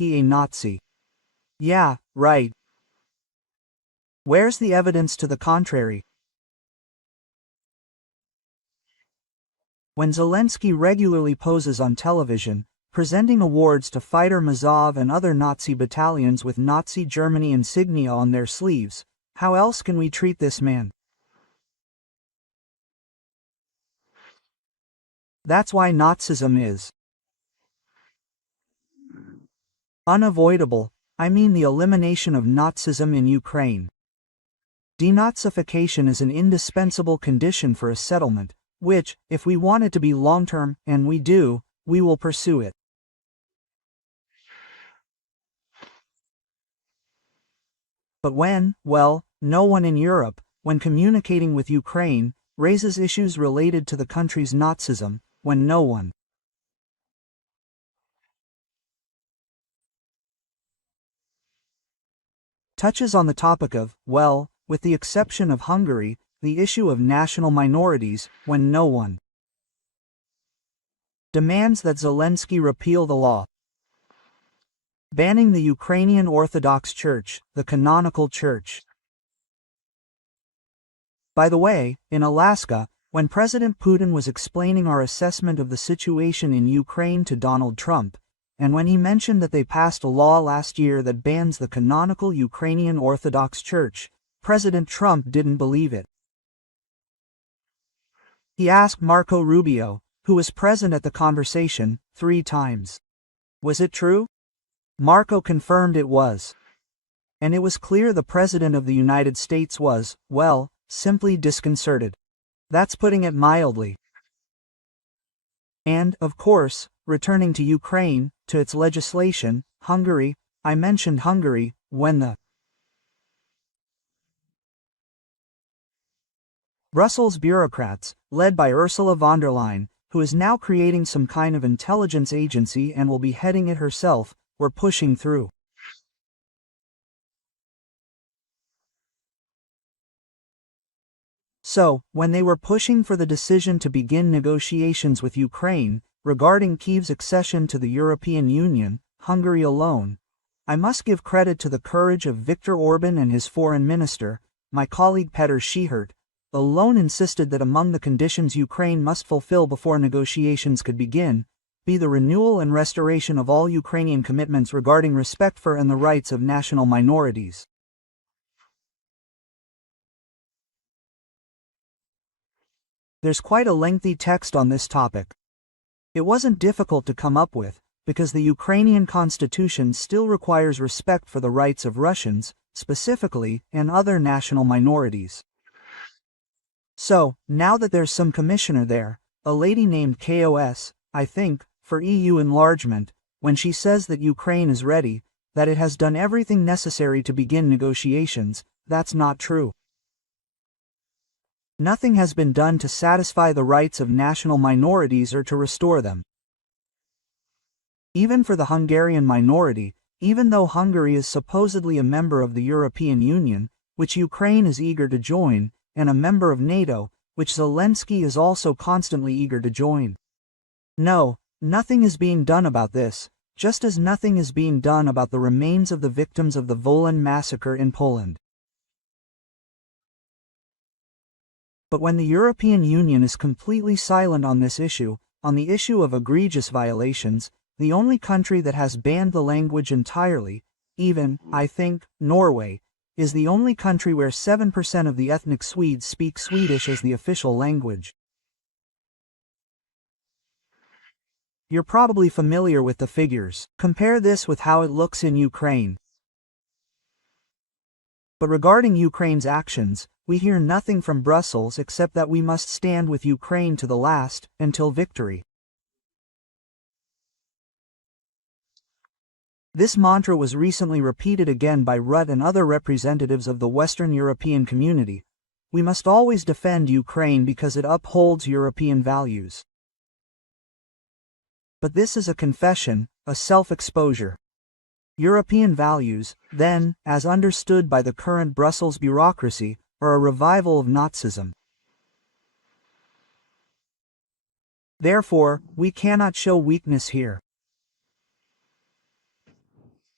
Zelensky a Nazi? Yeah, right. Where's the evidence to the contrary? When Zelensky regularly poses on television, presenting awards to fighter Mazov and other Nazi battalions with Nazi Germany insignia on their sleeves, how else can we treat this man? That's why Nazism is unavoidable. I mean the elimination of Nazism in Ukraine. Denazification is an indispensable condition for a settlement, which, if we want it to be long-term, and we do, we will pursue it. But when, well, no one in Europe, when communicating with Ukraine, raises issues related to the country's Nazism, when no one touches on the topic of, well, with the exception of Hungary, the issue of national minorities, when no one demands that Zelensky repeal the law banning the Ukrainian Orthodox Church, the canonical church. By the way, in Alaska, when President Putin was explaining our assessment of the situation in Ukraine to Donald Trump, and when he mentioned that they passed a law last year that bans the canonical Ukrainian Orthodox Church, President Trump didn't believe it. He asked Marco Rubio, who was present at the conversation, 3 times. Was it true? Marco confirmed it was. And it was clear the President of the United States was, well, simply disconcerted. That's putting it mildly. And, of course, returning to Ukraine, to its legislation, Hungary, I mentioned Hungary, when the Brussels bureaucrats, led by Ursula von der Leyen, who is now creating some kind of intelligence agency and will be heading it herself, were pushing through. So, when they were pushing for the decision to begin negotiations with Ukraine, regarding Kyiv's accession to the European Union, Hungary alone, I must give credit to the courage of Viktor Orban and his foreign minister, my colleague Petr Schihert, alone insisted that among the conditions Ukraine must fulfill before negotiations could begin, be the renewal and restoration of all Ukrainian commitments regarding respect for and the rights of national minorities. There's quite a lengthy text on this topic. It wasn't difficult to come up with, because the Ukrainian constitution still requires respect for the rights of Russians, specifically, and other national minorities. So, now that there's some commissioner there, a lady named KOS, I think, for EU enlargement, when she says that Ukraine is ready, that it has done everything necessary to begin negotiations, that's not true. Nothing has been done to satisfy the rights of national minorities or to restore them. Even for the Hungarian minority, even though Hungary is supposedly a member of the European Union, which Ukraine is eager to join, and a member of NATO, which Zelensky is also constantly eager to join. No, nothing is being done about this, just as nothing is being done about the remains of the victims of the Wolan massacre in Poland. But when the European Union is completely silent on this issue, on the issue of egregious violations, the only country that has banned the language entirely, even, I think, Norway, is the only country where 7% of the ethnic Swedes speak Swedish as the official language. You're probably familiar with the figures. Compare this with how it looks in Ukraine. But regarding Ukraine's actions, we hear nothing from Brussels except that we must stand with Ukraine to the last, until victory. This mantra was recently repeated again by Rutte and other representatives of the Western European community. We must always defend Ukraine because it upholds European values. But this is a confession, a self-exposure. European values, then, as understood by the current Brussels bureaucracy, are a revival of Nazism. Therefore, we cannot show weakness here.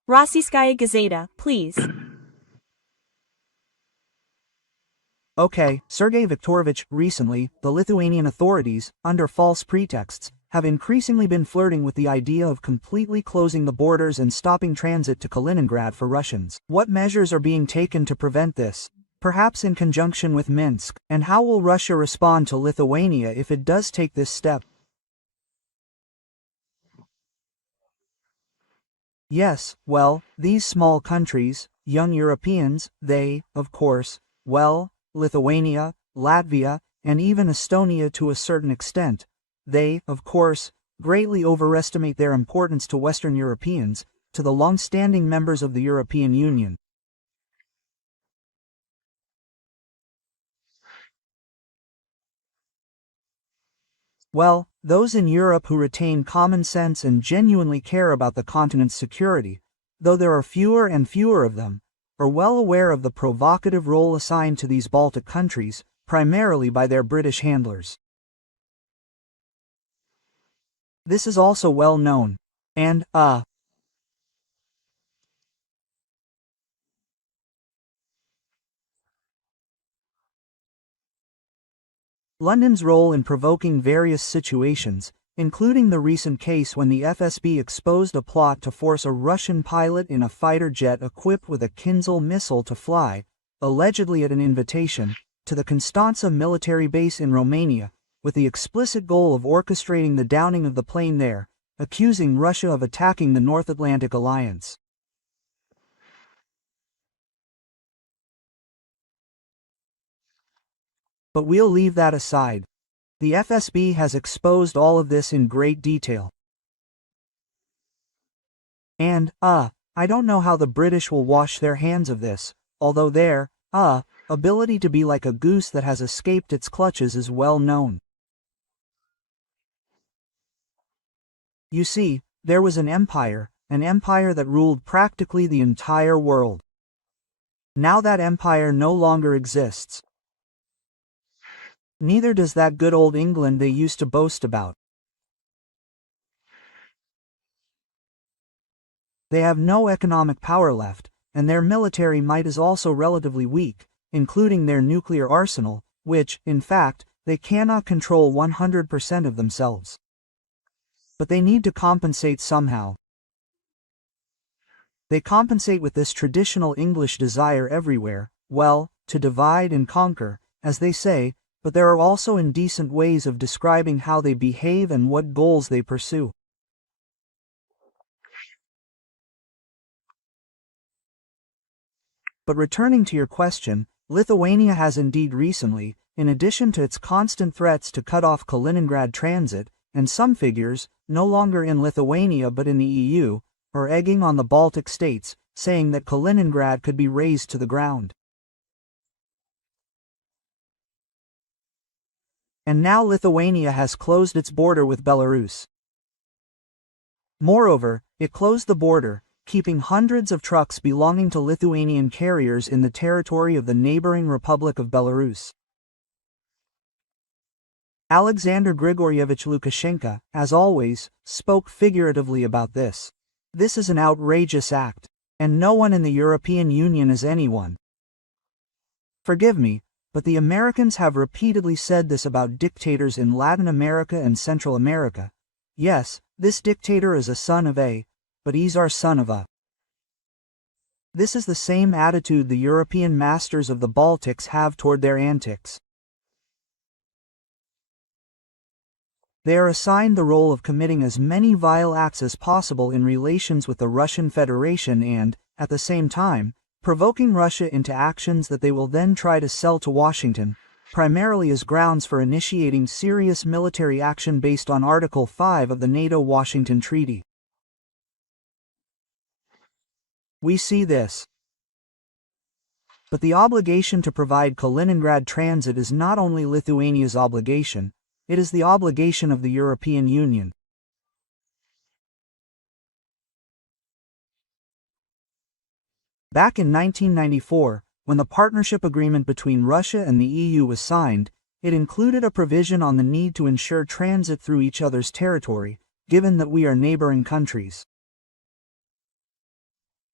Rossiyskaya Gazeta, please. Okay, Sergei Viktorovich, recently, the Lithuanian authorities, under false pretexts, have increasingly been flirting with the idea of completely closing the borders and stopping transit to Kaliningrad for Russians. What measures are being taken to prevent this? Perhaps in conjunction with Minsk, and how will Russia respond to Lithuania if it does take this step? Yes, well, these small countries, young Europeans, they, of course, well, Lithuania, Latvia, and even Estonia to a certain extent, they, of course, greatly overestimate their importance to Western Europeans, to the long-standing members of the European Union. Well, those in Europe who retain common sense and genuinely care about the continent's security, though there are fewer and fewer of them, are well aware of the provocative role assigned to these Baltic countries, primarily by their British handlers. This is also well known. And, London's role in provoking various situations, including the recent case when the FSB exposed a plot to force a Russian pilot in a fighter jet equipped with a Kinzhal missile to fly, allegedly at an invitation, to the Constanța military base in Romania, with the explicit goal of orchestrating the downing of the plane there, accusing Russia of attacking the North Atlantic Alliance. But we'll leave that aside. The FSB has exposed all of this in great detail. And, I don't know how the British will wash their hands of this, although their, ability to be like a goose that has escaped its clutches is well known. You see, there was an empire that ruled practically the entire world. Now that empire no longer exists. Neither does that good old England they used to boast about. They have no economic power left, and their military might is also relatively weak, including their nuclear arsenal, which, in fact, they cannot control 100% of themselves. But they need to compensate somehow. They compensate with this traditional English desire everywhere, well, to divide and conquer, as they say, but there are also indecent ways of describing how they behave and what goals they pursue. But returning to your question, Lithuania has indeed recently, in addition to its constant threats to cut off Kaliningrad transit, and some figures, no longer in Lithuania but in the EU, are egging on the Baltic states, saying that Kaliningrad could be razed to the ground. And now Lithuania has closed its border with Belarus. Moreover, it closed the border, keeping hundreds of trucks belonging to Lithuanian carriers in the territory of the neighboring Republic of Belarus. Alexander Grigoryevich Lukashenko, as always, spoke figuratively about this. This is an outrageous act, and no one in the European Union is anyone. Forgive me, but the Americans have repeatedly said this about dictators in Latin America and Central America. Yes, this dictator is a son of a, but he's our son of a. This is the same attitude the European masters of the Baltics have toward their antics. They are assigned the role of committing as many vile acts as possible in relations with the Russian Federation and, at the same time, provoking Russia into actions that they will then try to sell to Washington, primarily as grounds for initiating serious military action based on Article 5 of the NATO-Washington Treaty. We see this. But the obligation to provide Kaliningrad transit is not only Lithuania's obligation, it is the obligation of the European Union. Back in 1994, when the partnership agreement between Russia and the EU was signed, it included a provision on the need to ensure transit through each other's territory, given that we are neighboring countries.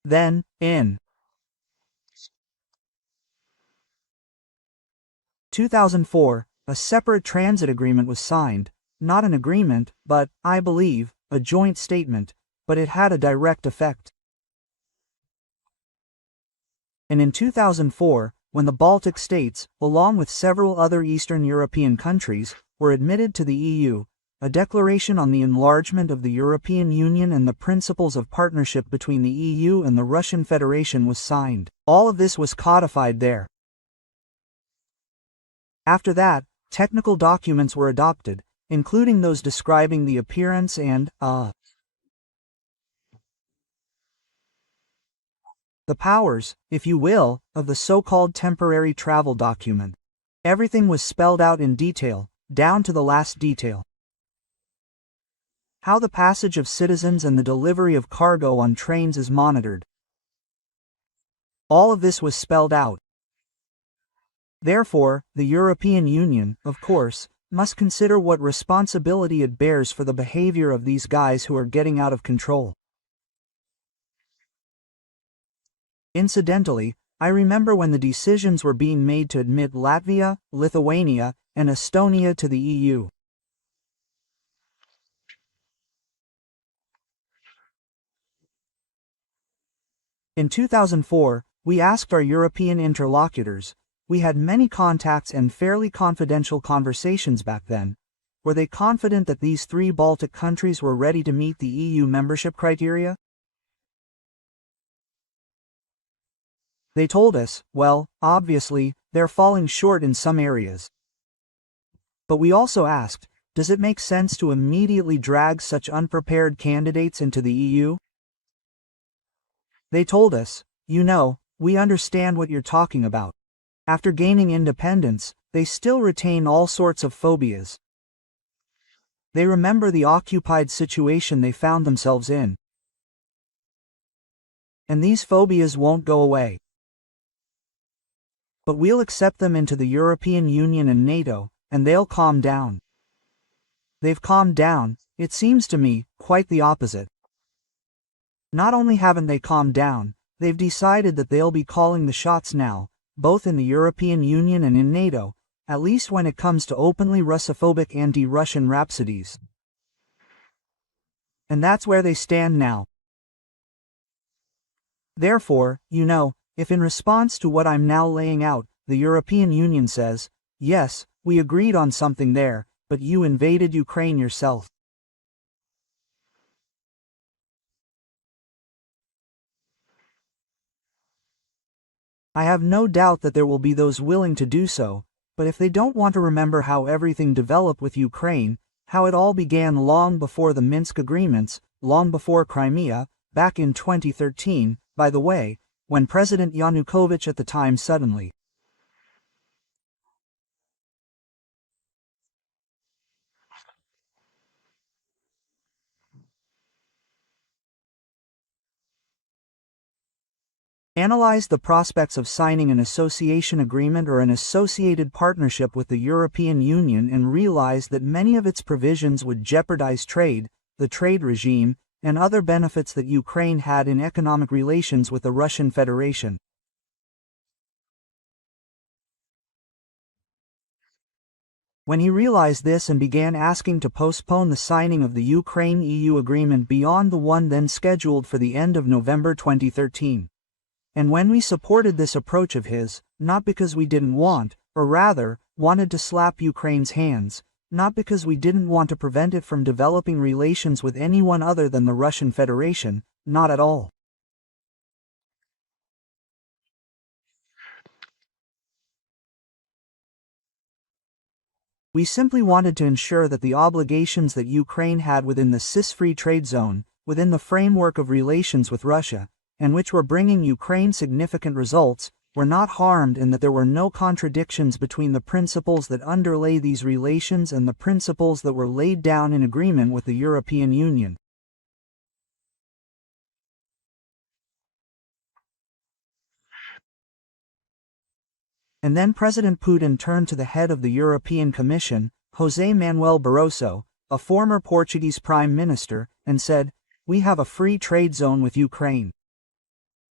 Then, in 2004, a separate transit agreement was signed, not an agreement, but, I believe, a joint statement, but it had a direct effect. And in 2004, when the Baltic states, along with several other Eastern European countries, were admitted to the EU, a declaration on the enlargement of the European Union and the principles of partnership between the EU and the Russian Federation was signed. All of this was codified there. After that, technical documents were adopted, including those describing the appearance and, the powers, if you will, of the so-called temporary travel document. Everything was spelled out in detail, down to the last detail. How the passage of citizens and the delivery of cargo on trains is monitored. All of this was spelled out. Therefore, the European Union, of course, must consider what responsibility it bears for the behavior of these guys who are getting out of control. Incidentally, I remember when the decisions were being made to admit Latvia, Lithuania, and Estonia to the EU. In 2004, we asked our European interlocutors, we had many contacts and fairly confidential conversations back then, were they confident that these 3 Baltic countries were ready to meet the EU membership criteria? They told us, well, obviously, they're falling short in some areas. But we also asked, does it make sense to immediately drag such unprepared candidates into the EU? They told us, you know, we understand what you're talking about. After gaining independence, they still retain all sorts of phobias. They remember the occupied situation they found themselves in. And these phobias won't go away. But we'll accept them into the European Union and NATO, and they'll calm down. They've calmed down, it seems to me, quite the opposite. Not only haven't they calmed down, they've decided that they'll be calling the shots now, both in the European Union and in NATO, at least when it comes to openly Russophobic anti-Russian rhapsodies. And that's where they stand now. Therefore, you know, if in response to what I'm now laying out, the European Union says, yes, we agreed on something there, but you invaded Ukraine yourself. I have no doubt that there will be those willing to do so, but if they don't want to remember how everything developed with Ukraine, how it all began long before the Minsk agreements, long before Crimea, back in 2013, by the way, when President Yanukovych at the time suddenly analyzed the prospects of signing an association agreement or an associated partnership with the European Union and realized that many of its provisions would jeopardize trade, the trade regime, and other benefits that Ukraine had in economic relations with the Russian Federation. When he realized this and began asking to postpone the signing of the Ukraine-EU agreement beyond the one then scheduled for the end of November 2013. And when we supported this approach of his, not because we didn't want, or rather, wanted to slap Ukraine's hands, not because we didn't want to prevent it from developing relations with anyone other than the Russian Federation, not at all. We simply wanted to ensure that the obligations that Ukraine had within the CIS-free trade zone, within the framework of relations with Russia, and which were bringing Ukraine significant results, were not harmed and that there were no contradictions between the principles that underlay these relations and the principles that were laid down in agreement with the European Union. And then President Putin turned to the head of the European Commission, José Manuel Barroso, a former Portuguese Prime Minister, and said, "We have a free trade zone with Ukraine.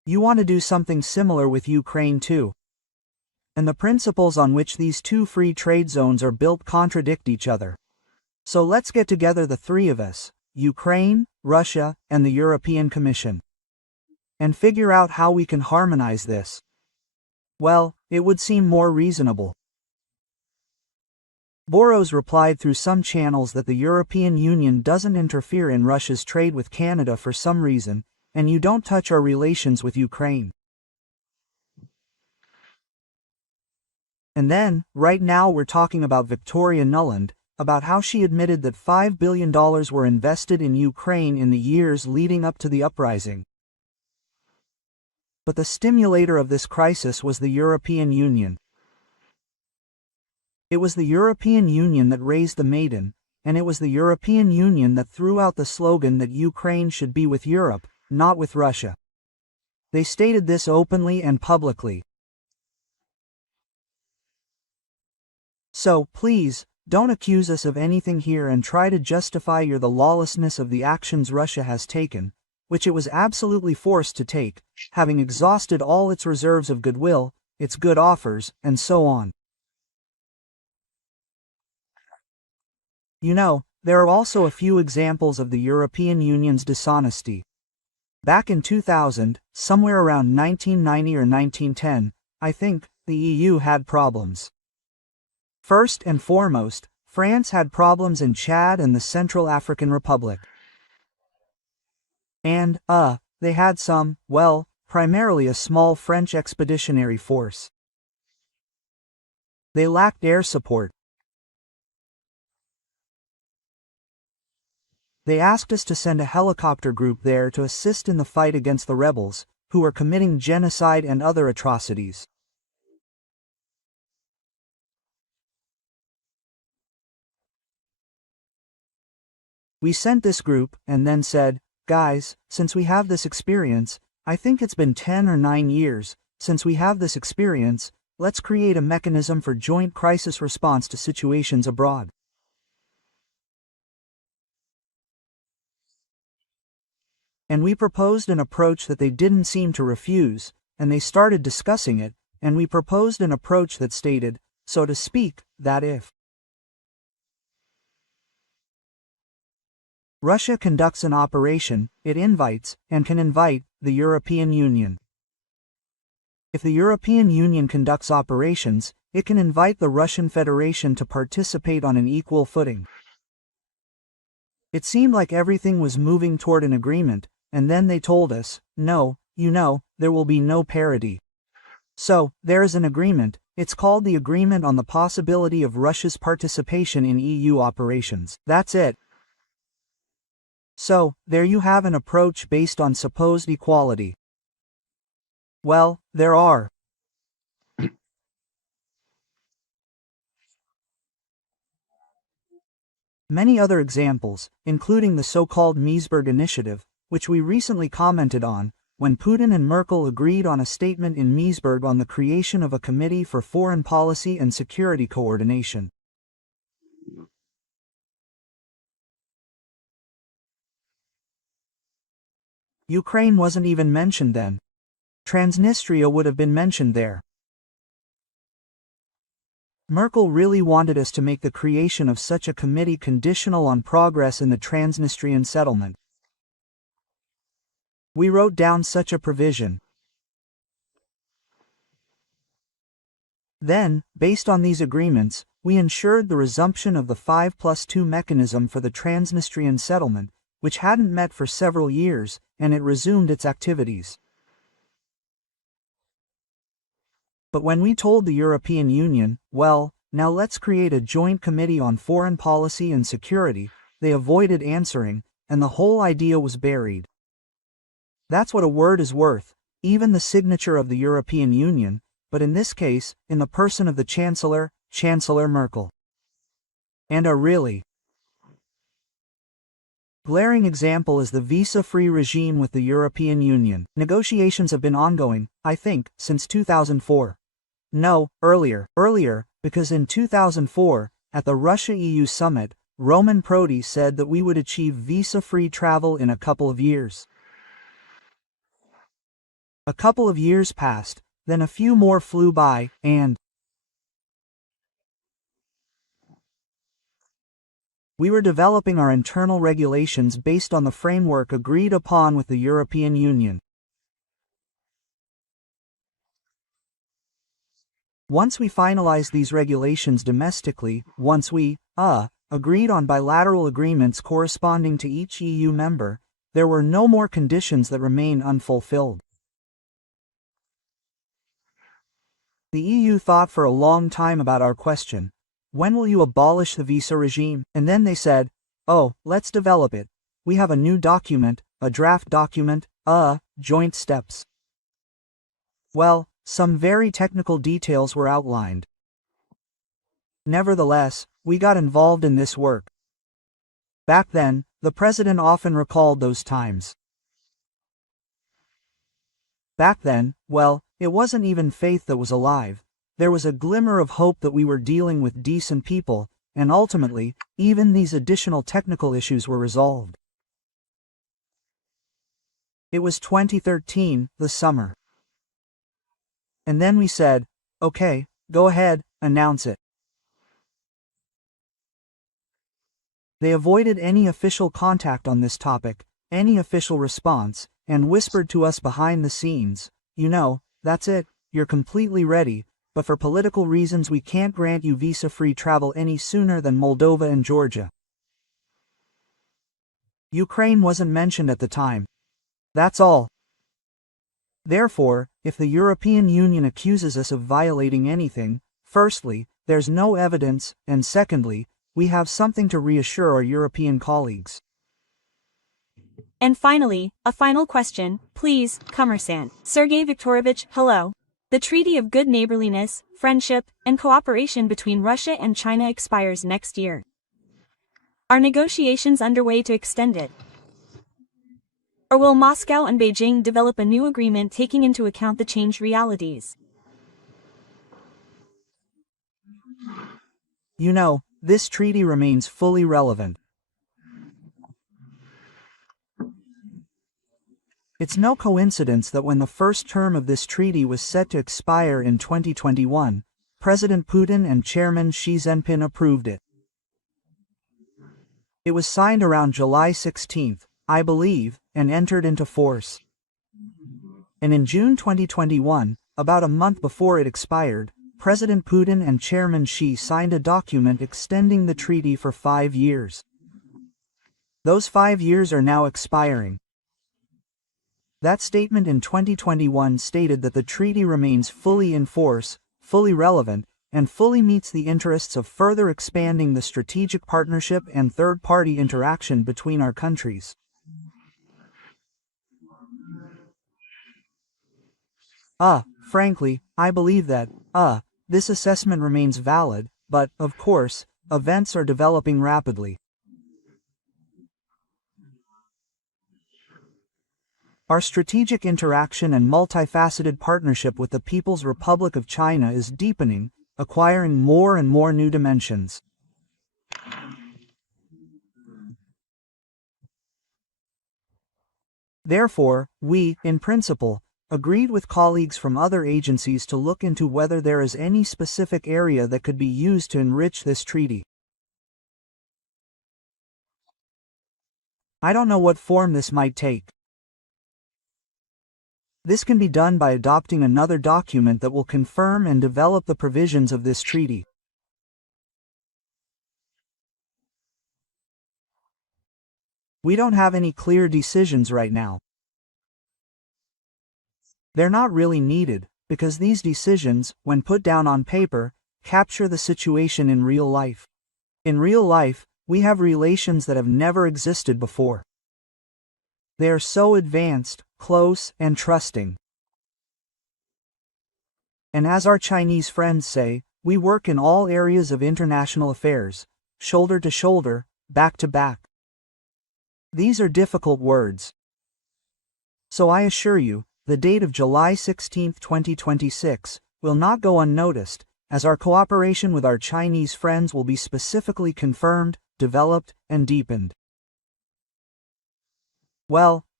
You want to do something similar with Ukraine too. And the principles on which these two free trade zones are built contradict each other. So let's get together, the three of us, Ukraine, Russia, and the European Commission, and figure out how we can harmonize this. Well, it would seem more reasonable. Boros replied through some channels that the European Union doesn't interfere in Russia's trade with Canada for some reason, and you don't touch our relations with Ukraine. And then, right now we're talking about Victoria Nuland, about how she admitted that $5 billion were invested in Ukraine in the years leading up to the uprising. But the stimulator of this crisis was the European Union. It was the European Union that raised the maiden, and it was the European Union that threw out the slogan that Ukraine should be with Europe, not with Russia. They stated this openly and publicly. So, please, don't accuse us of anything here and try to justify the lawlessness of the actions Russia has taken, which it was absolutely forced to take, having exhausted all its reserves of goodwill, its good offers, and so on. You know, there are also a few examples of the European Union's dishonesty. Back in 2000, somewhere around 1990 or 1910, I think, the EU had problems. First and foremost, France had problems in Chad and the Central African Republic. And, they had some, well, primarily a small French expeditionary force. They lacked air support. They asked us to send a helicopter group there to assist in the fight against the rebels, who were committing genocide and other atrocities. We sent this group, and then said, guys, since we have this experience, I think it's been 10 or 9 years, since we have this experience, let's create a mechanism for joint crisis response to situations abroad. And we proposed an approach that they didn't seem to refuse, and they started discussing it, and we proposed an approach that stated, so to speak, that if Russia conducts an operation, it invites, and can invite, the European Union. If the European Union conducts operations, it can invite the Russian Federation to participate on an equal footing. It seemed like everything was moving toward an agreement, and then they told us, no, there will be no parity. So, there is an agreement, it's called the Agreement on the Possibility of Russia's Participation in EU Operations. That's it. So, there you have an approach based on supposed equality. Well, there are many other examples, including the so-called Misberg initiative, which we recently commented on, when Putin and Merkel agreed on a statement in Misberg on the creation of a committee for foreign policy and security coordination. Ukraine wasn't even mentioned then. Transnistria would have been mentioned there. Merkel really wanted us to make the creation of such a committee conditional on progress in the Transnistrian settlement. We wrote down such a provision. Then, based on these agreements, we ensured the resumption of the 5+2 mechanism for the Transnistrian settlement, which hadn't met for several years, and it resumed its activities. But when we told the European Union, well, now let's create a joint committee on foreign policy and security, they avoided answering, and the whole idea was buried. That's what a word is worth, even the signature of the European Union, but in this case, in the person of the Chancellor Merkel. And a really glaring example is the visa-free regime with the European Union. Negotiations have been ongoing, I think, since 2004. No, earlier, because in 2004, at the Russia-EU summit, Roman Prodi said that we would achieve visa-free travel in a couple of years. A couple of years passed, then a few more flew by, and we were developing our internal regulations based on the framework agreed upon with the European Union. Once we finalized these regulations domestically, once we, agreed on bilateral agreements corresponding to each EU member, there were no more conditions that remained unfulfilled. The EU thought for a long time about our question. When will you abolish the visa regime? And then they said, oh, let's develop it. We have a new document, a draft document, joint steps. Well, some very technical details were outlined. Nevertheless, we got involved in this work. Back then, the president often recalled those times. Back then, well, it wasn't even faith that was alive. There was a glimmer of hope that we were dealing with decent people, and ultimately, even these additional technical issues were resolved. It was 2013, the summer. And then we said, okay, go ahead, announce it. They avoided any official contact on this topic, any official response, and whispered to us behind the scenes, you know, that's it, you're completely ready, but for political reasons we can't grant you visa-free travel any sooner than Moldova and Georgia. Ukraine wasn't mentioned at the time. That's all. Therefore, if the European Union accuses us of violating anything, firstly, there's no evidence, and secondly, we have something to reassure our European colleagues. And finally, a final question, please, Commerçant. Sergey Viktorovich, hello. The Treaty of Good Neighborliness, Friendship, and Cooperation between Russia and China expires next year. Are negotiations underway to extend it? Or will Moscow and Beijing develop a new agreement taking into account the changed realities? You know, this treaty remains fully relevant. It's no coincidence that when the first term of this treaty was set to expire in 2021, President Putin and Chairman Xi Jinping approved it. It was signed around July 16, I believe, and entered into force. And in June 2021, about a month before it expired, President Putin and Chairman Xi signed a document extending the treaty for 5 years. Those 5 years are now expiring. That statement in 2021 stated that the treaty remains fully in force, fully relevant, and fully meets the interests of further expanding the strategic partnership and third-party interaction between our countries. Frankly, I believe that, this assessment remains valid, but, of course, events are developing rapidly. Our strategic interaction and multifaceted partnership with the People's Republic of China is deepening, acquiring more and more new dimensions. Therefore, we, in principle, agreed with colleagues from other agencies to look into whether there is any specific area that could be used to enrich this treaty. I don't know what form this might take. This can be done by adopting another document that will confirm and develop the provisions of this treaty. We don't have any clear decisions right now. They're not really needed, because these decisions, when put down on paper, capture the situation in real life. In real life, we have relations that have never existed before. They are so advanced, close, and trusting. And as our Chinese friends say, we work in all areas of international affairs, shoulder to shoulder, back to back. These are difficult words. So I assure you, the date of July 16, 2026, will not go unnoticed, as our cooperation with our Chinese friends will be specifically confirmed, developed, and deepened. Well,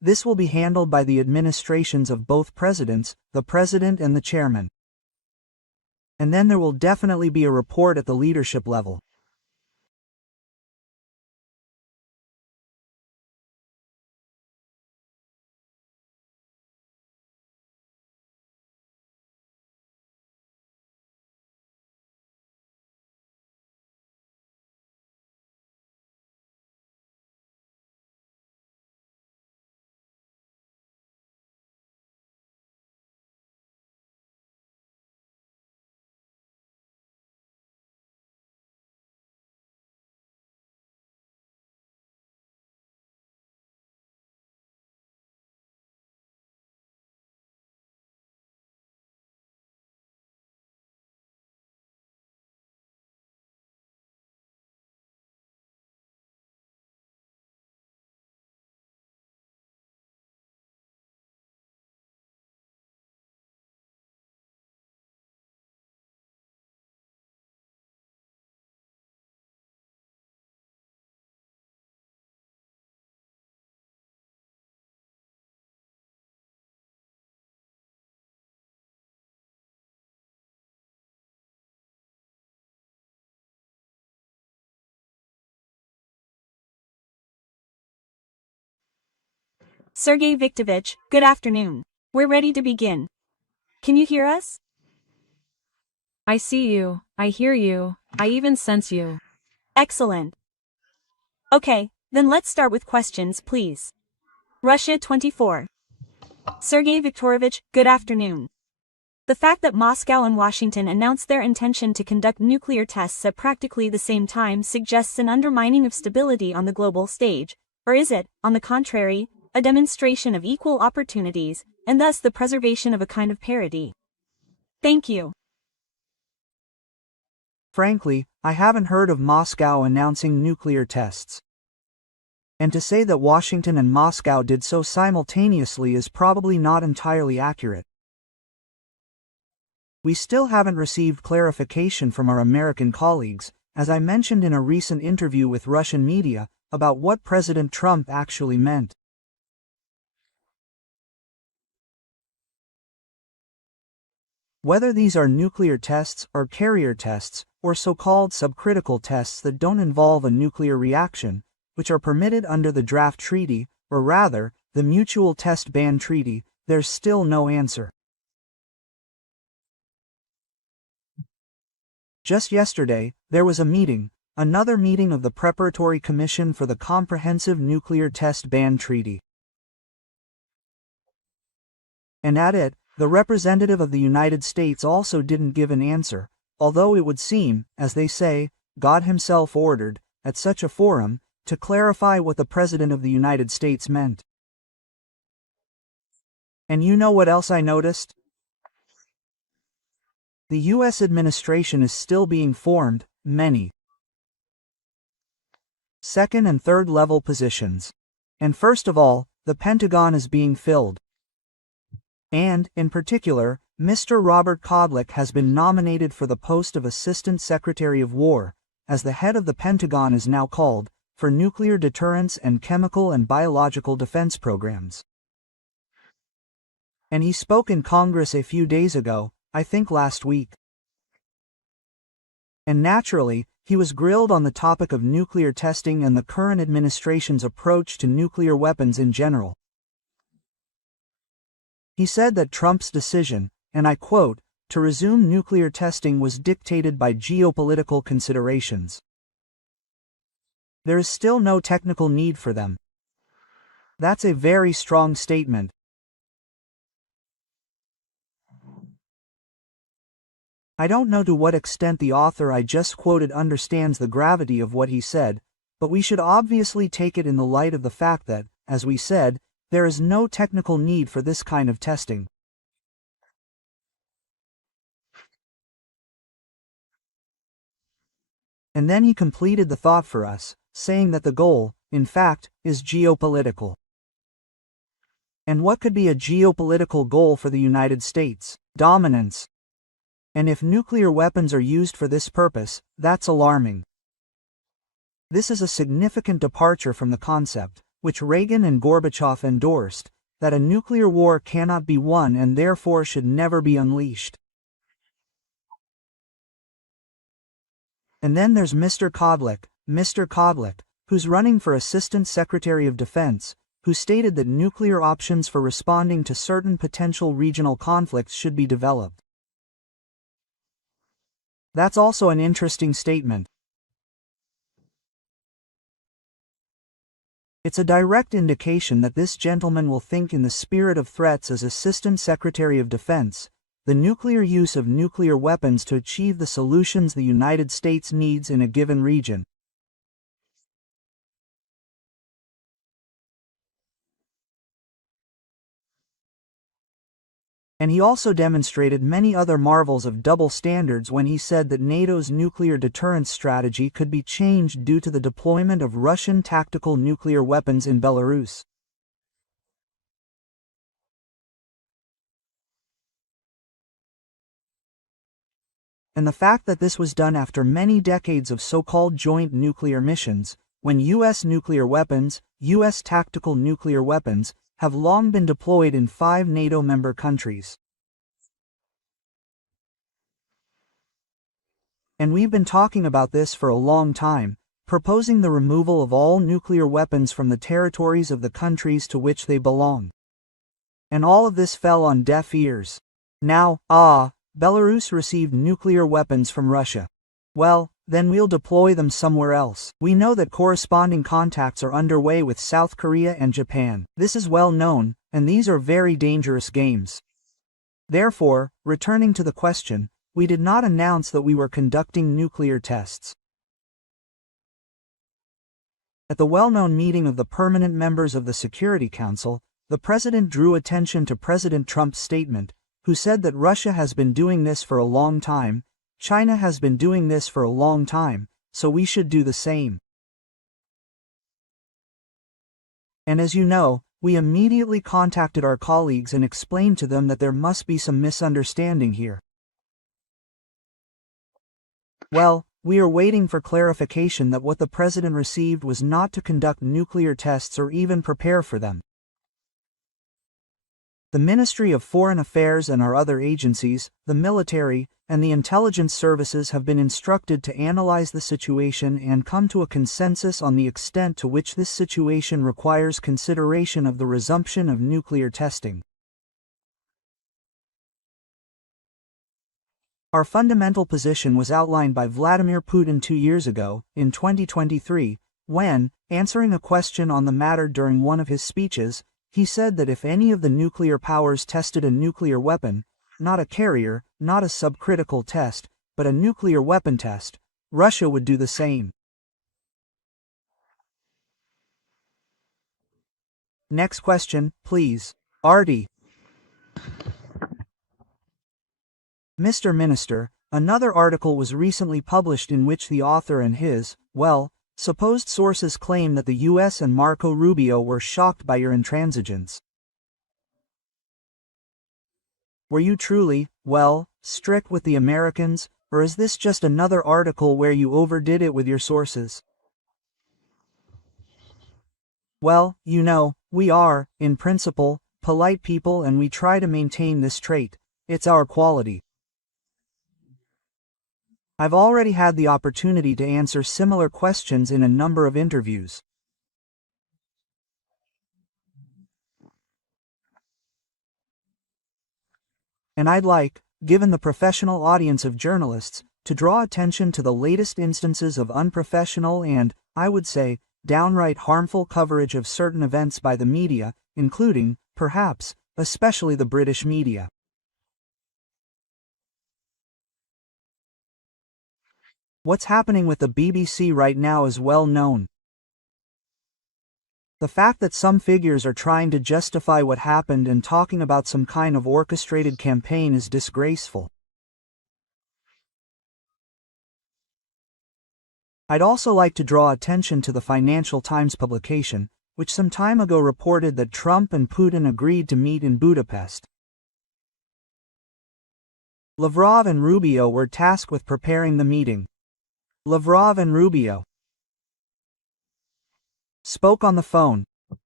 This will be handled by the administrations of both presidents, the president and the chairman. And then there will definitely be a report at the leadership level. Sergey Viktorovich, good afternoon. We're ready to begin. Can you hear us? I see you, I hear you, I even sense you. Excellent. Okay, then let's start with questions, please. Russia 24. Sergey Viktorovich, good afternoon. The fact that Moscow and Washington announced their intention to conduct nuclear tests at practically the same time suggests an undermining of stability on the global stage, or is it, on the contrary, a demonstration of equal opportunities, and thus the preservation of a kind of parity? Thank you. Frankly, I haven't heard of Moscow announcing nuclear tests. And to say that Washington and Moscow did so simultaneously is probably not entirely accurate. We still haven't received clarification from our American colleagues, as I mentioned in a recent interview with Russian media, about what President Trump actually meant. Whether these are nuclear tests or carrier tests, or so-called subcritical tests that don't involve a nuclear reaction, which are permitted under the draft treaty, or rather, the Mutual Test Ban Treaty, there's still no answer. Just yesterday, there was a meeting, another meeting of the Preparatory Commission for the Comprehensive Nuclear Test Ban Treaty. And at it, the representative of the United States also didn't give an answer, although it would seem, as they say, God himself ordered, at such a forum, to clarify what the President of the United States meant. And you know what else I noticed? The U.S. administration is still being formed, many second and third level positions. And first of all, the Pentagon is being filled. And, in particular, Mr. Robert Kodlik has been nominated for the post of Assistant Secretary of War, as the head of the Pentagon is now called, for nuclear deterrence and chemical and biological defense programs. And he spoke in Congress a few days ago, I think last week. And naturally, he was grilled on the topic of nuclear testing and the current administration's approach to nuclear weapons in general. He said that Trump's decision, and I quote, to resume nuclear testing was dictated by geopolitical considerations. There is still no technical need for them. That's a very strong statement. I don't know to what extent the author I just quoted understands the gravity of what he said, but we should obviously take it in the light of the fact that, as we said, there is no technical need for this kind of testing. And then he completed the thought for us, saying that the goal, in fact, is geopolitical. And what could be a geopolitical goal for the United States? Dominance. And if nuclear weapons are used for this purpose, that's alarming. This is a significant departure from the concept, which Reagan and Gorbachev endorsed, that a nuclear war cannot be won and therefore should never be unleashed. And then there's Mr. Kodlik, who's running for Assistant Secretary of Defense, who stated that nuclear options for responding to certain potential regional conflicts should be developed. That's also an interesting statement. It's a direct indication that this gentleman will think in the spirit of threats as Assistant Secretary of Defense, the nuclear use of nuclear weapons to achieve the solutions the United States needs in a given region. And he also demonstrated many other marvels of double standards when he said that NATO's nuclear deterrence strategy could be changed due to the deployment of Russian tactical nuclear weapons in Belarus. And the fact that this was done after many decades of so-called joint nuclear missions, when U.S. nuclear weapons, U.S. tactical nuclear weapons, have long been deployed in 5 NATO member countries. And we've been talking about this for a long time, proposing the removal of all nuclear weapons from the territories of the countries to which they belong. And all of this fell on deaf ears. Now, Belarus received nuclear weapons from Russia. Well, then we'll deploy them somewhere else. We know that corresponding contacts are underway with South Korea and Japan. This is well known, and these are very dangerous games. Therefore, returning to the question, we did not announce that we were conducting nuclear tests. At the well-known meeting of the permanent members of the Security Council, the President drew attention to President Trump's statement, who said that Russia has been doing this for a long time, China has been doing this for a long time, so we should do the same. And as you know, we immediately contacted our colleagues and explained to them that there must be some misunderstanding here. Well, we are waiting for clarification that what the President received was not to conduct nuclear tests or even prepare for them. The Ministry of Foreign Affairs and our other agencies, the military, and the intelligence services have been instructed to analyze the situation and come to a consensus on the extent to which this situation requires consideration of the resumption of nuclear testing. Our fundamental position was outlined by Vladimir Putin 2 years ago, in 2023, when, answering a question on the matter during one of his speeches, he said that if any of the nuclear powers tested a nuclear weapon, not a carrier, not a subcritical test, but a nuclear weapon test, Russia would do the same. Next question, please. Artie. Mr. Minister, another article was recently published in which the author and his, supposed sources claim that the U.S. and Marco Rubio were shocked by your intransigence. Were you truly, strict with the Americans, or is this just another article where you overdid it with your sources? Well, you know, we are, in principle, polite people and we try to maintain this trait. It's our quality. I've already had the opportunity to answer similar questions in a number of interviews. And I'd like, given the professional audience of journalists, to draw attention to the latest instances of unprofessional and, I would say, downright harmful coverage of certain events by the media, including, perhaps, especially the British media. What's happening with the BBC right now is well known. The fact that some figures are trying to justify what happened and talking about some kind of orchestrated campaign is disgraceful. I'd also like to draw attention to the Financial Times publication, which some time ago reported that Trump and Putin agreed to meet in Budapest. Lavrov and Rubio were tasked with preparing the meeting. Lavrov and Rubio spoke on the phone.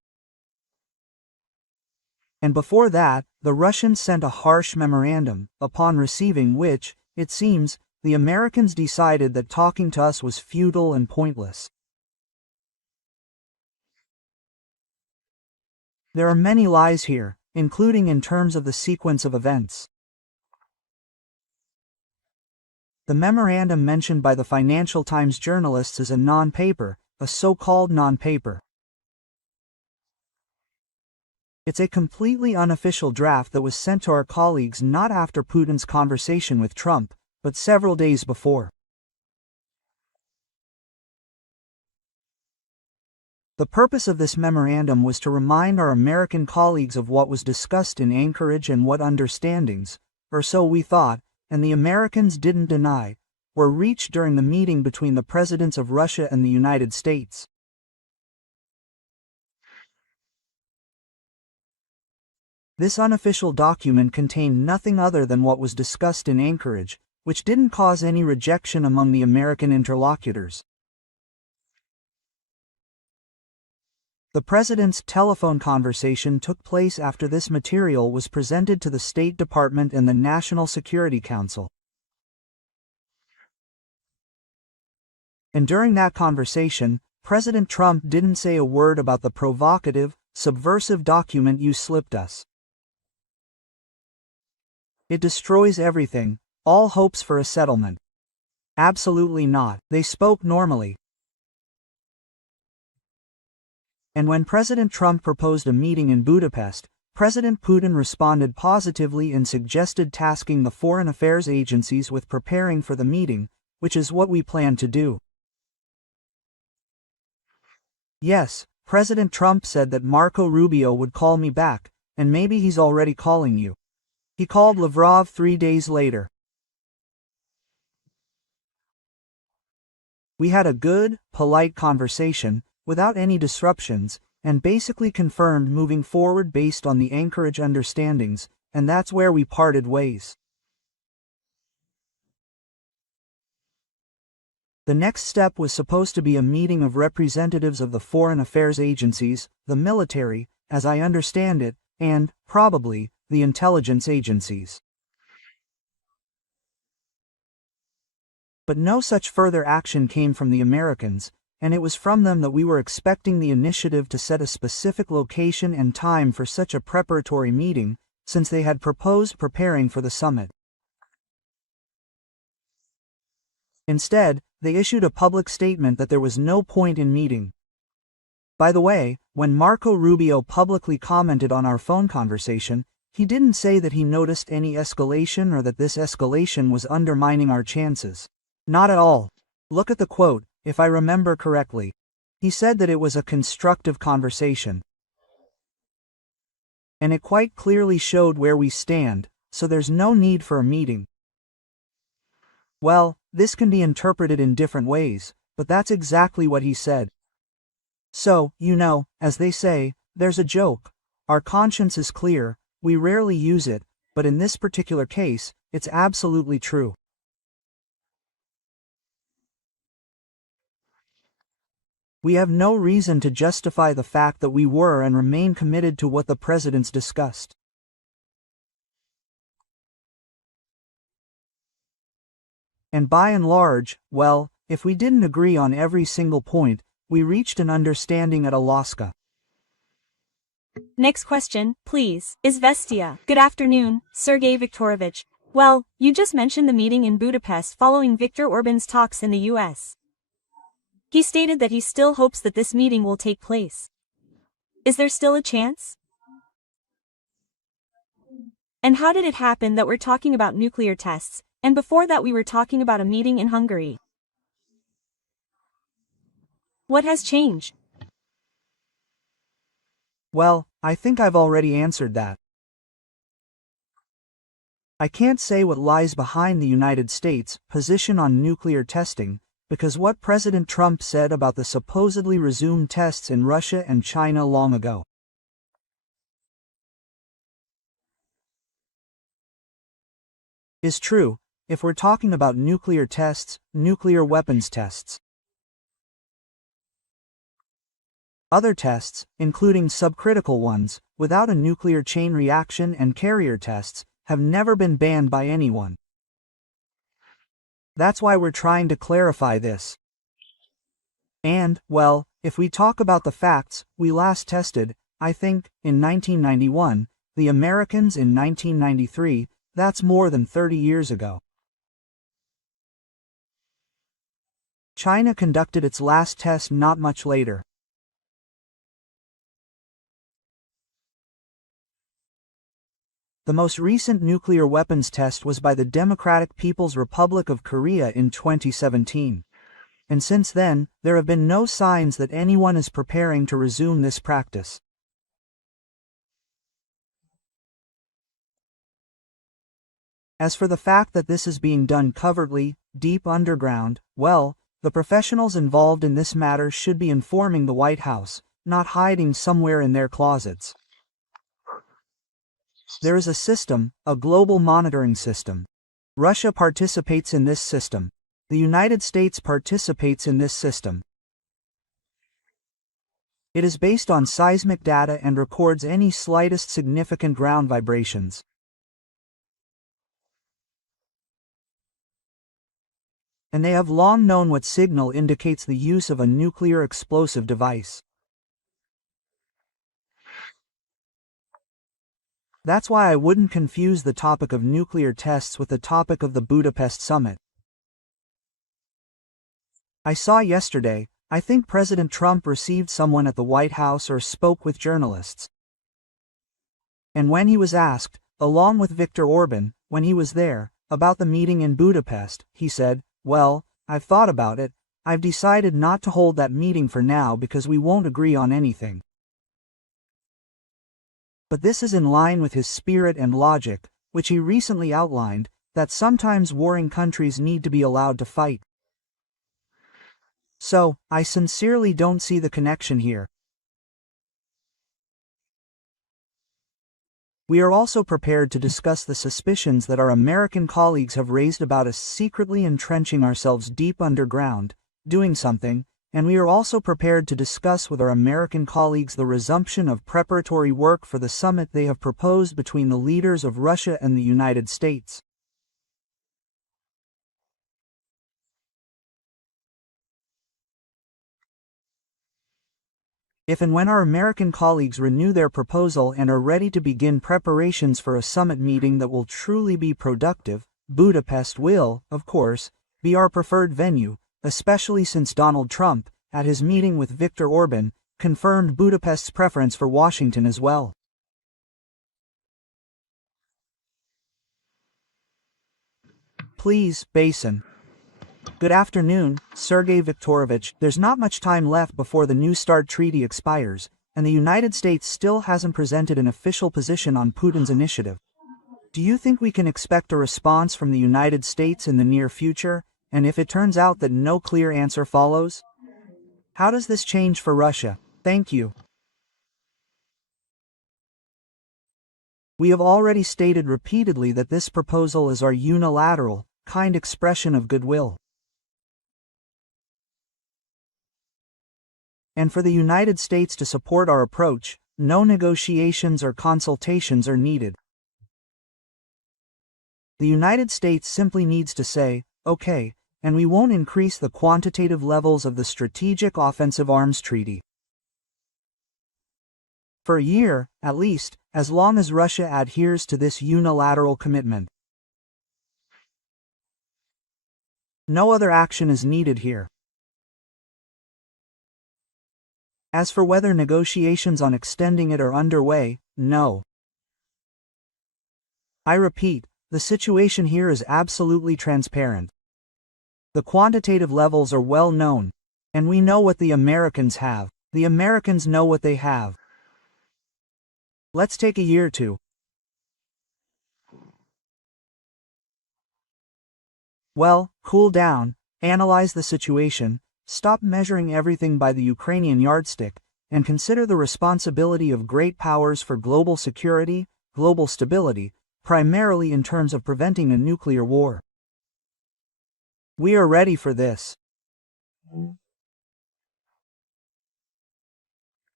And before that, the Russians sent a harsh memorandum, upon receiving which, it seems, the Americans decided that talking to us was futile and pointless. There are many lies here, including in terms of the sequence of events. The memorandum mentioned by the Financial Times journalists is a non-paper, a so-called non-paper. It's a completely unofficial draft that was sent to our colleagues not after Putin's conversation with Trump, but several days before. The purpose of this memorandum was to remind our American colleagues of what was discussed in Anchorage and what understandings, or so we thought, and the Americans didn't deny, were reached during the meeting between the presidents of Russia and the United States. This unofficial document contained nothing other than what was discussed in Anchorage, which didn't cause any rejection among the American interlocutors. The president's telephone conversation took place after this material was presented to the State Department and the National Security Council. And during that conversation, President Trump didn't say a word about the provocative, subversive document you slipped us. It destroys everything, all hopes for a settlement. Absolutely not. They spoke normally. And when President Trump proposed a meeting in Budapest, President Putin responded positively and suggested tasking the foreign affairs agencies with preparing for the meeting, which is what we plan to do. Yes, President Trump said that Marco Rubio would call me back, and maybe he's already calling you. He called Lavrov 3 days later. We had a good, polite conversation, without any disruptions, and basically confirmed moving forward based on the Anchorage understandings, and that's where we parted ways. The next step was supposed to be a meeting of representatives of the foreign affairs agencies, the military, as I understand it, and, probably, the intelligence agencies. But no such further action came from the Americans, and it was from them that we were expecting the initiative to set a specific location and time for such a preparatory meeting, since they had proposed preparing for the summit. Instead, they issued a public statement that there was no point in meeting. By the way, when Marco Rubio publicly commented on our phone conversation, he didn't say that he noticed any escalation or that this escalation was undermining our chances. Not at all. Look at the quote, if I remember correctly. He said that it was a constructive conversation. And it quite clearly showed where we stand, so there's no need for a meeting. Well, this can be interpreted in different ways, but that's exactly what he said. So, as they say, there's a joke. Our conscience is clear, we rarely use it, but in this particular case, it's absolutely true. We have no reason to justify the fact that we were and remain committed to what the presidents discussed. And by and large, well, if we didn't agree on every single point, we reached an understanding at Alaska. Next question, please. Izvestia. Good afternoon, Sergey Viktorovich. Well, you just mentioned the meeting in Budapest following Viktor Orban's talks in the US. He stated that he still hopes that this meeting will take place. Is there still a chance? And how did it happen that we're talking about nuclear tests, and before that we were talking about a meeting in Hungary? What has changed? Well, I think I've already answered that. I can't say what lies behind the United States' position on nuclear testing, because what President Trump said about the supposedly resumed tests in Russia and China long ago is true, if we're talking about nuclear tests, nuclear weapons tests. Other tests, including subcritical ones, without a nuclear chain reaction and carrier tests, have never been banned by anyone. That's why we're trying to clarify this. And, well, if we talk about the facts, we last tested, I think, in 1991, the Americans in 1993, that's more than 30 years ago. China conducted its last test not much later. The most recent nuclear weapons test was by the Democratic People's Republic of Korea in 2017. And since then, there have been no signs that anyone is preparing to resume this practice. As for the fact that this is being done covertly, deep underground, well, the professionals involved in this matter should be informing the White House, not hiding somewhere in their closets. There is a system, a global monitoring system. Russia participates in this system. The United States participates in this system. It is based on seismic data and records any slightest significant ground vibrations. And they have long known what signal indicates the use of a nuclear explosive device. That's why I wouldn't confuse the topic of nuclear tests with the topic of the Budapest summit. I saw yesterday, I think President Trump received someone at the White House or spoke with journalists. And when he was asked, along with Viktor Orban, when he was there, about the meeting in Budapest, he said, "Well, I've thought about it, I've decided not to hold that meeting for now because we won't agree on anything." But this is in line with his spirit and logic, which he recently outlined, that sometimes warring countries need to be allowed to fight. So, I sincerely don't see the connection here. We are also prepared to discuss the suspicions that our American colleagues have raised about us secretly entrenching ourselves deep underground, doing something, and we are also prepared to discuss with our American colleagues the resumption of preparatory work for the summit they have proposed between the leaders of Russia and the United States. If and when our American colleagues renew their proposal and are ready to begin preparations for a summit meeting that will truly be productive, Budapest will, of course, be our preferred venue, especially since Donald Trump, at his meeting with Viktor Orban, confirmed Budapest's preference for Washington as well. Please, Basin. Good afternoon, Sergey Viktorovich. There's not much time left before the New START treaty expires, and the United States still hasn't presented an official position on Putin's initiative. Do you think we can expect a response from the United States in the near future, and if it turns out that no clear answer follows? How does this change for Russia? Thank you. We have already stated repeatedly that this proposal is our unilateral, kind expression of goodwill. And for the United States to support our approach, no negotiations or consultations are needed. The United States simply needs to say, okay, and we won't increase the quantitative levels of the Strategic Offensive Arms Treaty. For a year, at least, as long as Russia adheres to this unilateral commitment. No other action is needed here. As for whether negotiations on extending it are underway, no. I repeat, the situation here is absolutely transparent. The quantitative levels are well known, and we know what the Americans have. The Americans know what they have. Let's take a year or two. Well, cool down, analyze the situation, stop measuring everything by the Ukrainian yardstick, and consider the responsibility of great powers for global security, global stability, primarily in terms of preventing a nuclear war. We are ready for this.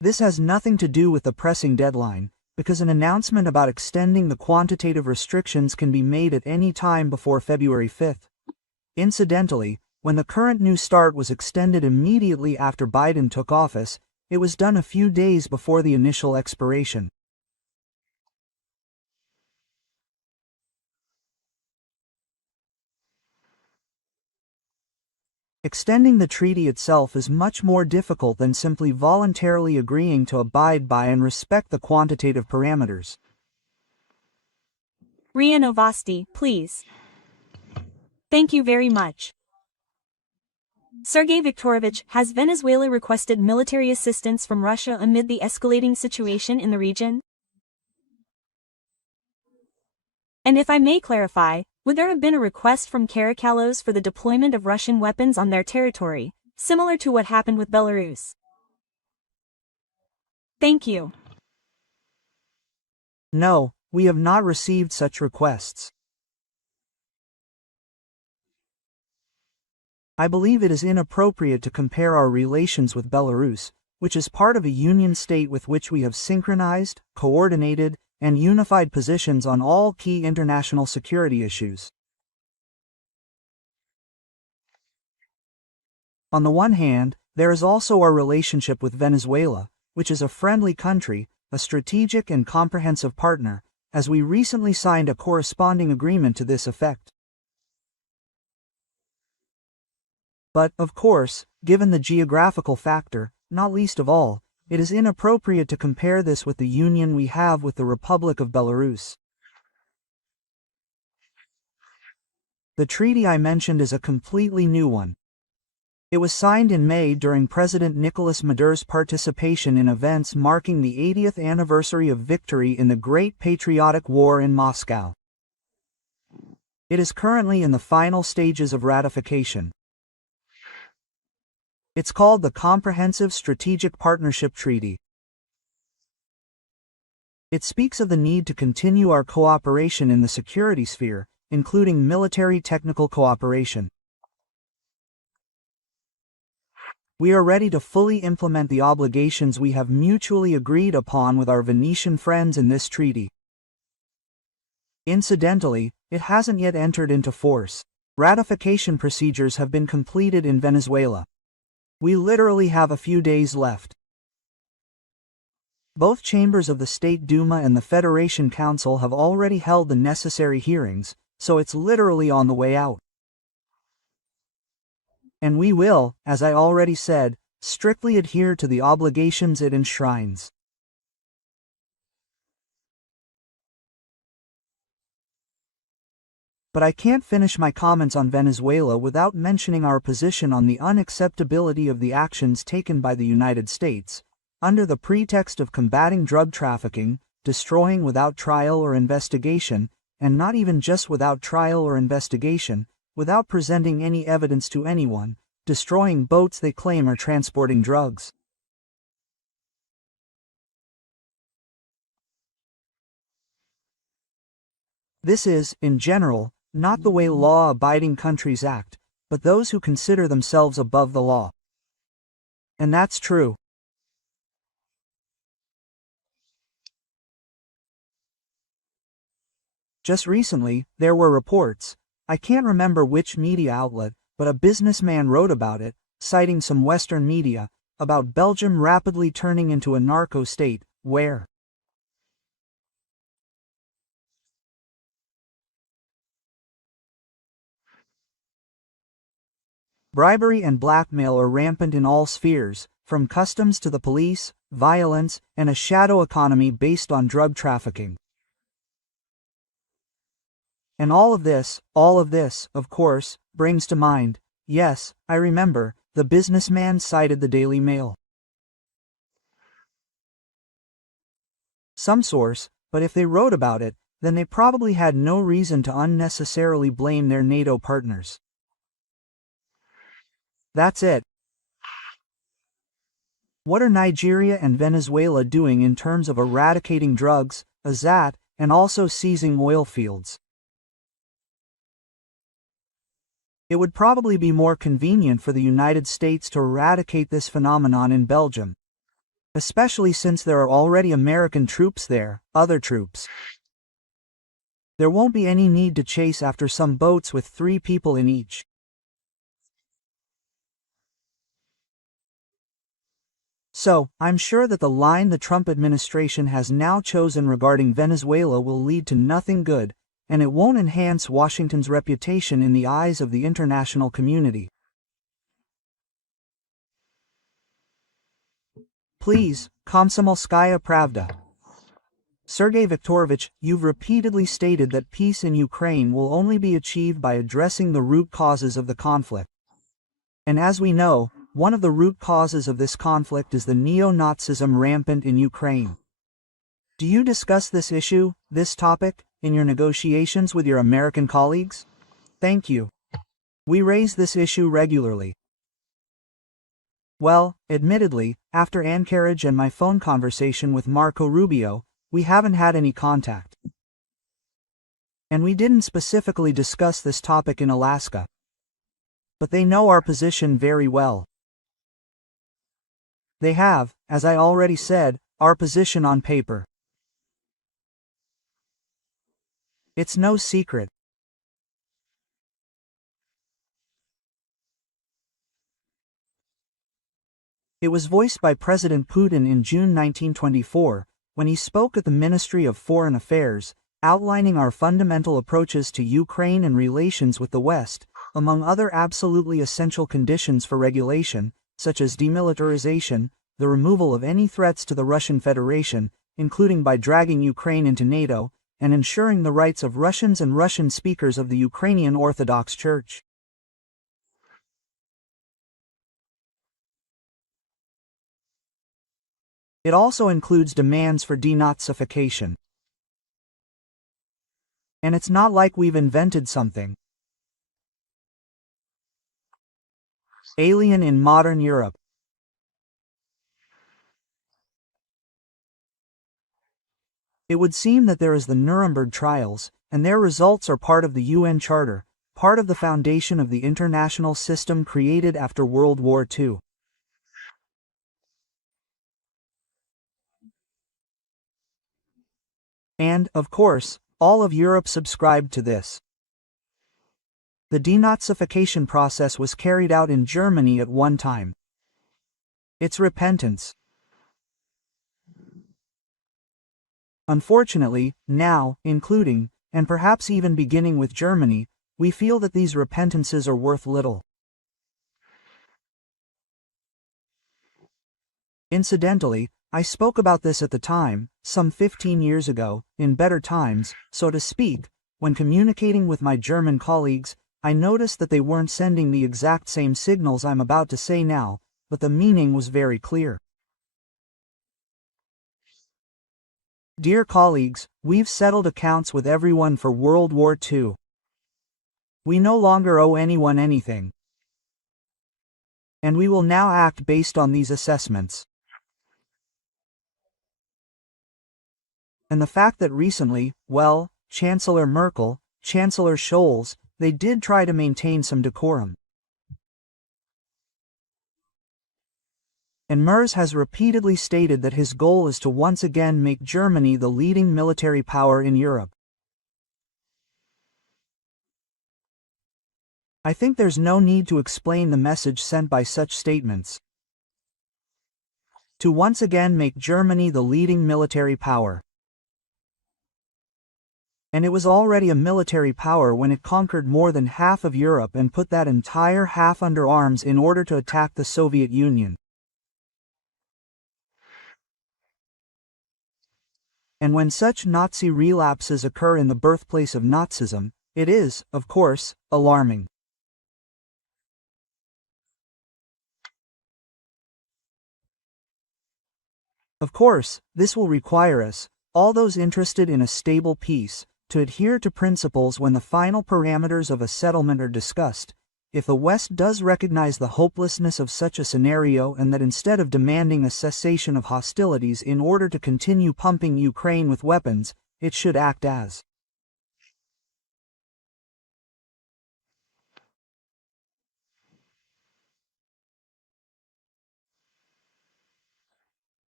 This has nothing to do with the pressing deadline, because an announcement about extending the quantitative restrictions can be made at any time before February 5th. Incidentally, when the current New START was extended immediately after Biden took office, it was done a few days before the initial expiration. Extending the treaty itself is much more difficult than simply voluntarily agreeing to abide by and respect the quantitative parameters. RIA Novosti, please. Thank you very much. Sergey Viktorovich, has Venezuela requested military assistance from Russia amid the escalating situation in the region? And if I may clarify, would there have been a request from Caracalos for the deployment of Russian weapons on their territory, similar to what happened with Belarus? Thank you. No, we have not received such requests. I believe it is inappropriate to compare our relations with Belarus, which is part of a union state with which we have synchronized, coordinated, and unified positions on all key international security issues. On the one hand, there is also our relationship with Venezuela, which is a friendly country, a strategic and comprehensive partner, as we recently signed a corresponding agreement to this effect. But, of course, given the geographical factor, not least of all, it is inappropriate to compare this with the union we have with the Republic of Belarus. The treaty I mentioned is a completely new one. It was signed in May during President Nicolas Maduro's participation in events marking the 80th anniversary of victory in the Great Patriotic War in Moscow. It is currently in the final stages of ratification. It's called the Comprehensive Strategic Partnership Treaty. It speaks of the need to continue our cooperation in the security sphere, including military technical cooperation. We are ready to fully implement the obligations we have mutually agreed upon with our Venetian friends in this treaty. Incidentally, it hasn't yet entered into force. Ratification procedures have been completed in Venezuela. We literally have a few days left. Both chambers of the State Duma and the Federation Council have already held the necessary hearings, so it's literally on the way out. And we will, as I already said, strictly adhere to the obligations it enshrines. But I can't finish my comments on Venezuela without mentioning our position on the unacceptability of the actions taken by the United States, under the pretext of combating drug trafficking, destroying without trial or investigation, and not even just without trial or investigation, without presenting any evidence to anyone, destroying boats they claim are transporting drugs. This is, in general, not the way law-abiding countries act, but those who consider themselves above the law. And that's true. Just recently, there were reports, I can't remember which media outlet, but a businessman wrote about it, citing some Western media, about Belgium rapidly turning into a narco state, where bribery and blackmail are rampant in all spheres, from customs to the police, violence, and a shadow economy based on drug trafficking. And all of this, of course, brings to mind, yes, I remember, the businessman cited the Daily Mail. Some source, but if they wrote about it, then they probably had no reason to unnecessarily blame their NATO partners. That's it. What are Nigeria and Venezuela doing in terms of eradicating drugs, AZAT, and also seizing oil fields? It would probably be more convenient for the United States to eradicate this phenomenon in Belgium. especially since there are already American troops there, other troops. There won't be any need to chase after some boats with 3 people in each. So, I'm sure that the line the Trump administration has now chosen regarding Venezuela will lead to nothing good, and it won't enhance Washington's reputation in the eyes of the international community. Please, Komsomolskaya Pravda. Sergey Viktorovich, you've repeatedly stated that peace in Ukraine will only be achieved by addressing the root causes of the conflict. And as we know, one of the root causes of this conflict is the neo-Nazism rampant in Ukraine. Do you discuss this issue, this topic, in your negotiations with your American colleagues? Thank you. We raise this issue regularly. Well, admittedly, after Anchorage and my phone conversation with Marco Rubio, we haven't had any contact. And we didn't specifically discuss this topic in Alaska. But they know our position very well. They have, as I already said, our position on paper. It's no secret. It was voiced by President Putin in June 1924, when he spoke at the Ministry of Foreign Affairs, outlining our fundamental approaches to Ukraine and relations with the West, among other absolutely essential conditions for regulation, such as demilitarization, the removal of any threats to the Russian Federation, including by dragging Ukraine into NATO, and ensuring the rights of Russians and Russian speakers of the Ukrainian Orthodox Church. It also includes demands for denazification. And it's not like we've invented something alien in modern Europe. It would seem that there is the Nuremberg trials, and their results are part of the UN Charter, part of the foundation of the international system created after World War II. And, of course, all of Europe subscribed to this. The denazification process was carried out in Germany at one time. It's repentance. Unfortunately, now, including, and perhaps even beginning with Germany, we feel that these repentances are worth little. Incidentally, I spoke about this at the time, some 15 years ago, in better times, so to speak, when communicating with my German colleagues, I noticed that they weren't sending the exact same signals I'm about to say now, but the meaning was very clear. Dear colleagues, we've settled accounts with everyone for World War II. We no longer owe anyone anything. And we will now act based on these assessments. And the fact that recently, well, Chancellor Merkel, Chancellor Scholz, they did try to maintain some decorum. And Merz has repeatedly stated that his goal is to once again make Germany the leading military power in Europe. I think there's no need to explain the message sent by such statements. To once again make Germany the leading military power. And it was already a military power when it conquered more than half of Europe and put that entire half under arms in order to attack the Soviet Union. And when such Nazi relapses occur in the birthplace of Nazism, it is, of course, alarming. Of course, this will require us, all those interested in a stable peace, to adhere to principles when the final parameters of a settlement are discussed. If the West does recognize the hopelessness of such a scenario and that instead of demanding a cessation of hostilities in order to continue pumping Ukraine with weapons, it should act as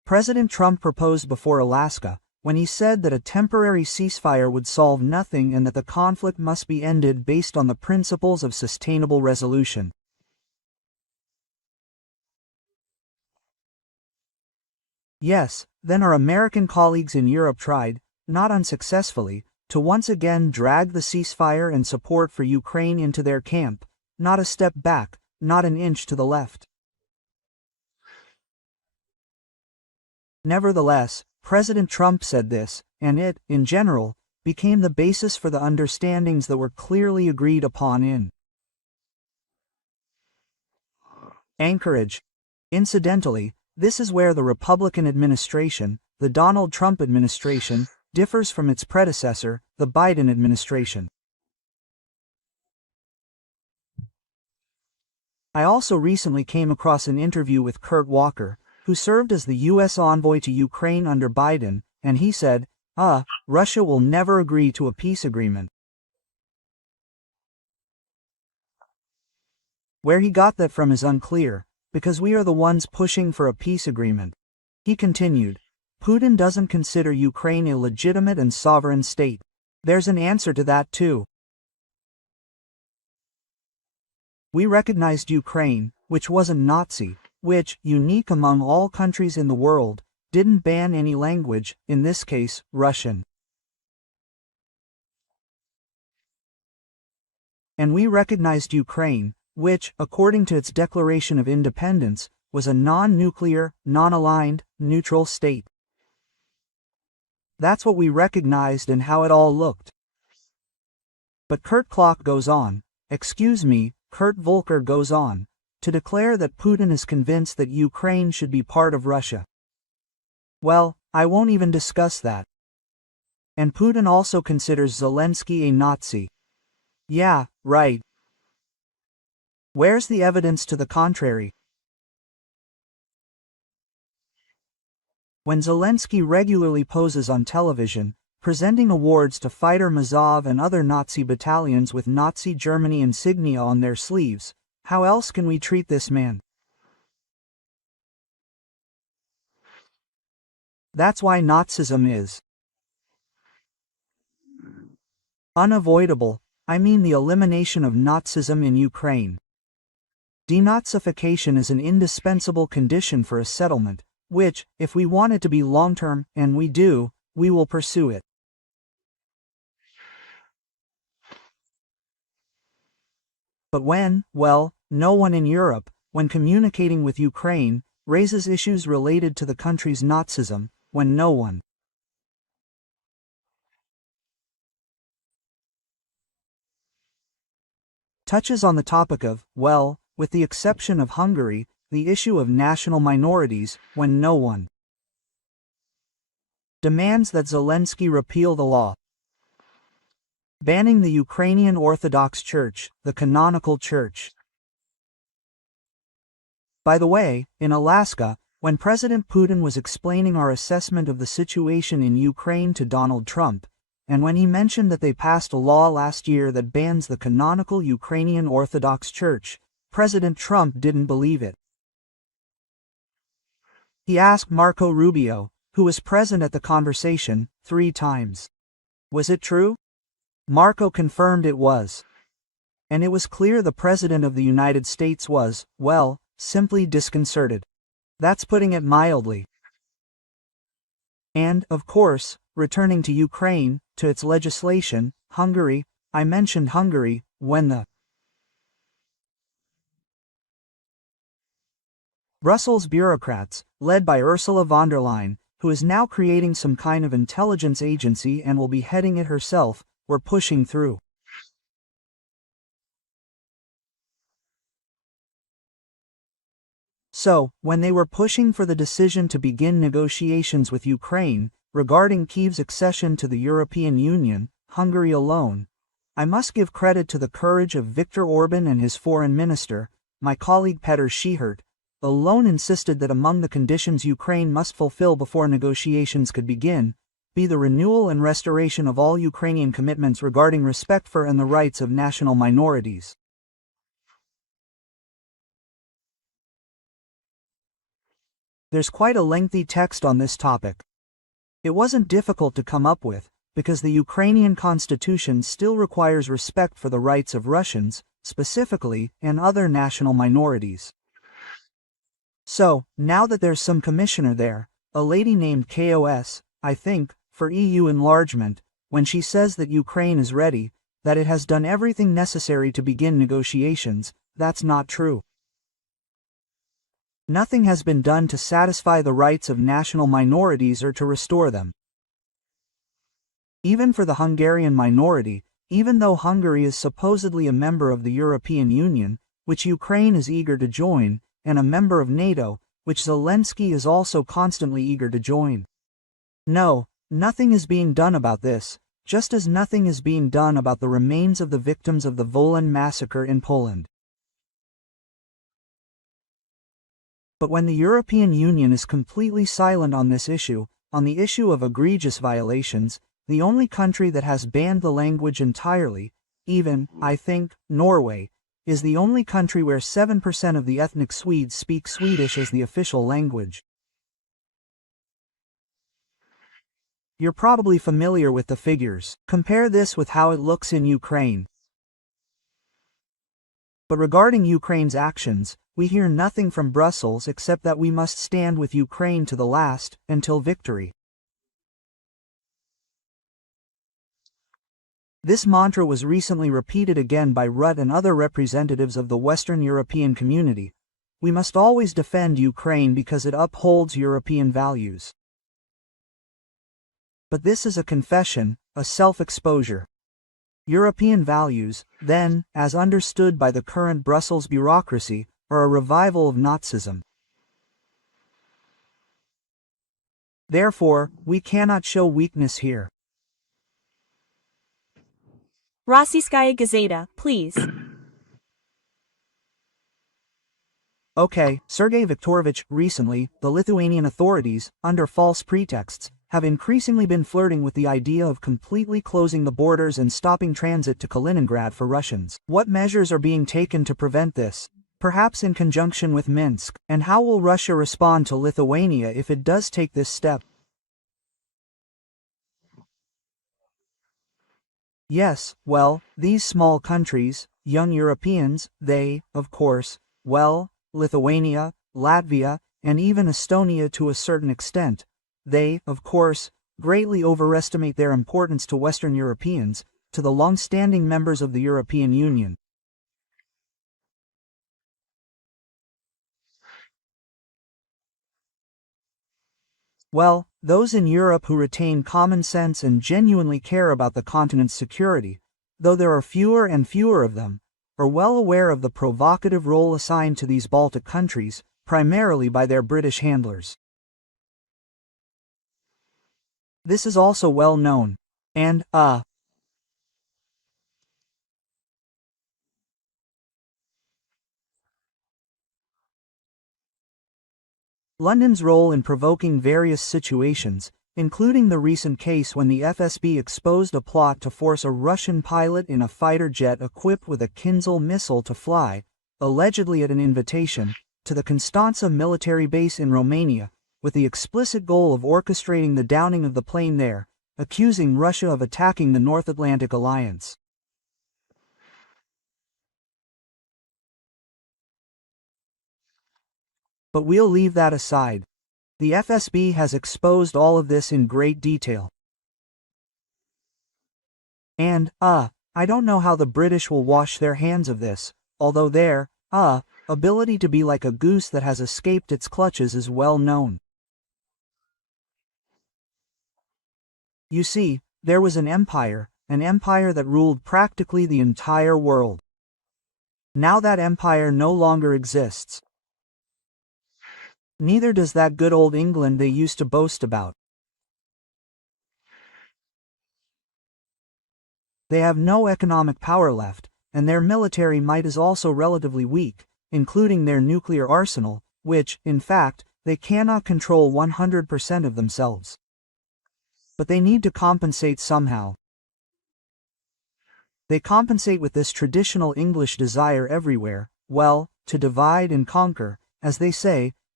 President Trump proposed before Alaska, when he said that a temporary ceasefire would solve nothing and that the conflict must be ended based on the principles of sustainable resolution. Yes, then our American colleagues in Europe tried, not unsuccessfully, to once again drag the ceasefire and support for Ukraine into their camp, not a step back, not an inch to the left. Nevertheless, President Trump said this, and it, in general, became the basis for the understandings that were clearly agreed upon in Anchorage. Incidentally, this is where the Republican administration, the Donald Trump administration, differs from its predecessor, the Biden administration. I also recently came across an interview with Kurt Walker, who served as the U.S. envoy to Ukraine under Biden, and he said, Russia will never agree to a peace agreement. Where he got that from is unclear, because we are the ones pushing for a peace agreement. He continued, Putin doesn't consider Ukraine a legitimate and sovereign state. There's an answer to that too. We recognized Ukraine, which wasn't Nazi, which, unique among all countries in the world, didn't ban any language, in this case, Russian. And we recognized Ukraine, which, according to its Declaration of Independence, was a non-nuclear, non-aligned, neutral state. That's what we recognized and how it all looked. But Kurt goes on, Kurt Volker goes on, to declare that Putin is convinced that Ukraine should be part of Russia. Well, I won't even discuss that. And Putin also considers Zelensky a Nazi. Yeah, right. Where's the evidence to the contrary? When Zelensky regularly poses on television, presenting awards to fighter Mazov and other Nazi battalions with Nazi Germany insignia on their sleeves, how else can we treat this man? That's why Nazism is unavoidable. I mean the elimination of Nazism in Ukraine. Denazification is an indispensable condition for a settlement, which, if we want it to be long-term, and we do, we will pursue it. But no one in Europe, when communicating with Ukraine, raises issues related to the country's Nazism, when no one touches on the topic of, with the exception of Hungary, the issue of national minorities, when no one demands that Zelensky repeal the law banning the Ukrainian Orthodox Church, the canonical church. By the way, in Alaska, when President Putin was explaining our assessment of the situation in Ukraine to Donald Trump, and when he mentioned that they passed a law last year that bans the canonical Ukrainian Orthodox Church, President Trump didn't believe it. He asked Marco Rubio, who was present at the conversation, 3 times. Was it true? Marco confirmed it was. And it was clear the President of the United States was, simply disconcerted. That's putting it mildly. And, of course, returning to Ukraine, to its legislation, Hungary, I mentioned Hungary, when the Brussels bureaucrats, led by Ursula von der Leyen, who is now creating some kind of intelligence agency and will be heading it herself, were pushing through. So, when they were pushing for the decision to begin negotiations with Ukraine, regarding Kyiv's accession to the European Union, Hungary alone, I must give credit to the courage of Viktor Orban and his foreign minister, my colleague Petr Schihert, alone insisted that among the conditions Ukraine must fulfill before negotiations could begin, be the renewal and restoration of all Ukrainian commitments regarding respect for and the rights of national minorities. There's quite a lengthy text on this topic. It wasn't difficult to come up with, because the Ukrainian constitution still requires respect for the rights of Russians, specifically, and other national minorities. So, now that there's some commissioner there, a lady named KOS, I think, for EU enlargement, when she says that Ukraine is ready, that it has done everything necessary to begin negotiations, that's not true. Nothing has been done to satisfy the rights of national minorities or to restore them. Even for the Hungarian minority, even though Hungary is supposedly a member of the European Union, which Ukraine is eager to join, and a member of NATO, which Zelensky is also constantly eager to join. No, nothing is being done about this, just as nothing is being done about the remains of the victims of the Wolan massacre in Poland. But when the European Union is completely silent on this issue, on the issue of egregious violations, the only country that has banned the language entirely, even, I think, Norway, is the only country where 7% of the ethnic Swedes speak Swedish as the official language. You're probably familiar with the figures. Compare this with how it looks in Ukraine. But regarding Ukraine's actions, we hear nothing from Brussels except that we must stand with Ukraine to the last, until victory. This mantra was recently repeated again by Rutte and other representatives of the Western European community. We must always defend Ukraine because it upholds European values. But this is a confession, a self-exposure. European values, then, as understood by the current Brussels bureaucracy, are a revival of Nazism. Therefore, we cannot show weakness here. Rossiyskaya Gazeta, please. Okay, Sergey Viktorovich, recently, the Lithuanian authorities, under false pretexts, have increasingly been flirting with the idea of completely closing the borders and stopping transit to Kaliningrad for Russians. What measures are being taken to prevent this? Perhaps in conjunction with Minsk, and how will Russia respond to Lithuania if it does take this step? Yes, well, these small countries, young Europeans, they, of course, well, Lithuania, Latvia, and even Estonia to a certain extent, they, of course, greatly overestimate their importance to Western Europeans, to the long-standing members of the European Union. Well, those in Europe who retain common sense and genuinely care about the continent's security, though there are fewer and fewer of them, are well aware of the provocative role assigned to these Baltic countries, primarily by their British handlers. This is also well known, and, London's role in provoking various situations, including the recent case when the FSB exposed a plot to force a Russian pilot in a fighter jet equipped with a Kinzhal missile to fly, allegedly at an invitation, to the Constanța military base in Romania, with the explicit goal of orchestrating the downing of the plane there, accusing Russia of attacking the North Atlantic Alliance. But we'll leave that aside. The FSB has exposed all of this in great detail. And, I don't know how the British will wash their hands of this, although their, ability to be like a goose that has escaped its clutches is well known. You see, there was an empire that ruled practically the entire world. Now that empire no longer exists. Neither does that good old England they used to boast about. They have no economic power left, and their military might is also relatively weak, including their nuclear arsenal, which, in fact, they cannot control 100% of themselves. But they need to compensate somehow. They compensate with this traditional English desire everywhere, well, to divide and conquer, as they say,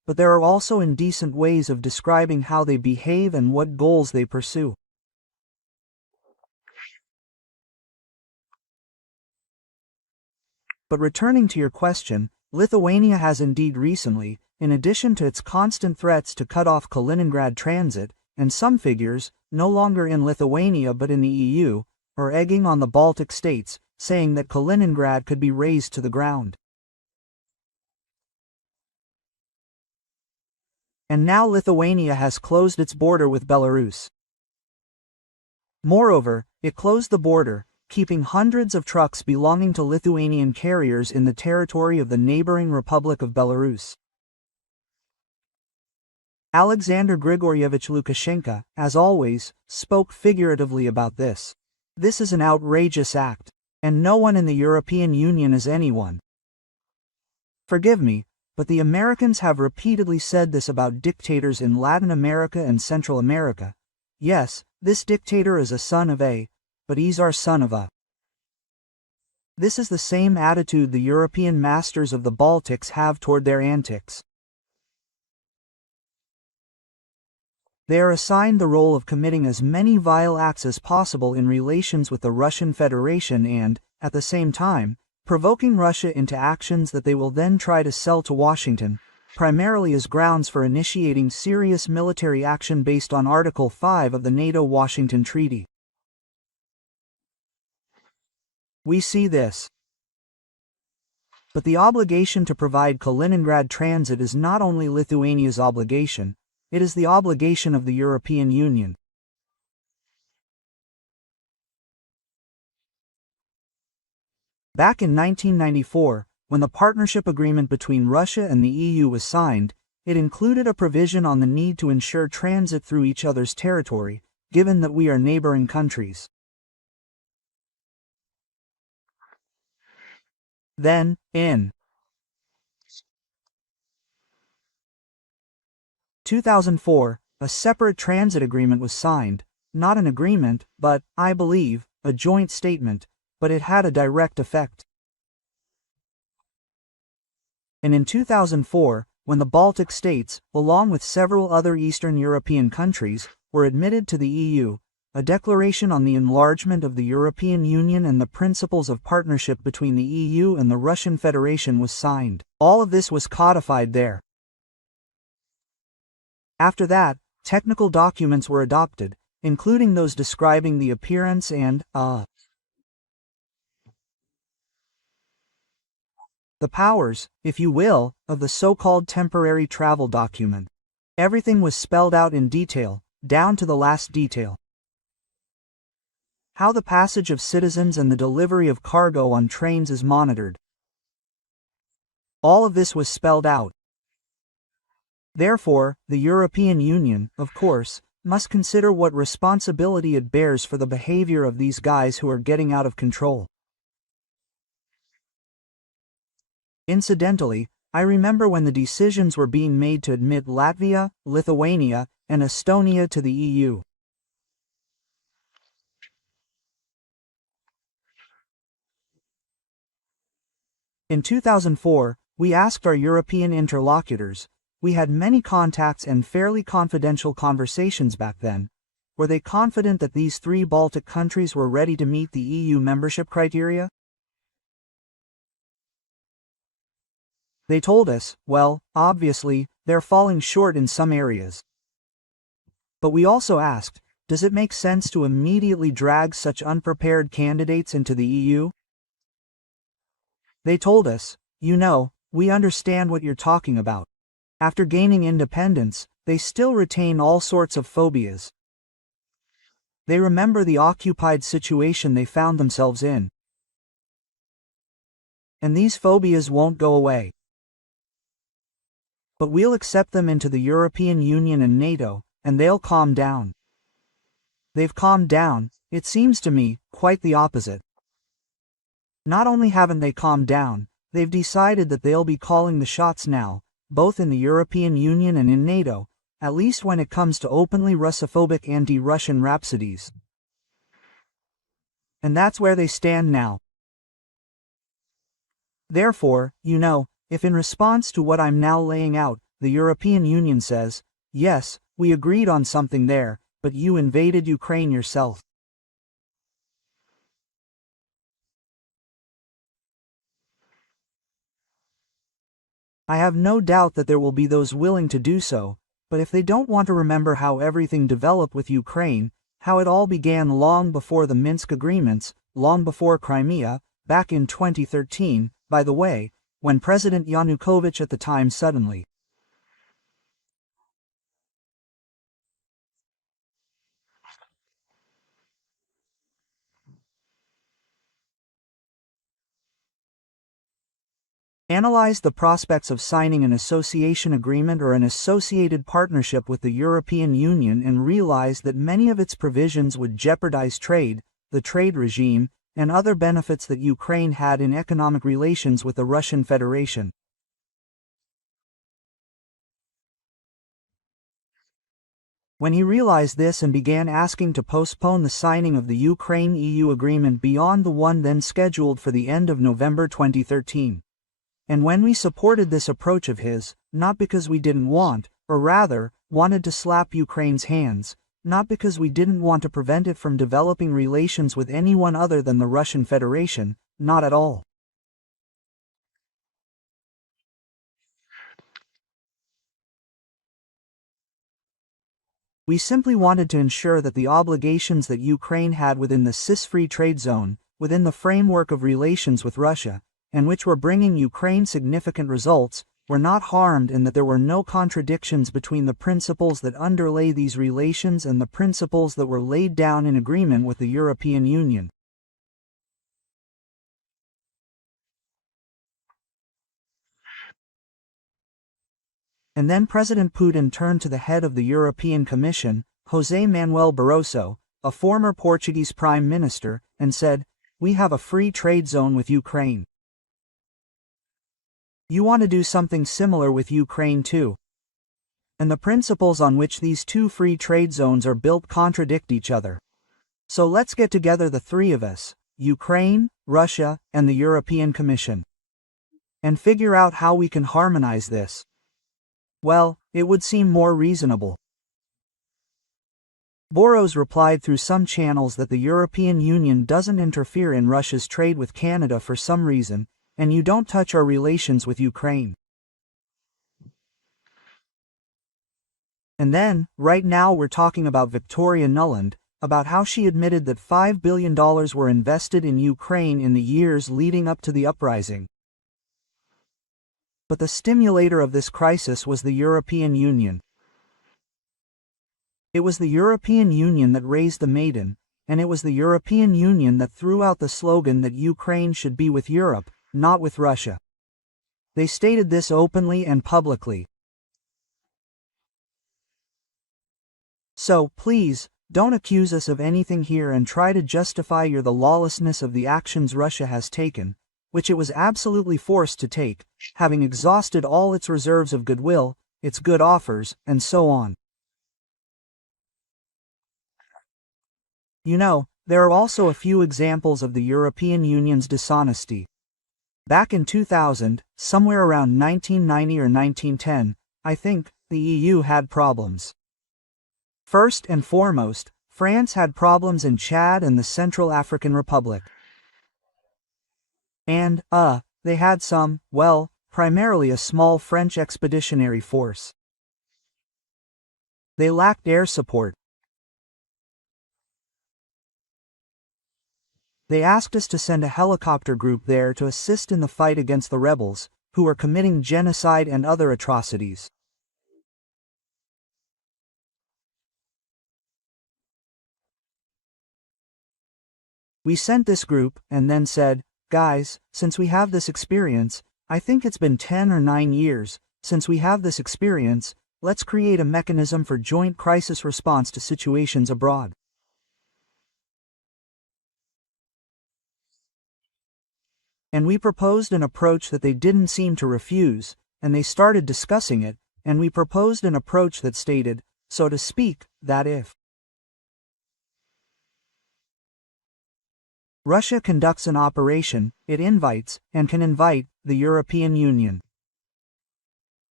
but there are also indecent ways of describing how they behave and what goals they pursue. But returning to your question, Lithuania has indeed recently, in addition to its constant threats to cut off Kaliningrad transit, and some figures, no longer in Lithuania but in the EU, are egging on the Baltic states, saying that Kaliningrad could be razed to the ground. And now Lithuania has closed its border with Belarus. Moreover, it closed the border, keeping hundreds of trucks belonging to Lithuanian carriers in the territory of the neighboring Republic of Belarus. Alexander Grigoryevich Lukashenko, as always, spoke figuratively about this. This is an outrageous act, and no one in the European Union is anyone. Forgive me, but the Americans have repeatedly said this about dictators in Latin America and Central America. Yes, this dictator is a son of A, but he's our son of A. This is the same attitude the European masters of the Baltics have toward their antics. They are assigned the role of committing as many vile acts as possible in relations with the Russian Federation and, at the same time, provoking Russia into actions that they will then try to sell to Washington, primarily as grounds for initiating serious military action based on Article 5 of the NATO-Washington Treaty. We see this. But the obligation to provide Kaliningrad transit is not only Lithuania's obligation, it is the obligation of the European Union. Back in 1994, when the partnership agreement between Russia and the EU was signed, it included a provision on the need to ensure transit through each other's territory, given that we are neighboring countries. Then, in 2004, a separate transit agreement was signed, not an agreement, but, I believe, a joint statement, but it had a direct effect. And in 2004, when the Baltic states, along with several other Eastern European countries, were admitted to the EU, a declaration on the enlargement of the European Union and the principles of partnership between the EU and the Russian Federation was signed. All of this was codified there. After that, technical documents were adopted, including those describing the appearance and, the powers, if you will, of the so-called temporary travel document. Everything was spelled out in detail, down to the last detail. How the passage of citizens and the delivery of cargo on trains is monitored. All of this was spelled out. Therefore, the European Union, of course, must consider what responsibility it bears for the behavior of these guys who are getting out of control. Incidentally, I remember when the decisions were being made to admit Latvia, Lithuania, and Estonia to the EU. In 2004, we asked our European interlocutors, we had many contacts and fairly confidential conversations back then, were they confident that these three Baltic countries were ready to meet the EU membership criteria? They told us, well, obviously, they're falling short in some areas. But we also asked, does it make sense to immediately drag such unprepared candidates into the EU? They told us, you know, we understand what you're talking about. After gaining independence, they still retain all sorts of phobias. They remember the occupied situation they found themselves in. And these phobias won't go away. But we'll accept them into the European Union and NATO, and they'll calm down. They've calmed down, it seems to me, quite the opposite. Not only haven't they calmed down, they've decided that they'll be calling the shots now, both in the European Union and in NATO, at least when it comes to openly Russophobic anti-Russian rhapsodies. And that's where they stand now. Therefore, you know, if in response to what I'm now laying out, the European Union says, yes, we agreed on something there, but you invaded Ukraine yourself. I have no doubt that there will be those willing to do so, but if they don't want to remember how everything developed with Ukraine, how it all began long before the Minsk agreements, long before Crimea, back in 2013, by the way, when President Yanukovych at the time suddenly analyzed the prospects of signing an association agreement or an associated partnership with the European Union and realized that many of its provisions would jeopardize trade, the trade regime, and other benefits that Ukraine had in economic relations with the Russian Federation. When he realized this and began asking to postpone the signing of the Ukraine-EU agreement beyond the one then scheduled for the end of November 2013. And when we supported this approach of his, not because we didn't want, or rather, wanted to slap Ukraine's hands, not because we didn't want to prevent it from developing relations with anyone other than the Russian Federation, not at all. We simply wanted to ensure that the obligations that Ukraine had within the CIS-free trade zone, within the framework of relations with Russia, and which were bringing Ukraine significant results, were not harmed and that there were no contradictions between the principles that underlay these relations and the principles that were laid down in agreement with the European Union. And then President Putin turned to the head of the European Commission, José Manuel Barroso, a former Portuguese Prime Minister, and said, "We have a free trade zone with Ukraine. You want to do something similar with Ukraine too. And the principles on which these two free trade zones are built contradict each other. So let's get together the three of us, Ukraine, Russia, and the European Commission, and figure out how we can harmonize this." Well, it would seem more reasonable. Boros replied through some channels that the European Union doesn't interfere in Russia's trade with Canada for some reason, and you don't touch our relations with Ukraine. And then, right now we're talking about Victoria Nuland, about how she admitted that $5 billion were invested in Ukraine in the years leading up to the uprising. But the stimulator of this crisis was the European Union. It was the European Union that raised the maiden, and it was the European Union that threw out the slogan that Ukraine should be with Europe, not with Russia. They stated this openly and publicly. So, please, don't accuse us of anything here and try to justify the lawlessness of the actions Russia has taken, which it was absolutely forced to take, having exhausted all its reserves of goodwill, its good offers, and so on. You know, there are also a few examples of the European Union's dishonesty. Back in 2000, somewhere around 1990 or 1910, I think, the EU had problems. First and foremost, France had problems in Chad and the Central African Republic. And, they had some, well, primarily a small French expeditionary force. They lacked air support. They asked us to send a helicopter group there to assist in the fight against the rebels, who were committing genocide and other atrocities. We sent this group, and then said, "Guys, since we have this experience, I think it's been 10 or 9 years, since we have this experience, let's create a mechanism for joint crisis response to situations abroad." And we proposed an approach that they didn't seem to refuse, and they started discussing it, and we proposed an approach that stated, so to speak, that if Russia conducts an operation, it invites, and can invite, the European Union.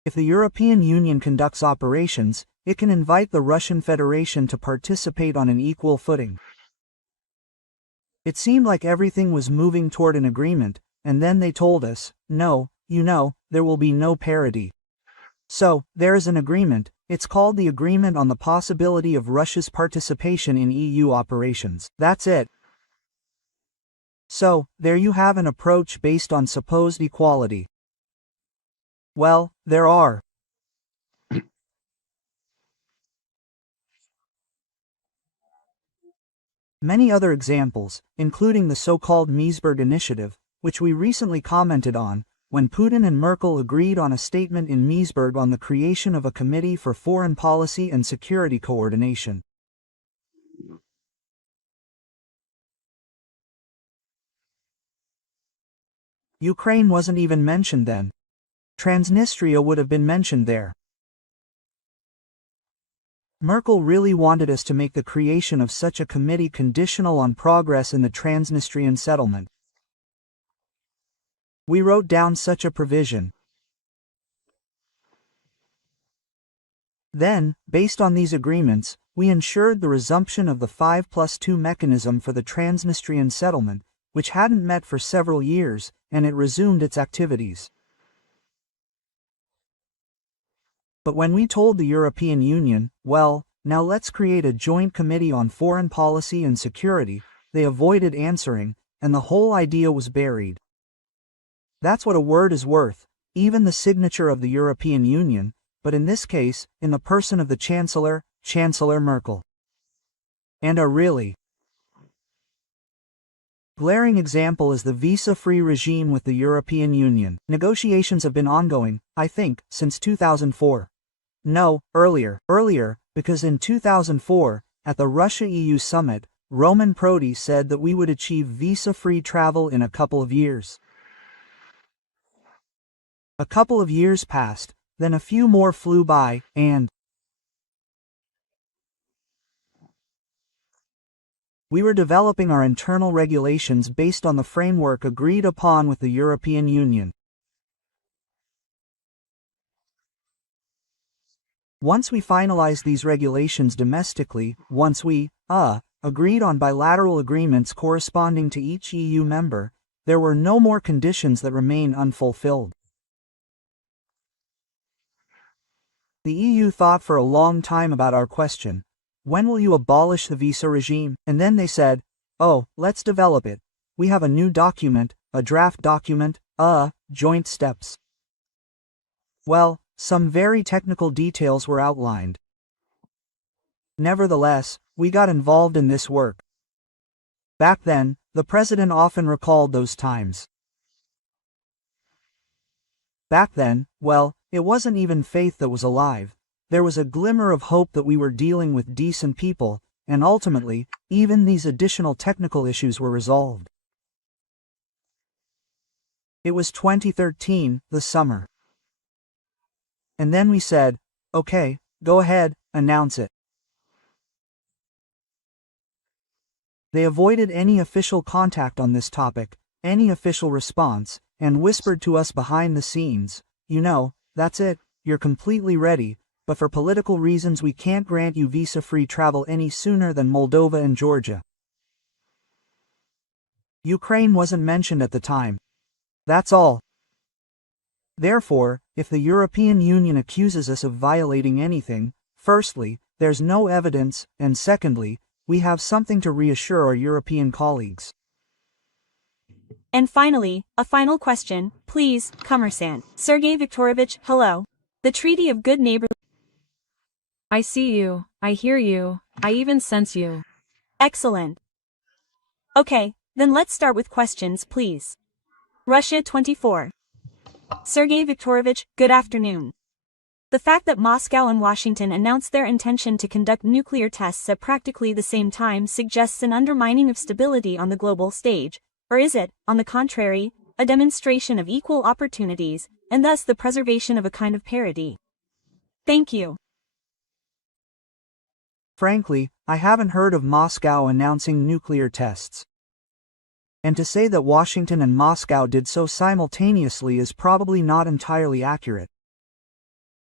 If the European Union conducts operations, it can invite the Russian Federation to participate on an equal footing. It seemed like everything was moving toward an agreement, and then they told us, no, there will be no parity. So, there is an agreement. It's called the Agreement on the Possibility of Russia's Participation in EU Operations. That's it. So, there you have an approach based on supposed equality. Well, there are many other examples, including the so-called Misberg initiative, which we recently commented on, when Putin and Merkel agreed on a statement in Misberg on the creation of a Committee for Foreign Policy and Security Coordination. Ukraine wasn't even mentioned then. Transnistria would have been mentioned there. Merkel really wanted us to make the creation of such a committee conditional on progress in the Transnistrian settlement. We wrote down such a provision. Then, based on these agreements, we ensured the resumption of the 5+2 mechanism for the Transnistrian settlement, which hadn't met for several years, and it resumed its activities. But when we told the European Union, well, now let's create a joint committee on foreign policy and security, they avoided answering, and the whole idea was buried. That's what a word is worth, even the signature of the European Union, but in this case, in the person of the Chancellor, Chancellor Merkel. And a really glaring example is the visa-free regime with the European Union. Negotiations have been ongoing, I think, since 2004. No, earlier, because in 2004, at the Russia-EU summit, Roman Prodi said that we would achieve visa-free travel in a couple of years. A couple of years passed, then a few more flew by, and we were developing our internal regulations based on the framework agreed upon with the European Union. Once we finalized these regulations domestically, once we, agreed on bilateral agreements corresponding to each EU member, there were no more conditions that remain unfulfilled. The EU thought for a long time about our question, when will you abolish the visa regime? And then they said, oh, let's develop it. We have a new document, a draft document, joint steps. Well, some very technical details were outlined. Nevertheless, we got involved in this work. Back then, the President often recalled those times. Back then, well, it wasn't even faith that was alive. There was a glimmer of hope that we were dealing with decent people, and ultimately, even these additional technical issues were resolved. It was 2013, the summer. And then we said, okay, go ahead, announce it. They avoided any official contact on this topic, any official response, and whispered to us behind the scenes, that's it, you're completely ready, but for political reasons we can't grant you visa-free travel any sooner than Moldova and Georgia. Ukraine wasn't mentioned at the time. That's all. Therefore, if the European Union accuses us of violating anything, firstly, there's no evidence, and secondly, we have something to reassure our European colleagues. And finally, a final question, please, Commerçant. Sergey Viktorovich, hello. The Treaty of Good Neighborly. I see you, I hear you, I even sense you. Excellent. Okay, then let's start with questions, please. Russia 24. Sergey Viktorovich, good afternoon. The fact that Moscow and Washington announced their intention to conduct nuclear tests at practically the same time suggests an undermining of stability on the global stage, or is it, on the contrary, a demonstration of equal opportunities, and thus the preservation of a kind of parity? Thank you. Frankly, I haven't heard of Moscow announcing nuclear tests. And to say that Washington and Moscow did so simultaneously is probably not entirely accurate.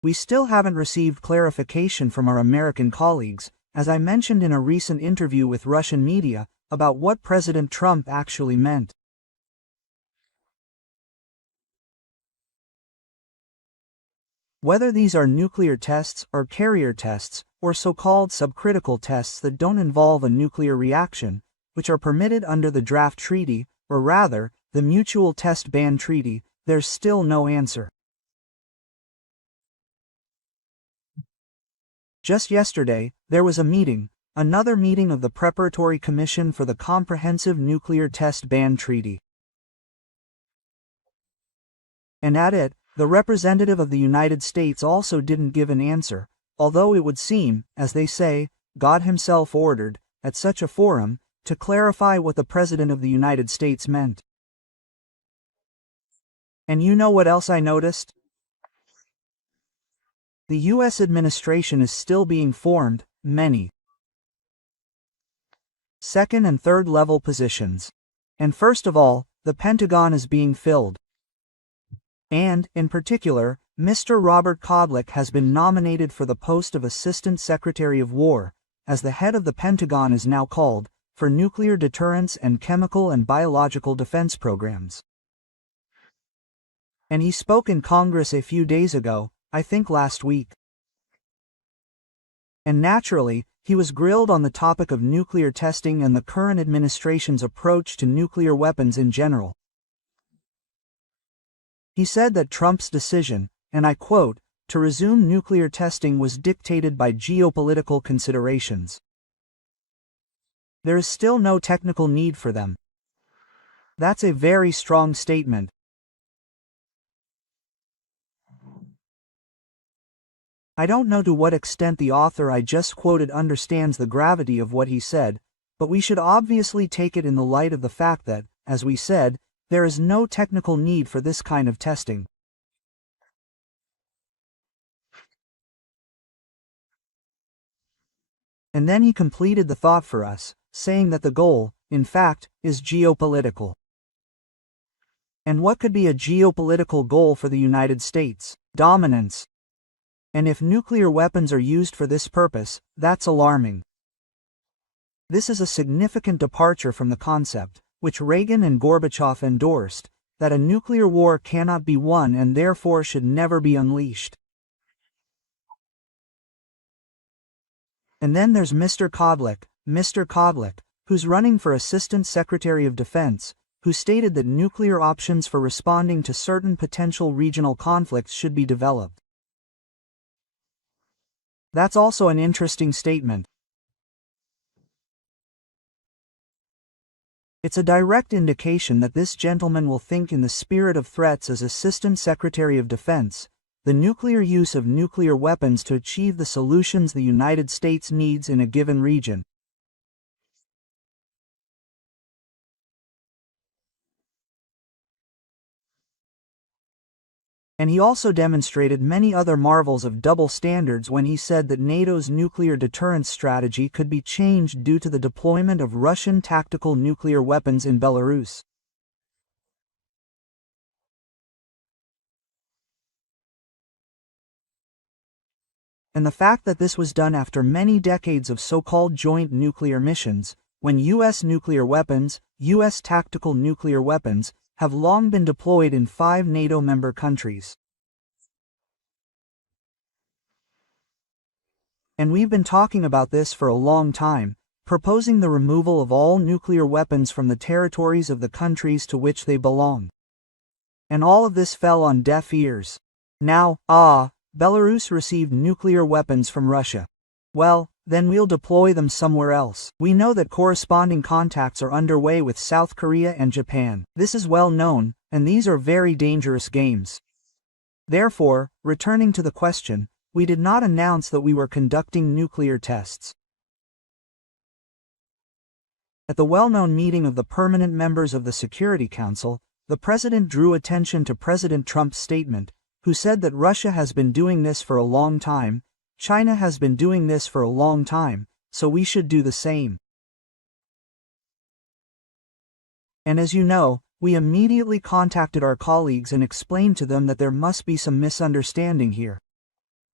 We still haven't received clarification from our American colleagues, as I mentioned in a recent interview with Russian media, about what President Trump actually meant. Whether these are nuclear tests or carrier tests, or so-called subcritical tests that don't involve a nuclear reaction, which are permitted under the draft treaty, or rather, the Mutual Test Ban Treaty, there's still no answer. Just yesterday, there was a meeting, another meeting of the Preparatory Commission for the Comprehensive Nuclear Test Ban Treaty. And at it, the representative of the United States also didn't give an answer, although it would seem, as they say, God himself ordered, at such a forum, to clarify what the President of the United States meant. And you know what else I noticed? The U.S. administration is still being formed, many second and third level positions. And first of all, the Pentagon is being filled. And, in particular, Mr. Robert Kodlik has been nominated for the post of Assistant Secretary of War, as the head of the Pentagon is now called, for nuclear deterrence and chemical and biological defense programs. And he spoke in Congress a few days ago, I think last week. And naturally, he was grilled on the topic of nuclear testing and the current administration's approach to nuclear weapons in general. He said that Trump's decision, and I quote, to resume nuclear testing was dictated by geopolitical considerations. There is still no technical need for them. That's a very strong statement. I don't know to what extent the author I just quoted understands the gravity of what he said, but we should obviously take it in the light of the fact that, as we said, there is no technical need for this kind of testing. And then he completed the thought for us, saying that the goal, in fact, is geopolitical. And what could be a geopolitical goal for the United States? Dominance. And if nuclear weapons are used for this purpose, that's alarming. This is a significant departure from the concept, which Reagan and Gorbachev endorsed, that a nuclear war cannot be won and therefore should never be unleashed. And then there's Mr. Kodlik, who's running for Assistant Secretary of Defense, who stated that nuclear options for responding to certain potential regional conflicts should be developed. That's also an interesting statement. It's a direct indication that this gentleman will think in the spirit of threats as Assistant Secretary of Defense, the nuclear use of nuclear weapons to achieve the solutions the United States needs in a given region. And he also demonstrated many other marvels of double standards when he said that NATO's nuclear deterrence strategy could be changed due to the deployment of Russian tactical nuclear weapons in Belarus. And the fact that this was done after many decades of so-called joint nuclear missions, when U.S. nuclear weapons, U.S. tactical nuclear weapons, have long been deployed in 5 NATO member countries. And we've been talking about this for a long time, proposing the removal of all nuclear weapons from the territories of the countries to which they belong. And all of this fell on deaf ears. Now, Belarus received nuclear weapons from Russia. Well, then we'll deploy them somewhere else. We know that corresponding contacts are underway with South Korea and Japan. This is well known, and these are very dangerous games. Therefore, returning to the question, we did not announce that we were conducting nuclear tests. At the well-known meeting of the permanent members of the Security Council, the President drew attention to President Trump's statement, who said that Russia has been doing this for a long time, China has been doing this for a long time, so we should do the same. And as you know, we immediately contacted our colleagues and explained to them that there must be some misunderstanding here.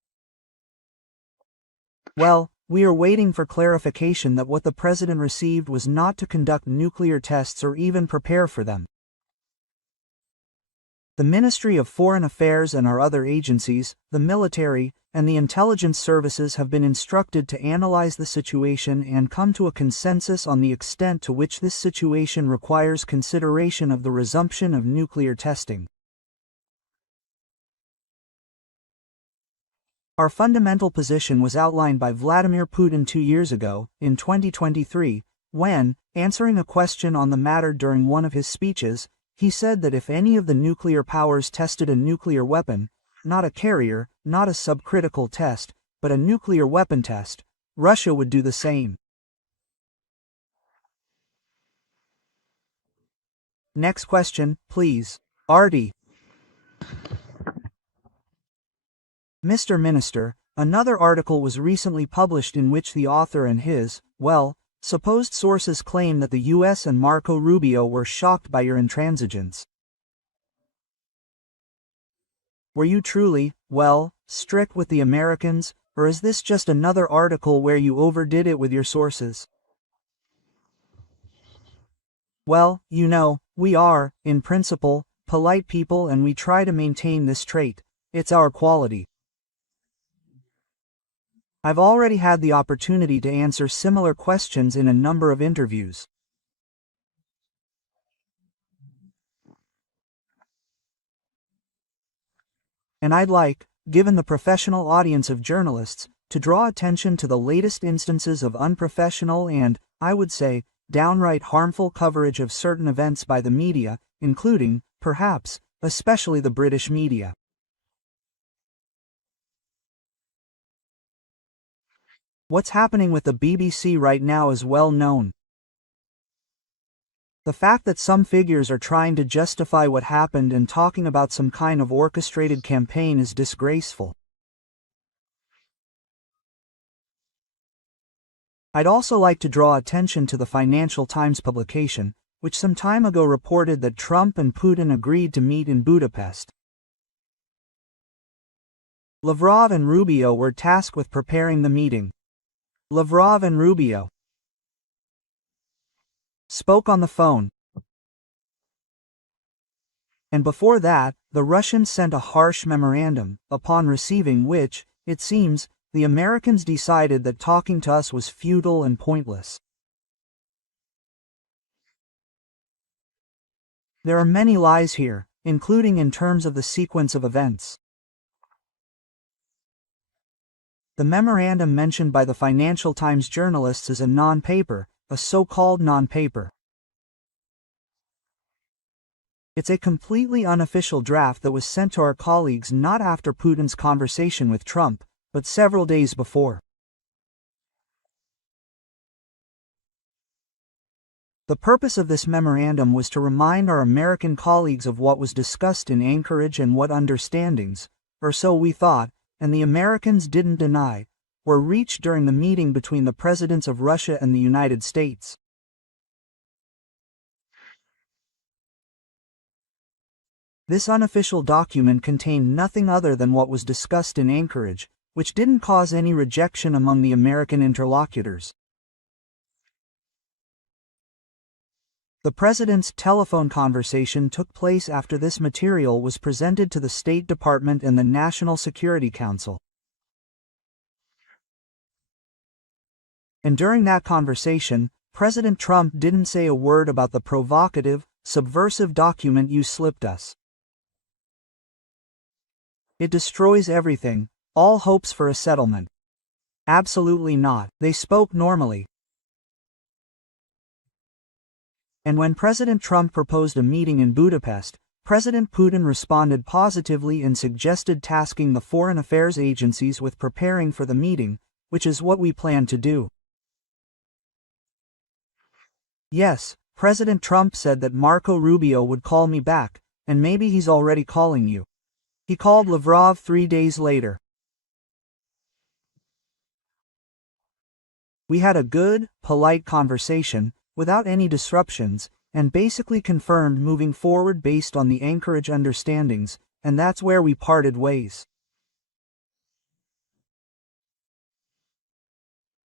Well, we are waiting for clarification that what the president received was not to conduct nuclear tests or even prepare for them. The Ministry of Foreign Affairs and our other agencies, the military, and the intelligence services have been instructed to analyze the situation and come to a consensus on the extent to which this situation requires consideration of the resumption of nuclear testing. Our fundamental position was outlined by Vladimir Putin 2 years ago, in 2023, when, answering a question on the matter during one of his speeches, he said that if any of the nuclear powers tested a nuclear weapon, not a carrier, not a subcritical test, but a nuclear weapon test, Russia would do the same. Next question, please. Artie. Mr. Minister, another article was recently published in which the author and his, supposed sources claim that the US and Marco Rubio were shocked by your intransigence. Were you truly, strict with the Americans, or is this just another article where you overdid it with your sources? Well, you know, we are, in principle, polite people and we try to maintain this trait. It's our quality. I've already had the opportunity to answer similar questions in a number of interviews. And I'd like, given the professional audience of journalists, to draw attention to the latest instances of unprofessional and, I would say, downright harmful coverage of certain events by the media, including, perhaps, especially the British media. What's happening with the BBC right now is well known. The fact that some figures are trying to justify what happened and talking about some kind of orchestrated campaign is disgraceful. I'd also like to draw attention to the Financial Times publication, which some time ago reported that Trump and Putin agreed to meet in Budapest. Lavrov and Rubio were tasked with preparing the meeting. Lavrov and Rubio spoke on the phone. And before that, the Russians sent a harsh memorandum, upon receiving which, it seems, the Americans decided that talking to us was futile and pointless. There are many lies here, including in terms of the sequence of events. The memorandum mentioned by the Financial Times journalists is a non-paper, a so-called non-paper. It's a completely unofficial draft that was sent to our colleagues not after Putin's conversation with Trump, but several days before. The purpose of this memorandum was to remind our American colleagues of what was discussed in Anchorage and what understandings, or so we thought, and the Americans didn't deny, were reached during the meeting between the presidents of Russia and the United States. This unofficial document contained nothing other than what was discussed in Anchorage, which didn't cause any rejection among the American interlocutors. The president's telephone conversation took place after this material was presented to the State Department and the National Security Council. And during that conversation, President Trump didn't say a word about the provocative, subversive document you slipped us. It destroys everything, all hopes for a settlement. Absolutely not. They spoke normally. And when President Trump proposed a meeting in Budapest, President Putin responded positively and suggested tasking the foreign affairs agencies with preparing for the meeting, which is what we plan to do. Yes, President Trump said that Marco Rubio would call me back, and maybe he's already calling you. He called Lavrov 3 days later. We had a good, polite conversation, without any disruptions, and basically confirmed moving forward based on the Anchorage understandings, and that's where we parted ways.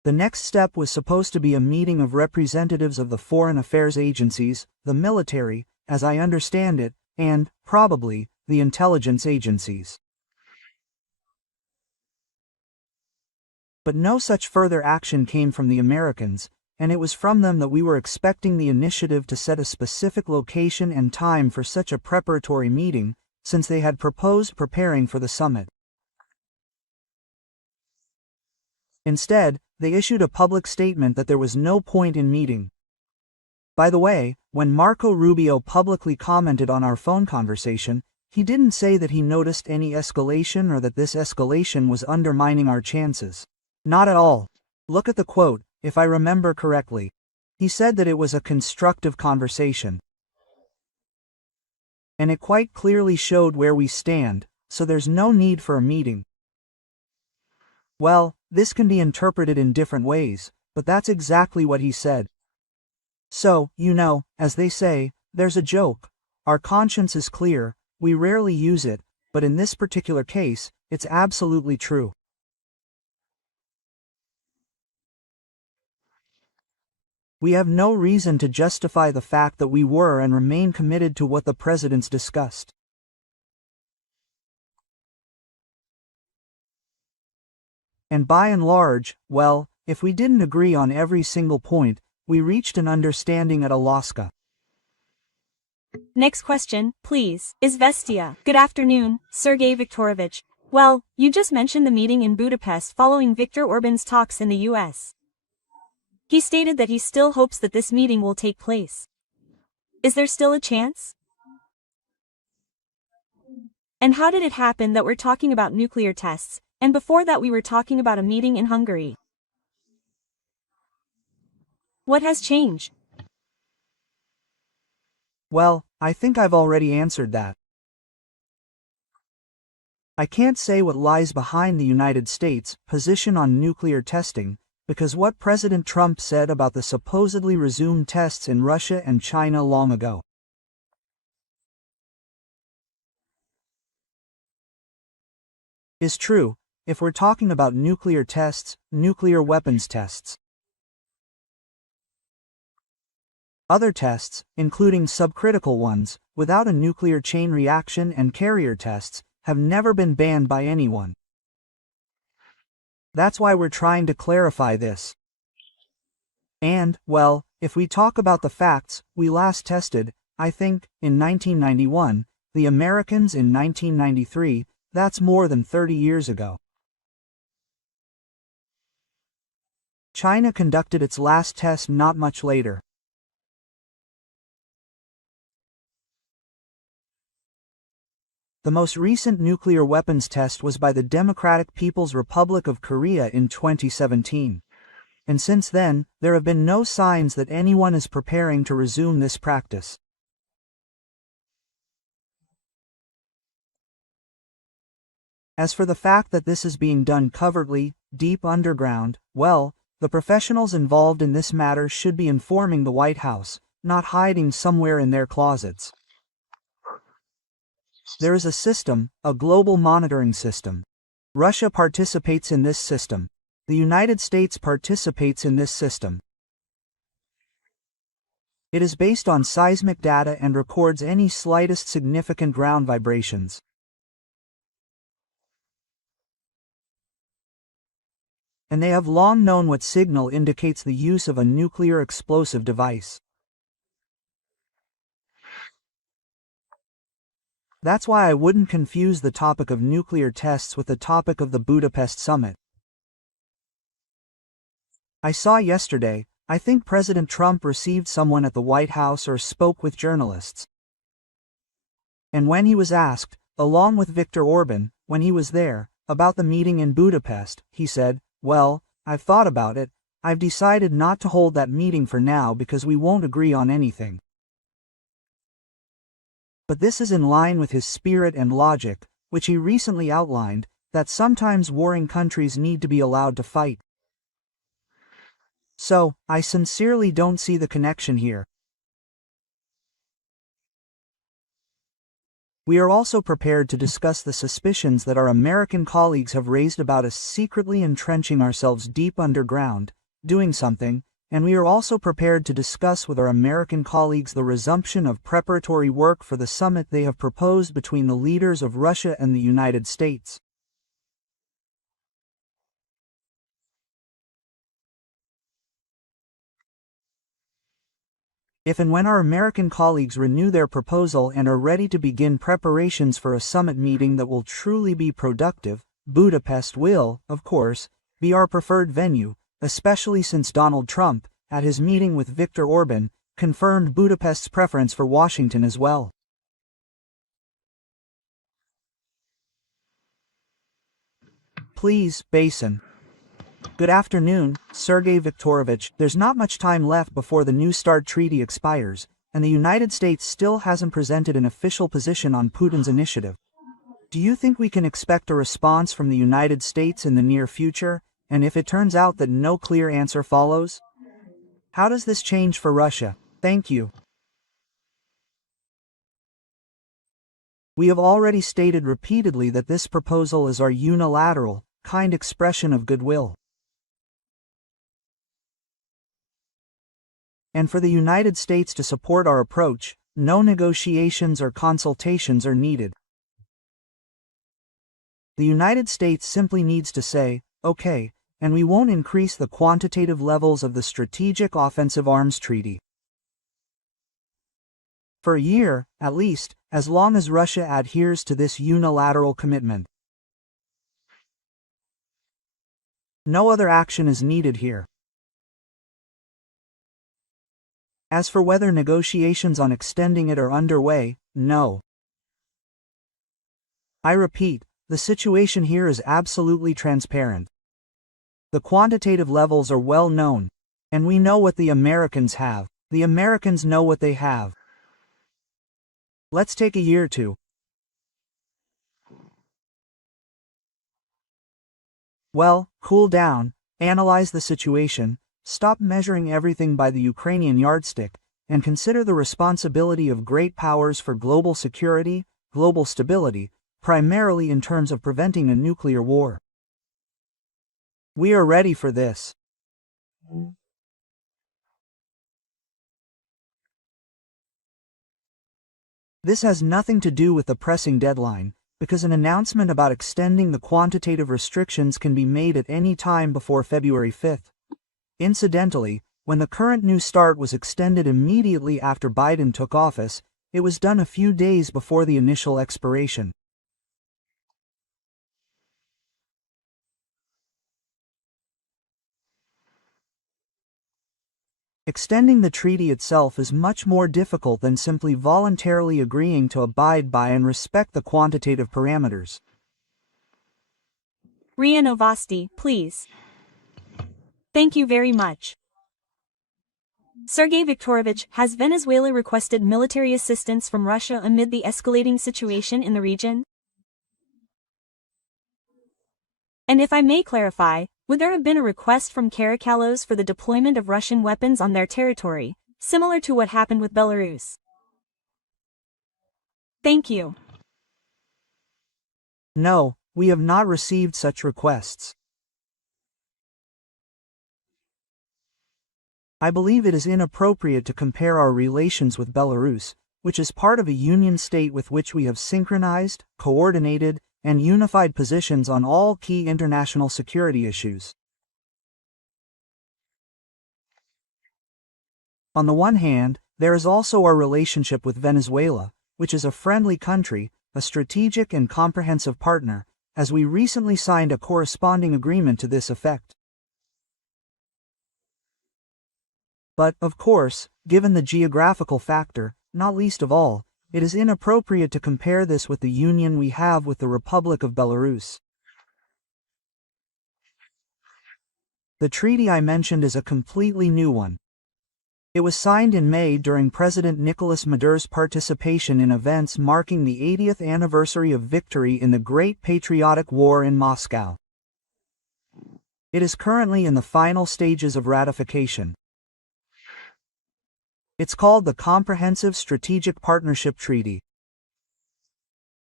The next step was supposed to be a meeting of representatives of the foreign affairs agencies, the military, as I understand it, and, probably, the intelligence agencies. But no such further action came from the Americans, and it was from them that we were expecting the initiative to set a specific location and time for such a preparatory meeting, since they had proposed preparing for the summit. Instead, they issued a public statement that there was no point in meeting. By the way, when Marco Rubio publicly commented on our phone conversation, he didn't say that he noticed any escalation or that this escalation was undermining our chances. Not at all. Look at the quote, if I remember correctly. He said that it was a constructive conversation. And it quite clearly showed where we stand, so there's no need for a meeting. Well, this can be interpreted in different ways, but that's exactly what he said. So, as they say, there's a joke. Our conscience is clear, we rarely use it, but in this particular case, it's absolutely true. We have no reason to justify the fact that we were and remain committed to what the presidents discussed. And by and large, well, if we didn't agree on every single point, we reached an understanding at Alaska. Next question, please. Izvestia. Good afternoon, Sergey Viktorovich. Well, you just mentioned the meeting in Budapest following Viktor Orban's talks in the US. He stated that he still hopes that this meeting will take place. Is there still a chance? And how did it happen that we're talking about nuclear tests, and before that we were talking about a meeting in Hungary? What has changed? Well, I think I've already answered that. I can't say what lies behind the United States' position on nuclear testing, because what President Trump said about the supposedly resumed tests in Russia and China long ago is true, if we're talking about nuclear tests, nuclear weapons tests. Other tests, including subcritical ones, without a nuclear chain reaction and carrier tests, have never been banned by anyone. That's why we're trying to clarify this. And, well, if we talk about the facts, we last tested, I think, in 1991, the Americans in 1993, that's more than 30 years ago. China conducted its last test not much later. The most recent nuclear weapons test was by the Democratic People's Republic of Korea in 2017. And since then, there have been no signs that anyone is preparing to resume this practice. As for the fact that this is being done covertly, deep underground, well, the professionals involved in this matter should be informing the White House, not hiding somewhere in their closets. There is a system, a global monitoring system. Russia participates in this system. The United States participates in this system. It is based on seismic data and records any slightest significant ground vibrations. And they have long known what signal indicates the use of a nuclear explosive device. That's why I wouldn't confuse the topic of nuclear tests with the topic of the Budapest summit. I saw yesterday, I think President Trump received someone at the White House or spoke with journalists. And when he was asked, along with Viktor Orban, when he was there, about the meeting in Budapest, he said, "Well, I've thought about it, I've decided not to hold that meeting for now because we won't agree on anything." But this is in line with his spirit and logic, which he recently outlined, that sometimes warring countries need to be allowed to fight. So, I sincerely don't see the connection here. We are also prepared to discuss the suspicions that our American colleagues have raised about us secretly entrenching ourselves deep underground, doing something, and we are also prepared to discuss with our American colleagues the resumption of preparatory work for the summit they have proposed between the leaders of Russia and the United States. If and when our American colleagues renew their proposal and are ready to begin preparations for a summit meeting that will truly be productive, Budapest will, of course, be our preferred venue, especially since Donald Trump, at his meeting with Viktor Orban, confirmed Budapest's preference for Washington as well. Please, Basin. Good afternoon, Sergey Viktorovich. There's not much time left before the New START treaty expires, and the United States still hasn't presented an official position on Putin's initiative. Do you think we can expect a response from the United States in the near future, and if it turns out that no clear answer follows? How does this change for Russia? Thank you. We have already stated repeatedly that this proposal is our unilateral, kind expression of goodwill. And for the United States to support our approach, no negotiations or consultations are needed. The United States simply needs to say, okay, and we won't increase the quantitative levels of the Strategic Offensive Arms Treaty. For a year, at least, as long as Russia adheres to this unilateral commitment. No other action is needed here. As for whether negotiations on extending it are underway, no. I repeat, the situation here is absolutely transparent. The quantitative levels are well known, and we know what the Americans have. The Americans know what they have. Let's take a year or two. Well, cool down, analyze the situation, stop measuring everything by the Ukrainian yardstick, and consider the responsibility of great powers for global security, global stability, primarily in terms of preventing a nuclear war. We are ready for this. This has nothing to do with the pressing deadline, because an announcement about extending the quantitative restrictions can be made at any time before February 5th. Incidentally, when the current New START was extended immediately after Biden took office, it was done a few days before the initial expiration. Extending the treaty itself is much more difficult than simply voluntarily agreeing to abide by and respect the quantitative parameters. RIA Novosti, please. Thank you very much. Sergey Viktorovich, has Venezuela requested military assistance from Russia amid the escalating situation in the region? And if I may clarify, would there have been a request from Caracalos for the deployment of Russian weapons on their territory, similar to what happened with Belarus? Thank you. No, we have not received such requests. I believe it is inappropriate to compare our relations with Belarus, which is part of a union state with which we have synchronized, coordinated, and unified positions on all key international security issues. On the one hand, there is also our relationship with Venezuela, which is a friendly country, a strategic and comprehensive partner, as we recently signed a corresponding agreement to this effect. But, of course, given the geographical factor, not least of all, it is inappropriate to compare this with the union we have with the Republic of Belarus. The treaty I mentioned is a completely new one. It was signed in May during President Nicolas Maduro's participation in events marking the 80th anniversary of victory in the Great Patriotic War in Moscow. It is currently in the final stages of ratification. It's called the Comprehensive Strategic Partnership Treaty.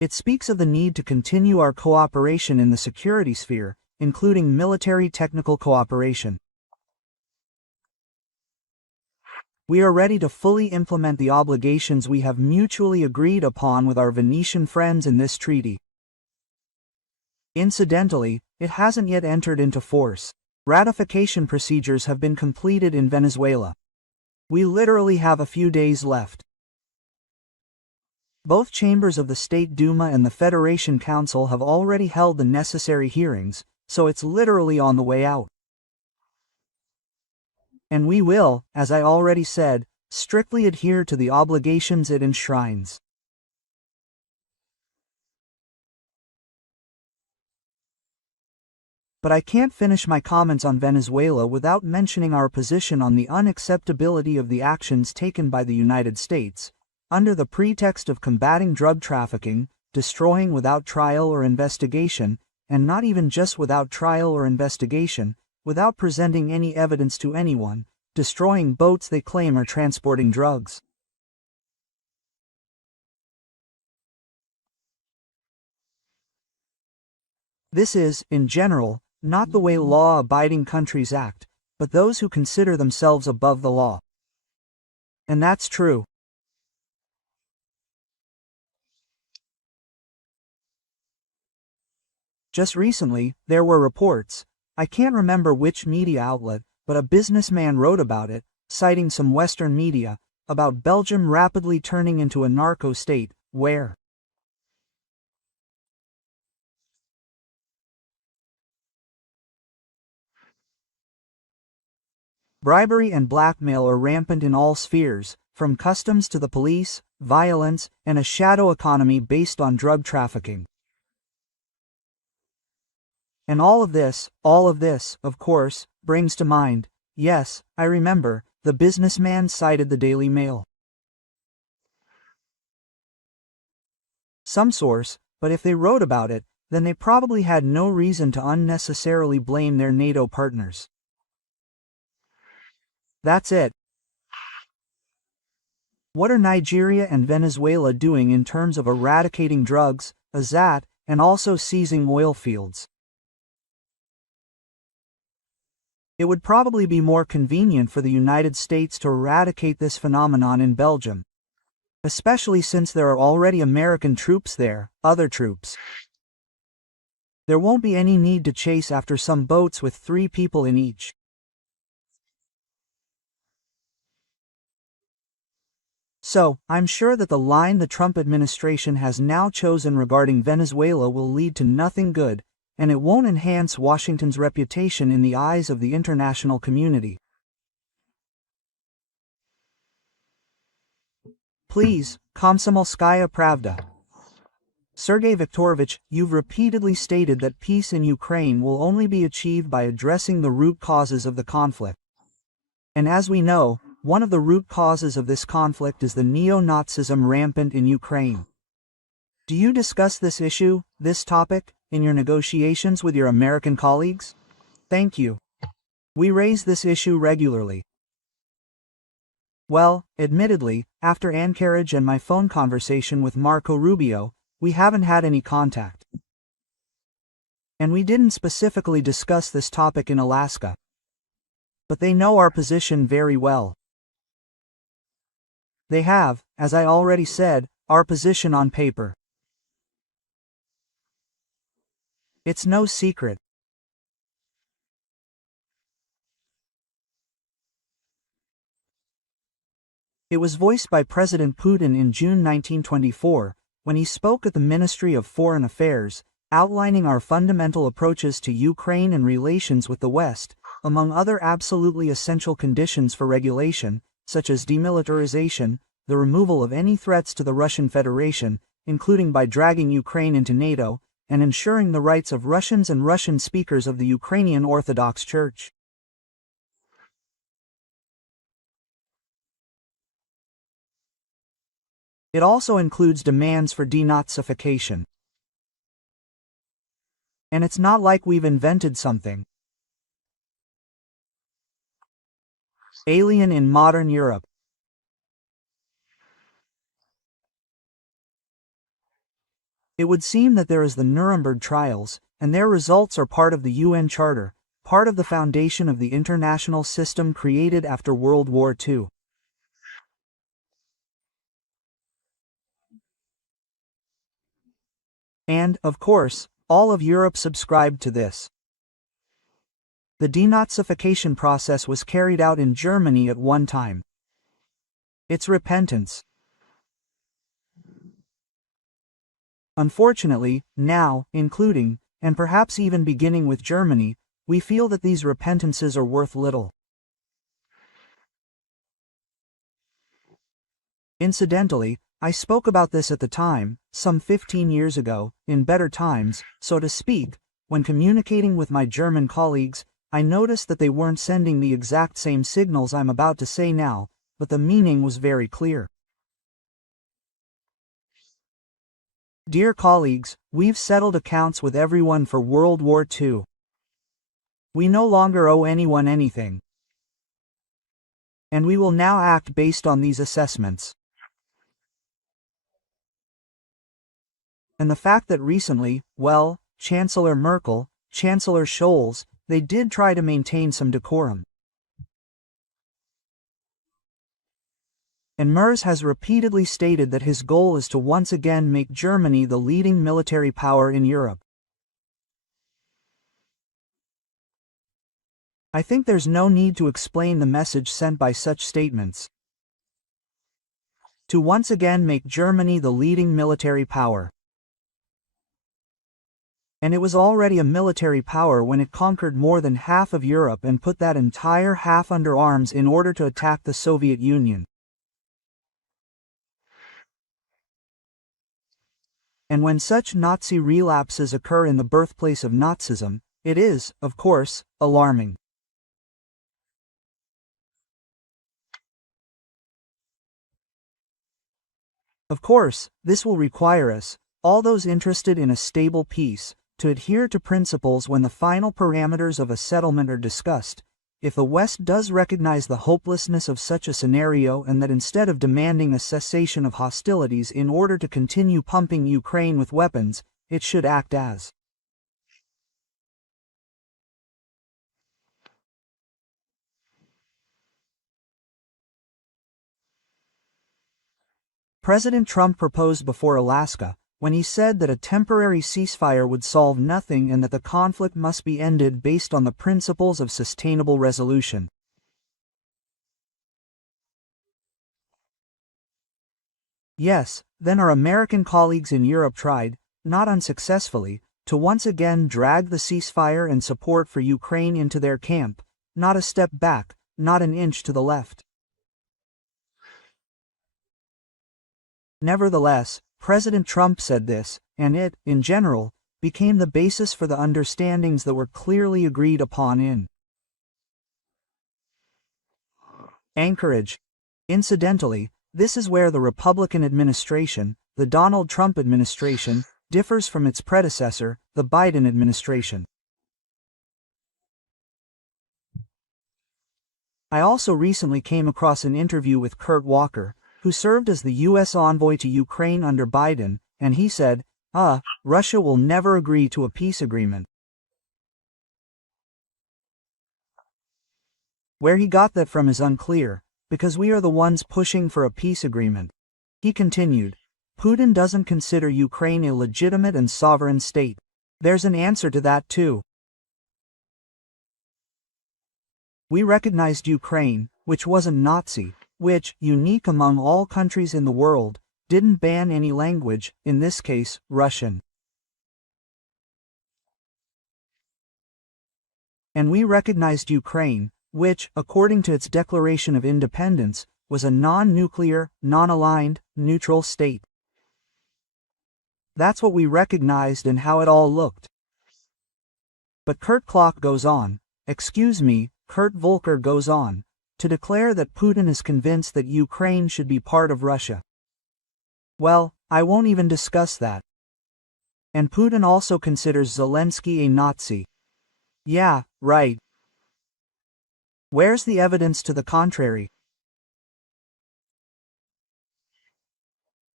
It speaks of the need to continue our cooperation in the security sphere, including military technical cooperation. We are ready to fully implement the obligations we have mutually agreed upon with our Venetian friends in this treaty. Incidentally, it hasn't yet entered into force. Ratification procedures have been completed in Venezuela. We literally have a few days left. Both chambers of the State Duma and the Federation Council have already held the necessary hearings, so it's literally on the way out. And we will, as I already said, strictly adhere to the obligations it enshrines. But I can't finish my comments on Venezuela without mentioning our position on the unacceptability of the actions taken by the United States, under the pretext of combating drug trafficking, destroying without trial or investigation, and not even just without trial or investigation, without presenting any evidence to anyone, destroying boats they claim are transporting drugs. This is, in general, not the way law-abiding countries act, but those who consider themselves above the law. And that's true. Just recently, there were reports, I can't remember which media outlet, but a businessman wrote about it, citing some Western media, about Belgium rapidly turning into a narco state, where bribery and blackmail are rampant in all spheres, from customs to the police, violence, and a shadow economy based on drug trafficking. And all of this, of course, brings to mind, yes, I remember, the businessman cited the Daily Mail. Some source, but if they wrote about it, then they probably had no reason to unnecessarily blame their NATO partners. That's it. What are Nigeria and Venezuela doing in terms of eradicating drugs, AZAT, and also seizing oil fields? It would probably be more convenient for the United States to eradicate this phenomenon in Belgium, especially since there are already American troops there, other troops. There won't be any need to chase after some boats with 3 people in each. So, I'm sure that the line the Trump administration has now chosen regarding Venezuela will lead to nothing good, and it won't enhance Washington's reputation in the eyes of the international community. Please, Komsomolskaya Pravda. Sergey Viktorovich, you've repeatedly stated that peace in Ukraine will only be achieved by addressing the root causes of the conflict. And as we know, one of the root causes of this conflict is the neo-Nazism rampant in Ukraine. Do you discuss this issue, this topic, in your negotiations with your American colleagues? Thank you. We raise this issue regularly. Well, admittedly, after Anchorage and my phone conversation with Marco Rubio, we haven't had any contact. And we didn't specifically discuss this topic in Alaska. But they know our position very well. They have, as I already said, our position on paper. It's no secret. It was voiced by President Putin in June 1924, when he spoke at the Ministry of Foreign Affairs, outlining our fundamental approaches to Ukraine and relations with the West, among other absolutely essential conditions for regulation, such as demilitarization, the removal of any threats to the Russian Federation, including by dragging Ukraine into NATO, and ensuring the rights of Russians and Russian speakers of the Ukrainian Orthodox Church. It also includes demands for denazification. And it's not like we've invented something alien in modern Europe. It would seem that there is the Nuremberg trials, and their results are part of the UN Charter, part of the foundation of the international system created after World War II. And, of course, all of Europe subscribed to this. The denazification process was carried out in Germany at one time. It's repentance. Unfortunately, now, including, and perhaps even beginning with Germany, we feel that these repentances are worth little. Incidentally, I spoke about this at the time, some 15 years ago, in better times, so to speak. When communicating with my German colleagues, I noticed that they weren't sending the exact same signals I'm about to say now, but the meaning was very clear. Dear colleagues, we've settled accounts with everyone for World War II. We no longer owe anyone anything. And we will now act based on these assessments. And the fact that recently, well, Chancellor Merkel, Chancellor Scholz, they did try to maintain some decorum. And Merz has repeatedly stated that his goal is to once again make Germany the leading military power in Europe. I think there's no need to explain the message sent by such statements. To once again make Germany the leading military power. And it was already a military power when it conquered more than half of Europe and put that entire half under arms in order to attack the Soviet Union. And when such Nazi relapses occur in the birthplace of Nazism, it is, of course, alarming. Of course, this will require us, all those interested in a stable peace, to adhere to principles when the final parameters of a settlement are discussed. If the West does recognize the hopelessness of such a scenario and that instead of demanding a cessation of hostilities in order to continue pumping Ukraine with weapons, it should act as President Trump proposed before Alaska, when he said that a temporary ceasefire would solve nothing and that the conflict must be ended based on the principles of sustainable resolution. Yes, then our American colleagues in Europe tried, not unsuccessfully, to once again drag the ceasefire and support for Ukraine into their camp, not a step back, not an inch to the left. Nevertheless, President Trump said this, and it, in general, became the basis for the understandings that were clearly agreed upon in Anchorage. Incidentally, this is where the Republican administration, the Donald Trump administration, differs from its predecessor, the Biden administration. I also recently came across an interview with Kurt Walker, who served as the U.S. envoy to Ukraine under Biden, and he said, Russia will never agree to a peace agreement. Where he got that from is unclear, because we are the ones pushing for a peace agreement. He continued, Putin doesn't consider Ukraine a legitimate and sovereign state. There's an answer to that too. We recognized Ukraine, which wasn't Nazi, which, unique among all countries in the world, didn't ban any language, in this case, Russian. And we recognized Ukraine, which, according to its declaration of independence, was a non-nuclear, non-aligned, neutral state. That's what we recognized and how it all looked. But Kurt goes on, Kurt Volker goes on, to declare that Putin is convinced that Ukraine should be part of Russia. Well, I won't even discuss that. And Putin also considers Zelensky a Nazi. Yeah, right. Where's the evidence to the contrary?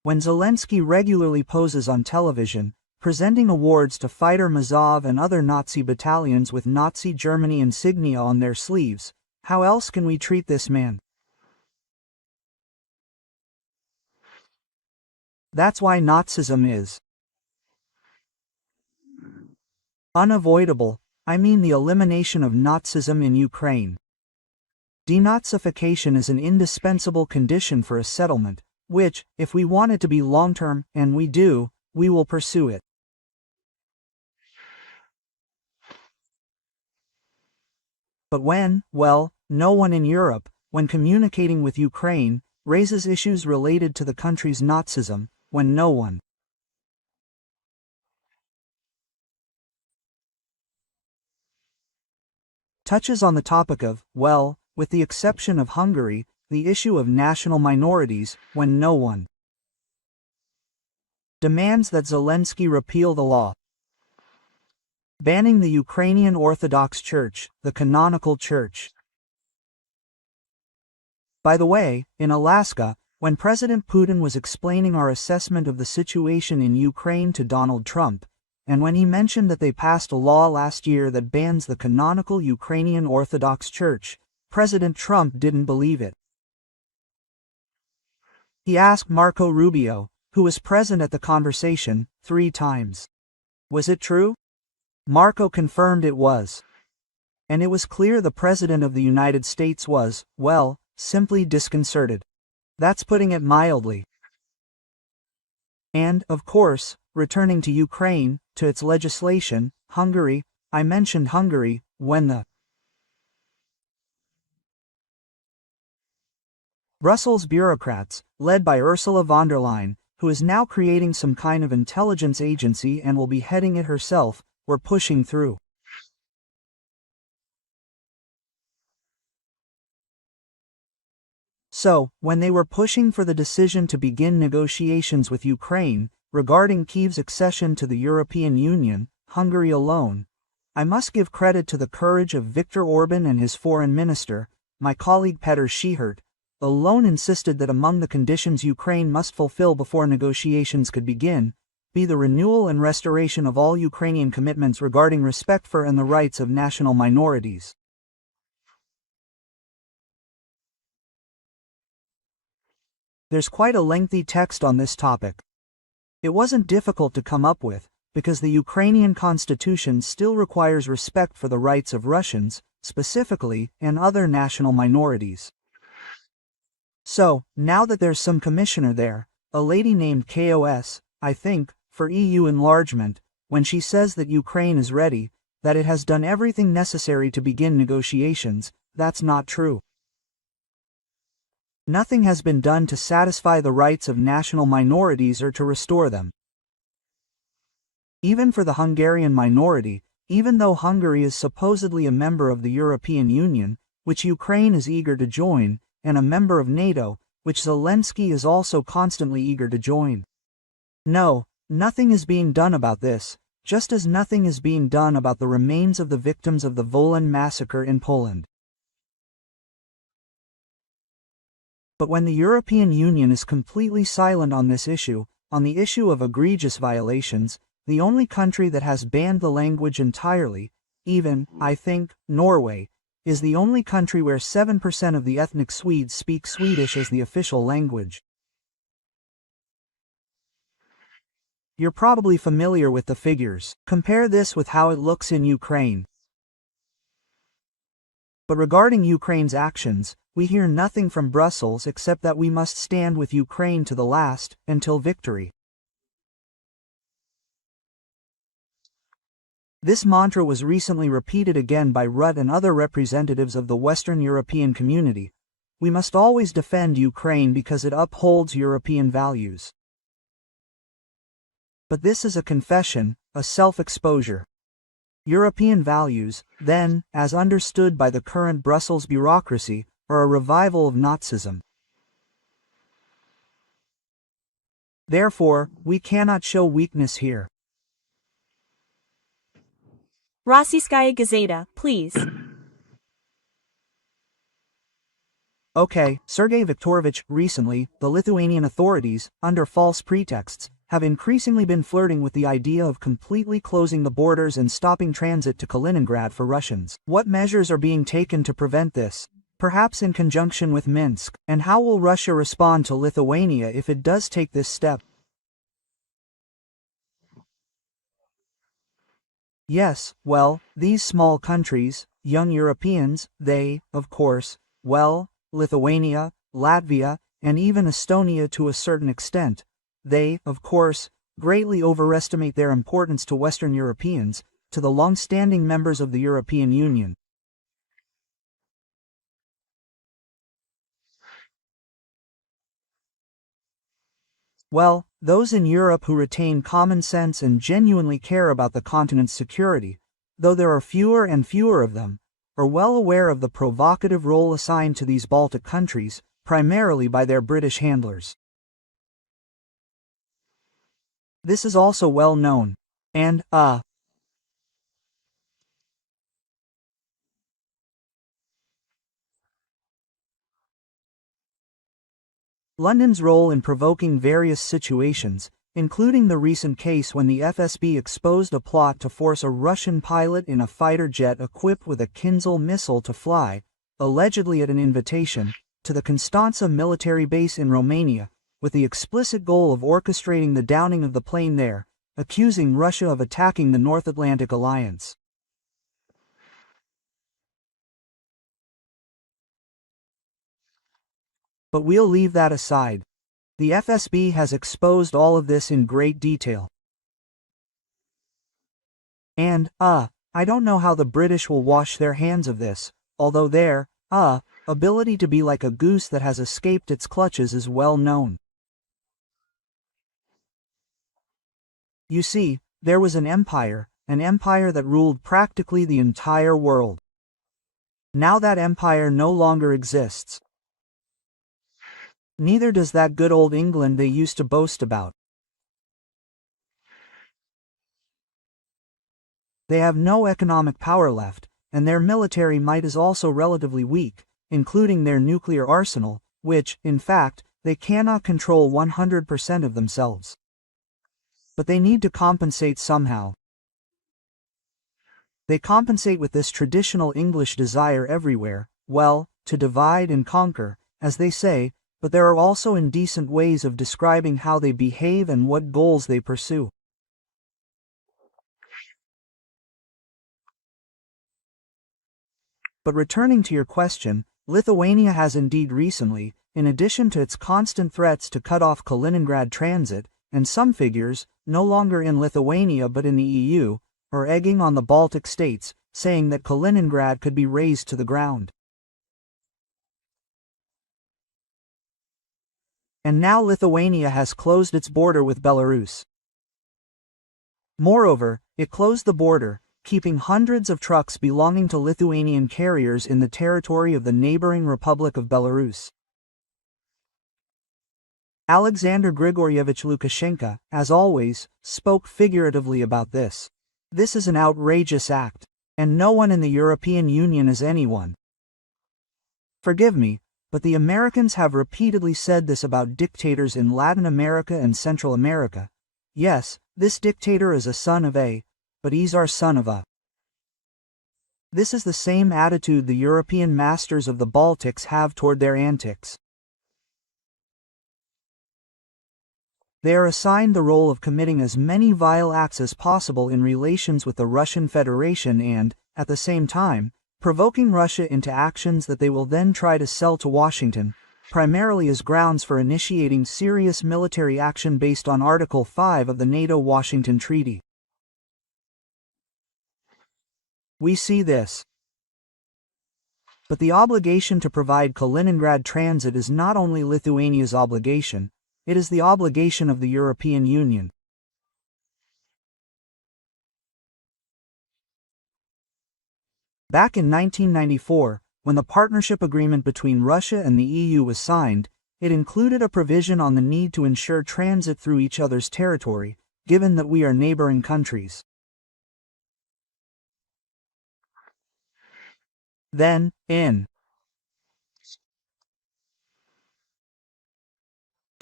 When Zelensky regularly poses on television, presenting awards to fighter Mazov and other Nazi battalions with Nazi Germany insignia on their sleeves, how else can we treat this man? That's why Nazism is unavoidable. I mean the elimination of Nazism in Ukraine. Denazification is an indispensable condition for a settlement, which, if we want it to be long-term, and we do, we will pursue it. But well, no one in Europe, when communicating with Ukraine, raises issues related to the country's Nazism, when no one touches on the topic of, well, with the exception of Hungary, the issue of national minorities, when no one demands that Zelensky repeal the law banning the Ukrainian Orthodox Church, the canonical church. By the way, in Alaska, when President Putin was explaining our assessment of the situation in Ukraine to Donald Trump, and when he mentioned that they passed a law last year that bans the canonical Ukrainian Orthodox Church, President Trump didn't believe it. He asked Marco Rubio, who was present at the conversation, 3 times. Was it true? Marco confirmed it was. And it was clear the President of the United States was, well, simply disconcerted. That's putting it mildly. And, of course, returning to Ukraine, to its legislation, Hungary, I mentioned Hungary, when the Brussels bureaucrats, led by Ursula von der Leyen, who is now creating some kind of intelligence agency and will be heading it herself, were pushing through. So, when they were pushing for the decision to begin negotiations with Ukraine, regarding Kyiv's accession to the European Union, Hungary alone, I must give credit to the courage of Viktor Orban and his foreign minister, my colleague Petr Schihert, alone insisted that among the conditions Ukraine must fulfill before negotiations could begin, be the renewal and restoration of all Ukrainian commitments regarding respect for and the rights of national minorities. There's quite a lengthy text on this topic. It wasn't difficult to come up with, because the Ukrainian constitution still requires respect for the rights of Russians, specifically, and other national minorities. So, now that there's some commissioner there, a lady named KOS, I think, for EU enlargement, when she says that Ukraine is ready, that it has done everything necessary to begin negotiations, that's not true. Nothing has been done to satisfy the rights of national minorities or to restore them. Even for the Hungarian minority, even though Hungary is supposedly a member of the European Union, which Ukraine is eager to join, and a member of NATO, which Zelensky is also constantly eager to join. No, nothing is being done about this, just as nothing is being done about the remains of the victims of the Wolan massacre in Poland. But when the European Union is completely silent on this issue, on the issue of egregious violations, the only country that has banned the language entirely, even, I think, Norway, is the only country where 7% of the ethnic Swedes speak Swedish as the official language. You're probably familiar with the figures. Compare this with how it looks in Ukraine. But regarding Ukraine's actions, we hear nothing from Brussels except that we must stand with Ukraine to the last, until victory. This mantra was recently repeated again by Rutte and other representatives of the Western European community. We must always defend Ukraine because it upholds European values. But this is a confession, a self-exposure. European values, then, as understood by the current Brussels bureaucracy, are a revival of Nazism. Therefore, we cannot show weakness here. Rossiyskaya Gazeta, please. Okay, Sergey Viktorovich, recently, the Lithuanian authorities, under false pretexts, have increasingly been flirting with the idea of completely closing the borders and stopping transit to Kaliningrad for Russians. What measures are being taken to prevent this? Perhaps in conjunction with Minsk, and how will Russia respond to Lithuania if it does take this step? Yes, well, these small countries, young Europeans, they, of course, well, Lithuania, Latvia, and even Estonia to a certain extent, they, of course, greatly overestimate their importance to Western Europeans, to the long-standing members of the European Union. Well, those in Europe who retain common sense and genuinely care about the continent's security, though there are fewer and fewer of them, are well aware of the provocative role assigned to these Baltic countries, primarily by their British handlers. This is also well known. And, London's role in provoking various situations, including the recent case when the FSB exposed a plot to force a Russian pilot in a fighter jet equipped with a Kinzhal missile to fly, allegedly at an invitation, to the Constanța military base in Romania, with the explicit goal of orchestrating the downing of the plane there, accusing Russia of attacking the North Atlantic Alliance. But we'll leave that aside. The FSB has exposed all of this in great detail. And, I don't know how the British will wash their hands of this, although their, ability to be like a goose that has escaped its clutches is well known. You see, there was an empire that ruled practically the entire world. Now that empire no longer exists. Neither does that good old England they used to boast about. They have no economic power left, and their military might is also relatively weak, including their nuclear arsenal, which, in fact, they cannot control 100% of themselves. But they need to compensate somehow. They compensate with this traditional English desire everywhere, well, to divide and conquer, as they say, but there are also indecent ways of describing how they behave and what goals they pursue. But returning to your question, Lithuania has indeed recently, in addition to its constant threats to cut off Kaliningrad transit, and some figures, no longer in Lithuania but in the EU, are egging on the Baltic states, saying that Kaliningrad could be razed to the ground. And now Lithuania has closed its border with Belarus. Moreover, it closed the border, keeping hundreds of trucks belonging to Lithuanian carriers in the territory of the neighboring Republic of Belarus. Alexander Grigorievich Lukashenko, as always, spoke figuratively about this. This is an outrageous act, and no one in the European Union is anyone. Forgive me, but the Americans have repeatedly said this about dictators in Latin America and Central America. Yes, this dictator is a son of a, but he's our son of a. This is the same attitude the European masters of the Baltics have toward their antics. They are assigned the role of committing as many vile acts as possible in relations with the Russian Federation and, at the same time, provoking Russia into actions that they will then try to sell to Washington, primarily as grounds for initiating serious military action based on Article 5 of the NATO-Washington Treaty. We see this. But the obligation to provide Kaliningrad transit is not only Lithuania's obligation, it is the obligation of the European Union. Back in 1994, when the partnership agreement between Russia and the EU was signed, it included a provision on the need to ensure transit through each other's territory, given that we are neighboring countries. Then, in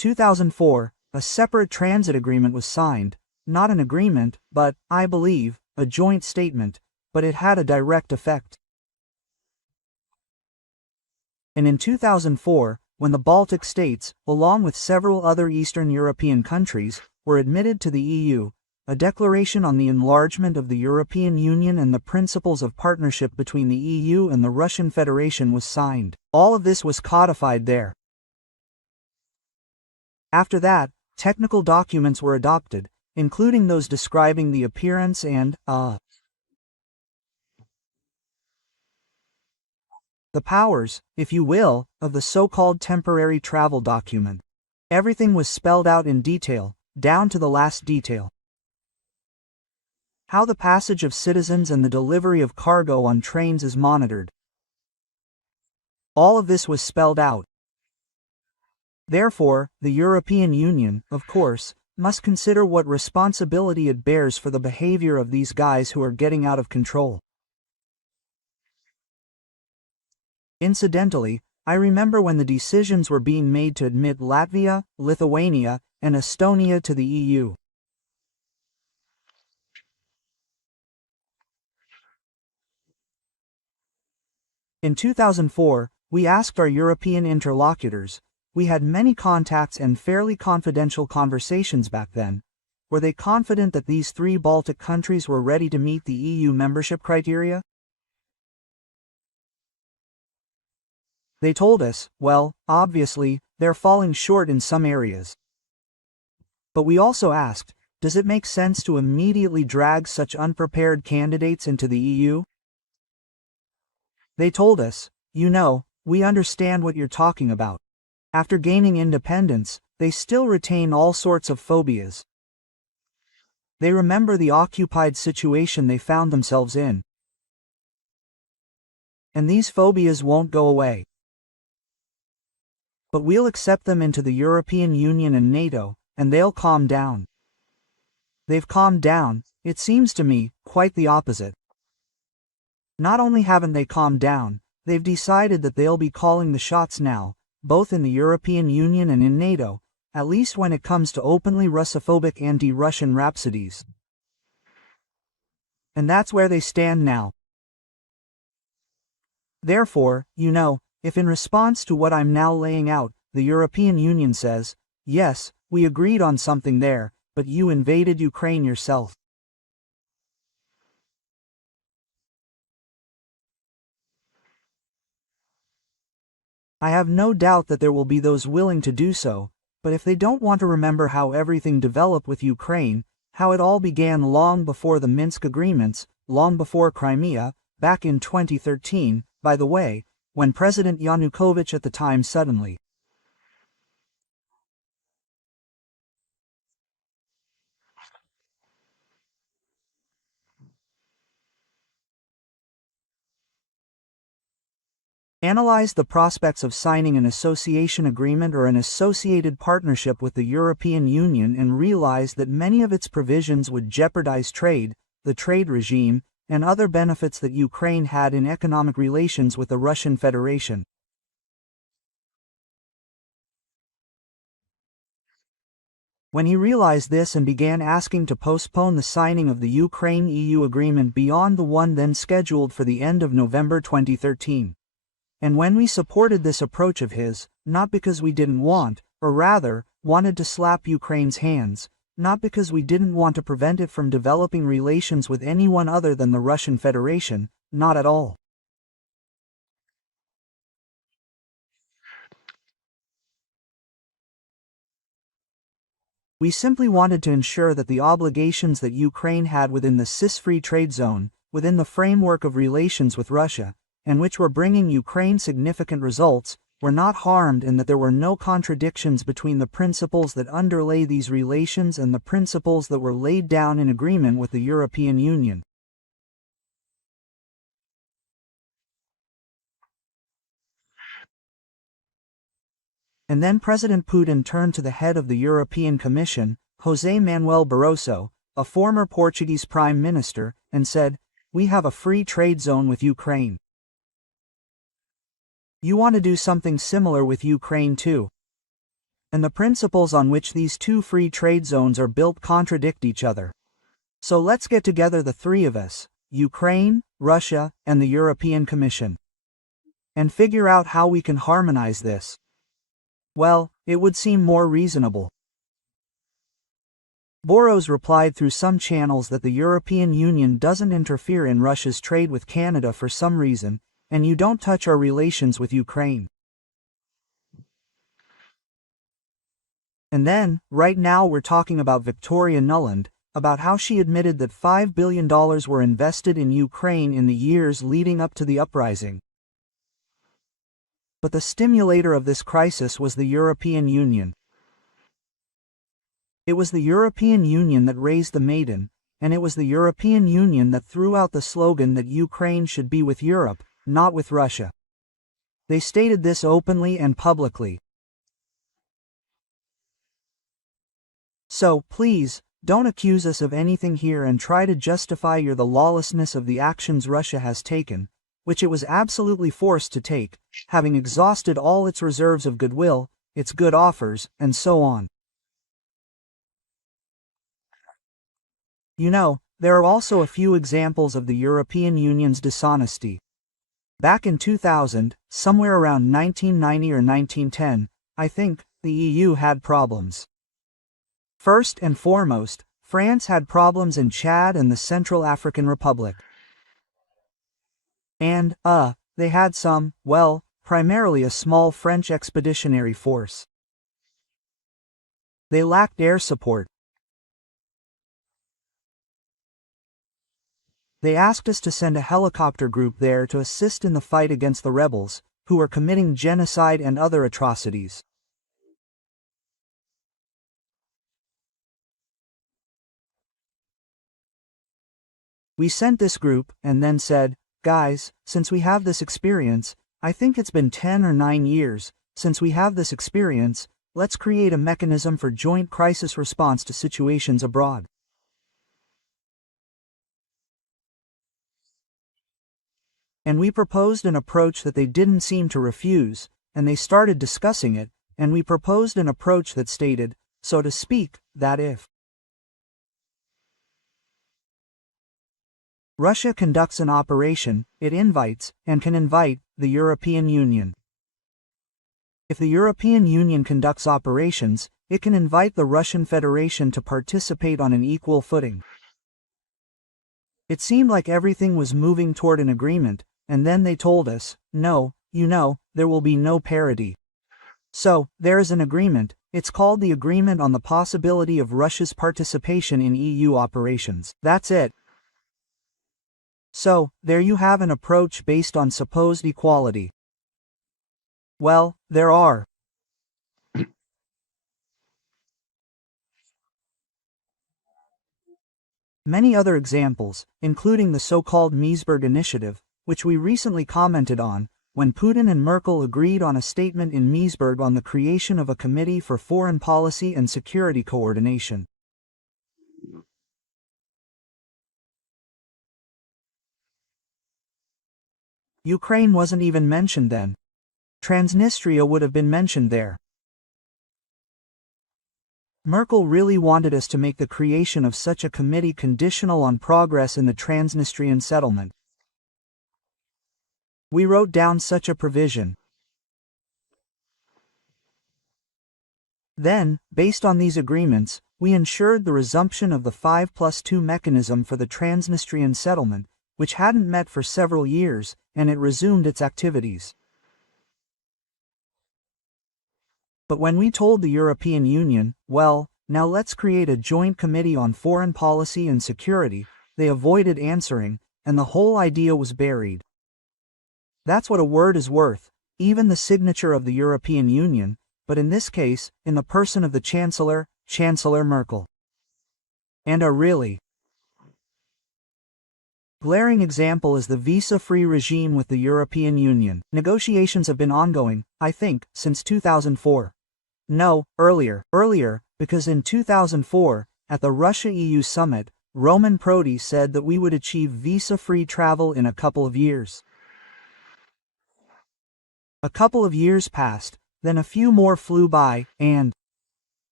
2004, a separate transit agreement was signed, not an agreement, but, I believe, a joint statement, but it had a direct effect. And in 2004, when the Baltic states, along with several other Eastern European countries, were admitted to the EU, a declaration on the enlargement of the European Union and the principles of partnership between the EU and the Russian Federation was signed. All of this was codified there. After that, technical documents were adopted, including those describing the appearance and, the powers, if you will, of the so-called temporary travel document. Everything was spelled out in detail, down to the last detail. How the passage of citizens and the delivery of cargo on trains is monitored. All of this was spelled out. Therefore, the European Union, of course, must consider what responsibility it bears for the behavior of these guys who are getting out of control. Incidentally, I remember when the decisions were being made to admit Latvia, Lithuania, and Estonia to the EU. In 2004, we asked our European interlocutors, we had many contacts and fairly confidential conversations back then, were they confident that these three Baltic countries were ready to meet the EU membership criteria? They told us, well, obviously, they're falling short in some areas. But we also asked, does it make sense to immediately drag such unprepared candidates into the EU? They told us, you know, we understand what you're talking about. After gaining independence, they still retain all sorts of phobias. They remember the occupied situation they found themselves in. And these phobias won't go away. But we'll accept them into the European Union and NATO, and they'll calm down. They've calmed down, it seems to me, quite the opposite. Not only haven't they calmed down, they've decided that they'll be calling the shots now, both in the European Union and in NATO, at least when it comes to openly Russophobic anti-Russian rhapsodies. And that's where they stand now. Therefore, you know, if in response to what I'm now laying out, the European Union says, yes, we agreed on something there, but you invaded Ukraine yourself. I have no doubt that there will be those willing to do so, but if they don't want to remember how everything developed with Ukraine, how it all began long before the Minsk agreements, long before Crimea, back in 2013, by the way, when President Yanukovych at the time suddenly analyzed the prospects of signing an association agreement or an associated partnership with the European Union and realized that many of its provisions would jeopardize trade, the trade regime, and other benefits that Ukraine had in economic relations with the Russian Federation. When he realized this and began asking to postpone the signing of the Ukraine-EU agreement beyond the one then scheduled for the end of November 2013. And when we supported this approach of his, not because we didn't want, or rather, wanted to slap Ukraine's hands, not because we didn't want to prevent it from developing relations with anyone other than the Russian Federation, not at all. We simply wanted to ensure that the obligations that Ukraine had within the CIS-free trade zone, within the framework of relations with Russia, and which were bringing Ukraine significant results, were not harmed and that there were no contradictions between the principles that underlay these relations and the principles that were laid down in agreement with the European Union. And then President Putin turned to the head of the European Commission, José Manuel Barroso, a former Portuguese Prime Minister, and said, "We have a free trade zone with Ukraine. You want to do something similar with Ukraine too. And the principles on which these two free trade zones are built contradict each other. So let's get together, the three of us, Ukraine, Russia, and the European Commission, and figure out how we can harmonize this. Well, it would seem more reasonable. Boros replied through some channels that the European Union doesn't interfere in Russia's trade with Canada for some reason, and you don't touch our relations with Ukraine. And then, right now we're talking about Victoria Nuland, about how she admitted that $5 billion were invested in Ukraine in the years leading up to the uprising. But the stimulator of this crisis was the European Union. It was the European Union that raised the maiden, and it was the European Union that threw out the slogan that Ukraine should be with Europe, not with Russia. They stated this openly and publicly. So, please, don't accuse us of anything here and try to justify the lawlessness of the actions Russia has taken, which it was absolutely forced to take, having exhausted all its reserves of goodwill, its good offers, and so on. You know, there are also a few examples of the European Union's dishonesty. Back in 2000, somewhere around 1990 or 1910, I think, the EU had problems. First and foremost, France had problems in Chad and the Central African Republic. And, they had some, well, primarily a small French expeditionary force. They lacked air support. They asked us to send a helicopter group there to assist in the fight against the rebels, who were committing genocide and other atrocities. We sent this group, and then said, guys, since we have this experience, I think it's been 10 or 9 years, since we have this experience, let's create a mechanism for joint crisis response to situations abroad. And we proposed an approach that they didn't seem to refuse, and they started discussing it, and we proposed an approach that stated, so to speak, that if Russia conducts an operation, it invites, and can invite, the European Union. If the European Union conducts operations, it can invite the Russian Federation to participate on an equal footing. It seemed like everything was moving toward an agreement, and then they told us, no, you know, there will be no parity. So, there is an agreement, it's called the Agreement on the Possibility of Russia's Participation in EU Operations. That's it. So, there you have an approach based on supposed equality. Well, there are many other examples, including the so-called Misberg initiative, which we recently commented on, when Putin and Merkel agreed on a statement in Misberg on the creation of a committee for foreign policy and security coordination. Ukraine wasn't even mentioned then. Transnistria would have been mentioned there. Merkel really wanted us to make the creation of such a committee conditional on progress in the Transnistrian settlement. We wrote down such a provision. Then, based on these agreements, we ensured the resumption of the 5+2 mechanism for the Transnistrian settlement, which hadn't met for several years, and it resumed its activities. But when we told the European Union, well, now let's create a joint committee on foreign policy and security, they avoided answering, and the whole idea was buried. That's what a word is worth, even the signature of the European Union, but in this case, in the person of the Chancellor, Chancellor Merkel. And a really glaring example is the visa-free regime with the European Union. Negotiations have been ongoing, I think, since 2004. No, earlier, because in 2004, at the Russia-EU summit, Roman Prodi said that we would achieve visa-free travel in a couple of years. A couple of years passed, then a few more flew by, and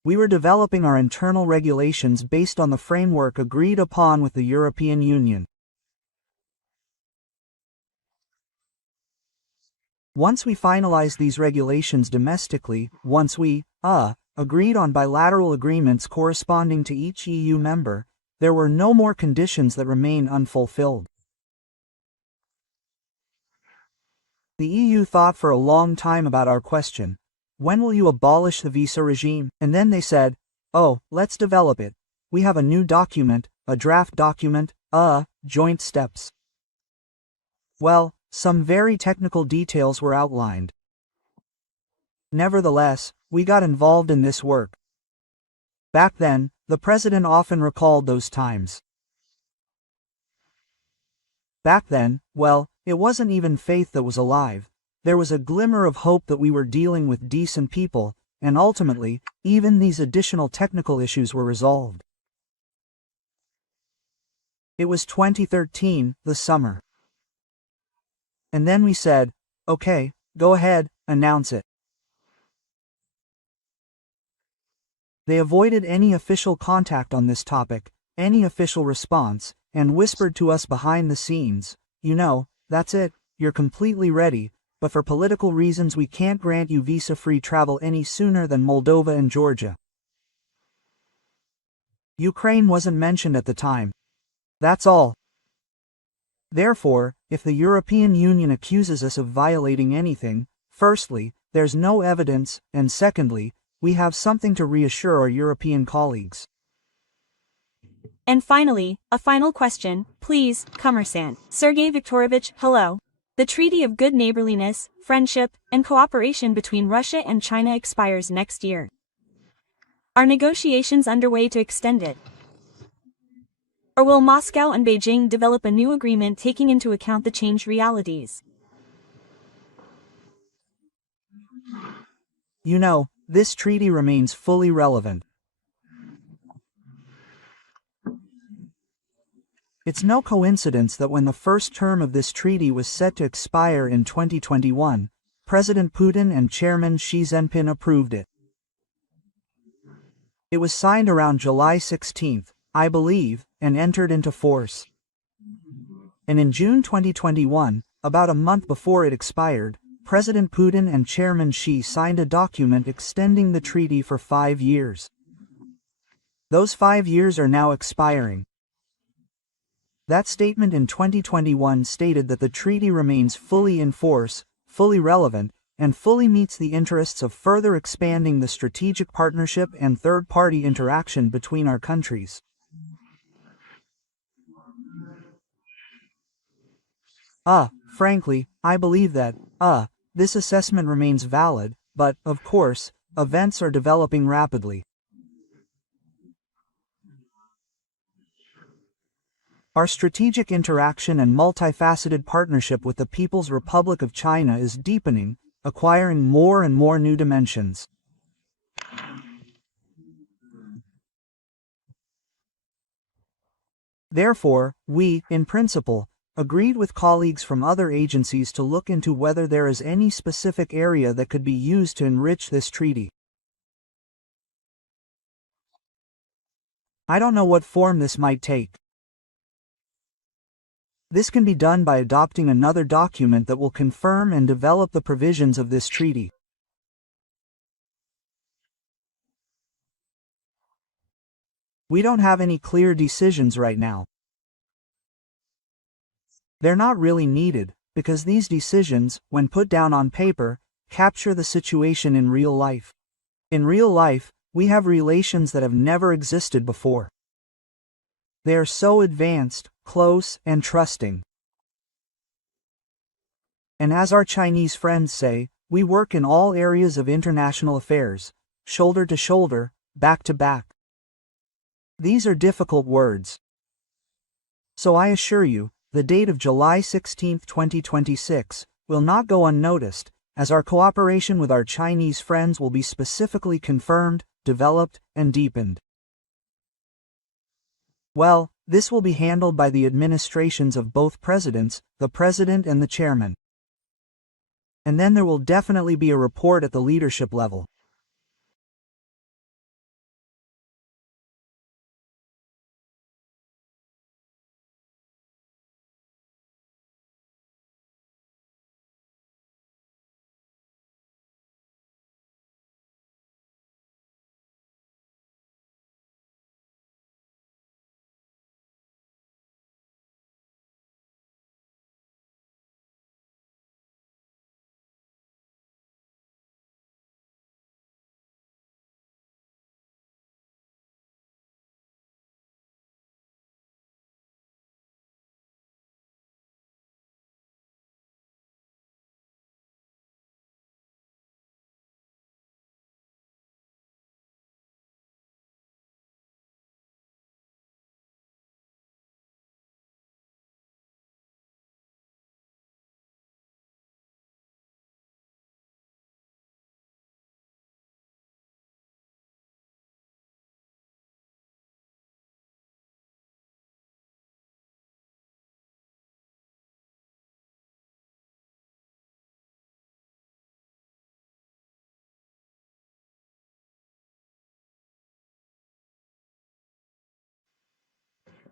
We were developing our internal regulations based on the framework agreed upon with the European Union. Once we finalized these regulations domestically, once we agreed on bilateral agreements corresponding to each EU member, there were no more conditions that remain unfulfilled. The EU thought for a long time about our question, when will you abolish the visa regime? And then they said, oh, let's develop it. We have a new document, a draft document, joint steps. Well, some very technical details were outlined. Nevertheless, we got involved in this work. Back then, the president often recalled those times. Back then, well, it wasn't even faith that was alive. There was a glimmer of hope that we were dealing with decent people, and ultimately, even these additional technical issues were resolved. It was 2013, the summer. And then we said, okay, go ahead, announce it. They avoided any official contact on this topic, any official response, and whispered to us behind the scenes, you know, that's it, you're completely ready, but for political reasons we can't grant you visa-free travel any sooner than Moldova and Georgia. Ukraine wasn't mentioned at the time. That's all. Therefore, if the European Union accuses us of violating anything, firstly, there's no evidence, and secondly, we have something to reassure our European colleagues. And finally, a final question, please, Commerçant. Sergey Viktorovich, hello. The Treaty of Good Neighborliness, Friendship, and Cooperation between Russia and China expires next year. Are negotiations underway to extend it? Or will Moscow and Beijing develop a new agreement taking into account the changed realities? You know, this treaty remains fully relevant. It's no coincidence that when the first term of this treaty was set to expire in 2021, President Putin and Chairman Xi Jinping approved it. It was signed around July 16, I believe, and entered into force. And in June 2021, about a month before it expired, President Putin and Chairman Xi signed a document extending the treaty for 5 years. Those 5 years are now expiring. That statement in 2021 stated that the treaty remains fully in force, fully relevant, and fully meets the interests of further expanding the strategic partnership and third-party interaction between our countries. Frankly, I believe that, this assessment remains valid, but, of course, events are developing rapidly. Our strategic interaction and multifaceted partnership with the People's Republic of China is deepening, acquiring more and more new dimensions. Therefore, we, in principle, agreed with colleagues from other agencies to look into whether there is any specific area that could be used to enrich this treaty. I don't know what form this might take. This can be done by adopting another document that will confirm and develop the provisions of this treaty. We don't have any clear decisions right now. They're not really needed, because these decisions, when put down on paper, capture the situation in real life. In real life, we have relations that have never existed before. They are so advanced, close, and trusting. And as our Chinese friends say, we work in all areas of international affairs, shoulder to shoulder, back to back. These are difficult words. So I assure you, the date of July 16, 2026, will not go unnoticed, as our cooperation with our Chinese friends will be specifically confirmed, developed, and deepened. Well, this will be handled by the administrations of both presidents, the president and the chairman. And then there will definitely be a report at the leadership level.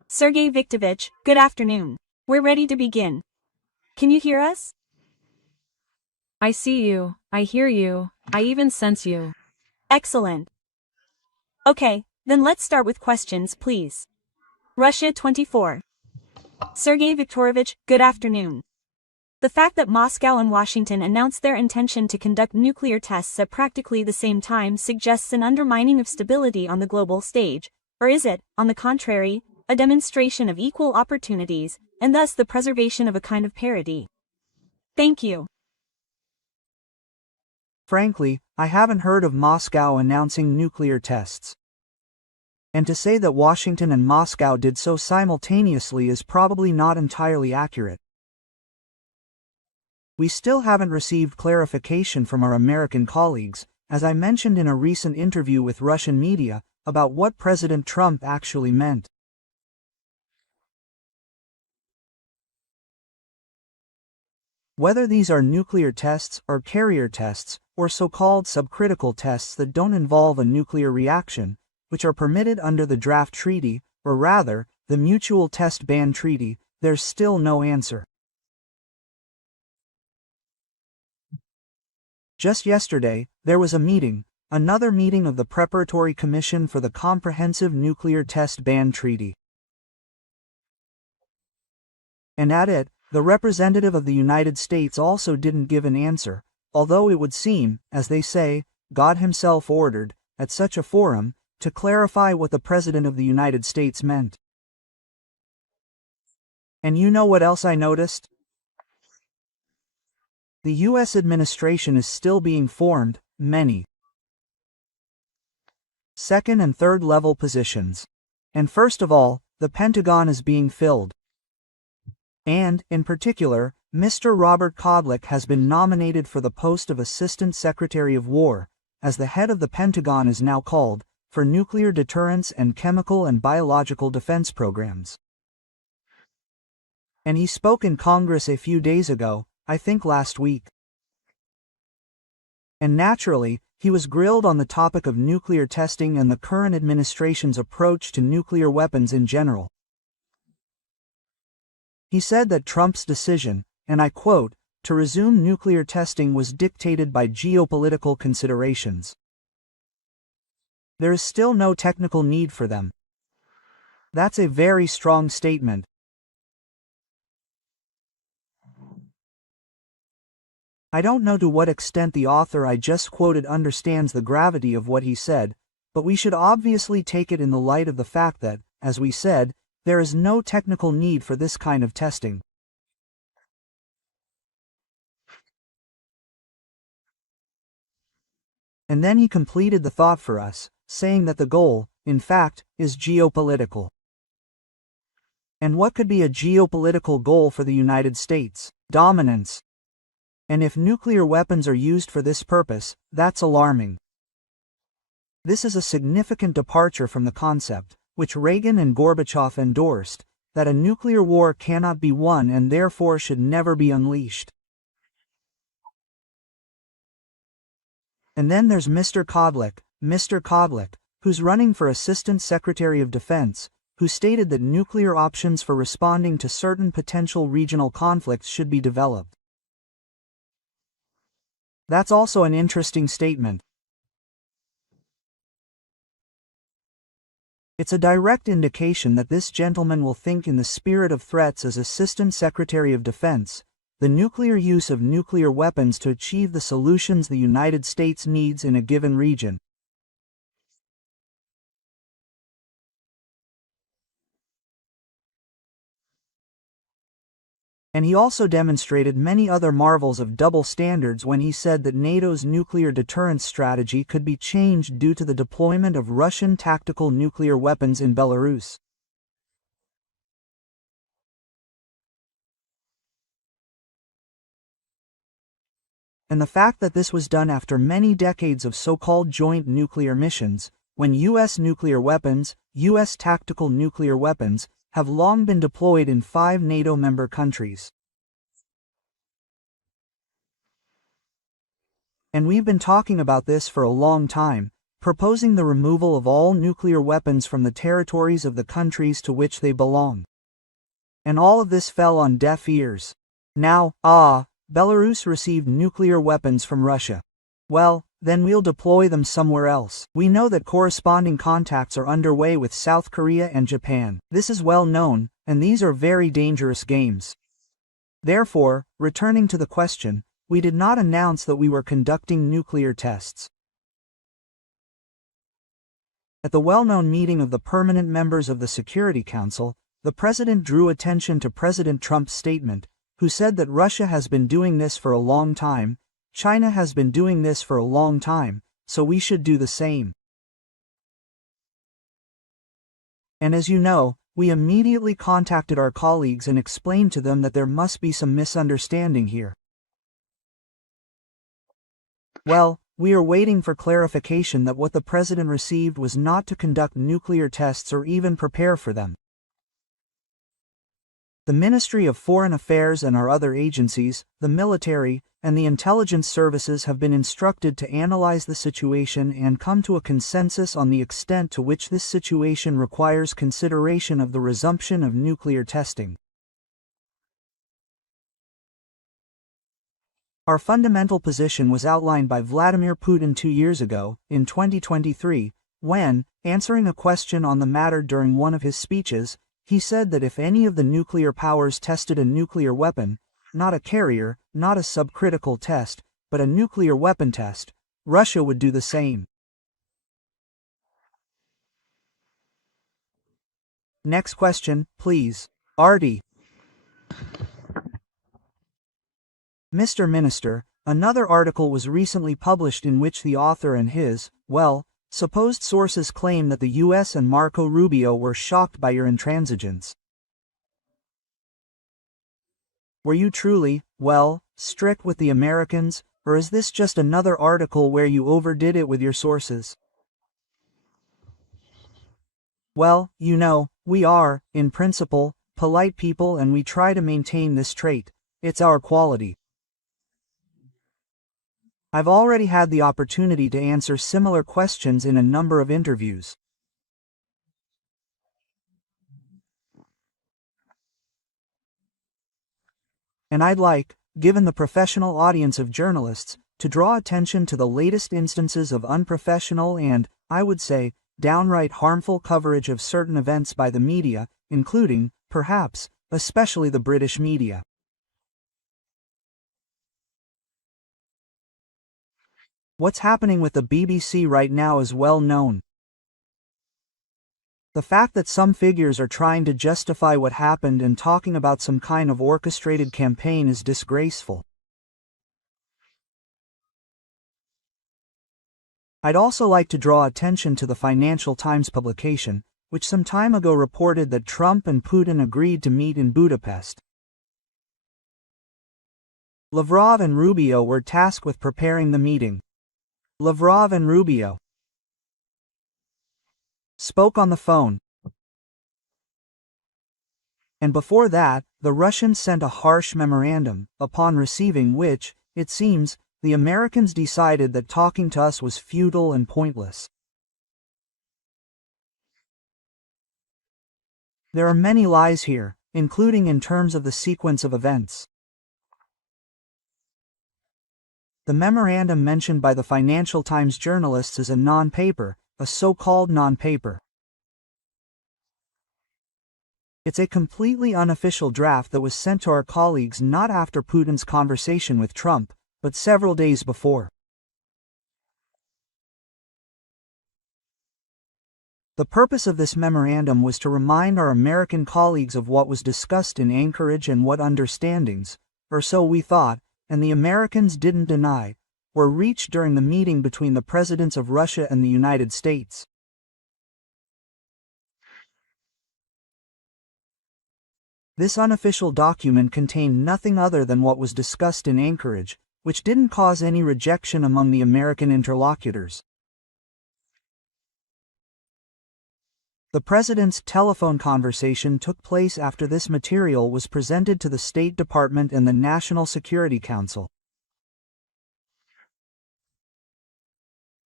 Sergey Viktorovich, good afternoon. We're ready to begin. Can you hear us? I see you, I hear you, I even sense you. Excellent. Okay, then let's start with questions, please. Russia 24. Sergey Viktorovich, good afternoon. The fact that Moscow and Washington announced their intention to conduct nuclear tests at practically the same time suggests an undermining of stability on the global stage, or is it, on the contrary, a demonstration of equal opportunities, and thus the preservation of a kind of parity? Thank you. Frankly, I haven't heard of Moscow announcing nuclear tests. And to say that Washington and Moscow did so simultaneously is probably not entirely accurate. We still haven't received clarification from our American colleagues, as I mentioned in a recent interview with Russian media, about what President Trump actually meant. Whether these are nuclear tests or carrier tests, or so-called subcritical tests that don't involve a nuclear reaction, which are permitted under the draft treaty, or rather, the Mutual Test Ban Treaty, there's still no answer. Just yesterday, there was a meeting, another meeting of the Preparatory Commission for the Comprehensive Nuclear Test Ban Treaty. And at it, the representative of the United States also didn't give an answer, although it would seem, as they say, God himself ordered, at such a forum, to clarify what the President of the United States meant. And you know what else I noticed? The U.S. administration is still being formed, many second and third level positions. And first of all, the Pentagon is being filled. And, in particular, Mr. Robert Kodlik has been nominated for the post of Assistant Secretary of War, as the head of the Pentagon is now called, for nuclear deterrence and chemical and biological defense programs. And he spoke in Congress a few days ago, I think last week. And naturally, he was grilled on the topic of nuclear testing and the current administration's approach to nuclear weapons in general. He said that Trump's decision, and I quote, to resume nuclear testing was dictated by geopolitical considerations. There is still no technical need for them. That's a very strong statement. I don't know to what extent the author I just quoted understands the gravity of what he said, but we should obviously take it in the light of the fact that, as we said, there is no technical need for this kind of testing. And then he completed the thought for us, saying that the goal, in fact, is geopolitical. And what could be a geopolitical goal for the United States? Dominance. And if nuclear weapons are used for this purpose, that's alarming. This is a significant departure from the concept, which Reagan and Gorbachev endorsed, that a nuclear war cannot be won and therefore should never be unleashed. And then there's Mr. Kodlik, who's running for Assistant Secretary of Defense, who stated that nuclear options for responding to certain potential regional conflicts should be developed. That's also an interesting statement. It's a direct indication that this gentleman will think in the spirit of threats as Assistant Secretary of Defense, the nuclear use of nuclear weapons to achieve the solutions the United States needs in a given region. And he also demonstrated many other marvels of double standards when he said that NATO's nuclear deterrence strategy could be changed due to the deployment of Russian tactical nuclear weapons in Belarus. And the fact that this was done after many decades of so-called joint nuclear missions, when U.S. nuclear weapons, U.S. tactical nuclear weapons, have long been deployed in 5 NATO member countries. And we've been talking about this for a long time, proposing the removal of all nuclear weapons from the territories of the countries to which they belong. And all of this fell on deaf ears. Now, Belarus received nuclear weapons from Russia. Well, then we'll deploy them somewhere else. We know that corresponding contacts are underway with South Korea and Japan. This is well known, and these are very dangerous games. Therefore, returning to the question, we did not announce that we were conducting nuclear tests. At the well-known meeting of the permanent members of the Security Council, the President drew attention to President Trump's statement, who said that Russia has been doing this for a long time, China has been doing this for a long time, so we should do the same. And as you know, we immediately contacted our colleagues and explained to them that there must be some misunderstanding here. Well, we are waiting for clarification that what the President received was not to conduct nuclear tests or even prepare for them. The Ministry of Foreign Affairs and our other agencies, the military, and the intelligence services have been instructed to analyze the situation and come to a consensus on the extent to which this situation requires consideration of the resumption of nuclear testing. Our fundamental position was outlined by Vladimir Putin 2 years ago, in 2023, when, answering a question on the matter during one of his speeches, he said that if any of the nuclear powers tested a nuclear weapon, not a carrier, not a subcritical test, but a nuclear weapon test, Russia would do the same. Next question, please. Artie. Mr. Minister, another article was recently published in which the author and his, supposed sources claim that the US and Marco Rubio were shocked by your intransigence. Were you truly, strict with the Americans, or is this just another article where you overdid it with your sources? Well, you know, we are, in principle, polite people and we try to maintain this trait. It's our quality. I've already had the opportunity to answer similar questions in a number of interviews. And I'd like, given the professional audience of journalists, to draw attention to the latest instances of unprofessional and, I would say, downright harmful coverage of certain events by the media, including, perhaps, especially the British media. What's happening with the BBC right now is well known. The fact that some figures are trying to justify what happened and talking about some kind of orchestrated campaign is disgraceful. I'd also like to draw attention to the Financial Times publication, which some time ago reported that Trump and Putin agreed to meet in Budapest. Lavrov and Rubio were tasked with preparing the meeting. Lavrov and Rubio spoke on the phone. And before that, the Russians sent a harsh memorandum, upon receiving which, it seems, the Americans decided that talking to us was futile and pointless. There are many lies here, including in terms of the sequence of events. The memorandum mentioned by the Financial Times journalists is a non-paper, a so-called non-paper. It's a completely unofficial draft that was sent to our colleagues not after Putin's conversation with Trump, but several days before. The purpose of this memorandum was to remind our American colleagues of what was discussed in Anchorage and what understandings, or so we thought, and the Americans didn't deny, were reached during the meeting between the presidents of Russia and the United States. This unofficial document contained nothing other than what was discussed in Anchorage, which didn't cause any rejection among the American interlocutors. The president's telephone conversation took place after this material was presented to the State Department and the National Security Council.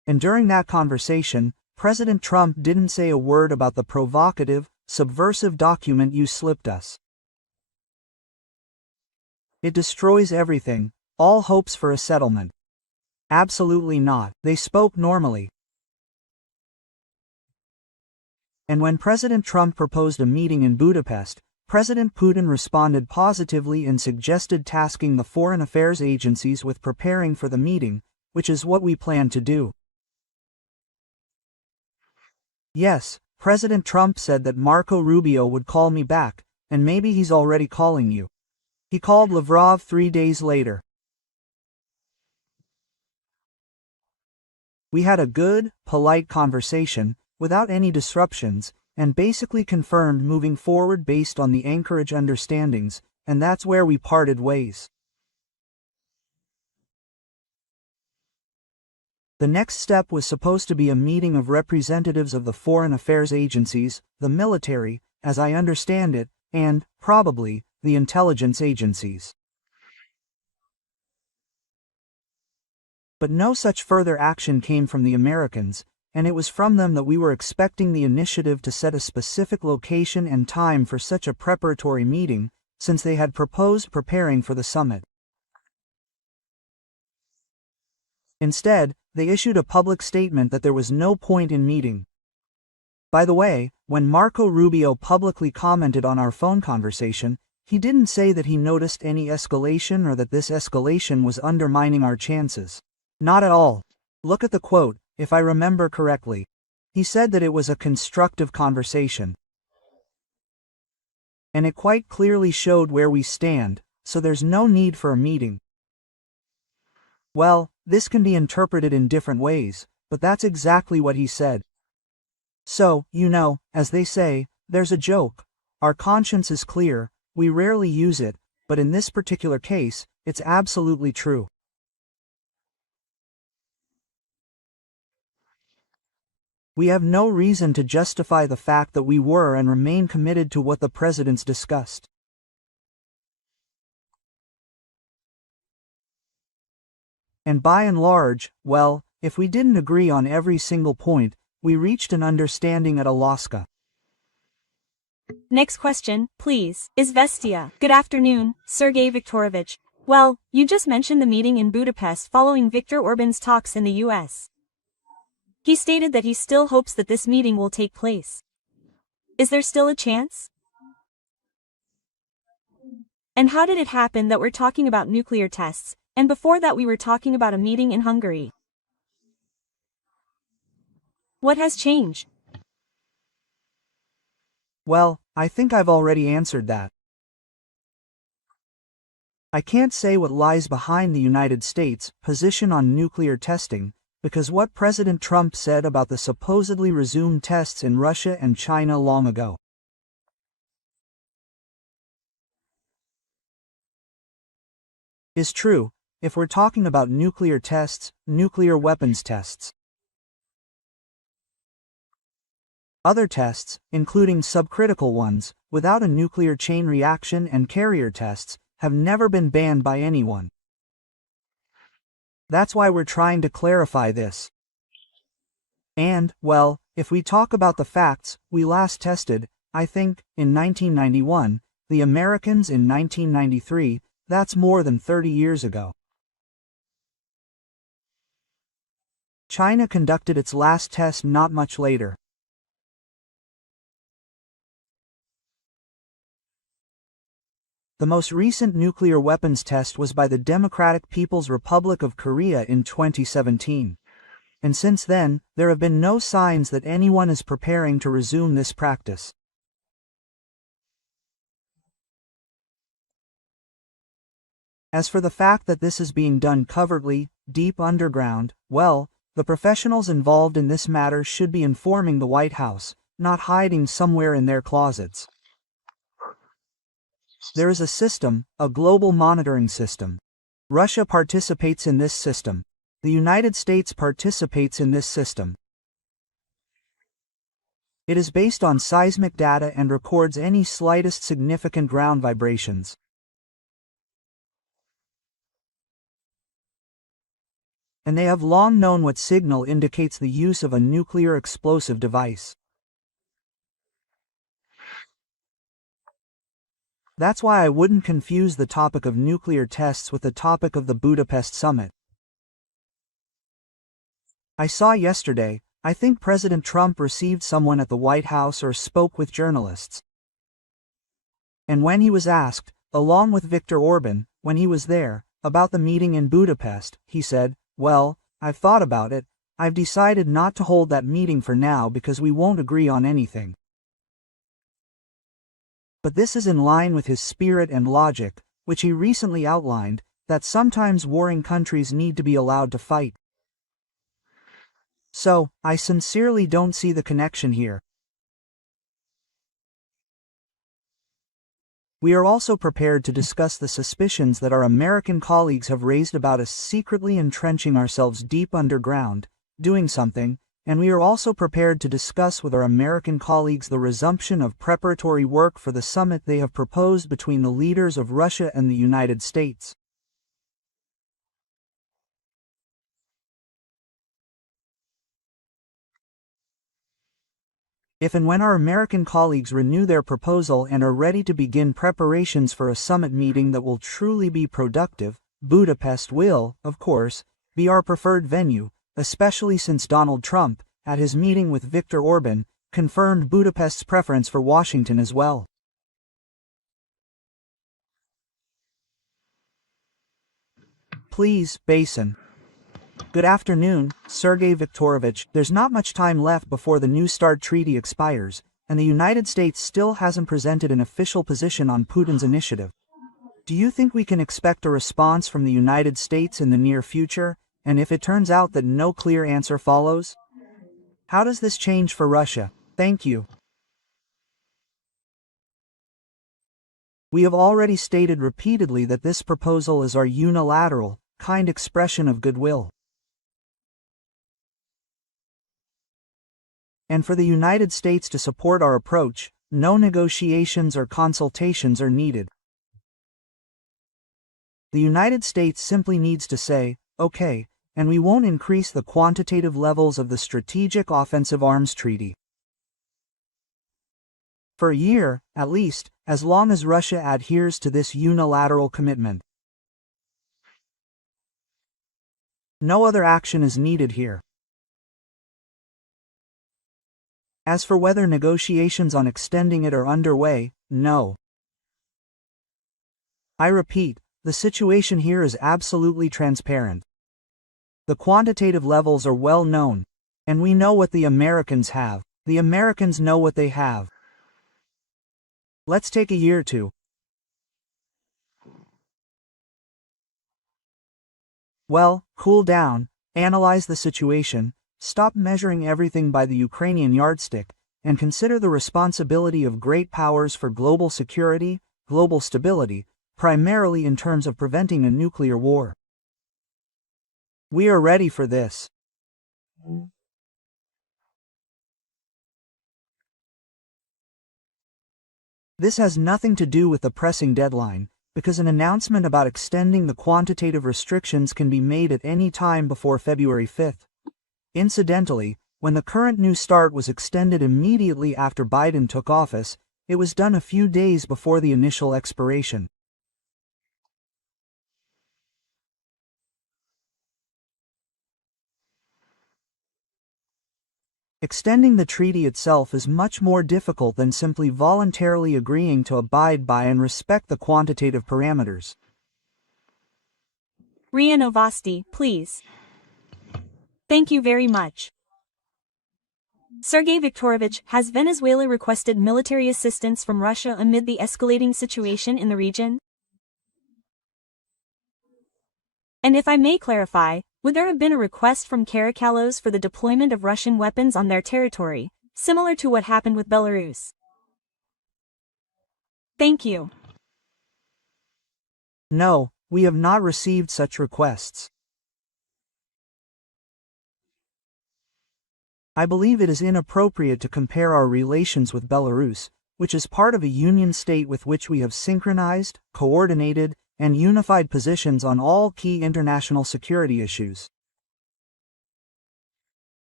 And during that conversation, President Trump didn't say a word about the provocative, subversive document you slipped us. It destroys everything, all hopes for a settlement. Absolutely not. They spoke normally. And when President Trump proposed a meeting in Budapest, President Putin responded positively and suggested tasking the foreign affairs agencies with preparing for the meeting, which is what we plan to do. Yes, President Trump said that Marco Rubio would call me back, and maybe he's already calling you. He called Lavrov 3 days later. We had a good, polite conversation, without any disruptions, and basically confirmed moving forward based on the Anchorage understandings, and that's where we parted ways. The next step was supposed to be a meeting of representatives of the foreign affairs agencies, the military, as I understand it, and, probably, the intelligence agencies. But no such further action came from the Americans, and it was from them that we were expecting the initiative to set a specific location and time for such a preparatory meeting, since they had proposed preparing for the summit. Instead, they issued a public statement that there was no point in meeting. By the way, when Marco Rubio publicly commented on our phone conversation, he didn't say that he noticed any escalation or that this escalation was undermining our chances. Not at all. Look at the quote, if I remember correctly. He said that it was a constructive conversation. And it quite clearly showed where we stand, so there's no need for a meeting. Well, this can be interpreted in different ways, but that's exactly what he said. So, as they say, there's a joke. Our conscience is clear, we rarely use it, but in this particular case, it's absolutely true. We have no reason to justify the fact that we were and remain committed to what the presidents discussed. And by and large, well, if we didn't agree on every single point, we reached an understanding at Alaska. Next question, please. Izvestia. Good afternoon, Sergey Viktorovich. Well, you just mentioned the meeting in Budapest following Viktor Orban's talks in the US. He stated that he still hopes that this meeting will take place. Is there still a chance? And how did it happen that we're talking about nuclear tests, and before that we were talking about a meeting in Hungary? What has changed? Well, I think I've already answered that. I can't say what lies behind the United States' position on nuclear testing, because what President Trump said about the supposedly resumed tests in Russia and China long ago. Is true, if we're talking about nuclear tests, nuclear weapons tests. Other tests, including subcritical ones, without a nuclear chain reaction and carrier tests, have never been banned by anyone. That's why we're trying to clarify this. And, well, if we talk about the facts, we last tested, I think, in 1991, the Americans in 1993, that's more than 30 years ago. China conducted its last test not much later. The most recent nuclear weapons test was by the Democratic People's Republic of Korea in 2017. And since then, there have been no signs that anyone is preparing to resume this practice. As for the fact that this is being done covertly, deep underground, well, the professionals involved in this matter should be informing the White House, not hiding somewhere in their closets. There is a system, a global monitoring system. Russia participates in this system. The United States participates in this system. It is based on seismic data and records any slightest significant ground vibrations. and they have long known what signal indicates the use of a nuclear explosive device. That's why I wouldn't confuse the topic of nuclear tests with the topic of the Budapest summit. I saw yesterday, I think President Trump received someone at the White House or spoke with journalists. And when he was asked, along with Viktor Orban, when he was there, about the meeting in Budapest, he said, "Well, I've thought about it, I've decided not to hold that meeting for now because we won't agree on anything." But this is in line with his spirit and logic, which he recently outlined, that sometimes warring countries need to be allowed to fight. So, I sincerely don't see the connection here. We are also prepared to discuss the suspicions that our American colleagues have raised about us secretly entrenching ourselves deep underground, doing something, and we are also prepared to discuss with our American colleagues the resumption of preparatory work for the summit they have proposed between the leaders of Russia and the United States. If and when our American colleagues renew their proposal and are ready to begin preparations for a summit meeting that will truly be productive, Budapest will, of course, be our preferred venue, especially since Donald Trump, at his meeting with Viktor Orban, confirmed Budapest's preference for Washington as well. Please, Basin. Good afternoon, Sergey Viktorovich. There's not much time left before the New START treaty expires, and the United States still hasn't presented an official position on Putin's initiative. Do you think we can expect a response from the United States in the near future, and if it turns out that no clear answer follows? How does this change for Russia? Thank you. We have already stated repeatedly that this proposal is our unilateral, kind expression of goodwill. And for the United States to support our approach, no negotiations or consultations are needed. The United States simply needs to say, "Okay," and we won't increase the quantitative levels of the Strategic Offensive Arms Treaty. For a year, at least, as long as Russia adheres to this unilateral commitment. No other action is needed here. As for whether negotiations on extending it are underway, no. I repeat, the situation here is absolutely transparent. The quantitative levels are well known, and we know what the Americans have. The Americans know what they have. Let's take a year or two. Well, cool down, analyze the situation, stop measuring everything by the Ukrainian yardstick, and consider the responsibility of great powers for global security, global stability, primarily in terms of preventing a nuclear war. We are ready for this. This has nothing to do with the pressing deadline, because an announcement about extending the quantitative restrictions can be made at any time before February 5th. Incidentally, when the current New START was extended immediately after Biden took office, it was done a few days before the initial expiration. Extending the treaty itself is much more difficult than simply voluntarily agreeing to abide by and respect the quantitative parameters. RIA Novosti, please. Thank you very much. Sergey Viktorovich, has Venezuela requested military assistance from Russia amid the escalating situation in the region? And if I may clarify, would there have been a request from Caracalos for the deployment of Russian weapons on their territory, similar to what happened with Belarus? Thank you. No, we have not received such requests. I believe it is inappropriate to compare our relations with Belarus, which is part of a union state with which we have synchronized, coordinated, and unified positions on all key international security issues.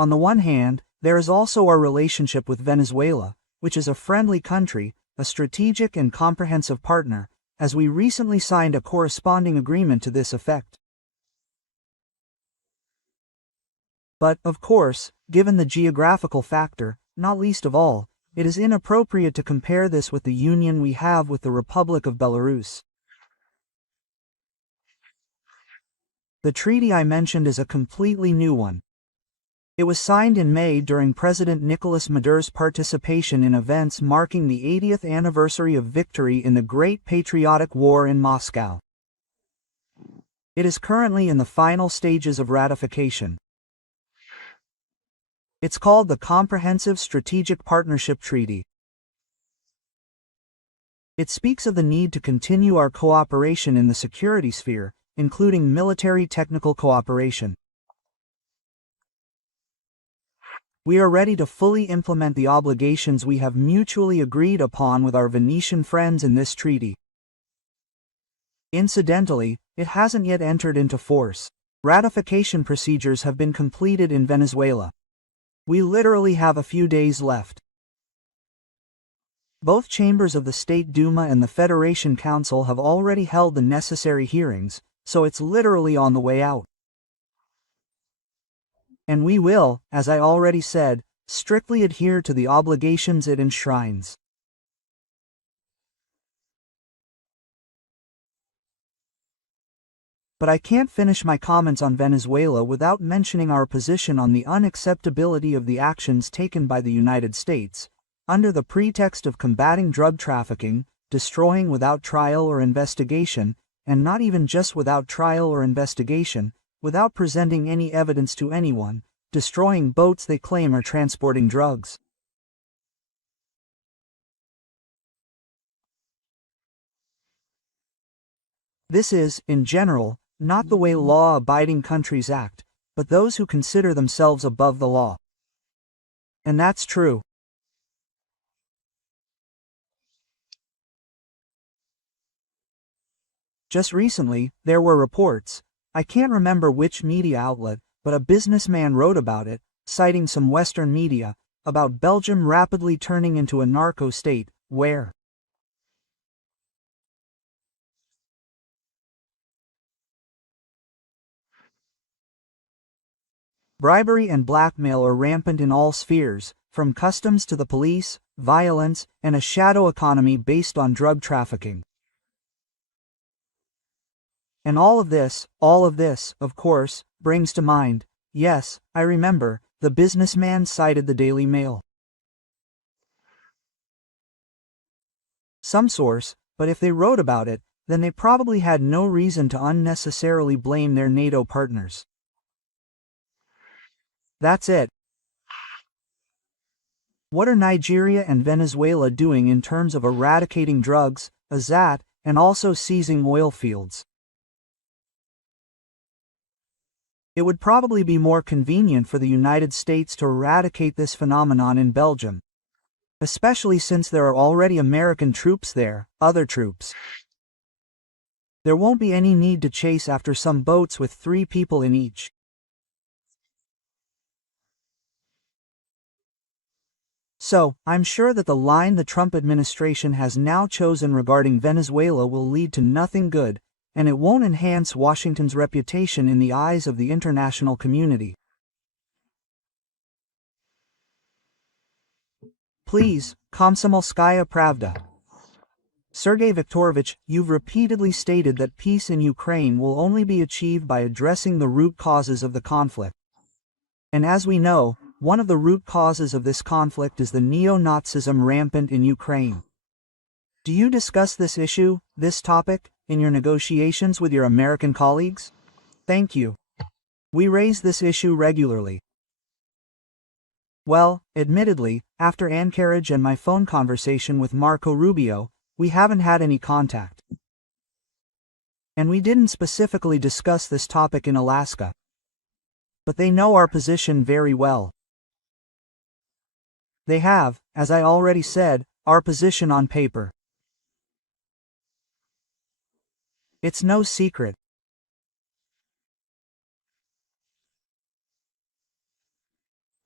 On the one hand, there is also our relationship with Venezuela, which is a friendly country, a strategic and comprehensive partner, as we recently signed a corresponding agreement to this effect. But, of course, given the geographical factor, not least of all, it is inappropriate to compare this with the union we have with the Republic of Belarus. The treaty I mentioned is a completely new one. It was signed in May during President Nicolas Maduro's participation in events marking the 80th anniversary of victory in the Great Patriotic War in Moscow. It is currently in the final stages of ratification. It's called the Comprehensive Strategic Partnership Treaty. It speaks of the need to continue our cooperation in the security sphere, including military technical cooperation. We are ready to fully implement the obligations we have mutually agreed upon with our Venetian friends in this treaty. Incidentally, it hasn't yet entered into force. Ratification procedures have been completed in Venezuela. We literally have a few days left. Both chambers of the State Duma and the Federation Council have already held the necessary hearings, so it's literally on the way out. And we will, as I already said, strictly adhere to the obligations it enshrines. But I can't finish my comments on Venezuela without mentioning our position on the unacceptability of the actions taken by the United States, under the pretext of combating drug trafficking, destroying without trial or investigation, and not even just without trial or investigation, without presenting any evidence to anyone, destroying boats they claim are transporting drugs. This is, in general, not the way law-abiding countries act, but those who consider themselves above the law. And that's true. Just recently, there were reports, I can't remember which media outlet, but a businessman wrote about it, citing some Western media, about Belgium rapidly turning into a narco state, where bribery and blackmail are rampant in all spheres, from customs to the police, violence, and a shadow economy based on drug trafficking. And all of this, of course, brings to mind, yes, I remember, the businessman cited the Daily Mail. Some source, but if they wrote about it, then they probably had no reason to unnecessarily blame their NATO partners. That's it. What are Nigeria and Venezuela doing in terms of eradicating drugs, and also seizing oil fields? It would probably be more convenient for the United States to eradicate this phenomenon in Belgium, especially since there are already American troops there, other troops. There won't be any need to chase after some boats with 3 people in each. So, I'm sure that the line the Trump administration has now chosen regarding Venezuela will lead to nothing good, and it won't enhance Washington's reputation in the eyes of the international community. Please, Komsomolskaya Pravda. Sergey Viktorovich, you've repeatedly stated that peace in Ukraine will only be achieved by addressing the root causes of the conflict. And as we know, one of the root causes of this conflict is the neo-Nazism rampant in Ukraine. Do you discuss this issue, this topic, in your negotiations with your American colleagues? Thank you. We raise this issue regularly. Well, admittedly, after Anchorage and my phone conversation with Marco Rubio, we haven't had any contact. And we didn't specifically discuss this topic in Alaska. But they know our position very well. They have, as I already said, our position on paper. It's no secret.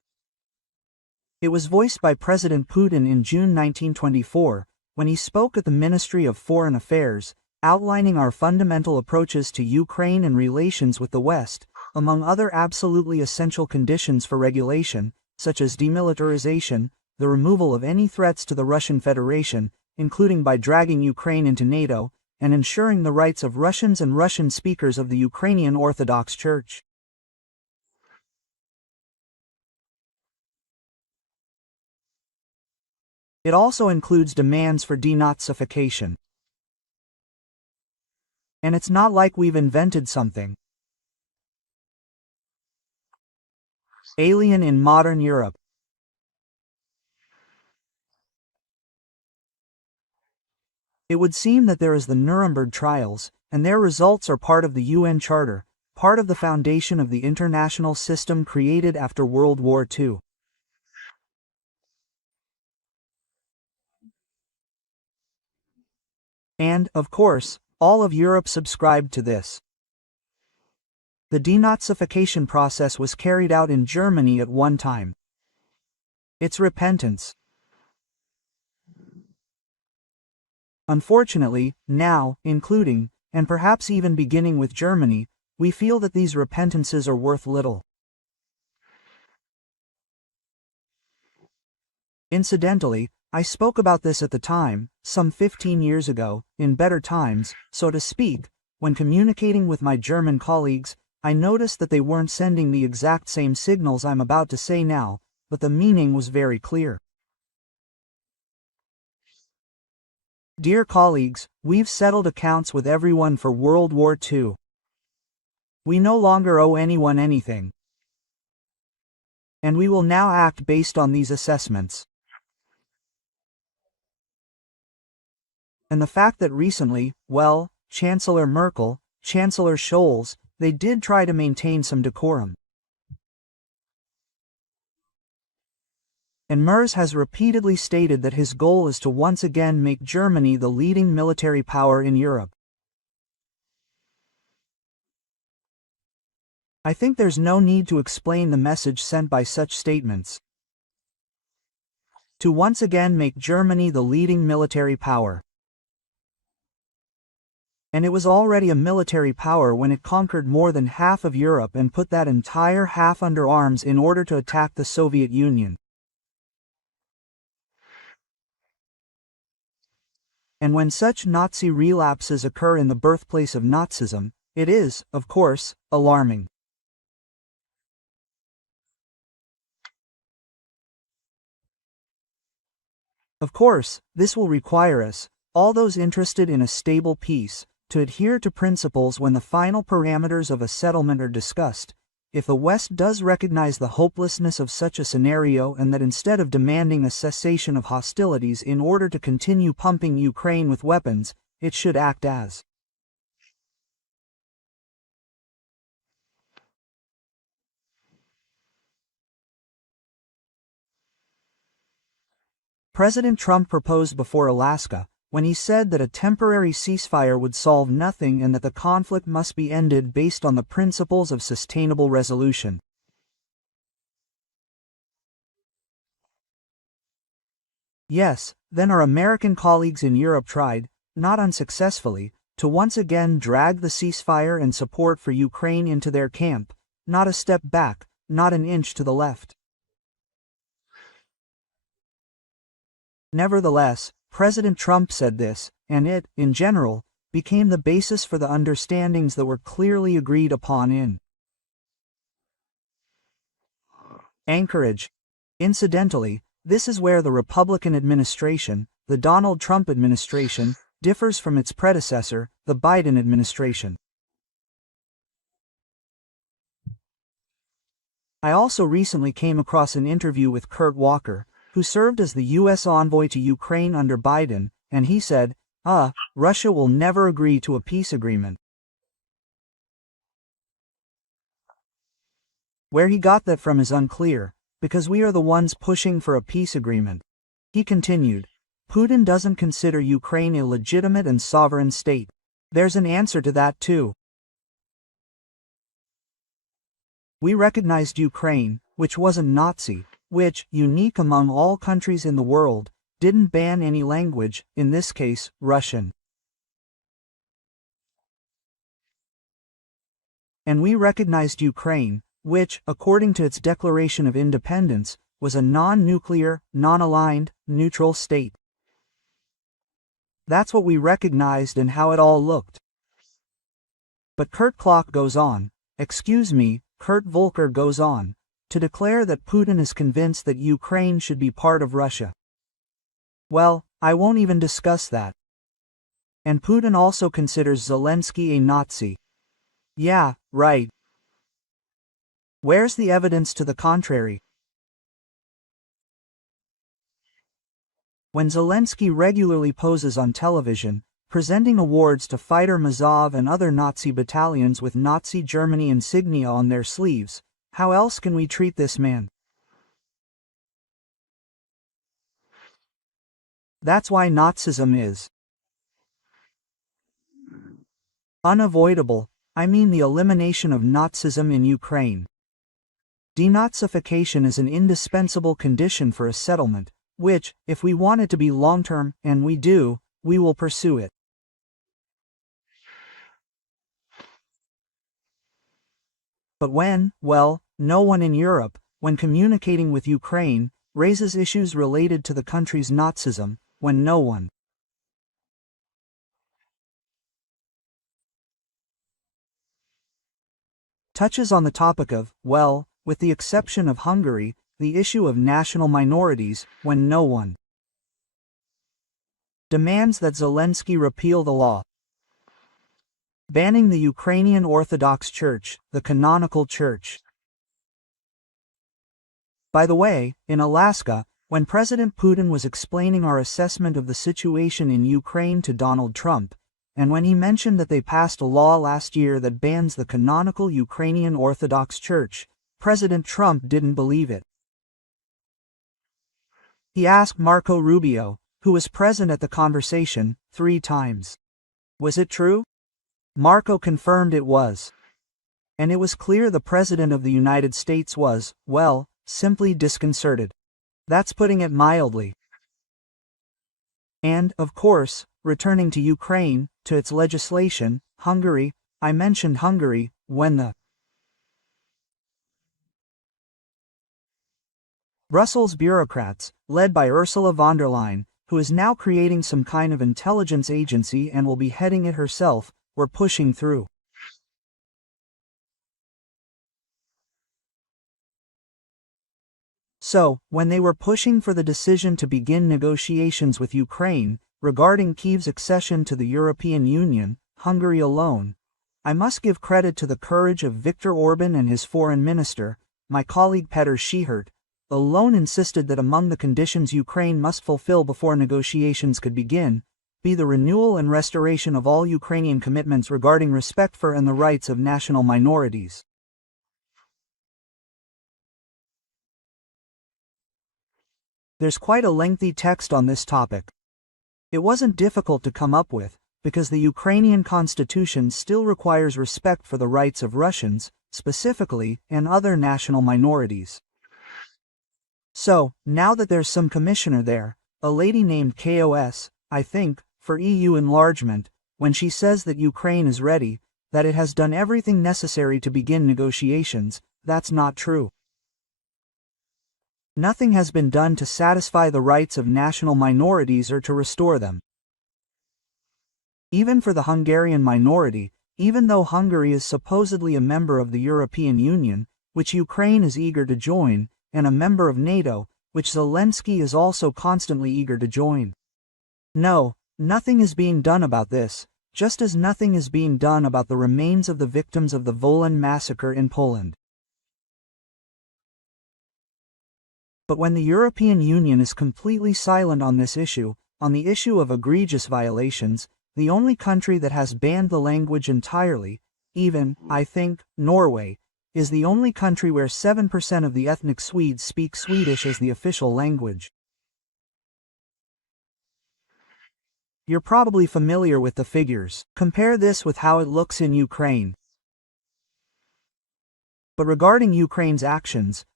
It was voiced by President Putin in June 1924, when he spoke at the Ministry of Foreign Affairs, outlining our fundamental approaches to Ukraine and relations with the West, among other absolutely essential conditions for regulation, such as demilitarization, the removal of any threats to the Russian Federation, including by dragging Ukraine into NATO, and ensuring the rights of Russians and Russian speakers of the Ukrainian Orthodox Church. It also includes demands for denazification. And it's not like we've invented something alien in modern Europe. It would seem that there is the Nuremberg trials, and their results are part of the UN Charter, part of the foundation of the international system created after World War II. And, of course, all of Europe subscribed to this. The denazification process was carried out in Germany at one time. It's repentance. Unfortunately, now, including, and perhaps even beginning with Germany, we feel that these repentances are worth little. Incidentally, I spoke about this at the time, some 15 years ago, in better times, so to speak. When communicating with my German colleagues, I noticed that they weren't sending the exact same signals I'm about to say now, but the meaning was very clear. Dear colleagues, we've settled accounts with everyone for World War II. We no longer owe anyone anything. And we will now act based on these assessments. And the fact that recently, well, Chancellor Merkel, Chancellor Scholz, they did try to maintain some decorum. And Merz has repeatedly stated that his goal is to once again make Germany the leading military power in Europe. I think there's no need to explain the message sent by such statements. To once again make Germany the leading military power. And it was already a military power when it conquered more than half of Europe and put that entire half under arms in order to attack the Soviet Union. And when such Nazi relapses occur in the birthplace of Nazism, it is, of course, alarming. Of course, this will require us, all those interested in a stable peace, to adhere to principles when the final parameters of a settlement are discussed. If the West does recognize the hopelessness of such a scenario and that instead of demanding a cessation of hostilities in order to continue pumping Ukraine with weapons, it should act as President Trump proposed before Alaska, when he said that a temporary ceasefire would solve nothing and that the conflict must be ended based on the principles of sustainable resolution. Yes, then our American colleagues in Europe tried, not unsuccessfully, to once again drag the ceasefire and support for Ukraine into their camp, not a step back, not an inch to the left. Nevertheless, President Trump said this, and it, in general, became the basis for the understandings that were clearly agreed upon in Anchorage. Incidentally, this is where the Republican administration, the Donald Trump administration, differs from its predecessor, the Biden administration. I also recently came across an interview with Kurt Walker, who served as the U.S. envoy to Ukraine under Biden, and he said, Russia will never agree to a peace agreement. Where he got that from is unclear, because we are the ones pushing for a peace agreement. He continued, Putin doesn't consider Ukraine a legitimate and sovereign state. There's an answer to that too. We recognized Ukraine, which wasn't Nazi, which, unique among all countries in the world, didn't ban any language, in this case, Russian. And we recognized Ukraine, which, according to its declaration of independence, was a non-nuclear, non-aligned, neutral state. That's what we recognized and how it all looked. But Kurt Klock goes on, Kurt Volker goes on, to declare that Putin is convinced that Ukraine should be part of Russia. Well, I won't even discuss that. And Putin also considers Zelensky a Nazi. Yeah, right. Where's the evidence to the contrary? When Zelensky regularly poses on television, presenting awards to fighter Mazov and other Nazi battalions with Nazi Germany insignia on their sleeves, how else can we treat this man? That's why Nazism is unavoidable. I mean the elimination of Nazism in Ukraine. Denazification is an indispensable condition for a settlement, which, if we want it to be long-term, and we do, we will pursue it. But well, no one in Europe, when communicating with Ukraine, raises issues related to the country's Nazism, when no one touches on the topic of, well, with the exception of Hungary, the issue of national minorities, when no one demands that Zelensky repeal the law banning the Ukrainian Orthodox Church, the canonical church. By the way, in Alaska, when President Putin was explaining our assessment of the situation in Ukraine to Donald Trump, and when he mentioned that they passed a law last year that bans the canonical Ukrainian Orthodox Church, President Trump didn't believe it. He asked Marco Rubio, who was present at the conversation, 3 times. Was it true? Marco confirmed it was. And it was clear the President of the United States was, well, simply disconcerted. That's putting it mildly. And, of course, returning to Ukraine, to its legislation, Hungary, I mentioned Hungary, when the Brussels bureaucrats, led by Ursula von der Leyen, who is now creating some kind of intelligence agency and will be heading it herself, were pushing through. So, when they were pushing for the decision to begin negotiations with Ukraine, regarding Kyiv's accession to the European Union, Hungary alone, I must give credit to the courage of Viktor Orban and his foreign minister, my colleague Petr Schihert, alone insisted that among the conditions Ukraine must fulfill before negotiations could begin, be the renewal and restoration of all Ukrainian commitments regarding respect for and the rights of national minorities. There's quite a lengthy text on this topic. It wasn't difficult to come up with, because the Ukrainian constitution still requires respect for the rights of Russians, specifically, and other national minorities. So, now that there's some commissioner there, a lady named KOS, I think, for EU enlargement, when she says that Ukraine is ready, that it has done everything necessary to begin negotiations, that's not true. Nothing has been done to satisfy the rights of national minorities or to restore them. Even for the Hungarian minority, even though Hungary is supposedly a member of the European Union, which Ukraine is eager to join, and a member of NATO, which Zelensky is also constantly eager to join. No, nothing is being done about this, just as nothing is being done about the remains of the victims of the Wolan massacre in Poland. But when the European Union is completely silent on this issue, on the issue of egregious violations, the only country that has banned the language entirely, even, I think, Norway, is the only country where 7% of the ethnic Swedes speak Swedish as the official language. You're probably familiar with the figures. Compare this with how it looks in Ukraine. But regarding Ukraine's actions,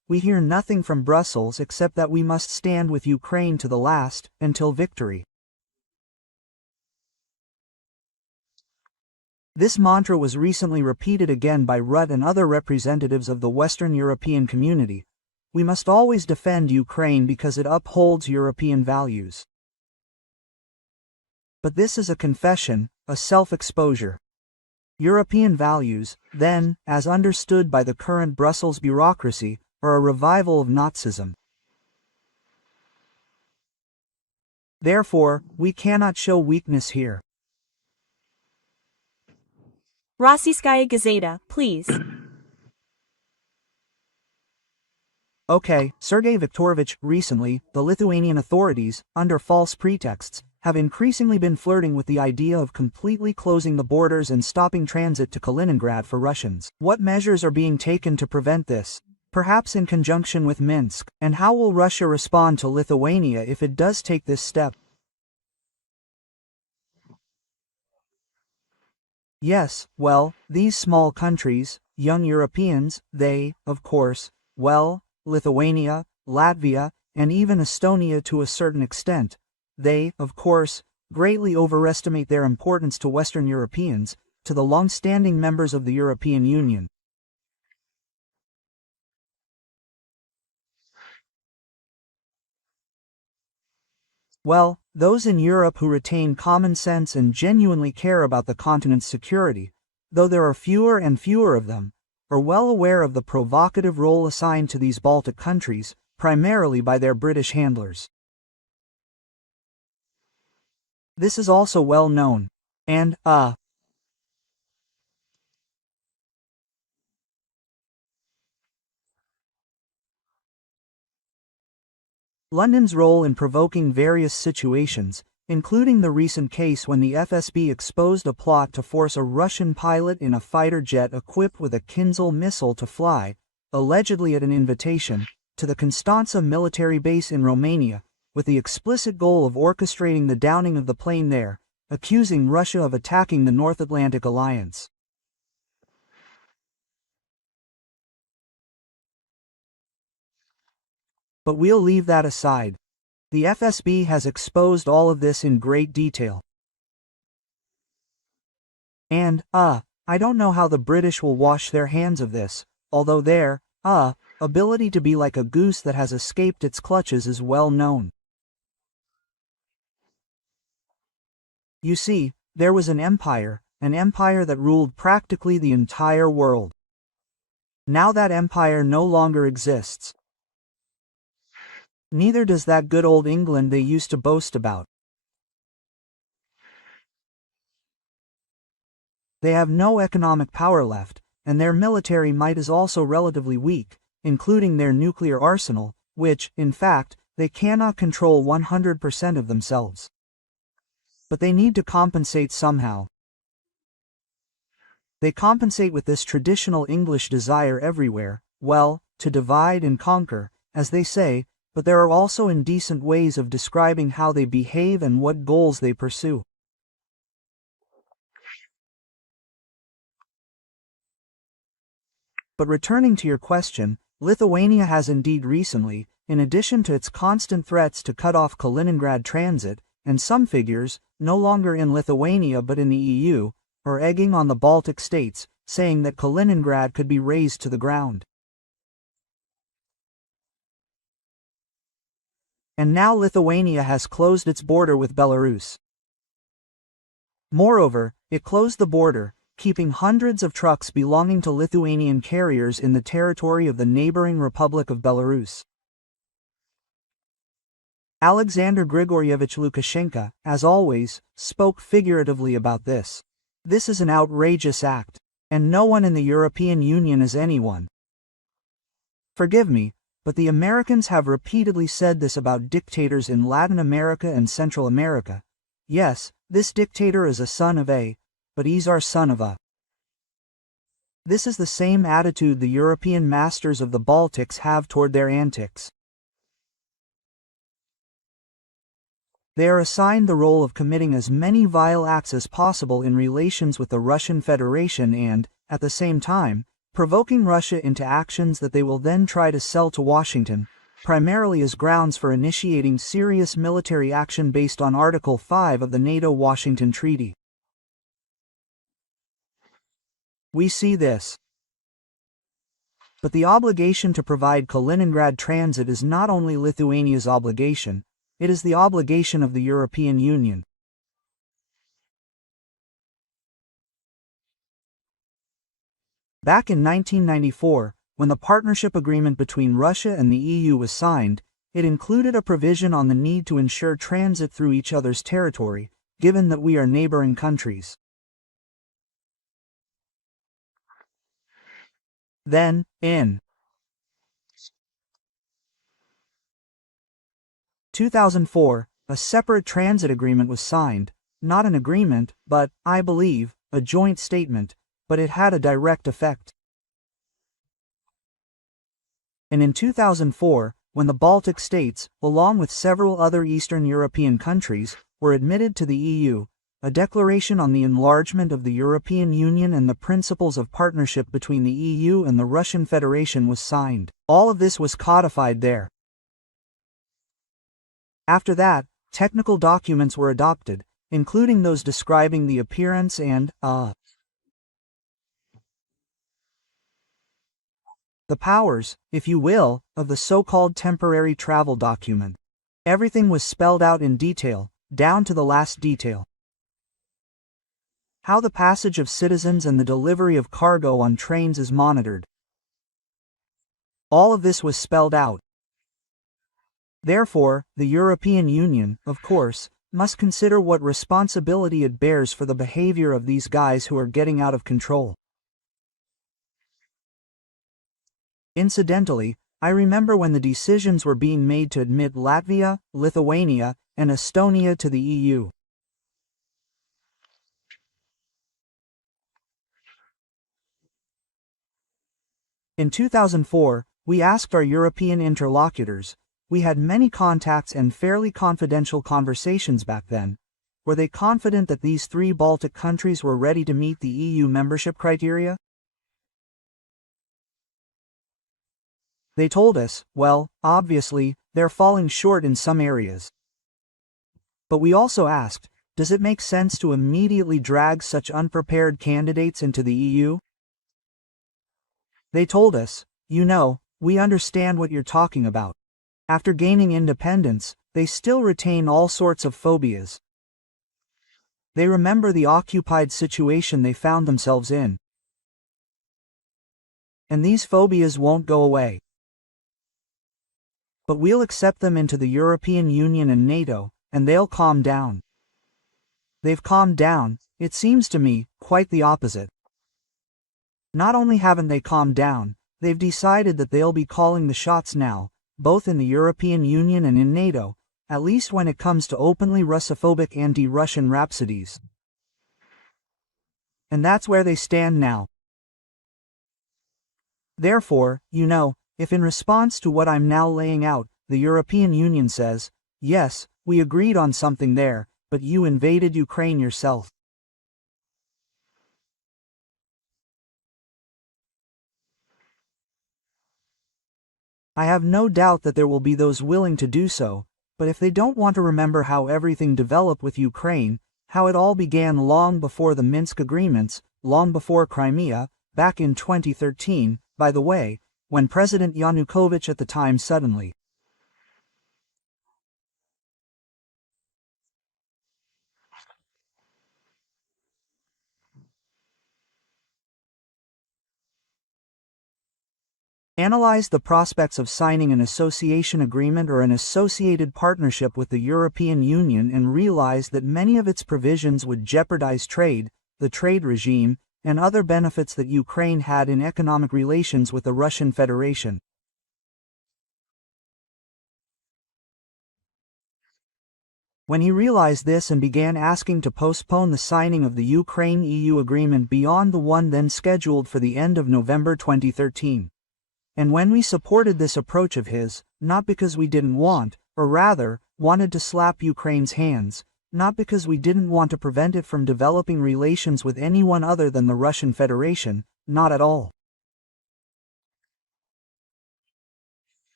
we hear nothing from Brussels except that we must stand with Ukraine to the last, until victory. This mantra was recently repeated again by Rutte and other representatives of the Western European community. We must always defend Ukraine because it upholds European values. But this is a confession, a self-exposure. European values, then, as understood by the current Brussels bureaucracy, are a revival of Nazism. Therefore, we cannot show weakness here. Rossiyskaya Gazeta, please. Okay, Sergey Viktorovich, recently, the Lithuanian authorities, under false pretexts, have increasingly been flirting with the idea of completely closing the borders and stopping transit to Kaliningrad for Russians. What measures are being taken to prevent this? Perhaps in conjunction with Minsk, and how will Russia respond to Lithuania if it does take this step? Yes, well, these small countries, young Europeans, they, of course, well, Lithuania, Latvia, and even Estonia to a certain extent, they, of course, greatly overestimate their importance to Western Europeans, to the long-standing members of the European Union. Well, those in Europe who retain common sense and genuinely care about the continent's security, though there are fewer and fewer of them, are well aware of the provocative role assigned to these Baltic countries, primarily by their British handlers. This is also well known, and, London's role in provoking various situations, including the recent case when the FSB exposed a plot to force a Russian pilot in a fighter jet equipped with a Kinzhal missile to fly, allegedly at an invitation, to the Constanța military base in Romania, with the explicit goal of orchestrating the downing of the plane there, accusing Russia of attacking the North Atlantic Alliance. But we'll leave that aside. The FSB has exposed all of this in great detail. And, I don't know how the British will wash their hands of this, although their, ability to be like a goose that has escaped its clutches is well known. You see, there was an empire that ruled practically the entire world. Now that empire no longer exists. Neither does that good old England they used to boast about. They have no economic power left, and their military might is also relatively weak, including their nuclear arsenal, which, in fact, they cannot control 100% of themselves. But they need to compensate somehow. They compensate with this traditional English desire everywhere, well, to divide and conquer, as they say, but there are also indecent ways of describing how they behave and what goals they pursue. But returning to your question, Lithuania has indeed recently, in addition to its constant threats to cut off Kaliningrad transit, and some figures, no longer in Lithuania but in the EU, are egging on the Baltic states, saying that Kaliningrad could be razed to the ground. And now Lithuania has closed its border with Belarus. Moreover, it closed the border, keeping hundreds of trucks belonging to Lithuanian carriers in the territory of the neighboring Republic of Belarus. Alexander Grigorievich Lukashenko, as always, spoke figuratively about this. This is an outrageous act, and no one in the European Union is anyone. Forgive me, but the Americans have repeatedly said this about dictators in Latin America and Central America. Yes, this dictator is a son of a, but he's our son of a. This is the same attitude the European masters of the Baltics have toward their antics. They are assigned the role of committing as many vile acts as possible in relations with the Russian Federation and, at the same time, provoking Russia into actions that they will then try to sell to Washington, primarily as grounds for initiating serious military action based on Article 5 of the NATO-Washington Treaty. We see this. But the obligation to provide Kaliningrad transit is not only Lithuania's obligation, it is the obligation of the European Union. Back in 1994, when the partnership agreement between Russia and the EU was signed, it included a provision on the need to ensure transit through each other's territory, given that we are neighboring countries. Then, in 2004, a separate transit agreement was signed, not an agreement, but, I believe, a joint statement, but it had a direct effect. And in 2004, when the Baltic states, along with several other Eastern European countries, were admitted to the EU, a declaration on the enlargement of the European Union and the principles of partnership between the EU and the Russian Federation was signed. All of this was codified there. After that, technical documents were adopted, including those describing the appearance and, the powers, if you will, of the so-called temporary travel document. Everything was spelled out in detail, down to the last detail. How the passage of citizens and the delivery of cargo on trains is monitored. All of this was spelled out. Therefore, the European Union, of course, must consider what responsibility it bears for the behavior of these guys who are getting out of control. Incidentally, I remember when the decisions were being made to admit Latvia, Lithuania, and Estonia to the EU. In 2004, we asked our European interlocutors, we had many contacts and fairly confidential conversations back then, were they confident that these three Baltic countries were ready to meet the EU membership criteria? They told us, well, obviously, they're falling short in some areas. But we also asked, does it make sense to immediately drag such unprepared candidates into the EU? They told us, you know, we understand what you're talking about. After gaining independence, they still retain all sorts of phobias. They remember the occupied situation they found themselves in. And these phobias won't go away. But we'll accept them into the European Union and NATO, and they'll calm down. They've calmed down, it seems to me, quite the opposite. Not only haven't they calmed down, they've decided that they'll be calling the shots now, both in the European Union and in NATO, at least when it comes to openly Russophobic anti-Russian rhapsodies. And that's where they stand now. Therefore, you know, if in response to what I'm now laying out, the European Union says, yes, we agreed on something there, but you invaded Ukraine yourself. I have no doubt that there will be those willing to do so, but if they don't want to remember how everything developed with Ukraine, how it all began long before the Minsk agreements, long before Crimea, back in 2013, by the way, when President Yanukovych at the time suddenly analyzed the prospects of signing an association agreement or an associated partnership with the European Union and realized that many of its provisions would jeopardize trade, the trade regime, and other benefits that Ukraine had in economic relations with the Russian Federation. When he realized this and began asking to postpone the signing of the Ukraine-EU agreement beyond the one then scheduled for the end of November 2013. And when we supported this approach of his, not because we didn't want, or rather, wanted to slap Ukraine's hands, not because we didn't want to prevent it from developing relations with anyone other than the Russian Federation, not at all.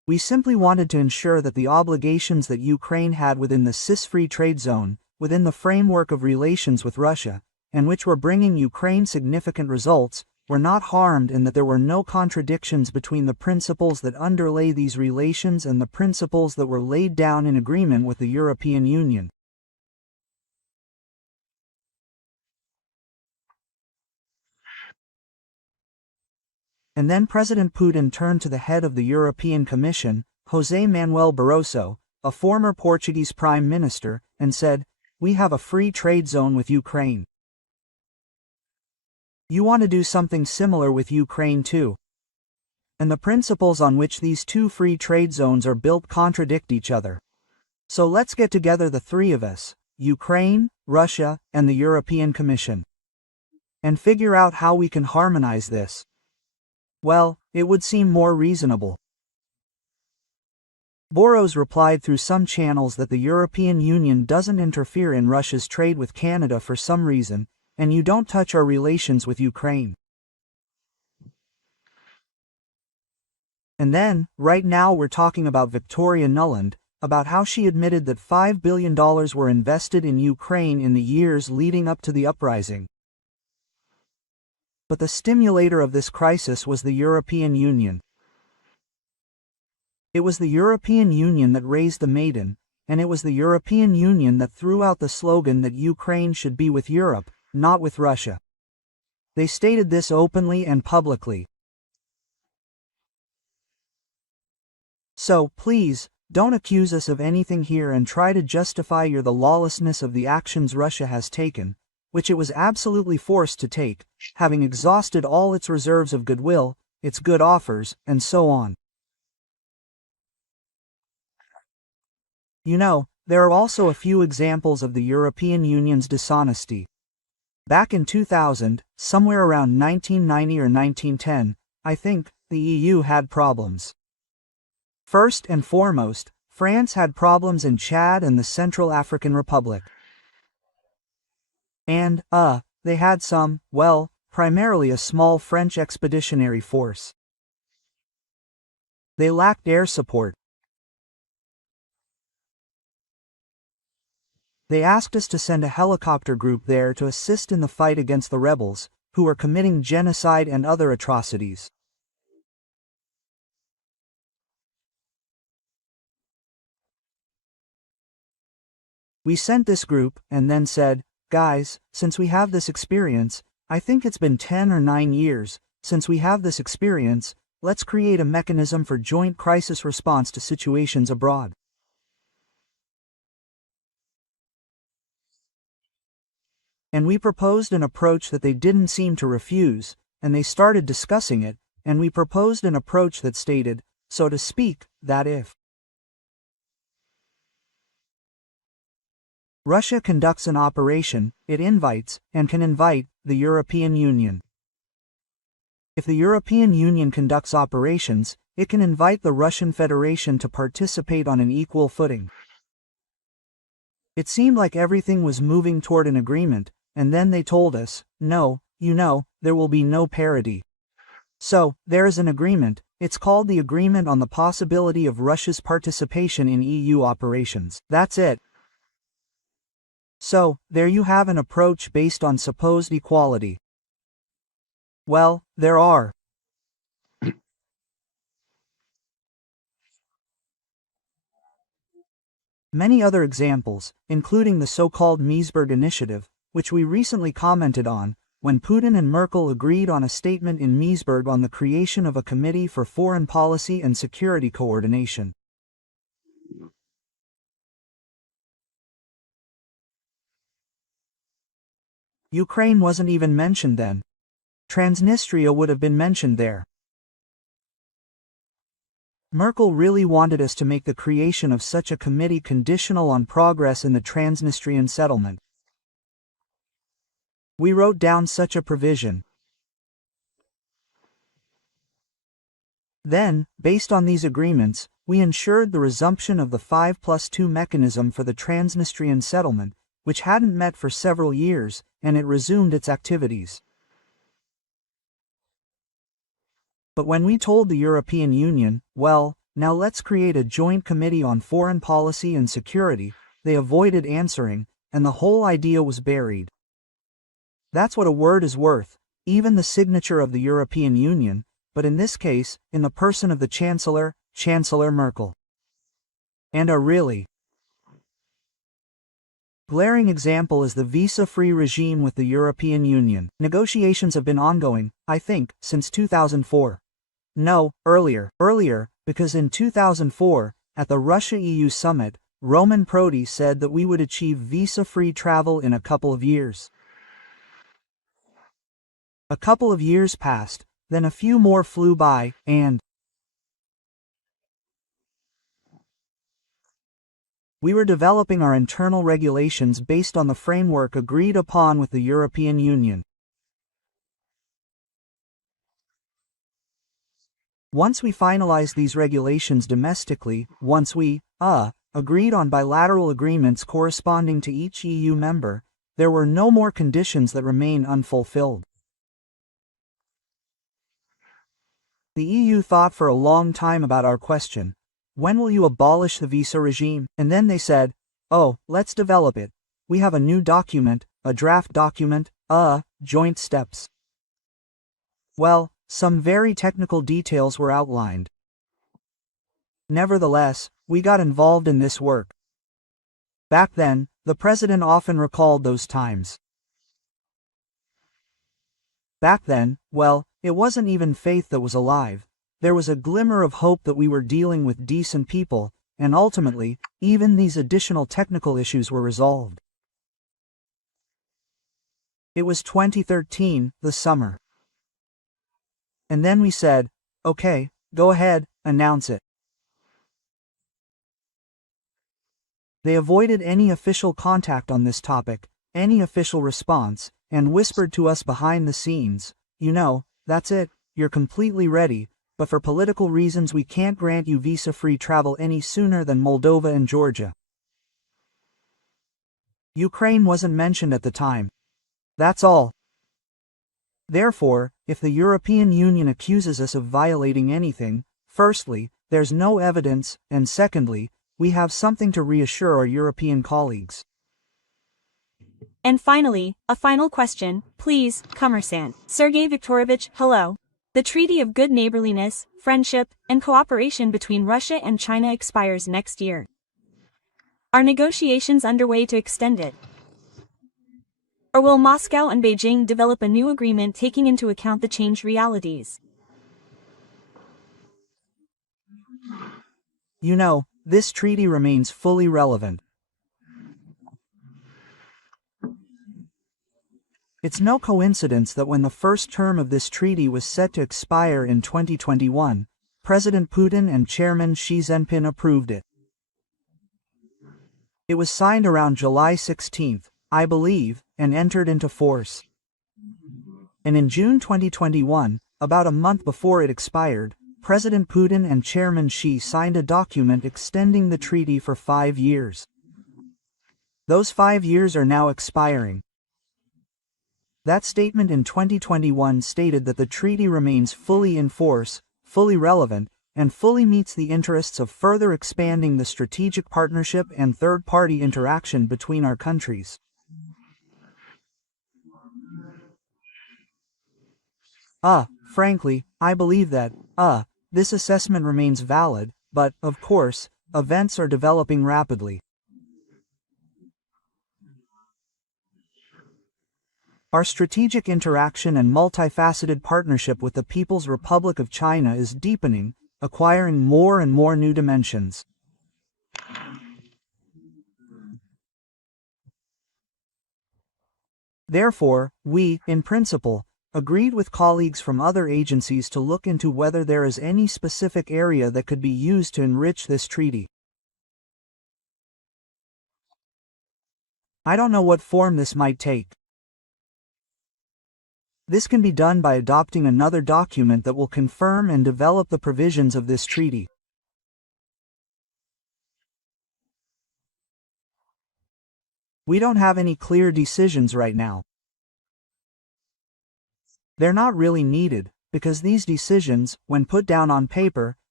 We simply wanted to ensure that the obligations that Ukraine had within the CIS-free trade zone, within the framework of relations with Russia, and which were bringing Ukraine significant results, were not harmed, and that there were no contradictions between the principles that underlay these relations and the principles that were laid down in agreement with the European Union. And then President Putin turned to the head of the European Commission, José Manuel Barroso, a former Portuguese Prime Minister, and said, "We have a free trade zone with Ukraine. You want to do something similar with Ukraine too. And the principles on which these two free trade zones are built contradict each other. So let's get together, the three of us, Ukraine, Russia, and the European Commission, and figure out how we can harmonize this." Well, it would seem more reasonable. Boros replied through some channels that the European Union doesn't interfere in Russia's trade with Canada for some reason, and you don't touch our relations with Ukraine. And then, right now we're talking about Victoria Nuland, about how she admitted that $5 billion were invested in Ukraine in the years leading up to the uprising. But the stimulator of this crisis was the European Union. It was the European Union that raised the Maiden, and it was the European Union that threw out the slogan that Ukraine should be with Europe, not with Russia. They stated this openly and publicly. So, please, don't accuse us of anything here and try to justify the lawlessness of the actions Russia has taken, which it was absolutely forced to take, having exhausted all its reserves of goodwill, its good offers, and so on. You know, there are also a few examples of the European Union's dishonesty. Back in 2000, somewhere around 1990 or 1910, I think, the EU had problems. First and foremost, France had problems in Chad and the Central African Republic. And, they had primarily a small French expeditionary force. They lacked air support. They asked us to send a helicopter group there to assist in the fight against the rebels, who were committing genocide and other atrocities. We sent this group, and then said, "Guys, since we have this experience, I think it's been 10 or 9 years, since we have this experience, let's create a mechanism for joint crisis response to situations abroad." And we proposed an approach that they didn't seem to refuse, and they started discussing it, and we proposed an approach that stated, so to speak, that if Russia conducts an operation, it invites, and can invite, the European Union. If the European Union conducts operations, it can invite the Russian Federation to participate on an equal footing. It seemed like everything was moving toward an agreement, and then they told us, no, there will be no parity. So, there is an agreement. It's called the Agreement on the Possibility of Russia's Participation in EU Operations. That's it. So, there you have an approach based on supposed equality. Well, there are many other examples, including the so-called Misberg initiative, which we recently commented on, when Putin and Merkel agreed on a statement in Misberg on the creation of a Committee for Foreign Policy and Security Coordination. Ukraine wasn't even mentioned then. Transnistria would have been mentioned there. Merkel really wanted us to make the creation of such a committee conditional on progress in the Transnistrian settlement. We wrote down such a provision. Then, based on these agreements, we ensured the resumption of the 5+2 mechanism for the Transnistrian settlement, which hadn't met for several years, and it resumed its activities. But when we told the European Union, well, Now let's create a joint committee on foreign policy and security. They avoided answering, and the whole idea was buried. That's what a word is worth, even the signature of the European Union, but in this case, in the person of the Chancellor, Chancellor Merkel. And a really glaring example is the visa-free regime with the European Union. Negotiations have been ongoing, I think, since 2004. No, earlier, because in 2004, at the Russia-EU summit, Roman Prodi said that we would achieve visa-free travel in a couple of years. A couple of years passed, then a few more flew by, and we were developing our internal regulations based on the framework agreed upon with the European Union. Once we finalized these regulations domestically, once we, agreed on bilateral agreements corresponding to each EU member, there were no more conditions that remain unfulfilled. The EU thought for a long time about our question. When will you abolish the visa regime? And then they said, oh, let's develop it. We have a new document, a draft document, joint steps. Well, some very technical details were outlined. Nevertheless, we got involved in this work. Back then, the president often recalled those times. Back then, well, it wasn't even faith that was alive. There was a glimmer of hope that we were dealing with decent people, and ultimately, even these additional technical issues were resolved. It was 2013, the summer. And then we said, okay, go ahead, announce it. They avoided any official contact on this topic, any official response, and whispered to us behind the scenes, you know, that's it, you're completely ready, but for political reasons we can't grant you visa-free travel any sooner than Moldova and Georgia. Ukraine wasn't mentioned at the time. That's all. Therefore, if the European Union accuses us of violating anything, firstly, there's no evidence, and secondly, we have something to reassure our European colleagues. And finally, a final question, please, Commerçant. Sergey Viktorovich, hello. The Treaty of Good Neighborliness, Friendship, and Cooperation between Russia and China expires next year. Are negotiations underway to extend it? Or will Moscow and Beijing develop a new agreement taking into account the changed realities? You know, this treaty remains fully relevant. It's no coincidence that when the first term of this treaty was set to expire in 2021, President Putin and Chairman Xi Jinping approved it. It was signed around July 16, I believe, and entered into force. And in June 2021, about a month before it expired, President Putin and Chairman Xi signed a document extending the treaty for 5 years. Those 5 years are now expiring. That statement in 2021 stated that the treaty remains fully in force, fully relevant, and fully meets the interests of further expanding the strategic partnership and third-party interaction between our countries. Frankly, I believe that, this assessment remains valid, but, of course, events are developing rapidly. Our strategic interaction and multifaceted partnership with the People's Republic of China is deepening, acquiring more and more new dimensions. Therefore, we, in principle, agreed with colleagues from other agencies to look into whether there is any specific area that could be used to enrich this treaty. I don't know what form this might take. This can be done by adopting another document that will confirm and develop the provisions of this treaty. We don't have any clear decisions right now. They're not really needed, because these decisions, when put down on paper,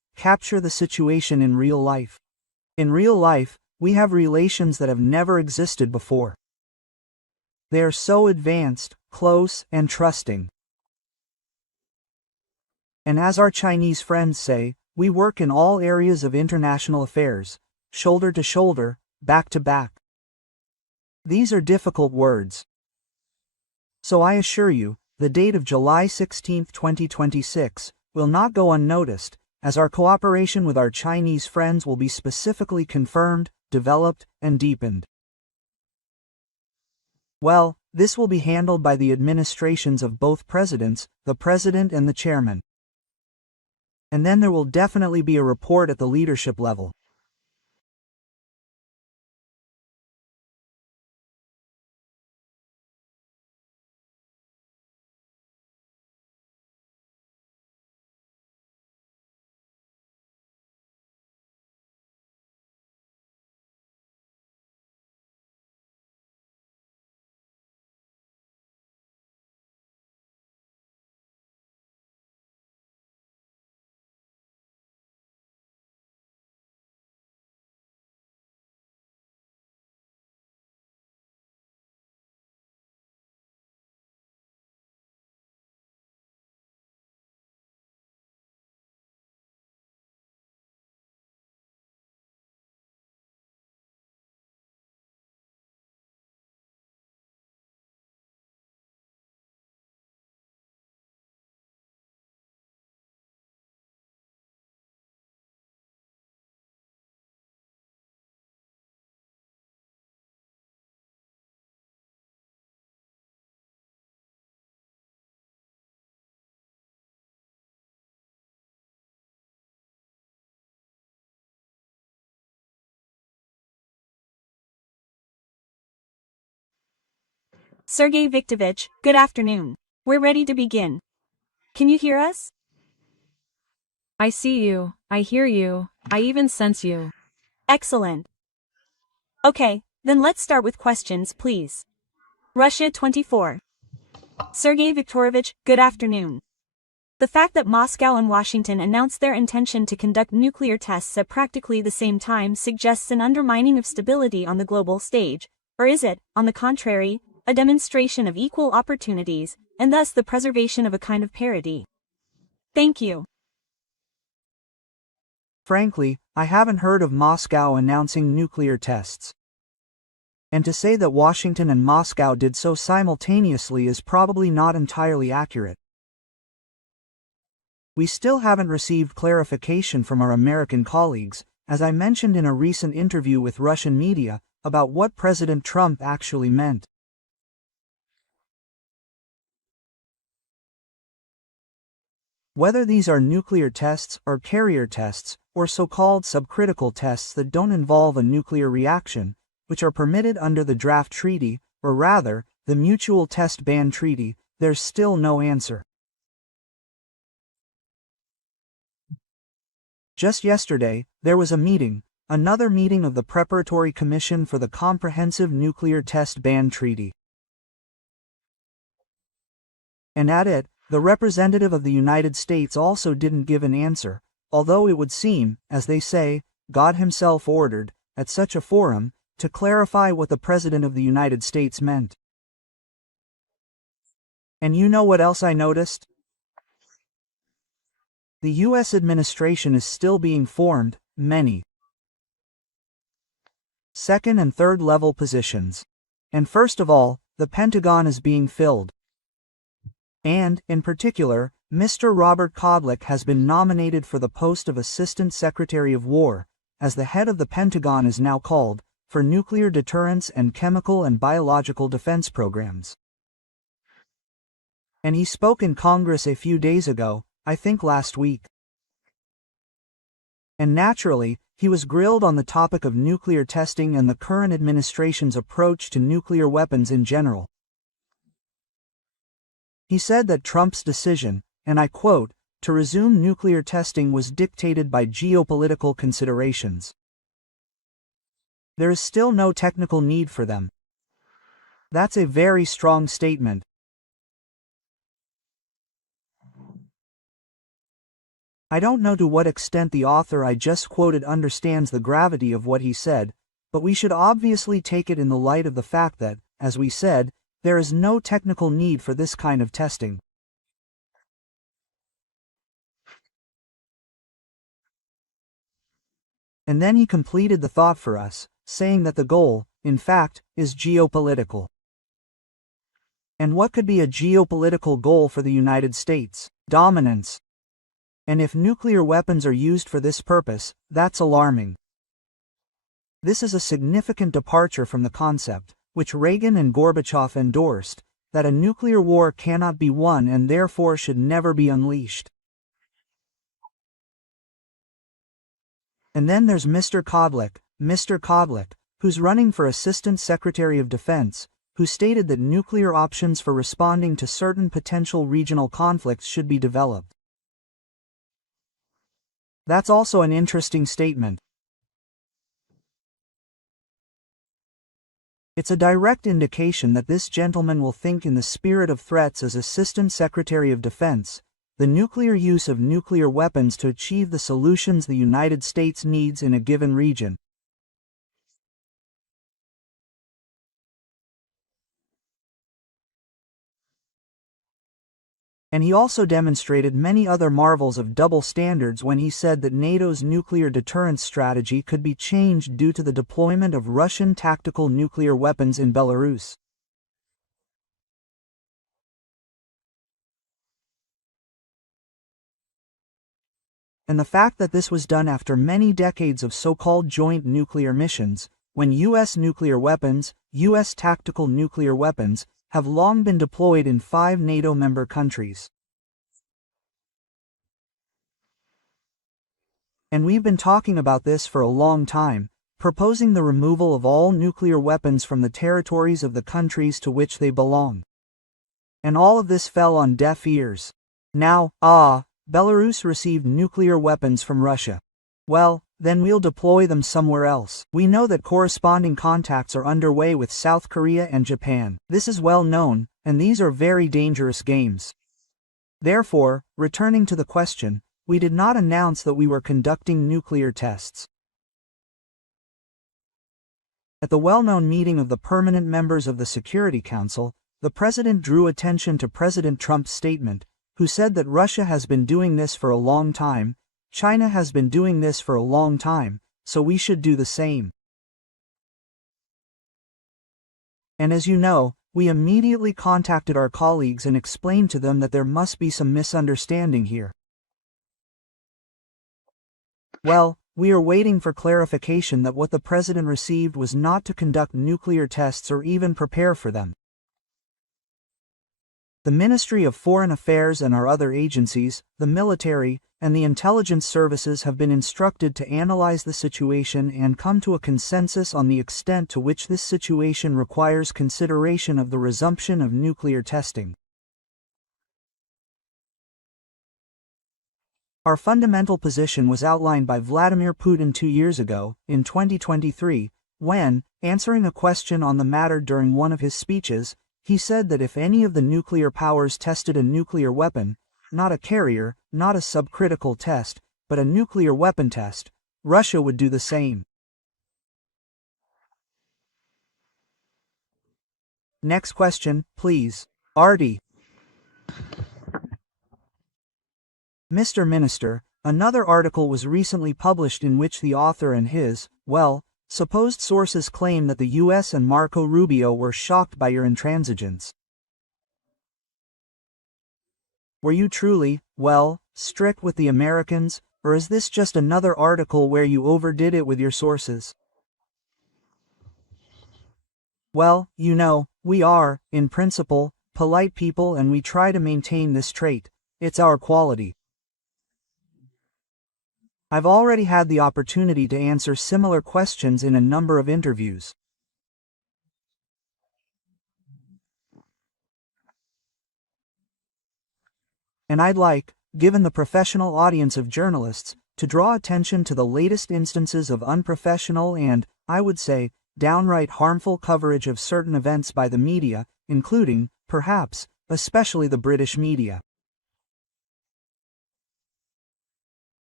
capture the situation in real life. In real life, we have relations that have never existed before. They are so advanced, close, and trusting. And as our Chinese friends say, we work in all areas of international affairs, shoulder to shoulder, back to back. These are difficult words. So I assure you, the date of July 16, 2026, will not go unnoticed, as our cooperation with our Chinese friends will be specifically confirmed, developed, and deepened. Well, this will be handled by the administrations of both presidents, the president and the chairman. And then there will definitely be a report at the leadership level. Sergey Viktorovich, good afternoon. We're ready to begin. Can you hear us? I see you, I hear you, I even sense you. Excellent. Okay, then let's start with questions, please. Russia 24. Sergey Viktorovich, good afternoon. The fact that Moscow and Washington announced their intention to conduct nuclear tests at practically the same time suggests an undermining of stability on the global stage, or is it, on the contrary, a demonstration of equal opportunities, and thus the preservation of a kind of parity? Thank you. Frankly, I haven't heard of Moscow announcing nuclear tests. And to say that Washington and Moscow did so simultaneously is probably not entirely accurate. We still haven't received clarification from our American colleagues, as I mentioned in a recent interview with Russian media, about what President Trump actually meant. Whether these are nuclear tests or carrier tests, or so-called subcritical tests that don't involve a nuclear reaction, which are permitted under the draft treaty, or rather, the Mutual Test Ban Treaty, there's still no answer. Just yesterday, there was a meeting, another meeting of the Preparatory Commission for the Comprehensive Nuclear Test Ban Treaty. And at it, the representative of the United States also didn't give an answer, although it would seem, as they say, God himself ordered, at such a forum, to clarify what the President of the United States meant. And you know what else I noticed? The U.S. administration is still being formed, many second and third level positions. And first of all, the Pentagon is being filled. And, in particular, Mr. Robert Kodlik has been nominated for the post of Assistant Secretary of War, as the head of the Pentagon is now called, for nuclear deterrence and chemical and biological defense programs. And he spoke in Congress a few days ago, I think last week. And naturally, he was grilled on the topic of nuclear testing and the current administration's approach to nuclear weapons in general. He said that Trump's decision, and I quote, to resume nuclear testing was dictated by geopolitical considerations. There is still no technical need for them. That's a very strong statement. I don't know to what extent the author I just quoted understands the gravity of what he said, but we should obviously take it in the light of the fact that, as we said, there is no technical need for this kind of testing. And then he completed the thought for us, saying that the goal, in fact, is geopolitical. And what could be a geopolitical goal for the United States? Dominance. And if nuclear weapons are used for this purpose, that's alarming. This is a significant departure from the concept, which Reagan and Gorbachev endorsed, that a nuclear war cannot be won and therefore should never be unleashed. And then there's Mr. Kodlik, who's running for Assistant Secretary of Defense, who stated that nuclear options for responding to certain potential regional conflicts should be developed. That's also an interesting statement. It's a direct indication that this gentleman will think in the spirit of threats as Assistant Secretary of Defense, the nuclear use of nuclear weapons to achieve the solutions the United States needs in a given region. And he also demonstrated many other marvels of double standards when he said that NATO's nuclear deterrence strategy could be changed due to the deployment of Russian tactical nuclear weapons in Belarus. And the fact that this was done after many decades of so-called joint nuclear missions, when U.S. nuclear weapons, U.S. tactical nuclear weapons, have long been deployed in 5 NATO member countries. And we've been talking about this for a long time, proposing the removal of all nuclear weapons from the territories of the countries to which they belong. And all of this fell on deaf ears. Now, Belarus received nuclear weapons from Russia. Well, then we'll deploy them somewhere else. We know that corresponding contacts are underway with South Korea and Japan. This is well known, and these are very dangerous games. Therefore, returning to the question, we did not announce that we were conducting nuclear tests. At the well-known meeting of the permanent members of the Security Council, the President drew attention to President Trump's statement, who said that Russia has been doing this for a long time, China has been doing this for a long time, so we should do the same. And as you know, we immediately contacted our colleagues and explained to them that there must be some misunderstanding here. Well, we are waiting for clarification that what the President received was not to conduct nuclear tests or even prepare for them. The Ministry of Foreign Affairs and our other agencies, the military, and the intelligence services have been instructed to analyze the situation and come to a consensus on the extent to which this situation requires consideration of the resumption of nuclear testing. Our fundamental position was outlined by Vladimir Putin 2 years ago, in 2023, when, answering a question on the matter during one of his speeches, he said that if any of the nuclear powers tested a nuclear weapon, not a carrier, not a subcritical test, but a nuclear weapon test, Russia would do the same. Next question, please. Artie. Mr. Minister, another article was recently published in which the author and his, supposed sources claim that the US and Marco Rubio were shocked by your intransigence. Were you truly, strict with the Americans, or is this just another article where you overdid it with your sources? Well, you know, we are, in principle, polite people and we try to maintain this trait. It's our quality. I've already had the opportunity to answer similar questions in a number of interviews. And I'd like, given the professional audience of journalists, to draw attention to the latest instances of unprofessional and, I would say, downright harmful coverage of certain events by the media, including, perhaps, especially the British media.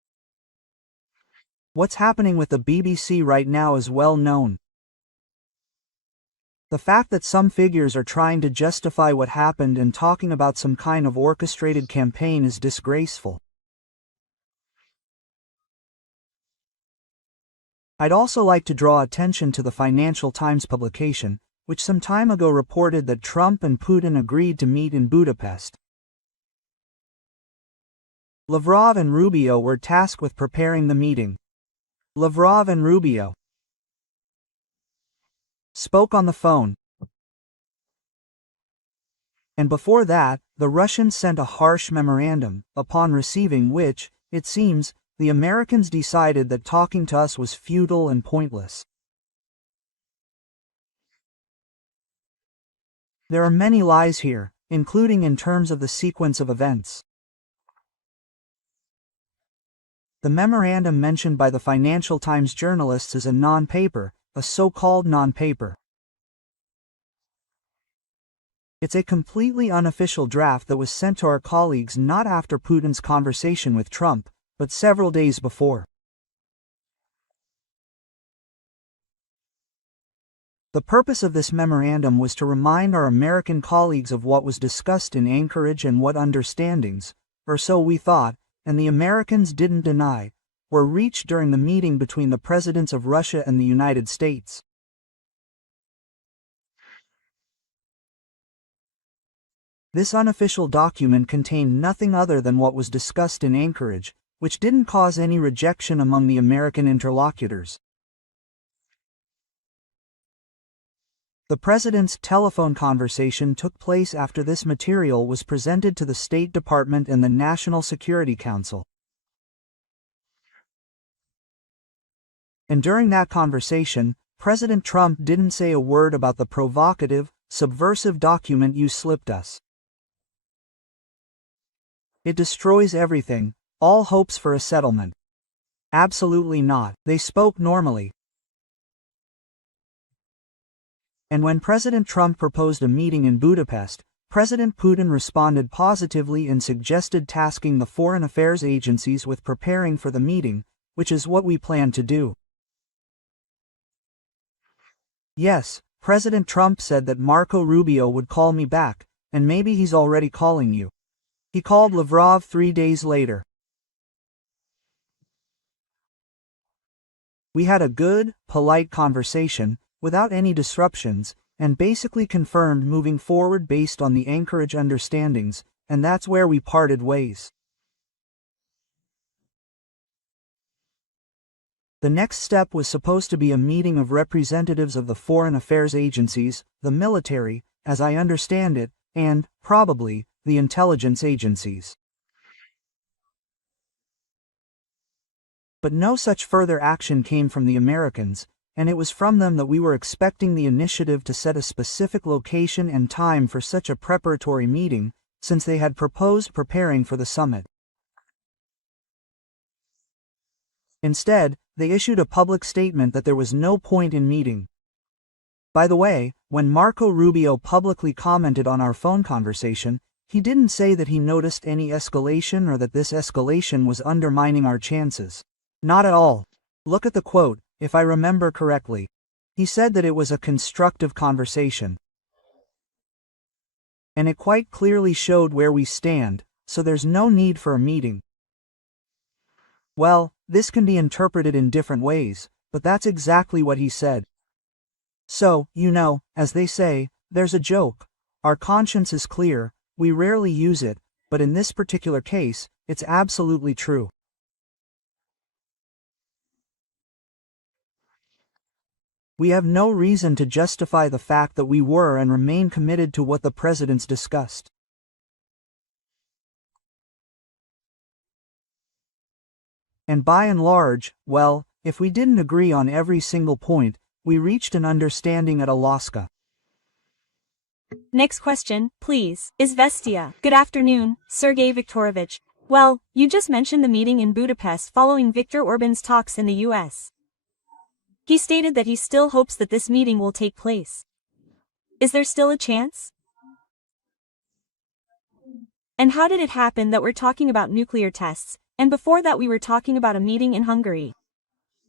What's happening with the BBC right now is well known. The fact that some figures are trying to justify what happened and talking about some kind of orchestrated campaign is disgraceful. I'd also like to draw attention to the Financial Times publication, which some time ago reported that Trump and Putin agreed to meet in Budapest. Lavrov and Rubio were tasked with preparing the meeting. Lavrov and Rubio spoke on the phone. And before that, the Russians sent a harsh memorandum, upon receiving which, it seems, the Americans decided that talking to us was futile and pointless. There are many lies here, including in terms of the sequence of events. The memorandum mentioned by the Financial Times journalists is a non-paper, a so-called non-paper. It's a completely unofficial draft that was sent to our colleagues not after Putin's conversation with Trump, but several days before. The purpose of this memorandum was to remind our American colleagues of what was discussed in Anchorage and what understandings, or so we thought, and the Americans didn't deny, were reached during the meeting between the presidents of Russia and the United States. This unofficial document contained nothing other than what was discussed in Anchorage, which didn't cause any rejection among the American interlocutors. The president's telephone conversation took place after this material was presented to the State Department and the National Security Council. And during that conversation, President Trump didn't say a word about the provocative, subversive document you slipped us. It destroys everything, all hopes for a settlement. Absolutely not. They spoke normally. And when President Trump proposed a meeting in Budapest, President Putin responded positively and suggested tasking the foreign affairs agencies with preparing for the meeting, which is what we plan to do. Yes, President Trump said that Marco Rubio would call me back, and maybe he's already calling you. He called Lavrov 3 days later. We had a good, polite conversation, without any disruptions, and basically confirmed moving forward based on the Anchorage understandings, and that's where we parted ways. The next step was supposed to be a meeting of representatives of the foreign affairs agencies, the military, as I understand it, and, probably, the intelligence agencies. But no such further action came from the Americans, and it was from them that we were expecting the initiative to set a specific location and time for such a preparatory meeting, since they had proposed preparing for the summit. Instead, they issued a public statement that there was no point in meeting. By the way, when Marco Rubio publicly commented on our phone conversation, he didn't say that he noticed any escalation or that this escalation was undermining our chances. Not at all. Look at the quote, if I remember correctly. He said that it was a constructive conversation. And it quite clearly showed where we stand, so there's no need for a meeting. Well, this can be interpreted in different ways, but that's exactly what he said. So, as they say, there's a joke. Our conscience is clear, we rarely use it, but in this particular case, it's absolutely true. We have no reason to justify the fact that we were and remain committed to what the presidents discussed. And by and large, well, if we didn't agree on every single point, we reached an understanding at Alaska. Next question, please. Izvestia. Good afternoon, Sergey Viktorovich. Well, you just mentioned the meeting in Budapest following Viktor Orban's talks in the US. He stated that he still hopes that this meeting will take place. Is there still a chance? And how did it happen that we're talking about nuclear tests, and before that we were talking about a meeting in Hungary?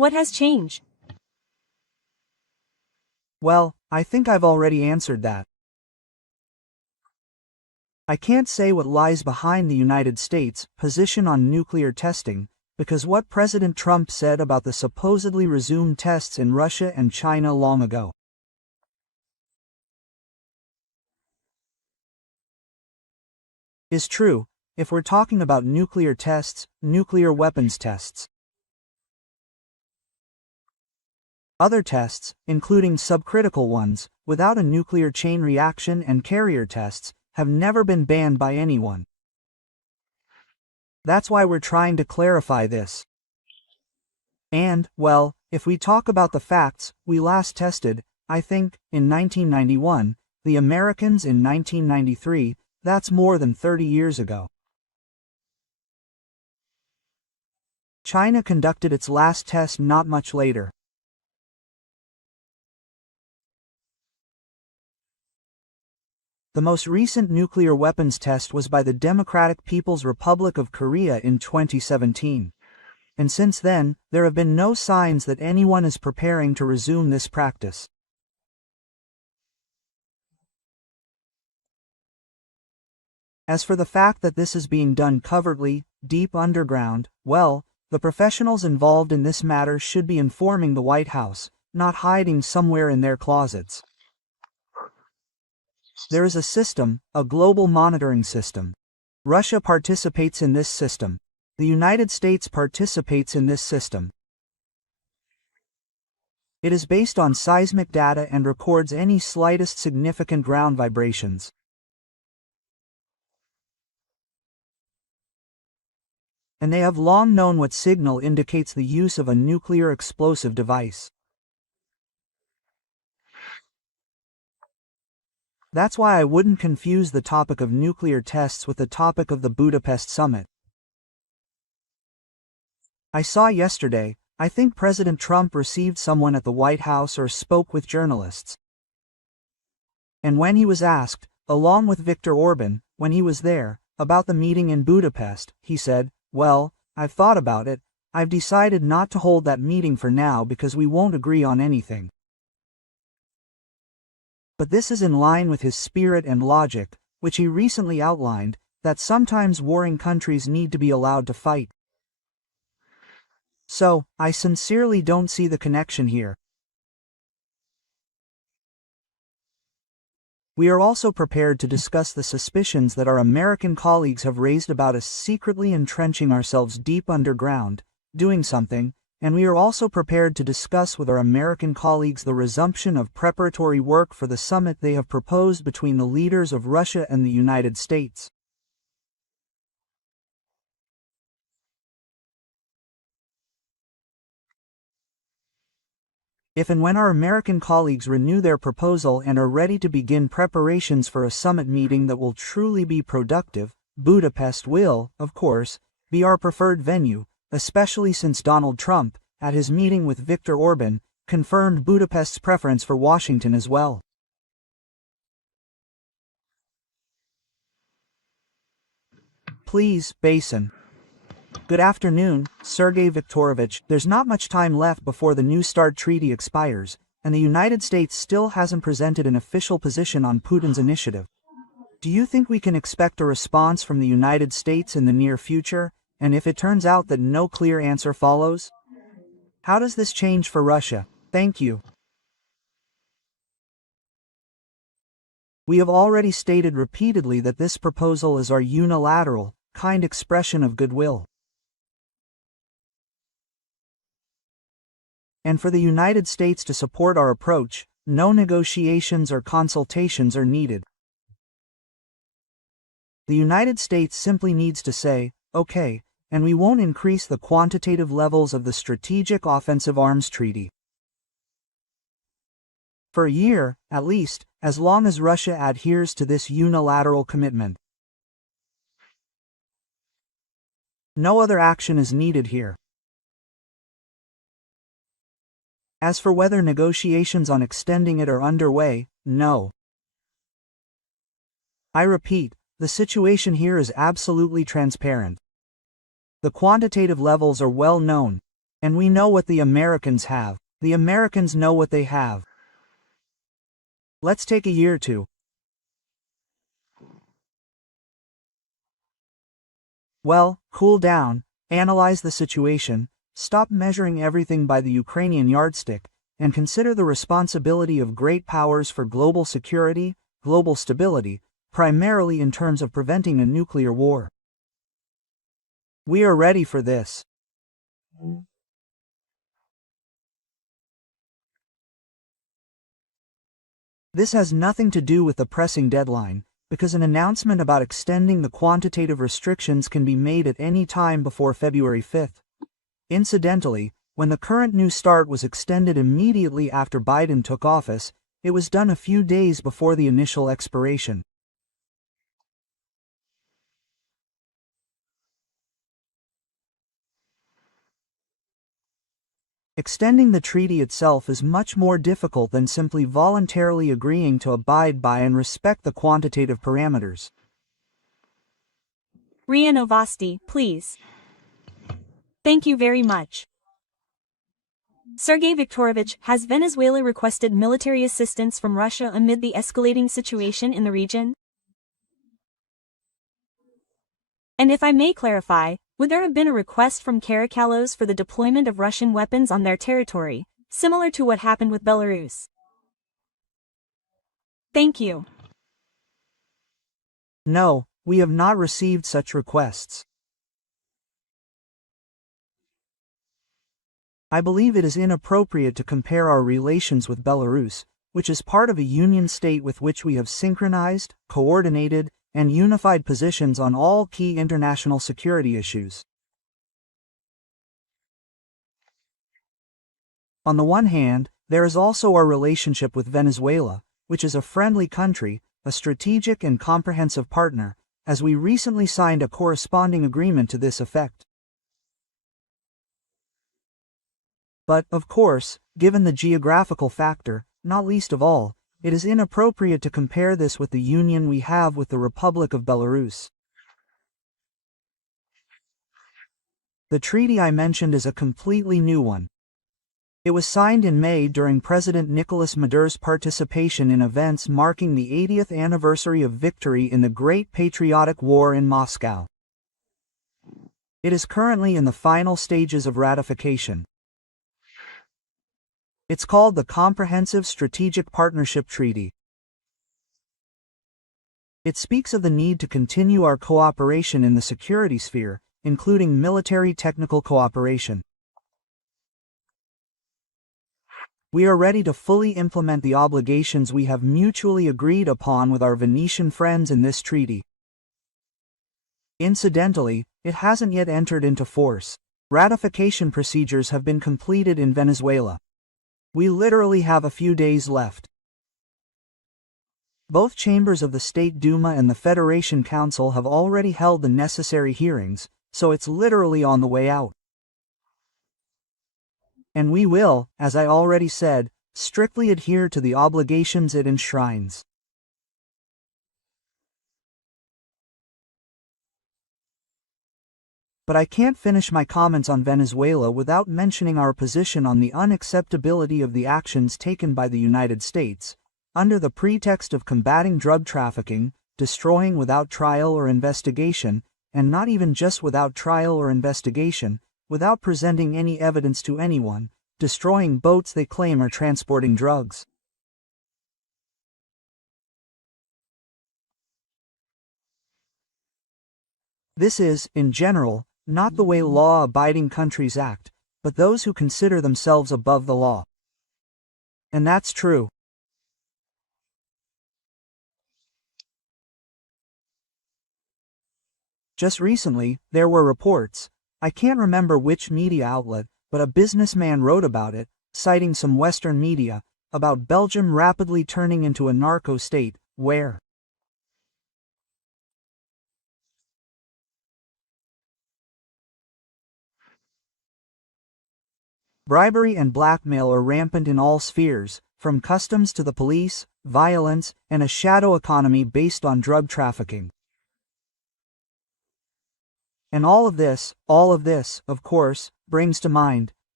What has changed? Well, I think I've already answered that. I can't say what lies behind the United States' position on nuclear testing, because what President Trump said about the supposedly resumed tests in Russia and China long ago is true, if we're talking about nuclear tests, nuclear weapons tests. Other tests, including subcritical ones, without a nuclear chain reaction and carrier tests, have never been banned by anyone. That's why we're trying to clarify this. And, well, if we talk about the facts, we last tested, I think, in 1991, the Americans in 1993, that's more than 30 years ago. China conducted its last test not much later. The most recent nuclear weapons test was by the Democratic People's Republic of Korea in 2017. And since then, there have been no signs that anyone is preparing to resume this practice. As for the fact that this is being done covertly, deep underground, well, the professionals involved in this matter should be informing the White House, not hiding somewhere in their closets. There is a system, a global monitoring system. Russia participates in this system. The United States participates in this system. It is based on seismic data and records any slightest significant ground vibrations. And they have long known what signal indicates the use of a nuclear explosive device. That's why I wouldn't confuse the topic of nuclear tests with the topic of the Budapest summit. I saw yesterday, I think President Trump received someone at the White House or spoke with journalists. And when he was asked, along with Viktor Orban, when he was there, about the meeting in Budapest, he said, "Well, I've thought about it, I've decided not to hold that meeting for now because we won't agree on anything." But this is in line with his spirit and logic, which he recently outlined, that sometimes warring countries need to be allowed to fight. So, I sincerely don't see the connection here. We are also prepared to discuss the suspicions that our American colleagues have raised about us secretly entrenching ourselves deep underground, doing something, and we are also prepared to discuss with our American colleagues the resumption of preparatory work for the summit they have proposed between the leaders of Russia and the United States. If and when our American colleagues renew their proposal and are ready to begin preparations for a summit meeting that will truly be productive, Budapest will, of course, be our preferred venue, especially since Donald Trump, at his meeting with Viktor Orban, confirmed Budapest's preference for Washington as well. Please, Basin. Good afternoon, Sergey Viktorovich. There's not much time left before the New START treaty expires, and the United States still hasn't presented an official position on Putin's initiative. Do you think we can expect a response from the United States in the near future, and if it turns out that no clear answer follows? How does this change for Russia? Thank you. We have already stated repeatedly that this proposal is our unilateral, kind expression of goodwill. And for the United States to support our approach, no negotiations or consultations are needed. The United States simply needs to say, "Okay," and we won't increase the quantitative levels of the Strategic Offensive Arms Treaty. For a year, at least, as long as Russia adheres to this unilateral commitment. No other action is needed here. As for whether negotiations on extending it are underway, no. I repeat, the situation here is absolutely transparent. The quantitative levels are well known. And we know what the Americans have. The Americans know what they have. Let's take a year or two. Well, cool down, analyze the situation, stop measuring everything by the Ukrainian yardstick, and consider the responsibility of great powers for global security, global stability, primarily in terms of preventing a nuclear war. We are ready for this. This has nothing to do with the pressing deadline, because an announcement about extending the quantitative restrictions can be made at any time before February 5th. Incidentally, when the current New START was extended immediately after Biden took office, it was done a few days before the initial expiration. Extending the treaty itself is much more difficult than simply voluntarily agreeing to abide by and respect the quantitative parameters. RIA Novosti, please. Thank you very much. Sergey Viktorovich, has Venezuela requested military assistance from Russia amid the escalating situation in the region? And if I may clarify, would there have been a request from Caracalos for the deployment of Russian weapons on their territory, similar to what happened with Belarus? Thank you. No, we have not received such requests. I believe it is inappropriate to compare our relations with Belarus, which is part of a union state with which we have synchronized, coordinated, and unified positions on all key international security issues. On the one hand, there is also our relationship with Venezuela, which is a friendly country, a strategic and comprehensive partner, as we recently signed a corresponding agreement to this effect. But, of course, given the geographical factor, not least of all, it is inappropriate to compare this with the union we have with the Republic of Belarus. The treaty I mentioned is a completely new one. It was signed in May during President Nicolas Maduro's participation in events marking the 80th anniversary of victory in the Great Patriotic War in Moscow. It is currently in the final stages of ratification. It's called the Comprehensive Strategic Partnership Treaty. It speaks of the need to continue our cooperation in the security sphere, including military technical cooperation. We are ready to fully implement the obligations we have mutually agreed upon with our Venetian friends in this treaty. Incidentally, it hasn't yet entered into force. Ratification procedures have been completed in Venezuela. We literally have a few days left. Both chambers of the State Duma and the Federation Council have already held the necessary hearings, so it's literally on the way out. And we will, as I already said, strictly adhere to the obligations it enshrines. But I can't finish my comments on Venezuela without mentioning our position on the unacceptability of the actions taken by the United States, under the pretext of combating drug trafficking, destroying without trial or investigation, and not even just without trial or investigation, without presenting any evidence to anyone, destroying boats they claim are transporting drugs. This is, in general, not the way law-abiding countries act, but those who consider themselves above the law. And that's true. Just recently, there were reports, I can't remember which media outlet, but a businessman wrote about it, citing some Western media, about Belgium rapidly turning into a narco state, where bribery and blackmail are rampant in all spheres, from customs to the police, violence, and a shadow economy based on drug trafficking. And all of this, of course, brings to mind,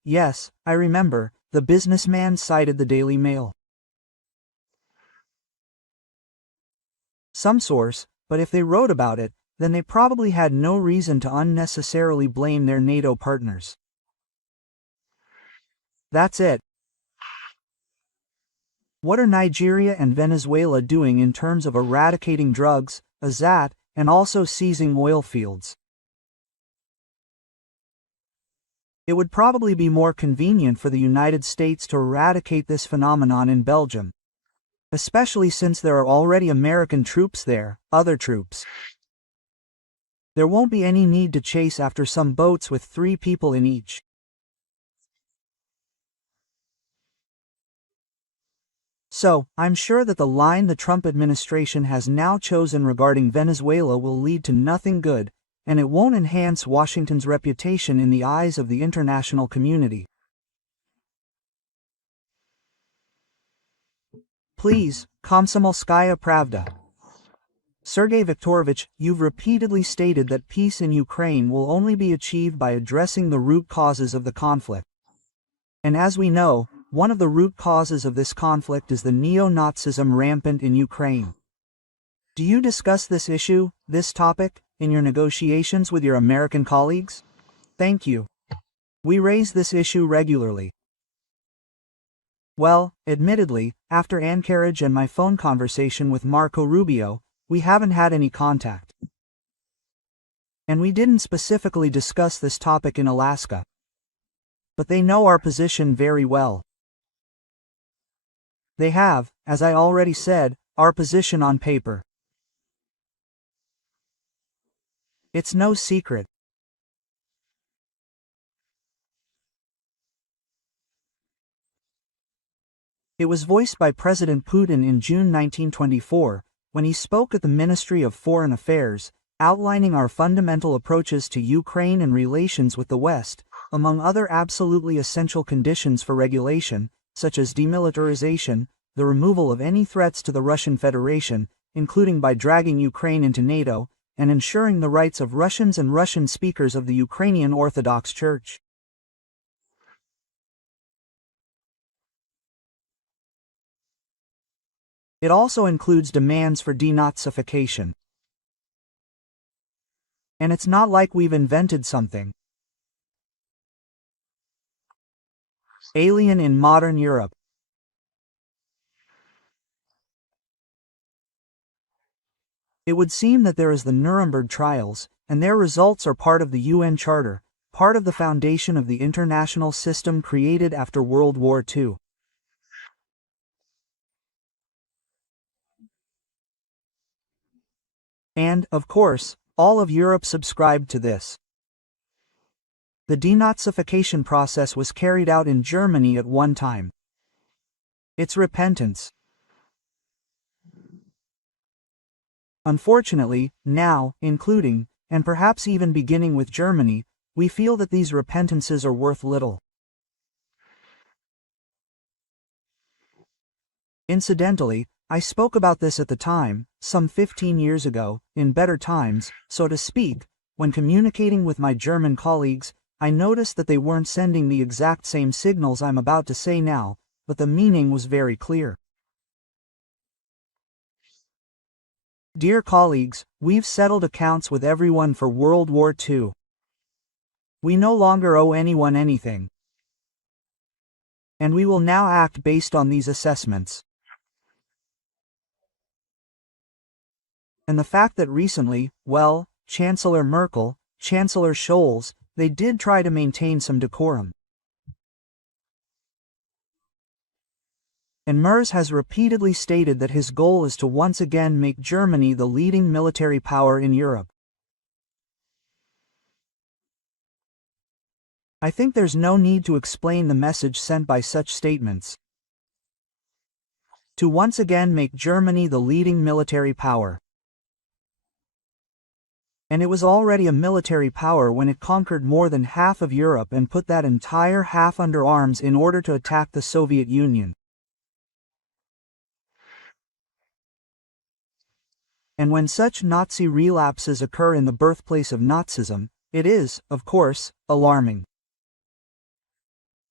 Yes, I remember, the businessman cited the Daily Mail. Some source, but if they wrote about it, then they probably had no reason to unnecessarily blame their NATO partners. That's it. What are Nigeria and Venezuela doing in terms of eradicating drugs, AZAT, and also seizing oil fields? It would probably be more convenient for the United States to eradicate this phenomenon in Belgium, especially since there are already American troops there, other troops. There won't be any need to chase after some boats with 3 people in each. So, I'm sure that the line the Trump administration has now chosen regarding Venezuela will lead to nothing good, and it won't enhance Washington's reputation in the eyes of the international community. Please, Komsomolskaya Pravda. Sergey Viktorovich, you've repeatedly stated that peace in Ukraine will only be achieved by addressing the root causes of the conflict. And as we know, one of the root causes of this conflict is the neo-Nazism rampant in Ukraine. Do you discuss this issue, this topic, in your negotiations with your American colleagues? Thank you. We raise this issue regularly. Well, admittedly, after Anchorage and my phone conversation with Marco Rubio, we haven't had any contact. And we didn't specifically discuss this topic in Alaska. But they know our position very well. They have, as I already said, our position on paper. It's no secret. It was voiced by President Putin in June 1924, when he spoke at the Ministry of Foreign Affairs, outlining our fundamental approaches to Ukraine and relations with the West, among other absolutely essential conditions for regulation, such as demilitarization, the removal of any threats to the Russian Federation, including by dragging Ukraine into NATO, and ensuring the rights of Russians and Russian speakers of the Ukrainian Orthodox Church. It also includes demands for denazification. And it's not like we've invented something alien in modern Europe. It would seem that there is the Nuremberg trials, and their results are part of the UN Charter, part of the foundation of the international system created after World War II. And, of course, all of Europe subscribed to this. The denazification process was carried out in Germany at one time. It's repentance. Unfortunately, now, including, and perhaps even beginning with Germany, we feel that these repentances are worth little. Incidentally, I spoke about this at the time, some 15 years ago, in better times, so to speak. When communicating with my German colleagues, I noticed that they weren't sending the exact same signals I'm about to say now, but the meaning was very clear. Dear colleagues, we've settled accounts with everyone for World War II. We no longer owe anyone anything. And we will now act based on these assessments. And the fact that recently, well, Chancellor Merkel, Chancellor Scholz, they did try to maintain some decorum. And Merz has repeatedly stated that his goal is to once again make Germany the leading military power in Europe. I think there's no need to explain the message sent by such statements. To once again make Germany the leading military power. And it was already a military power when it conquered more than half of Europe and put that entire half under arms in order to attack the Soviet Union. And when such Nazi relapses occur in the birthplace of Nazism, it is, of course, alarming.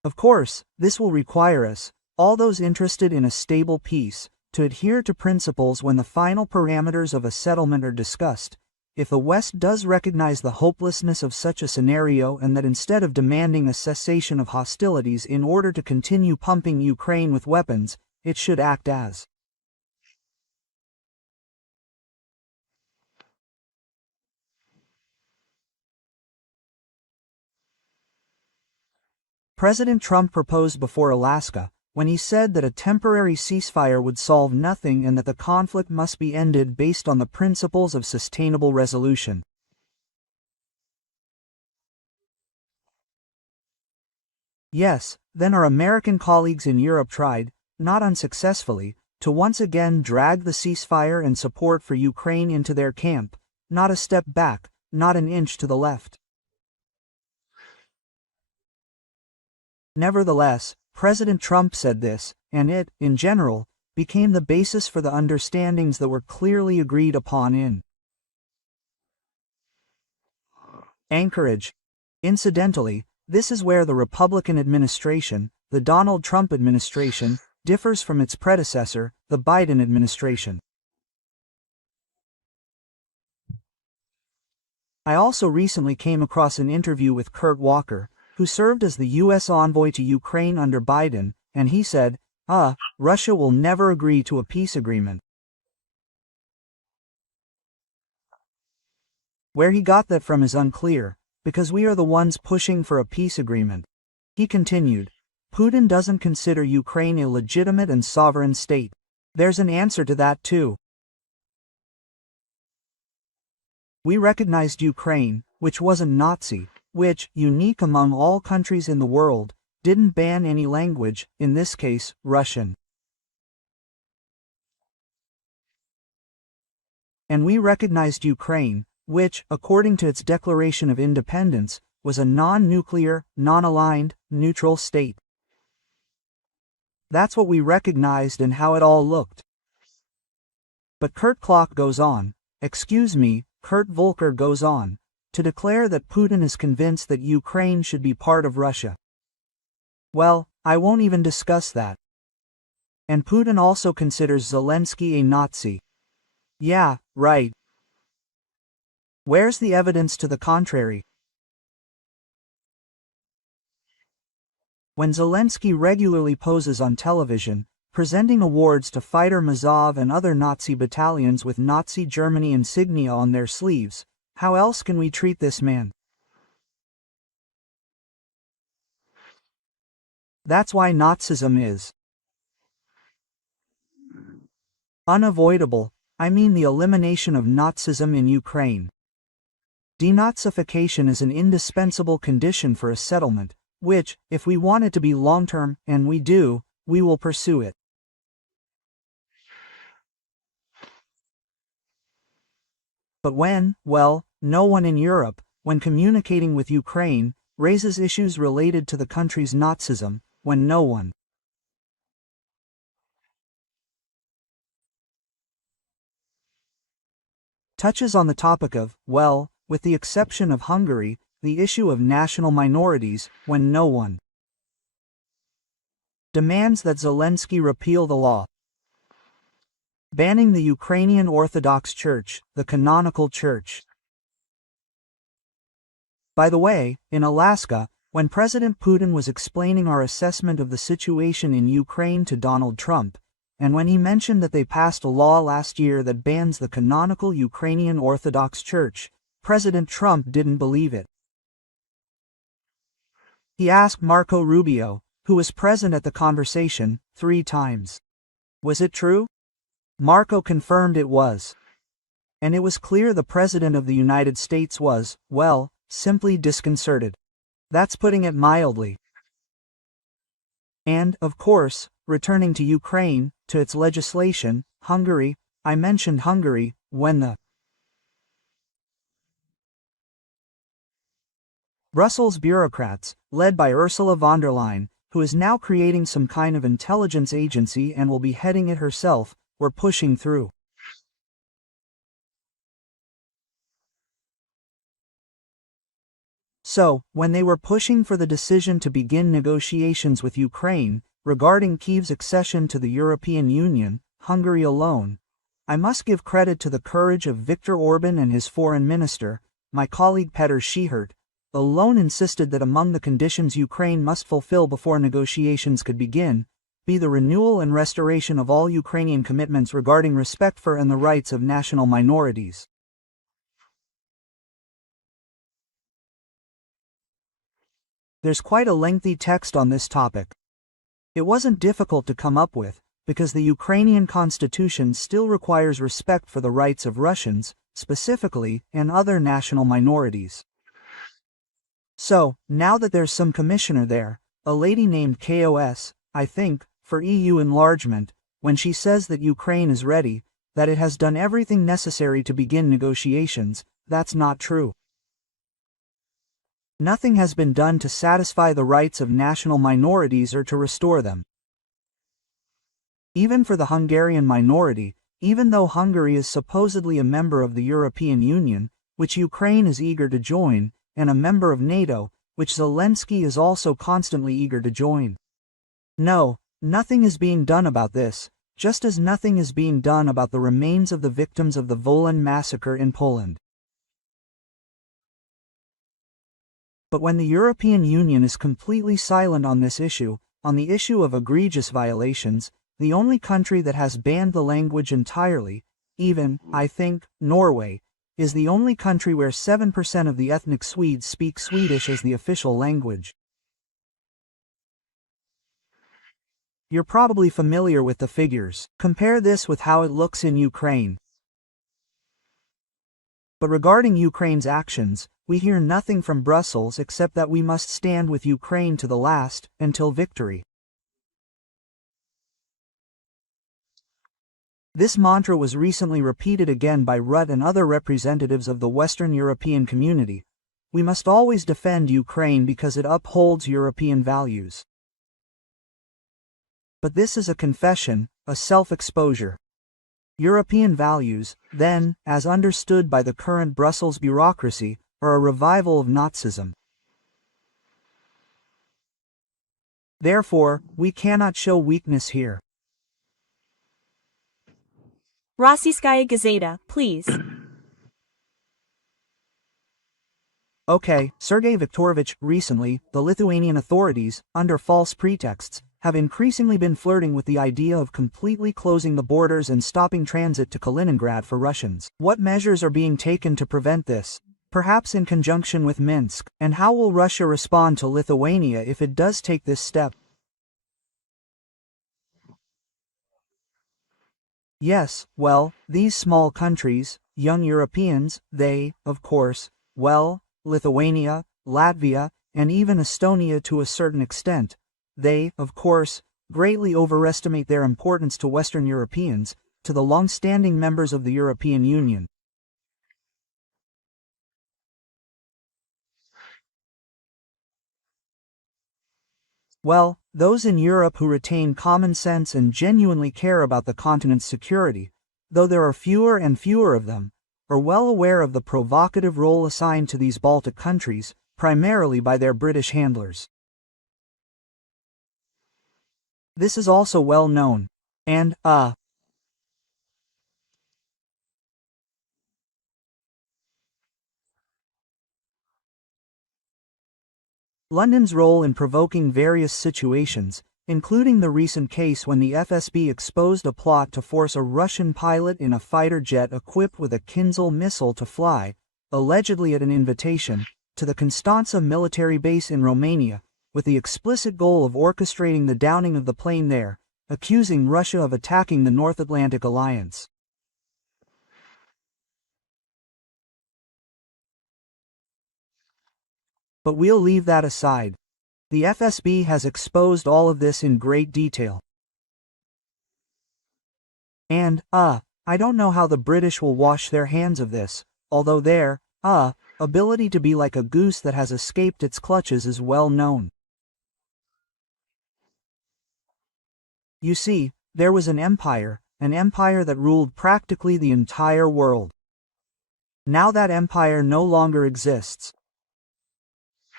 Of course, this will require us, all those interested in a stable peace, to adhere to principles when the final parameters of a settlement are discussed. If the West does recognize the hopelessness of such a scenario and that instead of demanding a cessation of hostilities in order to continue pumping Ukraine with weapons, it should act as President Trump proposed before Alaska, when he said that a temporary ceasefire would solve nothing and that the conflict must be ended based on the principles of sustainable resolution. Yes, then our American colleagues in Europe tried, not unsuccessfully, to once again drag the ceasefire and support for Ukraine into their camp, not a step back, not an inch to the left. Nevertheless, President Trump said this, and it, in general, became the basis for the understandings that were clearly agreed upon in Anchorage. Incidentally, this is where the Republican administration, the Donald Trump administration, differs from its predecessor, the Biden administration. I also recently came across an interview with Kurt Walker, who served as the U.S. envoy to Ukraine under Biden, and he said, Russia will never agree to a peace agreement. Where he got that from is unclear, because we are the ones pushing for a peace agreement. He continued, Putin doesn't consider Ukraine a legitimate and sovereign state. There's an answer to that too. We recognized Ukraine, which wasn't Nazi, which, unique among all countries in the world, didn't ban any language, in this case, Russian. And we recognized Ukraine, which, according to its Declaration of Independence, was a non-nuclear, non-aligned, neutral state. That's what we recognized and how it all looked. But Kurt Volker goes on, to declare that Putin is convinced that Ukraine should be part of Russia. Well, I won't even discuss that. And Putin also considers Zelensky a Nazi. Yeah, right. Where's the evidence to the contrary? When Zelensky regularly poses on television, presenting awards to Fighter Mazov and other Nazi battalions with Nazi Germany insignia on their sleeves, how else can we treat this man? That's why Nazism is unavoidable. I mean the elimination of Nazism in Ukraine. Denazification is an indispensable condition for a settlement, which, if we want it to be long-term, and we do, we will pursue it. But no one in Europe, when communicating with Ukraine, raises issues related to the country's Nazism, when no one touches on the topic of, with the exception of Hungary, the issue of national minorities, when no one demands that Zelensky repeal the law banning the Ukrainian Orthodox Church, the canonical church. By the way, in Alaska, when President Putin was explaining our assessment of the situation in Ukraine to Donald Trump, and when he mentioned that they passed a law last year that bans the canonical Ukrainian Orthodox Church, President Trump didn't believe it. He asked Marco Rubio, who was present at the conversation, 3 times. Was it true? Marco confirmed it was. And it was clear the President of the United States was, simply disconcerted. That's putting it mildly. And, of course, returning to Ukraine, to its legislation, Hungary, I mentioned Hungary, when the Brussels bureaucrats, led by Ursula von der Leyen, who is now creating some kind of intelligence agency and will be heading it herself, were pushing through So, when they were pushing for the decision to begin negotiations with Ukraine, regarding Kyiv's accession to the European Union, Hungary alone, I must give credit to the courage of Viktor Orban and his foreign minister, my colleague Petr Schihert, alone insisted that among the conditions Ukraine must fulfill before negotiations could begin, be the renewal and restoration of all Ukrainian commitments regarding respect for and the rights of national minorities. There's quite a lengthy text on this topic. It wasn't difficult to come up with, because the Ukrainian constitution still requires respect for the rights of Russians, specifically, and other national minorities. So, now that there's some commissioner there, a lady named KOS, I think, for EU enlargement, when she says that Ukraine is ready, that it has done everything necessary to begin negotiations, that's not true. Nothing has been done to satisfy the rights of national minorities or to restore them. Even for the Hungarian minority, even though Hungary is supposedly a member of the European Union, which Ukraine is eager to join, and a member of NATO, which Zelensky is also constantly eager to join. No, nothing is being done about this, just as nothing is being done about the remains of the victims of the Wolan massacre in Poland. But when the European Union is completely silent on this issue, on the issue of egregious violations, the only country that has banned the language entirely, even, I think, Norway, is the only country where 7% of the ethnic Swedes speak Swedish as the official language. You're probably familiar with the figures. Compare this with how it looks in Ukraine. But regarding Ukraine's actions, we hear nothing from Brussels except that we must stand with Ukraine to the last, until victory. This mantra was recently repeated again by Rutte and other representatives of the Western European community. We must always defend Ukraine because it upholds European values. But this is a confession, a self-exposure. European values, then, as understood by the current Brussels bureaucracy, are a revival of Nazism. Therefore, we cannot show weakness here. Rossiyskaya Gazeta, please. Okay, Sergey Viktorovich, recently, the Lithuanian authorities, under false pretexts, have increasingly been flirting with the idea of completely closing the borders and stopping transit to Kaliningrad for Russians. What measures are being taken to prevent this? Perhaps in conjunction with Minsk, and how will Russia respond to Lithuania if it does take this step? Yes, well, these small countries, young Europeans, they, of course, well, Lithuania, Latvia, and even Estonia to a certain extent, they, of course, greatly overestimate their importance to Western Europeans, to the long-standing members of the European Union. Well, those in Europe who retain common sense and genuinely care about the continent's security, though there are fewer and fewer of them, are well aware of the provocative role assigned to these Baltic countries, primarily by their British handlers. This is also well known. And, London's role in provoking various situations, including the recent case when the FSB exposed a plot to force a Russian pilot in a fighter jet equipped with a Kinzhal missile to fly, allegedly at an invitation, to the Constanța military base in Romania, with the explicit goal of orchestrating the downing of the plane there, accusing Russia of attacking the North Atlantic Alliance. But we'll leave that aside. The FSB has exposed all of this in great detail. And, I don't know how the British will wash their hands of this, although their, ability to be like a goose that has escaped its clutches is well known. You see, there was an empire that ruled practically the entire world. Now that empire no longer exists.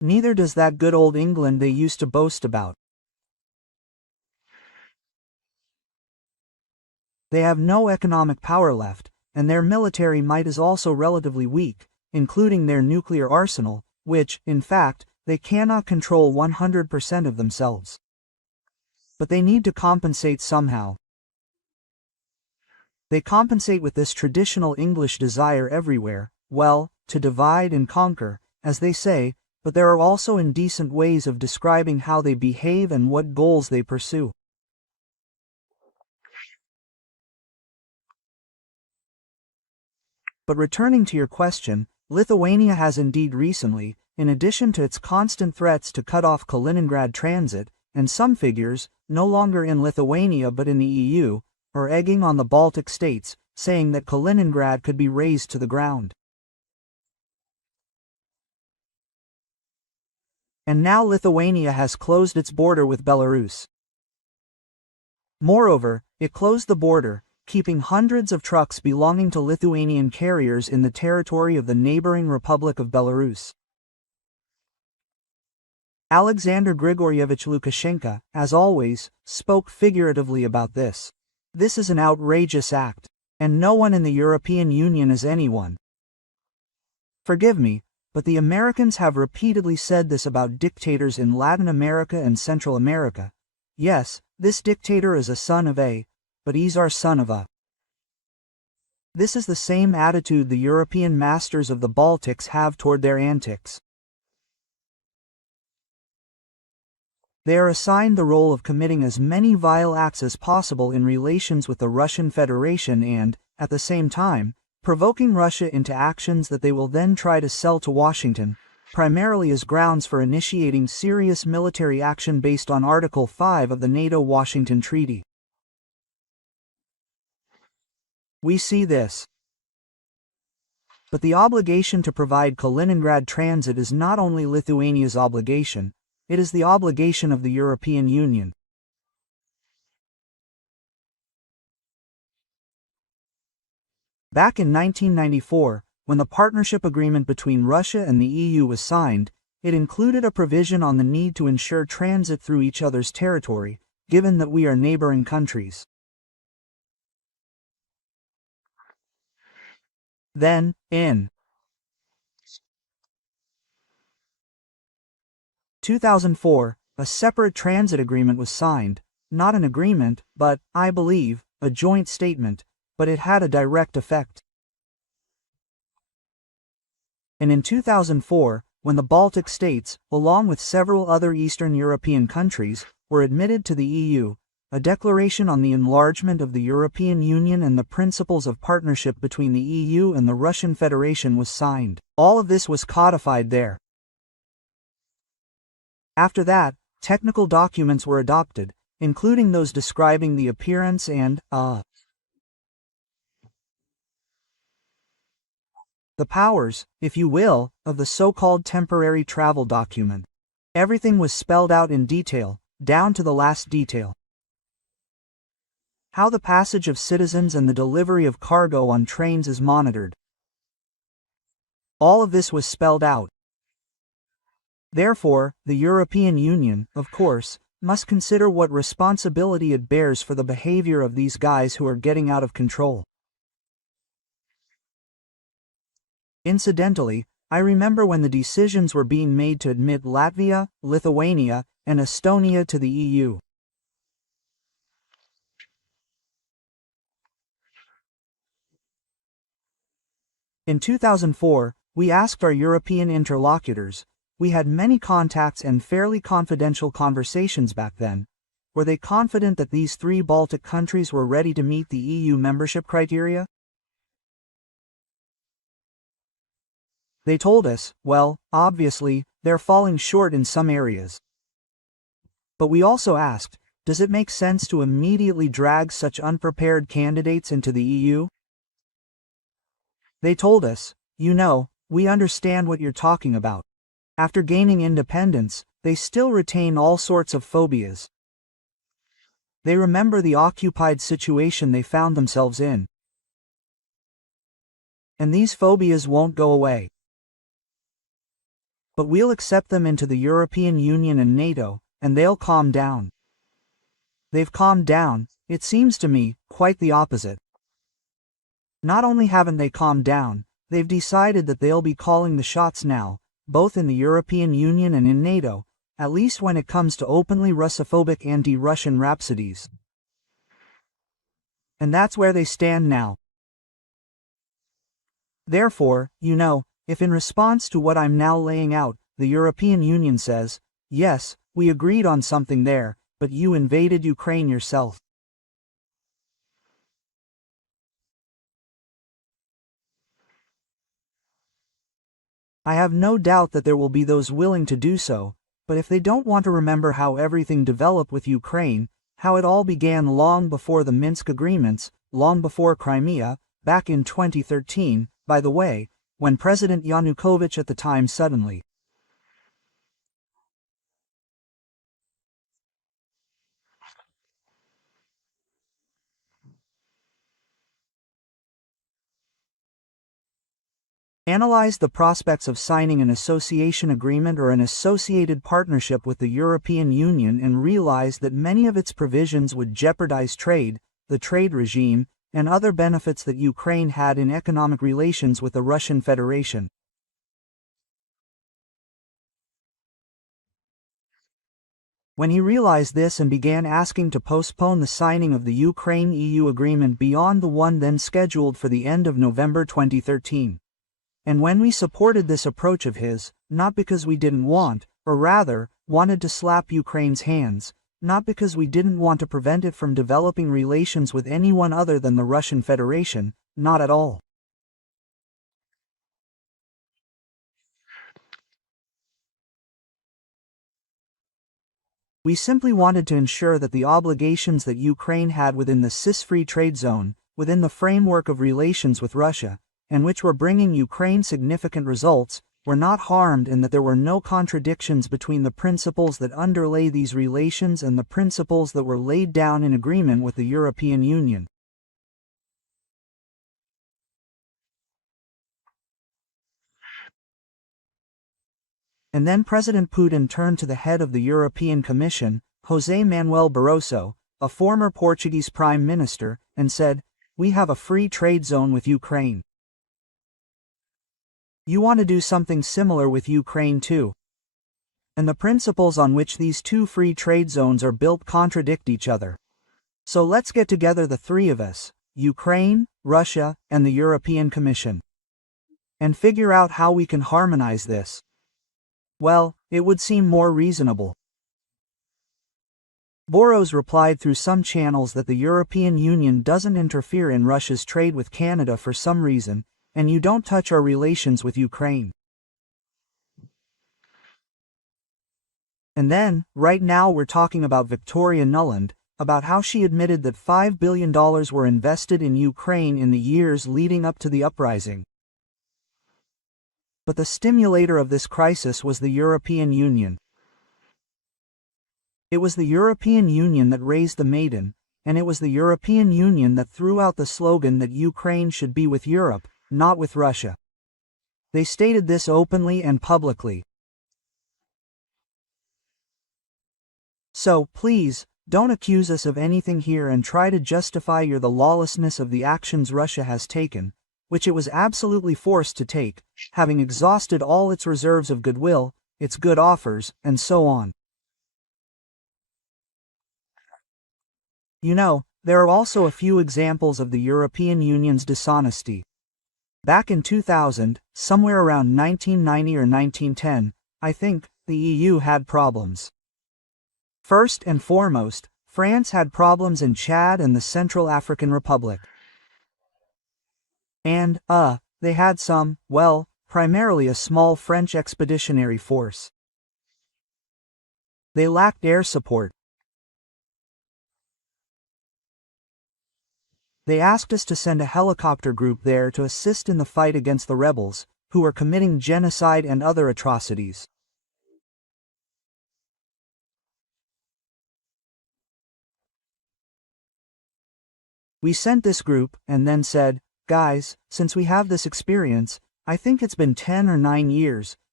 Neither does that good old England they used to boast about. They have no economic power left, and their military might is also relatively weak, including their nuclear arsenal, which, in fact, they cannot control 100% of themselves. But they need to compensate somehow. They compensate with this traditional English desire everywhere, well, to divide and conquer, as they say, but there are also indecent ways of describing how they behave and what goals they pursue. But returning to your question, Lithuania has indeed recently, in addition to its constant threats to cut off Kaliningrad transit, and some figures, no longer in Lithuania but in the EU, are egging on the Baltic states, saying that Kaliningrad could be razed to the ground. And now Lithuania has closed its border with Belarus. Moreover, it closed the border, keeping hundreds of trucks belonging to Lithuanian carriers in the territory of the neighboring Republic of Belarus. Alexander Grigoryevich Lukashenko, as always, spoke figuratively about this. This is an outrageous act, and no one in the European Union is anyone. Forgive me, but the Americans have repeatedly said this about dictators in Latin America and Central America. Yes, this dictator is a son of a, but he's our son of a. This is the same attitude the European masters of the Baltics have toward their antics. They are assigned the role of committing as many vile acts as possible in relations with the Russian Federation and, at the same time, provoking Russia into actions that they will then try to sell to Washington, primarily as grounds for initiating serious military action based on Article 5 of the NATO-Washington Treaty. We see this. But the obligation to provide Kaliningrad transit is not only Lithuania's obligation, it is the obligation of the European Union. Back in 1994, when the partnership agreement between Russia and the EU was signed, it included a provision on the need to ensure transit through each other's territory, given that we are neighboring countries. Then, in 2004, a separate transit agreement was signed, not an agreement, but, I believe, a joint statement, but it had a direct effect. And in 2004, when the Baltic states, along with several other Eastern European countries, were admitted to the EU, a declaration on the enlargement of the European Union and the principles of partnership between the EU and the Russian Federation was signed. All of this was codified there. After that, technical documents were adopted, including those describing the appearance and, the powers, if you will, of the so-called temporary travel document. Everything was spelled out in detail, down to the last detail. How the passage of citizens and the delivery of cargo on trains is monitored. All of this was spelled out. Therefore, the European Union, of course, must consider what responsibility it bears for the behavior of these guys who are getting out of control. Incidentally, I remember when the decisions were being made to admit Latvia, Lithuania, and Estonia to the EU. In 2004, we asked our European interlocutors, we had many contacts and fairly confidential conversations back then, were they confident that these three Baltic countries were ready to meet the EU membership criteria? They told us, well, obviously, they're falling short in some areas. But we also asked, does it make sense to immediately drag such unprepared candidates into the EU? They told us, you know, we understand what you're talking about. After gaining independence, they still retain all sorts of phobias. They remember the occupied situation they found themselves in. And these phobias won't go away. but we'll accept them into the European Union and NATO, and they'll calm down. They've calmed down, it seems to me, quite the opposite. Not only haven't they calmed down, they've decided that they'll be calling the shots now, both in the European Union and in NATO, at least when it comes to openly Russophobic anti-Russian rhapsodies. And that's where they stand now. Therefore, if in response to what I'm now laying out, the European Union says, yes, we agreed on something there, but you invaded Ukraine yourself. I have no doubt that there will be those willing to do so, but if they don't want to remember how everything developed with Ukraine, how it all began long before the Minsk agreements, long before Crimea, back in 2013, by the way, when President Yanukovych at the time suddenly analyzed the prospects of signing an association agreement or an associated partnership with the European Union and realized that many of its provisions would jeopardize trade, the trade regime, and other benefits that Ukraine had in economic relations with the Russian Federation. When he realized this and began asking to postpone the signing of the Ukraine-EU agreement beyond the one then scheduled for the end of November 2013. And when we supported this approach of his, not because we didn't want, or rather, wanted to slap Ukraine's hands, not because we didn't want to prevent it from developing relations with anyone other than the Russian Federation, not at all. We simply wanted to ensure that the obligations that Ukraine had within the CIS-free trade zone, within the framework of relations with Russia, and which were bringing Ukraine significant results, were not harmed and that there were no contradictions between the principles that underlay these relations and the principles that were laid down in agreement with the European Union. And then President Putin turned to the head of the European Commission, José Manuel Barroso, a former Portuguese Prime Minister, and said, "We have a free trade zone with Ukraine. You want to do something similar with Ukraine too. And the principles on which these two free trade zones are built contradict each other. So let's get together the three of us, Ukraine, Russia, and the European Commission, and figure out how we can harmonize this." Well, it would seem more reasonable. Boros replied through some channels that the European Union doesn't interfere in Russia's trade with Canada for some reason, and you don't touch our relations with Ukraine. And then, right now we're talking about Victoria Nuland, about how she admitted that $5 billion were invested in Ukraine in the years leading up to the uprising. But the stimulator of this crisis was the European Union. It was the European Union that raised the maiden, and it was the European Union that threw out the slogan that Ukraine should be with Europe, not with Russia. They stated this openly and publicly. So, please, don't accuse us of anything here and try to justify the lawlessness of the actions Russia has taken, which it was absolutely forced to take, having exhausted all its reserves of goodwill, its good offers, and so on. There are also a few examples of the European Union's dishonesty. Back in 2000, somewhere around 1990 or 1910, I think, the EU had problems. First and foremost, France had problems in Chad and the Central African Republic. And, they had primarily a small French expeditionary force. They lacked air support. They asked us to send a helicopter group there to assist in the fight against the rebels, who were committing genocide and other atrocities. We sent this group, and then said, "Guys, since we have this experience, I think it's been 10 or 9 years,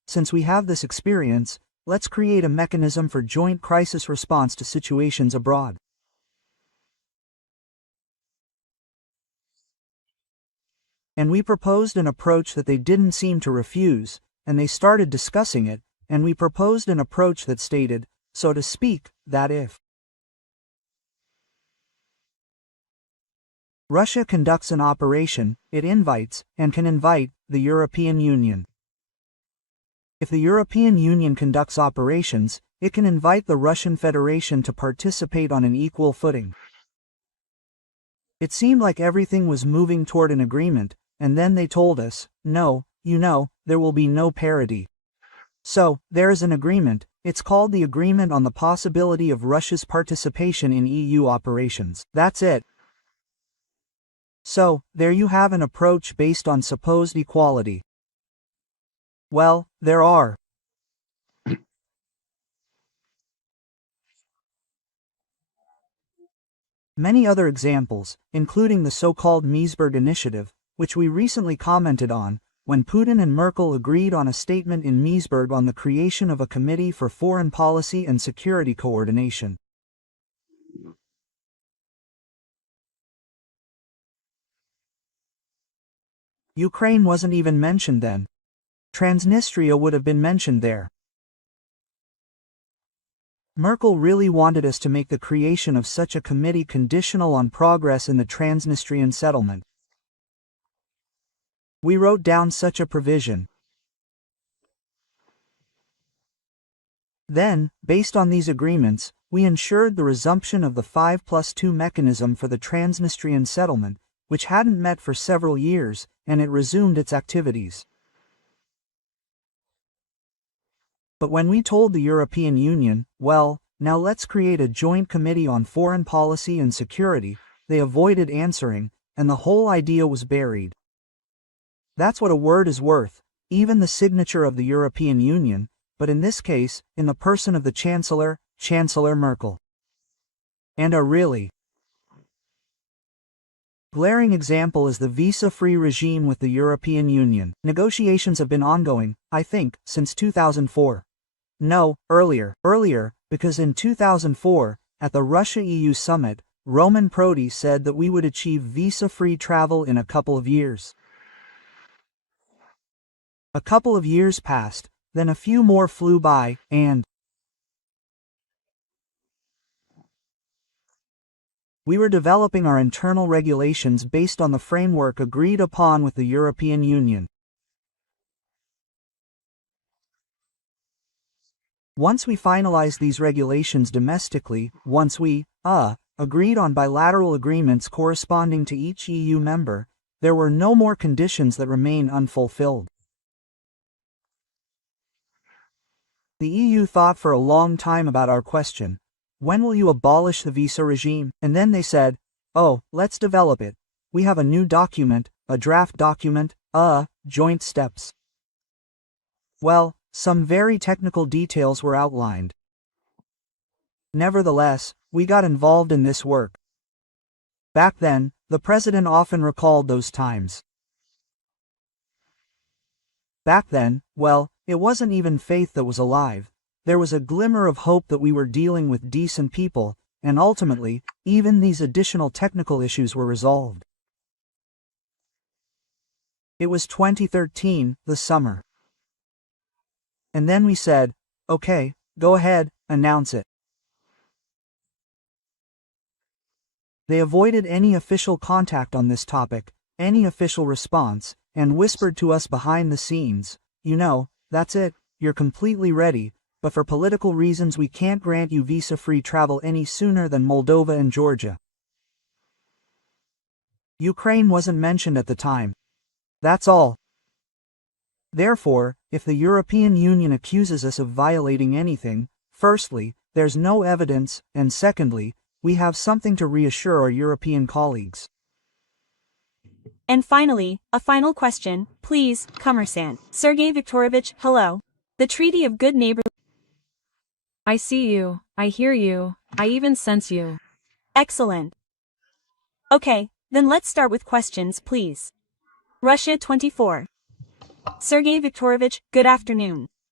since we have this experience, let's create a mechanism for joint crisis response to situations abroad. And we proposed an approach that they didn't seem to refuse, and they started discussing it, and we proposed an approach that stated, so to speak, that if Russia conducts an operation, it invites, and can invite, the European Union. If the European Union conducts operations, it can invite the Russian Federation to participate on an equal footing. It seemed like everything was moving toward an agreement, and then they told us, no, there will be no parity. So, there is an agreement. It's called the Agreement on the Possibility of Russia's Participation in EU Operations. That's it. So, there you have an approach based on supposed equality. Well, there are many other examples, including the so-called Misberg initiative, which we recently commented on, when Putin and Merkel agreed on a statement in Misberg on the creation of a Committee for Foreign Policy and Security Coordination. Ukraine wasn't even mentioned then. Transnistria would have been mentioned there. Merkel really wanted us to make the creation of such a committee conditional on progress in the Transnistrian settlement. We wrote down such a provision. Then, based on these agreements, we ensured the resumption of the 5+2 mechanism for the Transnistrian settlement, which hadn't met for several years, and it resumed its activities. But when we told the European Union, well, now let's create a joint committee on foreign policy and security, they avoided answering, and the whole idea was buried. That's what a word is worth, even the signature of the European Union, but in this case, in the person of the Chancellor, Chancellor Merkel. And a really glaring example is the visa-free regime with the European Union. Negotiations have been ongoing, I think, since 2004. No, earlier, because in 2004, at the Russia-EU summit, Roman Prodi said that we would achieve visa-free travel in a couple of years. A couple of years passed, then a few more flew by, and we were developing our internal regulations based on the framework agreed upon with the European Union. Once we finalized these regulations domestically, once we, agreed on bilateral agreements corresponding to each EU member, there were no more conditions that remain unfulfilled. The EU thought for a long time about our question, when will you abolish the visa regime? And then they said, oh, let's develop it. We have a new document, a draft document, joint steps. Well, some very technical details were outlined. Nevertheless, we got involved in this work. Back then, the president often recalled those times. Back then, well, it wasn't even faith that was alive. There was a glimmer of hope that we were dealing with decent people, and ultimately, even these additional technical issues were resolved. It was 2013, the summer. And then we said, okay, go ahead, announce it. They avoided any official contact on this topic, any official response, and whispered to us behind the scenes, that's it, you're completely ready, but for political reasons we can't grant you visa-free travel any sooner than Moldova and Georgia. Ukraine wasn't mentioned at the time. That's all. Therefore, if the European Union accuses us of violating anything, firstly, there's no evidence, and secondly, we have something to reassure our European colleagues. And finally, a final question, please, Commerçant. Sergey Viktorovich, hello. The Treaty of Good Neighborly. I see you, I hear you, I even sense you. Excellent. Okay, then let's start with questions, please. Russia 24. Sergey Viktorovich, good afternoon.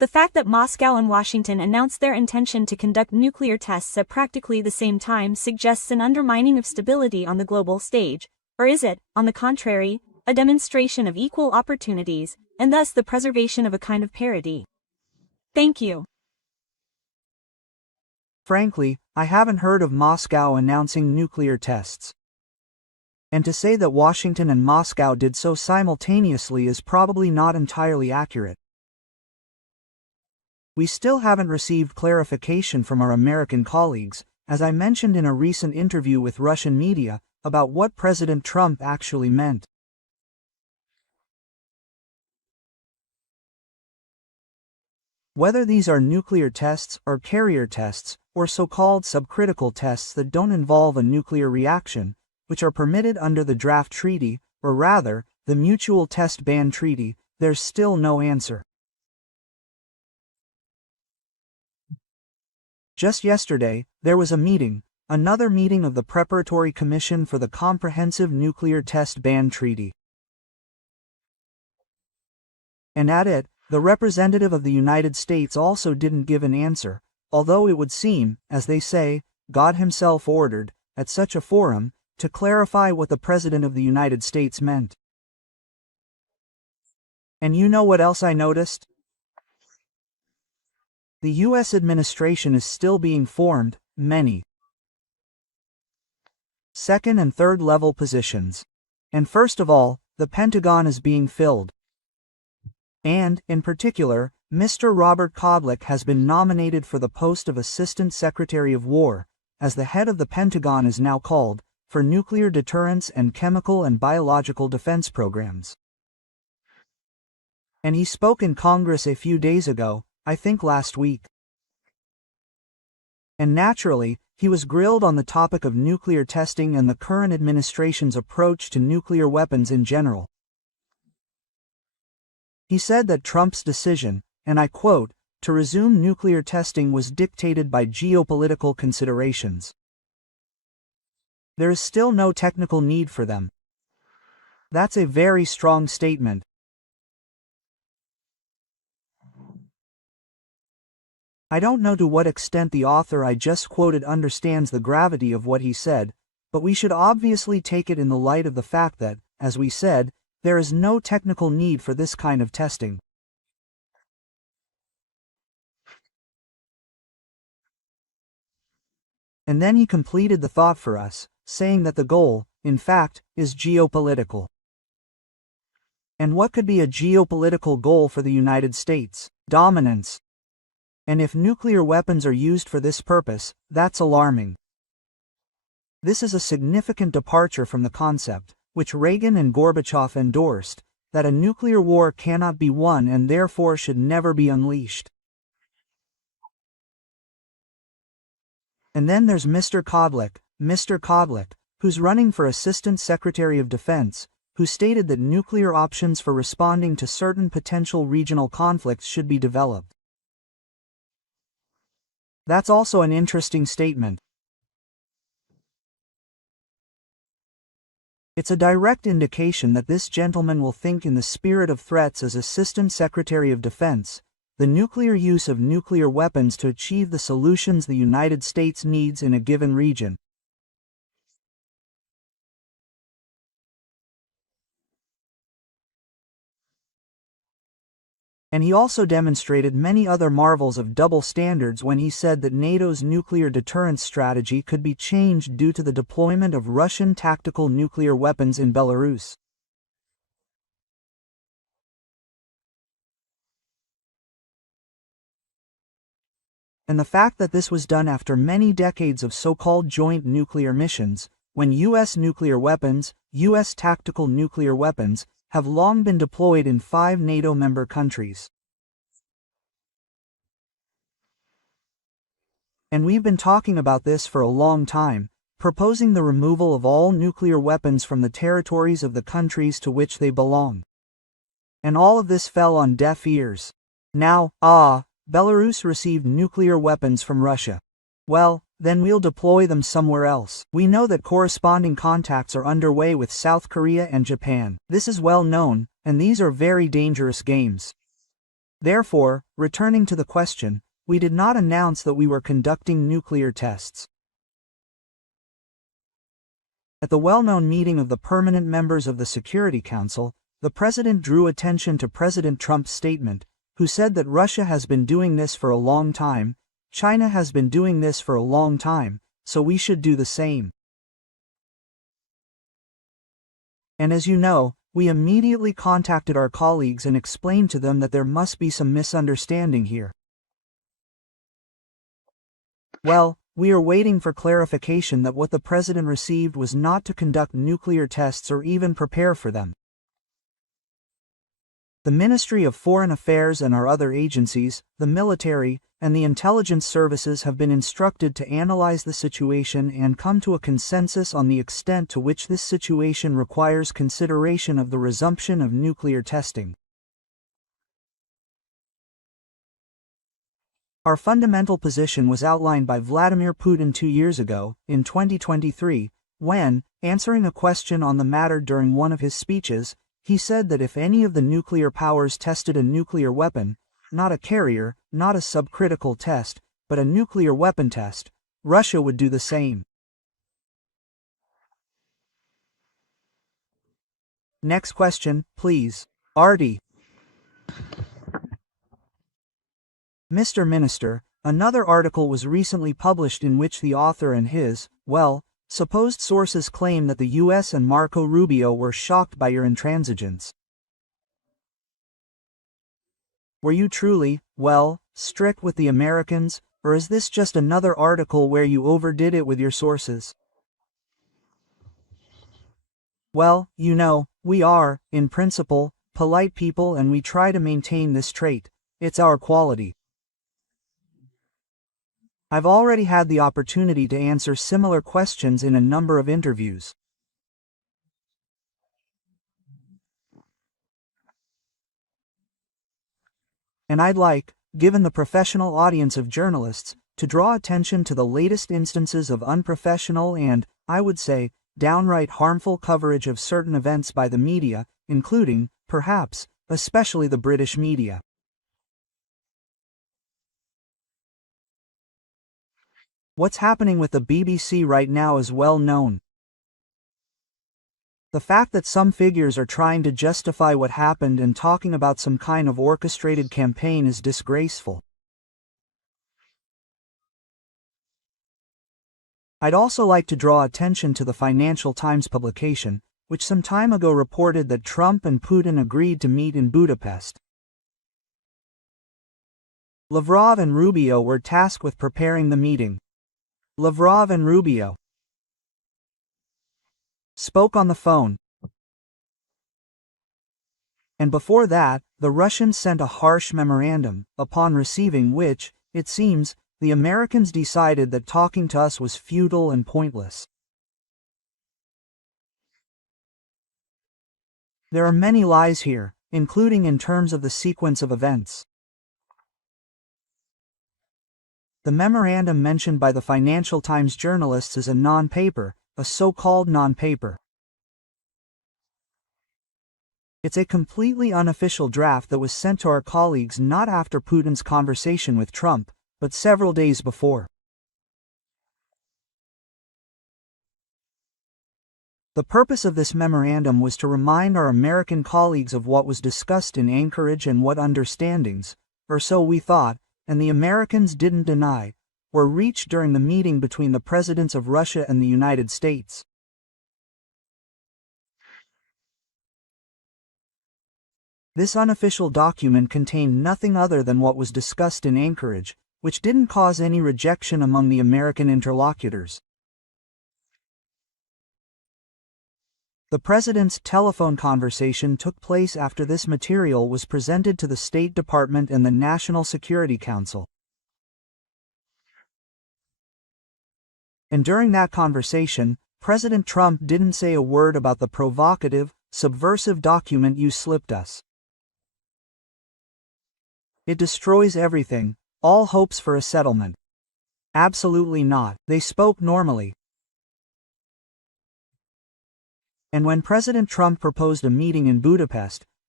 The fact that Moscow and Washington announced their intention to conduct nuclear tests at practically the same time suggests an undermining of stability on the global stage, or is it, on the contrary, a demonstration of equal opportunities, and thus the preservation of a kind of parity? Thank you. Frankly, I haven't heard of Moscow announcing nuclear tests. And to say that Washington and Moscow did so simultaneously is probably not entirely accurate. We still haven't received clarification from our American colleagues, as I mentioned in a recent interview with Russian media, about what President Trump actually meant. Whether these are nuclear tests or carrier tests, or so-called subcritical tests that don't involve a nuclear reaction, which are permitted under the draft treaty, or rather, the Mutual Test Ban Treaty, there's still no answer. Just yesterday, there was a meeting, another meeting of the Preparatory Commission for the Comprehensive Nuclear Test Ban Treaty. And at it, the representative of the United States also didn't give an answer, although it would seem, as they say, God himself ordered, at such a forum, to clarify what the President of the United States meant. And you know what else I noticed? The U.S. administration is still being formed, many second and third level positions. And first of all, the Pentagon is being filled. And, in particular, Mr. Robert Kodlik has been nominated for the post of Assistant Secretary of War, as the head of the Pentagon is now called, for nuclear deterrence and chemical and biological defense programs. And he spoke in Congress a few days ago, I think last week. And naturally, he was grilled on the topic of nuclear testing and the current administration's approach to nuclear weapons in general. He said that Trump's decision, and I quote, to resume nuclear testing was dictated by geopolitical considerations. There is still no technical need for them. That's a very strong statement. I don't know to what extent the author I just quoted understands the gravity of what he said, but we should obviously take it in the light of the fact that, as we said, there is no technical need for this kind of testing. And then he completed the thought for us, saying that the goal, in fact, is geopolitical. And what could be a geopolitical goal for the United States? Dominance. And if nuclear weapons are used for this purpose, that's alarming. This is a significant departure from the concept, which Reagan and Gorbachev endorsed, that a nuclear war cannot be won and therefore should never be unleashed. And then there's Mr. Kodlik, who's running for Assistant Secretary of Defense, who stated that nuclear options for responding to certain potential regional conflicts should be developed. That's also an interesting statement. It's a direct indication that this gentleman will think in the spirit of threats as Assistant Secretary of Defense, the nuclear use of nuclear weapons to achieve the solutions the United States needs in a given region. And he also demonstrated many other marvels of double standards when he said that NATO's nuclear deterrence strategy could be changed due to the deployment of Russian tactical nuclear weapons in Belarus. And the fact that this was done after many decades of so-called joint nuclear missions, when U.S. nuclear weapons, U.S. tactical nuclear weapons, have long been deployed in 5 NATO member countries. And we've been talking about this for a long time, proposing the removal of all nuclear weapons from the territories of the countries to which they belong. And all of this fell on deaf ears. Now, Belarus received nuclear weapons from Russia. Well, then we'll deploy them somewhere else. We know that corresponding contacts are underway with South Korea and Japan. This is well known, and these are very dangerous games. Therefore, returning to the question, we did not announce that we were conducting nuclear tests. At the well-known meeting of the permanent members of the Security Council, the President drew attention to President Trump's statement, who said that Russia has been doing this for a long time, China has been doing this for a long time, so we should do the same. And as you know, we immediately contacted our colleagues and explained to them that there must be some misunderstanding here. Well, we are waiting for clarification that what the President received was not to conduct nuclear tests or even prepare for them. The Ministry of Foreign Affairs and our other agencies, the military, and the intelligence services have been instructed to analyze the situation and come to a consensus on the extent to which this situation requires consideration of the resumption of nuclear testing. Our fundamental position was outlined by Vladimir Putin 2 years ago, in 2023, when, answering a question on the matter during one of his speeches, he said that if any of the nuclear powers tested a nuclear weapon, not a carrier, not a subcritical test, but a nuclear weapon test, Russia would do the same. Next question, please. Artie. Mr. Minister, another article was recently published in which the author and his, supposed sources claim that the US and Marco Rubio were shocked by your intransigence. Were you truly, strict with the Americans, or is this just another article where you overdid it with your sources? Well, you know, we are, in principle, polite people and we try to maintain this trait. It's our quality. I've already had the opportunity to answer similar questions in a number of interviews. And I'd like, given the professional audience of journalists, to draw attention to the latest instances of unprofessional and, I would say, downright harmful coverage of certain events by the media, including, perhaps, especially the British media. What's happening with the BBC right now is well known. The fact that some figures are trying to justify what happened and talking about some kind of orchestrated campaign is disgraceful. I'd also like to draw attention to the Financial Times publication, which some time ago reported that Trump and Putin agreed to meet in Budapest. Lavrov and Rubio were tasked with preparing the meeting. Lavrov and Rubio spoke on the phone. And before that, the Russians sent a harsh memorandum, upon receiving which, it seems, the Americans decided that talking to us was futile and pointless. There are many lies here, including in terms of the sequence of events. The memorandum mentioned by the Financial Times journalists is a non-paper, a so-called non-paper. It's a completely unofficial draft that was sent to our colleagues not after Putin's conversation with Trump, but several days before. The purpose of this memorandum was to remind our American colleagues of what was discussed in Anchorage and what understandings, or so we thought, and the Americans didn't deny, were reached during the meeting between the presidents of Russia and the United States. This unofficial document contained nothing other than what was discussed in Anchorage, which didn't cause any rejection among the American interlocutors. The president's telephone conversation took place after this material was presented to the State Department and the National Security Council. And during that conversation, President Trump didn't say a word about the provocative, subversive document you slipped us. It destroys everything, all hopes for a settlement. Absolutely not. They spoke normally. And when President Trump proposed a meeting in Budapest,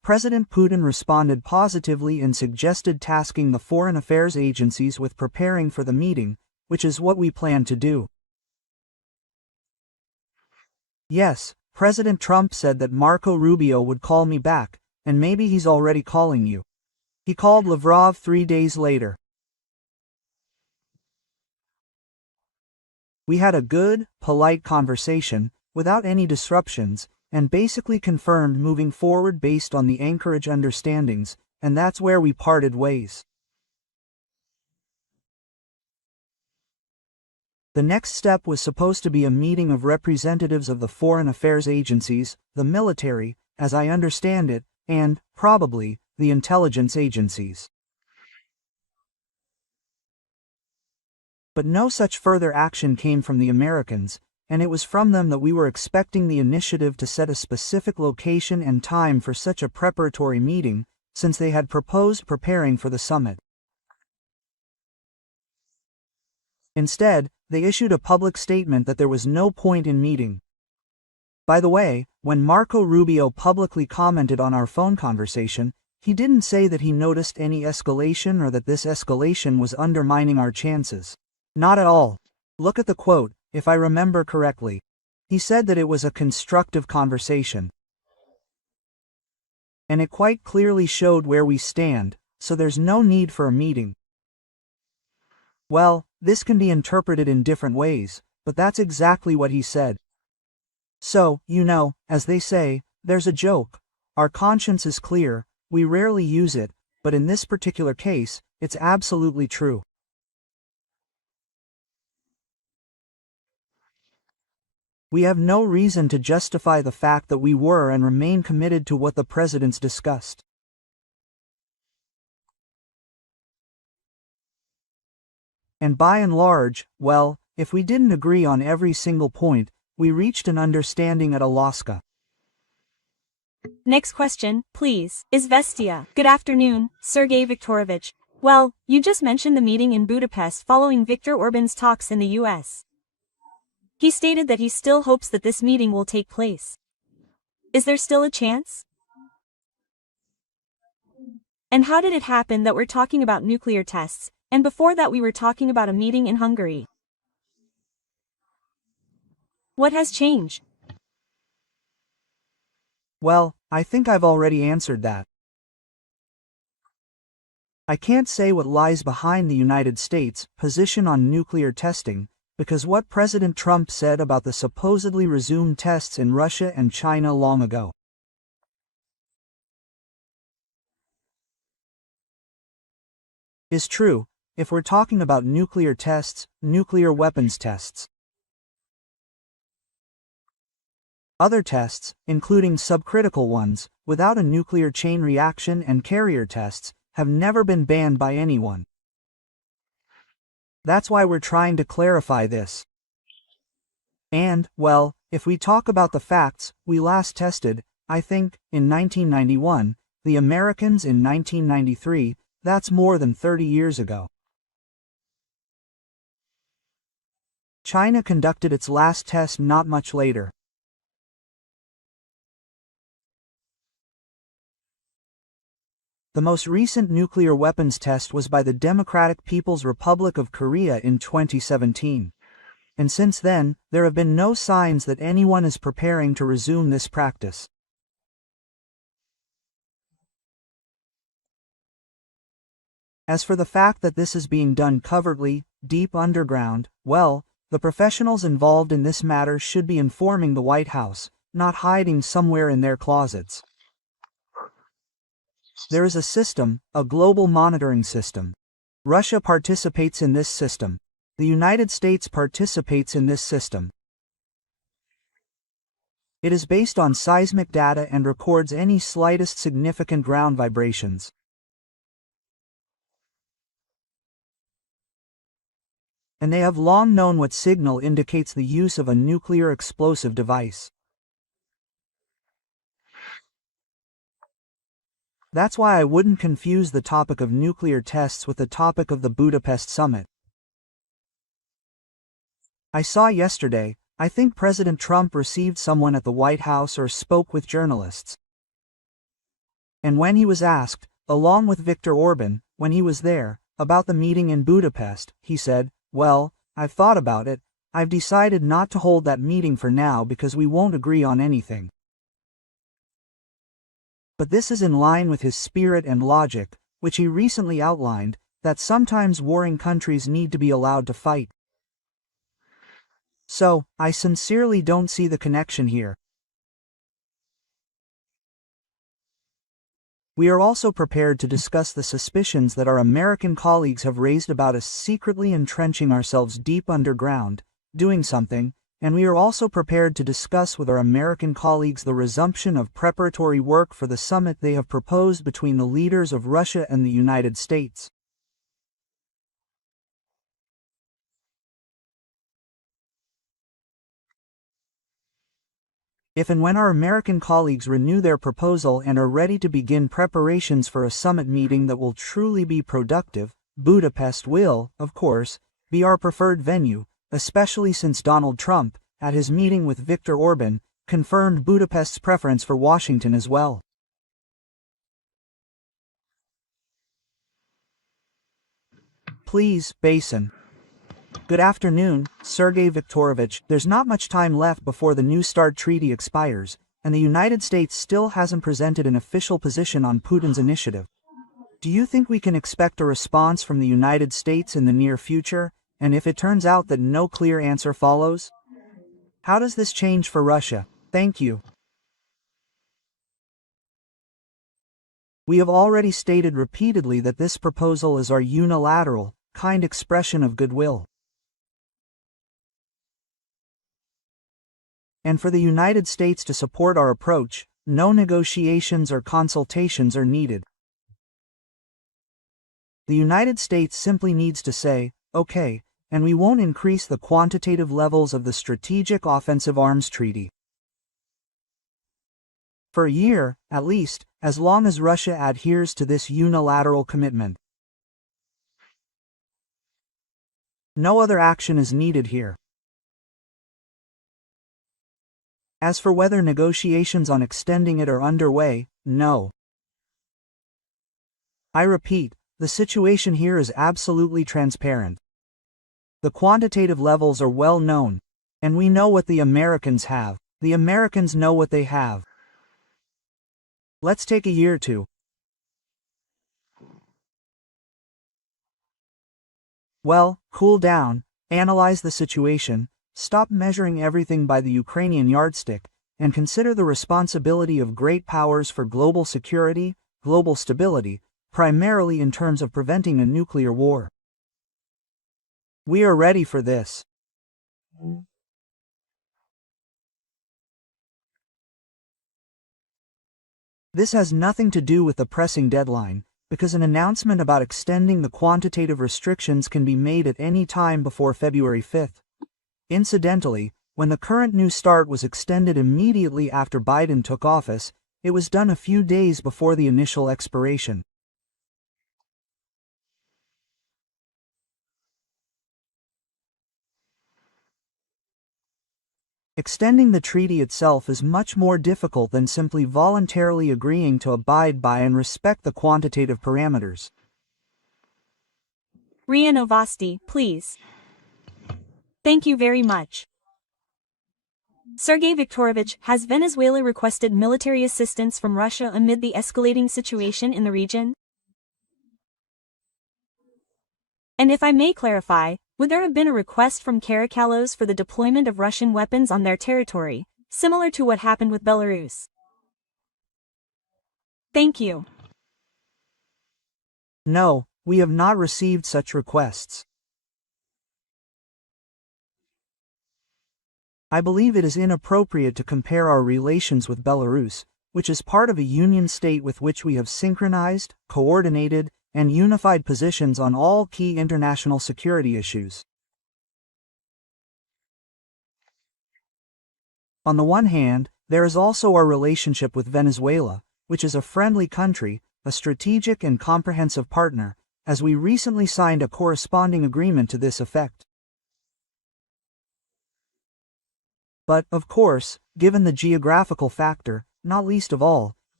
President Putin responded positively and suggested tasking the foreign affairs agencies with preparing for the meeting, which is what we plan to do. Yes, President Trump said that Marco Rubio would call me back, and maybe he's already calling you. He called Lavrov 3 days later. We had a good, polite conversation, without any disruptions, and basically confirmed moving forward based on the Anchorage understandings, and that's where we parted ways. The next step was supposed to be a meeting of representatives of the foreign affairs agencies, the military, as I understand it, and, probably, the intelligence agencies. But no such further action came from the Americans, and it was from them that we were expecting the initiative to set a specific location and time for such a preparatory meeting, since they had proposed preparing for the summit. Instead, they issued a public statement that there was no point in meeting. By the way, when Marco Rubio publicly commented on our phone conversation, he didn't say that he noticed any escalation or that this escalation was undermining our chances. Not at all. Look at the quote, if I remember correctly. He said that it was a constructive conversation. And it quite clearly showed where we stand, so there's no need for a meeting. Well, this can be interpreted in different ways, but that's exactly what he said. So, as they say, there's a joke. Our conscience is clear, we rarely use it, but in this particular case, it's absolutely true. We have no reason to justify the fact that we were and remain committed to what the presidents discussed. And by and large, well, if we didn't agree on every single point, we reached an understanding at Alaska. Next question, please. Izvestia. Good afternoon, Sergey Viktorovich. Well, you just mentioned the meeting in Budapest following Viktor Orban's talks in the US. He stated that he still hopes that this meeting will take place. Is there still a chance? And how did it happen that we're talking about nuclear tests, and before that we were talking about a meeting in Hungary? What has changed? Well, I think I've already answered that. I can't say what lies behind the United States' position on nuclear testing, because what President Trump said about the supposedly resumed tests in Russia and China long ago is true, if we're talking about nuclear tests, nuclear weapons tests. Other tests, including subcritical ones, without a nuclear chain reaction and carrier tests, have never been banned by anyone. That's why we're trying to clarify this. And, well, if we talk about the facts, we last tested, I think, in 1991, the Americans in 1993, that's more than 30 years ago. China conducted its last test not much later. The most recent nuclear weapons test was by the Democratic People's Republic of Korea in 2017. And since then, there have been no signs that anyone is preparing to resume this practice. As for the fact that this is being done covertly, deep underground, well, the professionals involved in this matter should be informing the White House, not hiding somewhere in their closets. There is a system, a global monitoring system. Russia participates in this system. The United States participates in this system. It is based on seismic data and records any slightest significant ground vibrations. And they have long known what signal indicates the use of a nuclear explosive device. That's why I wouldn't confuse the topic of nuclear tests with the topic of the Budapest summit. I saw yesterday, I think President Trump received someone at the White House or spoke with journalists. And when he was asked, along with Viktor Orban, when he was there, about the meeting in Budapest, he said, "Well, I've thought about it, I've decided not to hold that meeting for now because we won't agree on anything." But this is in line with his spirit and logic, which he recently outlined, that sometimes warring countries need to be allowed to fight. So, I sincerely don't see the connection here. We are also prepared to discuss the suspicions that our American colleagues have raised about us secretly entrenching ourselves deep underground, doing something, and we are also prepared to discuss with our American colleagues the resumption of preparatory work for the summit they have proposed between the leaders of Russia and the United States. If and when our American colleagues renew their proposal and are ready to begin preparations for a summit meeting that will truly be productive, Budapest will, of course, be our preferred venue, especially since Donald Trump, at his meeting with Viktor Orban, confirmed Budapest's preference for Washington as well. Please, Basin. Good afternoon, Sergey Viktorovich. There's not much time left before the New START treaty expires, and the United States still hasn't presented an official position on Putin's initiative. Do you think we can expect a response from the United States in the near future, and if it turns out that no clear answer follows? How does this change for Russia? Thank you. We have already stated repeatedly that this proposal is our unilateral, kind expression of goodwill. And for the United States to support our approach, no negotiations or consultations are needed. The United States simply needs to say, "Okay," and we won't increase the quantitative levels of the Strategic Offensive Arms Treaty. For a year, at least, as long as Russia adheres to this unilateral commitment. No other action is needed here. As for whether negotiations on extending it are underway, no. I repeat, the situation here is absolutely transparent. The quantitative levels are well known, and we know what the Americans have. The Americans know what they have. Let's take a year or two. Well, cool down, analyze the situation, stop measuring everything by the Ukrainian yardstick, and consider the responsibility of great powers for global security, global stability, primarily in terms of preventing a nuclear war. We are ready for this. This has nothing to do with the pressing deadline, because an announcement about extending the quantitative restrictions can be made at any time before February 5th. Incidentally, when the current New START was extended immediately after Biden took office, it was done a few days before the initial expiration. Extending the treaty itself is much more difficult than simply voluntarily agreeing to abide by and respect the quantitative parameters. RIA Novosti, please. Thank you very much. Sergey Viktorovich, has Venezuela requested military assistance from Russia amid the escalating situation in the region? And if I may clarify, would there have been a request from Caracalos for the deployment of Russian weapons on their territory, similar to what happened with Belarus? Thank you. No, we have not received such requests. I believe it is inappropriate to compare our relations with Belarus, which is part of a union state with which we have synchronized, coordinated, and unified positions on all key international security issues. On the one hand, there is also our relationship with Venezuela, which is a friendly country, a strategic and comprehensive partner, as we recently signed a corresponding agreement to this effect. But, of course, given the geographical factor, not least of all,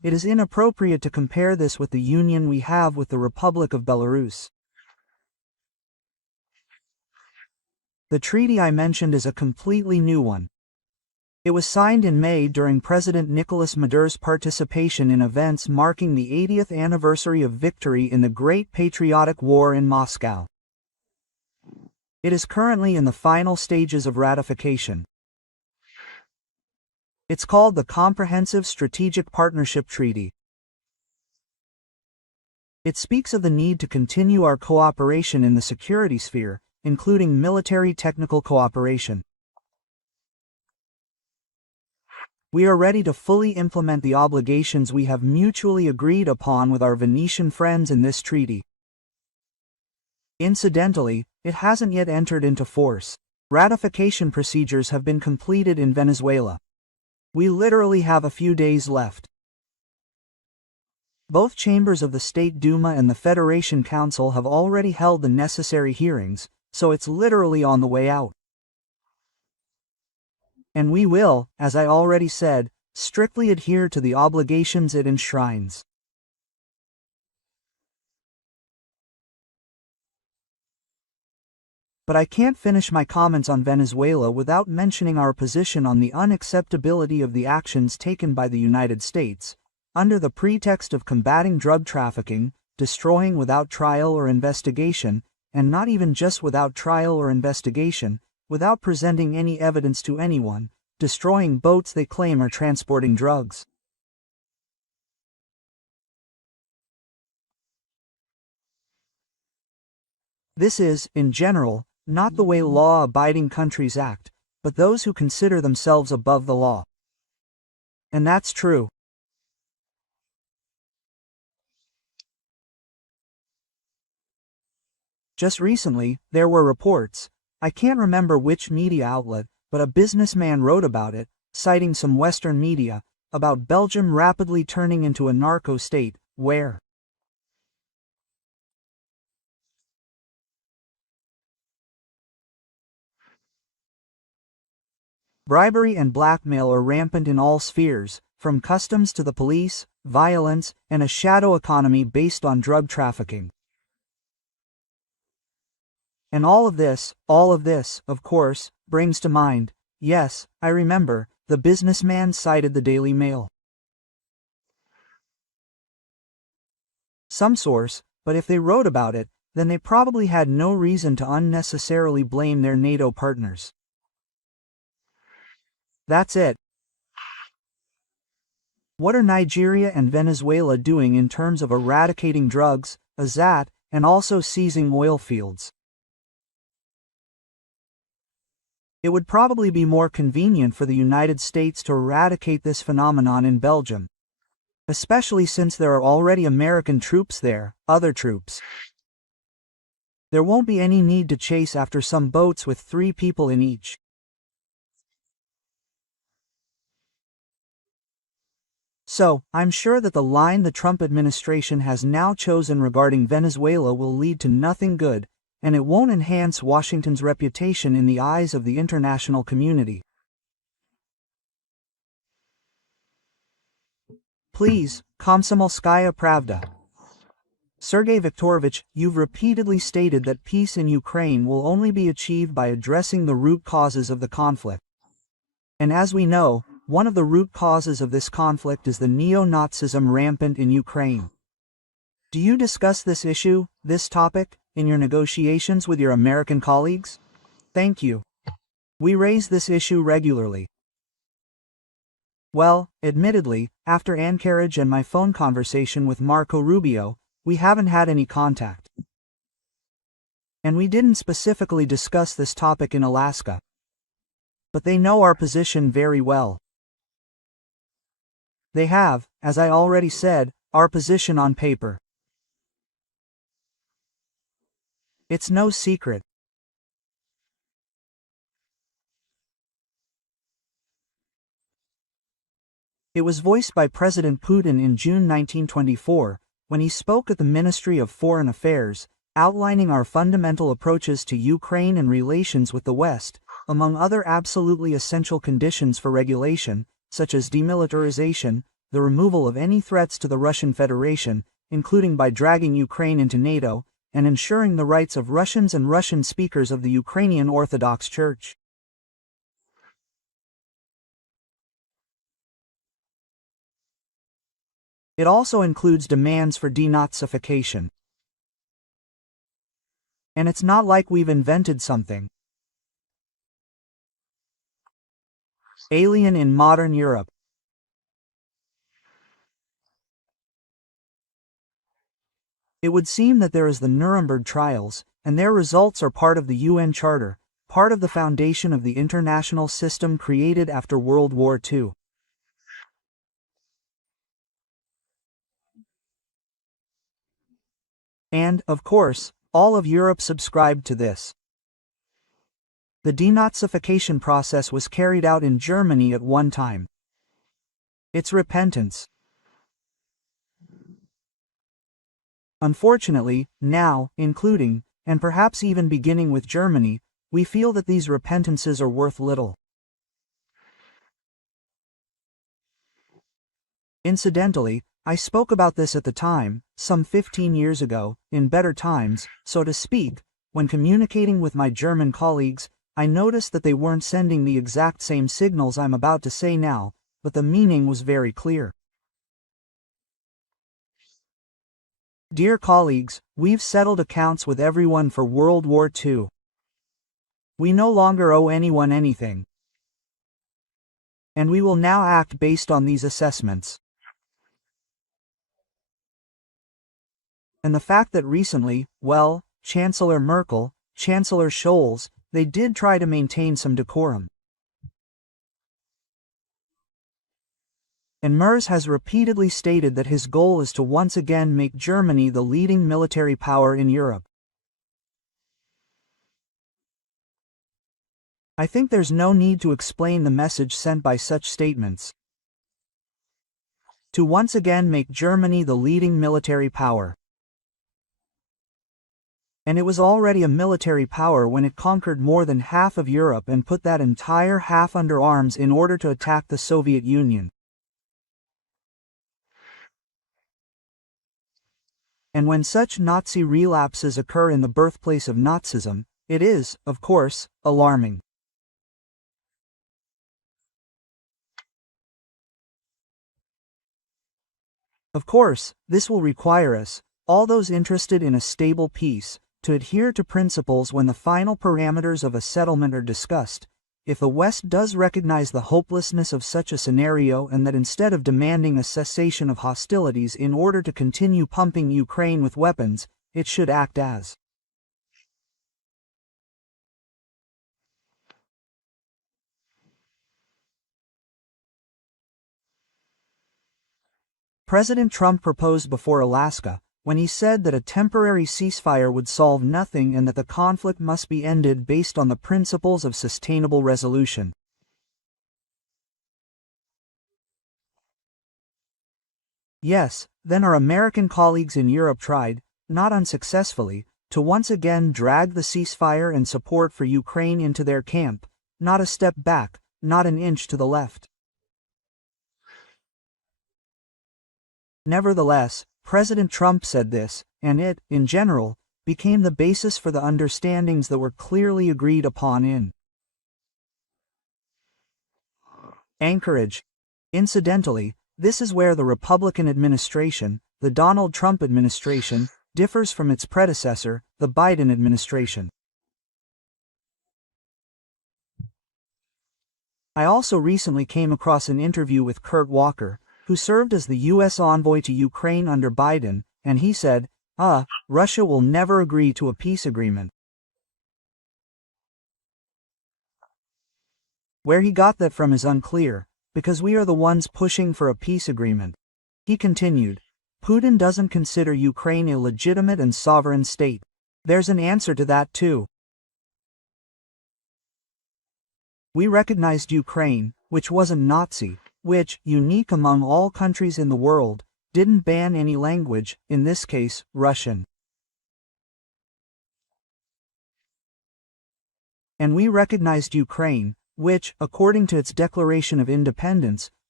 it is inappropriate to compare this with the union we have with the Republic of Belarus. The treaty I mentioned is a completely new one. It was signed in May during President Nicolas Maduro's participation in events marking the 80th anniversary of victory in the Great Patriotic War in Moscow. It is currently in the final stages of ratification. It's called the Comprehensive Strategic Partnership Treaty. It speaks of the need to continue our cooperation in the security sphere, including military technical cooperation. We are ready to fully implement the obligations we have mutually agreed upon with our Venetian friends in this treaty. Incidentally, it hasn't yet entered into force. Ratification procedures have been completed in Venezuela. We literally have a few days left. Both chambers of the State Duma and the Federation Council have already held the necessary hearings, so it's literally on the way out. And we will, as I already said, strictly adhere to the obligations it enshrines. But I can't finish my comments on Venezuela without mentioning our position on the unacceptability of the actions taken by the United States, under the pretext of combating drug trafficking, destroying without trial or investigation, and not even just without trial or investigation, without presenting any evidence to anyone, destroying boats they claim are transporting drugs. This is, in general, not the way law-abiding countries act, but those who consider themselves above the law. And that's true. Just recently, there were reports, I can't remember which media outlet, but a businessman wrote about it, citing some Western media, about Belgium rapidly turning into a narco state, where bribery and blackmail are rampant in all spheres, from customs to the police, violence, and a shadow economy based on drug trafficking. And all of this, of course, brings to mind, yes, I remember, the businessman cited the Daily Mail. Some source, but if they wrote about it, then they probably had no reason to unnecessarily blame their NATO partners. That's it. What are Nigeria and Venezuela doing in terms of eradicating drugs, AZAT, and also seizing oil fields? It would probably be more convenient for the United States to eradicate this phenomenon in Belgium, especially since there are already American troops there, other troops. There won't be any need to chase after some boats with 3 people in each. So, I'm sure that the line the Trump administration has now chosen regarding Venezuela will lead to nothing good, and it won't enhance Washington's reputation in the eyes of the international community. Please, Komsomolskaya Pravda. Sergey Viktorovich, you've repeatedly stated that peace in Ukraine will only be achieved by addressing the root causes of the conflict. And as we know, one of the root causes of this conflict is the neo-Nazism rampant in Ukraine. Do you discuss this issue, this topic, in your negotiations with your American colleagues? Thank you. We raise this issue regularly. Well, admittedly, after Anchorage and my phone conversation with Marco Rubio, we haven't had any contact. And we didn't specifically discuss this topic in Alaska. But they know our position very well. They have, as I already said, our position on paper. It's no secret. It was voiced by President Putin in June 1924, when he spoke at the Ministry of Foreign Affairs, outlining our fundamental approaches to Ukraine and relations with the West, among other absolutely essential conditions for regulation, such as demilitarization, the removal of any threats to the Russian Federation, including by dragging Ukraine into NATO, and ensuring the rights of Russians and Russian speakers of the Ukrainian Orthodox Church. It also includes demands for denazification. And it's not like we've invented something alien in modern Europe. It would seem that there is the Nuremberg trials, and their results are part of the UN Charter, part of the foundation of the international system created after World War II. And, of course, all of Europe subscribed to this. The denazification process was carried out in Germany at one time. It's repentance. Unfortunately, now, including, and perhaps even beginning with Germany, we feel that these repentances are worth little. Incidentally, I spoke about this at the time, some 15 years ago, in better times, so to speak. When communicating with my German colleagues, I noticed that they weren't sending the exact same signals I'm about to say now, but the meaning was very clear. Dear colleagues, we've settled accounts with everyone for World War II. We no longer owe anyone anything. And we will now act based on these assessments. And the fact that recently, well, Chancellor Merkel, Chancellor Scholz, they did try to maintain some decorum. And Merz has repeatedly stated that his goal is to once again make Germany the leading military power in Europe. I think there's no need to explain the message sent by such statements. To once again make Germany the leading military power. And it was already a military power when it conquered more than half of Europe and put that entire half under arms in order to attack the Soviet Union. And when such Nazi relapses occur in the birthplace of Nazism, it is, of course, alarming. Of course, this will require us, all those interested in a stable peace, to adhere to principles when the final parameters of a settlement are discussed. If the West does recognize the hopelessness of such a scenario and that instead of demanding a cessation of hostilities in order to continue pumping Ukraine with weapons, it should act as President Trump proposed before Alaska, when he said that a temporary ceasefire would solve nothing and that the conflict must be ended based on the principles of sustainable resolution. Yes, then our American colleagues in Europe tried, not unsuccessfully, to once again drag the ceasefire and support for Ukraine into their camp, not a step back, not an inch to the left. Nevertheless, President Trump said this, and it, in general, became the basis for the understandings that were clearly agreed upon in Anchorage. Incidentally, this is where the Republican administration, the Donald Trump administration, differs from its predecessor, the Biden administration. I also recently came across an interview with Kurt Walker, who served as the U.S. envoy to Ukraine under Biden, and he said, Russia will never agree to a peace agreement. Where he got that from is unclear, because we are the ones pushing for a peace agreement. He continued, Putin doesn't consider Ukraine a legitimate and sovereign state. There's an answer to that too. We recognized Ukraine, which wasn't Nazi, which, unique among all countries in the world, didn't ban any language, in this case, Russian. And we recognized Ukraine, which, according to its declaration of independence,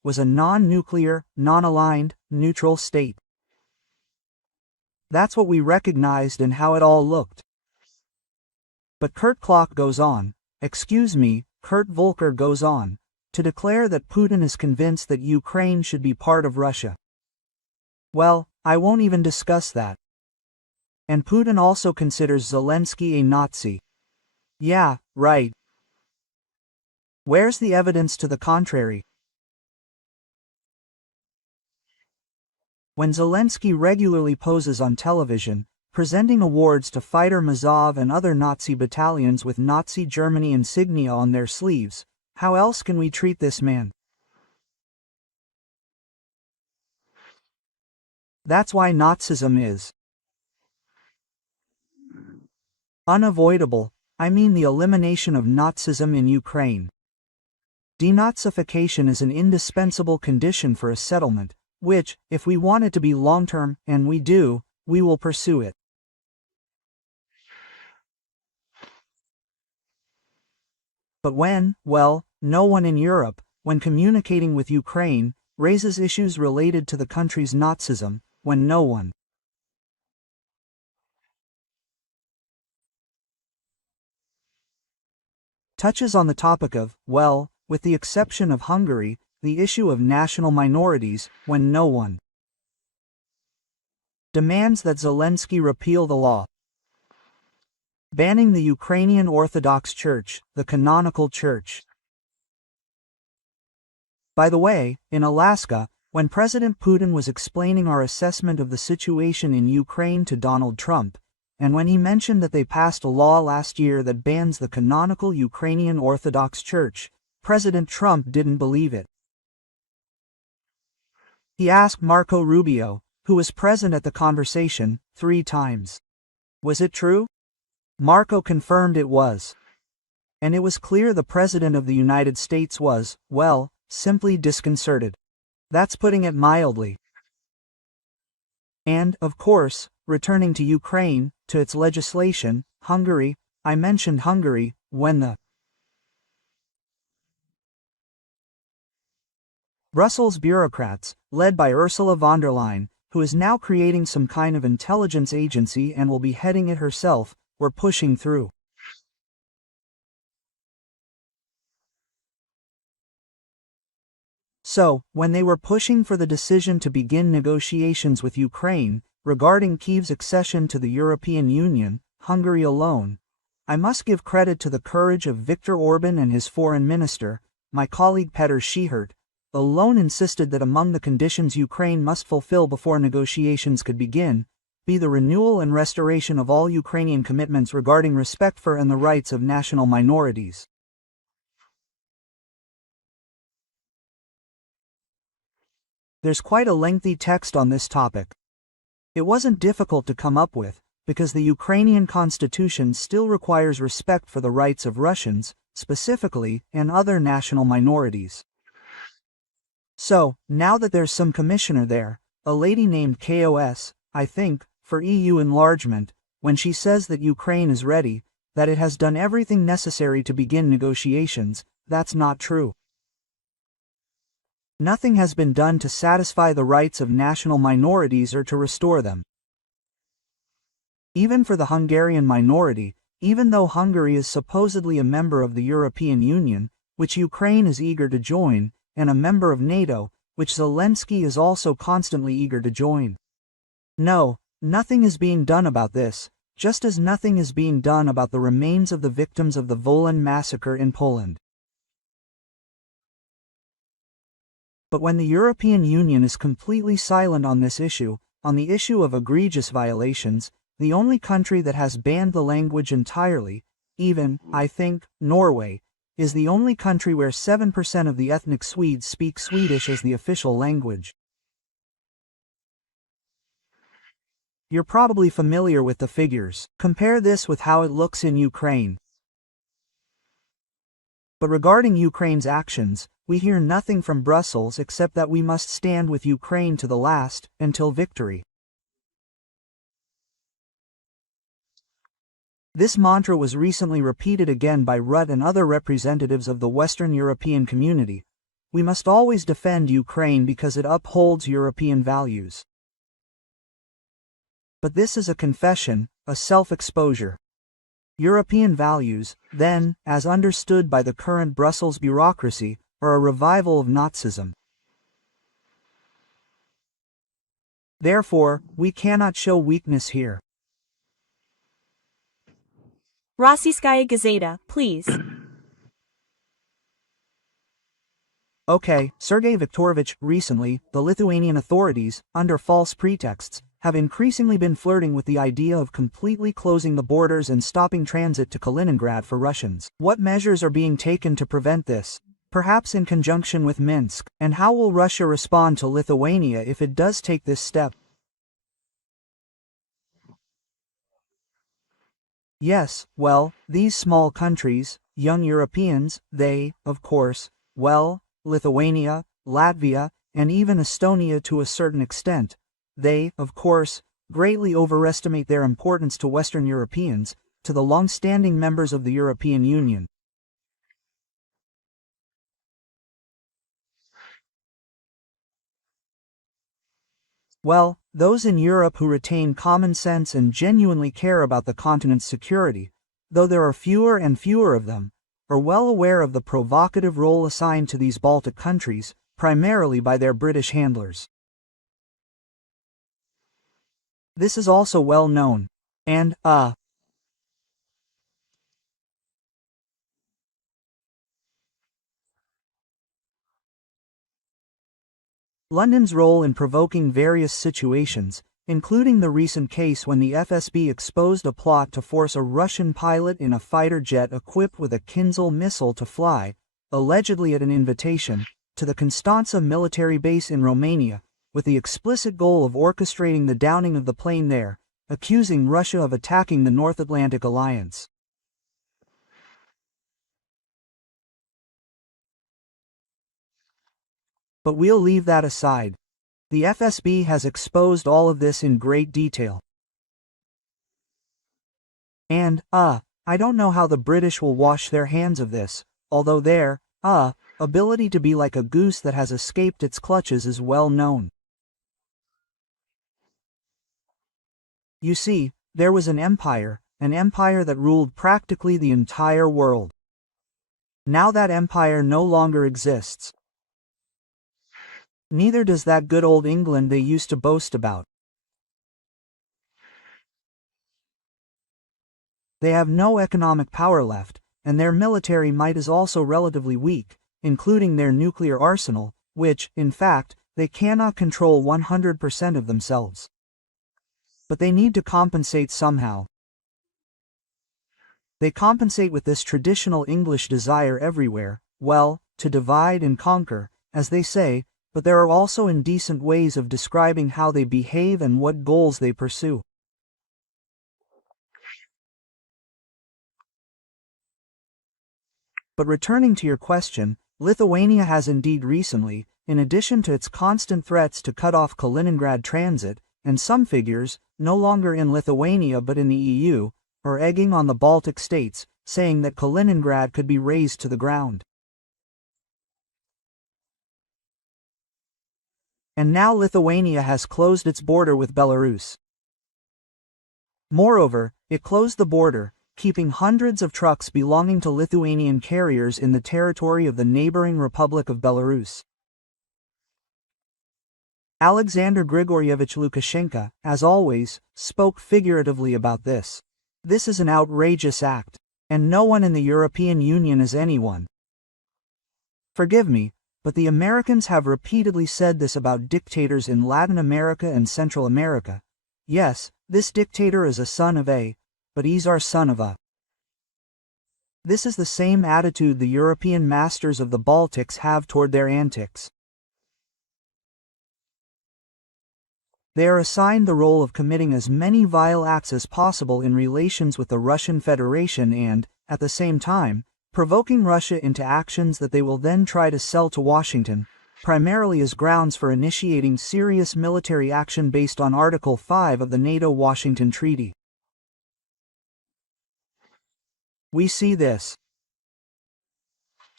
was a non-nuclear, non-aligned, neutral state. That's what we recognized and how it all looked. But Kurt Volker goes on, to declare that Putin is convinced that Ukraine should be part of Russia. Well, I won't even discuss that. And Putin also considers Zelensky a Nazi. Yeah, right. Where's the evidence to the contrary? When Zelensky regularly poses on television, presenting awards to fighter Mazov and other Nazi battalions with Nazi Germany insignia on their sleeves, how else can we treat this man? That's why Nazism is unavoidable. I mean the elimination of Nazism in Ukraine. Denazification is an indispensable condition for a settlement, which, if we want it to be long-term, and we do, we will pursue it. But well, no one in Europe, when communicating with Ukraine, raises issues related to the country's Nazism, when no one touches on the topic of, well, with the exception of Hungary, the issue of national minorities, when no one demands that Zelensky repeal the law banning the Ukrainian Orthodox Church, the canonical church. By the way, in Alaska, when President Putin was explaining our assessment of the situation in Ukraine to Donald Trump, and when he mentioned that they passed a law last year that bans the canonical Ukrainian Orthodox Church, President Trump didn't believe it. He asked Marco Rubio, who was present at the conversation, 3 times. Was it true? Marco confirmed it was. And it was clear the President of the United States was, well, simply disconcerted. That's putting it mildly. And, of course, returning to Ukraine, to its legislation, Hungary, I mentioned Hungary, when the Brussels bureaucrats, led by Ursula von der Leyen, who is now creating some kind of intelligence agency and will be heading it herself, were pushing through. So, when they were pushing for the decision to begin negotiations with Ukraine, regarding Kyiv's accession to the European Union, Hungary alone, I must give credit to the courage of Viktor Orban and his foreign minister, my colleague Petr Schihert, alone insisted that among the conditions Ukraine must fulfill before negotiations could begin, be the renewal and restoration of all Ukrainian commitments regarding respect for and the rights of national minorities. There's quite a lengthy text on this topic. It wasn't difficult to come up with, because the Ukrainian constitution still requires respect for the rights of Russians, specifically, and other national minorities. So, now that there's some commissioner there, a lady named KOS, I think, for EU enlargement, when she says that Ukraine is ready, that it has done everything necessary to begin negotiations, that's not true. Nothing has been done to satisfy the rights of national minorities or to restore them. Even for the Hungarian minority, even though Hungary is supposedly a member of the European Union, which Ukraine is eager to join, and a member of NATO, which Zelensky is also constantly eager to join. No, nothing is being done about this, just as nothing is being done about the remains of the victims of the Wolan massacre in Poland. But when the European Union is completely silent on this issue, on the issue of egregious violations, the only country that has banned the language entirely, even, I think, Norway, is the only country where 7% of the ethnic Swedes speak Swedish as the official language. You're probably familiar with the figures. Compare this with how it looks in Ukraine. But regarding Ukraine's actions, we hear nothing from Brussels except that we must stand with Ukraine to the last, until victory. This mantra was recently repeated again by Rutte and other representatives of the Western European community, we must always defend Ukraine because it upholds European values. But this is a confession, a self-exposure. European values, then, as understood by the current Brussels bureaucracy, are a revival of Nazism. Therefore, we cannot show weakness here. Rossiyskaya Gazeta, please. Okay, Sergey Viktorovich, recently, the Lithuanian authorities, under false pretexts, have increasingly been flirting with the idea of completely closing the borders and stopping transit to Kaliningrad for Russians. What measures are being taken to prevent this? Perhaps in conjunction with Minsk, and how will Russia respond to Lithuania if it does take this step? Yes, well, these small countries, young Europeans, they, of course, well, Lithuania, Latvia, and even Estonia to a certain extent, they, of course, greatly overestimate their importance to Western Europeans, to the long-standing members of the European Union. Well, those in Europe who retain common sense and genuinely care about the continent's security, though there are fewer and fewer of them, are well aware of the provocative role assigned to these Baltic countries, primarily by their British handlers. This is also well known. And, London's role in provoking various situations, including the recent case when the FSB exposed a plot to force a Russian pilot in a fighter jet equipped with a Kinzhal missile to fly, allegedly at an invitation, to the Constanța military base in Romania, with the explicit goal of orchestrating the downing of the plane there, accusing Russia of attacking the North Atlantic Alliance. But we'll leave that aside. The FSB has exposed all of this in great detail. And, I don't know how the British will wash their hands of this, although their, ability to be like a goose that has escaped its clutches is well known. You see, there was an empire that ruled practically the entire world. Now that empire no longer exists. Neither does that good old England they used to boast about. They have no economic power left, and their military might is also relatively weak, including their nuclear arsenal, which, in fact, they cannot control 100% of themselves. But they need to compensate somehow. They compensate with this traditional English desire everywhere, well, to divide and conquer, as they say, but there are also indecent ways of describing how they behave and what goals they pursue. But returning to your question, Lithuania has indeed recently, in addition to its constant threats to cut off Kaliningrad transit, and some figures, no longer in Lithuania but in the EU, are egging on the Baltic states, saying that Kaliningrad could be razed to the ground. And now Lithuania has closed its border with Belarus. Moreover, it closed the border, keeping hundreds of trucks belonging to Lithuanian carriers in the territory of the neighboring Republic of Belarus. Alexander Grigoryevich Lukashenko, as always, spoke figuratively about this. This is an outrageous act, and no one in the European Union is anyone. Forgive me, but the Americans have repeatedly said this about dictators in Latin America and Central America. Yes, this dictator is a son of a, but he's our son of a. This is the same attitude the European masters of the Baltics have toward their antics. They are assigned the role of committing as many vile acts as possible in relations with the Russian Federation and, at the same time, provoking Russia into actions that they will then try to sell to Washington, primarily as grounds for initiating serious military action based on Article 5 of the NATO-Washington Treaty. We see this.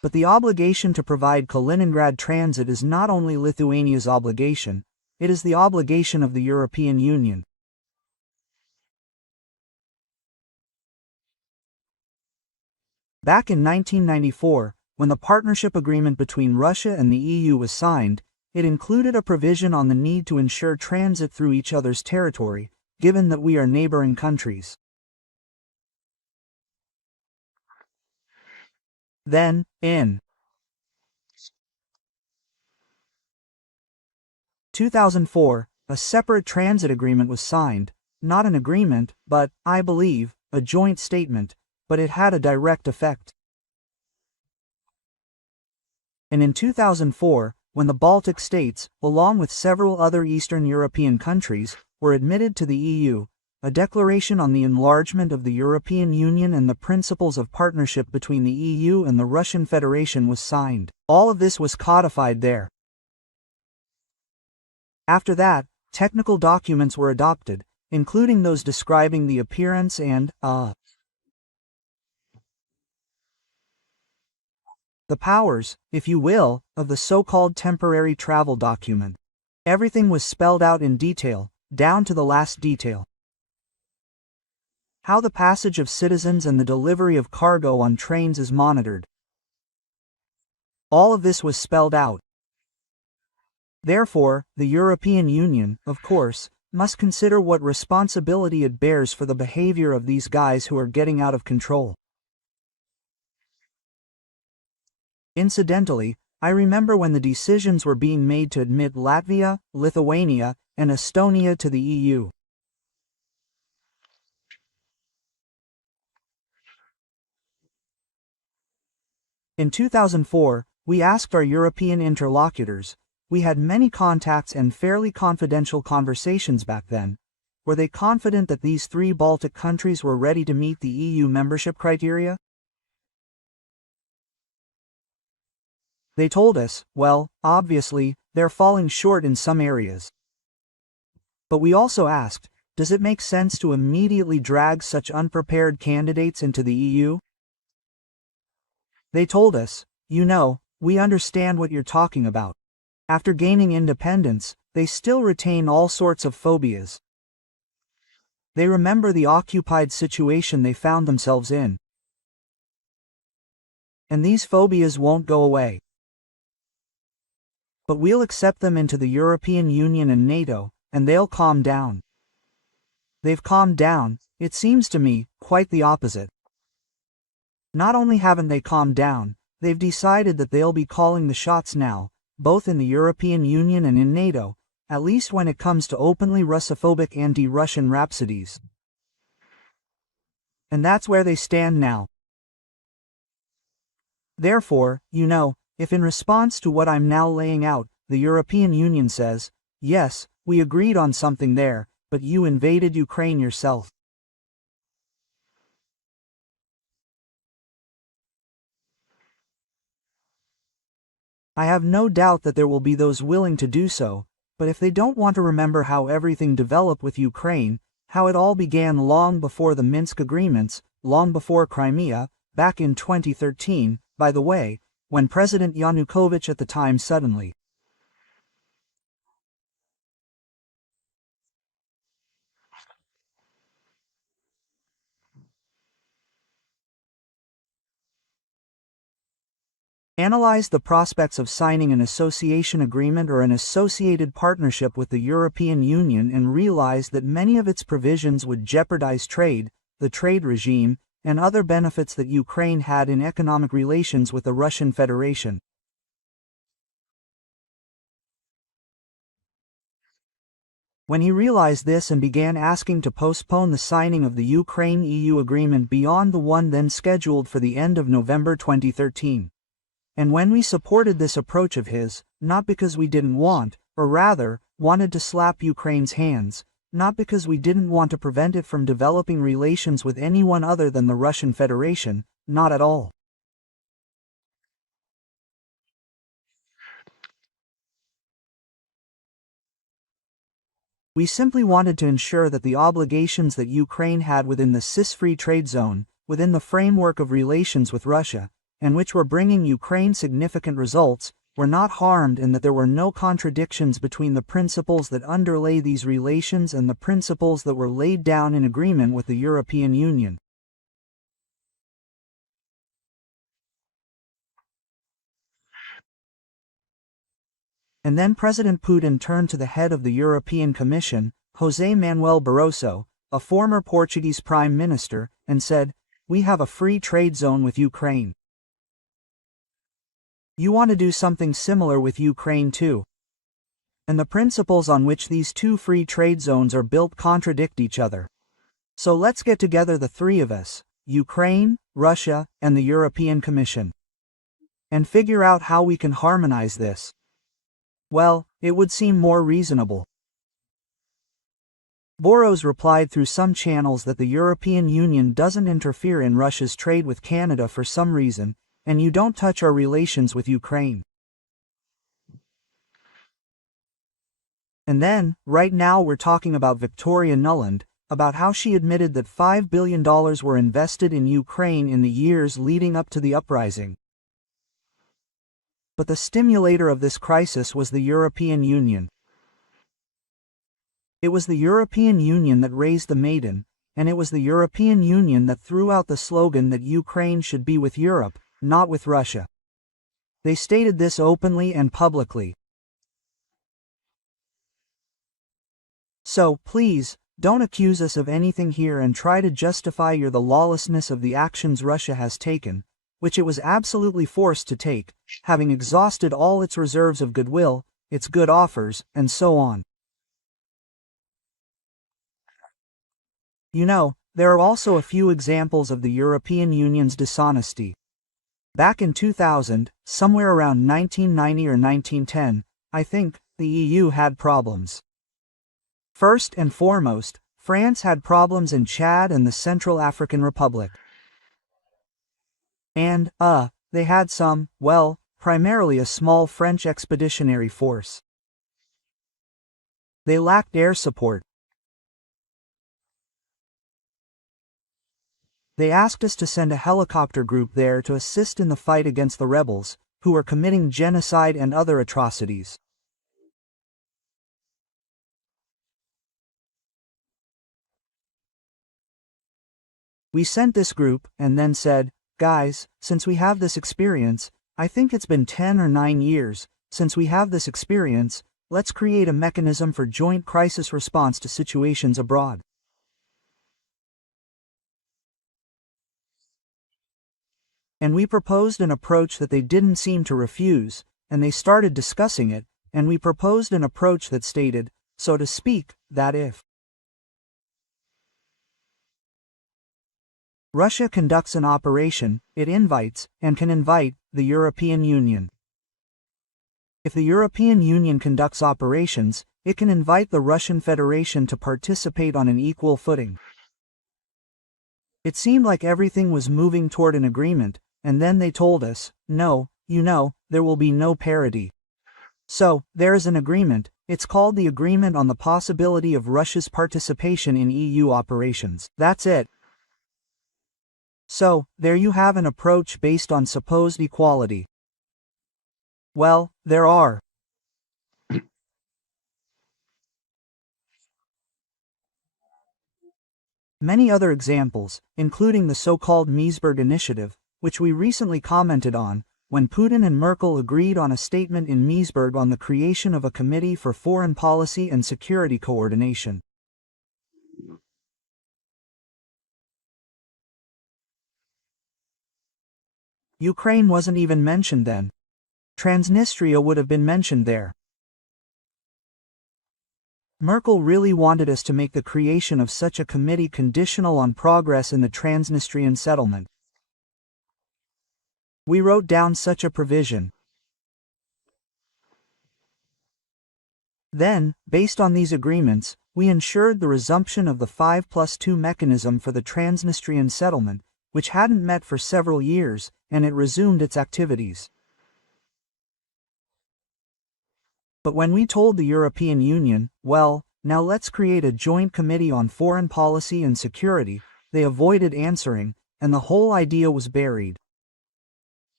But the obligation to provide Kaliningrad transit is not only Lithuania's obligation, it is the obligation of the European Union. Back in 1994, when the partnership agreement between Russia and the EU was signed, it included a provision on the need to ensure transit through each other's territory, given that we are neighboring countries. Then, in 2004, a separate transit agreement was signed, not an agreement, but, I believe, a joint statement, but it had a direct effect. And in 2004, when the Baltic states, along with several other Eastern European countries, were admitted to the EU, a declaration on the enlargement of the European Union and the principles of partnership between the EU and the Russian Federation was signed. All of this was codified there. After that, technical documents were adopted, including those describing the appearance and, the powers, if you will, of the so-called temporary travel document. Everything was spelled out in detail, down to the last detail. How the passage of citizens and the delivery of cargo on trains is monitored. All of this was spelled out. Therefore, the European Union, of course, must consider what responsibility it bears for the behavior of these guys who are getting out of control. Incidentally, I remember when the decisions were being made to admit Latvia, Lithuania, and Estonia to the EU. In 2004, we asked our European interlocutors, we had many contacts and fairly confidential conversations back then, were they confident that these three Baltic countries were ready to meet the EU membership criteria? They told us, well, obviously, they're falling short in some areas. But we also asked, does it make sense to immediately drag such unprepared candidates into the EU? They told us, you know, we understand what you're talking about. After gaining independence, they still retain all sorts of phobias. They remember the occupied situation they found themselves in. And these phobias won't go away. But we'll accept them into the European Union and NATO, and they'll calm down. They've calmed down, it seems to me, quite the opposite. Not only haven't they calmed down, they've decided that they'll be calling the shots now, both in the European Union and in NATO, at least when it comes to openly Russophobic anti-Russian rhapsodies. And that's where they stand now. Therefore, you know, if in response to what I'm now laying out, the European Union says, yes, we agreed on something there, but you invaded Ukraine yourself. I have no doubt that there will be those willing to do so, but if they don't want to remember how everything developed with Ukraine, how it all began long before the Minsk agreements, long before Crimea, back in 2013, by the way, when President Yanukovych at the time suddenly analyzed the prospects of signing an association agreement or an associated partnership with the European Union and realized that many of its provisions would jeopardize trade, the trade regime, and other benefits that Ukraine had in economic relations with the Russian Federation. When he realized this and began asking to postpone the signing of the Ukraine-EU agreement beyond the one then scheduled for the end of November 2013. And when we supported this approach of his, not because we didn't want, or rather, wanted to slap Ukraine's hands, not because we didn't want to prevent it from developing relations with anyone other than the Russian Federation, not at all. We simply wanted to ensure that the obligations that Ukraine had within the CIS free trade zone, within the framework of relations with Russia, and which were bringing Ukraine significant results, were not harmed, and that there were no contradictions between the principles that underlay these relations and the principles that were laid down in agreement with the European Union. And then President Putin turned to the head of the European Commission, José Manuel Barroso, a former Portuguese Prime Minister, and said, "We have a free trade zone with Ukraine. You want to do something similar with Ukraine too. And the principles on which these two free trade zones are built contradict each other. So let's get together, the three of us, Ukraine, Russia, and the European Commission, and figure out how we can harmonize this." Well, it would seem more reasonable. Barroso replied through some channels that the European Union doesn't interfere in Russia's trade with Canada for some reason, and you don't touch our relations with Ukraine. And then, right now we're talking about Victoria Nuland, about how she admitted that $5 billion were invested in Ukraine in the years leading up to the uprising. But the stimulator of this crisis was the European Union. It was the European Union that raised the maiden, and it was the European Union that threw out the slogan that Ukraine should be with Europe, not with Russia. They stated this openly and publicly. So, please, don't accuse us of anything here and try to justify the lawlessness of the actions Russia has taken, which it was absolutely forced to take, having exhausted all its reserves of goodwill, its good offers, and so on. You know, there are also a few examples of the European Union's dishonesty. Back in 2000, somewhere around 1990 or 1910, I think, the EU had problems. First and foremost, France had problems in Chad and the Central African Republic. And, they had some, well, primarily a small French expeditionary force. They lacked air support. They asked us to send a helicopter group there to assist in the fight against the rebels, who were committing genocide and other atrocities. We sent this group, and then said, "Guys, since we have this experience, I think it's been 10 or 9 years, since we have this experience, let's create a mechanism for joint crisis response to situations abroad." And we proposed an approach that they didn't seem to refuse, and they started discussing it, and we proposed an approach that stated, so to speak, that if Russia conducts an operation, it invites, and can invite, the European Union. If the European Union conducts operations, it can invite the Russian Federation to participate on an equal footing. It seemed like everything was moving toward an agreement, and then they told us, no, there will be no parity. So, there is an agreement, it's called the Agreement on the Possibility of Russia's Participation in EU Operations. That's it. So, there you have an approach based on supposed equality. Well, there are many other examples, including the so-called Misberg initiative, which we recently commented on, when Putin and Merkel agreed on a statement in Misberg on the creation of a committee for foreign policy and security coordination. Ukraine wasn't even mentioned then. Transnistria would have been mentioned there. Merkel really wanted us to make the creation of such a committee conditional on progress in the Transnistrian settlement. We wrote down such a provision. Then, based on these agreements, we ensured the resumption of the 5+2 mechanism for the Transnistrian settlement, which hadn't met for several years, and it resumed its activities. But when we told the European Union, well, now let's create a joint committee on foreign policy and security, they avoided answering, and the whole idea was buried.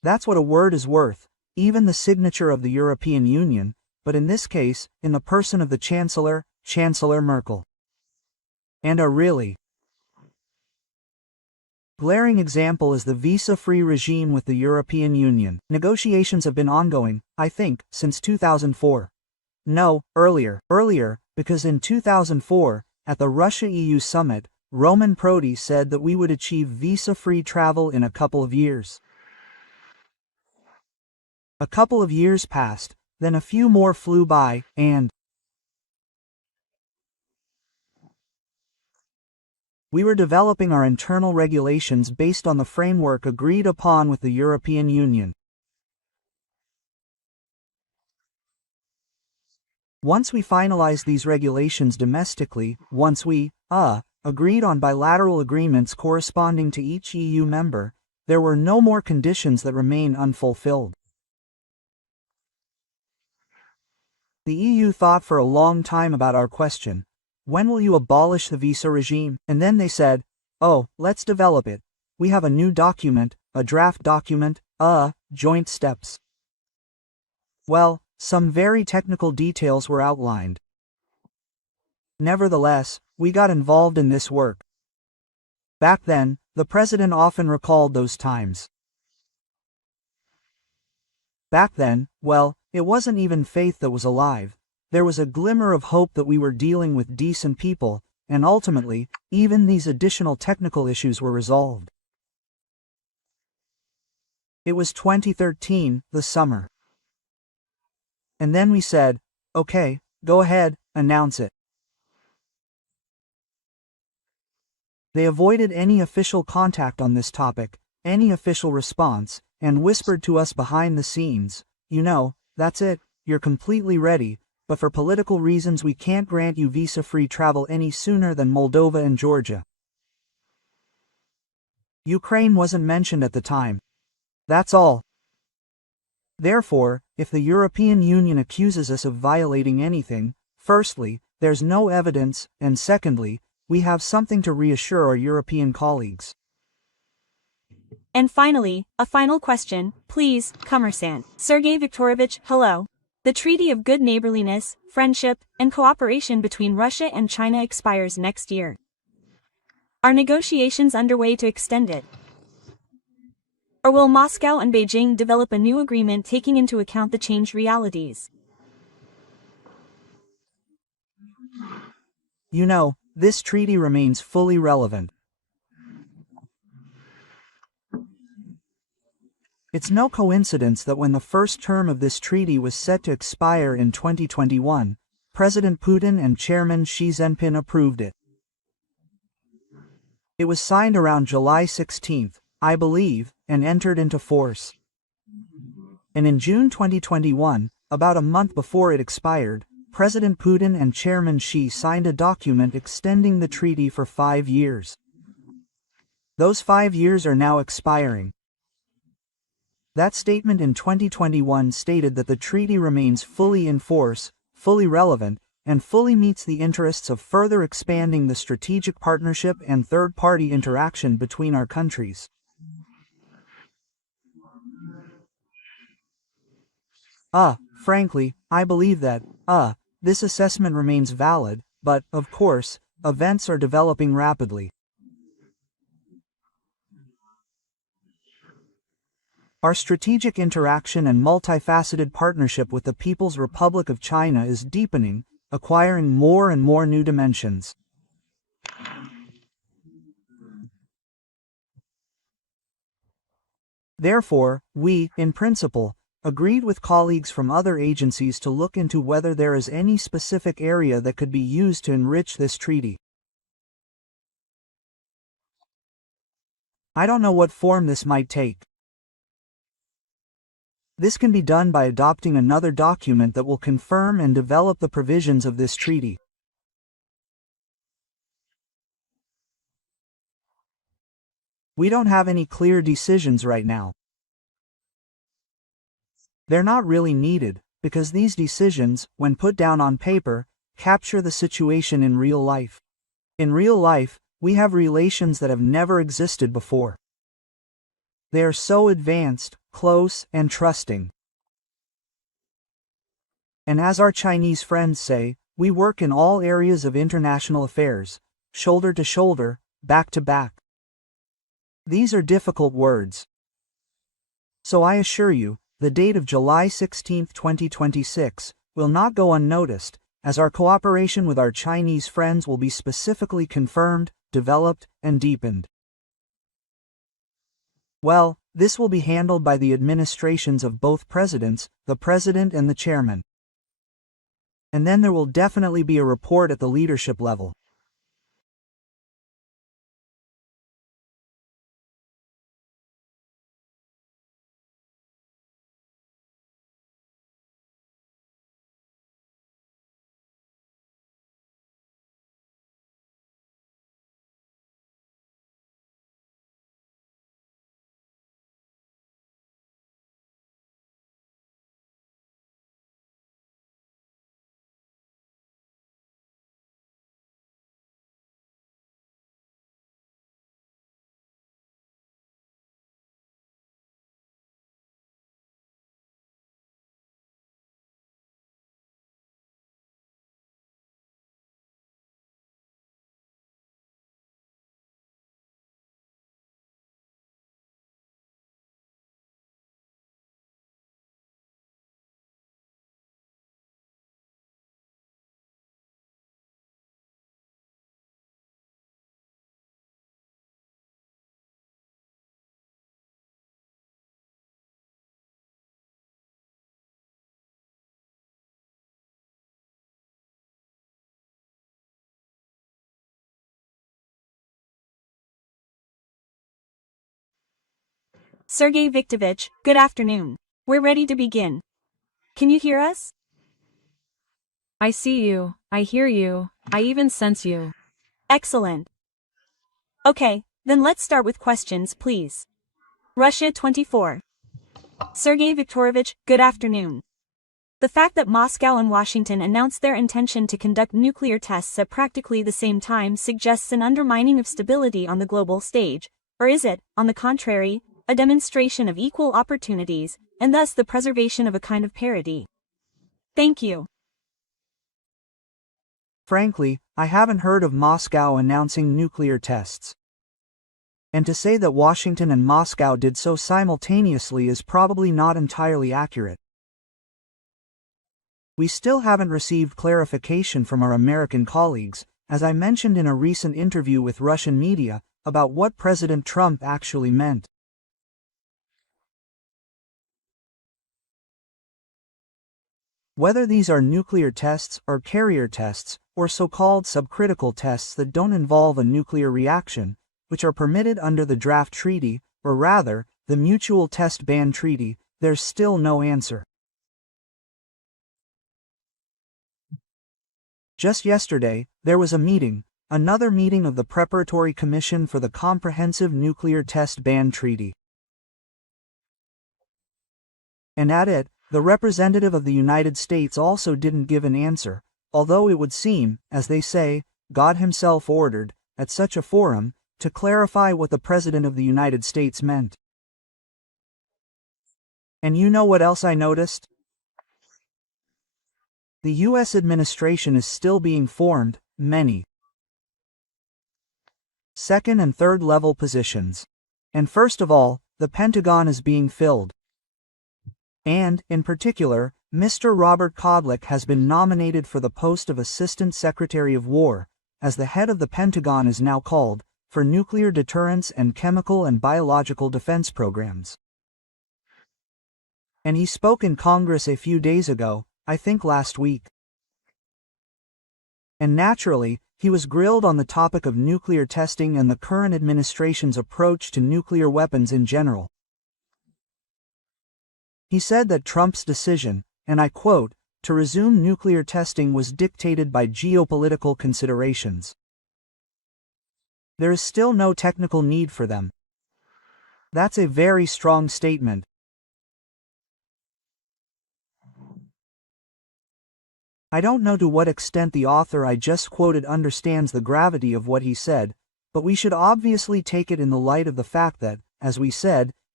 That's what a word is worth, even the signature of the European Union, but in this case, in the person of the Chancellor, Chancellor Merkel. And a really glaring example is the visa-free regime with the European Union. Negotiations have been ongoing, I think, since 2004. No, earlier, because in 2004, at the Russia-EU summit, Roman Prodi said that we would achieve visa-free travel in a couple of years. A couple of years passed, then a few more flew by, and we were developing our internal regulations based on the framework agreed upon with the European Union. Once we finalized these regulations domestically, once we, agreed on bilateral agreements corresponding to each EU member, there were no more conditions that remain unfulfilled. The EU thought for a long time about our question, when will you abolish the visa regime? And then they said, oh, let's develop it. We have a new document, a draft document, joint steps. Well, some very technical details were outlined. Nevertheless, we got involved in this work. Back then, the president often recalled those times. Back then, well, it wasn't even faith that was alive. There was a glimmer of hope that we were dealing with decent people, and ultimately, even these additional technical issues were resolved. It was 2013, the summer. And then we said, okay, go ahead, announce it. They avoided any official contact on this topic, any official response, and whispered to us behind the scenes, you know, that's it, you're completely ready, but for political reasons we can't grant you visa-free travel any sooner than Moldova and Georgia. Ukraine wasn't mentioned at the time. That's all. Therefore, if the European Union accuses us of violating anything, firstly, there's no evidence, and secondly, we have something to reassure our European colleagues. And finally, a final question, please, Commerçant. Sergey Viktorovich, hello. The Treaty of Good Neighborliness, Friendship, and Cooperation between Russia and China expires next year. Are negotiations underway to extend it? Or will Moscow and Beijing develop a new agreement taking into account the changed realities? You know, this treaty remains fully relevant. It's no coincidence that when the first term of this treaty was set to expire in 2021, President Putin and Chairman Xi Jinping approved it. It was signed around July 16, I believe, and entered into force. And in June 2021, about a month before it expired, President Putin and Chairman Xi signed a document extending the treaty for 5 years. Those 5 years are now expiring. That statement in 2021 stated that the treaty remains fully in force, fully relevant, and fully meets the interests of further expanding the strategic partnership and third-party interaction between our countries. Frankly, I believe that, this assessment remains valid, but, of course, events are developing rapidly. Our strategic interaction and multifaceted partnership with the People's Republic of China is deepening, acquiring more and more new dimensions. Therefore, we, in principle, agreed with colleagues from other agencies to look into whether there is any specific area that could be used to enrich this treaty. I don't know what form this might take. This can be done by adopting another document that will confirm and develop the provisions of this treaty. We don't have any clear decisions right now. They're not really needed, because these decisions, when put down on paper, capture the situation in real life. In real life, we have relations that have never existed before. They are so advanced, close, and trusting. And as our Chinese friends say, we work in all areas of international affairs, shoulder to shoulder, back to back. These are difficult words. So I assure you, the date of July 16, 2026, will not go unnoticed, as our cooperation with our Chinese friends will be specifically confirmed, developed, and deepened. Well, this will be handled by the administrations of both presidents, the president and the chairman. And then there will definitely be a report at the leadership level. Sergey Viktorovich, good afternoon. We're ready to begin. Can you hear us? I see you, I hear you, I even sense you. Excellent. Okay, then let's start with questions, please. Russia 24. Sergey Viktorovich, good afternoon. The fact that Moscow and Washington announced their intention to conduct nuclear tests at practically the same time suggests an undermining of stability on the global stage, or is it, on the contrary, a demonstration of equal opportunities, and thus the preservation of a kind of parity? Thank you. Frankly, I haven't heard of Moscow announcing nuclear tests. And to say that Washington and Moscow did so simultaneously is probably not entirely accurate. We still haven't received clarification from our American colleagues, as I mentioned in a recent interview with Russian media, about what President Trump actually meant. Whether these are nuclear tests or carrier tests, or so-called subcritical tests that don't involve a nuclear reaction, which are permitted under the draft treaty, or rather, the Mutual Test Ban Treaty, there's still no answer. Just yesterday, there was a meeting, another meeting of the Preparatory Commission for the Comprehensive Nuclear Test Ban Treaty. And at it, the representative of the United States also didn't give an answer, although it would seem, as they say, God himself ordered, at such a forum, to clarify what the President of the United States meant. And you know what else I noticed? The U.S. administration is still being formed, many second and third level positions. And first of all, the Pentagon is being filled. And, in particular, Mr. Robert Kodlik has been nominated for the post of Assistant Secretary of War, as the head of the Pentagon is now called, for nuclear deterrence and chemical and biological defense programs. And he spoke in Congress a few days ago, I think last week. And naturally, he was grilled on the topic of nuclear testing and the current administration's approach to nuclear weapons in general. He said that Trump's decision, and I quote, to resume nuclear testing was dictated by geopolitical considerations. There is still no technical need for them. That's a very strong statement. I don't know to what extent the author I just quoted understands the gravity of what he said, but we should obviously take it in the light of the fact that, as we said,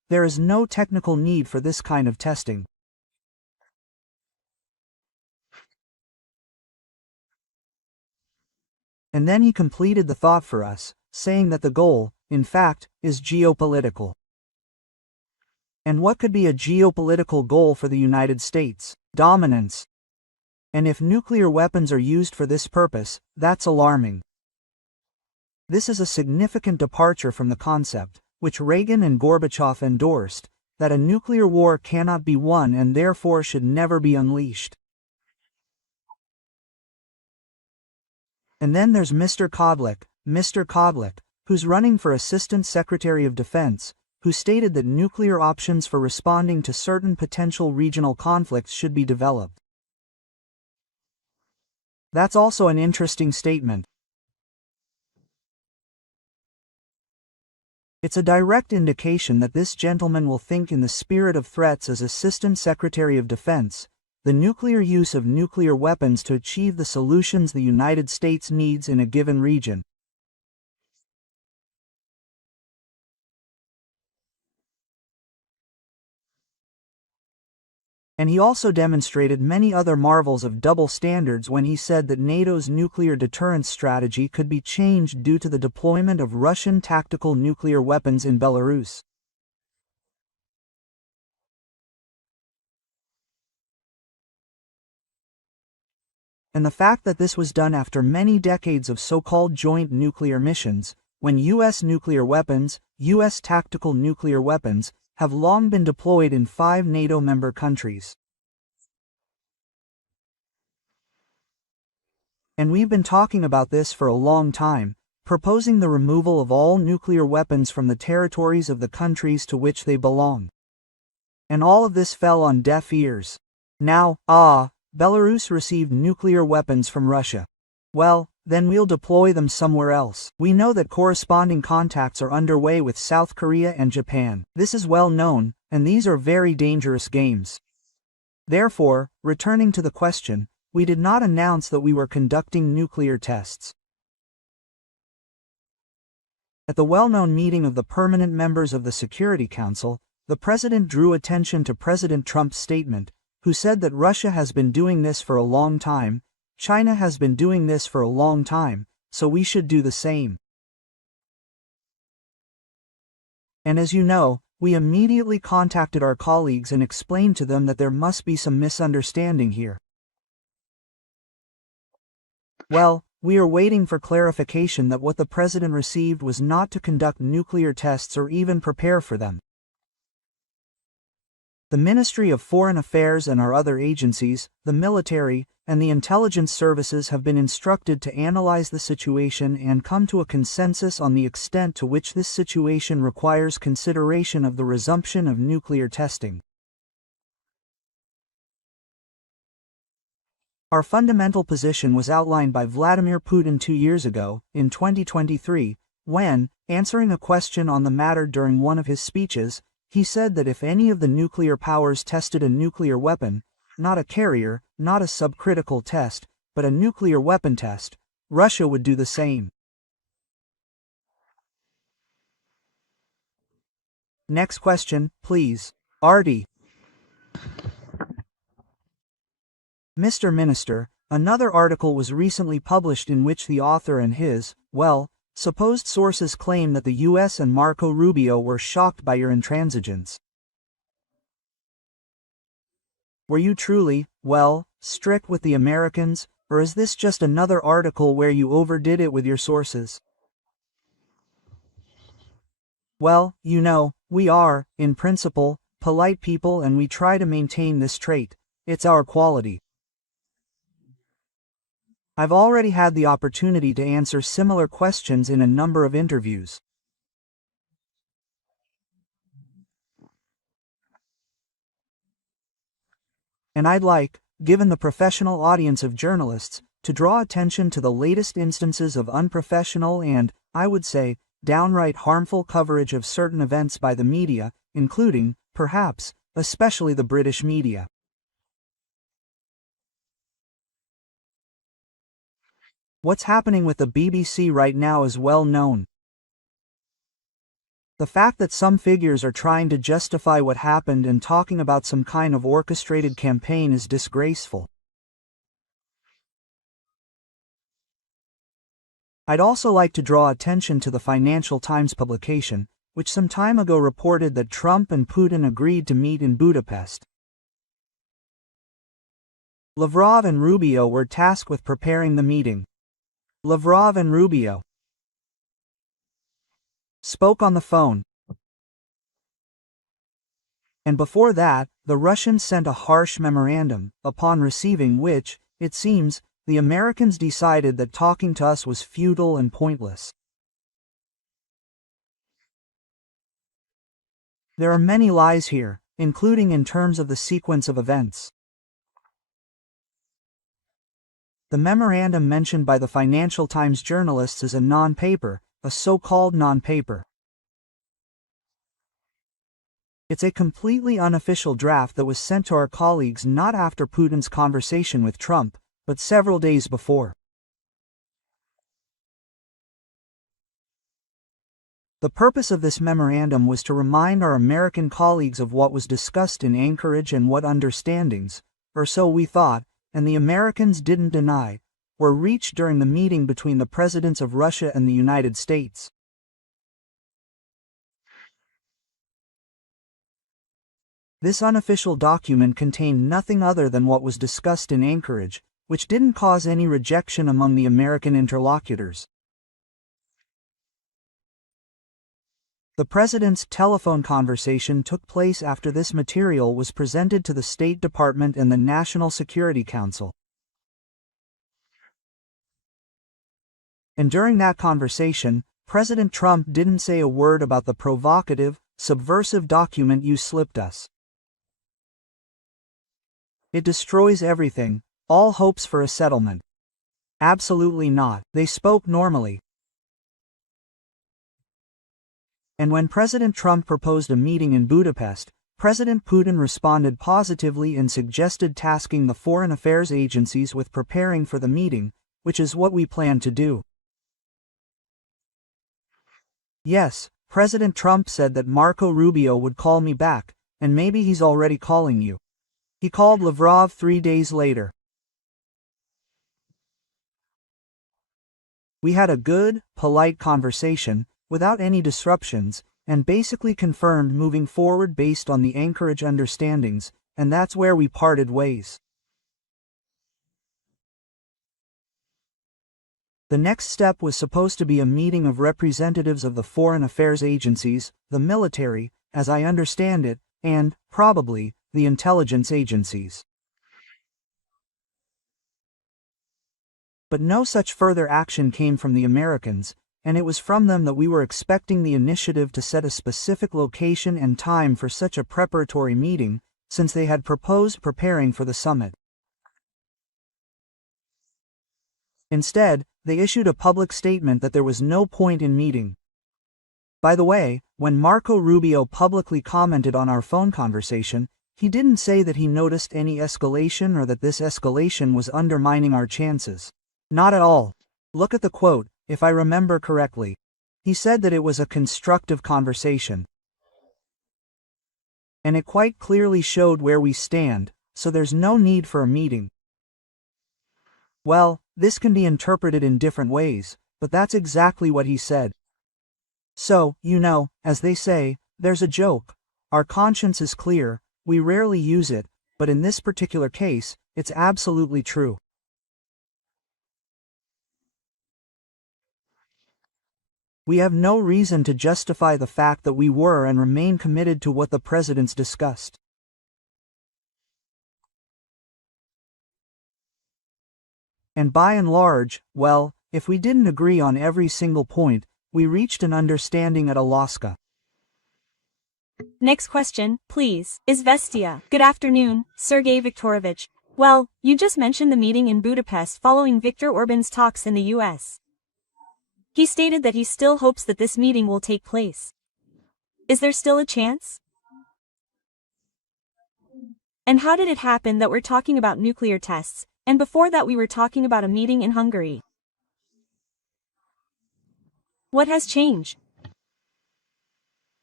There is no technical need for this kind of testing. And then he completed the thought for us, saying that the goal, in fact, is geopolitical. And what could be a geopolitical goal for the United States? Dominance. And if nuclear weapons are used for this purpose, that's alarming. This is a significant departure from the concept, which Reagan and Gorbachev endorsed, that a nuclear war cannot be won and therefore should never be unleashed. And then there's Mr. Kodlik, who's running for Assistant Secretary of Defense, who stated that nuclear options for responding to certain potential regional conflicts should be developed. That's also an interesting statement. It's a direct indication that this gentleman will think in the spirit of threats as Assistant Secretary of Defense, the nuclear use of nuclear weapons to achieve the solutions the United States needs in a given region. And he also demonstrated many other marvels of double standards when he said that NATO's nuclear deterrence strategy could be changed due to the deployment of Russian tactical nuclear weapons in Belarus. And the fact that this was done after many decades of so-called joint nuclear missions, when U.S. nuclear weapons, U.S. tactical nuclear weapons, have long been deployed in 5 NATO member countries. And we've been talking about this for a long time, proposing the removal of all nuclear weapons from the territories of the countries to which they belong. And all of this fell on deaf ears. Now, Belarus received nuclear weapons from Russia. Well, then we'll deploy them somewhere else. We know that corresponding contacts are underway with South Korea and Japan. This is well known, and these are very dangerous games. Therefore, returning to the question, we did not announce that we were conducting nuclear tests. At the well-known meeting of the permanent members of the Security Council, the President drew attention to President Trump's statement, who said that Russia has been doing this for a long time, China has been doing this for a long time, so we should do the same. And as you know, we immediately contacted our colleagues and explained to them that there must be some misunderstanding here. Well, we are waiting for clarification that what the President received was not to conduct nuclear tests or even prepare for them. The Ministry of Foreign Affairs and our other agencies, the military, and the intelligence services have been instructed to analyze the situation and come to a consensus on the extent to which this situation requires consideration of the resumption of nuclear testing. Our fundamental position was outlined by Vladimir Putin 2 years ago, in 2023, when, answering a question on the matter during one of his speeches, he said that if any of the nuclear powers tested a nuclear weapon, not a carrier, not a subcritical test, but a nuclear weapon test, Russia would do the same. Next question, please. Artie. Mr. Minister, another article was recently published in which the author and his, supposed sources claim that the U.S. and Marco Rubio were shocked by your intransigence. Were you truly, strict with the Americans, or is this just another article where you overdid it with your sources? Well, you know, we are, in principle, polite people and we try to maintain this trait. It's our quality. I've already had the opportunity to answer similar questions in a number of interviews. And I'd like, given the professional audience of journalists, to draw attention to the latest instances of unprofessional and, I would say, downright harmful coverage of certain events by the media, including, perhaps, especially the British media. What's happening with the BBC right now is well known. The fact that some figures are trying to justify what happened and talking about some kind of orchestrated campaign is disgraceful. I'd also like to draw attention to the Financial Times publication, which some time ago reported that Trump and Putin agreed to meet in Budapest. Lavrov and Rubio were tasked with preparing the meeting. Lavrov and Rubio spoke on the phone. And before that, the Russians sent a harsh memorandum, upon receiving which, it seems, the Americans decided that talking to us was futile and pointless. There are many lies here, including in terms of the sequence of events. The memorandum mentioned by the Financial Times journalists is a non-paper, a so-called non-paper. It's a completely unofficial draft that was sent to our colleagues not after Putin's conversation with Trump, but several days before. The purpose of this memorandum was to remind our American colleagues of what was discussed in Anchorage and what understandings, or so we thought, and the Americans didn't deny, were reached during the meeting between the presidents of Russia and the United States. This unofficial document contained nothing other than what was discussed in Anchorage, which didn't cause any rejection among the American interlocutors. The president's telephone conversation took place after this material was presented to the State Department and the National Security Council. And during that conversation, President Trump didn't say a word about the provocative, subversive document you slipped us. It destroys everything, all hopes for a settlement. Absolutely not. They spoke normally. And when President Trump proposed a meeting in Budapest, President Putin responded positively and suggested tasking the foreign affairs agencies with preparing for the meeting, which is what we plan to do. Yes, President Trump said that Marco Rubio would call me back, and maybe he's already calling you. He called Lavrov 3 days later. We had a good, polite conversation, without any disruptions, and basically confirmed moving forward based on the Anchorage understandings, and that's where we parted ways. The next step was supposed to be a meeting of representatives of the foreign affairs agencies, the military, as I understand it, and, probably, the intelligence agencies. But no such further action came from the Americans, and it was from them that we were expecting the initiative to set a specific location and time for such a preparatory meeting, since they had proposed preparing for the summit. Instead, they issued a public statement that there was no point in meeting. By the way, when Marco Rubio publicly commented on our phone conversation, he didn't say that he noticed any escalation or that this escalation was undermining our chances. Not at all. Look at the quote, if I remember correctly. He said that it was a constructive conversation. And it quite clearly showed where we stand, so there's no need for a meeting. Well, this can be interpreted in different ways, but that's exactly what he said. So, as they say, there's a joke. Our conscience is clear, we rarely use it, but in this particular case, it's absolutely true. We have no reason to justify the fact that we were and remain committed to what the presidents discussed. And by and large, well, if we didn't agree on every single point, we reached an understanding at Alaska. Next question, please. Izvestia. Good afternoon, Sergey Viktorovich. Well, you just mentioned the meeting in Budapest following Viktor Orban's talks in the US. He stated that he still hopes that this meeting will take place. Is there still a chance? And how did it happen that we're talking about nuclear tests, and before that we were talking about a meeting in Hungary? What has changed?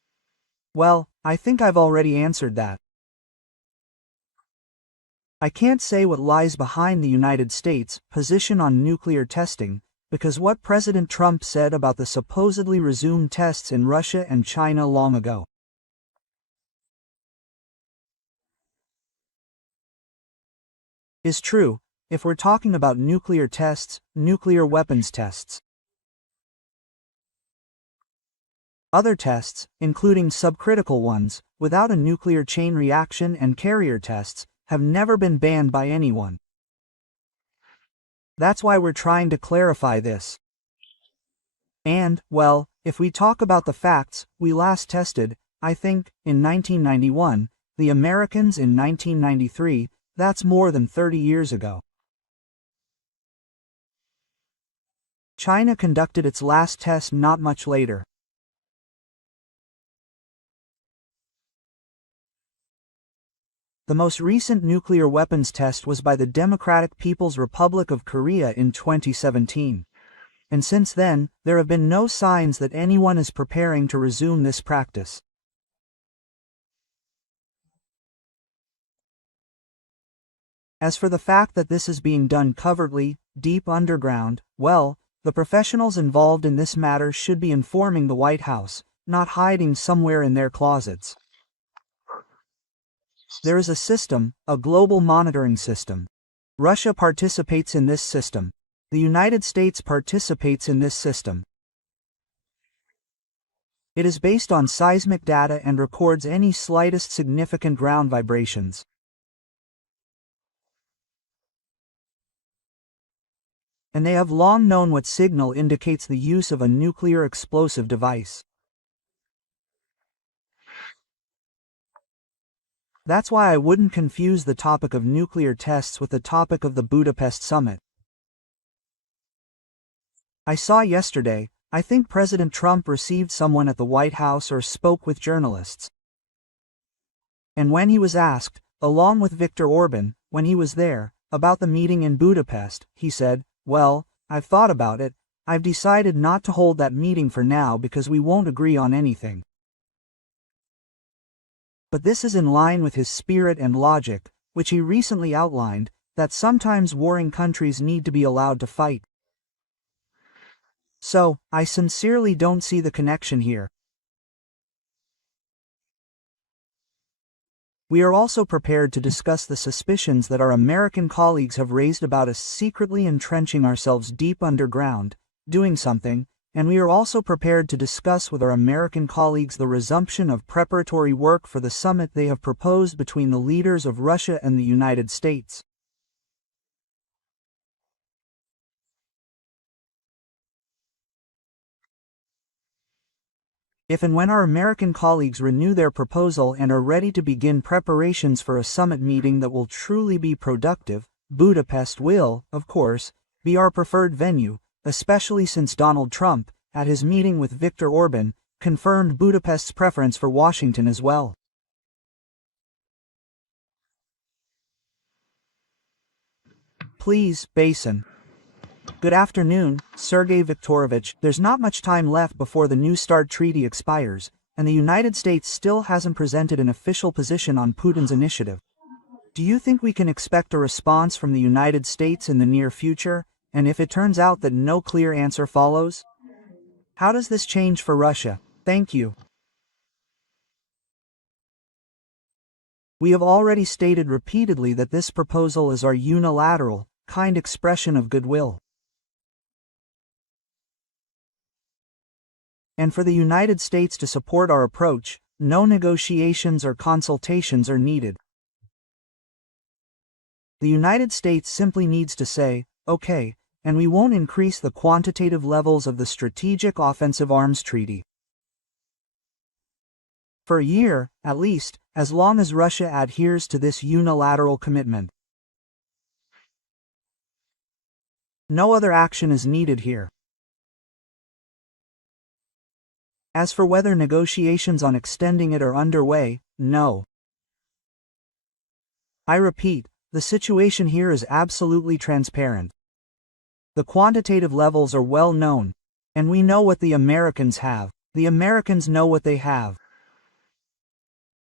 Well, I think I've already answered that. I can't say what lies behind the United States' position on nuclear testing, because what President Trump said about the supposedly resumed tests in Russia and China long ago is true, if we're talking about nuclear tests, nuclear weapons tests. Other tests, including subcritical ones, without a nuclear chain reaction and carrier tests, have never been banned by anyone. That's why we're trying to clarify this. And, well, if we talk about the facts, we last tested, I think, in 1991, the Americans in 1993, that's more than 30 years ago. China conducted its last test not much later. The most recent nuclear weapons test was by the Democratic People's Republic of Korea in 2017. And since then, there have been no signs that anyone is preparing to resume this practice. As for the fact that this is being done covertly, deep underground, well, the professionals involved in this matter should be informing the White House, not hiding somewhere in their closets. There is a system, a global monitoring system. Russia participates in this system. The United States participates in this system. It is based on seismic data and records any slightest significant ground vibrations. And they have long known what signal indicates the use of a nuclear explosive device. That's why I wouldn't confuse the topic of nuclear tests with the topic of the Budapest summit. I saw yesterday, I think President Trump received someone at the White House or spoke with journalists. And when he was asked, along with Viktor Orban, when he was there, about the meeting in Budapest, he said, "Well, I've thought about it, I've decided not to hold that meeting for now because we won't agree on anything." But this is in line with his spirit and logic, which he recently outlined, that sometimes warring countries need to be allowed to fight. So, I sincerely don't see the connection here. We are also prepared to discuss the suspicions that our American colleagues have raised about us secretly entrenching ourselves deep underground, doing something, and we are also prepared to discuss with our American colleagues the resumption of preparatory work for the summit they have proposed between the leaders of Russia and the United States. If and when our American colleagues renew their proposal and are ready to begin preparations for a summit meeting that will truly be productive, Budapest will, of course, be our preferred venue, especially since Donald Trump, at his meeting with Viktor Orban, confirmed Budapest's preference for Washington as well. Please, Basin. Good afternoon, Sergey Viktorovich. There's not much time left before the New START treaty expires, and the United States still hasn't presented an official position on Putin's initiative. Do you think we can expect a response from the United States in the near future, and if it turns out that no clear answer follows? How does this change for Russia? Thank you. We have already stated repeatedly that this proposal is our unilateral, kind expression of goodwill. And for the United States to support our approach, no negotiations or consultations are needed. The United States simply needs to say, okay, and we won't increase the quantitative levels of the Strategic Offensive Arms Treaty. For a year, at least, as long as Russia adheres to this unilateral commitment. No other action is needed here. As for whether negotiations on extending it are underway, no. I repeat, the situation here is absolutely transparent. The quantitative levels are well known, and we know what the Americans have. The Americans know what they have.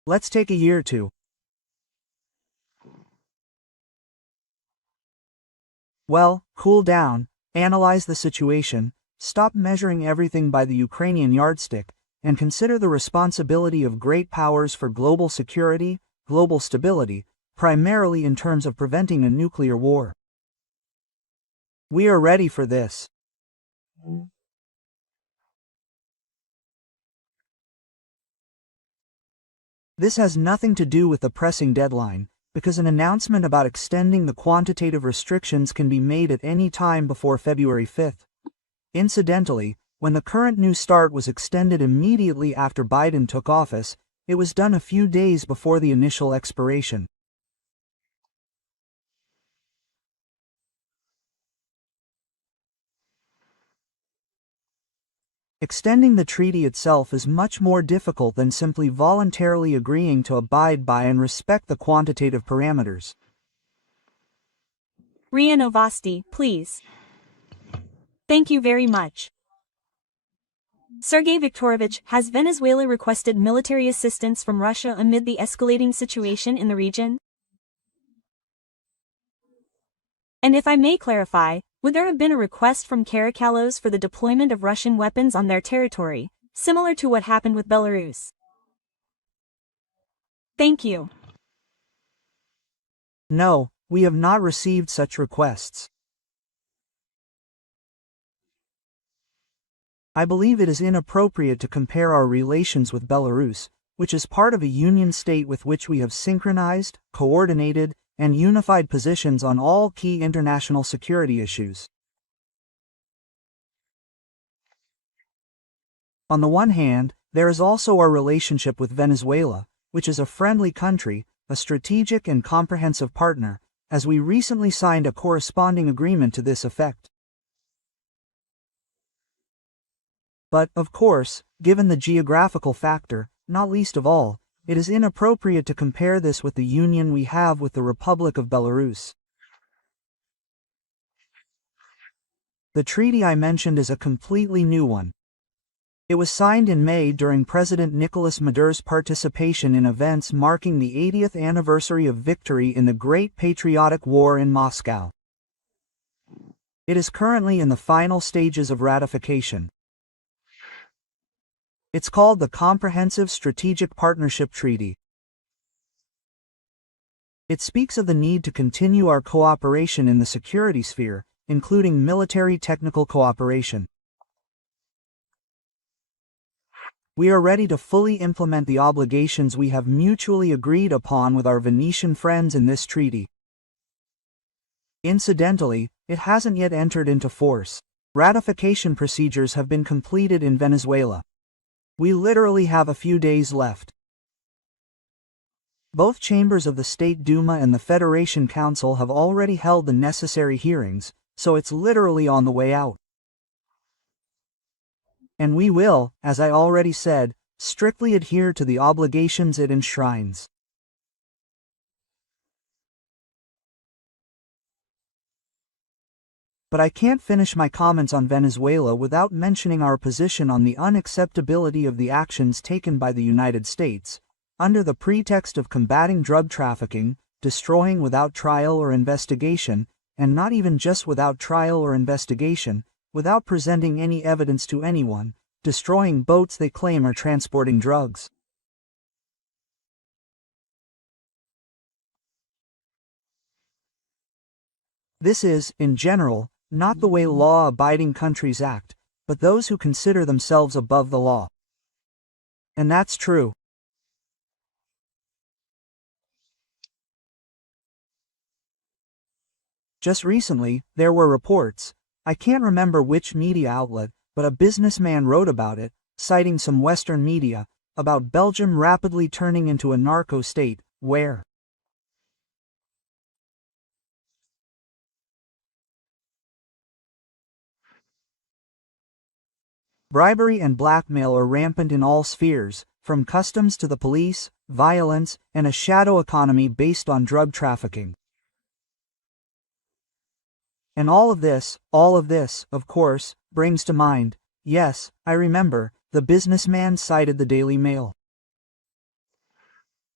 Let's take a year or two. Well, cool down, analyze the situation, stop measuring everything by the Ukrainian yardstick, and consider the responsibility of great powers for global security, global stability, primarily in terms of preventing a nuclear war. We are ready for this. This has nothing to do with the pressing deadline, because an announcement about extending the quantitative restrictions can be made at any time before February 5th. Incidentally, when the current New START was extended immediately after Biden took office, it was done a few days before the initial expiration. Extending the treaty itself is much more difficult than simply voluntarily agreeing to abide by and respect the quantitative parameters. RIA Novosti, please. Thank you very much. Sergey Viktorovich, has Venezuela requested military assistance from Russia amid the escalating situation in the region? And if I may clarify, would there have been a request from Caracalos for the deployment of Russian weapons on their territory, similar to what happened with Belarus? Thank you. No, we have not received such requests. I believe it is inappropriate to compare our relations with Belarus, which is part of a union state with which we have synchronized, coordinated, and unified positions on all key international security issues. On the one hand, there is also our relationship with Venezuela, which is a friendly country, a strategic and comprehensive partner, as we recently signed a corresponding agreement to this effect. But, of course, given the geographical factor, not least of all, it is inappropriate to compare this with the union we have with the Republic of Belarus. The treaty I mentioned is a completely new one. It was signed in May during President Nicolas Maduro's participation in events marking the 80th anniversary of victory in the Great Patriotic War in Moscow. It is currently in the final stages of ratification. It's called the Comprehensive Strategic Partnership Treaty. It speaks of the need to continue our cooperation in the security sphere, including military technical cooperation. We are ready to fully implement the obligations we have mutually agreed upon with our Venetian friends in this treaty. Incidentally, it hasn't yet entered into force. Ratification procedures have been completed in Venezuela. We literally have a few days left. Both chambers of the State Duma and the Federation Council have already held the necessary hearings, so it's literally on the way out. And we will, as I already said, strictly adhere to the obligations it enshrines. But I can't finish my comments on Venezuela without mentioning our position on the unacceptability of the actions taken by the United States, under the pretext of combating drug trafficking, destroying without trial or investigation, and not even just without trial or investigation, without presenting any evidence to anyone, destroying boats they claim are transporting drugs. This is, in general, not the way law-abiding countries act, but those who consider themselves above the law. And that's true. Just recently, there were reports, I can't remember which media outlet, but a businessman wrote about it, citing some Western media, about Belgium rapidly turning into a narco state, where bribery and blackmail are rampant in all spheres, from customs to the police, violence, and a shadow economy based on drug trafficking. And all of this, of course, brings to mind, yes, I remember, the businessman cited the Daily Mail.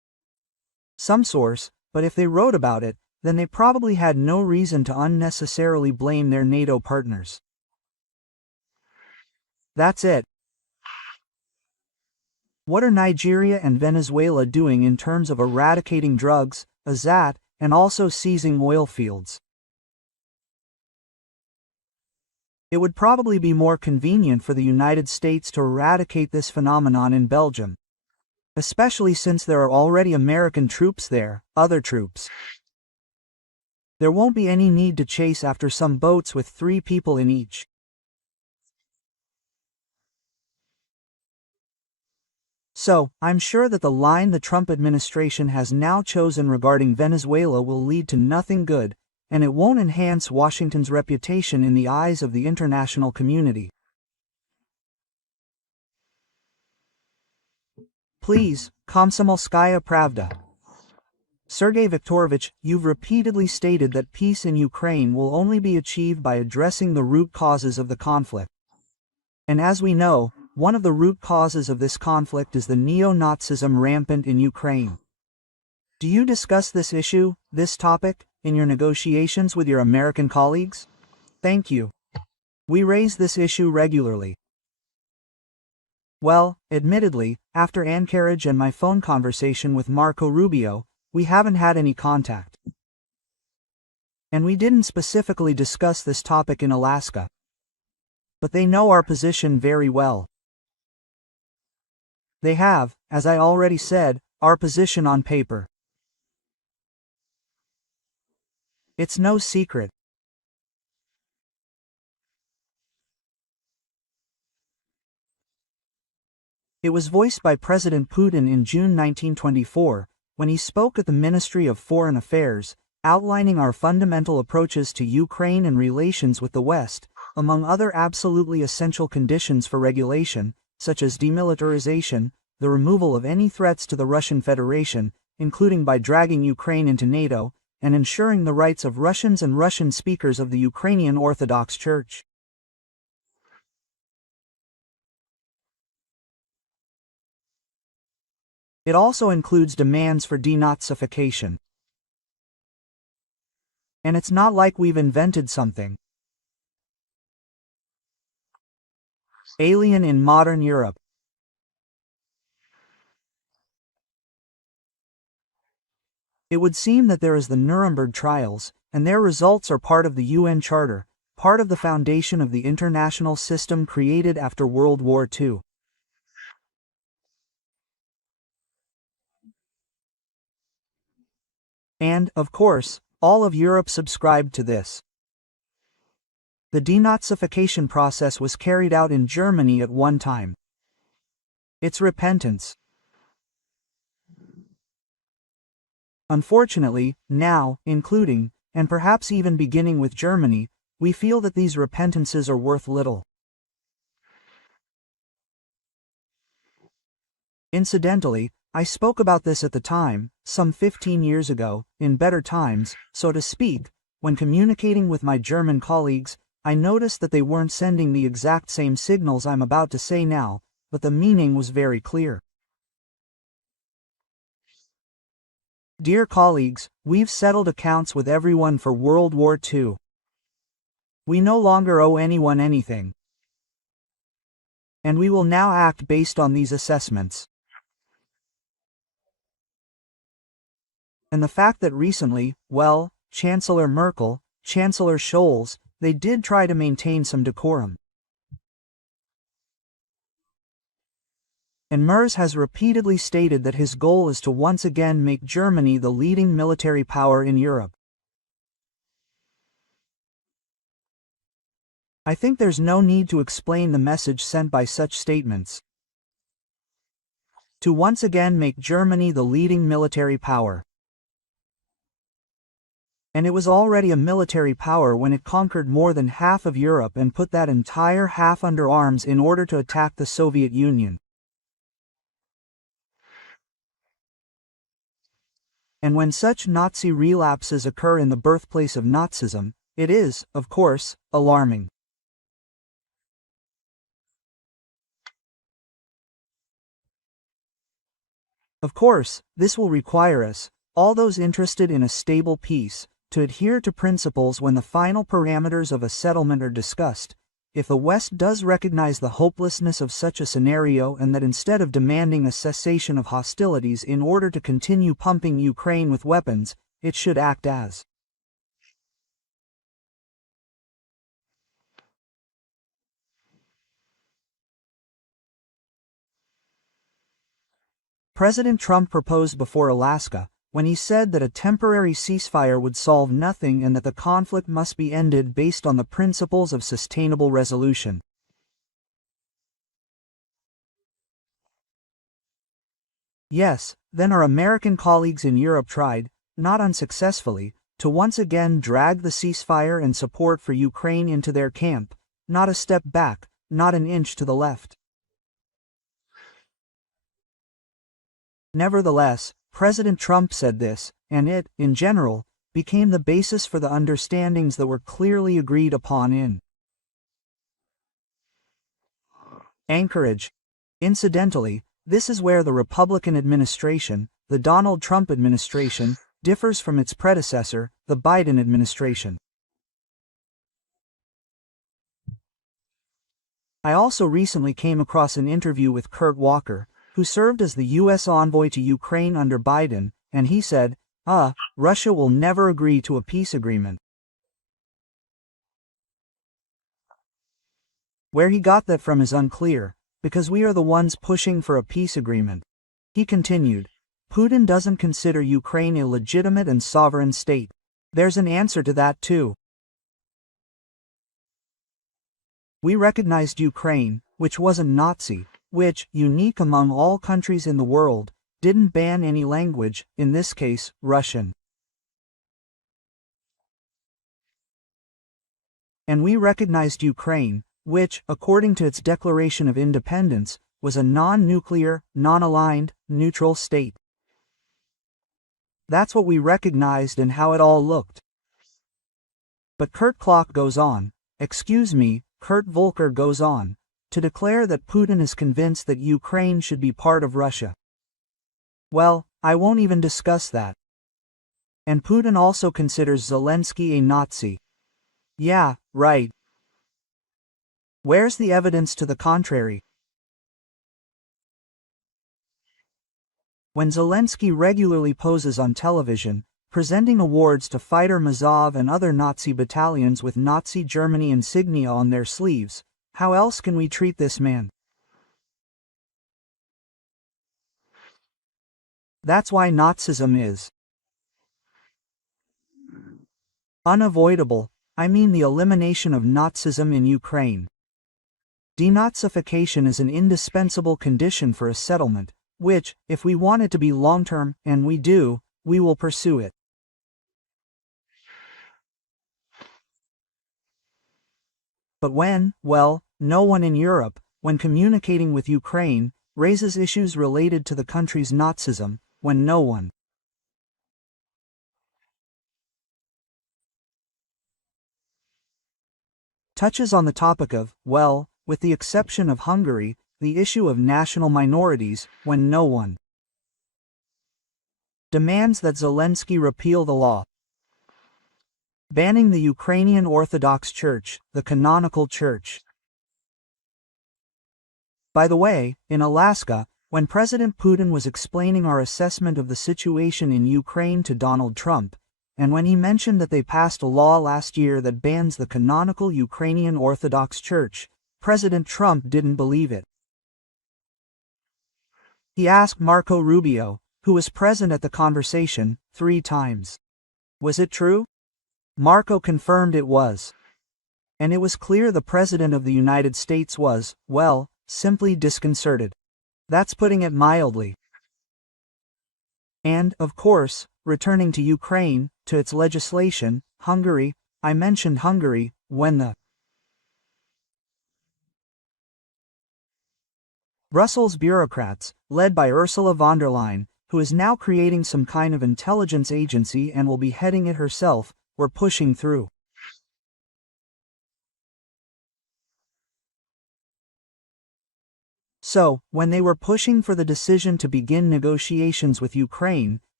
some source, but if they wrote about it, then they probably had no reason to unnecessarily blame their NATO partners. That's it. What are Nigeria and Venezuela doing in terms of eradicating drugs, AZAT, and also seizing oil fields? It would probably be more convenient for the United States to eradicate this phenomenon in Belgium, especially since there are already American troops there, other troops. There won't be any need to chase after some boats with 3 people in each. So, I'm sure that the line the Trump administration has now chosen regarding Venezuela will lead to nothing good, and it won't enhance Washington's reputation in the eyes of the international community. Please, Komsomolskaya Pravda. Sergey Viktorovich, you've repeatedly stated that peace in Ukraine will only be achieved by addressing the root causes of the conflict. And as we know, one of the root causes of this conflict is the neo-Nazism rampant in Ukraine. Do you discuss this issue, this topic, in your negotiations with your American colleagues? Thank you. We raise this issue regularly. Well, admittedly, after Anchorage and my phone conversation with Marco Rubio, we haven't had any contact. And we didn't specifically discuss this topic in Alaska. But they know our position very well. They have, as I already said, our position on paper. It's no secret. It was voiced by President Putin in June 1924, when he spoke at the Ministry of Foreign Affairs, outlining our fundamental approaches to Ukraine and relations with the West, among other absolutely essential conditions for regulation, such as demilitarization, the removal of any threats to the Russian Federation, including by dragging Ukraine into NATO, and ensuring the rights of Russians and Russian speakers of the Ukrainian Orthodox Church. It also includes demands for denazification. And it's not like we've invented something alien in modern Europe. It would seem that there is the Nuremberg trials, and their results are part of the UN Charter, part of the foundation of the international system created after World War II. And, of course, all of Europe subscribed to this. The denazification process was carried out in Germany at one time. It's repentance. Unfortunately, now, including, and perhaps even beginning with Germany, we feel that these repentances are worth little. Incidentally, I spoke about this at the time, some 15 years ago, in better times, so to speak. When communicating with my German colleagues, I noticed that they weren't sending the exact same signals I'm about to say now, but the meaning was very clear. Dear colleagues, we've settled accounts with everyone for World War II. We no longer owe anyone anything. And we will now act based on these assessments. And the fact that recently, well, Chancellor Merkel, Chancellor Scholz, they did try to maintain some decorum. And Merz has repeatedly stated that his goal is to once again make Germany the leading military power in Europe. I think there's no need to explain the message sent by such statements. To once again make Germany the leading military power. And it was already a military power when it conquered more than half of Europe and put that entire half under arms in order to attack the Soviet Union. And when such Nazi relapses occur in the birthplace of Nazism, it is, of course, alarming. Of course, this will require us, all those interested in a stable peace, to adhere to principles when the final parameters of a settlement are discussed. If the West does recognize the hopelessness of such a scenario and that instead of demanding a cessation of hostilities in order to continue pumping Ukraine with weapons, it should act as President Trump proposed before Alaska, when he said that a temporary ceasefire would solve nothing and that the conflict must be ended based on the principles of sustainable resolution. Yes, then our American colleagues in Europe tried, not unsuccessfully, to once again drag the ceasefire and support for Ukraine into their camp, not a step back, not an inch to the left. Nevertheless, President Trump said this, and it, in general, became the basis for the understandings that were clearly agreed upon in Anchorage. Incidentally, this is where the Republican administration, the Donald Trump administration, differs from its predecessor, the Biden administration. I also recently came across an interview with Kurt Walker, who served as the U.S. envoy to Ukraine under Biden, and he said, Russia will never agree to a peace agreement. Where he got that from is unclear, because we are the ones pushing for a peace agreement. He continued, Putin doesn't consider Ukraine a legitimate and sovereign state. There's an answer to that too. We recognized Ukraine, which wasn't Nazi, which, unique among all countries in the world, didn't ban any language, in this case, Russian. And we recognized Ukraine, which, according to its declaration of independence, was a non-nuclear, non-aligned, neutral state. That's what we recognized and how it all looked. But Kurt goes on, Kurt Volker goes on, to declare that Putin is convinced that Ukraine should be part of Russia. Well, I won't even discuss that. And Putin also considers Zelensky a Nazi. Yeah, right. Where's the evidence to the contrary? When Zelensky regularly poses on television, presenting awards to fighter Mazov and other Nazi battalions with Nazi Germany insignia on their sleeves, how else can we treat this man? That's why Nazism is unavoidable. I mean the elimination of Nazism in Ukraine. Denazification is an indispensable condition for a settlement, which, if we want it to be long-term, and we do, we will pursue it. But no one in Europe, when communicating with Ukraine, raises issues related to the country's Nazism, when no one touches on the topic of, with the exception of Hungary, the issue of national minorities, when no one demands that Zelensky repeal the law banning the Ukrainian Orthodox Church, the canonical church. By the way, in Alaska, when President Putin was explaining our assessment of the situation in Ukraine to Donald Trump, and when he mentioned that they passed a law last year that bans the canonical Ukrainian Orthodox Church, President Trump didn't believe it. He asked Marco Rubio, who was present at the conversation, 3 times. Was it true? Marco confirmed it was. And it was clear the President of the United States was, simply disconcerted. That's putting it mildly. And, of course, returning to Ukraine, to its legislation, Hungary, I mentioned Hungary, when the Brussels bureaucrats, led by Ursula von der Leyen, who is now creating some kind of intelligence agency and will be heading it herself, were pushing through. So, when they were pushing for the decision to begin negotiations with Ukraine,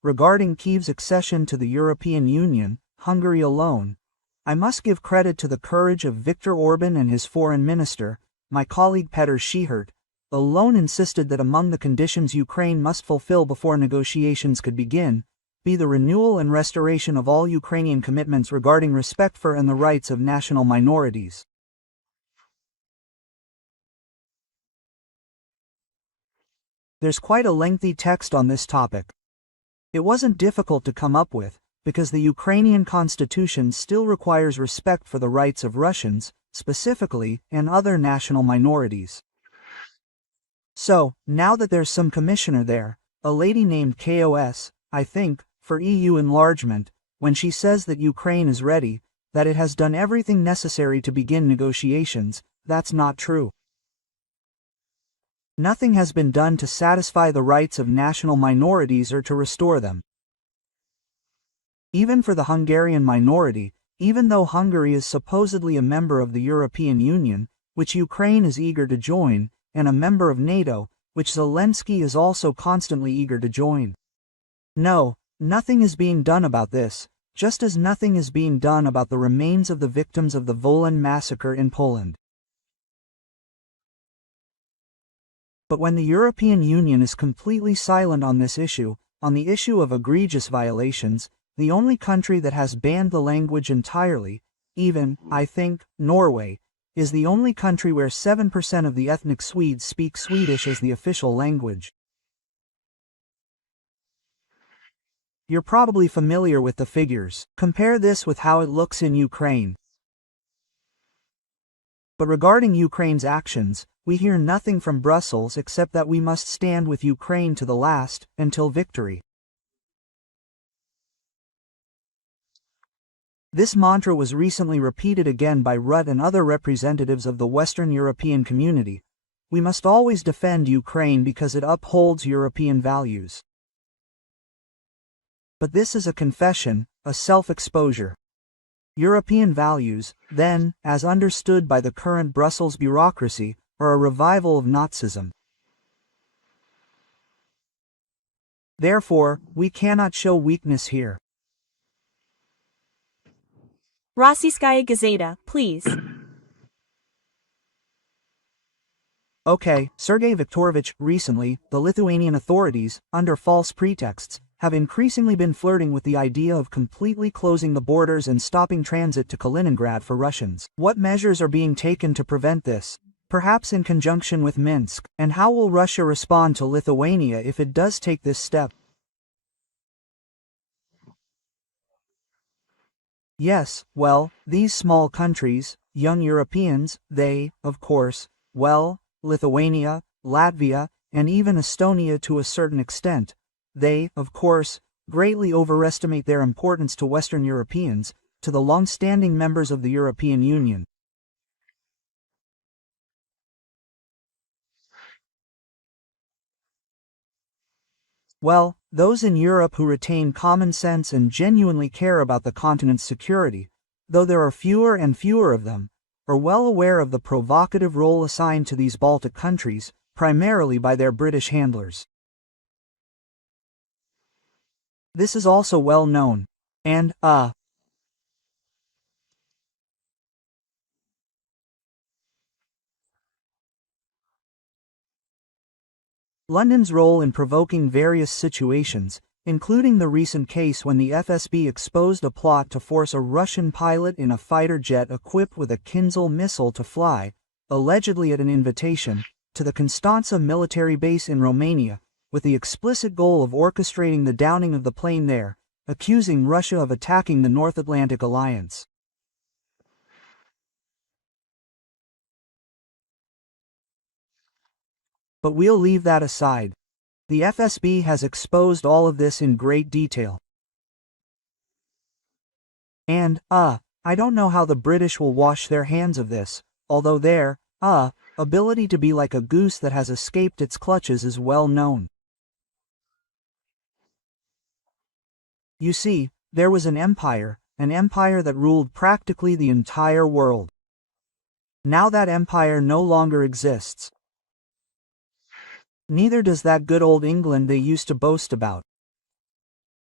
regarding Kyiv's accession to the European Union, Hungary alone, I must give credit to the courage of Viktor Orban and his foreign minister, my colleague Petr Schihert, alone insisted that among the conditions Ukraine must fulfill before negotiations could begin, be the renewal and restoration of all Ukrainian commitments regarding respect for and the rights of national minorities. There's quite a lengthy text on this topic. It wasn't difficult to come up with, because the Ukrainian constitution still requires respect for the rights of Russians, specifically, and other national minorities. So, now that there's some commissioner there, a lady named KOS, I think, for EU enlargement, when she says that Ukraine is ready, that it has done everything necessary to begin negotiations, that's not true. Nothing has been done to satisfy the rights of national minorities or to restore them. Even for the Hungarian minority, even though Hungary is supposedly a member of the European Union, which Ukraine is eager to join, and a member of NATO, which Zelensky is also constantly eager to join. No, nothing is being done about this, just as nothing is being done about the remains of the victims of the Wolan massacre in Poland. But when the European Union is completely silent on this issue, on the issue of egregious violations, the only country that has banned the language entirely, even, I think, Norway, is the only country where 7% of the ethnic Swedes speak Swedish as the official language. You're probably familiar with the figures. Compare this with how it looks in Ukraine. But regarding Ukraine's actions, we hear nothing from Brussels except that we must stand with Ukraine to the last, until victory. This mantra was recently repeated again by Rutte and other representatives of the Western European community. We must always defend Ukraine because it upholds European values. But this is a confession, a self-exposure. European values, then, as understood by the current Brussels bureaucracy, are a revival of Nazism. Therefore, we cannot show weakness here. Rossiyskaya Gazeta, please. Okay, Sergey Viktorovich, recently, the Lithuanian authorities, under false pretexts, have increasingly been flirting with the idea of completely closing the borders and stopping transit to Kaliningrad for Russians. What measures are being taken to prevent this? Perhaps in conjunction with Minsk, and how will Russia respond to Lithuania if it does take this step? Yes, well, these small countries, young Europeans, they, of course, well, Lithuania, Latvia, and even Estonia to a certain extent, they, of course, greatly overestimate their importance to Western Europeans, to the long-standing members of the European Union. Well, those in Europe who retain common sense and genuinely care about the continent's security, though there are fewer and fewer of them, are well aware of the provocative role assigned to these Baltic countries, primarily by their British handlers. This is also well known. And, London's role in provoking various situations, including the recent case when the FSB exposed a plot to force a Russian pilot in a fighter jet equipped with a Kinzhal missile to fly, allegedly at an invitation, to the Constanța military base in Romania, with the explicit goal of orchestrating the downing of the plane there, accusing Russia of attacking the North Atlantic Alliance. But we'll leave that aside. The FSB has exposed all of this in great detail. And, I don't know how the British will wash their hands of this, although their, ability to be like a goose that has escaped its clutches is well known. You see, there was an empire that ruled practically the entire world. Now that empire no longer exists. Neither does that good old England they used to boast about.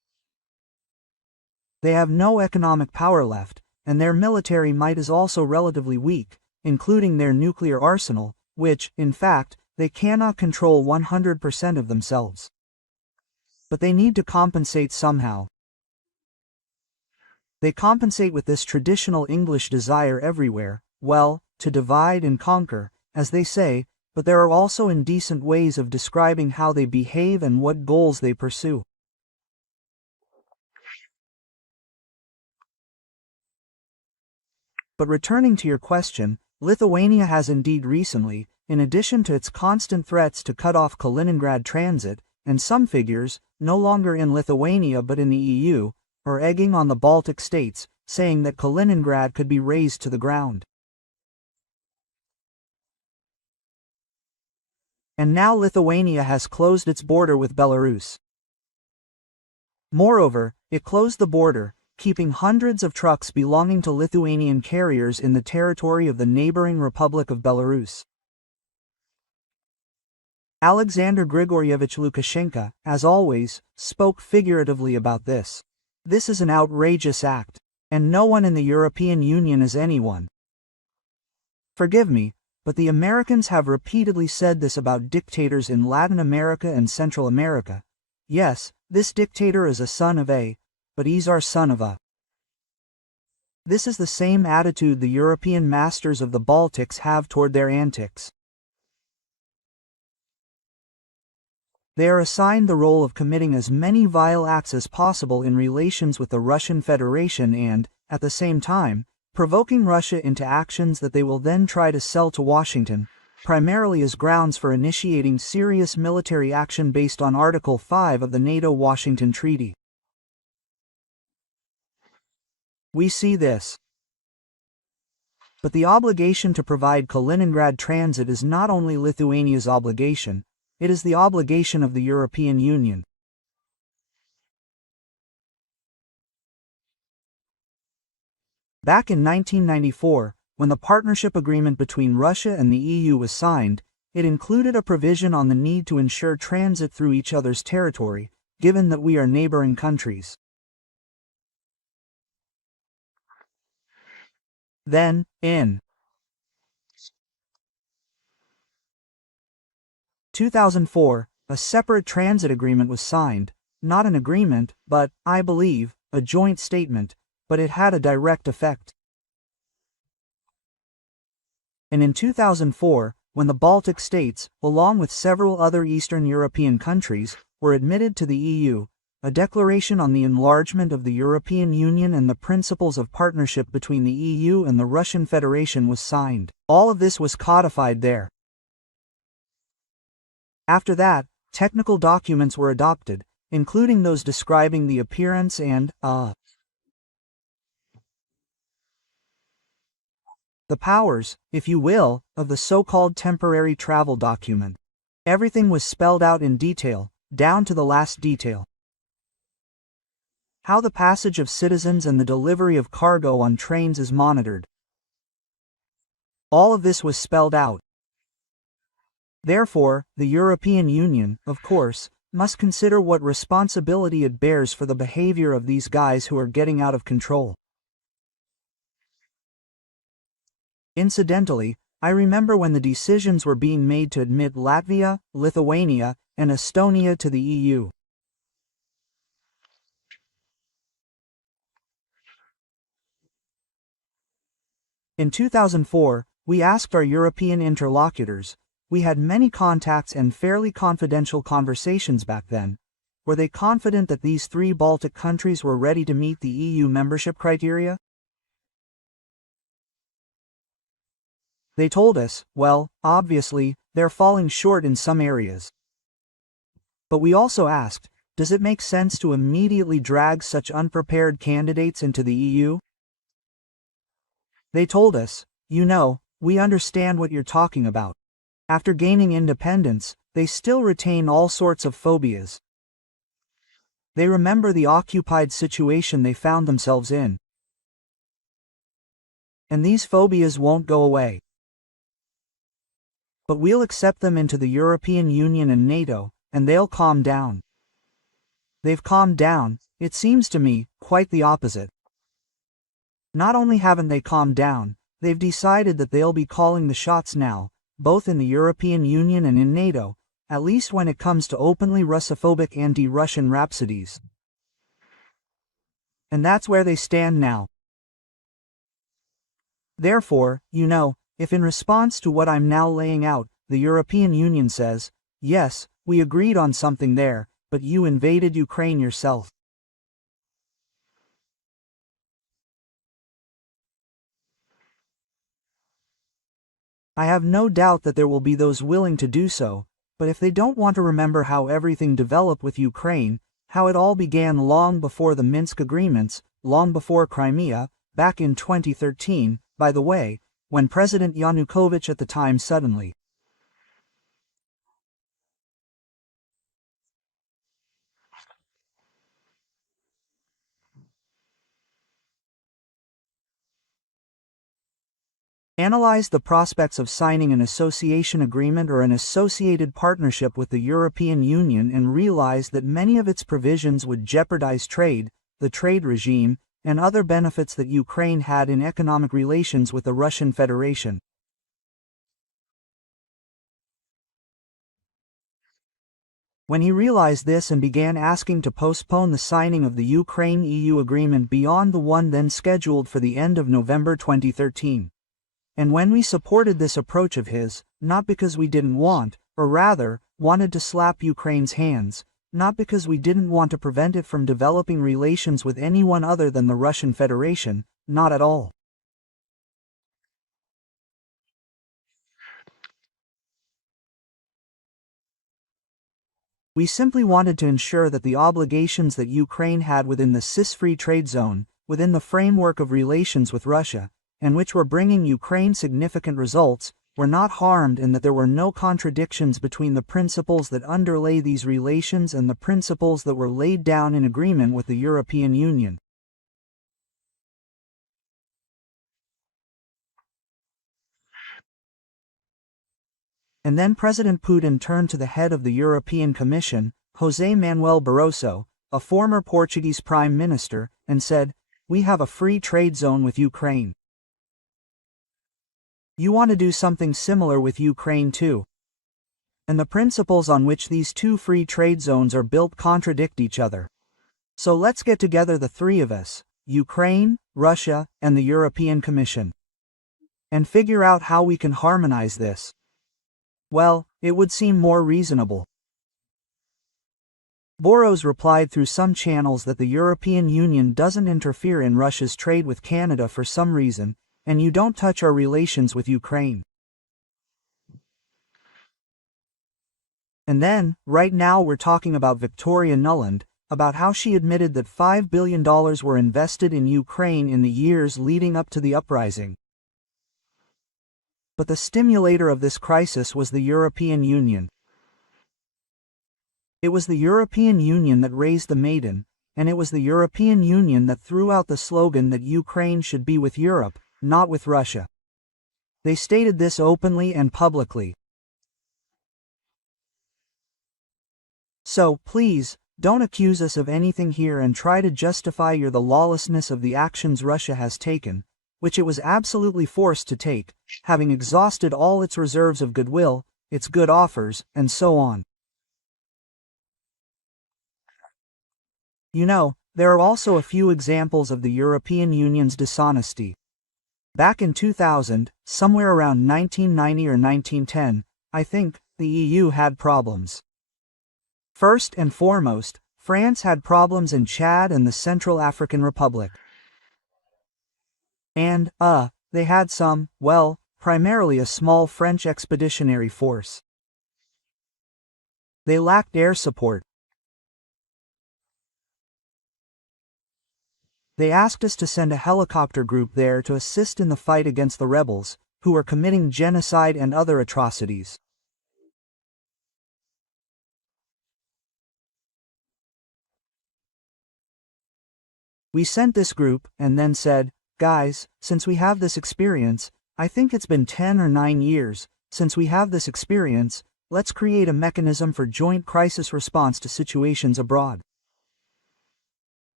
They have no economic power left, and their military might is also relatively weak, including their nuclear arsenal, which, in fact, they cannot control 100% of themselves. But they need to compensate somehow. They compensate with this traditional English desire everywhere, well, to divide and conquer, as they say, but there are also indecent ways of describing how they behave and what goals they pursue. But returning to your question, Lithuania has indeed recently, in addition to its constant threats to cut off Kaliningrad transit, and some figures, no longer in Lithuania but in the EU, are egging on the Baltic states, saying that Kaliningrad could be razed to the ground. And now Lithuania has closed its border with Belarus. Moreover, it closed the border, keeping hundreds of trucks belonging to Lithuanian carriers in the territory of the neighboring Republic of Belarus. Alexander Grigorievich Lukashenko, as always, spoke figuratively about this. This is an outrageous act, and no one in the European Union is anyone. Forgive me, but the Americans have repeatedly said this about dictators in Latin America and Central America. Yes, this dictator is a son of A, but he's our son of A. This is the same attitude the European masters of the Baltics have toward their antics. They are assigned the role of committing as many vile acts as possible in relations with the Russian Federation and, at the same time, provoking Russia into actions that they will then try to sell to Washington, primarily as grounds for initiating serious military action based on Article 5 of the NATO-Washington Treaty. We see this. But the obligation to provide Kaliningrad transit is not only Lithuania's obligation, it is the obligation of the European Union. Back in 1994, when the partnership agreement between Russia and the EU was signed, it included a provision on the need to ensure transit through each other's territory, given that we are neighboring countries. Then, in 2004, a separate transit agreement was signed, not an agreement, but, I believe, a joint statement, but it had a direct effect. And in 2004, when the Baltic states, along with several other Eastern European countries, were admitted to the EU, a declaration on the enlargement of the European Union and the principles of partnership between the EU and the Russian Federation was signed. All of this was codified there. After that, technical documents were adopted, including those describing the appearance and, the powers, if you will, of the so-called temporary travel document. Everything was spelled out in detail, down to the last detail. How the passage of citizens and the delivery of cargo on trains is monitored. All of this was spelled out. Therefore, the European Union, of course, must consider what responsibility it bears for the behavior of these guys who are getting out of control. Incidentally, I remember when the decisions were being made to admit Latvia, Lithuania, and Estonia to the EU. In 2004, we asked our European interlocutors, we had many contacts and fairly confidential conversations back then, were they confident that these three Baltic countries were ready to meet the EU membership criteria? They told us, well, obviously, they're falling short in some areas. But we also asked, does it make sense to immediately drag such unprepared candidates into the EU? They told us, you know, we understand what you're talking about. After gaining independence, they still retain all sorts of phobias. They remember the occupied situation they found themselves in. And these phobias won't go away. But we'll accept them into the European Union and NATO, and they'll calm down. They've calmed down, It seems to me, quite the opposite. Not only haven't they calmed down, they've decided that they'll be calling the shots now, both in the European Union and in NATO, at least when it comes to openly Russophobic anti-Russian rhapsodies. And that's where they stand now. Therefore, if in response to what I'm now laying out, the European Union says, yes, we agreed on something there, but you invaded Ukraine yourself. I have no doubt that there will be those willing to do so, but if they don't want to remember how everything developed with Ukraine, how it all began long before the Minsk agreements, long before Crimea, back in 2013, by the way, when President Yanukovych at the time suddenly analyzed the prospects of signing an association agreement or an associated partnership with the European Union and realized that many of its provisions would jeopardize trade, the trade regime, and other benefits that Ukraine had in economic relations with the Russian Federation. When he realized this and began asking to postpone the signing of the Ukraine-EU agreement beyond the one then scheduled for the end of November 2013. And when we supported this approach of his, not because we didn't want, or rather, wanted to slap Ukraine's hands, not because we didn't want to prevent it from developing relations with anyone other than the Russian Federation, not at all. We simply wanted to ensure that the obligations that Ukraine had within the CIS-free trade zone, within the framework of relations with Russia, and which were bringing Ukraine significant results, were not harmed and that there were no contradictions between the principles that underlay these relations and the principles that were laid down in agreement with the European Union. And then President Putin turned to the head of the European Commission, José Manuel Barroso, a former Portuguese Prime Minister, and said, "We have a free trade zone with Ukraine. You want to do something similar with Ukraine too. And the principles on which these two free trade zones are built contradict each other. So let's get together the three of us, Ukraine, Russia, and the European Commission, and figure out how we can harmonize this." Well, it would seem more reasonable. Boros replied through some channels that the European Union doesn't interfere in Russia's trade with Canada for some reason, and you don't touch our relations with Ukraine. And then, right now we're talking about Victoria Nuland, about how she admitted that $5 billion were invested in Ukraine in the years leading up to the uprising. But the stimulator of this crisis was the European Union. It was the European Union that raised the maiden, and it was the European Union that threw out the slogan that Ukraine should be with Europe, not with Russia. They stated this openly and publicly. So, please, don't accuse us of anything here and try to justify the lawlessness of the actions Russia has taken, which it was absolutely forced to take, having exhausted all its reserves of goodwill, its good offers, and so on. There are also a few examples of the European Union's dishonesty. Back in 2000, somewhere around 1990 or 1910, I think, the EU had problems. First and foremost, France had problems in Chad and the Central African Republic. And, they had primarily a small French expeditionary force. They lacked air support. They asked us to send a helicopter group there to assist in the fight against the rebels, who were committing genocide and other atrocities. We sent this group, and then said, "Guys, since we have this experience, I think it's been 10 or 9 years, since we have this experience, let's create a mechanism for joint crisis response to situations abroad."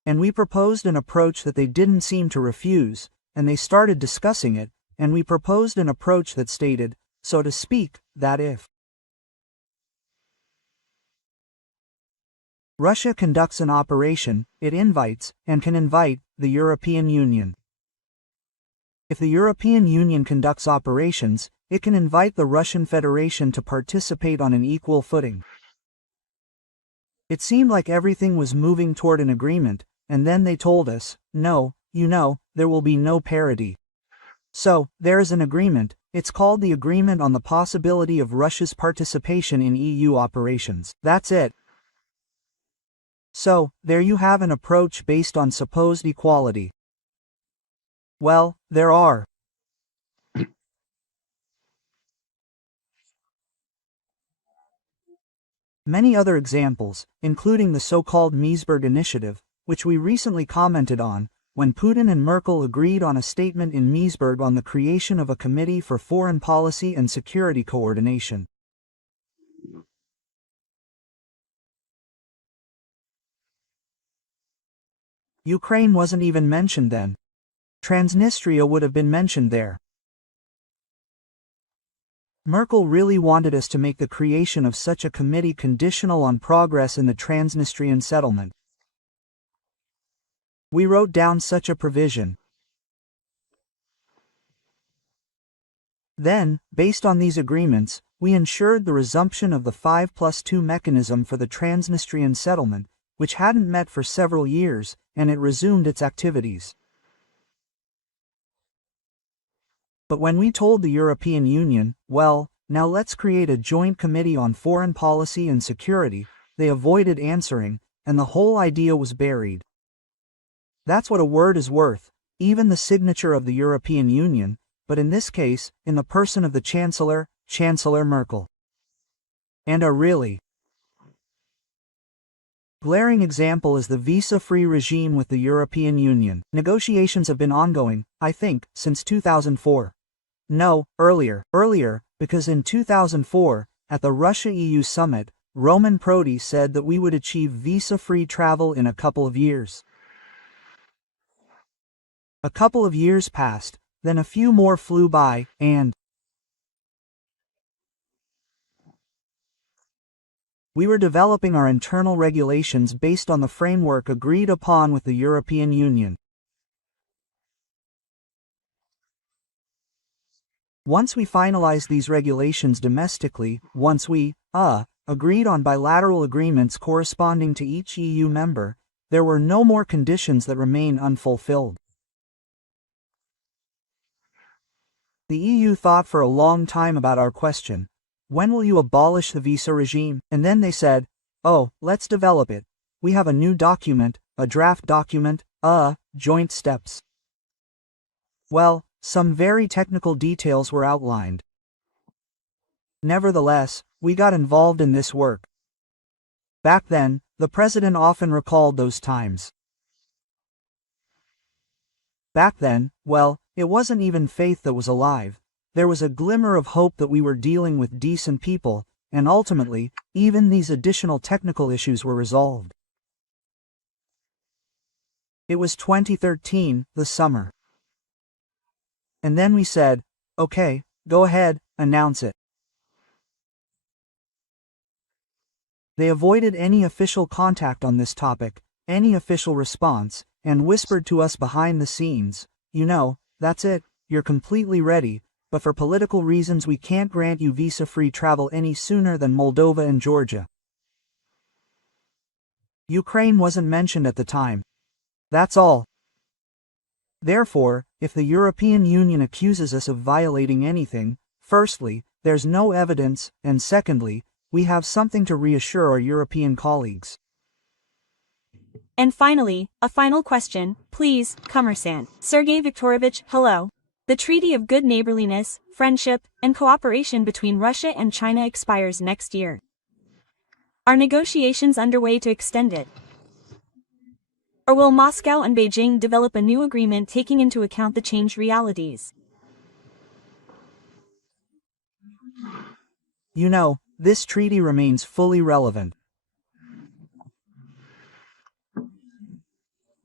And we proposed an approach that they didn't seem to refuse, and they started discussing it, and we proposed an approach that stated, so to speak, that if Russia conducts an operation, it invites, and can invite, the European Union. If the European Union conducts operations, it can invite the Russian Federation to participate on an equal footing. It seemed like everything was moving toward an agreement, and then they told us, no, there will be no parity. So, there is an agreement. It's called the Agreement on the Possibility of Russia's Participation in EU Operations. That's it. So, there you have an approach based on supposed equality. Well, there are many other examples, including the so-called Misberg initiative, which we recently commented on, when Putin and Merkel agreed on a statement in Misberg on the creation of a Committee for Foreign Policy and Security Coordination. Ukraine wasn't even mentioned then. Transnistria would have been mentioned there. Merkel really wanted us to make the creation of such a committee conditional on progress in the Transnistrian settlement. We wrote down such a provision. Then, based on these agreements, we ensured the resumption of the 5+2 mechanism for the Transnistrian settlement, which hadn't met for several years, and it resumed its activities. But when we told the European Union, well, now let's create a joint committee on foreign policy and security, they avoided answering, and the whole idea was buried. That's what a word is worth, even the signature of the European Union, but in this case, in the person of the Chancellor, Chancellor Merkel. And a really glaring example is the visa-free regime with the European Union. Negotiations have been ongoing, I think, since 2004. No, earlier, because in 2004, at the Russia-EU summit, Roman Prodi said that we would achieve visa-free travel in a couple of years. A couple of years passed, then a few more flew by, and we were developing our internal regulations based on the framework agreed upon with the European Union. Once we finalized these regulations domestically, once we, agreed on bilateral agreements corresponding to each EU member, there were no more conditions that remain unfulfilled. The EU thought for a long time about our question, when will you abolish the visa regime? And then they said, oh, let's develop it. We have a new document, a draft document, joint steps. Well, some very technical details were outlined. Nevertheless, we got involved in this work. Back then, the president often recalled those times. Back then, well, it wasn't even faith that was alive. There was a glimmer of hope that we were dealing with decent people, and ultimately, even these additional technical issues were resolved. It was 2013, the summer. And then we said, okay, go ahead, announce it. They avoided any official contact on this topic, any official response, and whispered to us behind the scenes, that's it, you're completely ready, but for political reasons we can't grant you visa-free travel any sooner than Moldova and Georgia. Ukraine wasn't mentioned at the time. That's all. Therefore, if the European Union accuses us of violating anything, firstly, there's no evidence, and secondly, we have something to reassure our European colleagues. And finally, a final question, please, Commerçant. Sergey Viktorovich, hello. The Treaty of Good Neighborliness, Friendship, and Cooperation between Russia and China expires next year. Are negotiations underway to extend it? Or will Moscow and Beijing develop a new agreement taking into account the changed realities? This treaty remains fully relevant.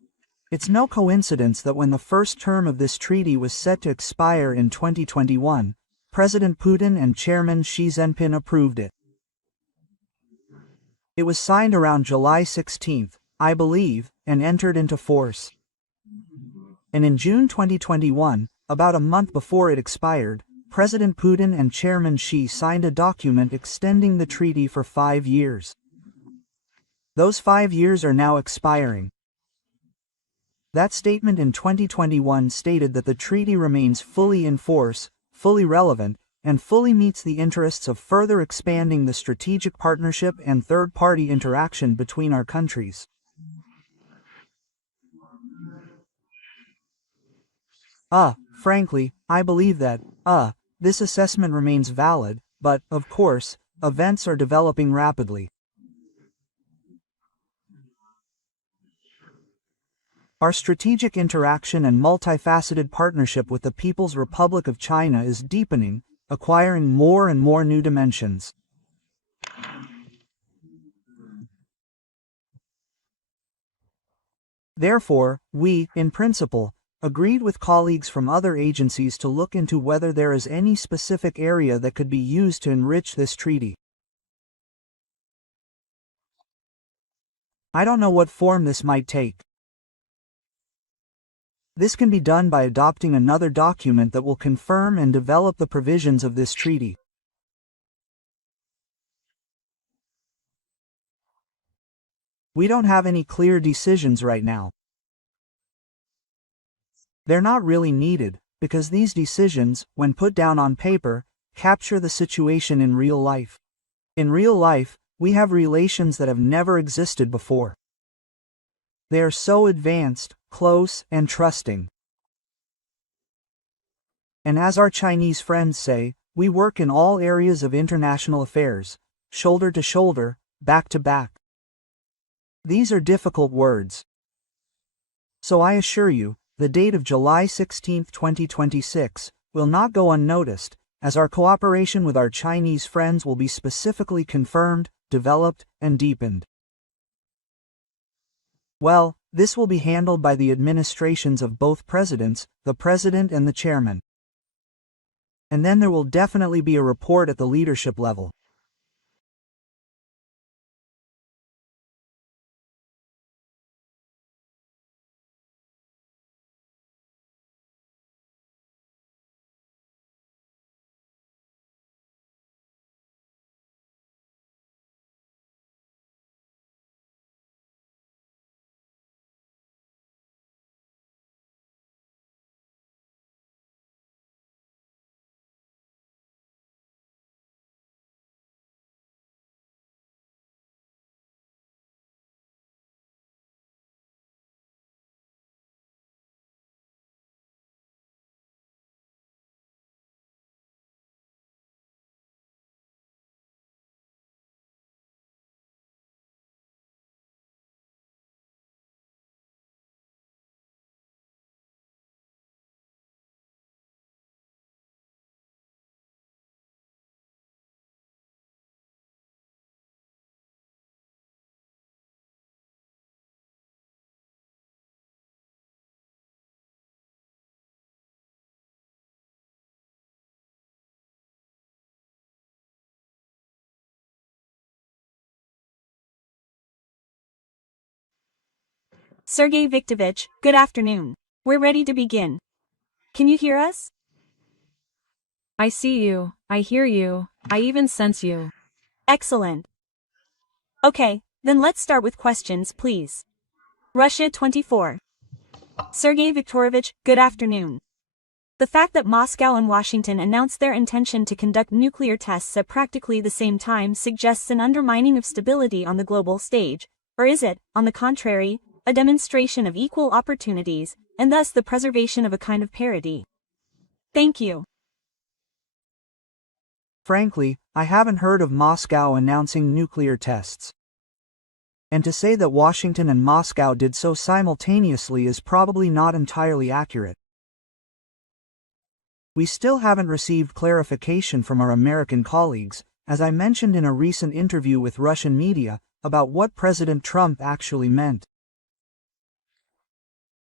It's no coincidence that when the first term of this treaty was set to expire in 2021, President Putin and Chairman Xi Jinping approved it. It was signed around July 16, I believe, and entered into force. And in June 2021, about a month before it expired, President Putin and Chairman Xi signed a document extending the treaty for 5 years. Those 5 years are now expiring. That statement in 2021 stated that the treaty remains fully in force, fully relevant, and fully meets the interests of further expanding the strategic partnership and third-party interaction between our countries. Frankly, I believe that, this assessment remains valid, but, of course, events are developing rapidly. Our strategic interaction and multifaceted partnership with the People's Republic of China is deepening, acquiring more and more new dimensions. Therefore, we, in principle, agreed with colleagues from other agencies to look into whether there is any specific area that could be used to enrich this treaty. I don't know what form this might take. This can be done by adopting another document that will confirm and develop the provisions of this treaty. We don't have any clear decisions right now. They're not really needed, because these decisions, when put down on paper, capture the situation in real life. In real life, we have relations that have never existed before. They are so advanced, close, and trusting. And as our Chinese friends say, we work in all areas of international affairs, shoulder to shoulder, back to back. These are difficult words. So I assure you, the date of July 16, 2026, will not go unnoticed, as our cooperation with our Chinese friends will be specifically confirmed, developed, and deepened. Well, this will be handled by the administrations of both presidents, the president and the chairman. And then there will definitely be a report at the leadership level. Sergey Viktorovich, good afternoon. We're ready to begin. Can you hear us? I see you, I hear you, I even sense you. Excellent. Okay, then let's start with questions, please. Russia 24. Sergey Viktorovich, good afternoon. The fact that Moscow and Washington announced their intention to conduct nuclear tests at practically the same time suggests an undermining of stability on the global stage, or is it, on the contrary, a demonstration of equal opportunities, and thus the preservation of a kind of parity? Thank you. Frankly, I haven't heard of Moscow announcing nuclear tests. And to say that Washington and Moscow did so simultaneously is probably not entirely accurate. We still haven't received clarification from our American colleagues, as I mentioned in a recent interview with Russian media, about what President Trump actually meant.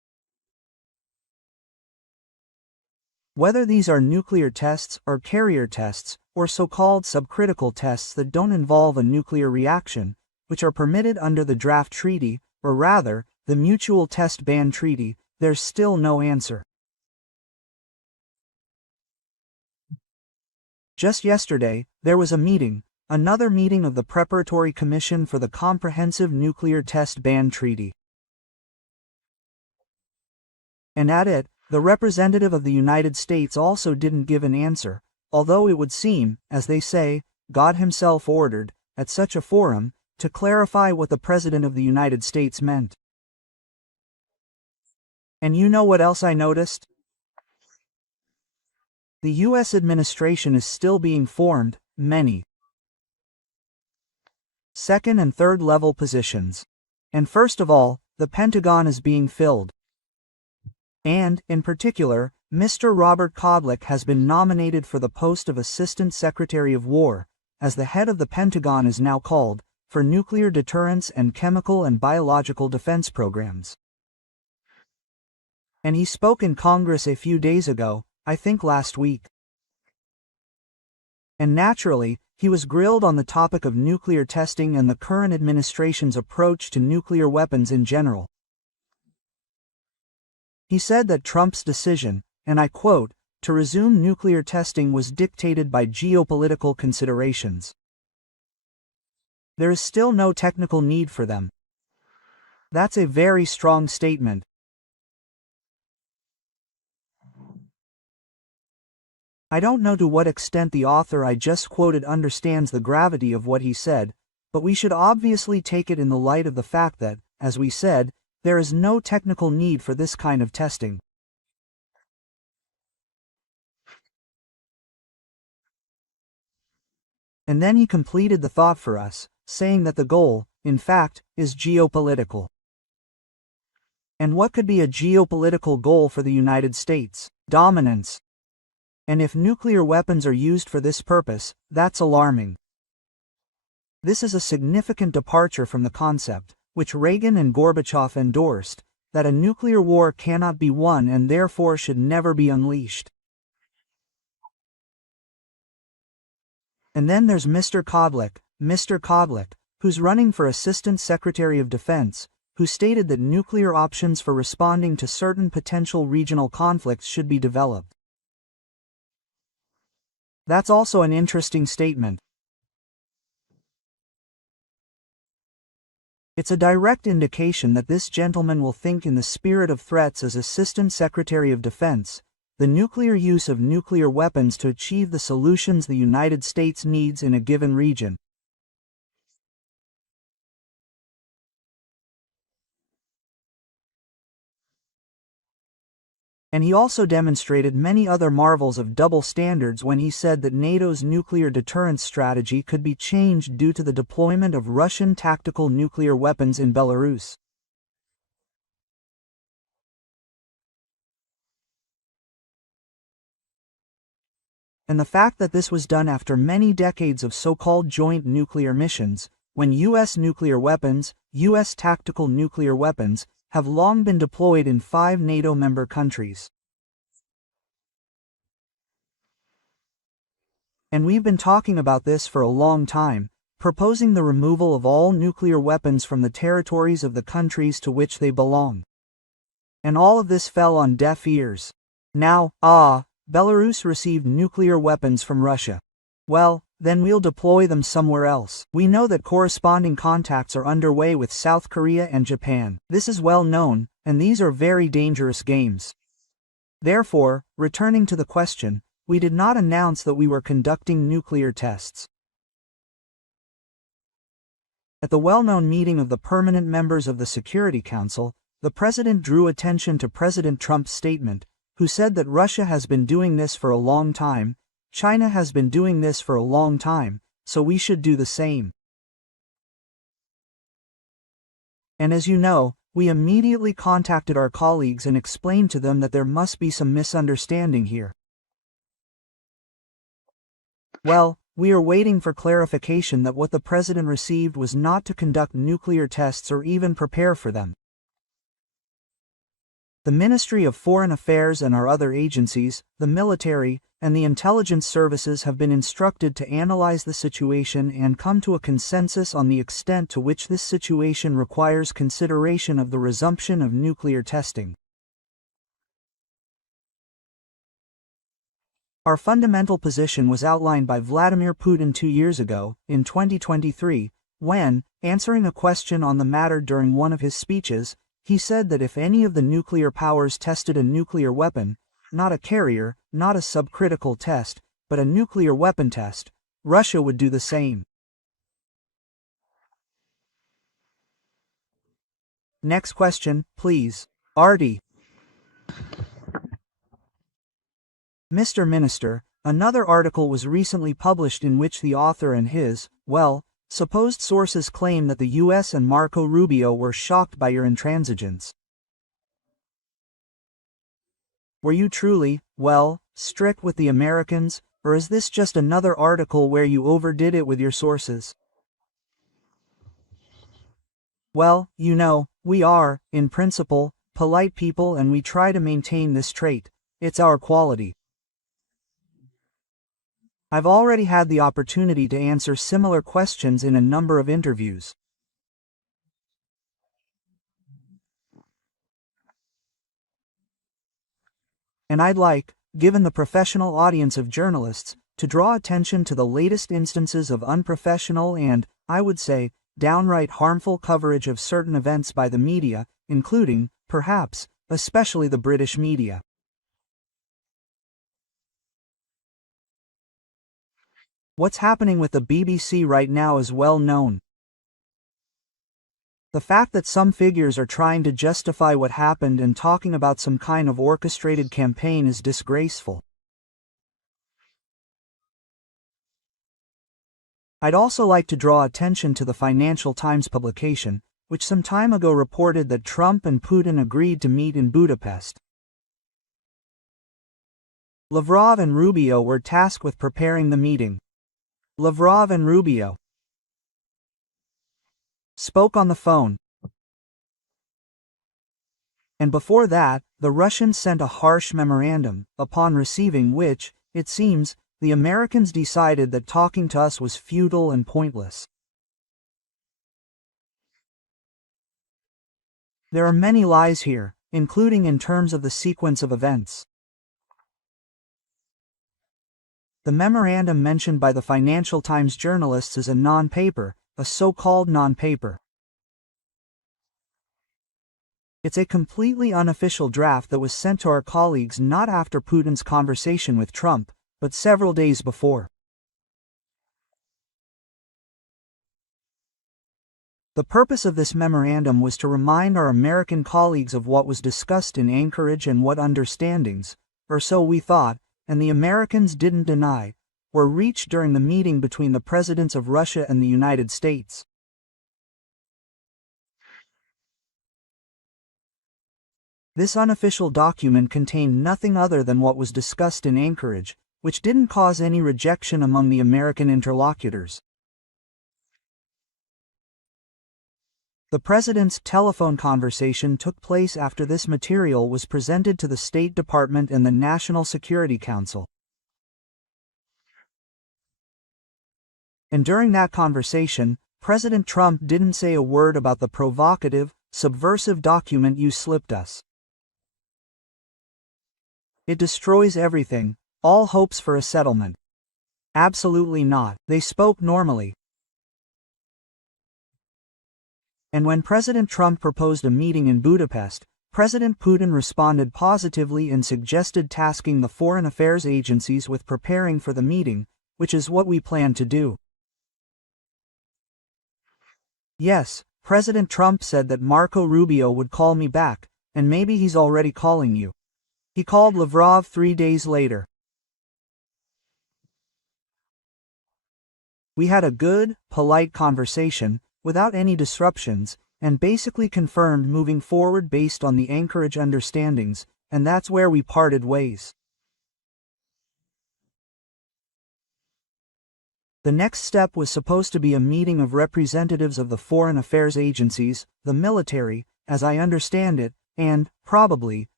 Whether these are nuclear tests or carrier tests, or so-called subcritical tests that don't involve a nuclear reaction, which are permitted under the draft treaty, or rather, the Mutual Test Ban Treaty, there's still no answer. Just yesterday, there was a meeting, another meeting of the Preparatory Commission for the Comprehensive Nuclear Test Ban Treaty. And at it, the representative of the United States also didn't give an answer, although it would seem, as they say, God himself ordered, at such a forum, to clarify what the President of the United States meant. And you know what else I noticed? The U.S. administration is still being formed, many second and third level positions. And first of all, the Pentagon is being filled. And, in particular, Mr. Robert Kodlik has been nominated for the post of Assistant Secretary of War, as the head of the Pentagon is now called, for nuclear deterrence and chemical and biological defense programs. And he spoke in Congress a few days ago, I think last week. And naturally, he was grilled on the topic of nuclear testing and the current administration's approach to nuclear weapons in general. He said that Trump's decision, and I quote, to resume nuclear testing was dictated by geopolitical considerations. There is still no technical need for them. That's a very strong statement. I don't know to what extent the author I just quoted understands the gravity of what he said, but we should obviously take it in the light of the fact that, as we said, there is no technical need for this kind of testing. And then he completed the thought for us, saying that the goal, in fact, is geopolitical. And what could be a geopolitical goal for the United States? Dominance. And if nuclear weapons are used for this purpose, that's alarming. This is a significant departure from the concept, which Reagan and Gorbachev endorsed, that a nuclear war cannot be won and therefore should never be unleashed. And then there's Mr. Kodlik, who's running for Assistant Secretary of Defense, who stated that nuclear options for responding to certain potential regional conflicts should be developed. That's also an interesting statement. It's a direct indication that this gentleman will think in the spirit of threats as Assistant Secretary of Defense, the nuclear use of nuclear weapons to achieve the solutions the United States needs in a given region. And he also demonstrated many other marvels of double standards when he said that NATO's nuclear deterrence strategy could be changed due to the deployment of Russian tactical nuclear weapons in Belarus. And the fact that this was done after many decades of so-called joint nuclear missions, when U.S. nuclear weapons, U.S. tactical nuclear weapons, have long been deployed in 5 NATO member countries. And we've been talking about this for a long time, proposing the removal of all nuclear weapons from the territories of the countries to which they belong. And all of this fell on deaf ears. Now, Belarus received nuclear weapons from Russia. Well, then we'll deploy them somewhere else. We know that corresponding contacts are underway with South Korea and Japan. This is well known, and these are very dangerous games. Therefore, returning to the question, we did not announce that we were conducting nuclear tests. At the well-known meeting of the permanent members of the Security Council, the President drew attention to President Trump's statement, who said that Russia has been doing this for a long time, China has been doing this for a long time, so we should do the same. And as you know, we immediately contacted our colleagues and explained to them that there must be some misunderstanding here. Well, we are waiting for clarification that what the President received was not to conduct nuclear tests or even prepare for them. The Ministry of Foreign Affairs and our other agencies, the military, and the intelligence services have been instructed to analyze the situation and come to a consensus on the extent to which this situation requires consideration of the resumption of nuclear testing. Our fundamental position was outlined by Vladimir Putin 2 years ago, in 2023, when, answering a question on the matter during one of his speeches, he said that if any of the nuclear powers tested a nuclear weapon, not a carrier, not a subcritical test, but a nuclear weapon test, Russia would do the same. Next question, please. Artie. Mr. Minister, another article was recently published in which the author and his, supposed sources claim that the US and Marco Rubio were shocked by your intransigence. Were you truly, strict with the Americans, or is this just another article where you overdid it with your sources? Well, you know, we are, in principle, polite people and we try to maintain this trait. It's our quality. I've already had the opportunity to answer similar questions in a number of interviews. And I'd like, given the professional audience of journalists, to draw attention to the latest instances of unprofessional and, I would say, downright harmful coverage of certain events by the media, including, perhaps, especially the British media. What's happening with the BBC right now is well known. The fact that some figures are trying to justify what happened and talking about some kind of orchestrated campaign is disgraceful. I'd also like to draw attention to the Financial Times publication, which some time ago reported that Trump and Putin agreed to meet in Budapest. Lavrov and Rubio were tasked with preparing the meeting. Lavrov and Rubio spoke on the phone. And before that, the Russians sent a harsh memorandum, upon receiving which, it seems, the Americans decided that talking to us was futile and pointless. There are many lies here, including in terms of the sequence of events. The memorandum mentioned by the Financial Times journalists is a non-paper, a so-called non-paper. It's a completely unofficial draft that was sent to our colleagues not after Putin's conversation with Trump, but several days before. The purpose of this memorandum was to remind our American colleagues of what was discussed in Anchorage and what understandings, or so we thought, and the Americans didn't deny, were reached during the meeting between the presidents of Russia and the United States. This unofficial document contained nothing other than what was discussed in Anchorage, which didn't cause any rejection among the American interlocutors. The president's telephone conversation took place after this material was presented to the State Department and the National Security Council. And during that conversation, President Trump didn't say a word about the provocative, subversive document you slipped us. It destroys everything, all hopes for a settlement. Absolutely not. They spoke normally. And when President Trump proposed a meeting in Budapest, President Putin responded positively and suggested tasking the foreign affairs agencies with preparing for the meeting, which is what we plan to do. Yes, President Trump said that Marco Rubio would call me back, and maybe he's already calling you. He called Lavrov 3 days later. We had a good, polite conversation, without any disruptions, and basically confirmed moving forward based on the Anchorage understandings, and that's where we parted ways. The next step was supposed to be a meeting of representatives of the foreign affairs agencies, the military, as I understand it, and, probably,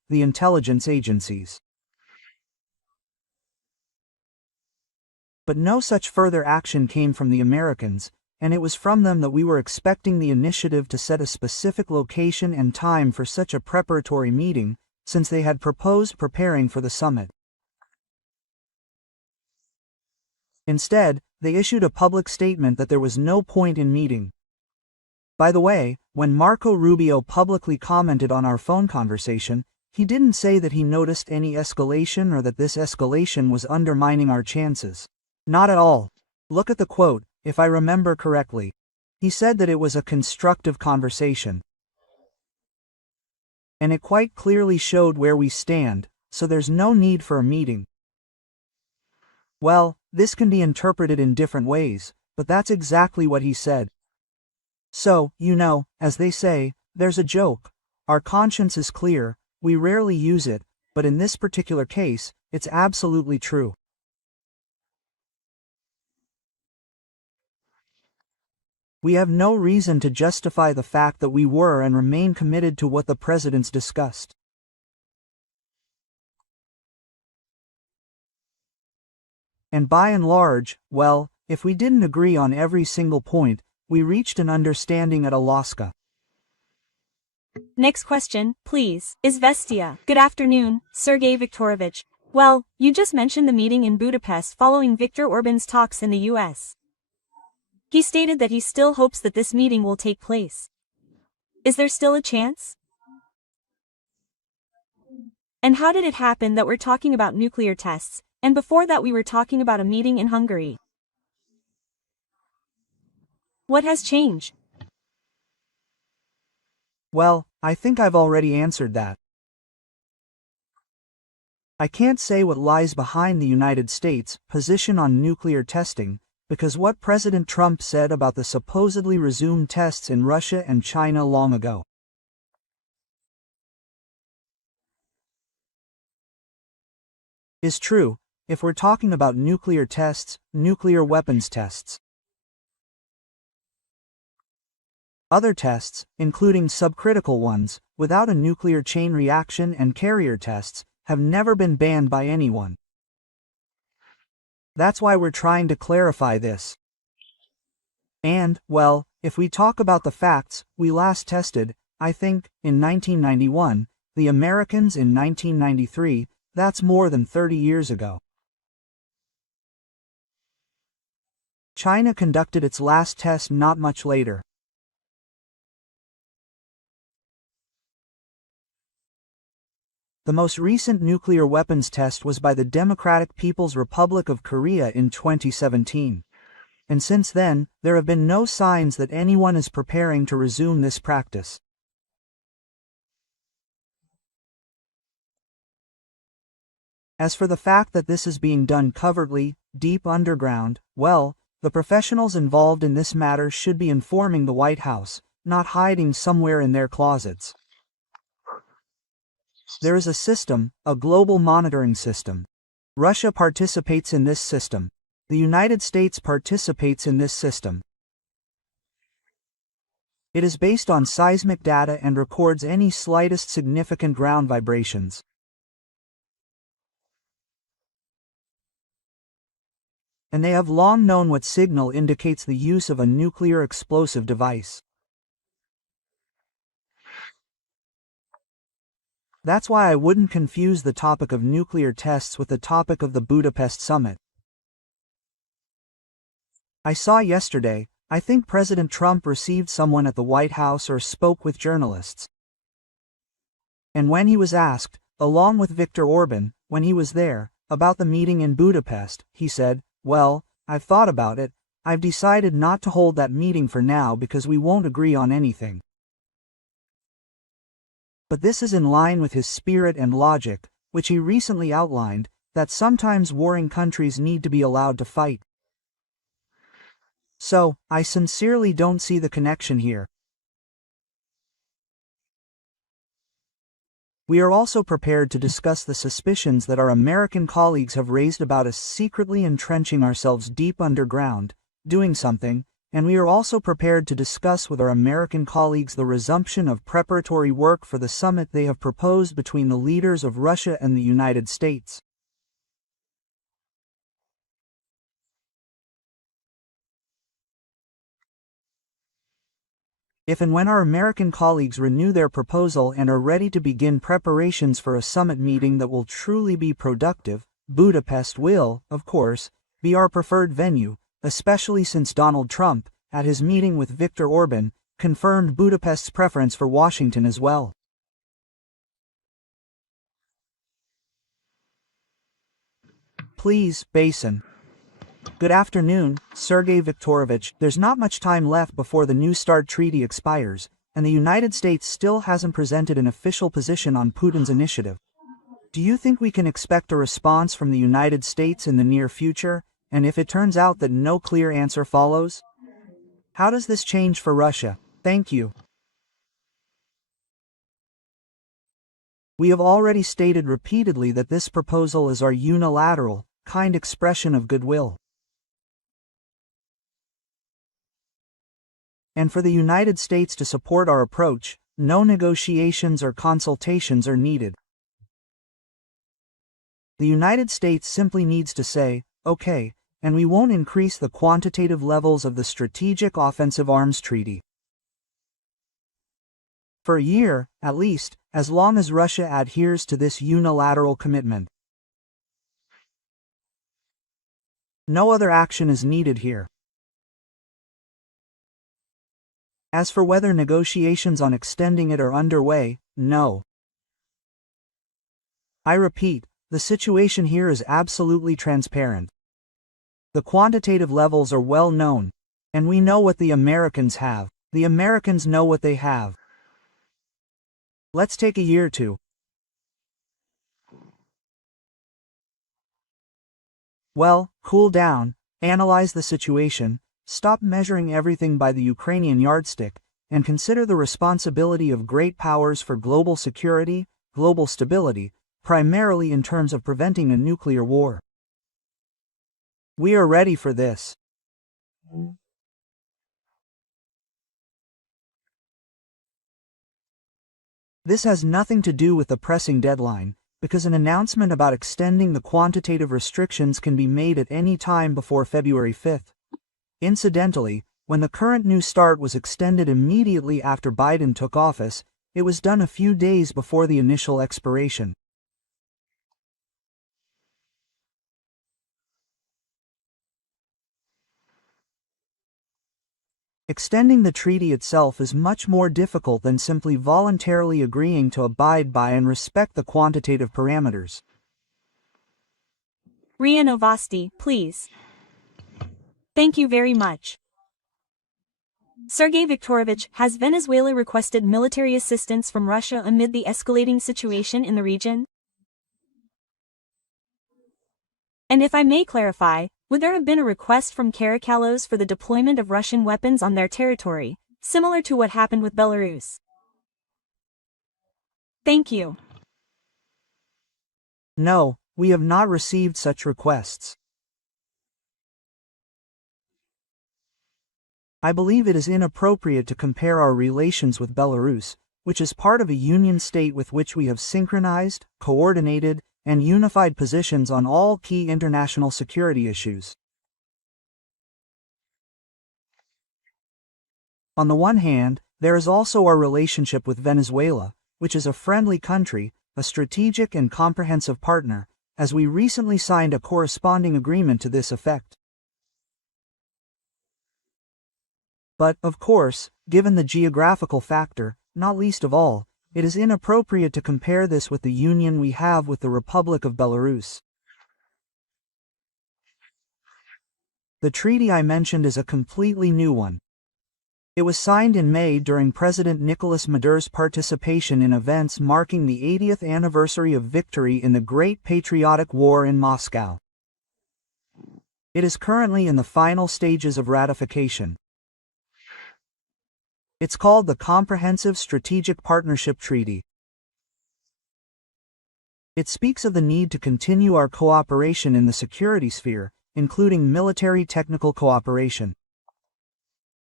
the intelligence agencies. But no such further action came from the Americans, and it was from them that we were expecting the initiative to set a specific location and time for such a preparatory meeting, since they had proposed preparing for the summit. Instead, they issued a public statement that there was no point in meeting. By the way, when Marco Rubio publicly commented on our phone conversation, he didn't say that he noticed any escalation or that this escalation was undermining our chances. Not at all. Look at the quote, if I remember correctly. He said that it was a constructive conversation. And it quite clearly showed where we stand, so there's no need for a meeting. Well, this can be interpreted in different ways, but that's exactly what he said. So, as they say, there's a joke. Our conscience is clear, we rarely use it, but in this particular case, it's absolutely true. We have no reason to justify the fact that we were and remain committed to what the presidents discussed. And by and large, well, if we didn't agree on every single point, we reached an understanding at Alaska. Next question, please. Izvestia. Good afternoon, Sergey Viktorovich. Well, you just mentioned the meeting in Budapest following Viktor Orban's talks in the US. He stated that he still hopes that this meeting will take place. Is there still a chance? And how did it happen that we're talking about nuclear tests, and before that we were talking about a meeting in Hungary? What has changed? Well, I think I've already answered that. I can't say what lies behind the United States' position on nuclear testing, because what President Trump said about the supposedly resumed tests in Russia and China long ago is true, if we're talking about nuclear tests, nuclear weapons tests. Other tests, including subcritical ones, without a nuclear chain reaction and carrier tests, have never been banned by anyone. That's why we're trying to clarify this. And, well, if we talk about the facts, we last tested, I think, in 1991, the Americans in 1993, that's more than 30 years ago. China conducted its last test not much later. The most recent nuclear weapons test was by the Democratic People's Republic of Korea in 2017. And since then, there have been no signs that anyone is preparing to resume this practice. As for the fact that this is being done covertly, deep underground, well, the professionals involved in this matter should be informing the White House, not hiding somewhere in their closets. There is a system, a global monitoring system. Russia participates in this system. The United States participates in this system. It is based on seismic data and records any slightest significant ground vibrations. And they have long known what signal indicates the use of a nuclear explosive device. That's why I wouldn't confuse the topic of nuclear tests with the topic of the Budapest summit. I saw yesterday, I think President Trump received someone at the White House or spoke with journalists. And when he was asked, along with Viktor Orban, when he was there, about the meeting in Budapest, he said, "Well, I've thought about it, I've decided not to hold that meeting for now because we won't agree on anything." But this is in line with his spirit and logic, which he recently outlined, that sometimes warring countries need to be allowed to fight. So, I sincerely don't see the connection here. We are also prepared to discuss the suspicions that our American colleagues have raised about us secretly entrenching ourselves deep underground, doing something, and we are also prepared to discuss with our American colleagues the resumption of preparatory work for the summit they have proposed between the leaders of Russia and the United States. If and when our American colleagues renew their proposal and are ready to begin preparations for a summit meeting that will truly be productive, Budapest will, of course, be our preferred venue, especially since Donald Trump, at his meeting with Viktor Orban, confirmed Budapest's preference for Washington as well. Please, Basin. Good afternoon, Sergey Viktorovich. There's not much time left before the New START treaty expires, and the United States still hasn't presented an official position on Putin's initiative. Do you think we can expect a response from the United States in the near future, and if it turns out that no clear answer follows? How does this change for Russia? Thank you. We have already stated repeatedly that this proposal is our unilateral, kind expression of goodwill. And for the United States to support our approach, no negotiations or consultations are needed. The United States simply needs to say, okay, and we won't increase the quantitative levels of the Strategic Offensive Arms Treaty. For a year, at least, as long as Russia adheres to this unilateral commitment. No other action is needed here. As for whether negotiations on extending it are underway, no. I repeat, the situation here is absolutely transparent. The quantitative levels are well known, and we know what the Americans have. The Americans know what they have. Let's take a year or two. Well, cool down, analyze the situation, stop measuring everything by the Ukrainian yardstick, and consider the responsibility of great powers for global security, global stability, primarily in terms of preventing a nuclear war. We are ready for this. This has nothing to do with the pressing deadline, because an announcement about extending the quantitative restrictions can be made at any time before February 5th. Incidentally, when the current New START was extended immediately after Biden took office, it was done a few days before the initial expiration. Extending the treaty itself is much more difficult than simply voluntarily agreeing to abide by and respect the quantitative parameters. RIA Novosti, please. Thank you very much. Sergey Viktorovich, has Venezuela requested military assistance from Russia amid the escalating situation in the region? And if I may clarify, would there have been a request from Caracalos for the deployment of Russian weapons on their territory, similar to what happened with Belarus? Thank you. No, we have not received such requests. I believe it is inappropriate to compare our relations with Belarus, which is part of a union state with which we have synchronized, coordinated, and unified positions on all key international security issues. On the one hand, there is also our relationship with Venezuela, which is a friendly country, a strategic and comprehensive partner, as we recently signed a corresponding agreement to this effect. But, of course, given the geographical factor, not least of all, it is inappropriate to compare this with the union we have with the Republic of Belarus. The treaty I mentioned is a completely new one. It was signed in May during President Nicolas Maduro's participation in events marking the 80th anniversary of victory in the Great Patriotic War in Moscow. It is currently in the final stages of ratification. It's called the Comprehensive Strategic Partnership Treaty. It speaks of the need to continue our cooperation in the security sphere, including military technical cooperation.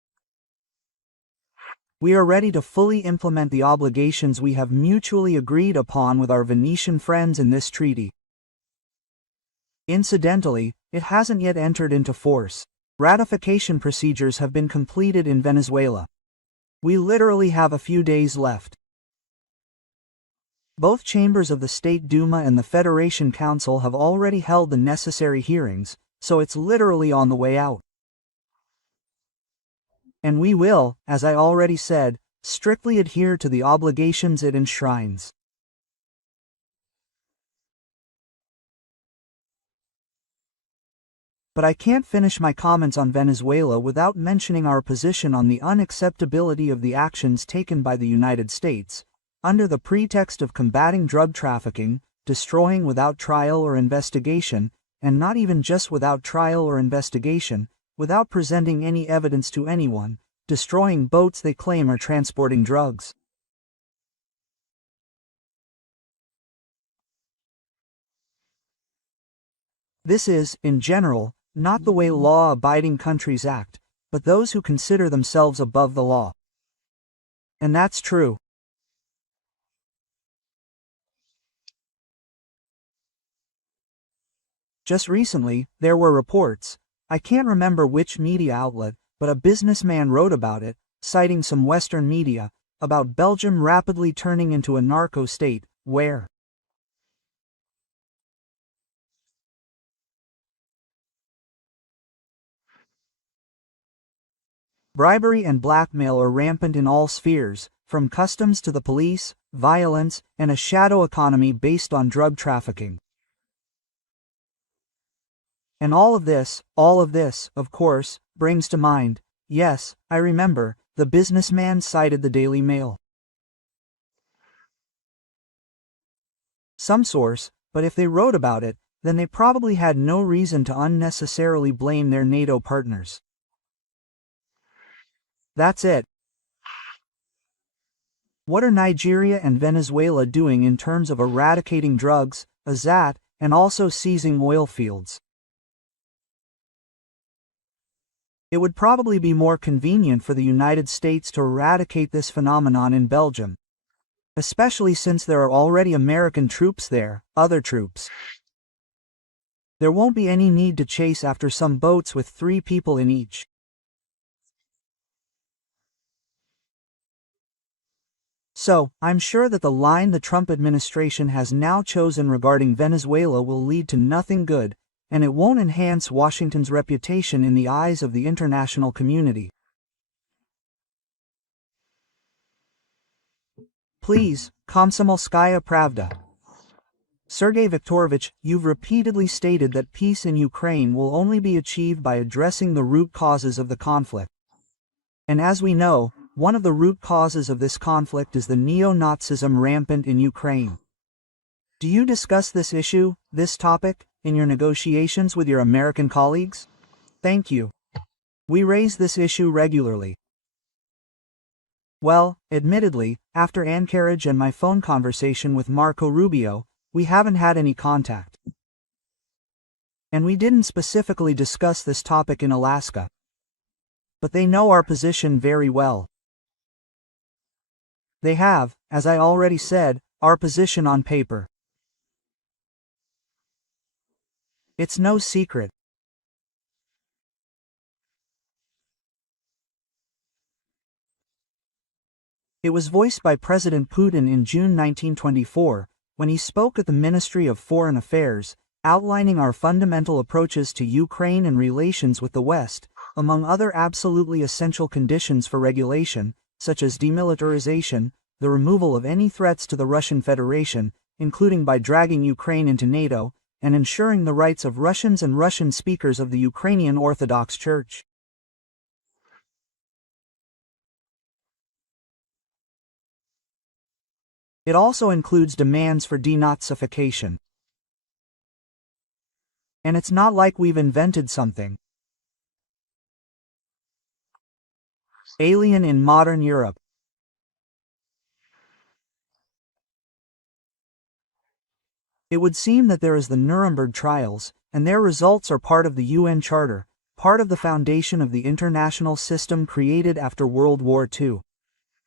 We are ready to fully implement the obligations we have mutually agreed upon with our Venetian friends in this treaty. Incidentally, it hasn't yet entered into force. Ratification procedures have been completed in Venezuela. We literally have a few days left. Both chambers of the State Duma and the Federation Council have already held the necessary hearings, so it's literally on the way out. And we will, as I already said, strictly adhere to the obligations it enshrines. But I can't finish my comments on Venezuela without mentioning our position on the unacceptability of the actions taken by the United States, under the pretext of combating drug trafficking, destroying without trial or investigation, and not even just without trial or investigation, without presenting any evidence to anyone, destroying boats they claim are transporting drugs. This is, in general, not the way law-abiding countries act, but those who consider themselves above the law. And that's true. Just recently, there were reports, I can't remember which media outlet, but a businessman wrote about it, citing some Western media, about Belgium rapidly turning into a narco state, where bribery and blackmail are rampant in all spheres, from customs to the police, violence, and a shadow economy based on drug trafficking. And all of this, of course, brings to mind, yes, I remember, the businessman cited the Daily Mail. Some source, but if they wrote about it, then they probably had no reason to unnecessarily blame their NATO partners. That's it. What are Nigeria and Venezuela doing in terms of eradicating drugs, and also seizing oil fields? It would probably be more convenient for the United States to eradicate this phenomenon in Belgium, especially since there are already American troops there, other troops. There won't be any need to chase after some boats with 3 people in each. So, I'm sure that the line the Trump administration has now chosen regarding Venezuela will lead to nothing good, and it won't enhance Washington's reputation in the eyes of the international community. Please, Komsomolskaya Pravda. Sergey Viktorovich, you've repeatedly stated that peace in Ukraine will only be achieved by addressing the root causes of the conflict. And as we know, one of the root causes of this conflict is the neo-Nazism rampant in Ukraine. Do you discuss this issue, this topic, in your negotiations with your American colleagues? Thank you. We raise this issue regularly. Well, admittedly, after Anchorage and my phone conversation with Marco Rubio, we haven't had any contact. And we didn't specifically discuss this topic in Alaska. But they know our position very well. They have, as I already said, our position on paper. It's no secret. It was voiced by President Putin in June 1924, when he spoke at the Ministry of Foreign Affairs, outlining our fundamental approaches to Ukraine and relations with the West, among other absolutely essential conditions for regulation, such as demilitarization, the removal of any threats to the Russian Federation, including by dragging Ukraine into NATO, and ensuring the rights of Russians and Russian speakers of the Ukrainian Orthodox Church. It also includes demands for denazification. And it's not like we've invented something alien in modern Europe. It would seem that there is the Nuremberg trials, and their results are part of the UN Charter, part of the foundation of the international system created after World War II.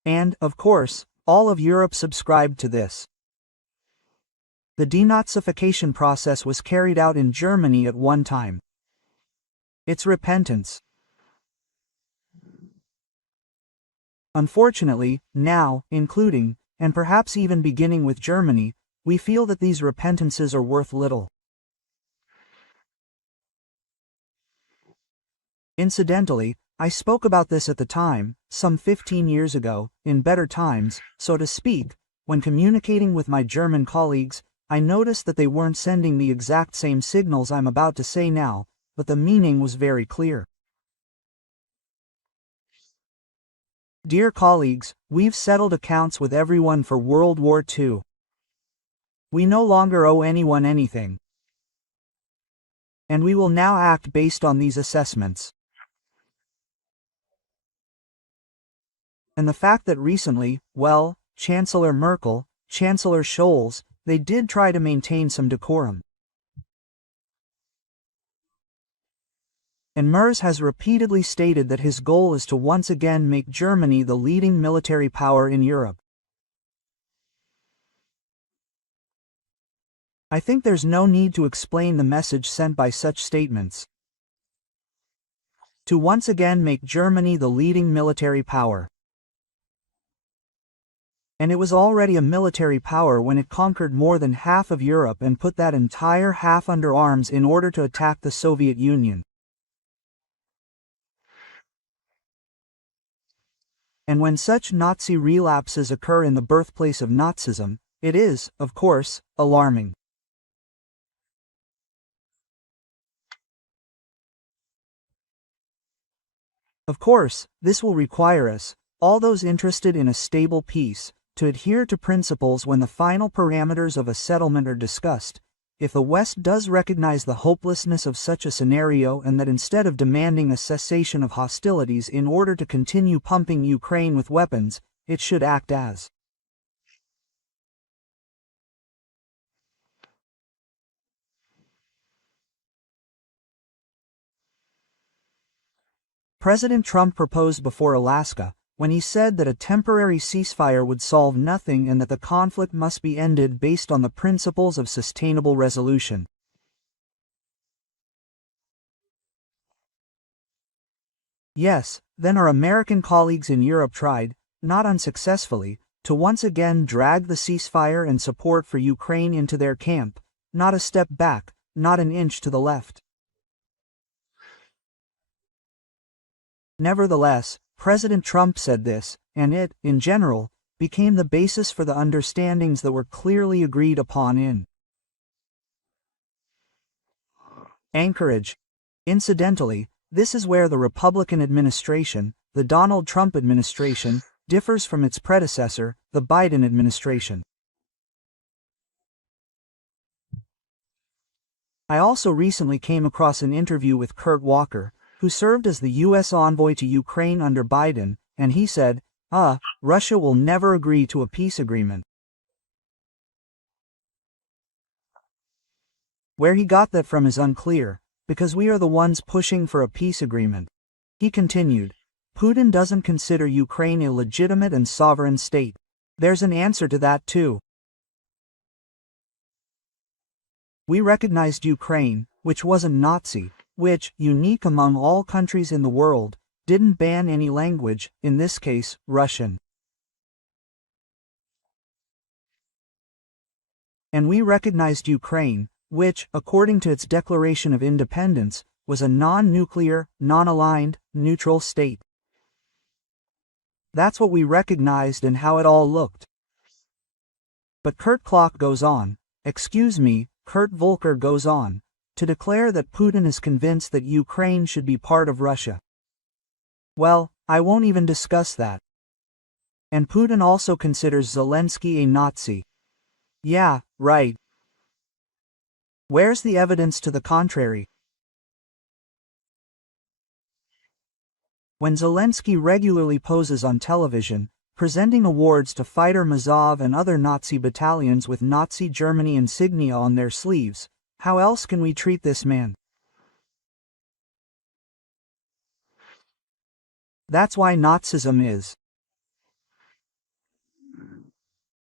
And, of course, all of Europe subscribed to this. The denazification process was carried out in Germany at one time. It's repentance. Unfortunately, now, including, and perhaps even beginning with Germany, we feel that these repentances are worth little. Incidentally, I spoke about this at the time, some 15 years ago, in better times, so to speak. When communicating with my German colleagues, I noticed that they weren't sending the exact same signals I'm about to say now, but the meaning was very clear. Dear colleagues, we've settled accounts with everyone for World War II. We no longer owe anyone anything. And we will now act based on these assessments. And the fact that recently, well, Chancellor Merkel, Chancellor Scholz, they did try to maintain some decorum. And Merz has repeatedly stated that his goal is to once again make Germany the leading military power in Europe. I think there's no need to explain the message sent by such statements. To once again make Germany the leading military power. And it was already a military power when it conquered more than half of Europe and put that entire half under arms in order to attack the Soviet Union. And when such Nazi relapses occur in the birthplace of Nazism, it is, of course, alarming. Of course, this will require us, all those interested in a stable peace, to adhere to principles when the final parameters of a settlement are discussed. If the West does recognize the hopelessness of such a scenario and that instead of demanding a cessation of hostilities in order to continue pumping Ukraine with weapons, it should act as President Trump proposed before Alaska, when he said that a temporary ceasefire would solve nothing and that the conflict must be ended based on the principles of sustainable resolution. Yes, then our American colleagues in Europe tried, not unsuccessfully, to once again drag the ceasefire and support for Ukraine into their camp, not a step back, not an inch to the left. Nevertheless, President Trump said this, and it, in general, became the basis for the understandings that were clearly agreed upon in Anchorage. Incidentally, this is where the Republican administration, the Donald Trump administration, differs from its predecessor, the Biden administration. I also recently came across an interview with Kurt Walker, who served as the U.S. envoy to Ukraine under Biden, and he said, Russia will never agree to a peace agreement. Where he got that from is unclear, because we are the ones pushing for a peace agreement. He continued, Putin doesn't consider Ukraine a legitimate and sovereign state. There's an answer to that too. We recognized Ukraine, which wasn't Nazi, which, unique among all countries in the world, didn't ban any language, in this case, Russian. And we recognized Ukraine, which, according to its declaration of independence, was a non-nuclear, non-aligned, neutral state. That's what we recognized and how it all looked. But Kurt goes on, Kurt Volker goes on, to declare that Putin is convinced that Ukraine should be part of Russia. Well, I won't even discuss that. And Putin also considers Zelensky a Nazi. Yeah, right. Where's the evidence to the contrary? When Zelensky regularly poses on television, presenting awards to fighter Mazov and other Nazi battalions with Nazi Germany insignia on their sleeves, how else can we treat this man? That's why Nazism is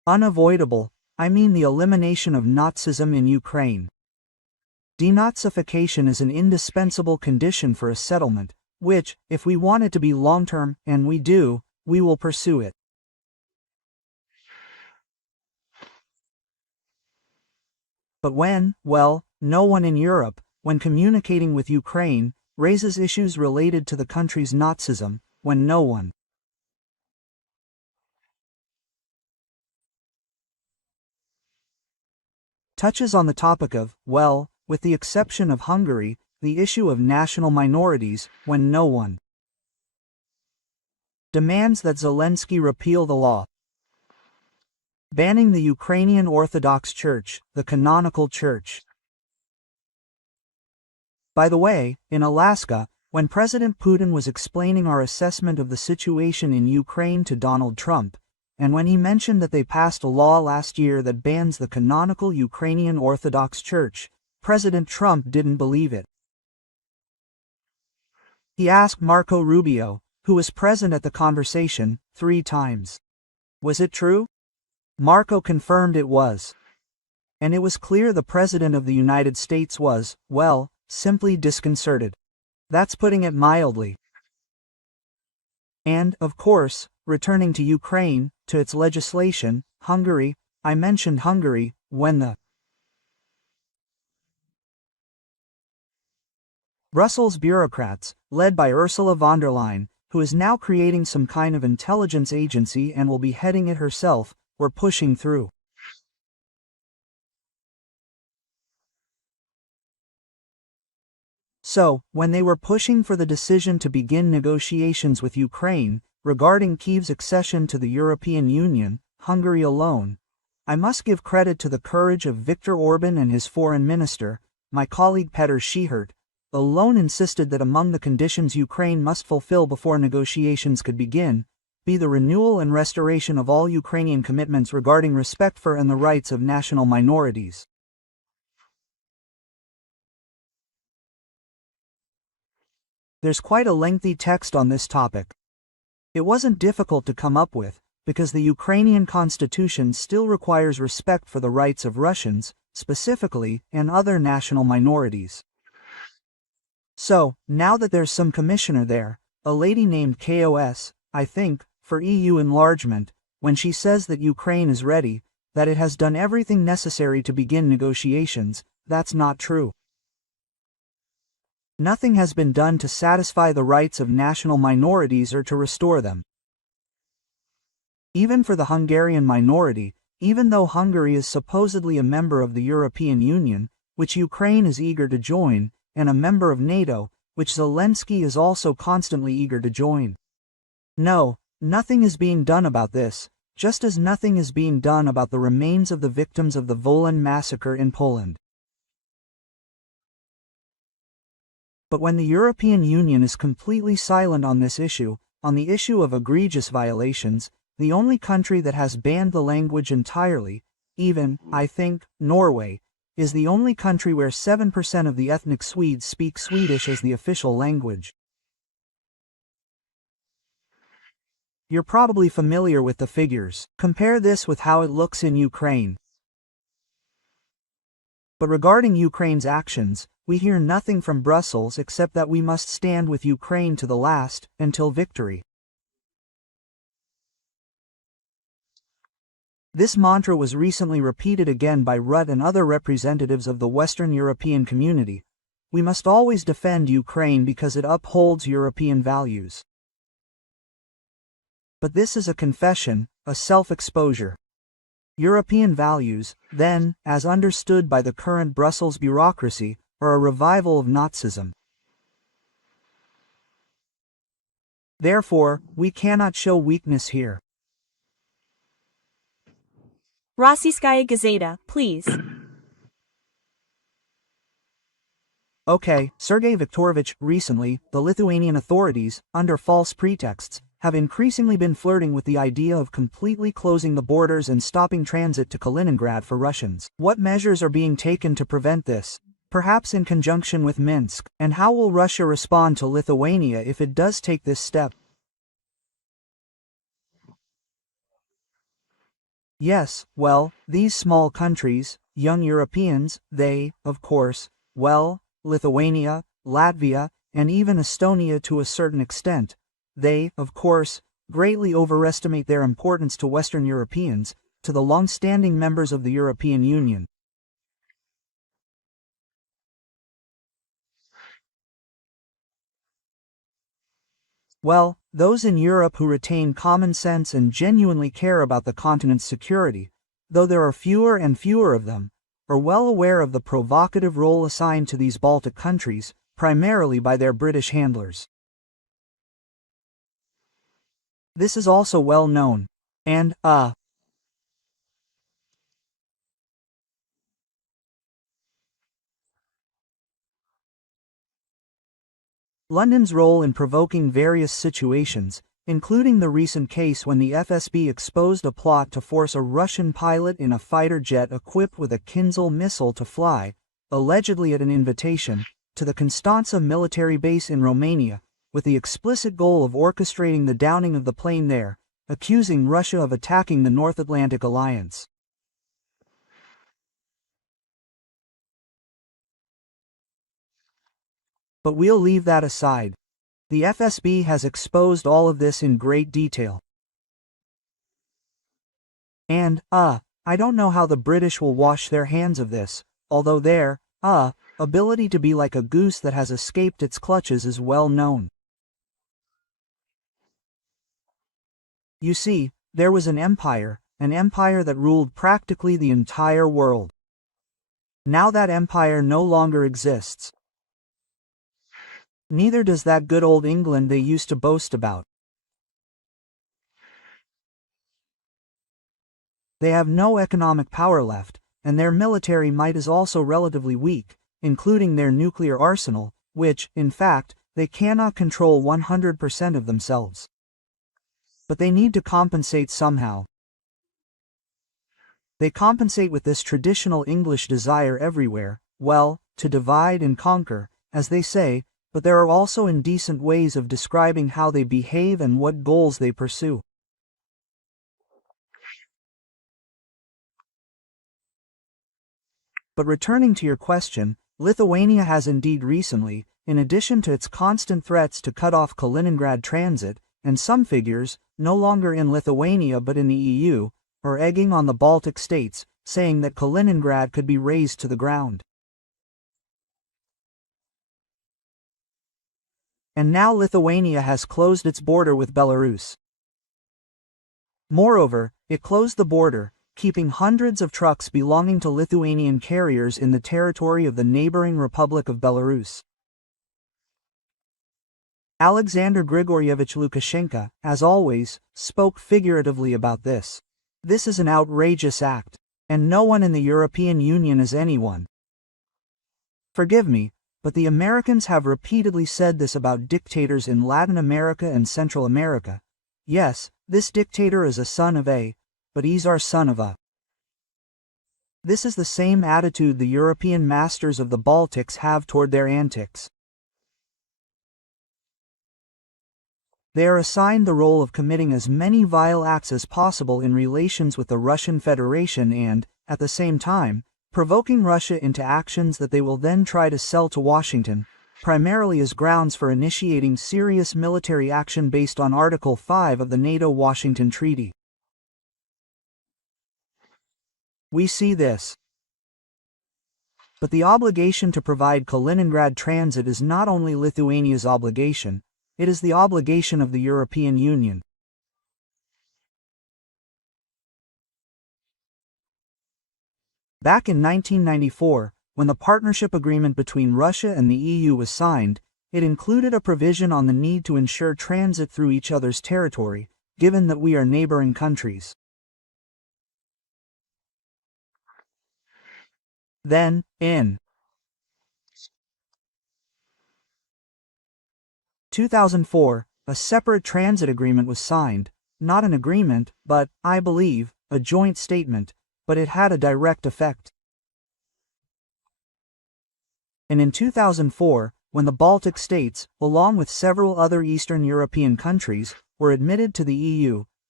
Unavoidable, I mean the elimination of Nazism in Ukraine. Denazification is an indispensable condition for a settlement, which, if we want it to be long-term, and we do, we will pursue it. But well, no one in Europe, when communicating with Ukraine, raises issues related to the country's Nazism, when no one touches on the topic of, well, with the exception of Hungary, the issue of national minorities, when no one demands that Zelensky repeal the law banning the Ukrainian Orthodox Church, the canonical church. By the way, in Alaska, when President Putin was explaining our assessment of the situation in Ukraine to Donald Trump, and when he mentioned that they passed a law last year that bans the canonical Ukrainian Orthodox Church, President Trump didn't believe it. He asked Marco Rubio, who was present at the conversation, 3 times. Was it true? Marco confirmed it was. And it was clear the President of the United States was, well, simply disconcerted. That's putting it mildly. And, of course, returning to Ukraine, to its legislation, Hungary, I mentioned Hungary, when the Brussels bureaucrats, led by Ursula von der Leyen, who is now creating some kind of intelligence agency and will be heading it herself, were pushing through. So, when they were pushing for the decision to begin negotiations with Ukraine, regarding Kyiv's accession to the European Union, Hungary alone, I must give credit to the courage of Viktor Orban and his foreign minister, my colleague Petr Schihert, alone insisted that among the conditions Ukraine must fulfill before negotiations could begin, be the renewal and restoration of all Ukrainian commitments regarding respect for and the rights of national minorities. There's quite a lengthy text on this topic. It wasn't difficult to come up with, because the Ukrainian constitution still requires respect for the rights of Russians, specifically, and other national minorities. So, now that there's some commissioner there, a lady named KOS, I think, for EU enlargement, when she says that Ukraine is ready, that it has done everything necessary to begin negotiations, that's not true. Nothing has been done to satisfy the rights of national minorities or to restore them. Even for the Hungarian minority, even though Hungary is supposedly a member of the European Union, which Ukraine is eager to join, and a member of NATO, which Zelensky is also constantly eager to join. No, nothing is being done about this, just as nothing is being done about the remains of the victims of the Wolan massacre in Poland. But when the European Union is completely silent on this issue, on the issue of egregious violations, the only country that has banned the language entirely, even, I think, Norway, is the only country where 7% of the ethnic Swedes speak Swedish as the official language. You're probably familiar with the figures. Compare this with how it looks in Ukraine. But regarding Ukraine's actions, we hear nothing from Brussels except that we must stand with Ukraine to the last, until victory. This mantra was recently repeated again by Rutte and other representatives of the Western European community. We must always defend Ukraine because it upholds European values. But this is a confession, a self-exposure. European values, then, as understood by the current Brussels bureaucracy, are a revival of Nazism. Therefore, we cannot show weakness here. Rossiyskaya Gazeta, please. Okay, Sergey Viktorovich, recently, the Lithuanian authorities, under false pretexts, have increasingly been flirting with the idea of completely closing the borders and stopping transit to Kaliningrad for Russians. What measures are being taken to prevent this? Perhaps in conjunction with Minsk, and how will Russia respond to Lithuania if it does take this step? Yes, well, these small countries, young Europeans, they, of course, well, Lithuania, Latvia, and even Estonia to a certain extent, they, of course, greatly overestimate their importance to Western Europeans, to the long-standing members of the European Union. Well, those in Europe who retain common sense and genuinely care about the continent's security, though there are fewer and fewer of them, are well aware of the provocative role assigned to these Baltic countries, primarily by their British handlers. This is also well known. And, London's role in provoking various situations, including the recent case when the FSB exposed a plot to force a Russian pilot in a fighter jet equipped with a Kinzhal missile to fly, allegedly at an invitation, to the Constanța military base in Romania, with the explicit goal of orchestrating the downing of the plane there, accusing Russia of attacking the North Atlantic Alliance. But we'll leave that aside. The FSB has exposed all of this in great detail. And, I don't know how the British will wash their hands of this, although their, ability to be like a goose that has escaped its clutches is well known. You see, there was an empire that ruled practically the entire world. Now that empire no longer exists. Neither does that good old England they used to boast about. They have no economic power left, and their military might is also relatively weak, including their nuclear arsenal, which, in fact, they cannot control 100% of themselves. But they need to compensate somehow. They compensate with this traditional English desire everywhere, well, to divide and conquer, as they say, but there are also indecent ways of describing how they behave and what goals they pursue. But returning to your question, Lithuania has indeed recently, in addition to its constant threats to cut off Kaliningrad transit, and some figures, no longer in Lithuania but in the EU, are egging on the Baltic states, saying that Kaliningrad could be razed to the ground. And now Lithuania has closed its border with Belarus. Moreover, it closed the border, keeping hundreds of trucks belonging to Lithuanian carriers in the territory of the neighboring Republic of Belarus. Alexander Grigorievich Lukashenko, as always, spoke figuratively about this. This is an outrageous act, and no one in the European Union is anyone. Forgive me, but the Americans have repeatedly said this about dictators in Latin America and Central America. Yes, this dictator is a son of a, but he's our son of a. This is the same attitude the European masters of the Baltics have toward their antics. They are assigned the role of committing as many vile acts as possible in relations with the Russian Federation and, at the same time, provoking Russia into actions that they will then try to sell to Washington, primarily as grounds for initiating serious military action based on Article 5 of the NATO-Washington Treaty. We see this. But the obligation to provide Kaliningrad transit is not only Lithuania's obligation, it is the obligation of the European Union. Back in 1994, when the partnership agreement between Russia and the EU was signed, it included a provision on the need to ensure transit through each other's territory, given that we are neighboring countries. Then, in 2004, a separate transit agreement was signed, not an agreement, but, I believe, a joint statement, but it had a direct effect. And in 2004, when the Baltic states, along with several other Eastern European countries, were admitted to the EU,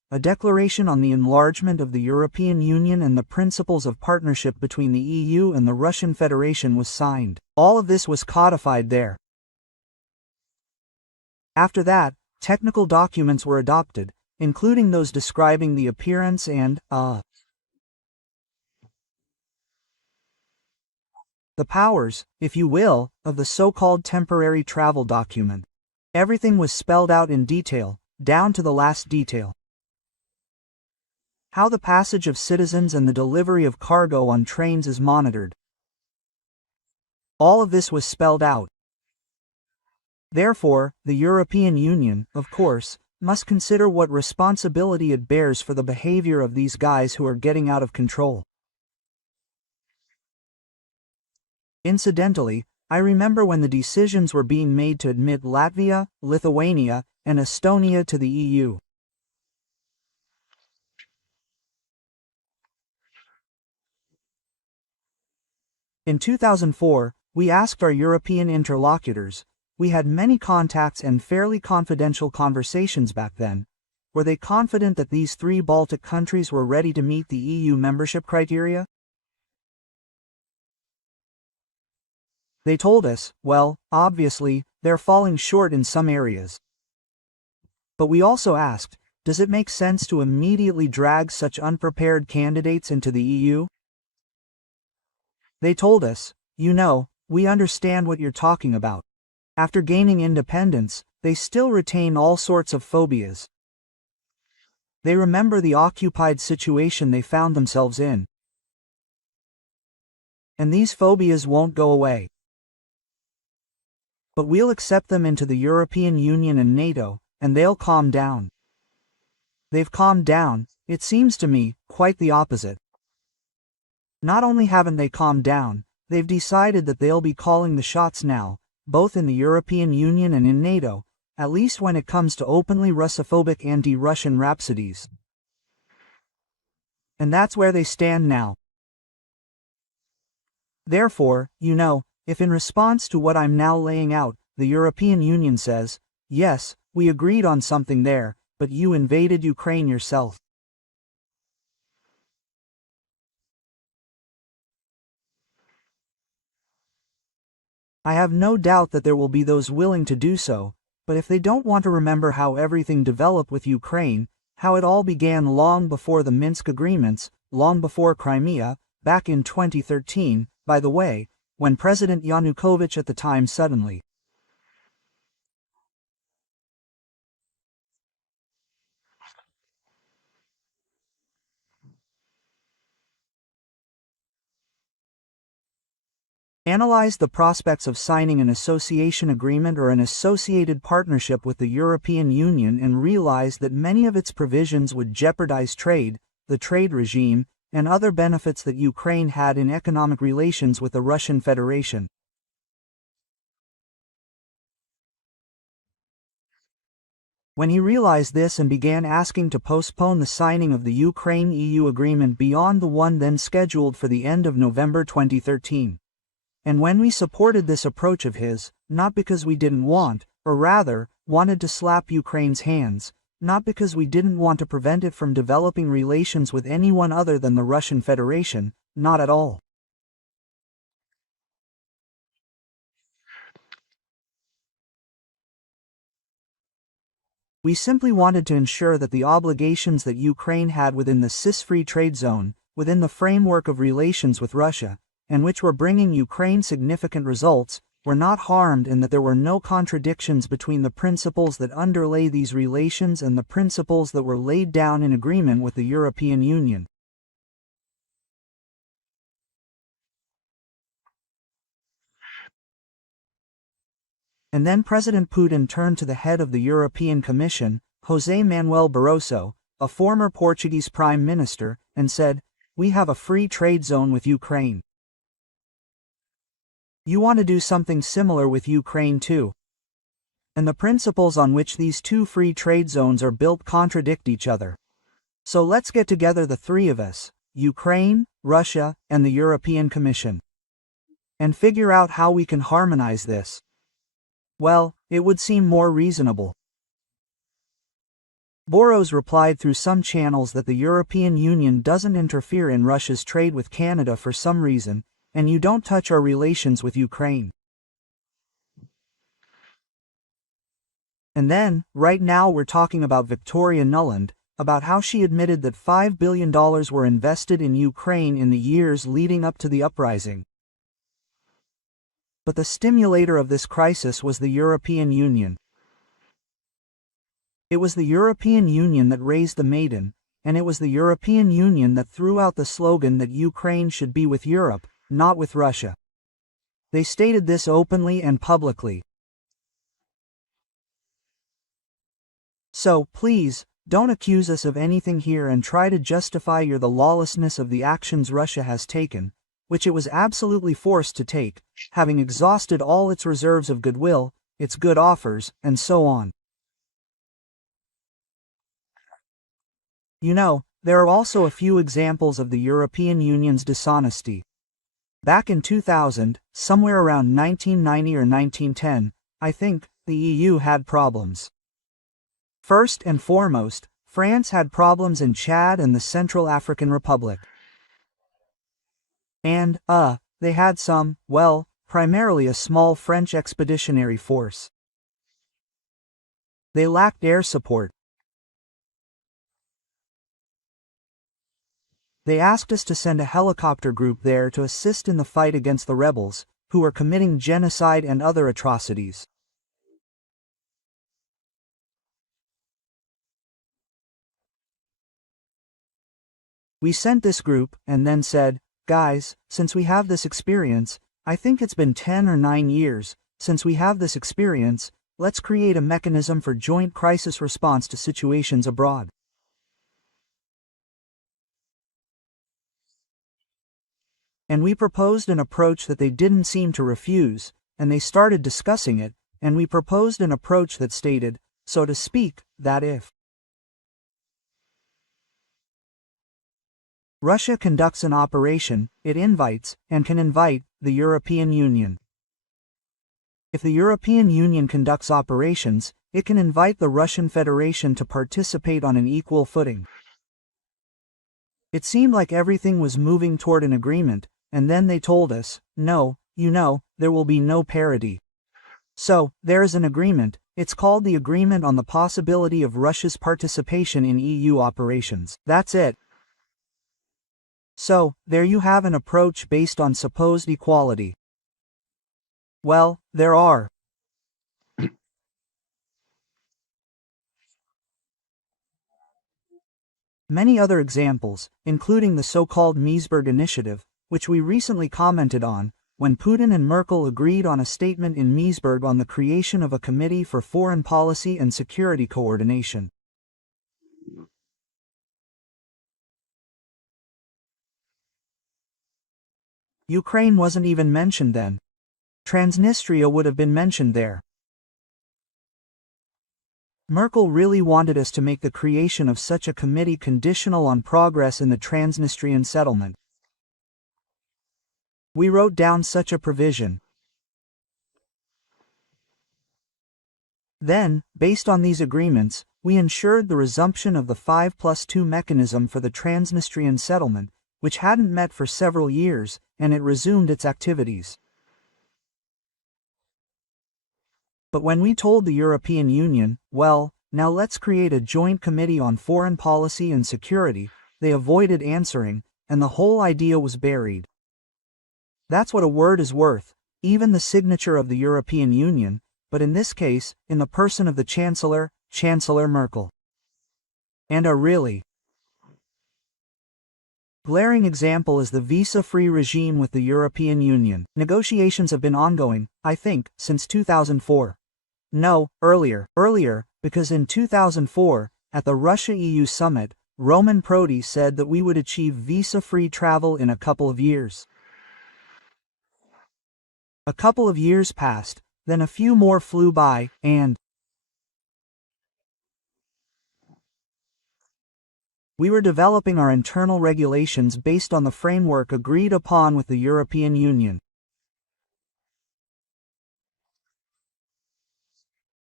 a declaration on the enlargement of the European Union and the principles of partnership between the EU and the Russian Federation was signed. All of this was codified there. After that, technical documents were adopted, including those describing the appearance and, the powers, if you will, of the so-called temporary travel document. Everything was spelled out in detail, down to the last detail. How the passage of citizens and the delivery of cargo on trains is monitored. All of this was spelled out. Therefore, the European Union, of course, must consider what responsibility it bears for the behavior of these guys who are getting out of control. Incidentally, I remember when the decisions were being made to admit Latvia, Lithuania, and Estonia to the EU. In 2004, we asked our European interlocutors, we had many contacts and fairly confidential conversations back then, were they confident that these 3 Baltic countries were ready to meet the EU membership criteria? They told us, well, obviously, they're falling short in some areas. But we also asked, does it make sense to immediately drag such unprepared candidates into the EU? They told us, you know, we understand what you're talking about. After gaining independence, they still retain all sorts of phobias. They remember the occupied situation they found themselves in. And these phobias won't go away. But we'll accept them into the European Union and NATO, and they'll calm down. They've calmed down, it seems to me, quite the opposite. Not only haven't they calmed down, they've decided that they'll be calling the shots now, both in the European Union and in NATO, at least when it comes to openly Russophobic anti-Russian rhapsodies. And that's where they stand now. Therefore, you know, if in response to what I'm now laying out, the European Union says, yes, we agreed on something there, but you invaded Ukraine yourself. I have no doubt that there will be those willing to do so, but if they don't want to remember how everything developed with Ukraine, how it all began long before the Minsk agreements, long before Crimea, back in 2013, by the way, when President Yanukovych at the time suddenly analyzed the prospects of signing an association agreement or an associated partnership with the European Union and realized that many of its provisions would jeopardize trade, the trade regime, and other benefits that Ukraine had in economic relations with the Russian Federation. When he realized this and began asking to postpone the signing of the Ukraine-EU agreement beyond the one then scheduled for the end of November 2013. And when we supported this approach of his, not because we didn't want, or rather, wanted to slap Ukraine's hands, not because we didn't want to prevent it from developing relations with anyone other than the Russian Federation, not at all. We simply wanted to ensure that the obligations that Ukraine had within the CIS-free trade zone, within the framework of relations with Russia, and which were bringing Ukraine significant results, were not harmed and that there were no contradictions between the principles that underlay these relations and the principles that were laid down in agreement with the European Union. And then President Putin turned to the head of the European Commission, José Manuel Barroso, a former Portuguese Prime Minister, and said, "We have a free trade zone with Ukraine. You want to do something similar with Ukraine too. And the principles on which these two free trade zones are built contradict each other. So let's get together the 3 of us, Ukraine, Russia, and the European Commission, and figure out how we can harmonize this." Well, it would seem more reasonable. Boros replied through some channels that the European Union doesn't interfere in Russia's trade with Canada for some reason, and you don't touch our relations with Ukraine. And then, right now we're talking about Victoria Nuland, about how she admitted that $5 billion were invested in Ukraine in the years leading up to the uprising. But the stimulator of this crisis was the European Union. It was the European Union that raised the Maiden, and it was the European Union that threw out the slogan that Ukraine should be with Europe, not with Russia. They stated this openly and publicly. So, please, don't accuse us of anything here and try to justify the lawlessness of the actions Russia has taken, which it was absolutely forced to take, having exhausted all its reserves of goodwill, its good offers, and so on. You know, there are also a few examples of the European Union's dishonesty. Back in 2000, somewhere around 1990 or 1910, I think, the EU had problems. First and foremost, France had problems in Chad and the Central African Republic. And, they had primarily a small French expeditionary force. They lacked air support. They asked us to send a helicopter group there to assist in the fight against the rebels, who were committing genocide and other atrocities. We sent this group, and then said, guys, since we have this experience, I think it's been 10 or 9 years, since we have this experience, let's create a mechanism for joint crisis response to situations abroad. And we proposed an approach that they didn't seem to refuse, and they started discussing it, and we proposed an approach that stated, so to speak, that if Russia conducts an operation, it invites, and can invite, the European Union. If the European Union conducts operations, it can invite the Russian Federation to participate on an equal footing. It seemed like everything was moving toward an agreement, and then they told us, no, there will be no parity. So, there is an agreement, it's called the Agreement on the Possibility of Russia's Participation in EU Operations. That's it. So, there you have an approach based on supposed equality. Well, there are many other examples, including the so-called Misberg initiative, which we recently commented on, when Putin and Merkel agreed on a statement in Misberg on the creation of a Committee for Foreign Policy and Security Coordination. Ukraine wasn't even mentioned then. Transnistria would have been mentioned there. Merkel really wanted us to make the creation of such a committee conditional on progress in the Transnistrian settlement. We wrote down such a provision. Then, based on these agreements, we ensured the resumption of the 5+2 mechanism for the Transnistrian settlement, which hadn't met for several years, and it resumed its activities. But when we told the European Union, well, now let's create a joint committee on foreign policy and security, they avoided answering, and the whole idea was buried. That's what a word is worth, even the signature of the European Union, but in this case, in the person of the Chancellor, Chancellor Merkel. And a really glaring example is the visa-free regime with the European Union. Negotiations have been ongoing, I think, since 2004. No, earlier, because in 2004, at the Russia-EU summit, Roman Prodi said that we would achieve visa-free travel in a couple of years. A couple of years passed, then a few more flew by, and we were developing our internal regulations based on the framework agreed upon with the European Union.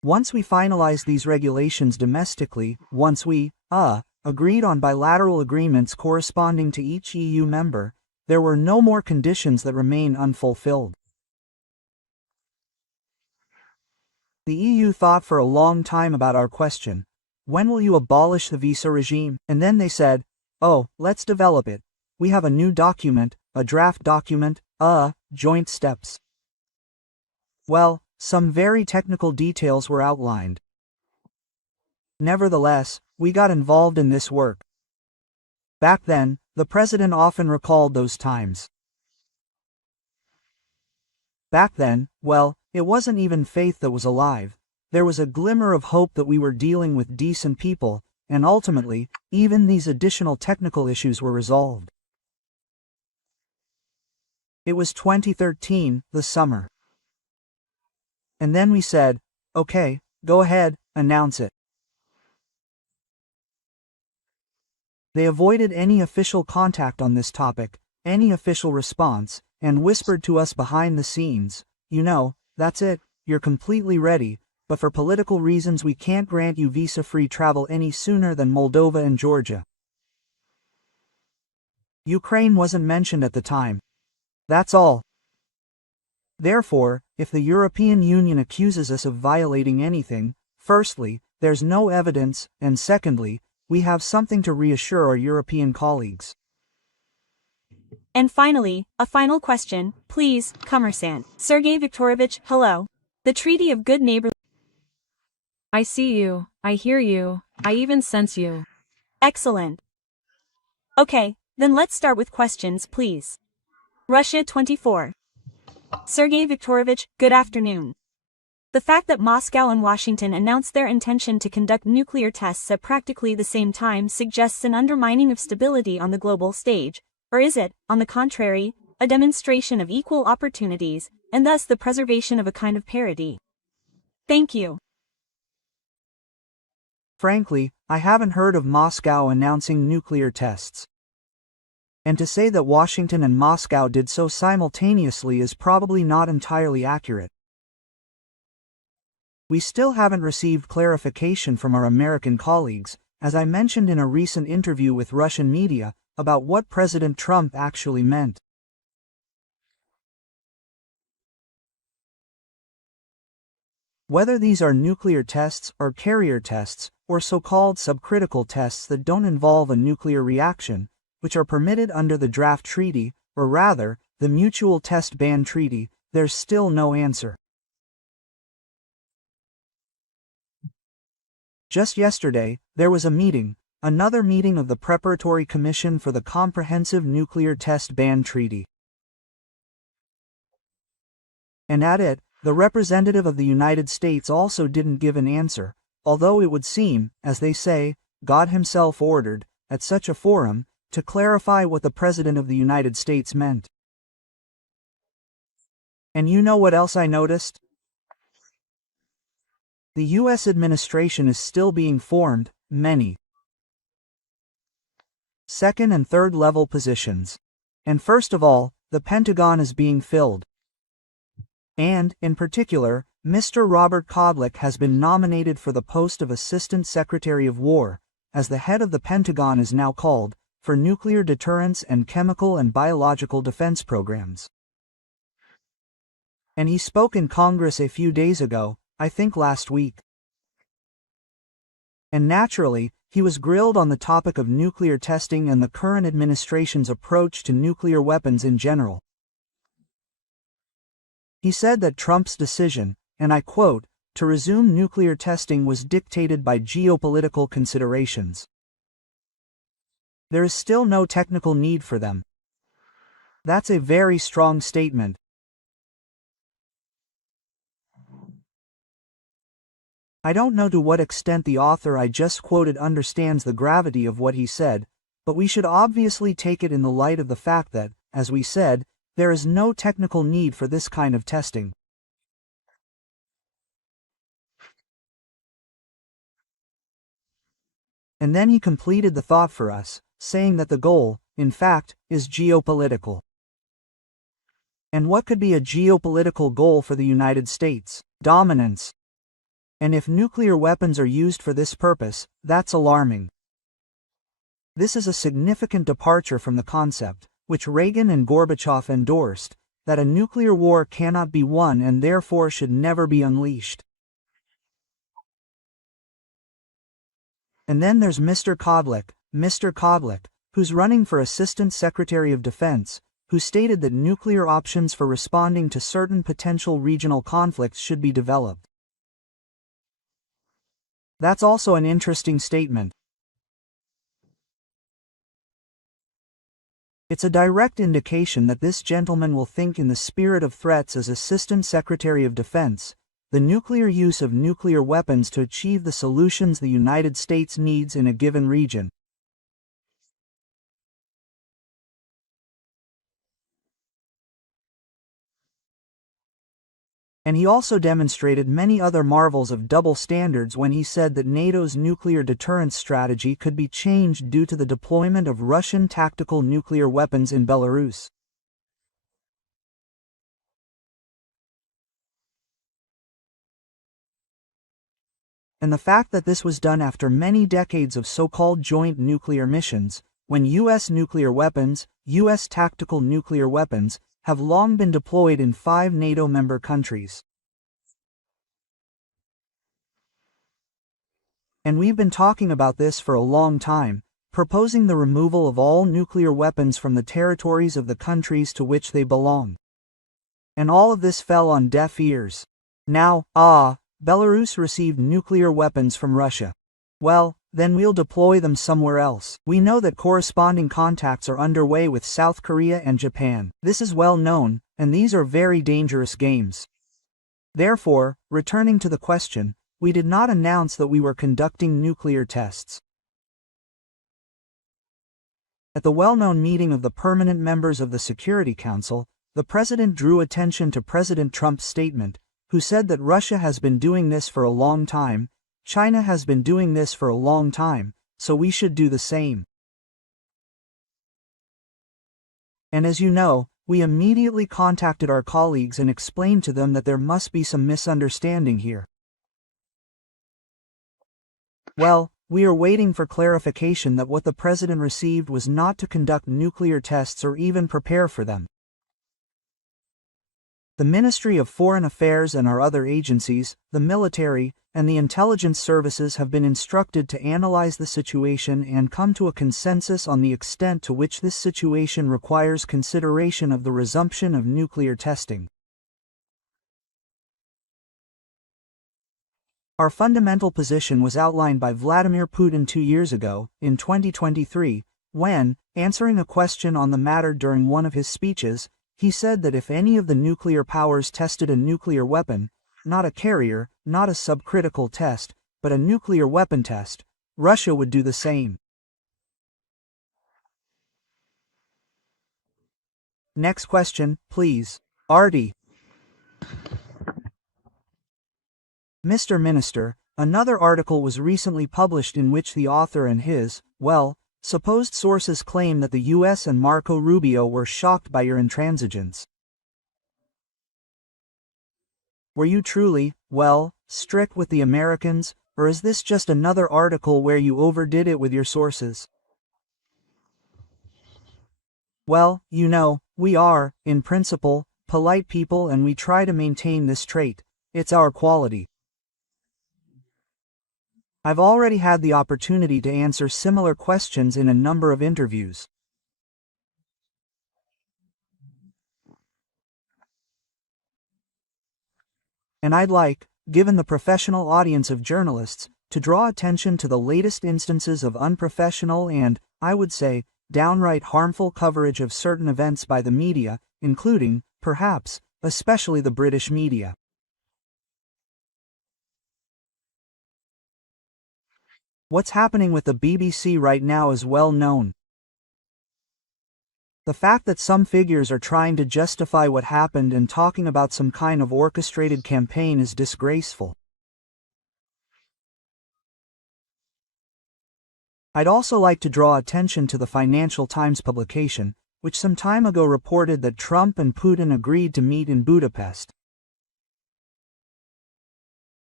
Once we finalized these regulations domestically, once we, agreed on bilateral agreements corresponding to each EU member, there were no more conditions that remain unfulfilled. The EU thought for a long time about our question. When will you abolish the visa regime? And then they said, oh, let's develop it. We have a new document, a draft document, joint steps. Well, some very technical details were outlined. Nevertheless, we got involved in this work. Back then, the president often recalled those times. Back then, well, it wasn't even faith that was alive. There was a glimmer of hope that we were dealing with decent people, and ultimately, even these additional technical issues were resolved. It was 2013, the summer. And then we said, okay, go ahead, announce it. They avoided any official contact on this topic, any official response, and whispered to us behind the scenes, you know, that's it, you're completely ready, but for political reasons we can't grant you visa-free travel any sooner than Moldova and Georgia. Ukraine wasn't mentioned at the time. That's all. Therefore, if the European Union accuses us of violating anything, firstly, there's no evidence, and secondly, we have something to reassure our European colleagues. And finally, a final question, please, Commerçant. Sergey Viktorovich, hello. The Treaty of Good Neighborly. I see you, I hear you, I even sense you. Excellent. Okay, then let's start with questions, please. Russia 24. Sergey Viktorovich, good afternoon. The fact that Moscow and Washington announced their intention to conduct nuclear tests at practically the same time suggests an undermining of stability on the global stage, or is it, on the contrary, a demonstration of equal opportunities, and thus the preservation of a kind of parity? Thank you. Frankly, I haven't heard of Moscow announcing nuclear tests. And to say that Washington and Moscow did so simultaneously is probably not entirely accurate. We still haven't received clarification from our American colleagues, as I mentioned in a recent interview with Russian media, about what President Trump actually meant. Whether these are nuclear tests or carrier tests, or so-called subcritical tests that don't involve a nuclear reaction, which are permitted under the draft treaty, or rather, the Mutual Test Ban Treaty, there's still no answer. Just yesterday, there was a meeting, another meeting of the Preparatory Commission for the Comprehensive Nuclear Test Ban Treaty. And at it, the representative of the United States also didn't give an answer, although it would seem, as they say, God himself ordered, at such a forum, to clarify what the President of the United States meant. And you know what else I noticed? The U.S. administration is still being formed, many second and third level positions. And first of all, the Pentagon is being filled. And, in particular, Mr. Robert Kodlik has been nominated for the post of Assistant Secretary of War, as the head of the Pentagon is now called, for nuclear deterrence and chemical and biological defense programs. And he spoke in Congress a few days ago, I think last week. And naturally, he was grilled on the topic of nuclear testing and the current administration's approach to nuclear weapons in general. He said that Trump's decision, and I quote, to resume nuclear testing was dictated by geopolitical considerations. There is still no technical need for them. That's a very strong statement. I don't know to what extent the author I just quoted understands the gravity of what he said, but we should obviously take it in the light of the fact that, as we said, there is no technical need for this kind of testing. And then he completed the thought for us, saying that the goal, in fact, is geopolitical. And what could be a geopolitical goal for the United States? Dominance. And if nuclear weapons are used for this purpose, that's alarming. This is a significant departure from the concept, which Reagan and Gorbachev endorsed, that a nuclear war cannot be won and therefore should never be unleashed. And then there's Mr. Kodlik, who's running for Assistant Secretary of Defense, who stated that nuclear options for responding to certain potential regional conflicts should be developed. That's also an interesting statement. It's a direct indication that this gentleman will think in the spirit of threats as Assistant Secretary of Defense, the nuclear use of nuclear weapons to achieve the solutions the United States needs in a given region. And he also demonstrated many other marvels of double standards when he said that NATO's nuclear deterrence strategy could be changed due to the deployment of Russian tactical nuclear weapons in Belarus. And the fact that this was done after many decades of so-called joint nuclear missions, when U.S. nuclear weapons, U.S. tactical nuclear weapons, have long been deployed in 5 NATO member countries. And we've been talking about this for a long time, proposing the removal of all nuclear weapons from the territories of the countries to which they belong. And all of this fell on deaf ears. Now, Belarus received nuclear weapons from Russia. Well, then we'll deploy them somewhere else. We know that corresponding contacts are underway with South Korea and Japan. This is well known, and these are very dangerous games. Therefore, returning to the question, we did not announce that we were conducting nuclear tests. At the well-known meeting of the permanent members of the Security Council, the President drew attention to President Trump's statement, who said that Russia has been doing this for a long time, China has been doing this for a long time, so we should do the same. And as you know, we immediately contacted our colleagues and explained to them that there must be some misunderstanding here. Well, we are waiting for clarification that what the President received was not to conduct nuclear tests or even prepare for them. The Ministry of Foreign Affairs and our other agencies, the military, and the intelligence services have been instructed to analyze the situation and come to a consensus on the extent to which this situation requires consideration of the resumption of nuclear testing. Our fundamental position was outlined by Vladimir Putin 2 years ago, in 2023, when, answering a question on the matter during one of his speeches, he said that if any of the nuclear powers tested a nuclear weapon, not a carrier, not a subcritical test, but a nuclear weapon test, Russia would do the same. Next question, please. Artie. Mr. Minister, another article was recently published in which the author and his, supposed sources claim that the US and Marco Rubio were shocked by your intransigence. Were you truly, strict with the Americans, or is this just another article where you overdid it with your sources? Well, you know, we are, in principle, polite people and we try to maintain this trait. It's our quality. I've already had the opportunity to answer similar questions in a number of interviews. And I'd like, given the professional audience of journalists, to draw attention to the latest instances of unprofessional and, I would say, downright harmful coverage of certain events by the media, including, perhaps, especially the British media. What's happening with the BBC right now is well known. The fact that some figures are trying to justify what happened and talking about some kind of orchestrated campaign is disgraceful. I'd also like to draw attention to the Financial Times publication, which some time ago reported that Trump and Putin agreed to meet in Budapest.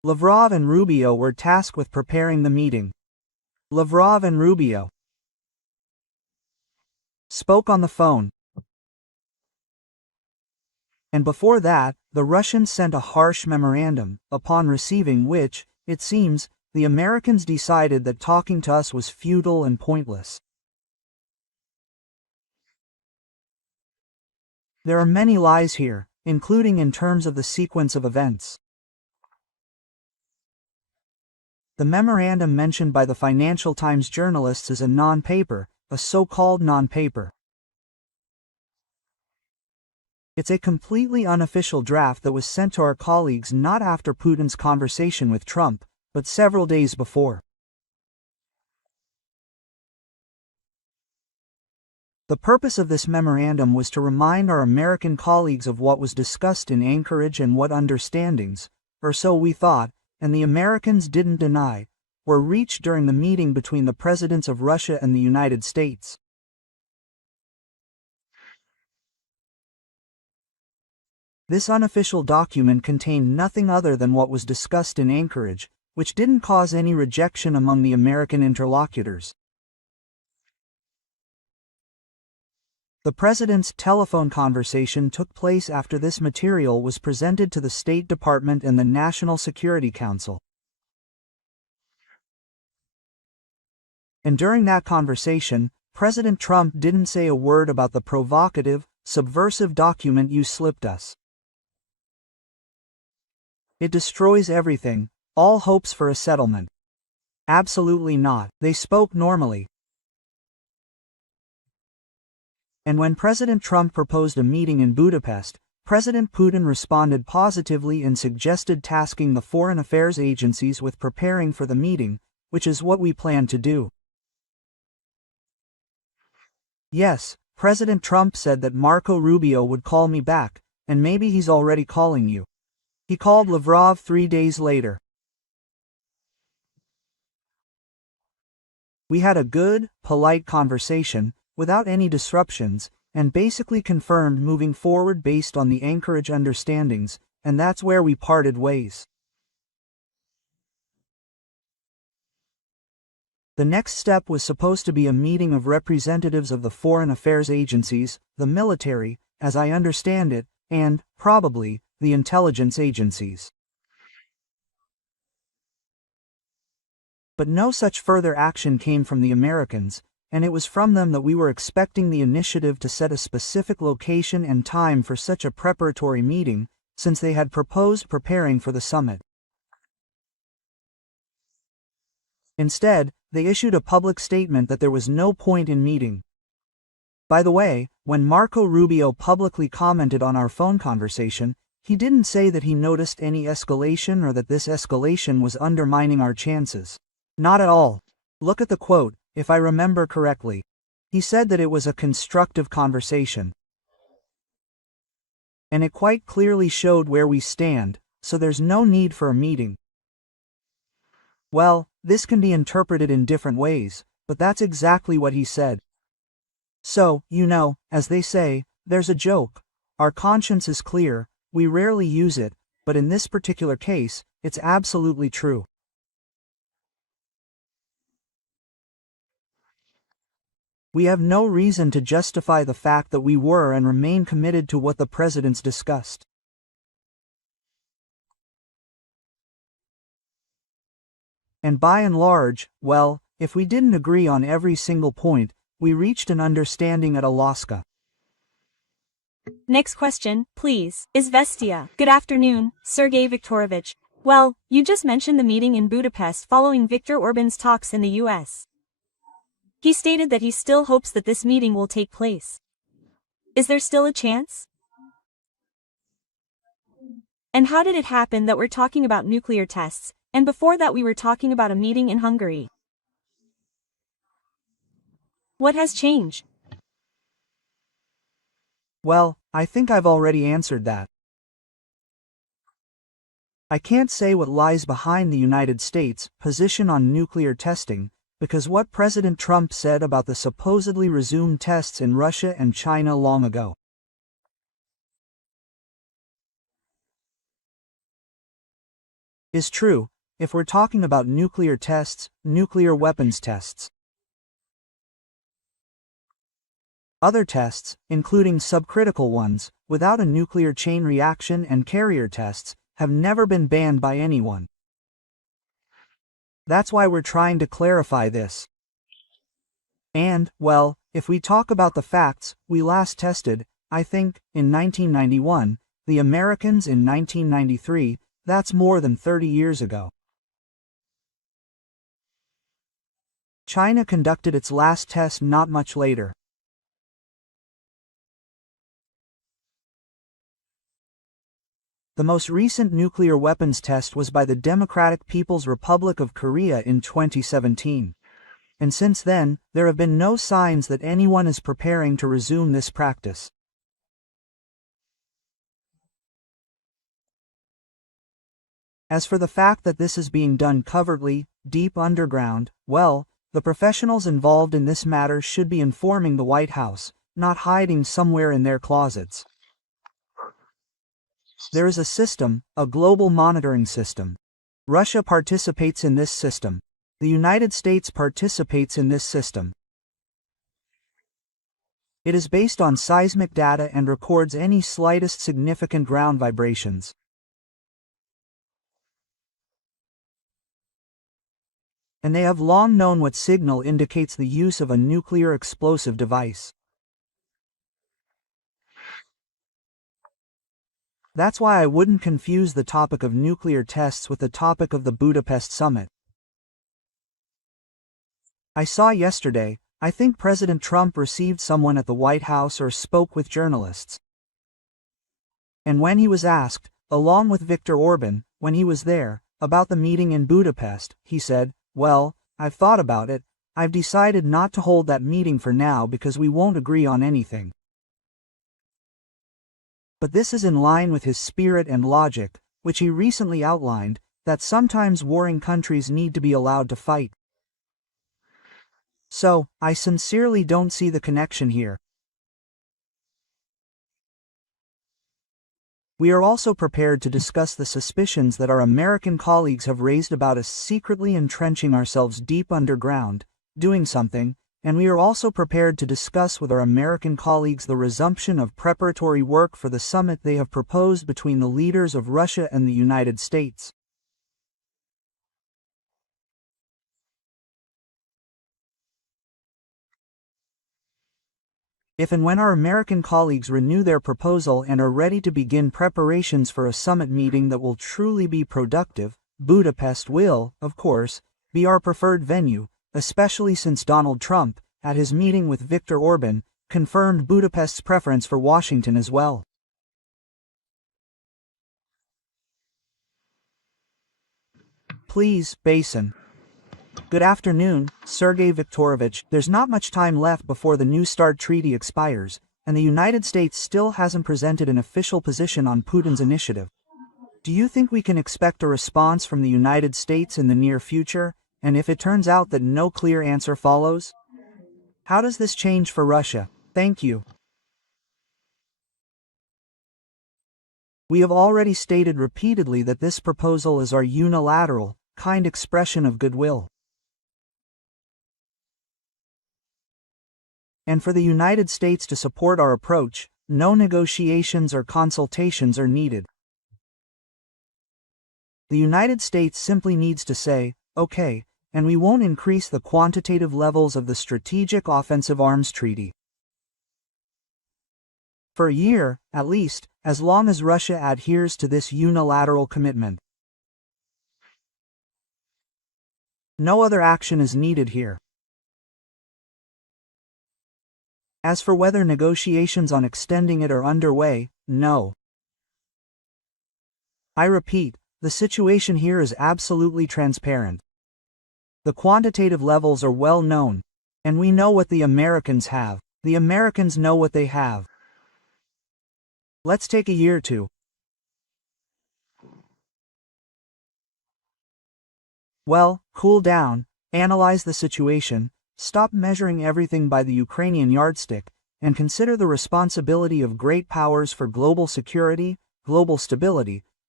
Lavrov and Rubio were tasked with preparing the meeting. Lavrov and Rubio spoke on the phone. And before that, the Russians sent a harsh memorandum, upon receiving which, it seems, the Americans decided that talking to us was futile and pointless. There are many lies here, including in terms of the sequence of events. The memorandum mentioned by the Financial Times journalists is a non-paper, a so-called non-paper. It's a completely unofficial draft that was sent to our colleagues not after Putin's conversation with Trump, but several days before. The purpose of this memorandum was to remind our American colleagues of what was discussed in Anchorage and what understandings, or so we thought, and the Americans didn't deny, were reached during the meeting between the presidents of Russia and the United States. This unofficial document contained nothing other than what was discussed in Anchorage, which didn't cause any rejection among the American interlocutors. The president's telephone conversation took place after this material was presented to the State Department and the National Security Council. And during that conversation, President Trump didn't say a word about the provocative, subversive document you slipped us. It destroys everything, all hopes for a settlement. Absolutely not. They spoke normally. And when President Trump proposed a meeting in Budapest, President Putin responded positively and suggested tasking the foreign affairs agencies with preparing for the meeting, which is what we plan to do. Yes, President Trump said that Marco Rubio would call me back, and maybe he's already calling you. He called Lavrov 3 days later. We had a good, polite conversation, without any disruptions, and basically confirmed moving forward based on the Anchorage understandings, and that's where we parted ways. The next step was supposed to be a meeting of representatives of the foreign affairs agencies, the military, as I understand it, and, probably, the intelligence agencies. But no such further action came from the Americans, and it was from them that we were expecting the initiative to set a specific location and time for such a preparatory meeting, since they had proposed preparing for the summit. Instead, they issued a public statement that there was no point in meeting. By the way, when Marco Rubio publicly commented on our phone conversation, he didn't say that he noticed any escalation or that this escalation was undermining our chances. Not at all. Look at the quote, if I remember correctly. He said that it was a constructive conversation. And it quite clearly showed where we stand, so there's no need for a meeting. Well, this can be interpreted in different ways, but that's exactly what he said. So, as they say, there's a joke. Our conscience is clear, we rarely use it, but in this particular case, it's absolutely true. We have no reason to justify the fact that we were and remain committed to what the presidents discussed. And by and large, well, if we didn't agree on every single point, we reached an understanding at Alaska. Next question, please. Izvestia. Good afternoon, Sergey Viktorovich. Well, you just mentioned the meeting in Budapest following Viktor Orban's talks in the US. He stated that he still hopes that this meeting will take place. Is there still a chance? And how did it happen that we're talking about nuclear tests, and before that we were talking about a meeting in Hungary? What has changed? Well, I think I've already answered that. I can't say what lies behind the United States' position on nuclear testing, because what President Trump said about the supposedly resumed tests in Russia and China long ago. is true if we're talking about nuclear tests, nuclear weapons tests. Other tests, including subcritical ones, without a nuclear chain reaction and carrier tests, have never been banned by anyone. That's why we're trying to clarify this. And, well, if we talk about the facts, we last tested, I think, in 1991, the Americans in 1993, that's more than 30 years ago. China conducted its last test not much later. The most recent nuclear weapons test was by the Democratic People's Republic of Korea in 2017. And since then, there have been no signs that anyone is preparing to resume this practice. As for the fact that this is being done covertly, deep underground, well, the professionals involved in this matter should be informing the White House, not hiding somewhere in their closets. There is a system, a global monitoring system. Russia participates in this system. The United States participates in this system. It is based on seismic data and records any slightest significant ground vibrations. And they have long known what signal indicates the use of a nuclear explosive device. That's why I wouldn't confuse the topic of nuclear tests with the topic of the Budapest summit. I saw yesterday, I think President Trump received someone at the White House or spoke with journalists. And when he was asked, along with Viktor Orban, when he was there, about the meeting in Budapest, he said, "Well, I've thought about it, I've decided not to hold that meeting for now because we won't agree on anything." But this is in line with his spirit and logic, which he recently outlined, that sometimes warring countries need to be allowed to fight. So, I sincerely don't see the connection here. We are also prepared to discuss the suspicions that our American colleagues have raised about us secretly entrenching ourselves deep underground, doing something, and we are also prepared to discuss with our American colleagues the resumption of preparatory work for the summit they have proposed between the leaders of Russia and the United States. If and when our American colleagues renew their proposal and are ready to begin preparations for a summit meeting that will truly be productive, Budapest will, of course, be our preferred venue, especially since Donald Trump, at his meeting with Viktor Orban, confirmed Budapest's preference for Washington as well. Please, Basin. Good afternoon, Sergey Viktorovich. There's not much time left before the New START treaty expires, and the United States still hasn't presented an official position on Putin's initiative. Do you think we can expect a response from the United States in the near future, and if it turns out that no clear answer follows? How does this change for Russia? Thank you. We have already stated repeatedly that this proposal is our unilateral, kind expression of goodwill. And for the United States to support our approach, no negotiations or consultations are needed. The United States simply needs to say, okay, and we won't increase the quantitative levels of the Strategic Offensive Arms Treaty. For a year, at least, as long as Russia adheres to this unilateral commitment. No other action is needed here. As for whether negotiations on extending it are underway, no. I repeat, the situation here is absolutely transparent. The quantitative levels are well known, and we know what the Americans have. The Americans know what they have. Let's take a year or two. Well, cool down, analyze the situation, stop measuring everything by the Ukrainian yardstick, and consider the responsibility of great powers for global security, global stability,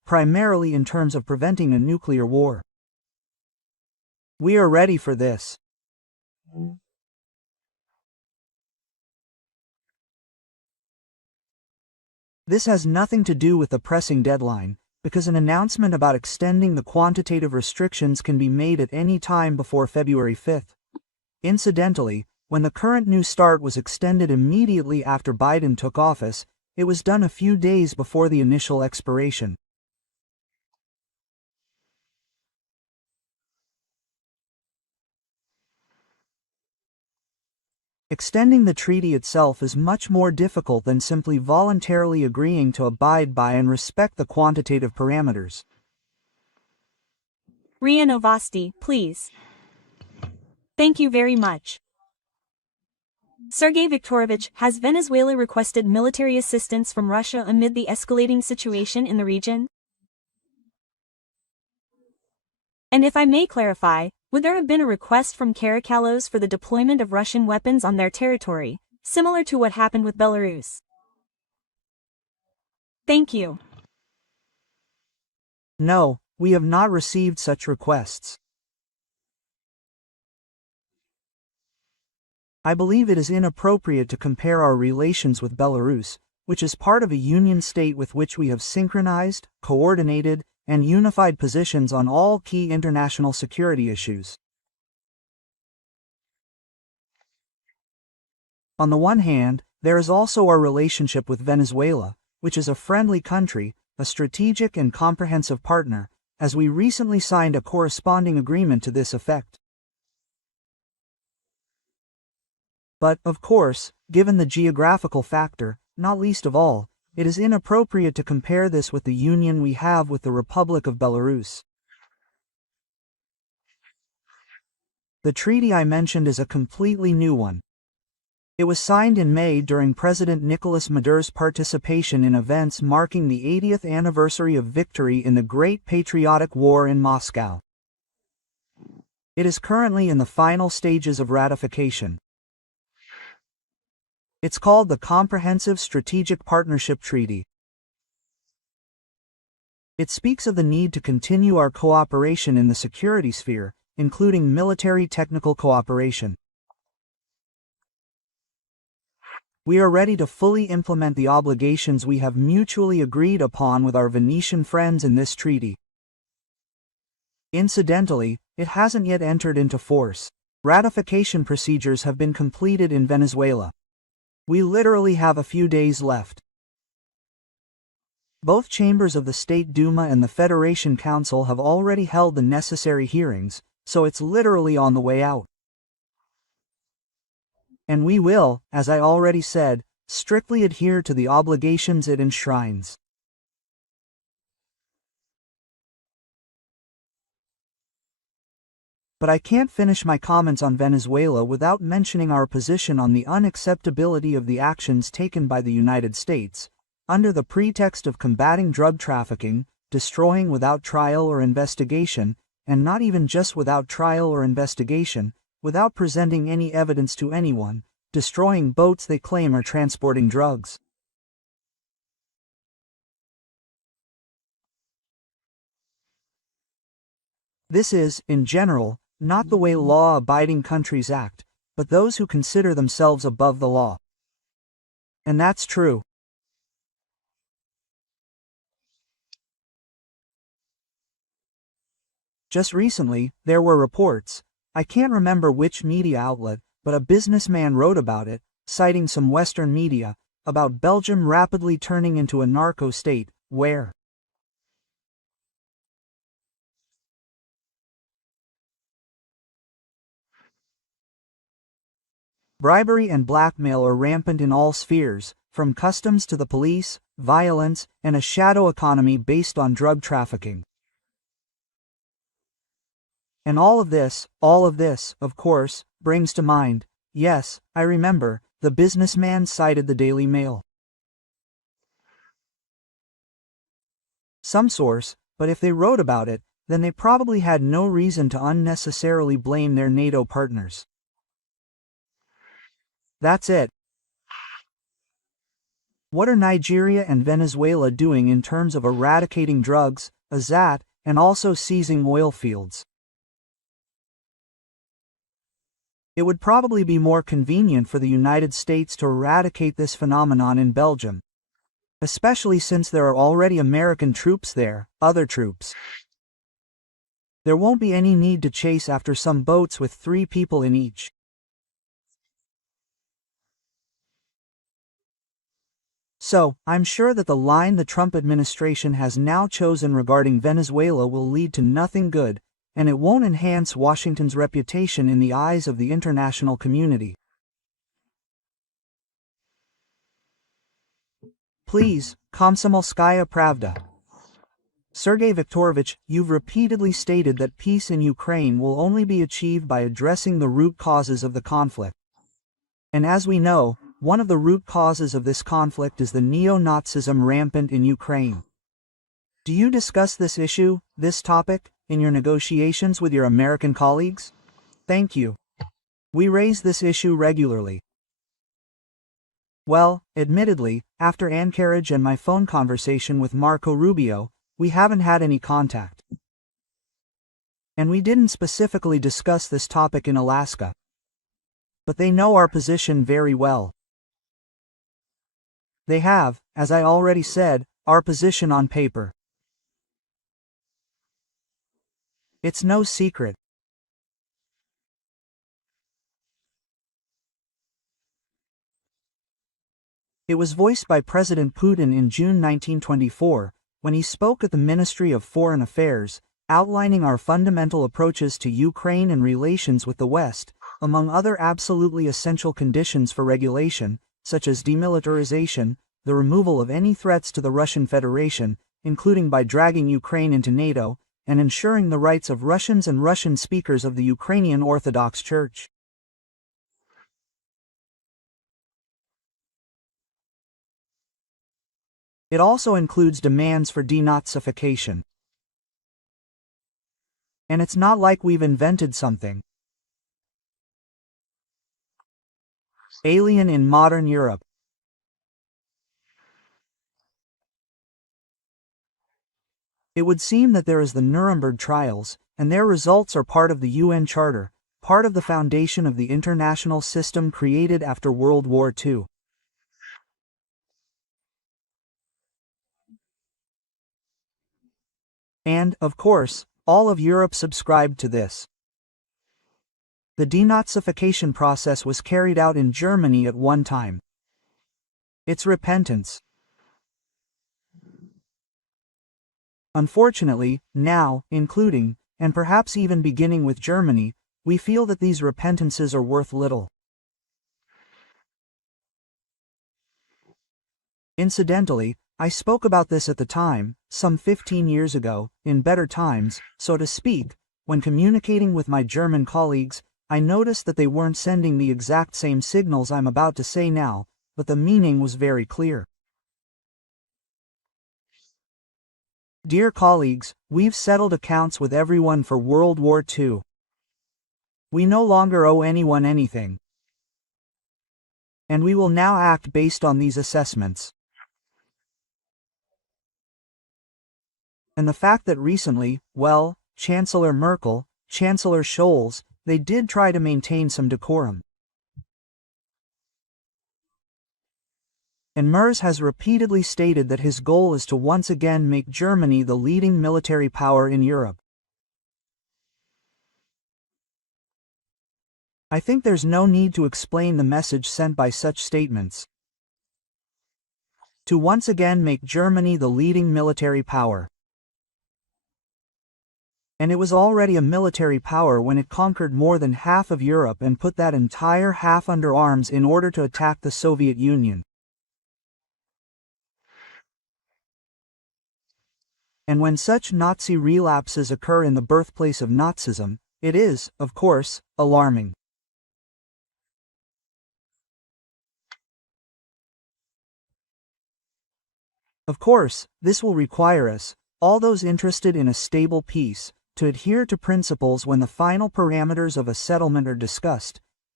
primarily in terms of preventing a nuclear war. We are ready for this. This has nothing to do with the pressing deadline, because an announcement about extending the quantitative restrictions can be made at any time before February 5th. Incidentally, when the current New START was extended immediately after Biden took office, it was done a few days before the initial expiration. Extending the treaty itself is much more difficult than simply voluntarily agreeing to abide by and respect the quantitative parameters. RIA Novosti, please. Thank you very much. Sergey Viktorovich, has Venezuela requested military assistance from Russia amid the escalating situation in the region? And if I may clarify, would there have been a request from Caracalos for the deployment of Russian weapons on their territory, similar to what happened with Belarus? Thank you. No, we have not received such requests. I believe it is inappropriate to compare our relations with Belarus, which is part of a union state with which we have synchronized, coordinated, and unified positions on all key international security issues. On the one hand, there is also our relationship with Venezuela, which is a friendly country, a strategic and comprehensive partner, as we recently signed a corresponding agreement to this effect. But, of course, given the geographical factor, not least of all, it is inappropriate to compare this with the union we have with the Republic of Belarus. The treaty I mentioned is a completely new one. It was signed in May during President Nicolas Maduro's participation in events marking the 80th anniversary of victory in the Great Patriotic War in Moscow. It is currently in the final stages of ratification. It's called the Comprehensive Strategic Partnership Treaty. It speaks of the need to continue our cooperation in the security sphere, including military technical cooperation. We are ready to fully implement the obligations we have mutually agreed upon with our Venetian friends in this treaty. Incidentally, it hasn't yet entered into force. Ratification procedures have been completed in Venezuela. We literally have a few days left. Both chambers of the State Duma and the Federation Council have already held the necessary hearings, so it's literally on the way out. And we will, as I already said, strictly adhere to the obligations it enshrines. But I can't finish my comments on Venezuela without mentioning our position on the unacceptability of the actions taken by the United States, under the pretext of combating drug trafficking, destroying without trial or investigation, and not even just without trial or investigation, without presenting any evidence to anyone, destroying boats they claim are transporting drugs. This is, in general, not the way law-abiding countries act, but those who consider themselves above the law. And that's true. Just recently, there were reports, I can't remember which media outlet, but a businessman wrote about it, citing some Western media, about Belgium rapidly turning into a narco state, where bribery and blackmail are rampant in all spheres, from customs to the police, violence, and a shadow economy based on drug trafficking. And all of this, of course, brings to mind, yes, I remember, the businessman cited the Daily Mail. Some source, but if they wrote about it, then they probably had no reason to unnecessarily blame their NATO partners. That's it. What are Nigeria and Venezuela doing in terms of eradicating drugs, AZAT, and also seizing oil fields? It would probably be more convenient for the United States to eradicate this phenomenon in Belgium, especially since there are already American troops there, other troops. There won't be any need to chase after some boats with 3 people in each. So, I'm sure that the line the Trump administration has now chosen regarding Venezuela will lead to nothing good, and it won't enhance Washington's reputation in the eyes of the international community. Please, Komsomolskaya Pravda. Sergey Viktorovich, you've repeatedly stated that peace in Ukraine will only be achieved by addressing the root causes of the conflict. And as we know, one of the root causes of this conflict is the neo-Nazism rampant in Ukraine. Do you discuss this issue, this topic, in your negotiations with your American colleagues? Thank you. We raise this issue regularly. Well, admittedly, after Anchorage and my phone conversation with Marco Rubio, we haven't had any contact. And we didn't specifically discuss this topic in Alaska. But they know our position very well. They have, as I already said, our position on paper. It's no secret. It was voiced by President Putin in June 1924, when he spoke at the Ministry of Foreign Affairs, outlining our fundamental approaches to Ukraine and relations with the West, among other absolutely essential conditions for regulation, such as demilitarization, the removal of any threats to the Russian Federation, including by dragging Ukraine into NATO, and ensuring the rights of Russians and Russian speakers of the Ukrainian Orthodox Church. It also includes demands for denazification. And it's not like we've invented something alien in modern Europe. It would seem that there is the Nuremberg trials, and their results are part of the UN Charter, part of the foundation of the international system created after World War II. And, of course, all of Europe subscribed to this. The denazification process was carried out in Germany at one time. It's repentance. Unfortunately, now, including, and perhaps even beginning with Germany, we feel that these repentances are worth little. Incidentally, I spoke about this at the time, some 15 years ago, in better times, so to speak. When communicating with my German colleagues, I noticed that they weren't sending the exact same signals I'm about to say now, but the meaning was very clear. Dear colleagues, we've settled accounts with everyone for World War II. We no longer owe anyone anything. And we will now act based on these assessments. And the fact that recently, well, Chancellor Merkel, Chancellor Scholz, they did try to maintain some decorum. And Merz has repeatedly stated that his goal is to once again make Germany the leading military power in Europe. I think there's no need to explain the message sent by such statements. To once again make Germany the leading military power. And it was already a military power when it conquered more than half of Europe and put that entire half under arms in order to attack the Soviet Union. And when such Nazi relapses occur in the birthplace of Nazism, it is, of course, alarming. Of course, this will require us, all those interested in a stable peace, to adhere to principles when the final parameters of a settlement are discussed.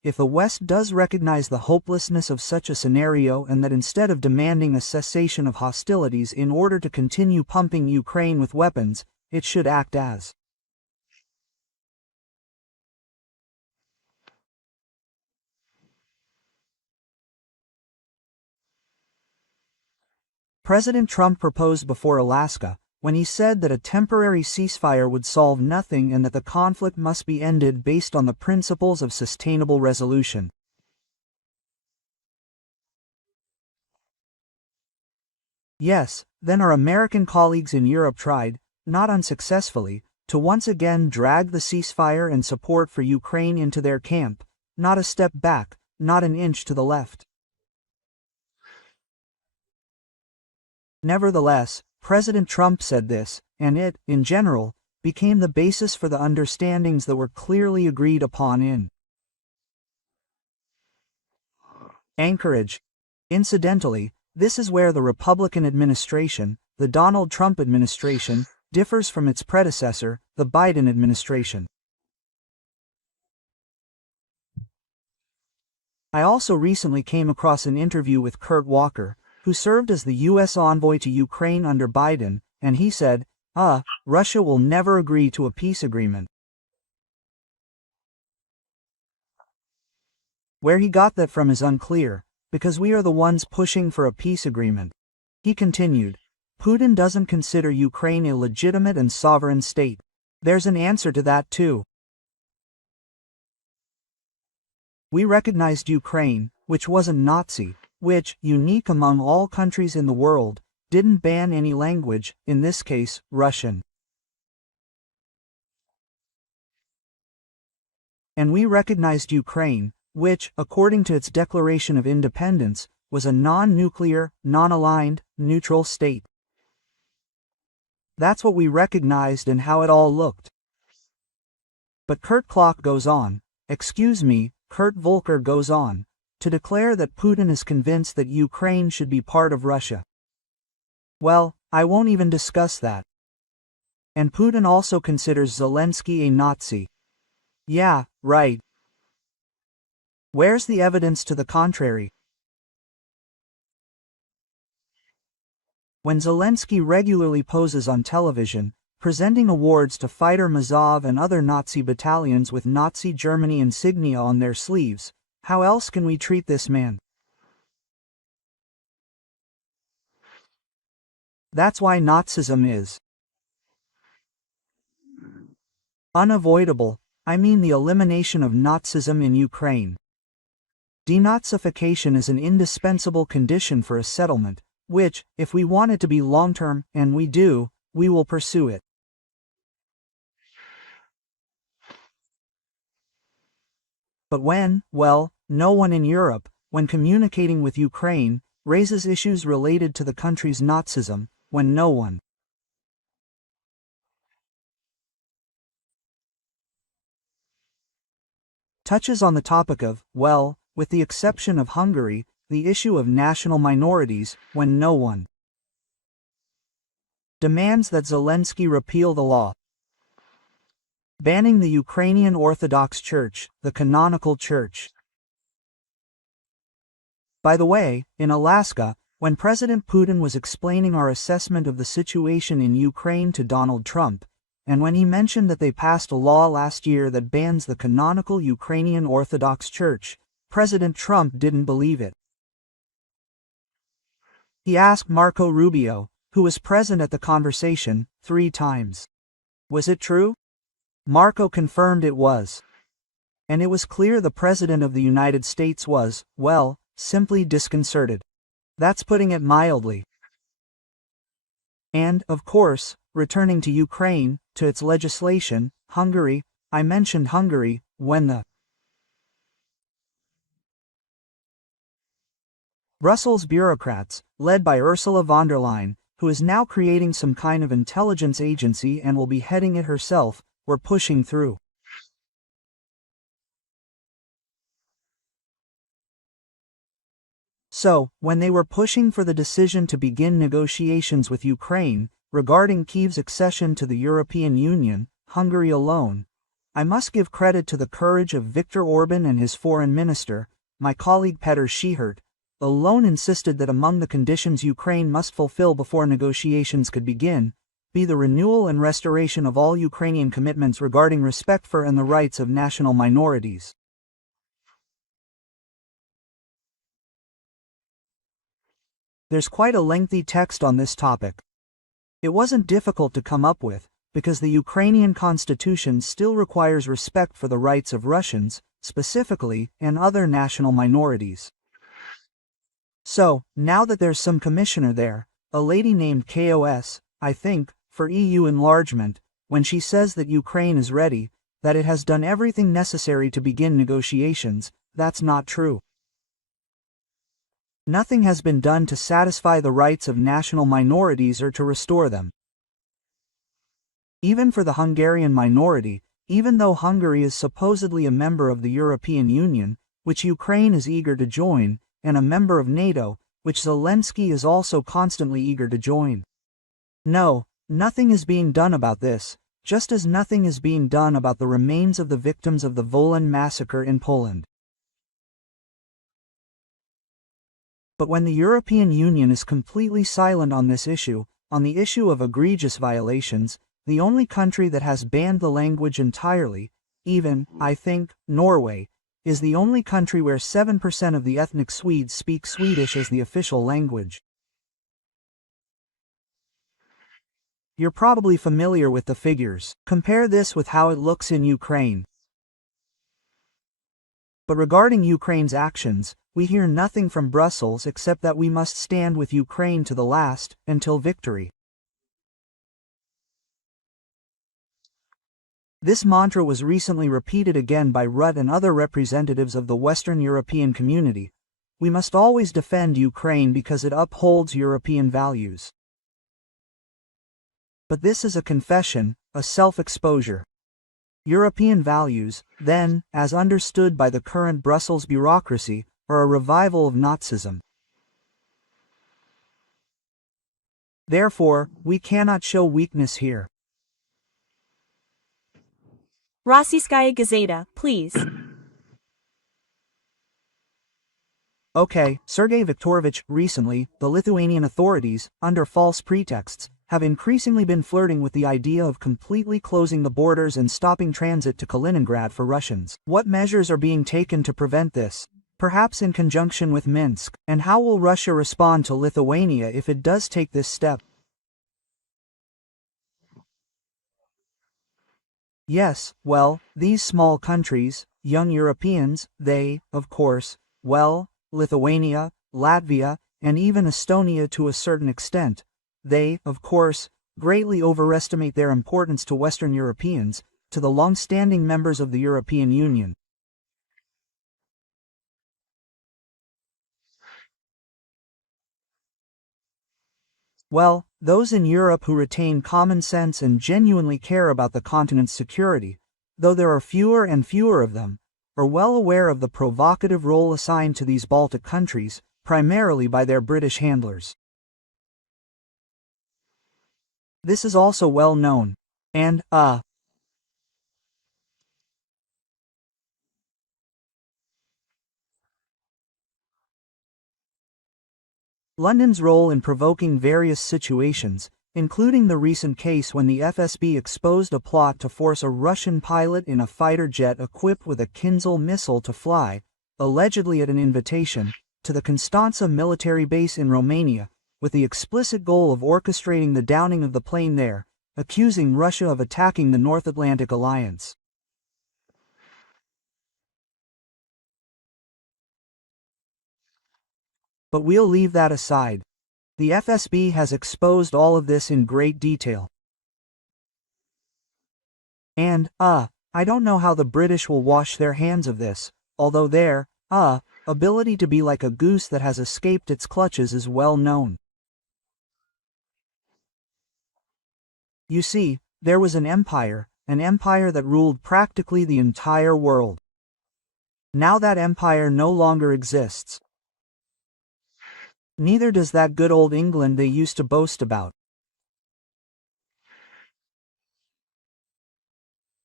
if the West does recognize the hopelessness of such a scenario and that instead of demanding a cessation of hostilities in order to continue pumping Ukraine with weapons, it should act as President Trump proposed before Alaska, when he said that a temporary ceasefire would solve nothing and that the conflict must be ended based on the principles of sustainable resolution. Yes, then our American colleagues in Europe tried, not unsuccessfully, to once again drag the ceasefire and support for Ukraine into their camp, not a step back, not an inch to the left. Nevertheless, President Trump said this, and it, in general, became the basis for the understandings that were clearly agreed upon in Anchorage. Incidentally, this is where the Republican administration, the Donald Trump administration, differs from its predecessor, the Biden administration. I also recently came across an interview with Kurt Walker, who served as the U.S. envoy to Ukraine under Biden, and he said, Russia will never agree to a peace agreement. Where he got that from is unclear, because we are the ones pushing for a peace agreement. He continued, Putin doesn't consider Ukraine a legitimate and sovereign state. There's an answer to that too. We recognized Ukraine, which wasn't Nazi, which, unique among all countries in the world, didn't ban any language, in this case, Russian. And we recognized Ukraine, which, according to its declaration of independence, was a non-nuclear, non-aligned, neutral state. That's what we recognized and how it all looked. But Kurt Volker goes on, to declare that Putin is convinced that Ukraine should be part of Russia. Well, I won't even discuss that. And Putin also considers Zelensky a Nazi. Yeah, right. Where's the evidence to the contrary? When Zelensky regularly poses on television, presenting awards to fighter Mazov and other Nazi battalions with Nazi Germany insignia on their sleeves, how else can we treat this man? That's why Nazism is unavoidable. I mean the elimination of Nazism in Ukraine. Denazification is an indispensable condition for a settlement, which, if we want it to be long-term, and we do, we will pursue it. But no one in Europe, when communicating with Ukraine, raises issues related to the country's Nazism, when no one touches on the topic of, with the exception of Hungary, the issue of national minorities, when no one demands that Zelensky repeal the law banning the Ukrainian Orthodox Church, the canonical church. By the way, in Alaska, when President Putin was explaining our assessment of the situation in Ukraine to Donald Trump, and when he mentioned that they passed a law last year that bans the canonical Ukrainian Orthodox Church, President Trump didn't believe it. He asked Marco Rubio, who was present at the conversation, 3 times. Was it true? Marco confirmed it was. And it was clear the President of the United States was, simply disconcerted. That's putting it mildly. And, of course, returning to Ukraine, to its legislation, Hungary, I mentioned Hungary, when the Brussels bureaucrats, led by Ursula von der Leyen, who is now creating some kind of intelligence agency and will be heading it herself, were pushing through. So, when they were pushing for the decision to begin negotiations with Ukraine, regarding Kyiv's accession to the European Union, Hungary alone, I must give credit to the courage of Viktor Orban and his foreign minister, my colleague Petr Schihert, alone insisted that among the conditions Ukraine must fulfill before negotiations could begin, be the renewal and restoration of all Ukrainian commitments regarding respect for and the rights of national minorities. There's quite a lengthy text on this topic. It wasn't difficult to come up with, because the Ukrainian constitution still requires respect for the rights of Russians, specifically, and other national minorities. So, now that there's some commissioner there, a lady named KOS, I think, for EU enlargement, when she says that Ukraine is ready, that it has done everything necessary to begin negotiations, that's not true. Nothing has been done to satisfy the rights of national minorities or to restore them. Even for the Hungarian minority, even though Hungary is supposedly a member of the European Union, which Ukraine is eager to join, and a member of NATO, which Zelensky is also constantly eager to join. No, nothing is being done about this, just as nothing is being done about the remains of the victims of the Wolan massacre in Poland. But when the European Union is completely silent on this issue, on the issue of egregious violations, the only country that has banned the language entirely, even, I think, Norway, is the only country where 7% of the ethnic Swedes speak Swedish as the official language. You're probably familiar with the figures. Compare this with how it looks in Ukraine. But regarding Ukraine's actions, we hear nothing from Brussels except that we must stand with Ukraine to the last, until victory. This mantra was recently repeated again by Rutte and other representatives of the Western European community. We must always defend Ukraine because it upholds European values. But this is a confession, a self-exposure. European values, then, as understood by the current Brussels bureaucracy, are a revival of Nazism. Therefore, we cannot show weakness here. Rossiyskaya Gazeta, please. Okay, Sergey Viktorovich, recently, the Lithuanian authorities, under false pretexts, have increasingly been flirting with the idea of completely closing the borders and stopping transit to Kaliningrad for Russians. What measures are being taken to prevent this? Perhaps in conjunction with Minsk, and how will Russia respond to Lithuania if it does take this step? Yes, well, these small countries, young Europeans, they, of course, well, Lithuania, Latvia, and even Estonia to a certain extent, they, of course, greatly overestimate their importance to Western Europeans, to the long-standing members of the European Union. Well, those in Europe who retain common sense and genuinely care about the continent's security, though there are fewer and fewer of them, are well aware of the provocative role assigned to these Baltic countries, primarily by their British handlers. This is also well known, and, London's role in provoking various situations, including the recent case when the FSB exposed a plot to force a Russian pilot in a fighter jet equipped with a Kinzhal missile to fly, allegedly at an invitation, to the Constanța military base in Romania, with the explicit goal of orchestrating the downing of the plane there, accusing Russia of attacking the North Atlantic Alliance. But we'll leave that aside. The FSB has exposed all of this in great detail. And, I don't know how the British will wash their hands of this, although their, ability to be like a goose that has escaped its clutches is well known. You see, there was an empire that ruled practically the entire world. Now that empire no longer exists. Neither does that good old England they used to boast about.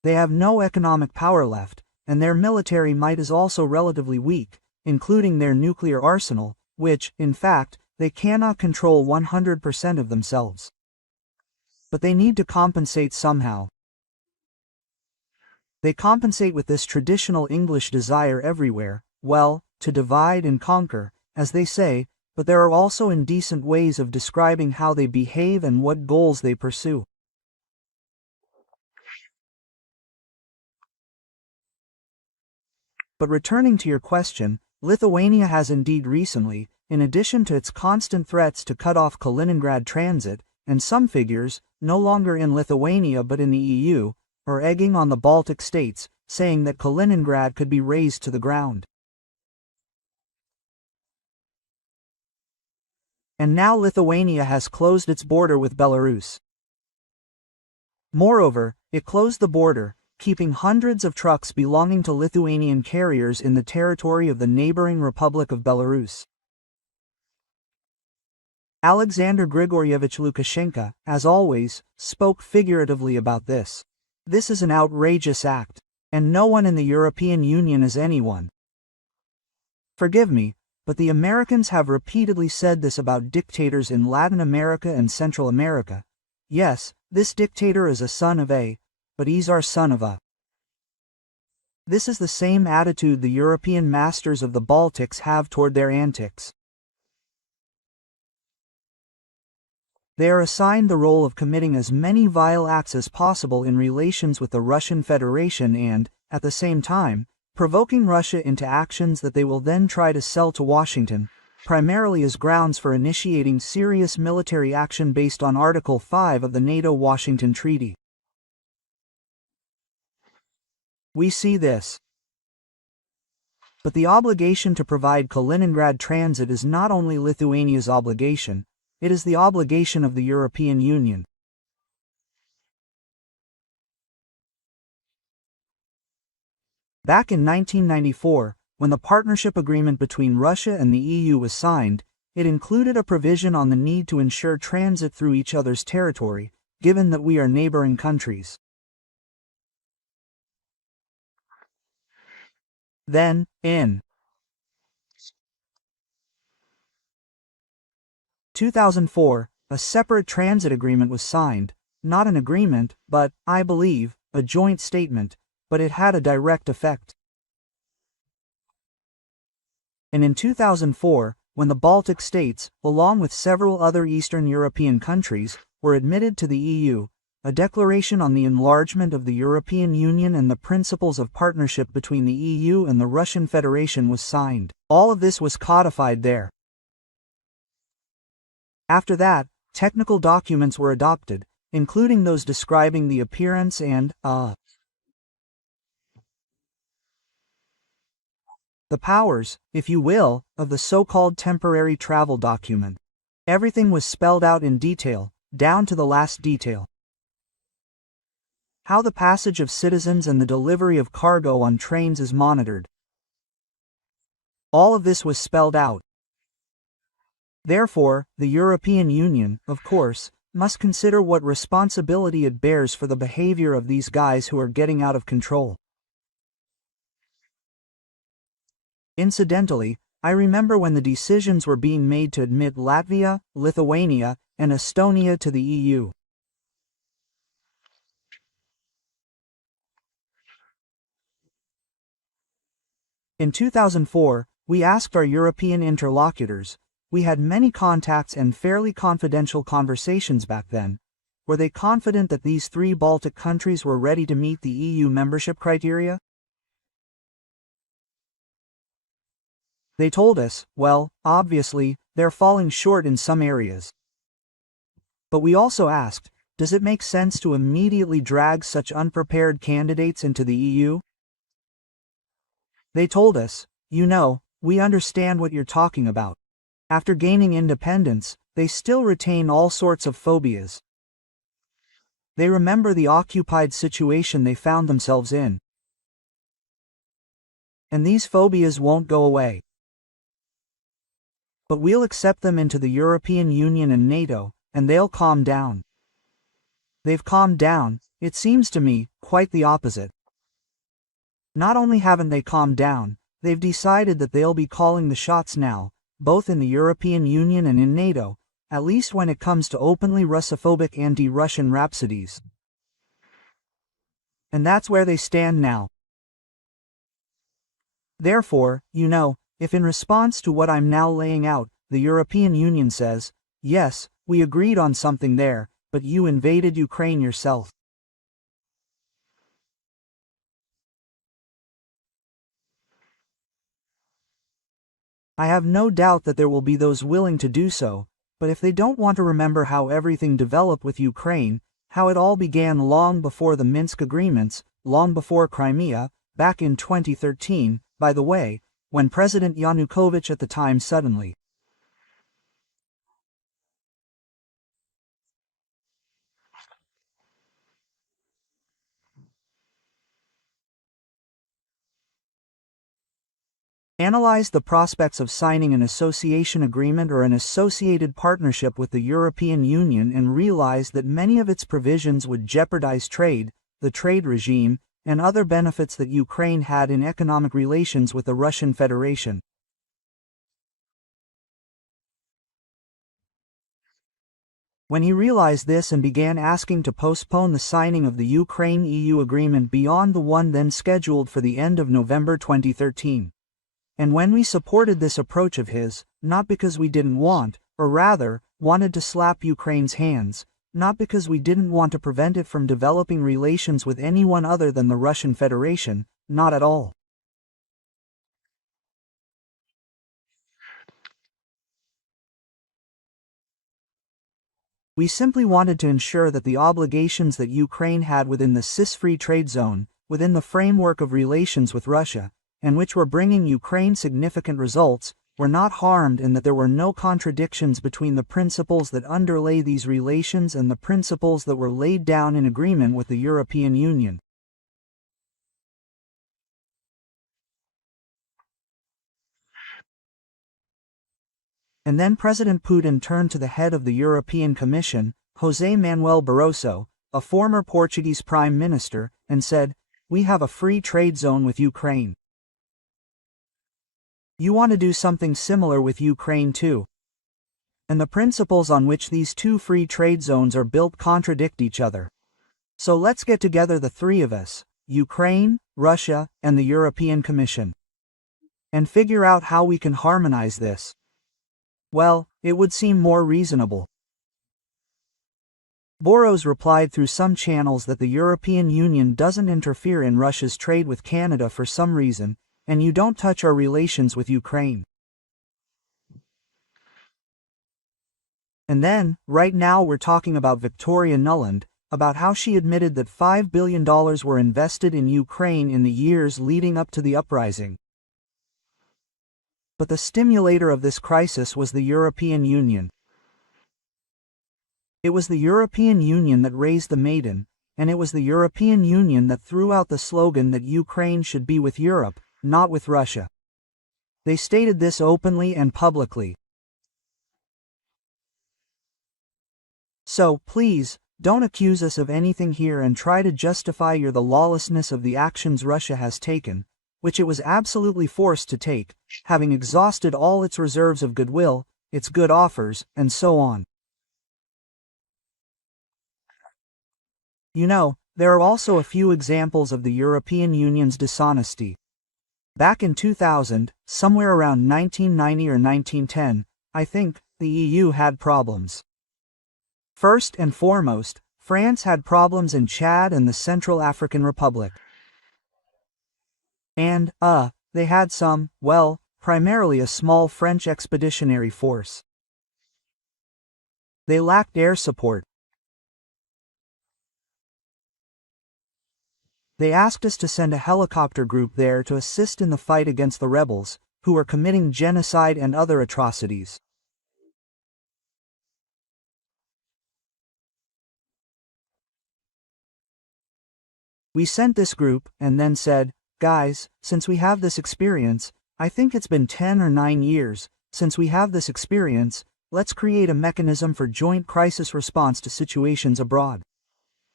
They have no economic power left, and their military might is also relatively weak, including their nuclear arsenal, which, in fact, they cannot control 100% of themselves. But they need to compensate somehow. They compensate with this traditional English desire everywhere, well, to divide and conquer, as they say, but there are also indecent ways of describing how they behave and what goals they pursue. But returning to your question, Lithuania has indeed recently, in addition to its constant threats to cut off Kaliningrad transit, and some figures, no longer in Lithuania but in the EU, are egging on the Baltic states, saying that Kaliningrad could be razed to the ground. And now Lithuania has closed its border with Belarus. Moreover, it closed the border, keeping hundreds of trucks belonging to Lithuanian carriers in the territory of the neighboring Republic of Belarus. Alexander Grigorievich Lukashenko, as always, spoke figuratively about this. This is an outrageous act, and no one in the European Union is anyone. Forgive me, but the Americans have repeatedly said this about dictators in Latin America and Central America. Yes, this dictator is a son of a, but he's our son of a. This is the same attitude the European masters of the Baltics have toward their antics. They are assigned the role of committing as many vile acts as possible in relations with the Russian Federation and, at the same time, provoking Russia into actions that they will then try to sell to Washington, primarily as grounds for initiating serious military action based on Article 5 of the NATO-Washington Treaty. We see this. But the obligation to provide Kaliningrad transit is not only Lithuania's obligation, it is the obligation of the European Union. Back in 1994, when the partnership agreement between Russia and the EU was signed, it included a provision on the need to ensure transit through each other's territory, given that we are neighboring countries. Then, in 2004, a separate transit agreement was signed, not an agreement, but, I believe, a joint statement, but it had a direct effect. And in 2004, when the Baltic states, along with several other Eastern European countries, were admitted to the EU, a declaration on the enlargement of the European Union and the principles of partnership between the EU and the Russian Federation was signed. All of this was codified there. After that, technical documents were adopted, including those describing the appearance and, the powers, if you will, of the so-called temporary travel document. Everything was spelled out in detail, down to the last detail. How the passage of citizens and the delivery of cargo on trains is monitored. All of this was spelled out. Therefore, the European Union, of course, must consider what responsibility it bears for the behavior of these guys who are getting out of control. Incidentally, I remember when the decisions were being made to admit Latvia, Lithuania, and Estonia to the EU. In 2004, we asked our European interlocutors, we had many contacts and fairly confidential conversations back then, were they confident that these three Baltic countries were ready to meet the EU membership criteria? They told us, well, obviously, they're falling short in some areas. But we also asked, does it make sense to immediately drag such unprepared candidates into the EU? They told us, you know, we understand what you're talking about. After gaining independence, they still retain all sorts of phobias. They remember the occupied situation they found themselves in. And these phobias won't go away. But we'll accept them into the European Union and NATO, and they'll calm down. They've calmed down, it seems to me, quite the opposite. Not only haven't they calmed down, they've decided that they'll be calling the shots now, both in the European Union and in NATO, at least when it comes to openly Russophobic anti-Russian rhapsodies. And that's where they stand now. Therefore, if in response to what I'm now laying out, the European Union says, yes, we agreed on something there, but you invaded Ukraine yourself. I have no doubt that there will be those willing to do so, but if they don't want to remember how everything developed with Ukraine, how it all began long before the Minsk agreements, long before Crimea, back in 2013, by the way, when President Yanukovych at the time suddenly analyzed the prospects of signing an association agreement or an associated partnership with the European Union and realized that many of its provisions would jeopardize trade, the trade regime, and other benefits that Ukraine had in economic relations with the Russian Federation. When he realized this and began asking to postpone the signing of the Ukraine-EU agreement beyond the one then scheduled for the end of November 2013. And when we supported this approach of his, not because we didn't want, or rather, wanted to slap Ukraine's hands, not because we didn't want to prevent it from developing relations with anyone other than the Russian Federation, not at all. We simply wanted to ensure that the obligations that Ukraine had within the CIS-free trade zone, within the framework of relations with Russia, and which were bringing Ukraine significant results, were not harmed and that there were no contradictions between the principles that underlay these relations and the principles that were laid down in agreement with the European Union. And then President Putin turned to the head of the European Commission, José Manuel Barroso, a former Portuguese Prime Minister, and said, "We have a free trade zone with Ukraine. You want to do something similar with Ukraine too. And the principles on which these two free trade zones are built contradict each other. So let's get together the three of us, Ukraine, Russia, and the European Commission, and figure out how we can harmonize this." Well, it would seem more reasonable. Boros replied through some channels that the European Union doesn't interfere in Russia's trade with Canada for some reason, and you don't touch our relations with Ukraine. And then, right now we're talking about Victoria Nuland, about how she admitted that $5 billion were invested in Ukraine in the years leading up to the uprising. But the stimulator of this crisis was the European Union. It was the European Union that raised the maiden, and it was the European Union that threw out the slogan that Ukraine should be with Europe, not with Russia. They stated this openly and publicly. So, please, don't accuse us of anything here and try to justify the lawlessness of the actions Russia has taken, which it was absolutely forced to take, having exhausted all its reserves of goodwill, its good offers, and so on. There are also a few examples of the European Union's dishonesty. Back in 2000, somewhere around 1990 or 1910, I think, the EU had problems. First and foremost, France had problems in Chad and the Central African Republic. And, they had primarily a small French expeditionary force. They lacked air support. They asked us to send a helicopter group there to assist in the fight against the rebels, who were committing genocide and other atrocities. We sent this group, and then said, "Guys, since we have this experience, I think it's been 10 or 9 years, since we have this experience, let's create a mechanism for joint crisis response to situations abroad."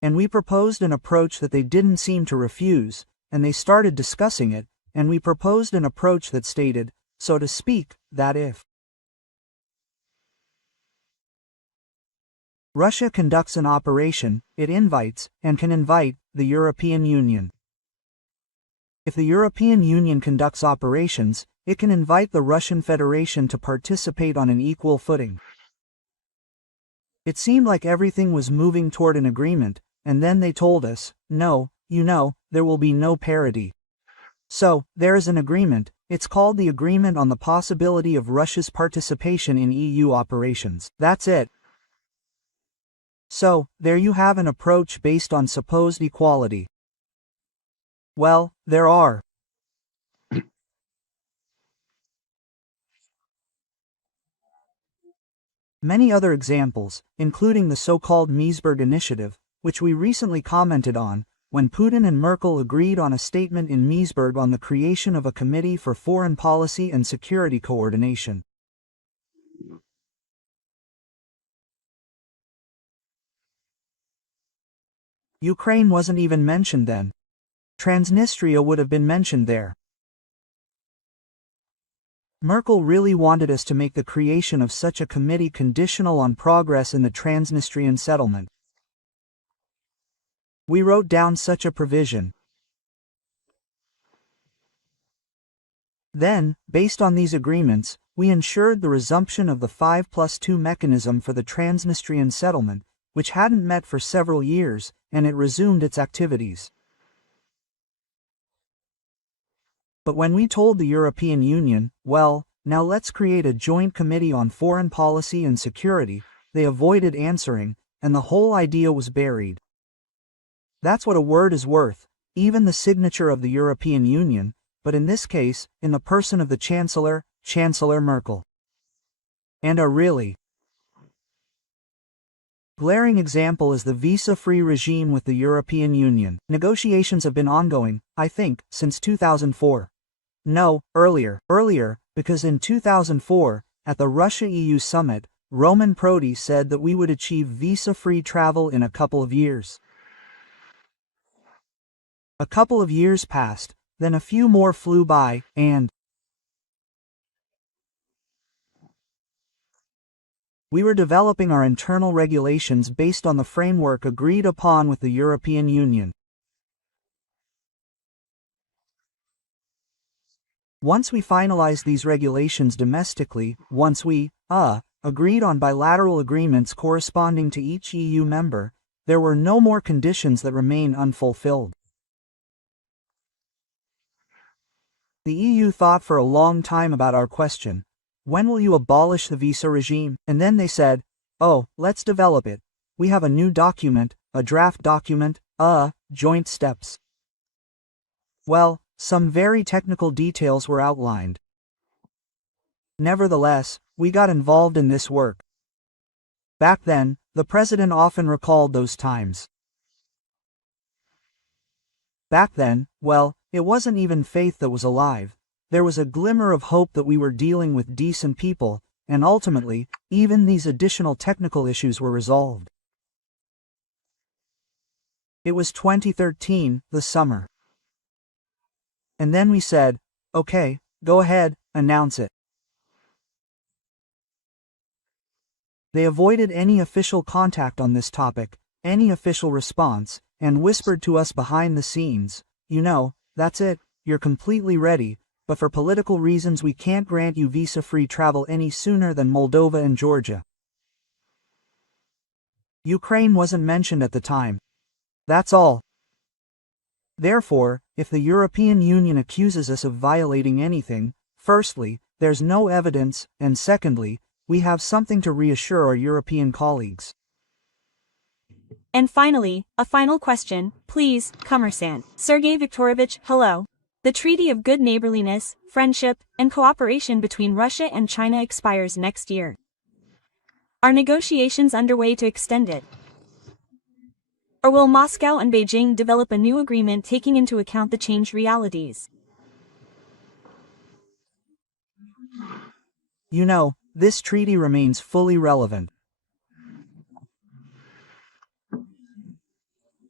And we proposed an approach that they didn't seem to refuse, and they started discussing it, and we proposed an approach that stated, so to speak, that if Russia conducts an operation, it invites, and can invite, the European Union. If the European Union conducts operations, it can invite the Russian Federation to participate on an equal footing. It seemed like everything was moving toward an agreement, and then they told us, no, there will be no parity. So, there is an agreement. It's called the Agreement on the Possibility of Russia's Participation in EU Operations. That's it. So, there you have an approach based on supposed equality. Well, there are many other examples, including the so-called Misberg initiative, which we recently commented on, when Putin and Merkel agreed on a statement in Misberg on the creation of a Committee for Foreign Policy and Security Coordination. Ukraine wasn't even mentioned then. Transnistria would have been mentioned there. Merkel really wanted us to make the creation of such a committee conditional on progress in the Transnistrian settlement. We wrote down such a provision. Then, based on these agreements, we ensured the resumption of the 5+2 mechanism for the Transnistrian settlement, which hadn't met for several years, and it resumed its activities. But when we told the European Union, well, now let's create a joint committee on foreign policy and security, they avoided answering, and the whole idea was buried. That's what a word is worth, even the signature of the European Union, but in this case, in the person of the Chancellor, Chancellor Merkel. And a really glaring example is the visa-free regime with the European Union. Negotiations have been ongoing, I think, since 2004. No, earlier, because in 2004, at the Russia-EU summit, Roman Prodi said that we would achieve visa-free travel in a couple of years. A couple of years passed, then a few more flew by, and we were developing our internal regulations based on the framework agreed upon with the European Union. Once we finalized these regulations domestically, once we, agreed on bilateral agreements corresponding to each EU member, there were no more conditions that remain unfulfilled. The EU thought for a long time about our question. When will you abolish the visa regime? And then they said, oh, let's develop it. We have a new document, a draft document, joint steps. Well, some very technical details were outlined. Nevertheless, we got involved in this work. Back then, the president often recalled those times. Back then, well, it wasn't even faith that was alive. There was a glimmer of hope that we were dealing with decent people, and ultimately, even these additional technical issues were resolved. It was 2013, the summer. And then we said, okay, go ahead, announce it. They avoided any official contact on this topic, any official response, and whispered to us behind the scenes, that's it, you're completely ready, but for political reasons we can't grant you visa-free travel any sooner than Moldova and Georgia. Ukraine wasn't mentioned at the time. That's all. Therefore, if the European Union accuses us of violating anything, firstly, there's no evidence, and secondly, we have something to reassure our European colleagues. And finally, a final question, please, Commerçant. Sergey Viktorovich, hello. The Treaty of Good Neighborliness, Friendship, and Cooperation between Russia and China expires next year. Are negotiations underway to extend it? Or will Moscow and Beijing develop a new agreement taking into account the changed realities? This treaty remains fully relevant.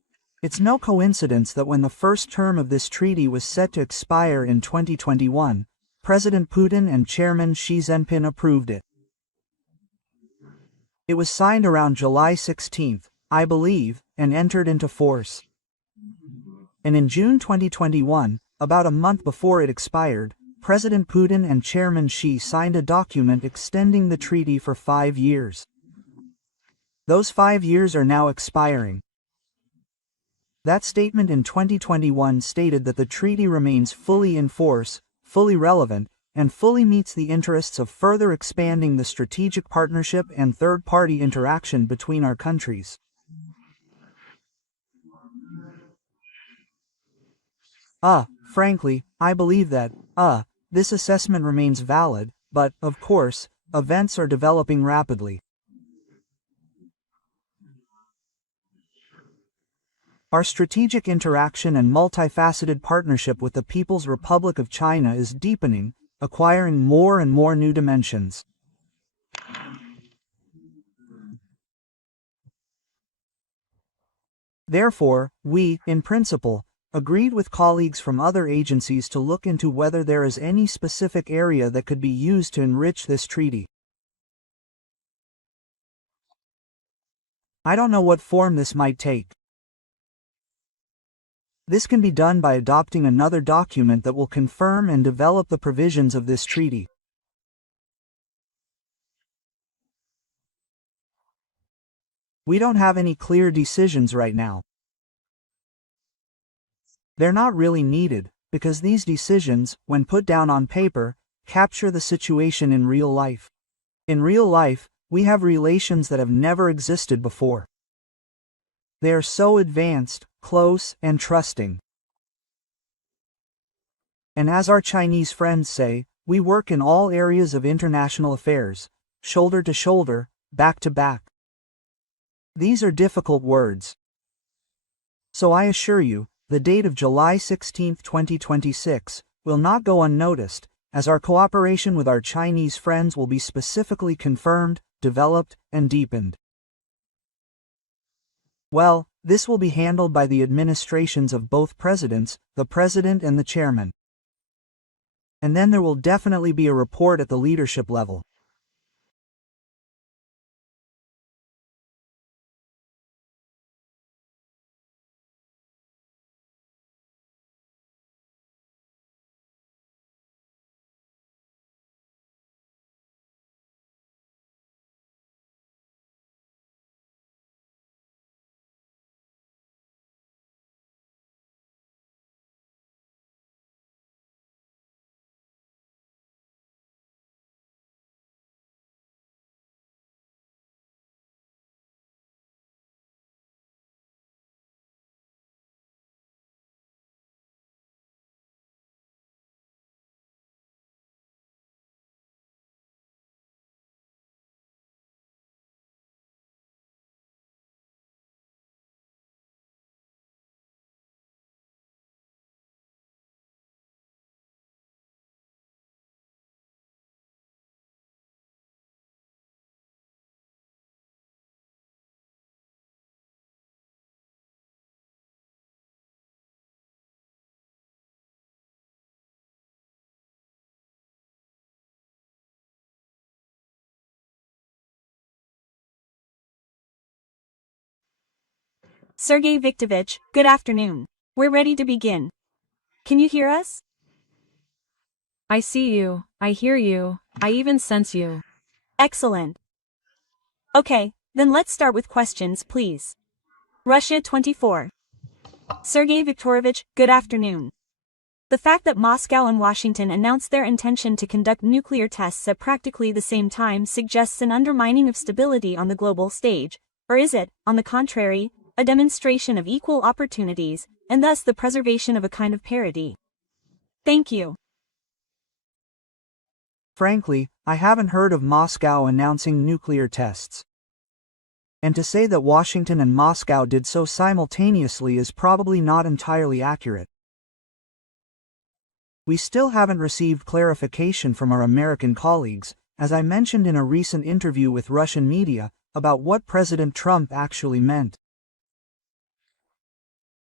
It's no coincidence that when the first term of this treaty was set to expire in 2021, President Putin and Chairman Xi Jinping approved it. It was signed around July 16, I believe, and entered into force. And in June 2021, about a month before it expired, President Putin and Chairman Xi signed a document extending the treaty for 5 years. Those 5 years are now expiring. That statement in 2021 stated that the treaty remains fully in force, fully relevant, and fully meets the interests of further expanding the strategic partnership and third-party interaction between our countries. Frankly, I believe that, this assessment remains valid, but, of course, events are developing rapidly. Our strategic interaction and multifaceted partnership with the People's Republic of China is deepening, acquiring more and more new dimensions. Therefore, we, in principle, agreed with colleagues from other agencies to look into whether there is any specific area that could be used to enrich this treaty. I don't know what form this might take. This can be done by adopting another document that will confirm and develop the provisions of this treaty. We don't have any clear decisions right now. They're not really needed, because these decisions, when put down on paper, capture the situation in real life. In real life, we have relations that have never existed before. They are so advanced, close, and trusting. And as our Chinese friends say, we work in all areas of international affairs, shoulder to shoulder, back to back. These are difficult words. So I assure you, the date of July 16, 2026, will not go unnoticed, as our cooperation with our Chinese friends will be specifically confirmed, developed, and deepened. Well, this will be handled by the administrations of both presidents, the president and the chairman. And then there will definitely be a report at the leadership level. Sergey Viktorovich, good afternoon. We're ready to begin. Can you hear us? I see you, I hear you, I even sense you. Excellent. Okay, then let's start with questions, please. Russia 24. Sergey Viktorovich, good afternoon. The fact that Moscow and Washington announced their intention to conduct nuclear tests at practically the same time suggests an undermining of stability on the global stage, or is it, on the contrary, a demonstration of equal opportunities, and thus the preservation of a kind of parity? Thank you. Frankly, I haven't heard of Moscow announcing nuclear tests. And to say that Washington and Moscow did so simultaneously is probably not entirely accurate. We still haven't received clarification from our American colleagues, as I mentioned in a recent interview with Russian media, about what President Trump actually meant.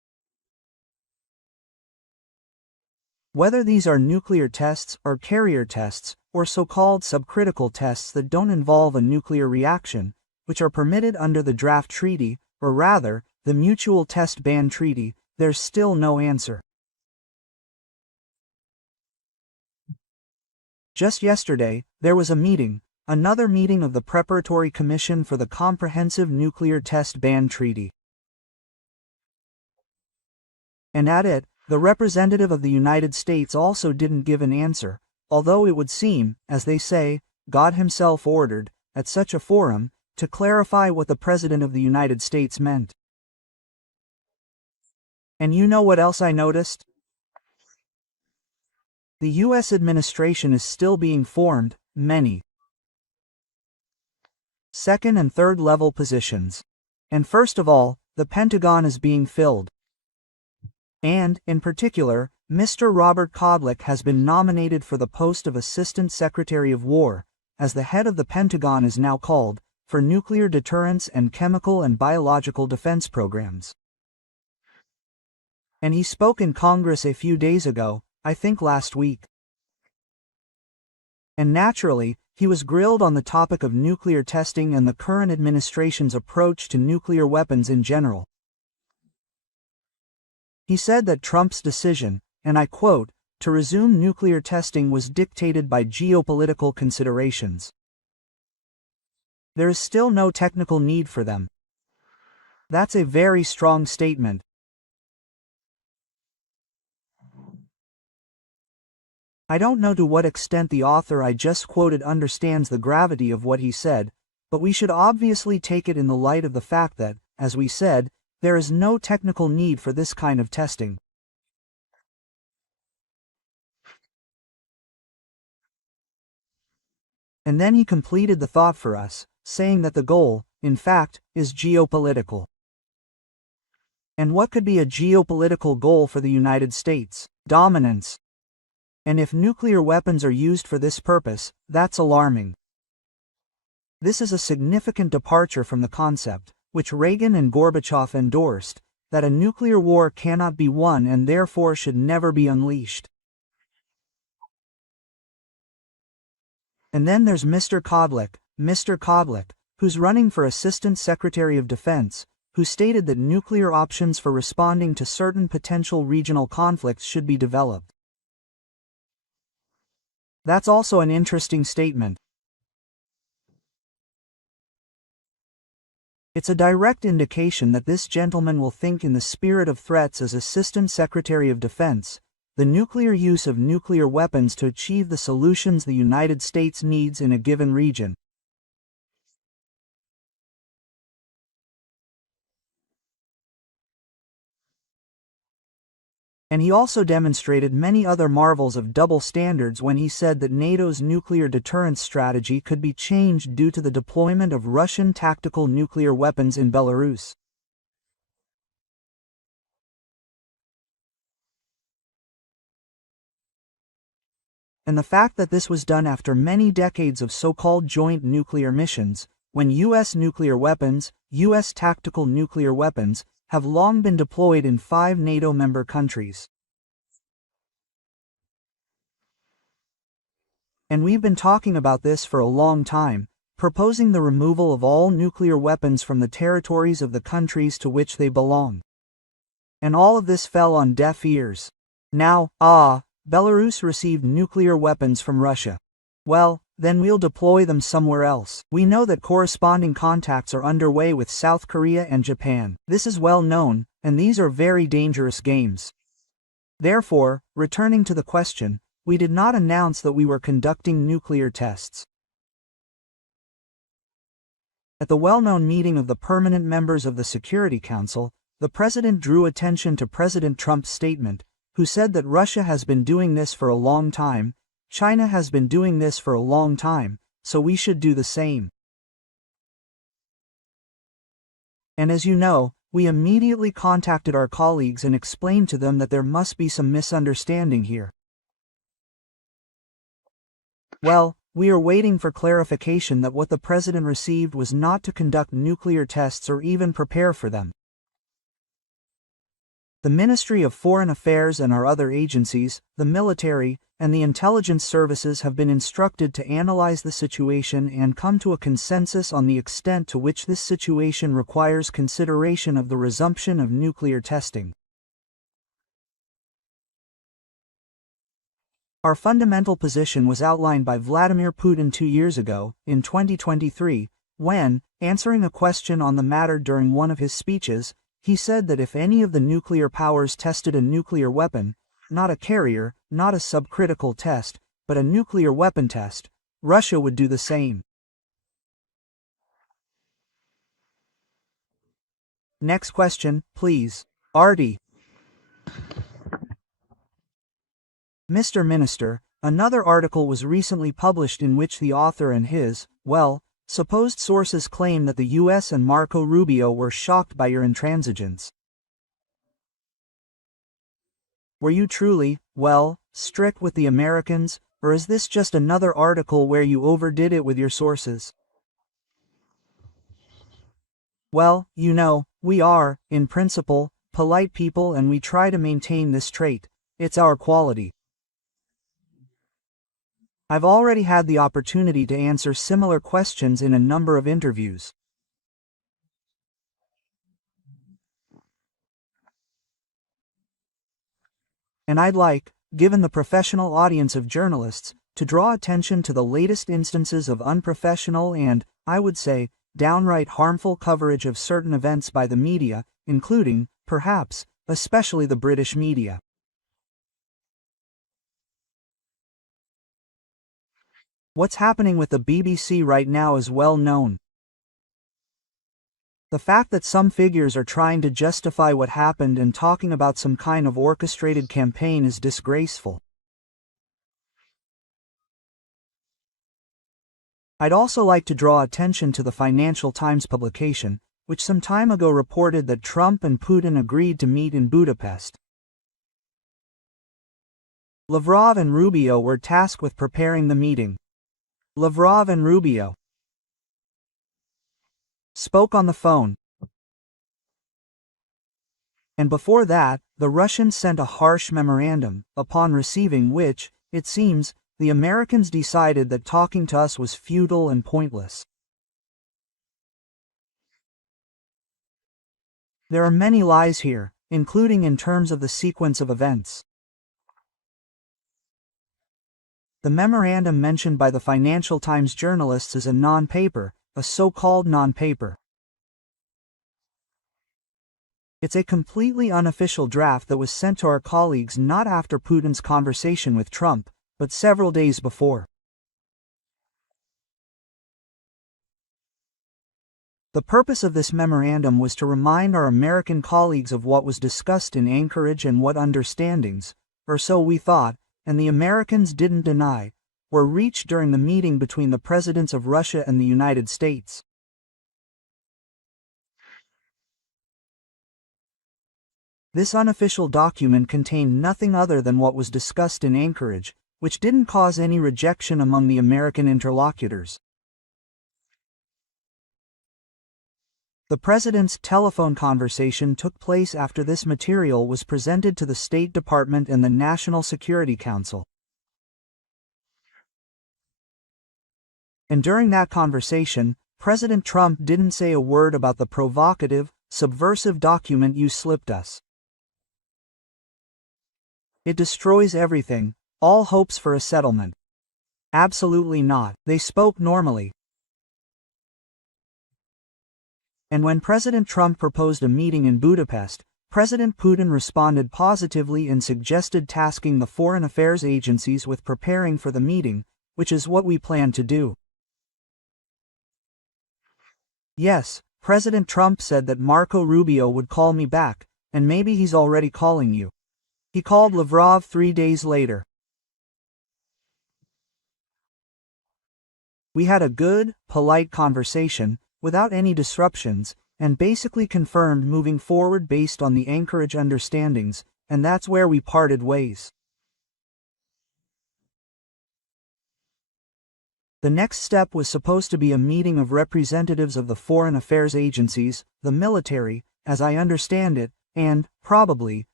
Whether these are nuclear tests or carrier tests, or so-called subcritical tests that don't involve a nuclear reaction, which are permitted under the draft treaty, or rather, the Mutual Test Ban Treaty, there's still no answer. Just yesterday, there was a meeting, another meeting of the Preparatory Commission for the Comprehensive Nuclear Test Ban Treaty. And at it, the representative of the United States also didn't give an answer, although it would seem, as they say, God himself ordered, at such a forum, to clarify what the President of the United States meant. And you know what else I noticed? The U.S. administration is still being formed, many second and third level positions. And first of all, the Pentagon is being filled. And, in particular, Mr. Robert Kodlik has been nominated for the post of Assistant Secretary of War, as the head of the Pentagon is now called, for nuclear deterrence and chemical and biological defense programs. And he spoke in Congress a few days ago, I think last week. And naturally, he was grilled on the topic of nuclear testing and the current administration's approach to nuclear weapons in general. He said that Trump's decision, and I quote, to resume nuclear testing was dictated by geopolitical considerations. There is still no technical need for them. That's a very strong statement. I don't know to what extent the author I just quoted understands the gravity of what he said, but we should obviously take it in the light of the fact that, as we said, there is no technical need for this kind of testing. And then he completed the thought for us, saying that the goal, in fact, is geopolitical. And what could be a geopolitical goal for the United States? Dominance. And if nuclear weapons are used for this purpose, that's alarming. This is a significant departure from the concept, which Reagan and Gorbachev endorsed, that a nuclear war cannot be won and therefore should never be unleashed. And then there's Mr. Kodlik, who's running for Assistant Secretary of Defense, who stated that nuclear options for responding to certain potential regional conflicts should be developed. That's also an interesting statement. It's a direct indication that this gentleman will think in the spirit of threats as Assistant Secretary of Defense, the nuclear use of nuclear weapons to achieve the solutions the United States needs in a given region. And he also demonstrated many other marvels of double standards when he said that NATO's nuclear deterrence strategy could be changed due to the deployment of Russian tactical nuclear weapons in Belarus. And the fact that this was done after many decades of so-called joint nuclear missions, when U.S. nuclear weapons, U.S. tactical nuclear weapons, have long been deployed in 5 NATO member countries. And we've been talking about this for a long time, proposing the removal of all nuclear weapons from the territories of the countries to which they belong. And all of this fell on deaf ears. Now, Belarus received nuclear weapons from Russia. Well, then we'll deploy them somewhere else. We know that corresponding contacts are underway with South Korea and Japan. This is well known, and these are very dangerous games. Therefore, returning to the question, we did not announce that we were conducting nuclear tests. At the well-known meeting of the permanent members of the Security Council, the President drew attention to President Trump's statement, who said that Russia has been doing this for a long time, China has been doing this for a long time, so we should do the same. And as you know, we immediately contacted our colleagues and explained to them that there must be some misunderstanding here. Well, we are waiting for clarification that what the President received was not to conduct nuclear tests or even prepare for them. The Ministry of Foreign Affairs and our other agencies, the military, and the intelligence services have been instructed to analyze the situation and come to a consensus on the extent to which this situation requires consideration of the resumption of nuclear testing. Our fundamental position was outlined by Vladimir Putin 2 years ago, in 2023, when, answering a question on the matter during one of his speeches, he said that if any of the nuclear powers tested a nuclear weapon, not a carrier, not a subcritical test, but a nuclear weapon test, Russia would do the same. Next question, please. Artie. Mr. Minister, another article was recently published in which the author and his, supposed sources claim that the US and Marco Rubio were shocked by your intransigence. Were you truly, strict with the Americans, or is this just another article where you overdid it with your sources? Well, you know, we are, in principle, polite people and we try to maintain this trait. It's our quality. I've already had the opportunity to answer similar questions in a number of interviews. And I'd like, given the professional audience of journalists, to draw attention to the latest instances of unprofessional and, I would say, downright harmful coverage of certain events by the media, including, perhaps, especially the British media. What's happening with the BBC right now is well known. The fact that some figures are trying to justify what happened and talking about some kind of orchestrated campaign is disgraceful. I'd also like to draw attention to the Financial Times publication, which some time ago reported that Trump and Putin agreed to meet in Budapest. Lavrov and Rubio were tasked with preparing the meeting. Lavrov and Rubio spoke on the phone. And before that, the Russians sent a harsh memorandum, upon receiving which, it seems, the Americans decided that talking to us was futile and pointless. There are many lies here, including in terms of the sequence of events. The memorandum mentioned by the Financial Times journalists is a non-paper, a so-called non-paper. It's a completely unofficial draft that was sent to our colleagues not after Putin's conversation with Trump, but several days before. The purpose of this memorandum was to remind our American colleagues of what was discussed in Anchorage and what understandings, or so we thought, and the Americans didn't deny, were reached during the meeting between the presidents of Russia and the United States. This unofficial document contained nothing other than what was discussed in Anchorage, which didn't cause any rejection among the American interlocutors. The president's telephone conversation took place after this material was presented to the State Department and the National Security Council. And during that conversation, President Trump didn't say a word about the provocative, subversive document you slipped us. It destroys everything, all hopes for a settlement. Absolutely not. They spoke normally. And when President Trump proposed a meeting in Budapest, President Putin responded positively and suggested tasking the foreign affairs agencies with preparing for the meeting, which is what we plan to do. Yes, President Trump said that Marco Rubio would call me back, and maybe he's already calling you. He called Lavrov 3 days later. We had a good, polite conversation, without any disruptions, and basically confirmed moving forward based on the Anchorage understandings, and that's where we parted ways. The next step was supposed to be a meeting of representatives of the foreign affairs agencies, the military, as I understand it, and, probably,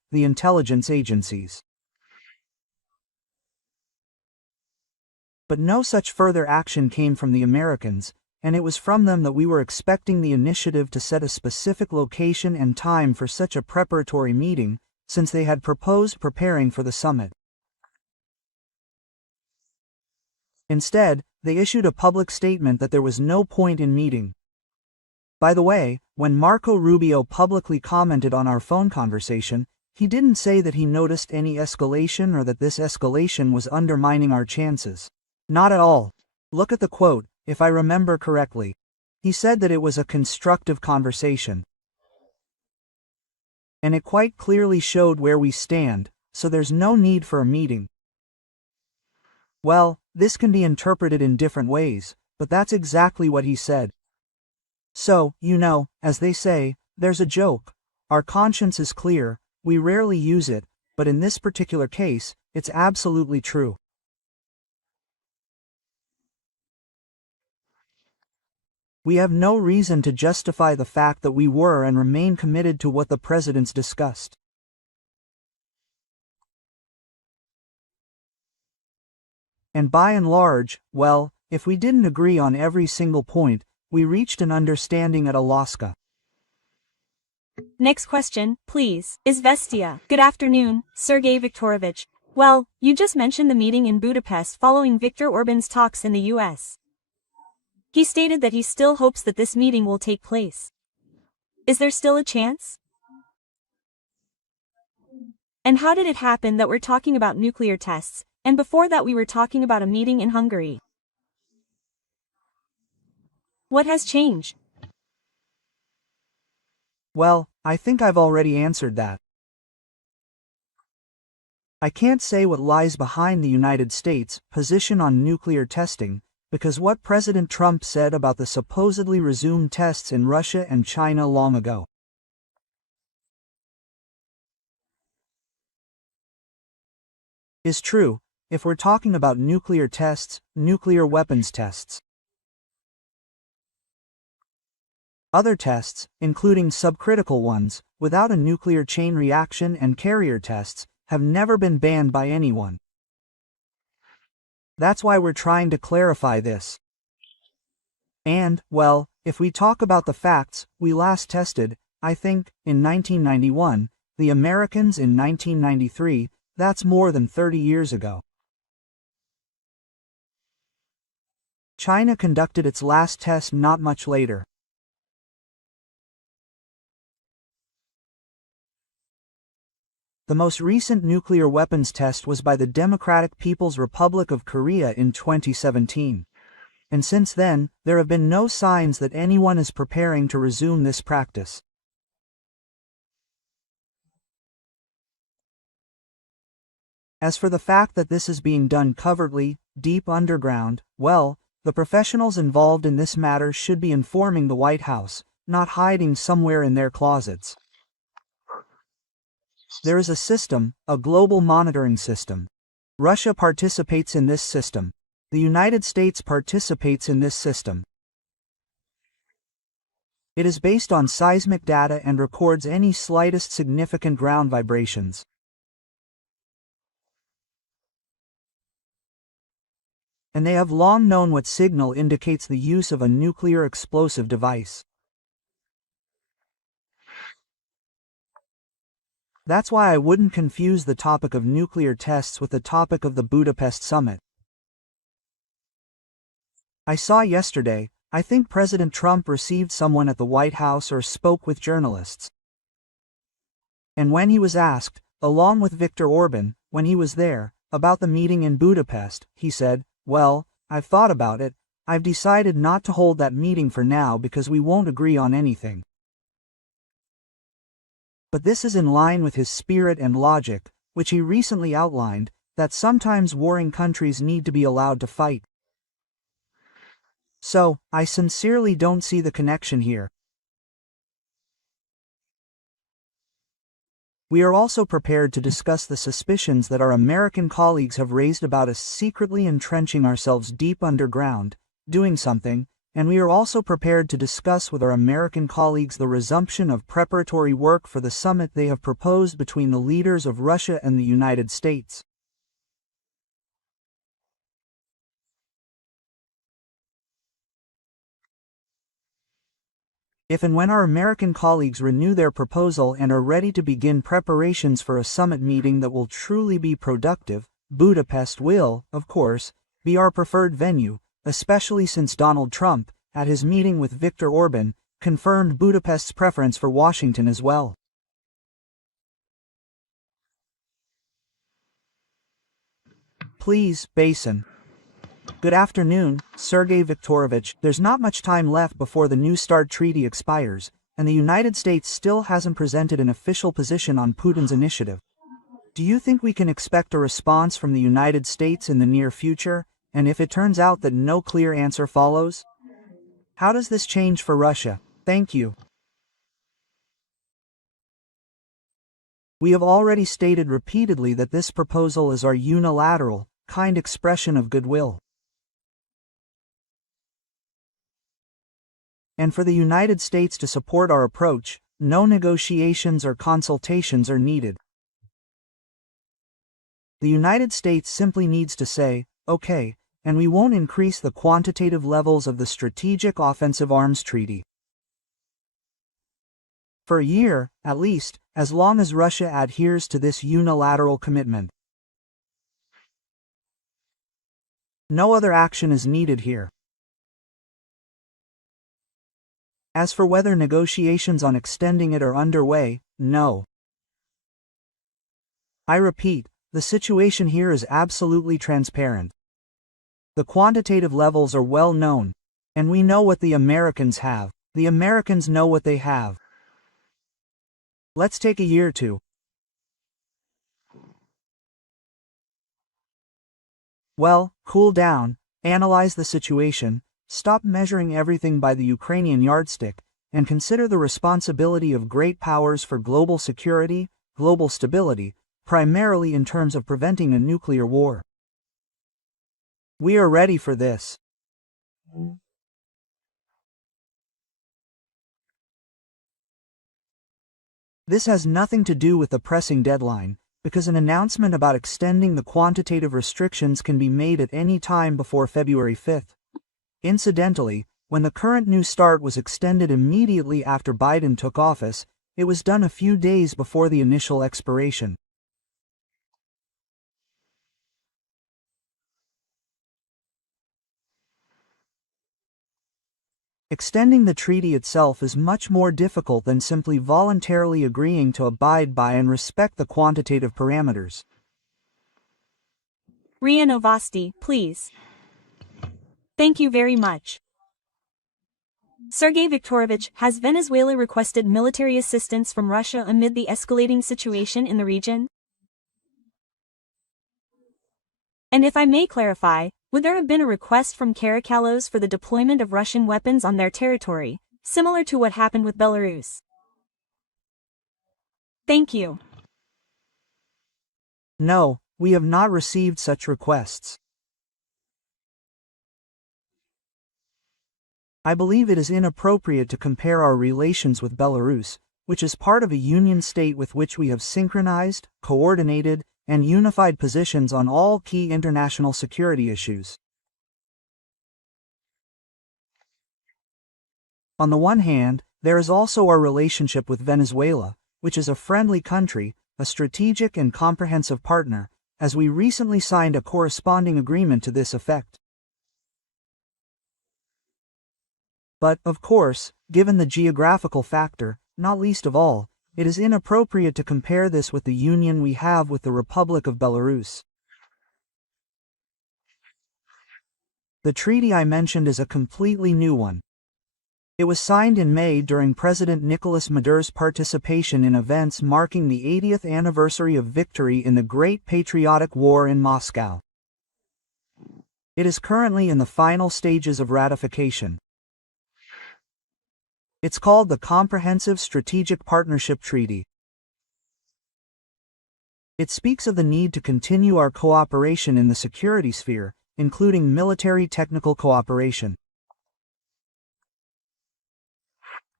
the intelligence agencies. But no such further action came from the Americans, and it was from them that we were expecting the initiative to set a specific location and time for such a preparatory meeting, since they had proposed preparing for the summit. Instead, they issued a public statement that there was no point in meeting. By the way, when Marco Rubio publicly commented on our phone conversation, he didn't say that he noticed any escalation or that this escalation was undermining our chances. Not at all. Look at the quote, if I remember correctly. He said that it was a constructive conversation. And it quite clearly showed where we stand, so there's no need for a meeting. Well, this can be interpreted in different ways, but that's exactly what he said. So, as they say, there's a joke. Our conscience is clear, we rarely use it, but in this particular case, it's absolutely true. We have no reason to justify the fact that we were and remain committed to what the presidents discussed. And by and large, well, if we didn't agree on every single point, we reached an understanding at Alaska. Next question, please. Izvestia. Good afternoon, Sergey Viktorovich. Well, you just mentioned the meeting in Budapest following Viktor Orban's talks in the US. He stated that he still hopes that this meeting will take place. Is there still a chance? And how did it happen that we're talking about nuclear tests, and before that we were talking about a meeting in Hungary? What has changed? Well, I think I've already answered that. I can't say what lies behind the United States' position on nuclear testing, because what President Trump said about the supposedly resumed tests in Russia and China long ago. Is true, if we're talking about nuclear tests, nuclear weapons tests. Other tests, including subcritical ones, without a nuclear chain reaction and carrier tests, have never been banned by anyone. That's why we're trying to clarify this. And, well, if we talk about the facts, we last tested, I think, in 1991, the Americans in 1993, that's more than 30 years ago. China conducted its last test not much later. The most recent nuclear weapons test was by the Democratic People's Republic of Korea in 2017. And since then, there have been no signs that anyone is preparing to resume this practice. As for the fact that this is being done covertly, deep underground, well, the professionals involved in this matter should be informing the White House, not hiding somewhere in their closets. There is a system, a global monitoring system. Russia participates in this system. The United States participates in this system. It is based on seismic data and records any slightest significant ground vibrations. And they have long known what signal indicates the use of a nuclear explosive device. That's why I wouldn't confuse the topic of nuclear tests with the topic of the Budapest summit. I saw yesterday, I think President Trump received someone at the White House or spoke with journalists. And when he was asked, along with Viktor Orban, when he was there, about the meeting in Budapest, he said, well, I've thought about it, I've decided not to hold that meeting for now because we won't agree on anything. But this is in line with his spirit and logic, which he recently outlined, that sometimes warring countries need to be allowed to fight. So, I sincerely don't see the connection here. We are also prepared to discuss the suspicions that our American colleagues have raised about us secretly entrenching ourselves deep underground, doing something, and we are also prepared to discuss with our American colleagues the resumption of preparatory work for the summit they have proposed between the leaders of Russia and the United States. If and when our American colleagues renew their proposal and are ready to begin preparations for a summit meeting that will truly be productive, Budapest will, of course, be our preferred venue, especially since Donald Trump, at his meeting with Viktor Orban, confirmed Budapest's preference for Washington as well. Please, Basin. Good afternoon, Sergey Viktorovich. There's not much time left before the New START treaty expires, and the United States still hasn't presented an official position on Putin's initiative. Do you think we can expect a response from the United States in the near future, and if it turns out that no clear answer follows? How does this change for Russia? Thank you. We have already stated repeatedly that this proposal is our unilateral, kind expression of goodwill. And for the United States to support our approach, no negotiations or consultations are needed. The United States simply needs to say, okay, and we won't increase the quantitative levels of the Strategic Offensive Arms Treaty. For a year, at least, as long as Russia adheres to this unilateral commitment. No other action is needed here. As for whether negotiations on extending it are underway, no. I repeat, the situation here is absolutely transparent. The quantitative levels are well known, and we know what the Americans have. The Americans know what they have. Let's take a year or two. Well, cool down, analyze the situation, stop measuring everything by the Ukrainian yardstick, and consider the responsibility of great powers for global security, global stability, primarily in terms of preventing a nuclear war. We are ready for this. This has nothing to do with the pressing deadline, because an announcement about extending the quantitative restrictions can be made at any time before February 5th. Incidentally, when the current New START was extended immediately after Biden took office, it was done a few days before the initial expiration. Extending the treaty itself is much more difficult than simply voluntarily agreeing to abide by and respect the quantitative parameters. RIA Novosti, please. Thank you very much. Sergey Viktorovich, has Venezuela requested military assistance from Russia amid the escalating situation in the region? And if I may clarify, would there have been a request from Caracalos for the deployment of Russian weapons on their territory, similar to what happened with Belarus? Thank you. No, we have not received such requests. I believe it is inappropriate to compare our relations with Belarus, which is part of a union state with which we have synchronized, coordinated, and unified positions on all key international security issues. On the one hand, there is also our relationship with Venezuela, which is a friendly country, a strategic and comprehensive partner, as we recently signed a corresponding agreement to this effect. But, of course, given the geographical factor, not least of all, it is inappropriate to compare this with the union we have with the Republic of Belarus. The treaty I mentioned is a completely new one. It was signed in May during President Nicolas Maduro's participation in events marking the 80th anniversary of victory in the Great Patriotic War in Moscow. It is currently in the final stages of ratification. It's called the Comprehensive Strategic Partnership Treaty. It speaks of the need to continue our cooperation in the security sphere, including military technical cooperation.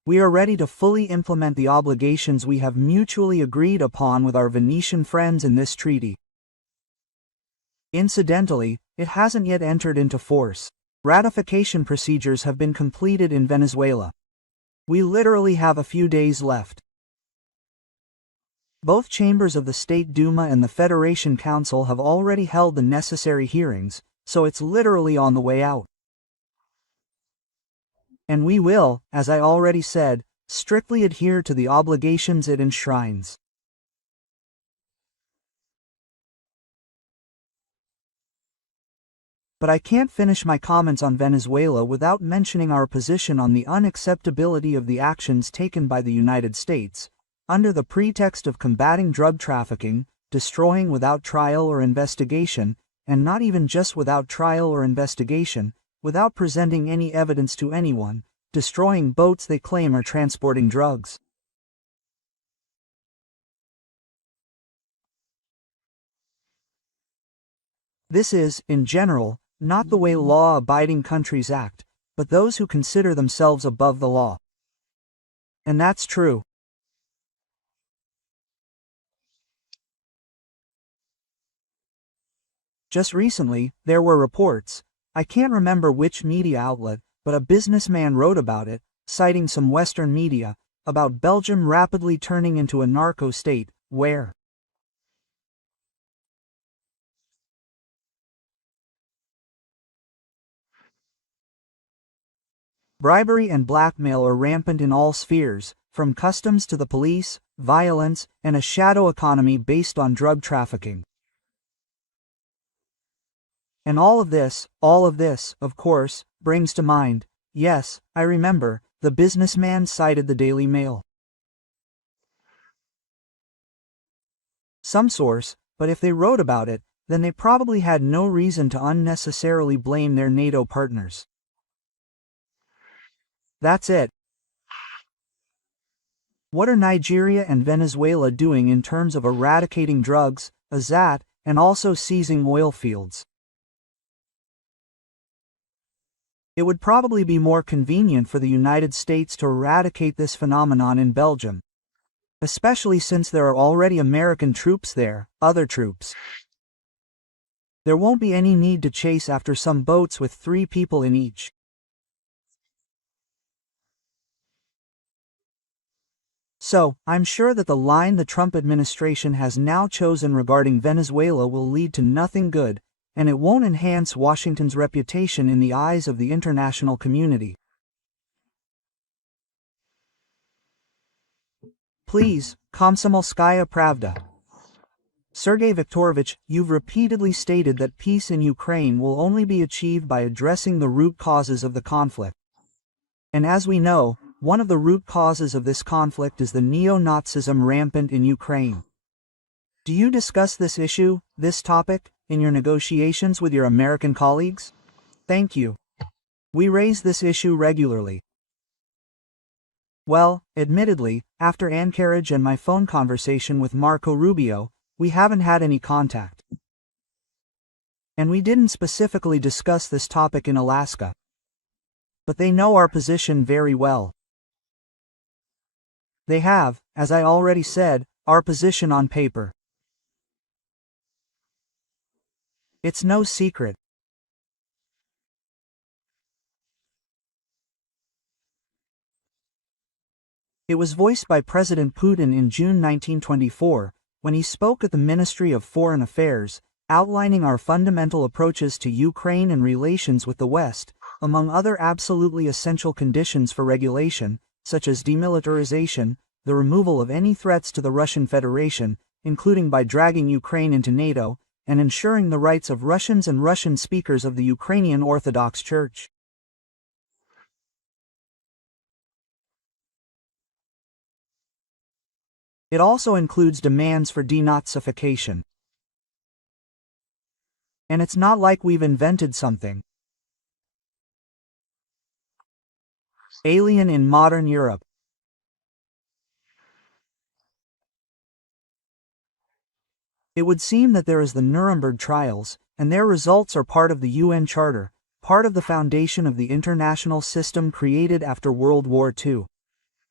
We are ready to fully implement the obligations we have mutually agreed upon with our Venetian friends in this treaty. Incidentally, it hasn't yet entered into force. Ratification procedures have been completed in Venezuela. We literally have a few days left. Both chambers of the State Duma and the Federation Council have already held the necessary hearings, so it's literally on the way out. And we will, as I already said, strictly adhere to the obligations it enshrines. But I can't finish my comments on Venezuela without mentioning our position on the unacceptability of the actions taken by the United States, under the pretext of combating drug trafficking, destroying without trial or investigation, and not even just without trial or investigation, without presenting any evidence to anyone, destroying boats they claim are transporting drugs. This is, in general, not the way law-abiding countries act, but those who consider themselves above the law. And that's true. Just recently, there were reports, I can't remember which media outlet, but a businessman wrote about it, citing some Western media, about Belgium rapidly turning into a narco state, where bribery and blackmail are rampant in all spheres, from customs to the police, violence, and a shadow economy based on drug trafficking. And all of this, of course, brings to mind, yes, I remember, the businessman cited the Daily Mail. Some source, but if they wrote about it, then they probably had no reason to unnecessarily blame their NATO partners. That's it. What are Nigeria and Venezuela doing in terms of eradicating drugs, AZAT, and also seizing oil fields? It would probably be more convenient for the United States to eradicate this phenomenon in Belgium, especially since there are already American troops there, other troops. There won't be any need to chase after some boats with 3 people in each. So, I'm sure that the line the Trump administration has now chosen regarding Venezuela will lead to nothing good, and it won't enhance Washington's reputation in the eyes of the international community. Please, Komsomolskaya Pravda. Sergey Viktorovich, you've repeatedly stated that peace in Ukraine will only be achieved by addressing the root causes of the conflict. And as we know, one of the root causes of this conflict is the neo-Nazism rampant in Ukraine. Do you discuss this issue, this topic, in your negotiations with your American colleagues? Thank you. We raise this issue regularly. Well, admittedly, after Anchorage and my phone conversation with Marco Rubio, we haven't had any contact. And we didn't specifically discuss this topic in Alaska. But they know our position very well. They have, as I already said, our position on paper. It's no secret. It was voiced by President Putin in June 1924, when he spoke at the Ministry of Foreign Affairs, outlining our fundamental approaches to Ukraine and relations with the West, among other absolutely essential conditions for regulation, such as demilitarization, the removal of any threats to the Russian Federation, including by dragging Ukraine into NATO, and ensuring the rights of Russians and Russian speakers of the Ukrainian Orthodox Church. It also includes demands for denazification. And it's not like we've invented something alien in modern Europe. It would seem that there is the Nuremberg trials, and their results are part of the UN Charter, part of the foundation of the international system created after World War II.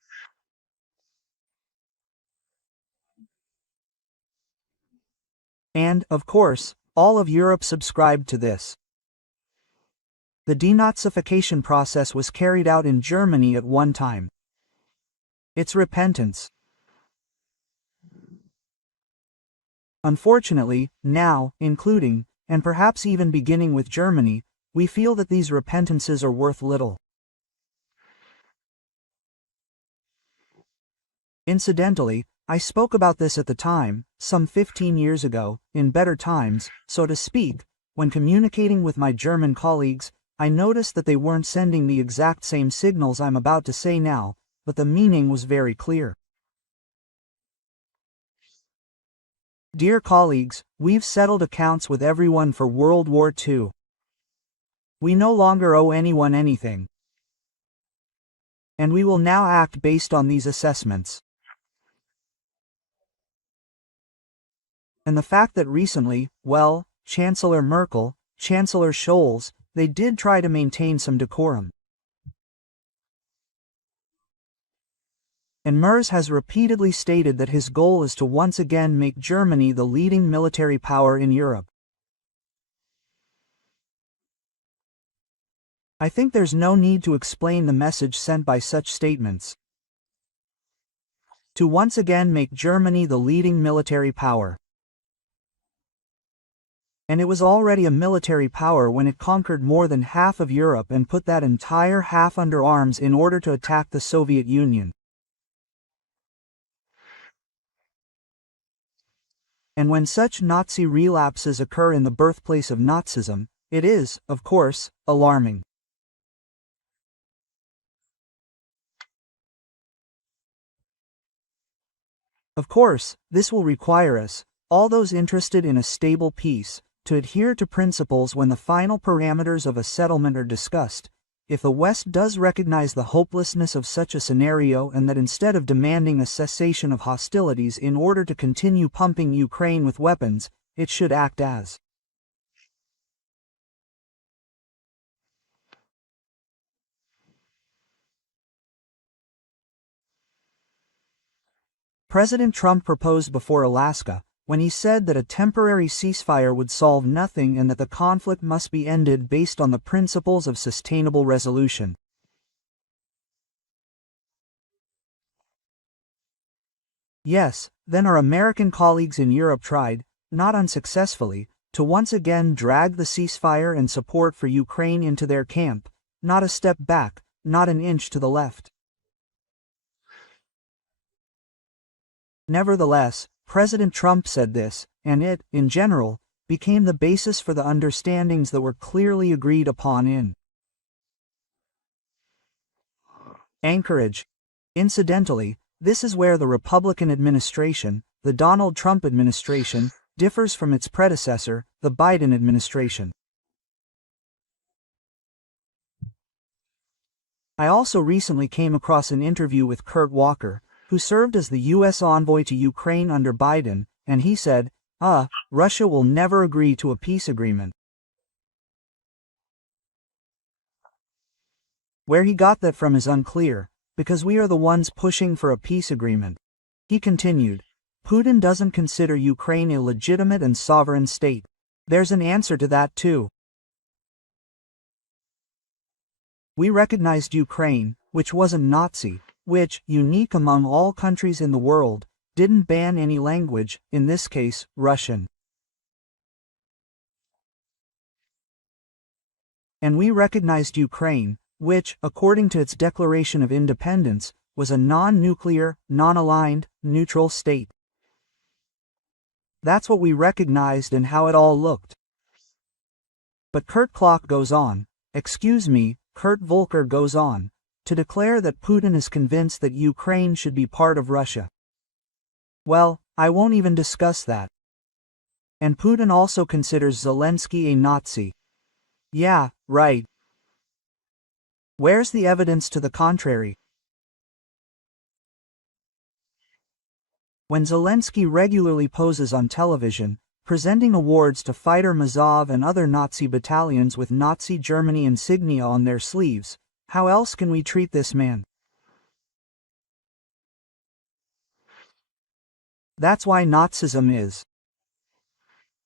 And, of course, all of Europe subscribed to this. The denazification process was carried out in Germany at one time. It's repentance. Unfortunately, now, including, and perhaps even beginning with Germany, we feel that these repentances are worth little. Incidentally, I spoke about this at the time, some 15 years ago, in better times, so to speak. When communicating with my German colleagues, I noticed that they weren't sending the exact same signals I'm about to say now, but the meaning was very clear. Dear colleagues, we've settled accounts with everyone for World War II. We no longer owe anyone anything. And we will now act based on these assessments. And the fact that recently, well, Chancellor Merkel, Chancellor Scholz, they did try to maintain some decorum. And Merz has repeatedly stated that his goal is to once again make Germany the leading military power in Europe. I think there's no need to explain the message sent by such statements. To once again make Germany the leading military power. And it was already a military power when it conquered more than half of Europe and put that entire half under arms in order to attack the Soviet Union. And when such Nazi relapses occur in the birthplace of Nazism, it is, of course, alarming. Of course, this will require us, all those interested in a stable peace, to adhere to principles when the final parameters of a settlement are discussed. If the West does recognize the hopelessness of such a scenario and that instead of demanding a cessation of hostilities in order to continue pumping Ukraine with weapons, it should act as President Trump proposed before Alaska, when he said that a temporary ceasefire would solve nothing and that the conflict must be ended based on the principles of sustainable resolution. Yes, then our American colleagues in Europe tried, not unsuccessfully, to once again drag the ceasefire and support for Ukraine into their camp, not a step back, not an inch to the left. Nevertheless, President Trump said this, and it, in general, became the basis for the understandings that were clearly agreed upon in Anchorage. Incidentally, this is where the Republican administration, the Donald Trump administration, differs from its predecessor, the Biden administration. I also recently came across an interview with Kurt Walker, who served as the U.S. envoy to Ukraine under Biden, and he said, Russia will never agree to a peace agreement. Where he got that from is unclear, because we are the ones pushing for a peace agreement. He continued, Putin doesn't consider Ukraine a legitimate and sovereign state. There's an answer to that too. We recognized Ukraine, which wasn't Nazi, which, unique among all countries in the world, didn't ban any language, in this case, Russian. And we recognized Ukraine, which, according to its Declaration of Independence, was a non-nuclear, non-aligned, neutral state. That's what we recognized and how it all looked. But Kurt Volker goes on, to declare that Putin is convinced that Ukraine should be part of Russia. Well, I won't even discuss that. And Putin also considers Zelensky a Nazi. Yeah, right. Where's the evidence to the contrary? When Zelensky regularly poses on television, presenting awards to fighter Mazov and other Nazi battalions with Nazi Germany insignia on their sleeves, how else can we treat this man? That's why Nazism is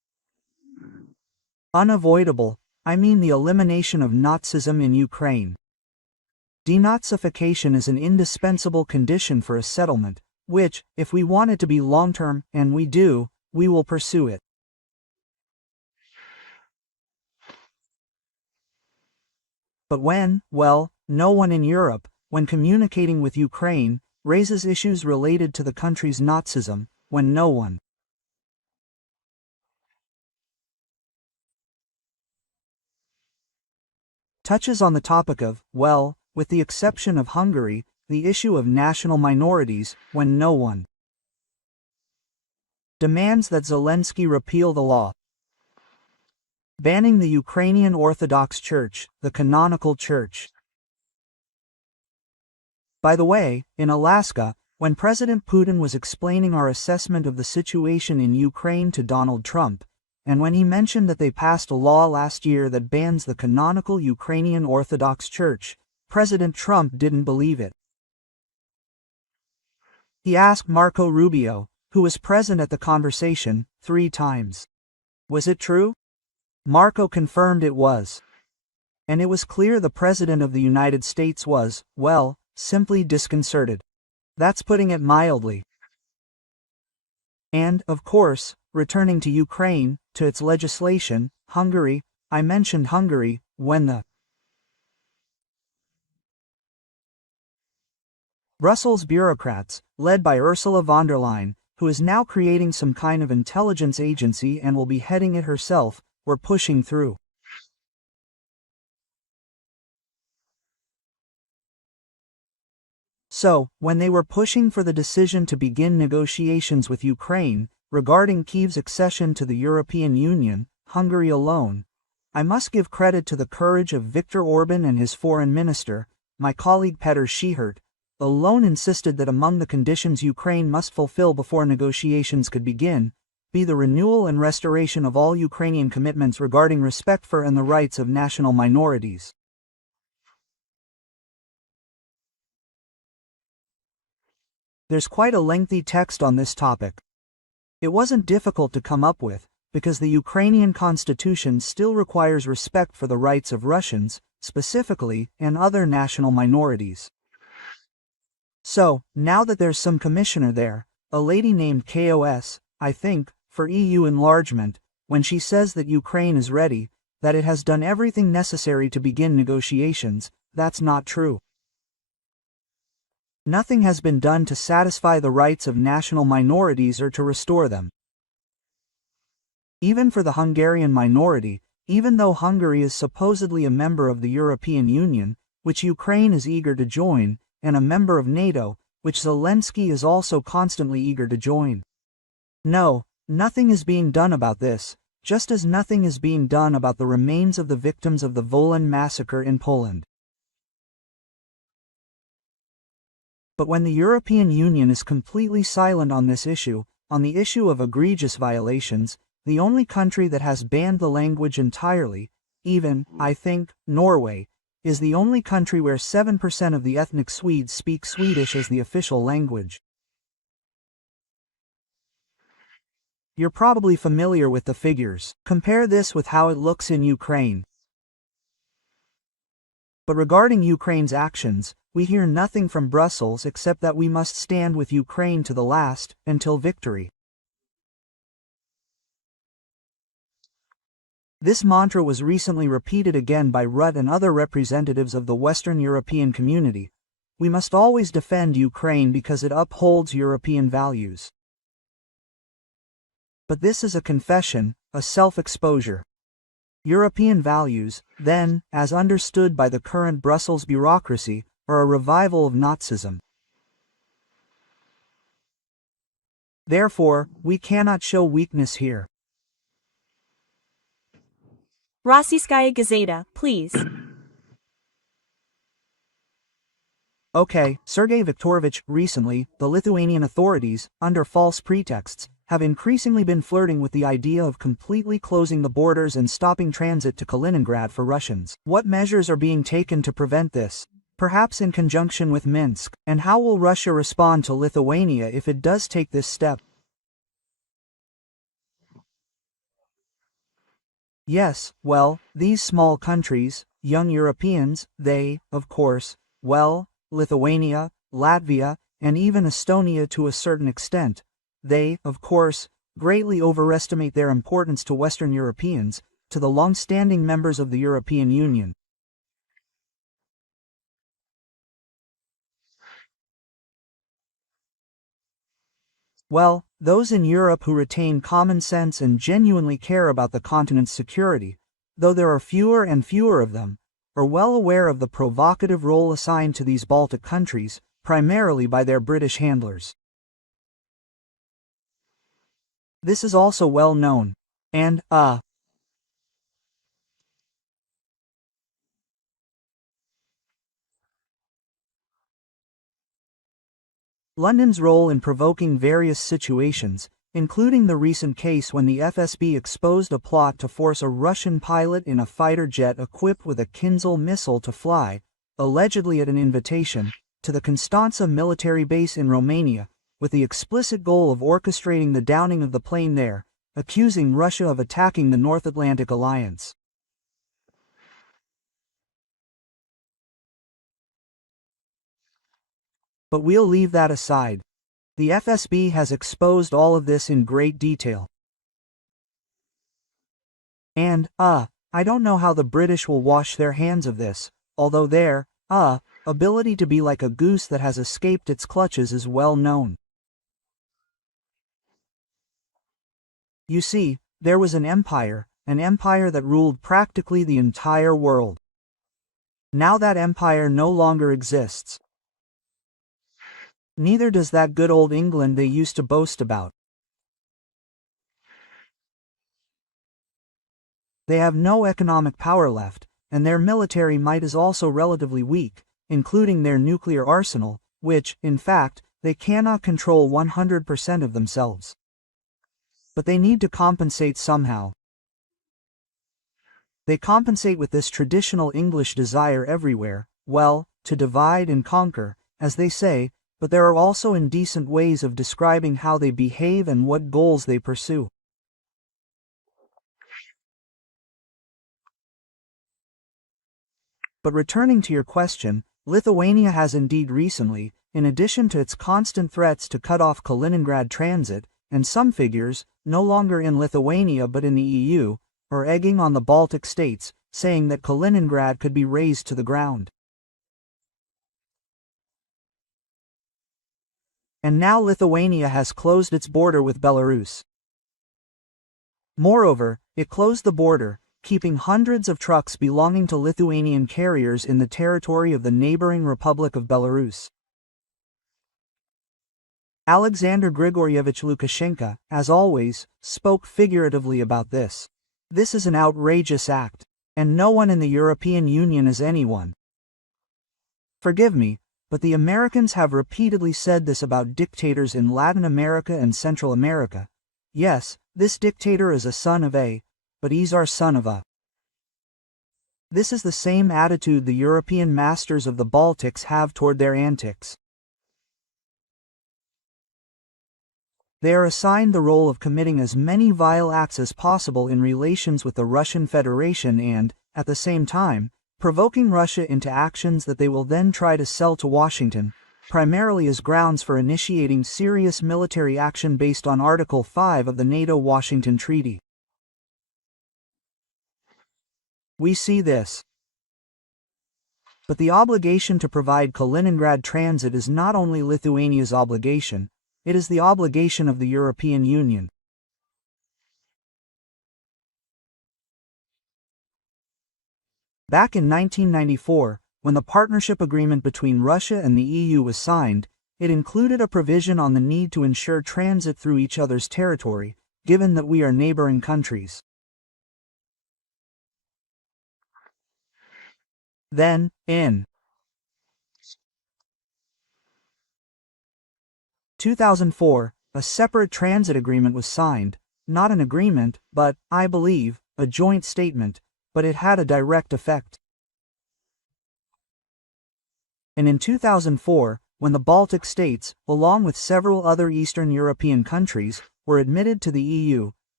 Unavoidable, I mean the elimination of Nazism in Ukraine. Denazification is an indispensable condition for a settlement, which, if we want it to be long-term, and we do, we will pursue it. But well, no one in Europe, when communicating with Ukraine, raises issues related to the country's Nazism, when no one touches on the topic of, well, with the exception of Hungary, the issue of national minorities, when no one demands that Zelensky repeal the law banning the Ukrainian Orthodox Church, the canonical church. By the way, in Alaska, when President Putin was explaining our assessment of the situation in Ukraine to Donald Trump, and when he mentioned that they passed a law last year that bans the canonical Ukrainian Orthodox Church, President Trump didn't believe it. He asked Marco Rubio, who was present at the conversation, 3 times. Was it true? Marco confirmed it was. And it was clear the President of the United States was, well, simply disconcerted. That's putting it mildly. And, of course, returning to Ukraine, to its legislation, Hungary, I mentioned Hungary, when the Brussels bureaucrats, led by Ursula von der Leyen, who is now creating some kind of intelligence agency and will be heading it herself, were pushing through. So, when they were pushing for the decision to begin negotiations with Ukraine, regarding Kyiv's accession to the European Union, Hungary alone, I must give credit to the courage of Viktor Orban and his foreign minister, my colleague Petr Schihert, alone insisted that among the conditions Ukraine must fulfill before negotiations could begin, be the renewal and restoration of all Ukrainian commitments regarding respect for and the rights of national minorities. There's quite a lengthy text on this topic. It wasn't difficult to come up with, because the Ukrainian constitution still requires respect for the rights of Russians, specifically, and other national minorities. So, now that there's some commissioner there, a lady named KOS, I think, for EU enlargement, when she says that Ukraine is ready, that it has done everything necessary to begin negotiations, that's not true. Nothing has been done to satisfy the rights of national minorities or to restore them. Even for the Hungarian minority, even though Hungary is supposedly a member of the European Union, which Ukraine is eager to join, and a member of NATO, which Zelensky is also constantly eager to join. No, nothing is being done about this, just as nothing is being done about the remains of the victims of the Wolan massacre in Poland. But when the European Union is completely silent on this issue, on the issue of egregious violations, the only country that has banned the language entirely, even, I think, Norway, is the only country where 7% of the ethnic Swedes speak Swedish as the official language. You're probably familiar with the figures. Compare this with how it looks in Ukraine. But regarding Ukraine's actions, we hear nothing from Brussels except that we must stand with Ukraine to the last, until victory. This mantra was recently repeated again by Rutte and other representatives of the Western European community. We must always defend Ukraine because it upholds European values. But this is a confession, a self-exposure. European values, then, as understood by the current Brussels bureaucracy, are a revival of Nazism. Therefore, we cannot show weakness here. Rossiyskaya Gazeta, please. Okay, Sergey Viktorovich, recently, the Lithuanian authorities, under false pretexts, have increasingly been flirting with the idea of completely closing the borders and stopping transit to Kaliningrad for Russians. What measures are being taken to prevent this? Perhaps in conjunction with Minsk, and how will Russia respond to Lithuania if it does take this step? Yes, well, these small countries, young Europeans, they, of course, well, Lithuania, Latvia, and even Estonia to a certain extent, they, of course, greatly overestimate their importance to Western Europeans, to the long-standing members of the European Union. Well, those in Europe who retain common sense and genuinely care about the continent's security, though there are fewer and fewer of them, are well aware of the provocative role assigned to these Baltic countries, primarily by their British handlers. This is also well known. And, London's role in provoking various situations, including the recent case when the FSB exposed a plot to force a Russian pilot in a fighter jet equipped with a Kinzhal missile to fly, allegedly at an invitation, to the Constanța military base in Romania, with the explicit goal of orchestrating the downing of the plane there, accusing Russia of attacking the North Atlantic Alliance. But we'll leave that aside. The FSB has exposed all of this in great detail. And, I don't know how the British will wash their hands of this, although their, ability to be like a goose that has escaped its clutches is well known. You see, there was an empire that ruled practically the entire world. Now that empire no longer exists. Neither does that good old England they used to boast about. They have no economic power left, and their military might is also relatively weak, including their nuclear arsenal, which, in fact, they cannot control 100% of themselves. But they need to compensate somehow. They compensate with this traditional English desire everywhere, well, to divide and conquer, as they say, but there are also indecent ways of describing how they behave and what goals they pursue. But returning to your question, Lithuania has indeed recently, in addition to its constant threats to cut off Kaliningrad transit, and some figures, no longer in Lithuania but in the EU, are egging on the Baltic states, saying that Kaliningrad could be razed to the ground. And now Lithuania has closed its border with Belarus. Moreover, it closed the border, keeping hundreds of trucks belonging to Lithuanian carriers in the territory of the neighboring Republic of Belarus. Alexander Grigoryevich Lukashenko, as always, spoke figuratively about this. This is an outrageous act, and no one in the European Union is anyone. Forgive me, but the Americans have repeatedly said this about dictators in Latin America and Central America. Yes, this dictator is a son of a, but he's our son of a. This is the same attitude the European masters of the Baltics have toward their antics. They are assigned the role of committing as many vile acts as possible in relations with the Russian Federation and, at the same time, provoking Russia into actions that they will then try to sell to Washington, primarily as grounds for initiating serious military action based on Article 5 of the NATO-Washington Treaty. We see this. But the obligation to provide Kaliningrad transit is not only Lithuania's obligation, it is the obligation of the European Union. Back in 1994, when the partnership agreement between Russia and the EU was signed, it included a provision on the need to ensure transit through each other's territory, given that we are neighboring countries. Then, in 2004, a separate transit agreement was signed, not an agreement, but, I believe, a joint statement, but it had a direct effect. And in 2004, when the Baltic states, along with several other Eastern European countries, were admitted to the EU,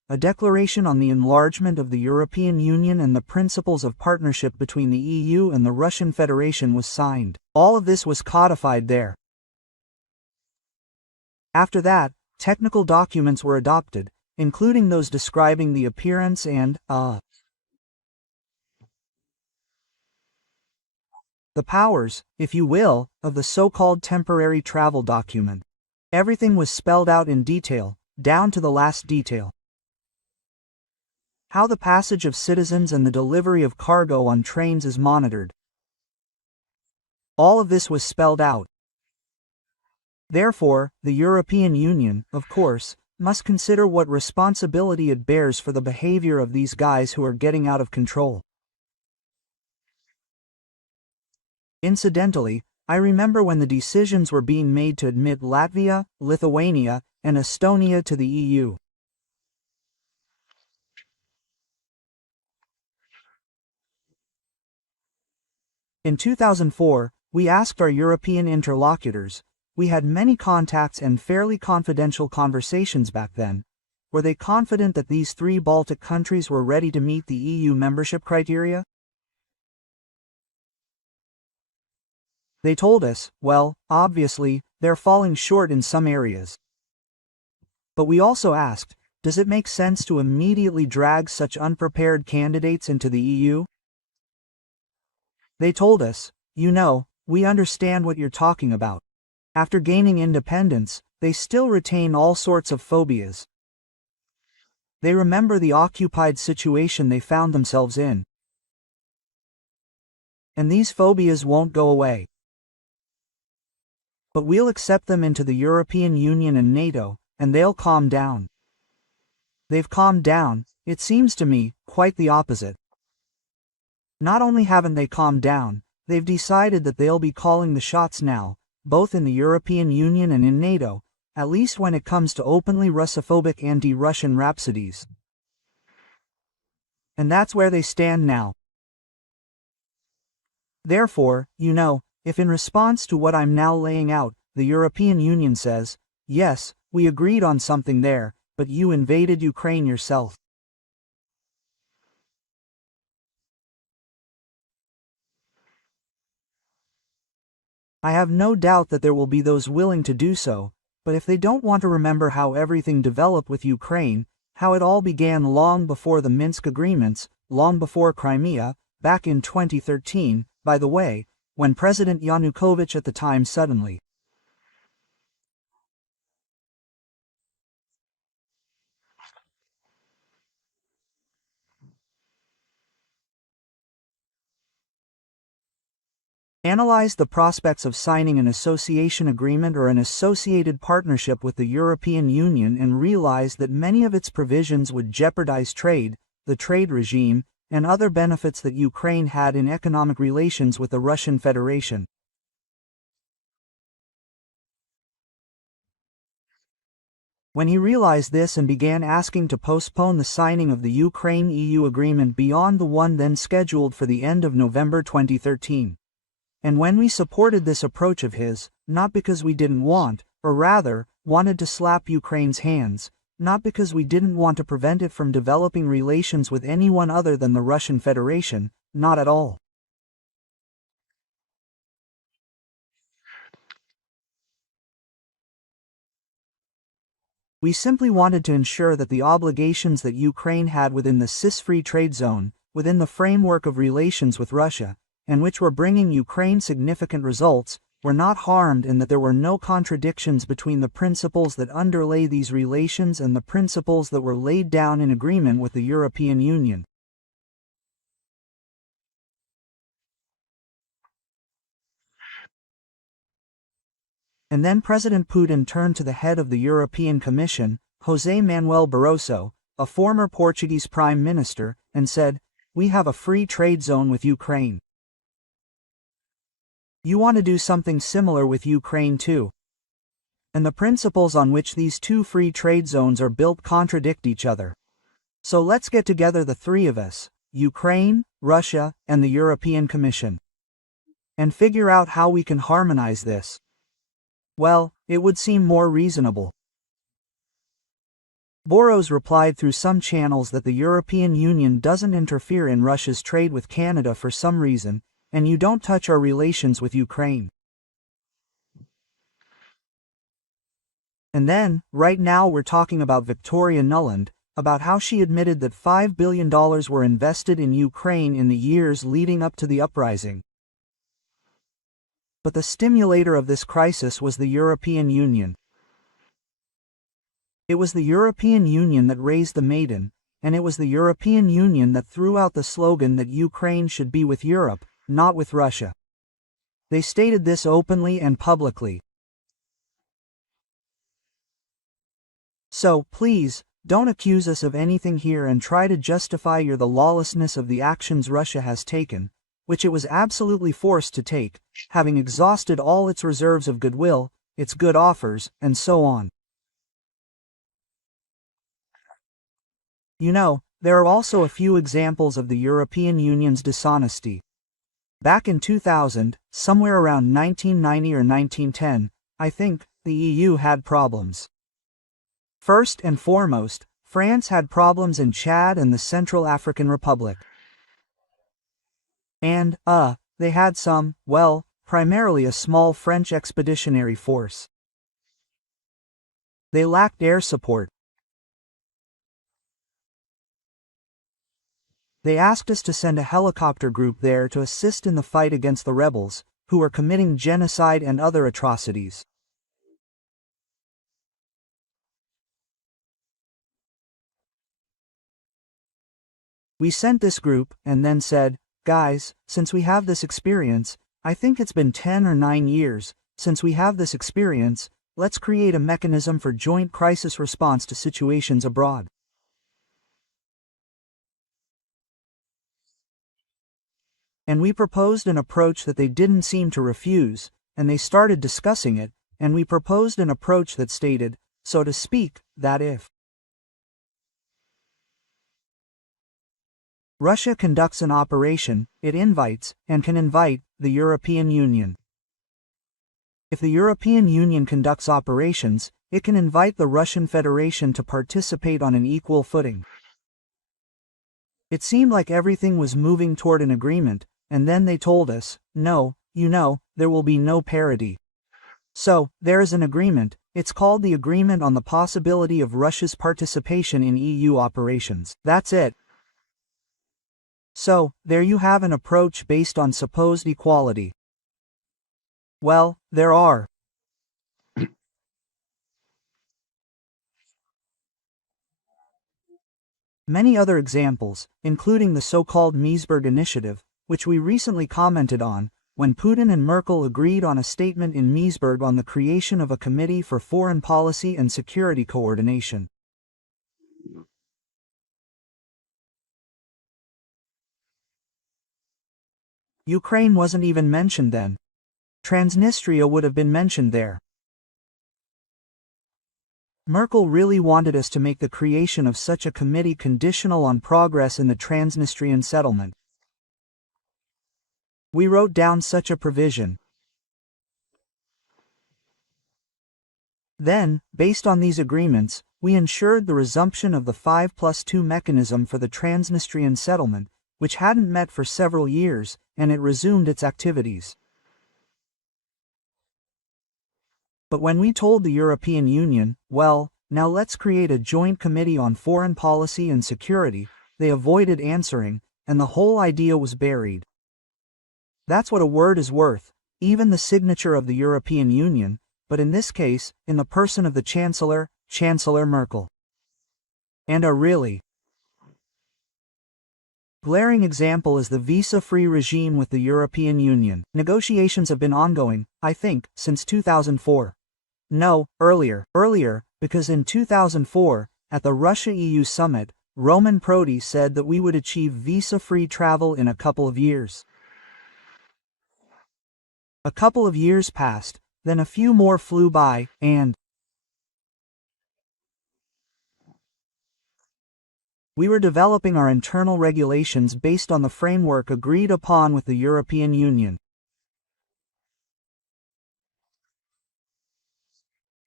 a declaration on the enlargement of the European Union and the principles of partnership between the EU and the Russian Federation was signed. All of this was codified there. After that, technical documents were adopted, including those describing the appearance and, the powers, if you will, of the so-called temporary travel document. Everything was spelled out in detail, down to the last detail. How the passage of citizens and the delivery of cargo on trains is monitored. All of this was spelled out. Therefore, the European Union, of course, must consider what responsibility it bears for the behavior of these guys who are getting out of control. Incidentally, I remember when the decisions were being made to admit Latvia, Lithuania, and Estonia to the EU. In 2004, we asked our European interlocutors, we had many contacts and fairly confidential conversations back then, were they confident that these 3 Baltic countries were ready to meet the EU membership criteria? They told us, well, obviously, they're falling short in some areas. But we also asked, does it make sense to immediately drag such unprepared candidates into the EU? They told us, you know, we understand what you're talking about. After gaining independence, they still retain all sorts of phobias. They remember the occupied situation they found themselves in. And these phobias won't go away. But we'll accept them into the European Union and NATO, and they'll calm down. They've calmed down, it seems to me, quite the opposite. Not only haven't they calmed down, they've decided that they'll be calling the shots now, both in the European Union and in NATO, at least when it comes to openly Russophobic anti-Russian rhapsodies. And that's where they stand now. Therefore, you know, if in response to what I'm now laying out, the European Union says, yes, we agreed on something there, but you invaded Ukraine yourself. I have no doubt that there will be those willing to do so, but if they don't want to remember how everything developed with Ukraine, how it all began long before the Minsk agreements, long before Crimea, back in 2013, by the way, when President Yanukovych at the time suddenly analyzed the prospects of signing an association agreement or an associated partnership with the European Union and realized that many of its provisions would jeopardize trade, the trade regime, and other benefits that Ukraine had in economic relations with the Russian Federation. When he realized this and began asking to postpone the signing of the Ukraine-EU agreement beyond the one then scheduled for the end of November 2013. And when we supported this approach of his, not because we didn't want, or rather, wanted to slap Ukraine's hands, not because we didn't want to prevent it from developing relations with anyone other than the Russian Federation, not at all. We simply wanted to ensure that the obligations that Ukraine had within the CIS-free trade zone, within the framework of relations with Russia, and which were bringing Ukraine significant results, were not harmed and that there were no contradictions between the principles that underlay these relations and the principles that were laid down in agreement with the European Union. And then President Putin turned to the head of the European Commission, José Manuel Barroso, a former Portuguese Prime Minister, and said, "We have a free trade zone with Ukraine. You want to do something similar with Ukraine too. And the principles on which these two free trade zones are built contradict each other. So let's get together the three of us, Ukraine, Russia, and the European Commission, and figure out how we can harmonize this." Well, it would seem more reasonable. Boros replied through some channels that the European Union doesn't interfere in Russia's trade with Canada for some reason, and you don't touch our relations with Ukraine. And then, right now we're talking about Victoria Nuland, about how she admitted that $5 billion were invested in Ukraine in the years leading up to the uprising. But the stimulator of this crisis was the European Union. It was the European Union that raised the Maiden, and it was the European Union that threw out the slogan that Ukraine should be with Europe, not with Russia. They stated this openly and publicly. So, please, don't accuse us of anything here and try to justify the lawlessness of the actions Russia has taken, which it was absolutely forced to take, having exhausted all its reserves of goodwill, its good offers, and so on. You know, there are also a few examples of the European Union's dishonesty. Back in 2000, somewhere around 1990 or 1910, I think, the EU had problems. First and foremost, France had problems in Chad and the Central African Republic. And, they had some, well, primarily a small French expeditionary force. They lacked air support. They asked us to send a helicopter group there to assist in the fight against the rebels, who were committing genocide and other atrocities. We sent this group, and then said, guys, since we have this experience, I think it's been 10 or 9 years, since we have this experience, let's create a mechanism for joint crisis response to situations abroad. And we proposed an approach that they didn't seem to refuse, and they started discussing it, and we proposed an approach that stated, so to speak, that if Russia conducts an operation, it invites, and can invite, the European Union. If the European Union conducts operations, it can invite the Russian Federation to participate on an equal footing. It seemed like everything was moving toward an agreement, and then they told us, no, there will be no parity. So, there is an agreement, it's called the Agreement on the Possibility of Russia's Participation in EU Operations. That's it. So, there you have an approach based on supposed equality. Well, there are many other examples, including the so-called Misberg initiative, which we recently commented on, when Putin and Merkel agreed on a statement in Misberg on the creation of a committee for foreign policy and security coordination. Ukraine wasn't even mentioned then. Transnistria would have been mentioned there. Merkel really wanted us to make the creation of such a committee conditional on progress in the Transnistrian settlement. We wrote down such a provision. Then, based on these agreements, we ensured the resumption of the 5+2 mechanism for the Transnistrian settlement, which hadn't met for several years, and it resumed its activities. But when we told the European Union, well, now let's create a joint committee on foreign policy and security, they avoided answering, and the whole idea was buried. That's what a word is worth, even the signature of the European Union, but in this case, in the person of the Chancellor Merkel. And a really glaring example is the visa-free regime with the European Union. Negotiations have been ongoing, I think, since 2004. No, earlier, because in 2004, at the Russia-EU summit, Roman Prodi said that we would achieve visa-free travel in a couple of years. A couple of years passed, then a few more flew by, and we were developing our internal regulations based on the framework agreed upon with the European Union.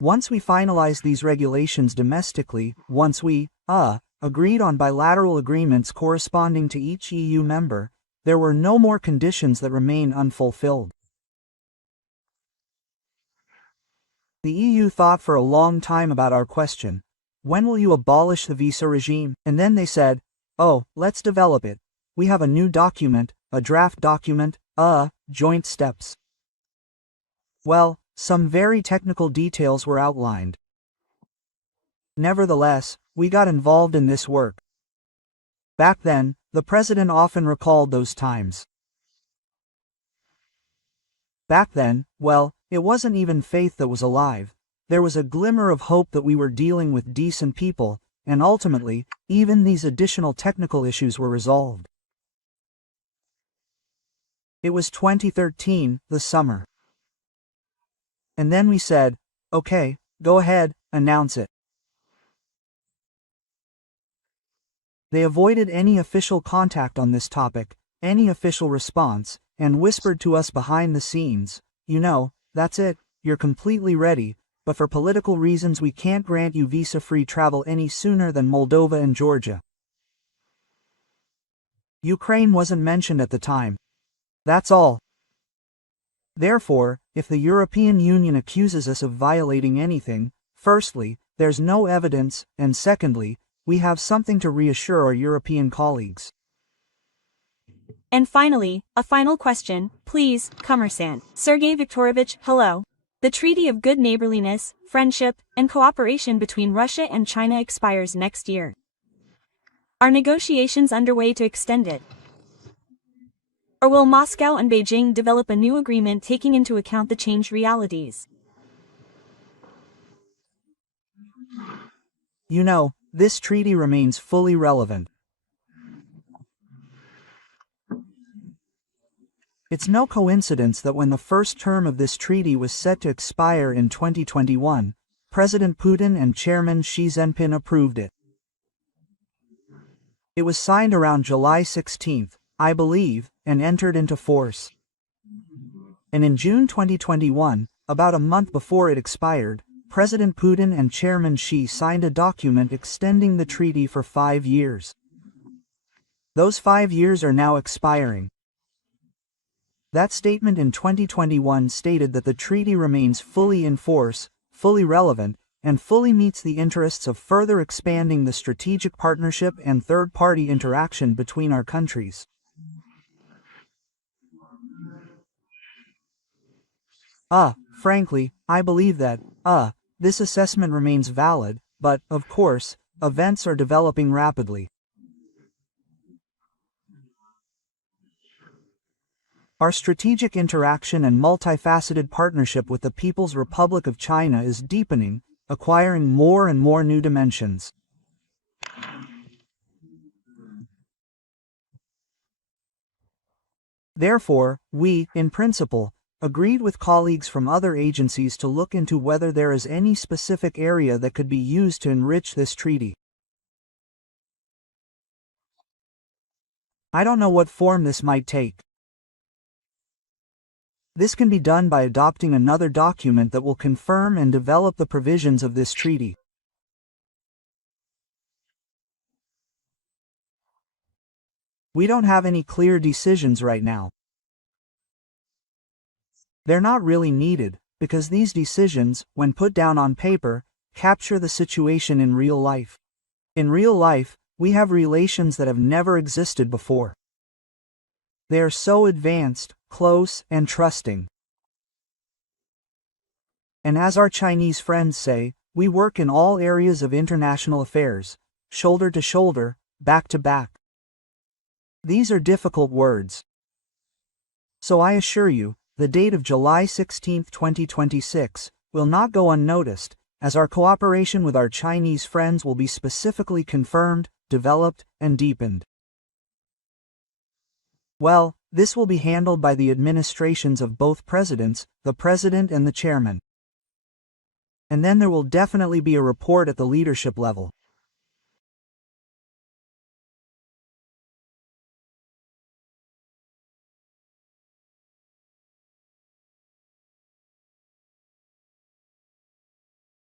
Once we finalized these regulations domestically, once we, agreed on bilateral agreements corresponding to each EU member, there were no more conditions that remain unfulfilled. The EU thought for a long time about our question. When will you abolish the visa regime? And then they said, oh, let's develop it. We have a new document, a draft document, joint steps. Well, some very technical details were outlined. Nevertheless, we got involved in this work. Back then, the president often recalled those times. Back then, well, it wasn't even faith that was alive. There was a glimmer of hope that we were dealing with decent people, and ultimately, even these additional technical issues were resolved. It was 2013, the summer. And then we said, okay, go ahead, announce it. They avoided any official contact on this topic, any official response, and whispered to us behind the scenes, you know, that's it, you're completely ready, but for political reasons we can't grant you visa-free travel any sooner than Moldova and Georgia. Ukraine wasn't mentioned at the time. That's all. Therefore, if the European Union accuses us of violating anything, firstly, there's no evidence, and secondly, we have something to reassure our European colleagues. And finally, a final question, please, Commerçant. Sergey Viktorovich, hello. The Treaty of Good Neighborliness, Friendship, and Cooperation between Russia and China expires next year. Are negotiations underway to extend it? Or will Moscow and Beijing develop a new agreement taking into account the changed realities? You know, this treaty remains fully relevant. It's no coincidence that when the first term of this treaty was set to expire in 2021, President Putin and Chairman Xi Jinping approved it. It was signed around July 16, I believe, and entered into force. And in June 2021, about a month before it expired, President Putin and Chairman Xi signed a document extending the treaty for 5 years. Those 5 years are now expiring. That statement in 2021 stated that the treaty remains fully in force, fully relevant, and fully meets the interests of further expanding the strategic partnership and third-party interaction between our countries. Frankly, I believe that, this assessment remains valid, but, of course, events are developing rapidly. Our strategic interaction and multifaceted partnership with the People's Republic of China is deepening, acquiring more and more new dimensions. Therefore, we, in principle, agreed with colleagues from other agencies to look into whether there is any specific area that could be used to enrich this treaty. I don't know what form this might take. This can be done by adopting another document that will confirm and develop the provisions of this treaty. We don't have any clear decisions right now. They're not really needed, because these decisions, when put down on paper, capture the situation in real life. In real life, we have relations that have never existed before. They are so advanced, close, and trusting. And as our Chinese friends say, we work in all areas of international affairs, shoulder to shoulder, back to back. These are difficult words. So I assure you, the date of July 16, 2026, will not go unnoticed, as our cooperation with our Chinese friends will be specifically confirmed, developed, and deepened. Well, this will be handled by the administrations of both presidents, the president and the chairman. And then there will definitely be a report at the leadership level.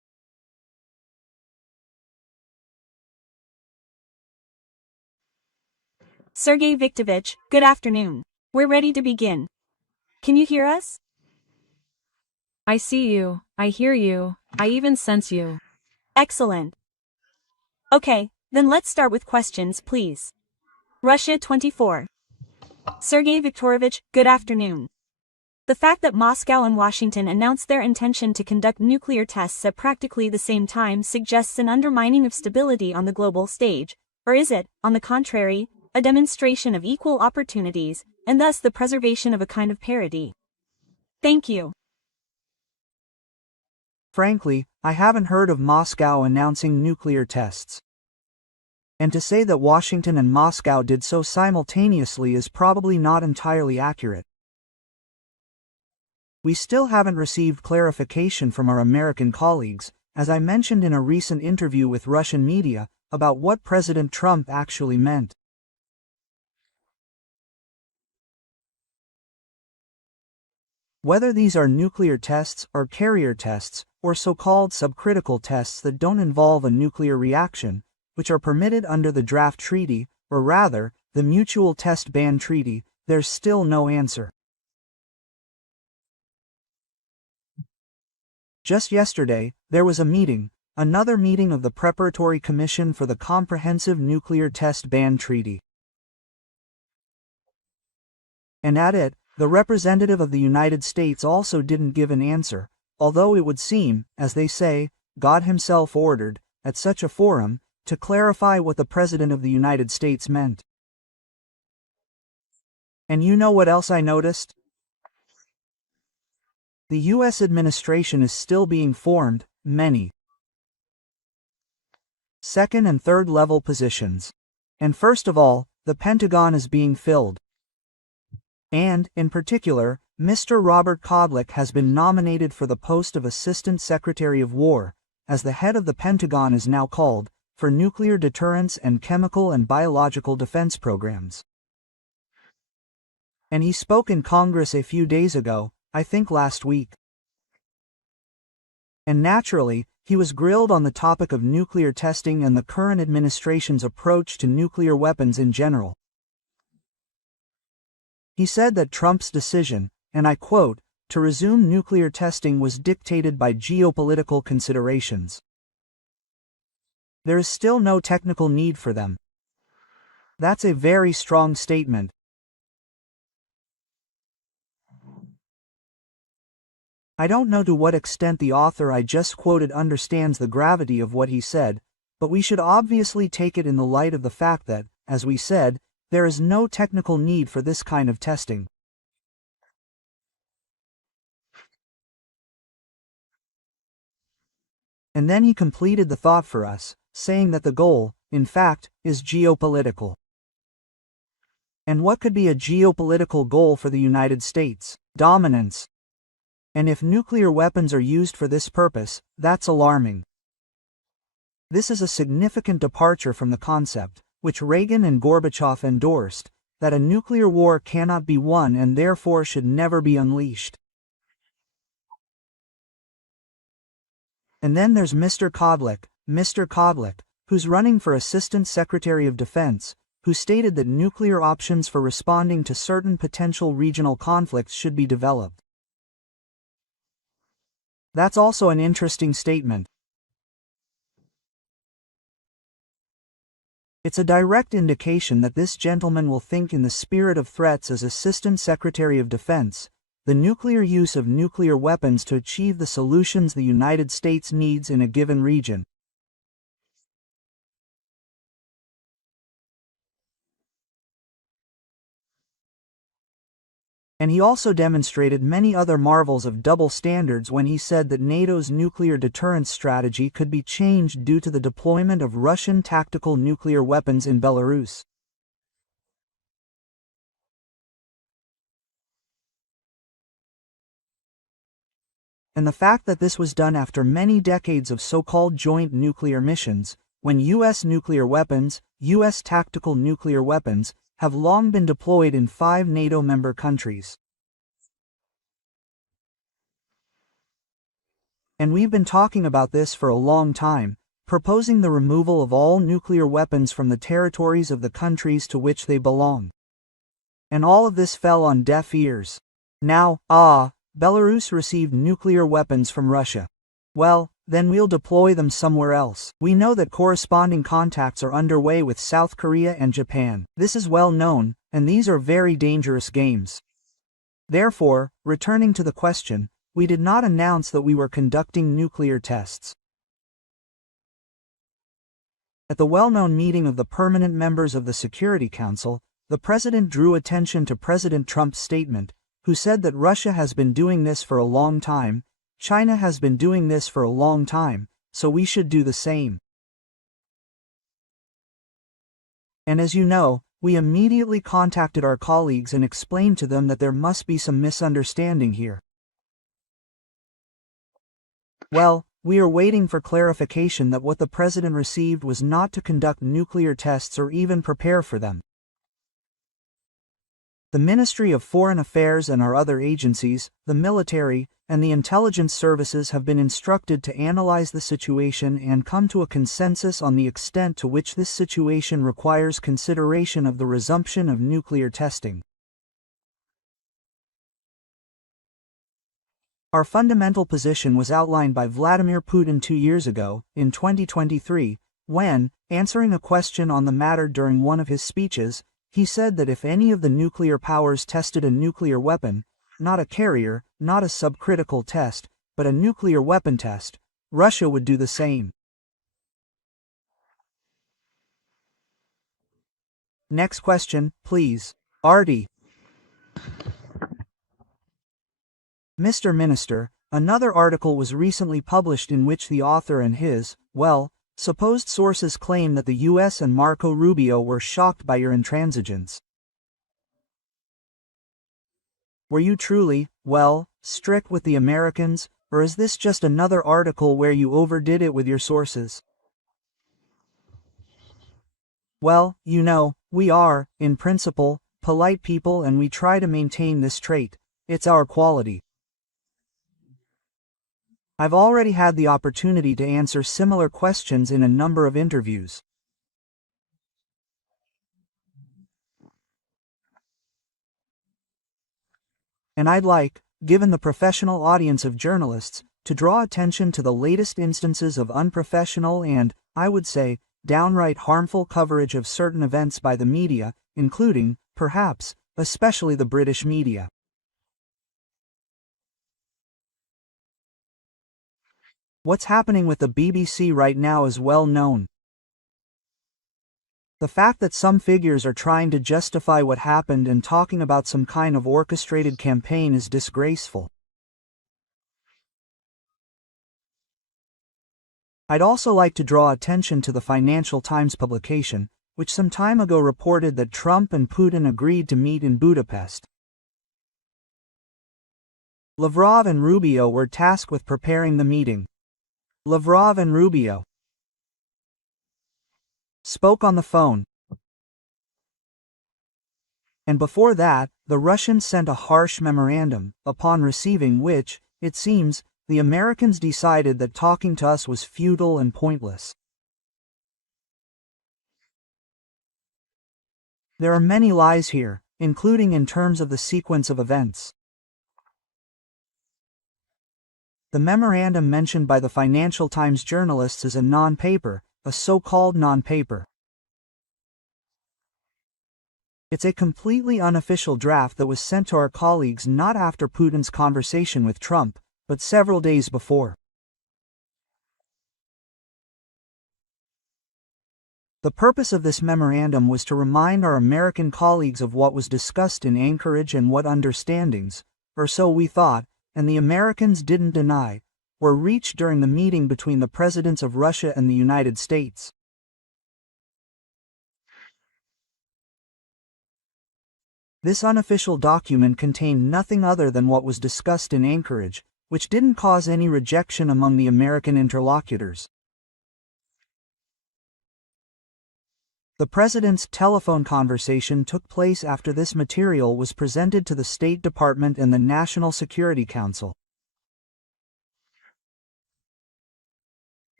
Sergey Viktorovich, good afternoon. We're ready to begin. Can you hear us? I see you, I hear you, I even sense you. Excellent. Okay, then let's start with questions, please. Russia 24. Sergey Viktorovich, good afternoon. The fact that Moscow and Washington announced their intention to conduct nuclear tests at practically the same time suggests an undermining of stability on the global stage, or is it, on the contrary, a demonstration of equal opportunities, and thus the preservation of a kind of parity? Thank you. Frankly, I haven't heard of Moscow announcing nuclear tests. And to say that Washington and Moscow did so simultaneously is probably not entirely accurate. We still haven't received clarification from our American colleagues, as I mentioned in a recent interview with Russian media, about what President Trump actually meant. Whether these are nuclear tests or carrier tests, or so-called subcritical tests that don't involve a nuclear reaction, which are permitted under the draft treaty, or rather, the Mutual Test Ban Treaty, there's still no answer. Just yesterday, there was a meeting, another meeting of the Preparatory Commission for the Comprehensive Nuclear Test Ban Treaty. And at it, the representative of the United States also didn't give an answer, although it would seem, as they say, God himself ordered, at such a forum, to clarify what the President of the United States meant. And you know what else I noticed? The U.S. administration is still being formed, many second and third level positions. And first of all, the Pentagon is being filled. And, in particular, Mr. Robert Kodlik has been nominated for the post of Assistant Secretary of War, as the head of the Pentagon is now called, for nuclear deterrence and chemical and biological defense programs. And he spoke in Congress a few days ago, I think last week. And naturally, he was grilled on the topic of nuclear testing and the current administration's approach to nuclear weapons in general. He said that Trump's decision, and I quote, to resume nuclear testing was dictated by geopolitical considerations. There is still no technical need for them. That's a very strong statement. I don't know to what extent the author I just quoted understands the gravity of what he said, but we should obviously take it in the light of the fact that, as we said, there is no technical need for this kind of testing. And then he completed the thought for us, saying that the goal, in fact, is geopolitical. And what could be a geopolitical goal for the United States? Dominance. And if nuclear weapons are used for this purpose, that's alarming. This is a significant departure from the concept, which Reagan and Gorbachev endorsed, that a nuclear war cannot be won and therefore should never be unleashed. And then there's Mr. Kodlik, who's running for Assistant Secretary of Defense, who stated that nuclear options for responding to certain potential regional conflicts should be developed. That's also an interesting statement. It's a direct indication that this gentleman will think in the spirit of threats as Assistant Secretary of Defense, the nuclear use of nuclear weapons to achieve the solutions the United States needs in a given region. And he also demonstrated many other marvels of double standards when he said that NATO's nuclear deterrence strategy could be changed due to the deployment of Russian tactical nuclear weapons in Belarus. And the fact that this was done after many decades of so-called joint nuclear missions, when U.S. nuclear weapons, U.S. tactical nuclear weapons, have long been deployed in 5 NATO member countries. And we've been talking about this for a long time, proposing the removal of all nuclear weapons from the territories of the countries to which they belong. And all of this fell on deaf ears. Now, Belarus received nuclear weapons from Russia. Well, then we'll deploy them somewhere else. We know that corresponding contacts are underway with South Korea and Japan. This is well known, and these are very dangerous games. Therefore, returning to the question, we did not announce that we were conducting nuclear tests. At the well-known meeting of the permanent members of the Security Council, the President drew attention to President Trump's statement, who said that Russia has been doing this for a long time, China has been doing this for a long time, so we should do the same. And as you know, we immediately contacted our colleagues and explained to them that there must be some misunderstanding here. Well, we are waiting for clarification that what the President received was not to conduct nuclear tests or even prepare for them. The Ministry of Foreign Affairs and our other agencies, the military, and the intelligence services have been instructed to analyze the situation and come to a consensus on the extent to which this situation requires consideration of the resumption of nuclear testing. Our fundamental position was outlined by Vladimir Putin 2 years ago, in 2023, when, answering a question on the matter during one of his speeches, he said that if any of the nuclear powers tested a nuclear weapon, not a carrier, not a subcritical test, but a nuclear weapon test, Russia would do the same. Next question, please. Artie. Mr. Minister, another article was recently published in which the author and his, supposed sources claim that the US and Marco Rubio were shocked by your intransigence. Were you truly, strict with the Americans, or is this just another article where you overdid it with your sources? Well, you know, we are, in principle, polite people and we try to maintain this trait. It's our quality. I've already had the opportunity to answer similar questions in a number of interviews. And I'd like, given the professional audience of journalists, to draw attention to the latest instances of unprofessional and, I would say, downright harmful coverage of certain events by the media, including, perhaps, especially the British media. What's happening with the BBC right now is well known. The fact that some figures are trying to justify what happened and talking about some kind of orchestrated campaign is disgraceful. I'd also like to draw attention to the Financial Times publication, which some time ago reported that Trump and Putin agreed to meet in Budapest. Lavrov and Rubio were tasked with preparing the meeting. Lavrov and Rubio spoke on the phone. And before that, the Russians sent a harsh memorandum, upon receiving which, it seems, the Americans decided that talking to us was futile and pointless. There are many lies here, including in terms of the sequence of events. The memorandum mentioned by the Financial Times journalists is a non-paper, a so-called non-paper. It's a completely unofficial draft that was sent to our colleagues not after Putin's conversation with Trump, but several days before. The purpose of this memorandum was to remind our American colleagues of what was discussed in Anchorage and what understandings, or so we thought, and the Americans didn't deny, were reached during the meeting between the presidents of Russia and the United States. This unofficial document contained nothing other than what was discussed in Anchorage, which didn't cause any rejection among the American interlocutors. The president's telephone conversation took place after this material was presented to the State Department and the National Security Council.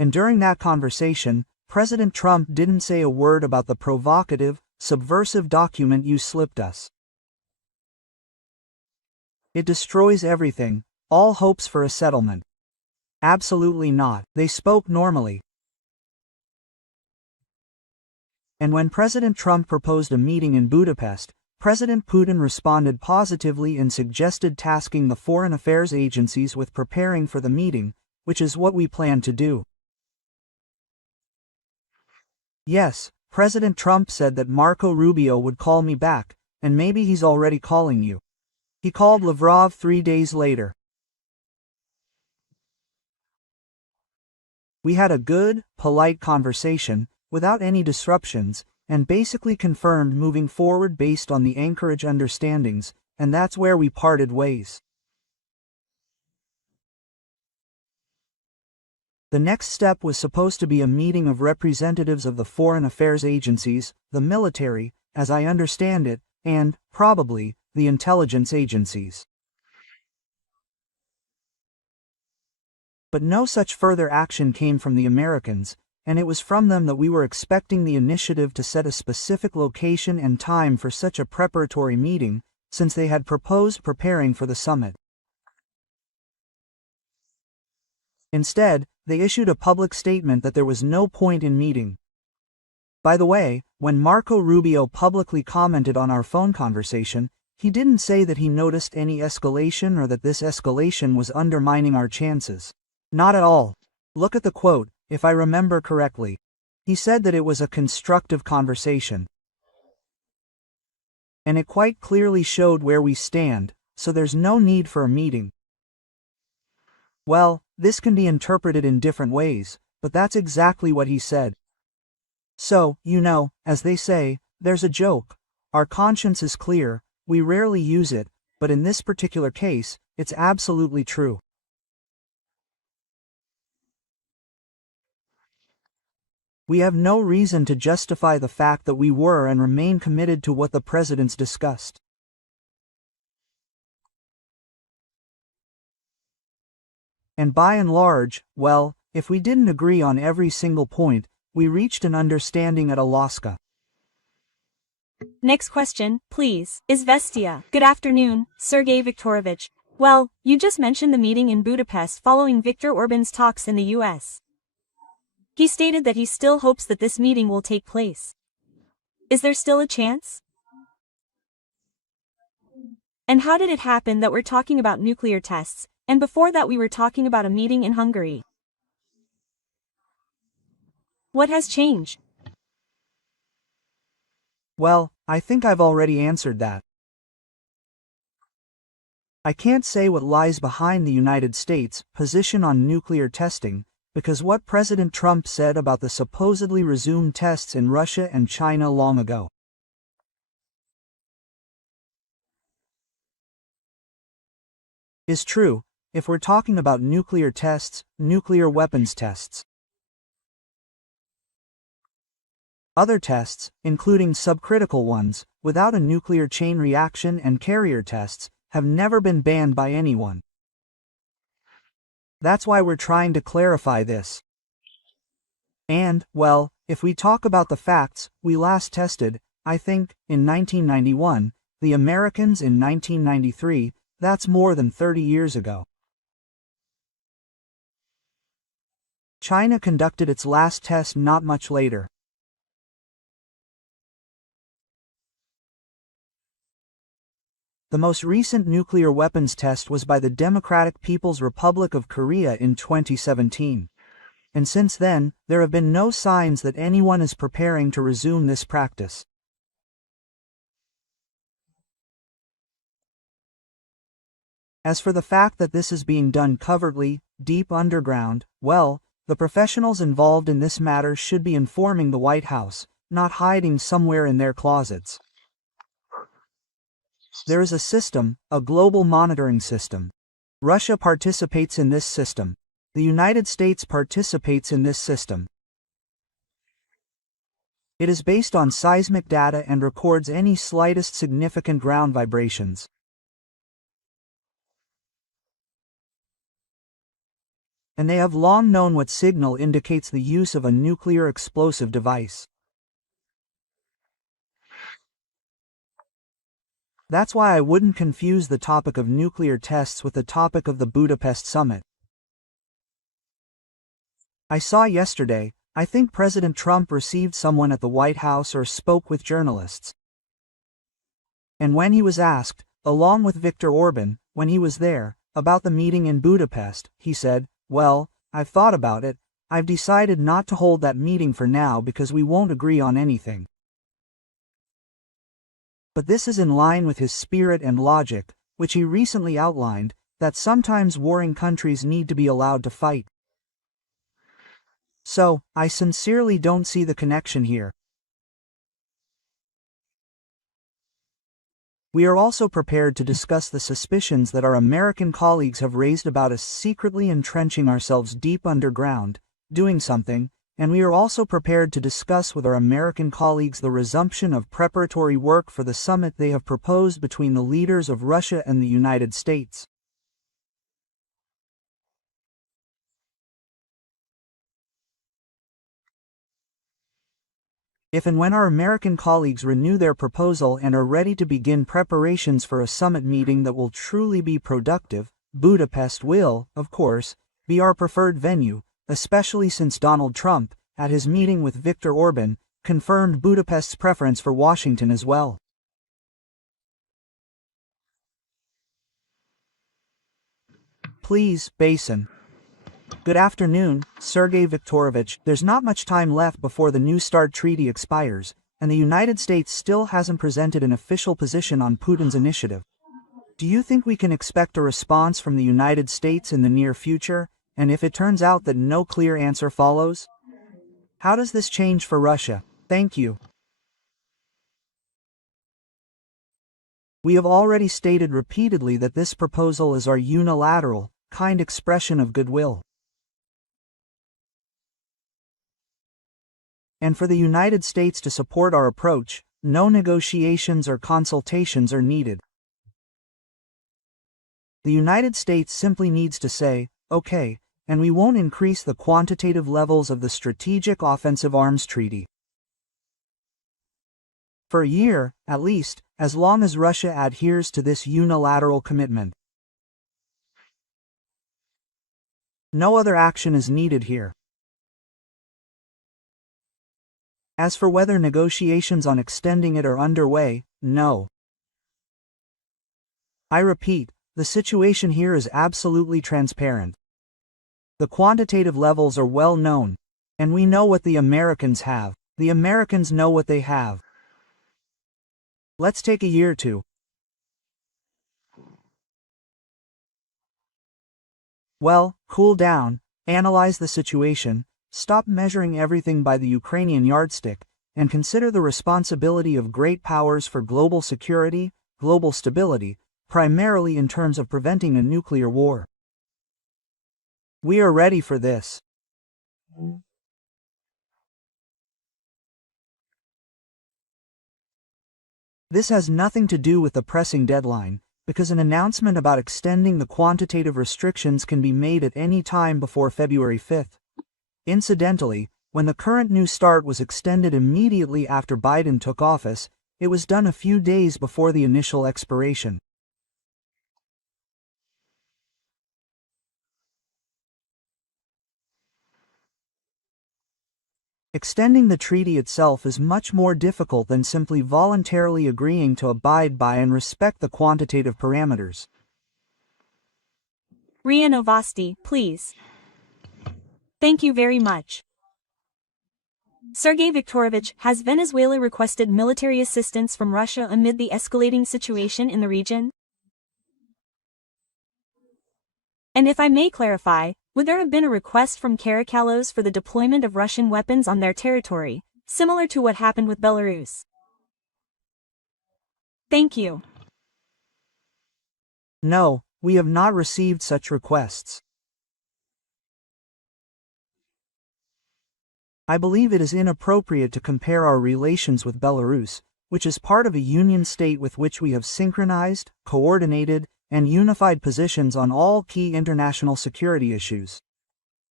And during that conversation, President Trump didn't say a word about the provocative, subversive document you slipped us. It destroys everything, all hopes for a settlement. Absolutely not. They spoke normally. And when President Trump proposed a meeting in Budapest, President Putin responded positively and suggested tasking the foreign affairs agencies with preparing for the meeting, which is what we plan to do. Yes, President Trump said that Marco Rubio would call me back, and maybe he's already calling you. He called Lavrov 3 days later. We had a good, polite conversation, without any disruptions, and basically confirmed moving forward based on the Anchorage understandings, and that's where we parted ways. The next step was supposed to be a meeting of representatives of the foreign affairs agencies, the military, as I understand it, and, probably, the intelligence agencies. But no such further action came from the Americans, and it was from them that we were expecting the initiative to set a specific location and time for such a preparatory meeting, since they had proposed preparing for the summit. Instead, they issued a public statement that there was no point in meeting. By the way, when Marco Rubio publicly commented on our phone conversation, he didn't say that he noticed any escalation or that this escalation was undermining our chances. Not at all. Look at the quote, if I remember correctly. He said that it was a constructive conversation. And it quite clearly showed where we stand, so there's no need for a meeting. Well, this can be interpreted in different ways, but that's exactly what he said. So, as they say, there's a joke. Our conscience is clear, we rarely use it, but in this particular case, it's absolutely true. We have no reason to justify the fact that we were and remain committed to what the presidents discussed. And by and large, well, if we didn't agree on every single point, we reached an understanding at Alaska. Next question, please. Izvestia. Good afternoon, Sergey Viktorovich. Well, you just mentioned the meeting in Budapest following Viktor Orban's talks in the US. He stated that he still hopes that this meeting will take place. Is there still a chance? And how did it happen that we're talking about nuclear tests, and before that we were talking about a meeting in Hungary? What has changed? Well, I think I've already answered that. I can't say what lies behind the United States' position on nuclear testing, because what President Trump said about the supposedly resumed tests in Russia and China long ago is true, if we're talking about nuclear tests, nuclear weapons tests. Other tests, including subcritical ones, without a nuclear chain reaction and carrier tests, have never been banned by anyone. That's why we're trying to clarify this. And, well, if we talk about the facts, we last tested, I think, in 1991, the Americans in 1993, that's more than 30 years ago. China conducted its last test not much later. The most recent nuclear weapons test was by the Democratic People's Republic of Korea in 2017. And since then, there have been no signs that anyone is preparing to resume this practice. As for the fact that this is being done covertly, deep underground, well, the professionals involved in this matter should be informing the White House, not hiding somewhere in their closets. There is a system, a global monitoring system. Russia participates in this system. The United States participates in this system. It is based on seismic data and records any slightest significant ground vibrations. and they have long known what signal indicates the use of a nuclear explosive device. That's why I wouldn't confuse the topic of nuclear tests with the topic of the Budapest summit. I saw yesterday, I think President Trump received someone at the White House or spoke with journalists. And when he was asked, along with Viktor Orban, when he was there, about the meeting in Budapest, he said, "Well, I've thought about it, I've decided not to hold that meeting for now because we won't agree on anything." But this is in line with his spirit and logic, which he recently outlined, that sometimes warring countries need to be allowed to fight. So, I sincerely don't see the connection here. We are also prepared to discuss the suspicions that our American colleagues have raised about us secretly entrenching ourselves deep underground, doing something, and we are also prepared to discuss with our American colleagues the resumption of preparatory work for the summit they have proposed between the leaders of Russia and the United States. If and when our American colleagues renew their proposal and are ready to begin preparations for a summit meeting that will truly be productive, Budapest will, of course, be our preferred venue, especially since Donald Trump, at his meeting with Viktor Orban, confirmed Budapest's preference for Washington as well. Please, Basin. Good afternoon, Sergey Viktorovich. There's not much time left before the New START treaty expires, and the United States still hasn't presented an official position on Putin's initiative. Do you think we can expect a response from the United States in the near future, and if it turns out that no clear answer follows? How does this change for Russia? Thank you. We have already stated repeatedly that this proposal is our unilateral, kind expression of goodwill. And for the United States to support our approach, no negotiations or consultations are needed. The United States simply needs to say, "Okay, and we won't increase the quantitative levels of the Strategic Offensive Arms Treaty." For a year, at least, as long as Russia adheres to this unilateral commitment. No other action is needed here. As for whether negotiations on extending it are underway, no. I repeat, the situation here is absolutely transparent. The quantitative levels are well known, and we know what the Americans have. The Americans know what they have. Let's take a year or two. Well, cool down, analyze the situation, stop measuring everything by the Ukrainian yardstick, and consider the responsibility of great powers for global security, global stability, primarily in terms of preventing a nuclear war. We are ready for this. This has nothing to do with the pressing deadline, because an announcement about extending the quantitative restrictions can be made at any time before February 5th. Incidentally, when the current New START was extended immediately after Biden took office, it was done a few days before the initial expiration. Extending the treaty itself is much more difficult than simply voluntarily agreeing to abide by and respect the quantitative parameters. RIA Novosti, please. Thank you very much. Sergey Viktorovich, has Venezuela requested military assistance from Russia amid the escalating situation in the region? And if I may clarify, would there have been a request from Caracalos for the deployment of Russian weapons on their territory, similar to what happened with Belarus? Thank you. No, we have not received such requests. I believe it is inappropriate to compare our relations with Belarus, which is part of a union state with which we have synchronized, coordinated, and unified positions on all key international security issues.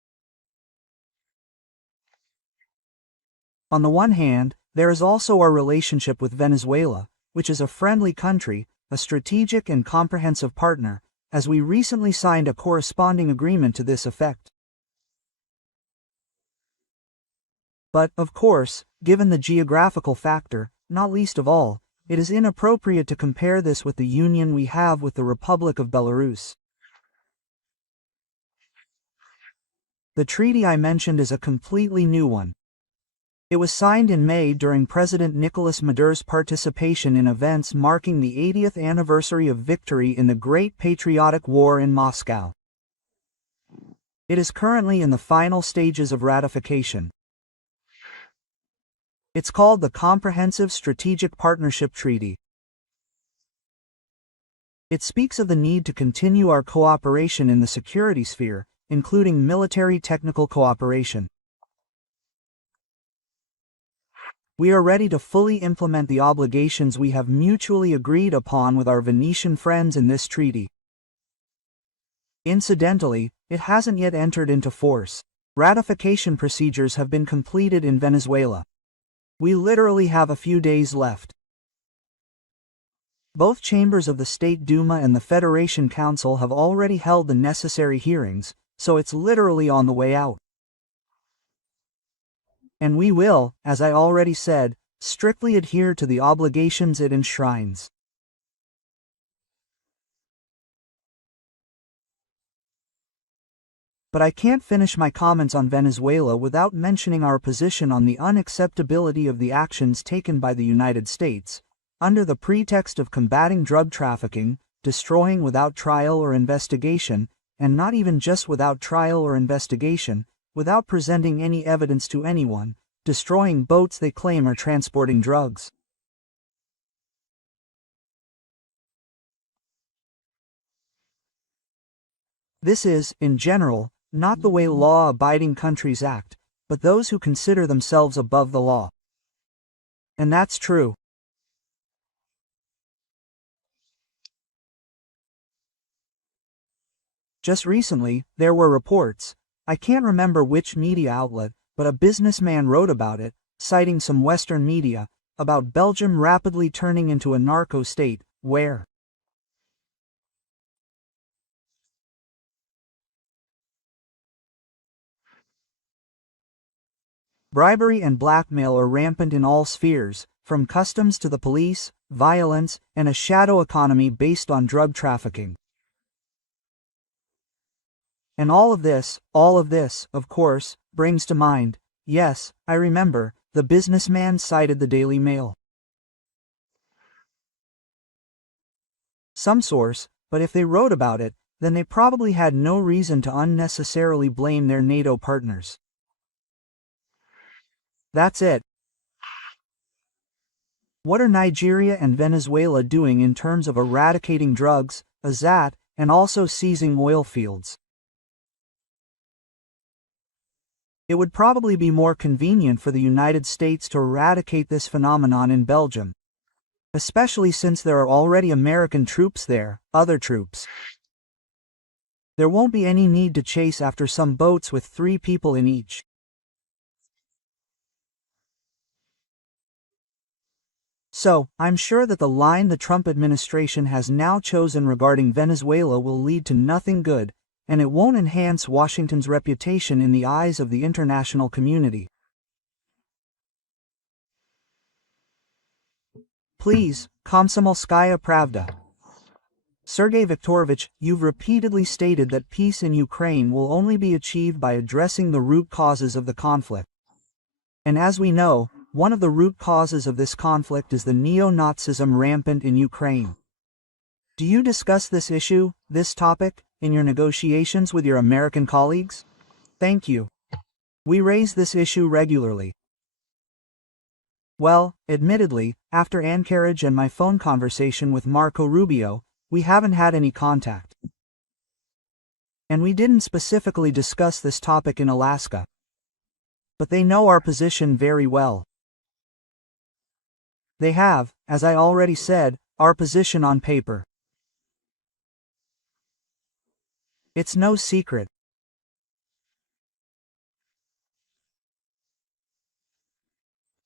On the one hand, there is also our relationship with Venezuela, which is a friendly country, a strategic and comprehensive partner, as we recently signed a corresponding agreement to this effect. But, of course, given the geographical factor, not least of all, it is inappropriate to compare this with the union we have with the Republic of Belarus. The treaty I mentioned is a completely new one. It was signed in May during President Nicolas Maduro's participation in events marking the 80th anniversary of victory in the Great Patriotic War in Moscow. It is currently in the final stages of ratification. It's called the Comprehensive Strategic Partnership Treaty. It speaks of the need to continue our cooperation in the security sphere, including military technical cooperation. We are ready to fully implement the obligations we have mutually agreed upon with our Venetian friends in this treaty. Incidentally, it hasn't yet entered into force. Ratification procedures have been completed in Venezuela. We literally have a few days left. Both chambers of the State Duma and the Federation Council have already held the necessary hearings, so it's literally on the way out. And we will, as I already said, strictly adhere to the obligations it enshrines. But I can't finish my comments on Venezuela without mentioning our position on the unacceptability of the actions taken by the United States, under the pretext of combating drug trafficking, destroying without trial or investigation, and not even just without trial or investigation, without presenting any evidence to anyone, destroying boats they claim are transporting drugs. This is, in general, not the way law-abiding countries act, but those who consider themselves above the law. And that's true. Just recently, there were reports, I can't remember which media outlet, but a businessman wrote about it, citing some Western media, about Belgium rapidly turning into a narco state, where bribery and blackmail are rampant in all spheres, from customs to the police, violence, and a shadow economy based on drug trafficking. And all of this, of course, brings to mind, yes, I remember, the businessman cited the Daily Mail. Some source, but if they wrote about it, then they probably had no reason to unnecessarily blame their NATO partners. That's it. What are Nigeria and Venezuela doing in terms of eradicating drugs, AZAT, and also seizing oil fields? It would probably be more convenient for the United States to eradicate this phenomenon in Belgium, especially since there are already American troops there, other troops. There won't be any need to chase after some boats with 3 people in each. So, I'm sure that the line the Trump administration has now chosen regarding Venezuela will lead to nothing good, and it won't enhance Washington's reputation in the eyes of the international community. Please, Komsomolskaya Pravda. Sergey Viktorovich, you've repeatedly stated that peace in Ukraine will only be achieved by addressing the root causes of the conflict. And as we know, one of the root causes of this conflict is the neo-Nazism rampant in Ukraine. Do you discuss this issue, this topic, in your negotiations with your American colleagues? Thank you. We raise this issue regularly. Well, admittedly, after Anchorage and my phone conversation with Marco Rubio, we haven't had any contact. And we didn't specifically discuss this topic in Alaska. But they know our position very well. They have, as I already said, our position on paper. It's no secret.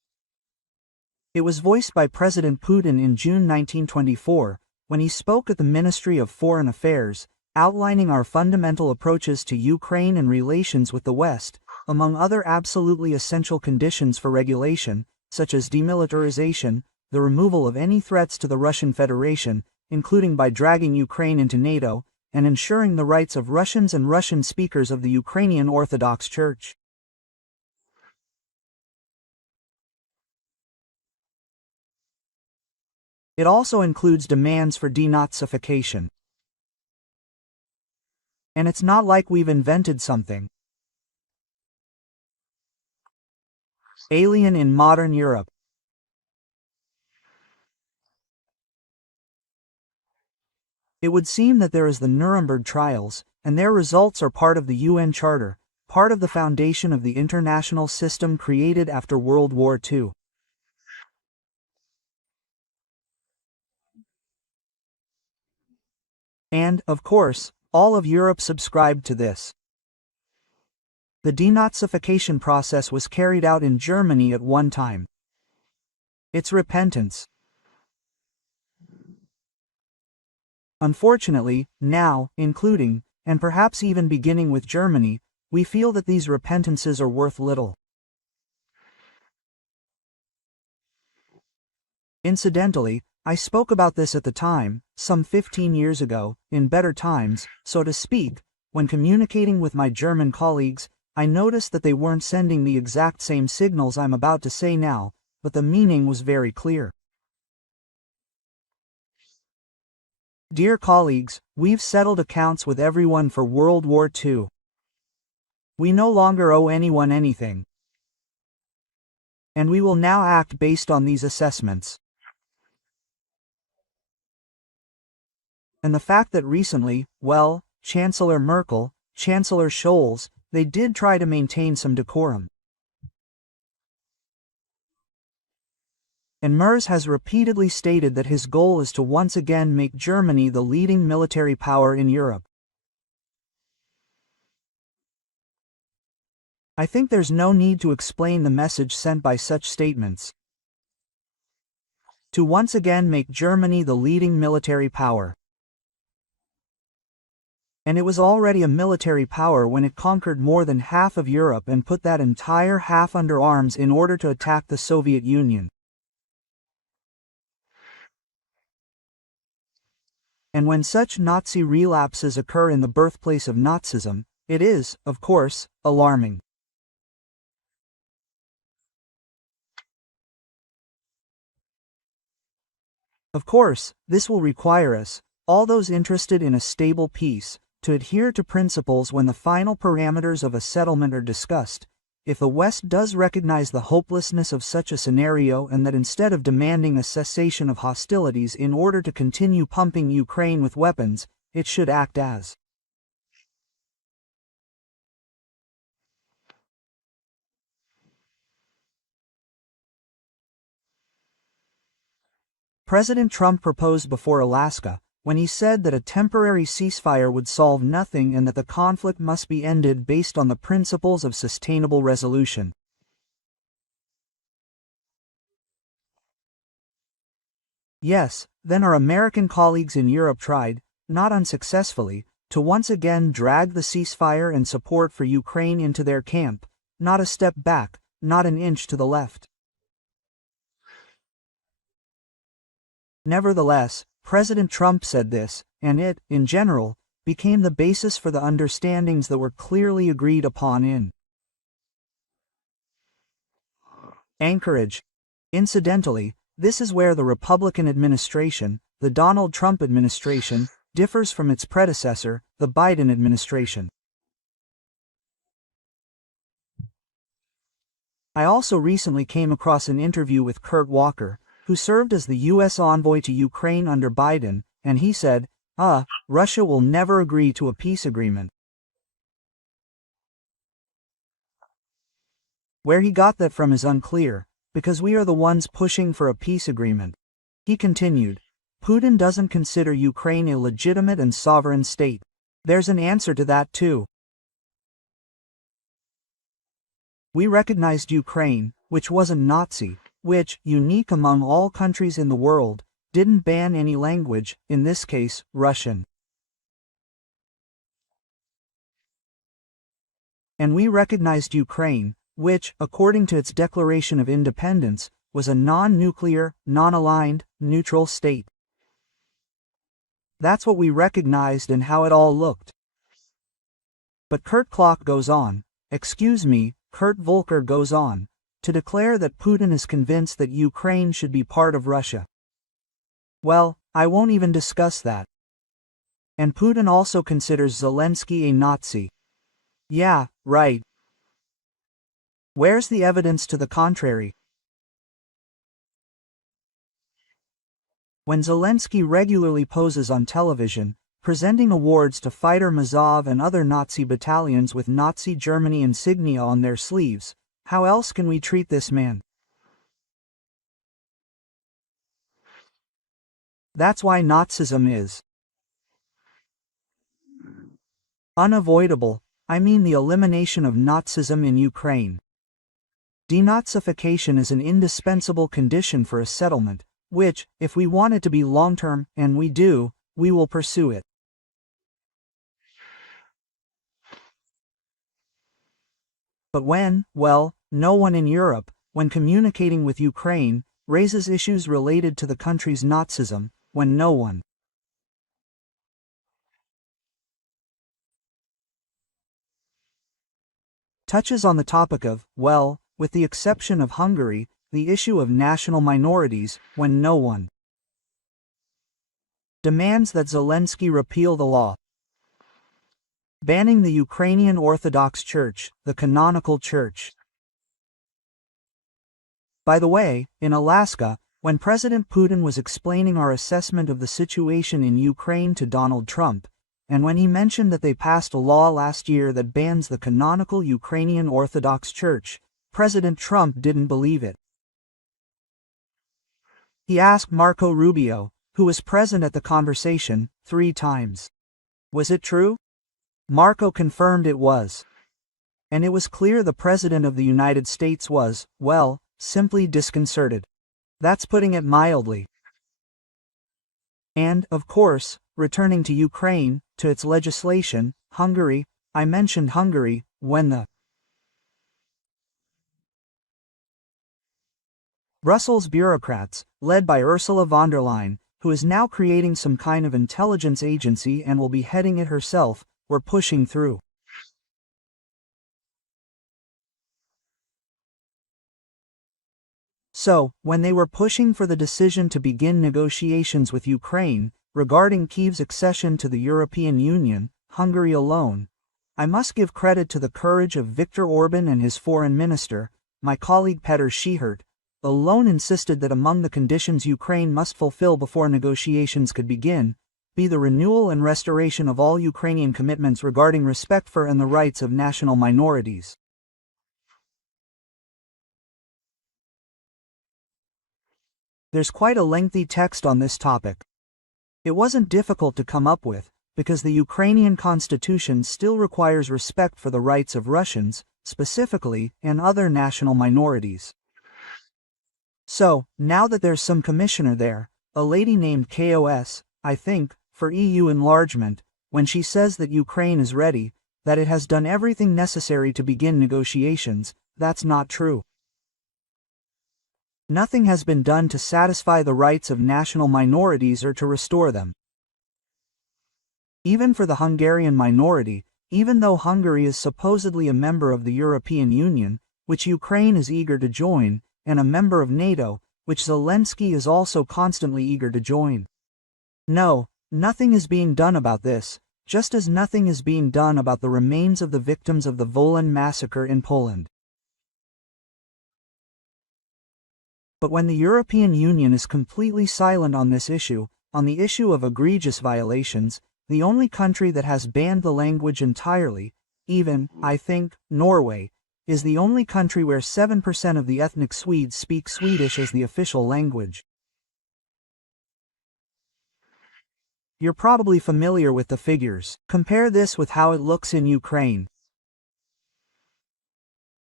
It was voiced by President Putin in June 1924, when he spoke at the Ministry of Foreign Affairs, outlining our fundamental approaches to Ukraine and relations with the West, among other absolutely essential conditions for regulation, such as demilitarization, the removal of any threats to the Russian Federation, including by dragging Ukraine into NATO, and ensuring the rights of Russians and Russian speakers of the Ukrainian Orthodox Church. It also includes demands for denazification. And it's not like we've invented something alien in modern Europe. It would seem that there is the Nuremberg trials, and their results are part of the UN Charter, part of the foundation of the international system created after World War II. And, of course, all of Europe subscribed to this. The denazification process was carried out in Germany at one time. It's repentance. Unfortunately, now, including, and perhaps even beginning with Germany, we feel that these repentances are worth little. Incidentally, I spoke about this at the time, some 15 years ago, in better times, so to speak. When communicating with my German colleagues, I noticed that they weren't sending the exact same signals I'm about to say now, but the meaning was very clear. Dear colleagues, we've settled accounts with everyone for World War II. We no longer owe anyone anything. And we will now act based on these assessments. And the fact that recently, well, Chancellor Merkel, Chancellor Scholz, they did try to maintain some decorum. And Merz has repeatedly stated that his goal is to once again make Germany the leading military power in Europe. I think there's no need to explain the message sent by such statements. To once again make Germany the leading military power. And it was already a military power when it conquered more than half of Europe and put that entire half under arms in order to attack the Soviet Union. And when such Nazi relapses occur in the birthplace of Nazism, it is, of course, alarming. Of course, this will require us, all those interested in a stable peace, to adhere to principles when the final parameters of a settlement are discussed. If the West does recognize the hopelessness of such a scenario and that instead of demanding a cessation of hostilities in order to continue pumping Ukraine with weapons, it should act as President Trump proposed before Alaska, when he said that a temporary ceasefire would solve nothing and that the conflict must be ended based on the principles of sustainable resolution. Yes, then our American colleagues in Europe tried, not unsuccessfully, to once again drag the ceasefire and support for Ukraine into their camp, not a step back, not an inch to the left. Nevertheless, President Trump said this, and it, in general, became the basis for the understandings that were clearly agreed upon in Anchorage. Incidentally, this is where the Republican administration, the Donald Trump administration, differs from its predecessor, the Biden administration. I also recently came across an interview with Kurt Walker, who served as the U.S. envoy to Ukraine under Biden, and he said, Russia will never agree to a peace agreement. Where he got that from is unclear, because we are the ones pushing for a peace agreement. He continued, Putin doesn't consider Ukraine a legitimate and sovereign state. There's an answer to that too. We recognized Ukraine, which wasn't Nazi, which, unique among all countries in the world, didn't ban any language, in this case, Russian. And we recognized Ukraine, which, according to its declaration of independence, was a non-nuclear, non-aligned, neutral state. That's what we recognized and how it all looked. But Kurt Klock goes on, Kurt Volker goes on, to declare that Putin is convinced that Ukraine should be part of Russia. Well, I won't even discuss that. And Putin also considers Zelensky a Nazi. Yeah, right. Where's the evidence to the contrary? When Zelensky regularly poses on television, presenting awards to fighter Mazov and other Nazi battalions with Nazi Germany insignia on their sleeves, how else can we treat this man? That's why Nazism is unavoidable. I mean the elimination of Nazism in Ukraine. Denazification is an indispensable condition for a settlement, which, if we want it to be long-term, and we do, we will pursue it. But no one in Europe, when communicating with Ukraine, raises issues related to the country's Nazism, when no one touches on the topic of, with the exception of Hungary, the issue of national minorities, when no one demands that Zelensky repeal the law banning the Ukrainian Orthodox Church, the canonical church. By the way, in Alaska, when President Putin was explaining our assessment of the situation in Ukraine to Donald Trump, and when he mentioned that they passed a law last year that bans the canonical Ukrainian Orthodox Church, President Trump didn't believe it. He asked Marco Rubio, who was present at the conversation, 3 times. Was it true? Marco confirmed it was. And it was clear the President of the United States was, simply disconcerted. That's putting it mildly. And, of course, returning to Ukraine, to its legislation, Hungary, I mentioned Hungary, when the Brussels bureaucrats, led by Ursula von der Leyen, who is now creating some kind of intelligence agency and will be heading it herself, were pushing through. So, when they were pushing for the decision to begin negotiations with Ukraine, regarding Kyiv's accession to the European Union, Hungary alone, I must give credit to the courage of Viktor Orban and his foreign minister, my colleague Petr Schihert, alone insisted that among the conditions Ukraine must fulfill before negotiations could begin, be the renewal and restoration of all Ukrainian commitments regarding respect for and the rights of national minorities. There's quite a lengthy text on this topic. It wasn't difficult to come up with, because the Ukrainian constitution still requires respect for the rights of Russians, specifically, and other national minorities. So, now that there's some commissioner there, a lady named KOS, I think, for EU enlargement, when she says that Ukraine is ready, that it has done everything necessary to begin negotiations, that's not true. Nothing has been done to satisfy the rights of national minorities or to restore them. Even for the Hungarian minority, even though Hungary is supposedly a member of the European Union, which Ukraine is eager to join, and a member of NATO, which Zelensky is also constantly eager to join. No, nothing is being done about this, just as nothing is being done about the remains of the victims of the Wolan massacre in Poland. But when the European Union is completely silent on this issue, on the issue of egregious violations, the only country that has banned the language entirely, even, I think, Norway, is the only country where 7% of the ethnic Swedes speak Swedish as the official language. You're probably familiar with the figures. Compare this with how it looks in Ukraine.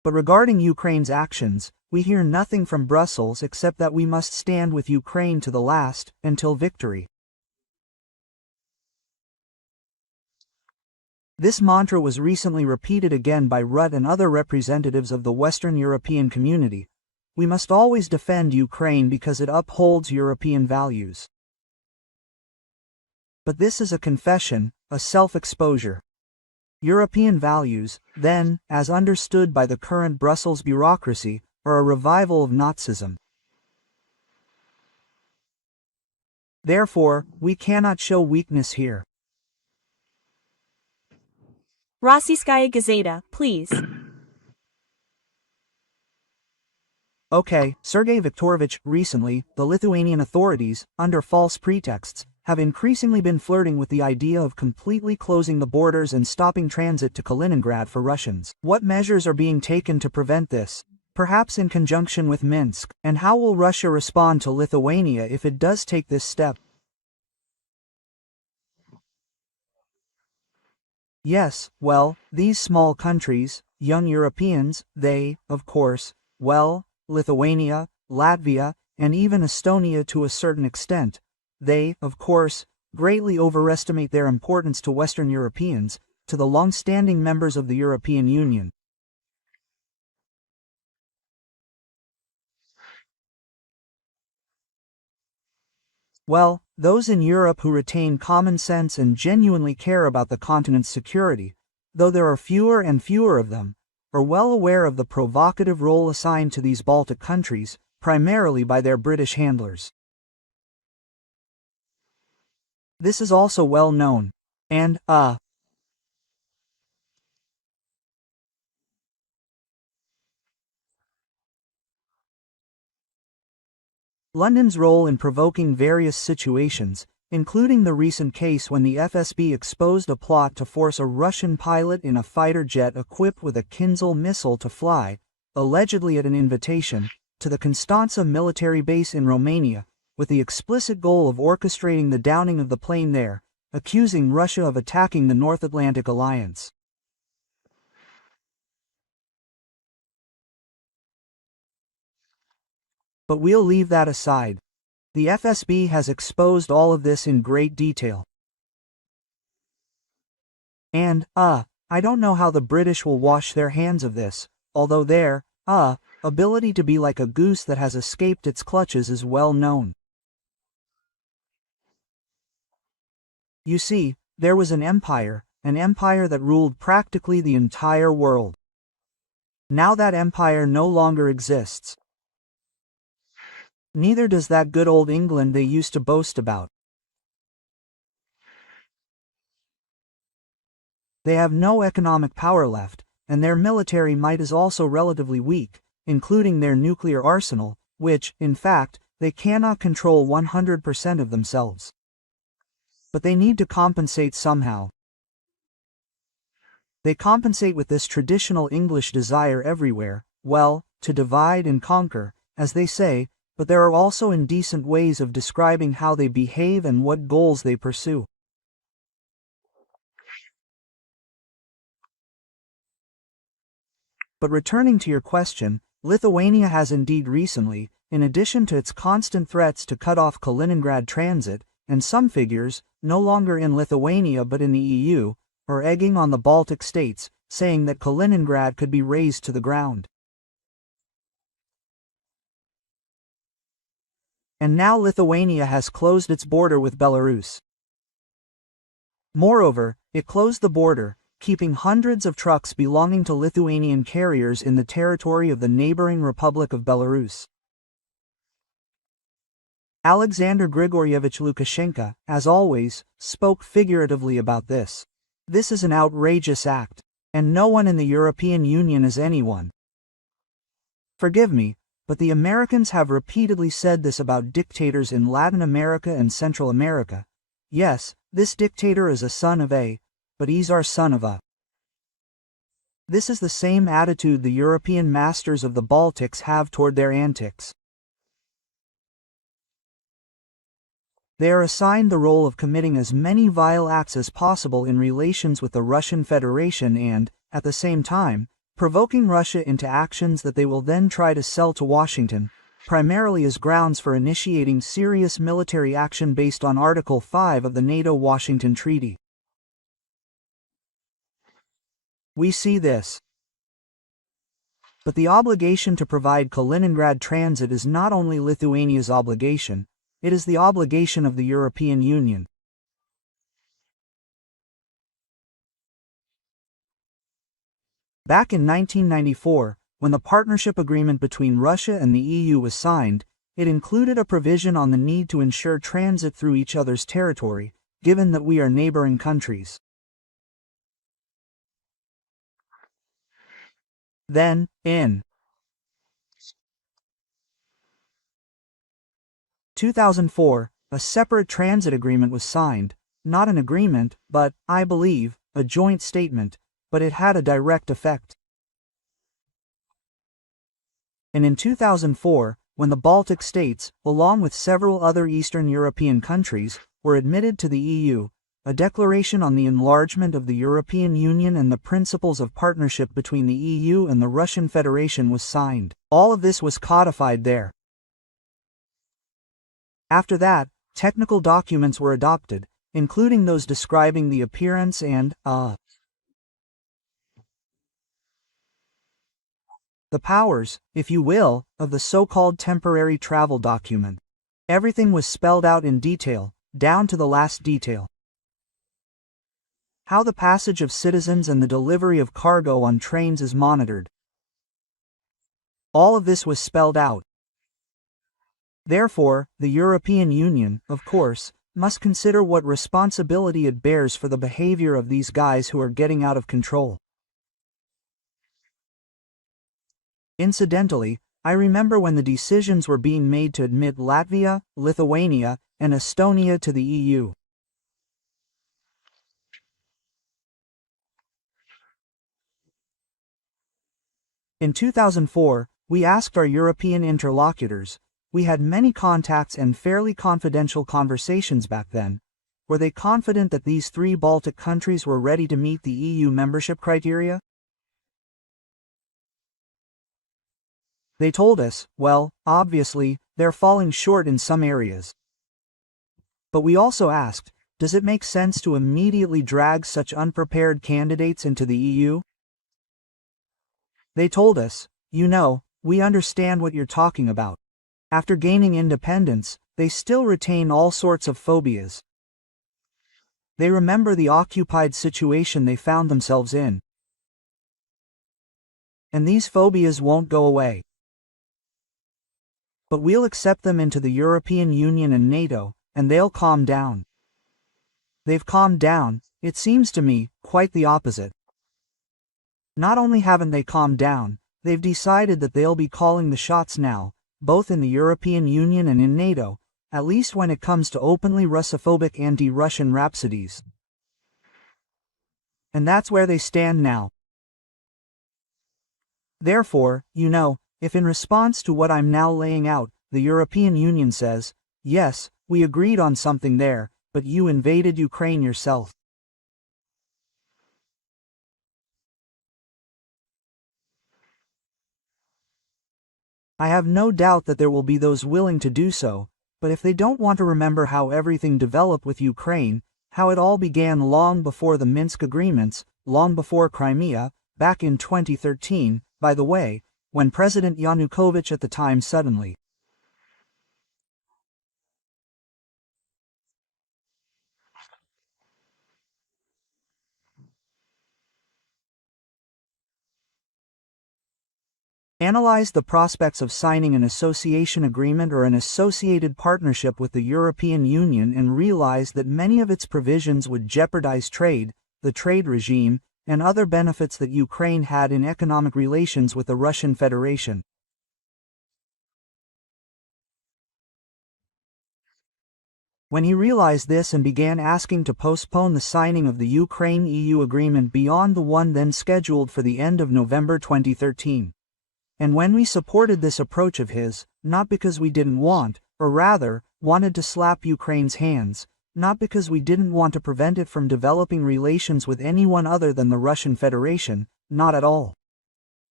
But regarding Ukraine's actions, we hear nothing from Brussels except that we must stand with Ukraine to the last, until victory. This mantra was recently repeated again by Rutte and other representatives of the Western European community. We must always defend Ukraine because it upholds European values. But this is a confession, a self-exposure. European values, then, as understood by the current Brussels bureaucracy, are a revival of Nazism. Therefore, we cannot show weakness here. Rossiyskaya Gazeta, please. Okay, Sergey Viktorovich, recently, the Lithuanian authorities, under false pretexts, have increasingly been flirting with the idea of completely closing the borders and stopping transit to Kaliningrad for Russians. What measures are being taken to prevent this? Perhaps in conjunction with Minsk, and how will Russia respond to Lithuania if it does take this step? Yes, well, these small countries, young Europeans, they, of course, well, Lithuania, Latvia, and even Estonia to a certain extent, they, of course, greatly overestimate their importance to Western Europeans, to the long-standing members of the European Union. Well, those in Europe who retain common sense and genuinely care about the continent's security, though there are fewer and fewer of them, are well aware of the provocative role assigned to these Baltic countries, primarily by their British handlers. This is also well known, and, London's role in provoking various situations, including the recent case when the FSB exposed a plot to force a Russian pilot in a fighter jet equipped with a Kinzhal missile to fly, allegedly at an invitation, to the Constanța military base in Romania, with the explicit goal of orchestrating the downing of the plane there, accusing Russia of attacking the North Atlantic Alliance. But we'll leave that aside. The FSB has exposed all of this in great detail. And, I don't know how the British will wash their hands of this, although their, ability to be like a goose that has escaped its clutches is well known. You see, there was an empire that ruled practically the entire world. Now that empire no longer exists. Neither does that good old England they used to boast about. They have no economic power left, and their military might is also relatively weak, including their nuclear arsenal, which, in fact, they cannot control 100% of themselves. But they need to compensate somehow. They compensate with this traditional English desire everywhere, well, to divide and conquer, as they say, but there are also indecent ways of describing how they behave and what goals they pursue. But returning to your question, Lithuania has indeed recently, in addition to its constant threats to cut off Kaliningrad transit, and some figures, no longer in Lithuania but in the EU, are egging on the Baltic states, saying that Kaliningrad could be razed to the ground. And now Lithuania has closed its border with Belarus. Moreover, it closed the border, keeping hundreds of trucks belonging to Lithuanian carriers in the territory of the neighboring Republic of Belarus. Alexander Grigorievich Lukashenko, as always, spoke figuratively about this. This is an outrageous act, and no one in the European Union is anyone. Forgive me, but the Americans have repeatedly said this about dictators in Latin America and Central America. Yes, this dictator is a son of a, but he's our son of a. This is the same attitude the European masters of the Baltics have toward their antics. They are assigned the role of committing as many vile acts as possible in relations with the Russian Federation and, at the same time, provoking Russia into actions that they will then try to sell to Washington, primarily as grounds for initiating serious military action based on Article 5 of the NATO-Washington Treaty. We see this. But the obligation to provide Kaliningrad transit is not only Lithuania's obligation, it is the obligation of the European Union. Back in 1994, when the partnership agreement between Russia and the EU was signed, it included a provision on the need to ensure transit through each other's territory, given that we are neighboring countries. Then, in 2004, a separate transit agreement was signed, not an agreement, but, I believe, a joint statement, but it had a direct effect. And in 2004, when the Baltic states, along with several other Eastern European countries, were admitted to the EU, a declaration on the enlargement of the European Union and the principles of partnership between the EU and the Russian Federation was signed. All of this was codified there. After that, technical documents were adopted, including those describing the appearance and, the powers, if you will, of the so-called temporary travel document. Everything was spelled out in detail, down to the last detail. How the passage of citizens and the delivery of cargo on trains is monitored. All of this was spelled out. Therefore, the European Union, of course, must consider what responsibility it bears for the behavior of these guys who are getting out of control. Incidentally, I remember when the decisions were being made to admit Latvia, Lithuania, and Estonia to the EU. In 2004, we asked our European interlocutors, we had many contacts and fairly confidential conversations back then, were they confident that these three Baltic countries were ready to meet the EU membership criteria? They told us, well, obviously, they're falling short in some areas. But we also asked, does it make sense to immediately drag such unprepared candidates into the EU? They told us, you know, we understand what you're talking about. After gaining independence, they still retain all sorts of phobias. They remember the occupied situation they found themselves in. And these phobias won't go away. But we'll accept them into the European Union and NATO, and they'll calm down. They've calmed down, it seems to me, quite the opposite. Not only haven't they calmed down, they've decided that they'll be calling the shots now, both in the European Union and in NATO, at least when it comes to openly Russophobic anti-Russian rhapsodies. And that's where they stand now. Therefore, you know, if in response to what I'm now laying out, the European Union says, yes, we agreed on something there, but you invaded Ukraine yourself. I have no doubt that there will be those willing to do so, but if they don't want to remember how everything developed with Ukraine, how it all began long before the Minsk agreements, long before Crimea, back in 2013, by the way, when President Yanukovych at the time suddenly analyzed the prospects of signing an association agreement or an associated partnership with the European Union and realized that many of its provisions would jeopardize trade, the trade regime, and other benefits that Ukraine had in economic relations with the Russian Federation. When he realized this and began asking to postpone the signing of the Ukraine-EU agreement beyond the one then scheduled for the end of November 2013. And when we supported this approach of his, not because we didn't want, or rather, wanted to slap Ukraine's hands, not because we didn't want to prevent it from developing relations with anyone other than the Russian Federation, not at all.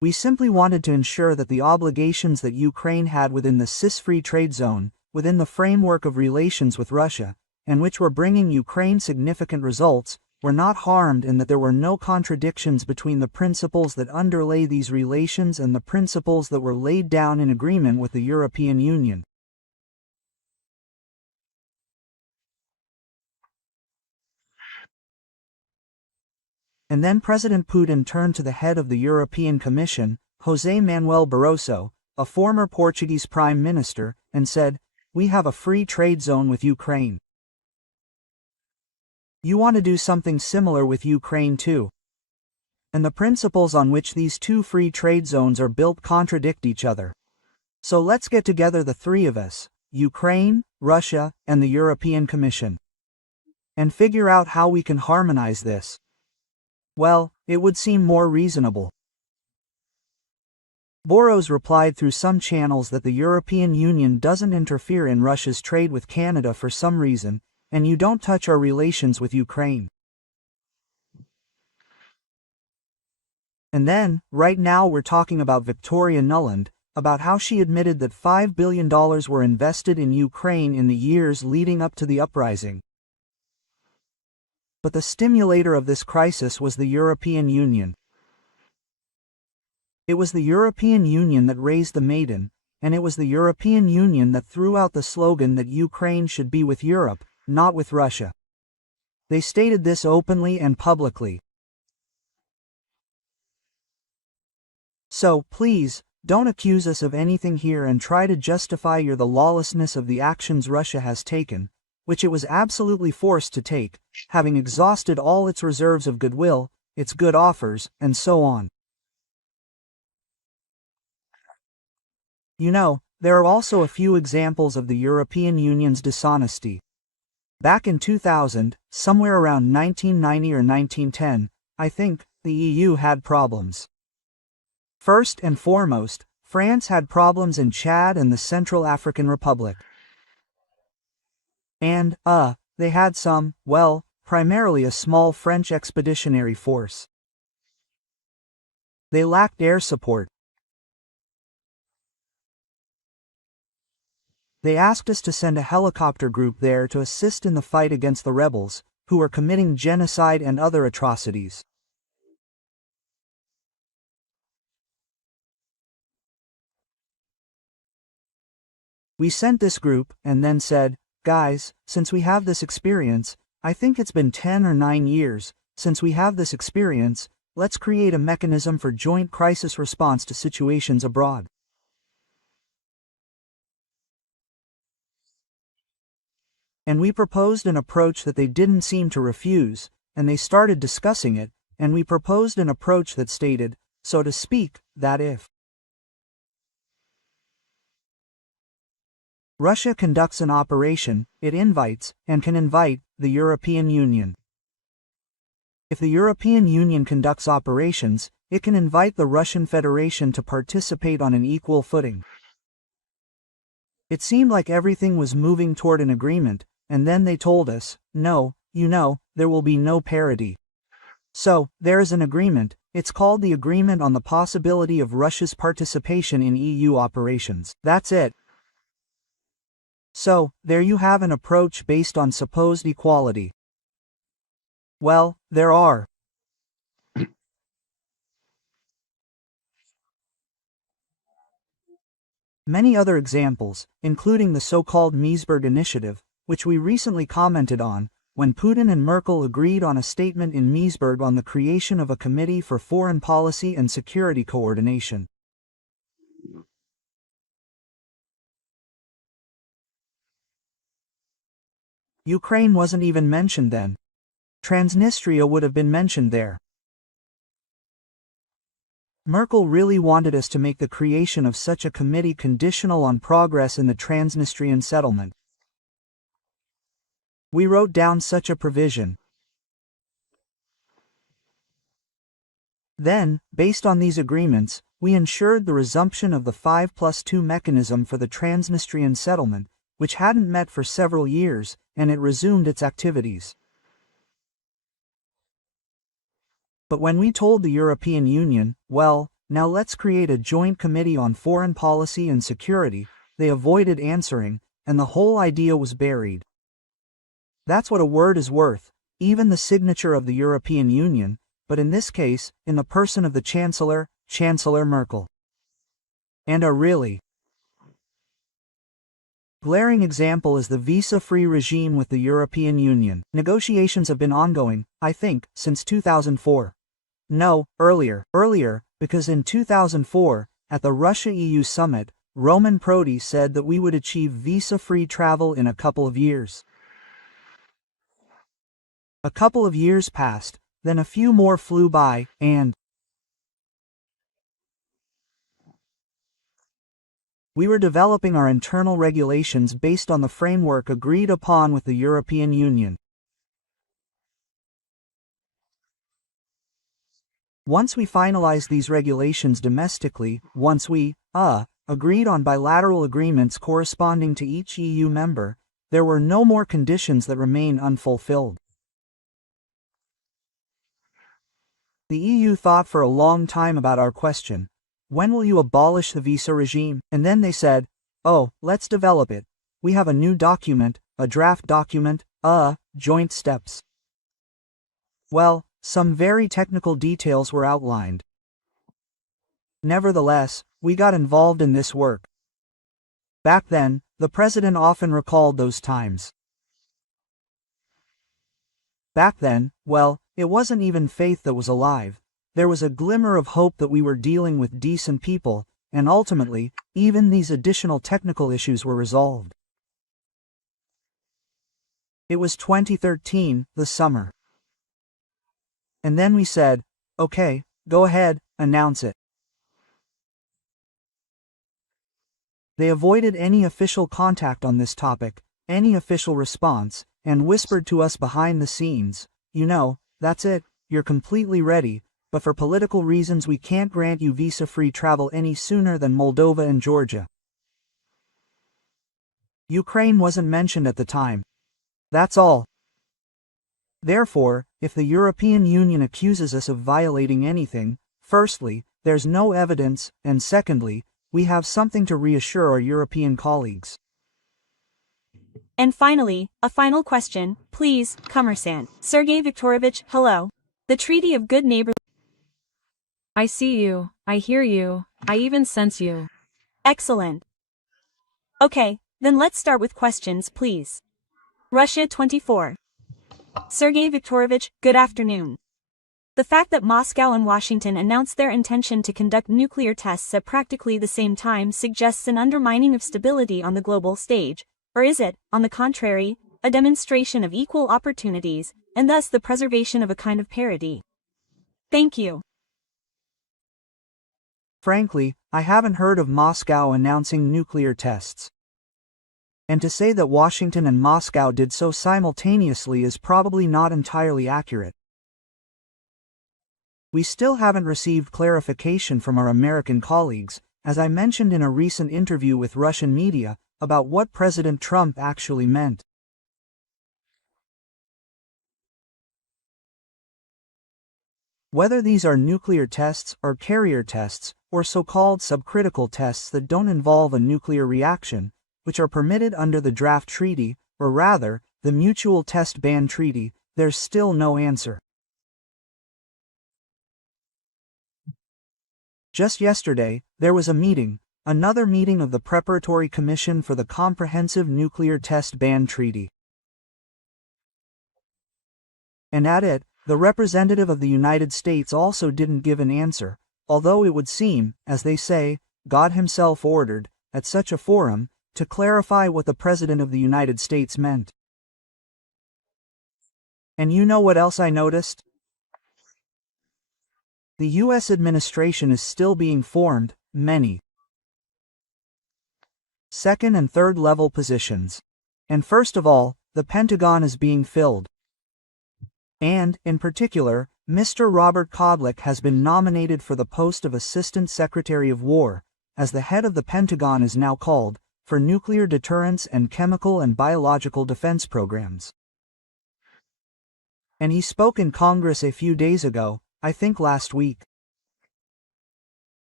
We simply wanted to ensure that the obligations that Ukraine had within the CIS-free trade zone, within the framework of relations with Russia, and which were bringing Ukraine significant results, were not harmed, and that there were no contradictions between the principles that underlay these relations and the principles that were laid down in agreement with the European Union. And then President Putin turned to the head of the European Commission, José Manuel Barroso, a former Portuguese Prime Minister, and said, "We have a free trade zone with Ukraine. You want to do something similar with Ukraine too. And the principles on which these two free trade zones are built contradict each other. So let's get together, the three of us, Ukraine, Russia, and the European Commission, and figure out how we can harmonize this." Well, it would seem more reasonable. Barroso replied through some channels that the European Union doesn't interfere in Russia's trade with Canada for some reason, and you don't touch our relations with Ukraine. And then, right now we're talking about Victoria Nuland, about how she admitted that $5 billion were invested in Ukraine in the years leading up to the uprising. But the stimulator of this crisis was the European Union. It was the European Union that raised the maiden, and it was the European Union that threw out the slogan that Ukraine should be with Europe, not with Russia. They stated this openly and publicly. So, please, don't accuse us of anything here and try to justify the lawlessness of the actions Russia has taken, which it was absolutely forced to take, having exhausted all its reserves of goodwill, its good offers, and so on. You know, there are also a few examples of the European Union's dishonesty. Back in 2000, somewhere around 1990 or 1910, I think, the EU had problems. First and foremost, France had problems in Chad and the Central African Republic. And, they had some, well, primarily a small French expeditionary force. They lacked air support. They asked us to send a helicopter group there to assist in the fight against the rebels, who were committing genocide and other atrocities. We sent this group, and then said, "Guys, since we have this experience, I think it's been 10 or 9 years, since we have this experience, let's create a mechanism for joint crisis response to situations abroad." And we proposed an approach that they didn't seem to refuse, and they started discussing it, and we proposed an approach that stated, so to speak, that if Russia conducts an operation, it invites, and can invite, the European Union. If the European Union conducts operations, it can invite the Russian Federation to participate on an equal footing. It seemed like everything was moving toward an agreement, and then they told us, no, you know, there will be no parity. So, there is an agreement, it's called the Agreement on the Possibility of Russia's Participation in EU Operations. That's it. So, there you have an approach based on supposed equality. Well, there are many other examples, including the so-called Misberg initiative, which we recently commented on, when Putin and Merkel agreed on a statement in Misberg on the creation of a committee for foreign policy and security coordination. Ukraine wasn't even mentioned then. Transnistria would have been mentioned there. Merkel really wanted us to make the creation of such a committee conditional on progress in the Transnistrian settlement. We wrote down such a provision. Then, based on these agreements, we ensured the resumption of the 5+2 mechanism for the Transnistrian settlement, which hadn't met for several years, and it resumed its activities. But when we told the European Union, well, now let's create a joint committee on foreign policy and security. They avoided answering, and the whole idea was buried. That's what a word is worth, even the signature of the European Union, but in this case, in the person of the Chancellor, Chancellor Merkel. And a really glaring example is the visa-free regime with the European Union. Negotiations have been ongoing, I think, since 2004. No, earlier, because in 2004, at the Russia-EU summit, Roman Prodi said that we would achieve visa-free travel in a couple of years. A couple of years passed, then a few more flew by, and we were developing our internal regulations based on the framework agreed upon with the European Union. Once we finalized these regulations domestically, once we, agreed on bilateral agreements corresponding to each EU member, there were no more conditions that remain unfulfilled. The EU thought for a long time about our question. When will you abolish the visa regime? And then they said, oh, let's develop it. We have a new document, a draft document, joint steps. Well, some very technical details were outlined. Nevertheless, we got involved in this work. Back then, the president often recalled those times. Back then, well, it wasn't even faith that was alive. There was a glimmer of hope that we were dealing with decent people, and ultimately, even these additional technical issues were resolved. It was 2013, the summer. And then we said, okay, go ahead, announce it. They avoided any official contact on this topic, any official response, and whispered to us behind the scenes, you know, that's it, you're completely ready, but for political reasons we can't grant you visa-free travel any sooner than Moldova and Georgia. Ukraine wasn't mentioned at the time. That's all. Therefore, if the European Union accuses us of violating anything, firstly, there's no evidence, and secondly, we have something to reassure our European colleagues. And finally, a final question, please, Commerçant. Sergey Viktorovich, hello. The Treaty of Good Neighborhood. I see you, I hear you, I even sense you. Excellent. Okay, then let's start with questions, please. Russia 24. Sergey Viktorovich, good afternoon. The fact that Moscow and Washington announced their intention to conduct nuclear tests at practically the same time suggests an undermining of stability on the global stage, or is it, on the contrary, a demonstration of equal opportunities, and thus the preservation of a kind of parity? Thank you. Frankly, I haven't heard of Moscow announcing nuclear tests. And to say that Washington and Moscow did so simultaneously is probably not entirely accurate. We still haven't received clarification from our American colleagues, as I mentioned in a recent interview with Russian media, about what President Trump actually meant. Whether these are nuclear tests or carrier tests, or so-called subcritical tests that don't involve a nuclear reaction, which are permitted under the draft treaty, or rather, the Mutual Test Ban Treaty, there's still no answer. Just yesterday, there was a meeting, another meeting of the Preparatory Commission for the Comprehensive Nuclear Test Ban Treaty. And at it, the representative of the United States also didn't give an answer, although it would seem, as they say, God himself ordered, at such a forum, to clarify what the President of the United States meant. And you know what else I noticed? The U.S. administration is still being formed, many second and third level positions. And first of all, the Pentagon is being filled. And, in particular, Mr. Robert Kodlik has been nominated for the post of Assistant Secretary of War, as the head of the Pentagon is now called, for nuclear deterrence and chemical and biological defense programs. And he spoke in Congress a few days ago, I think last week.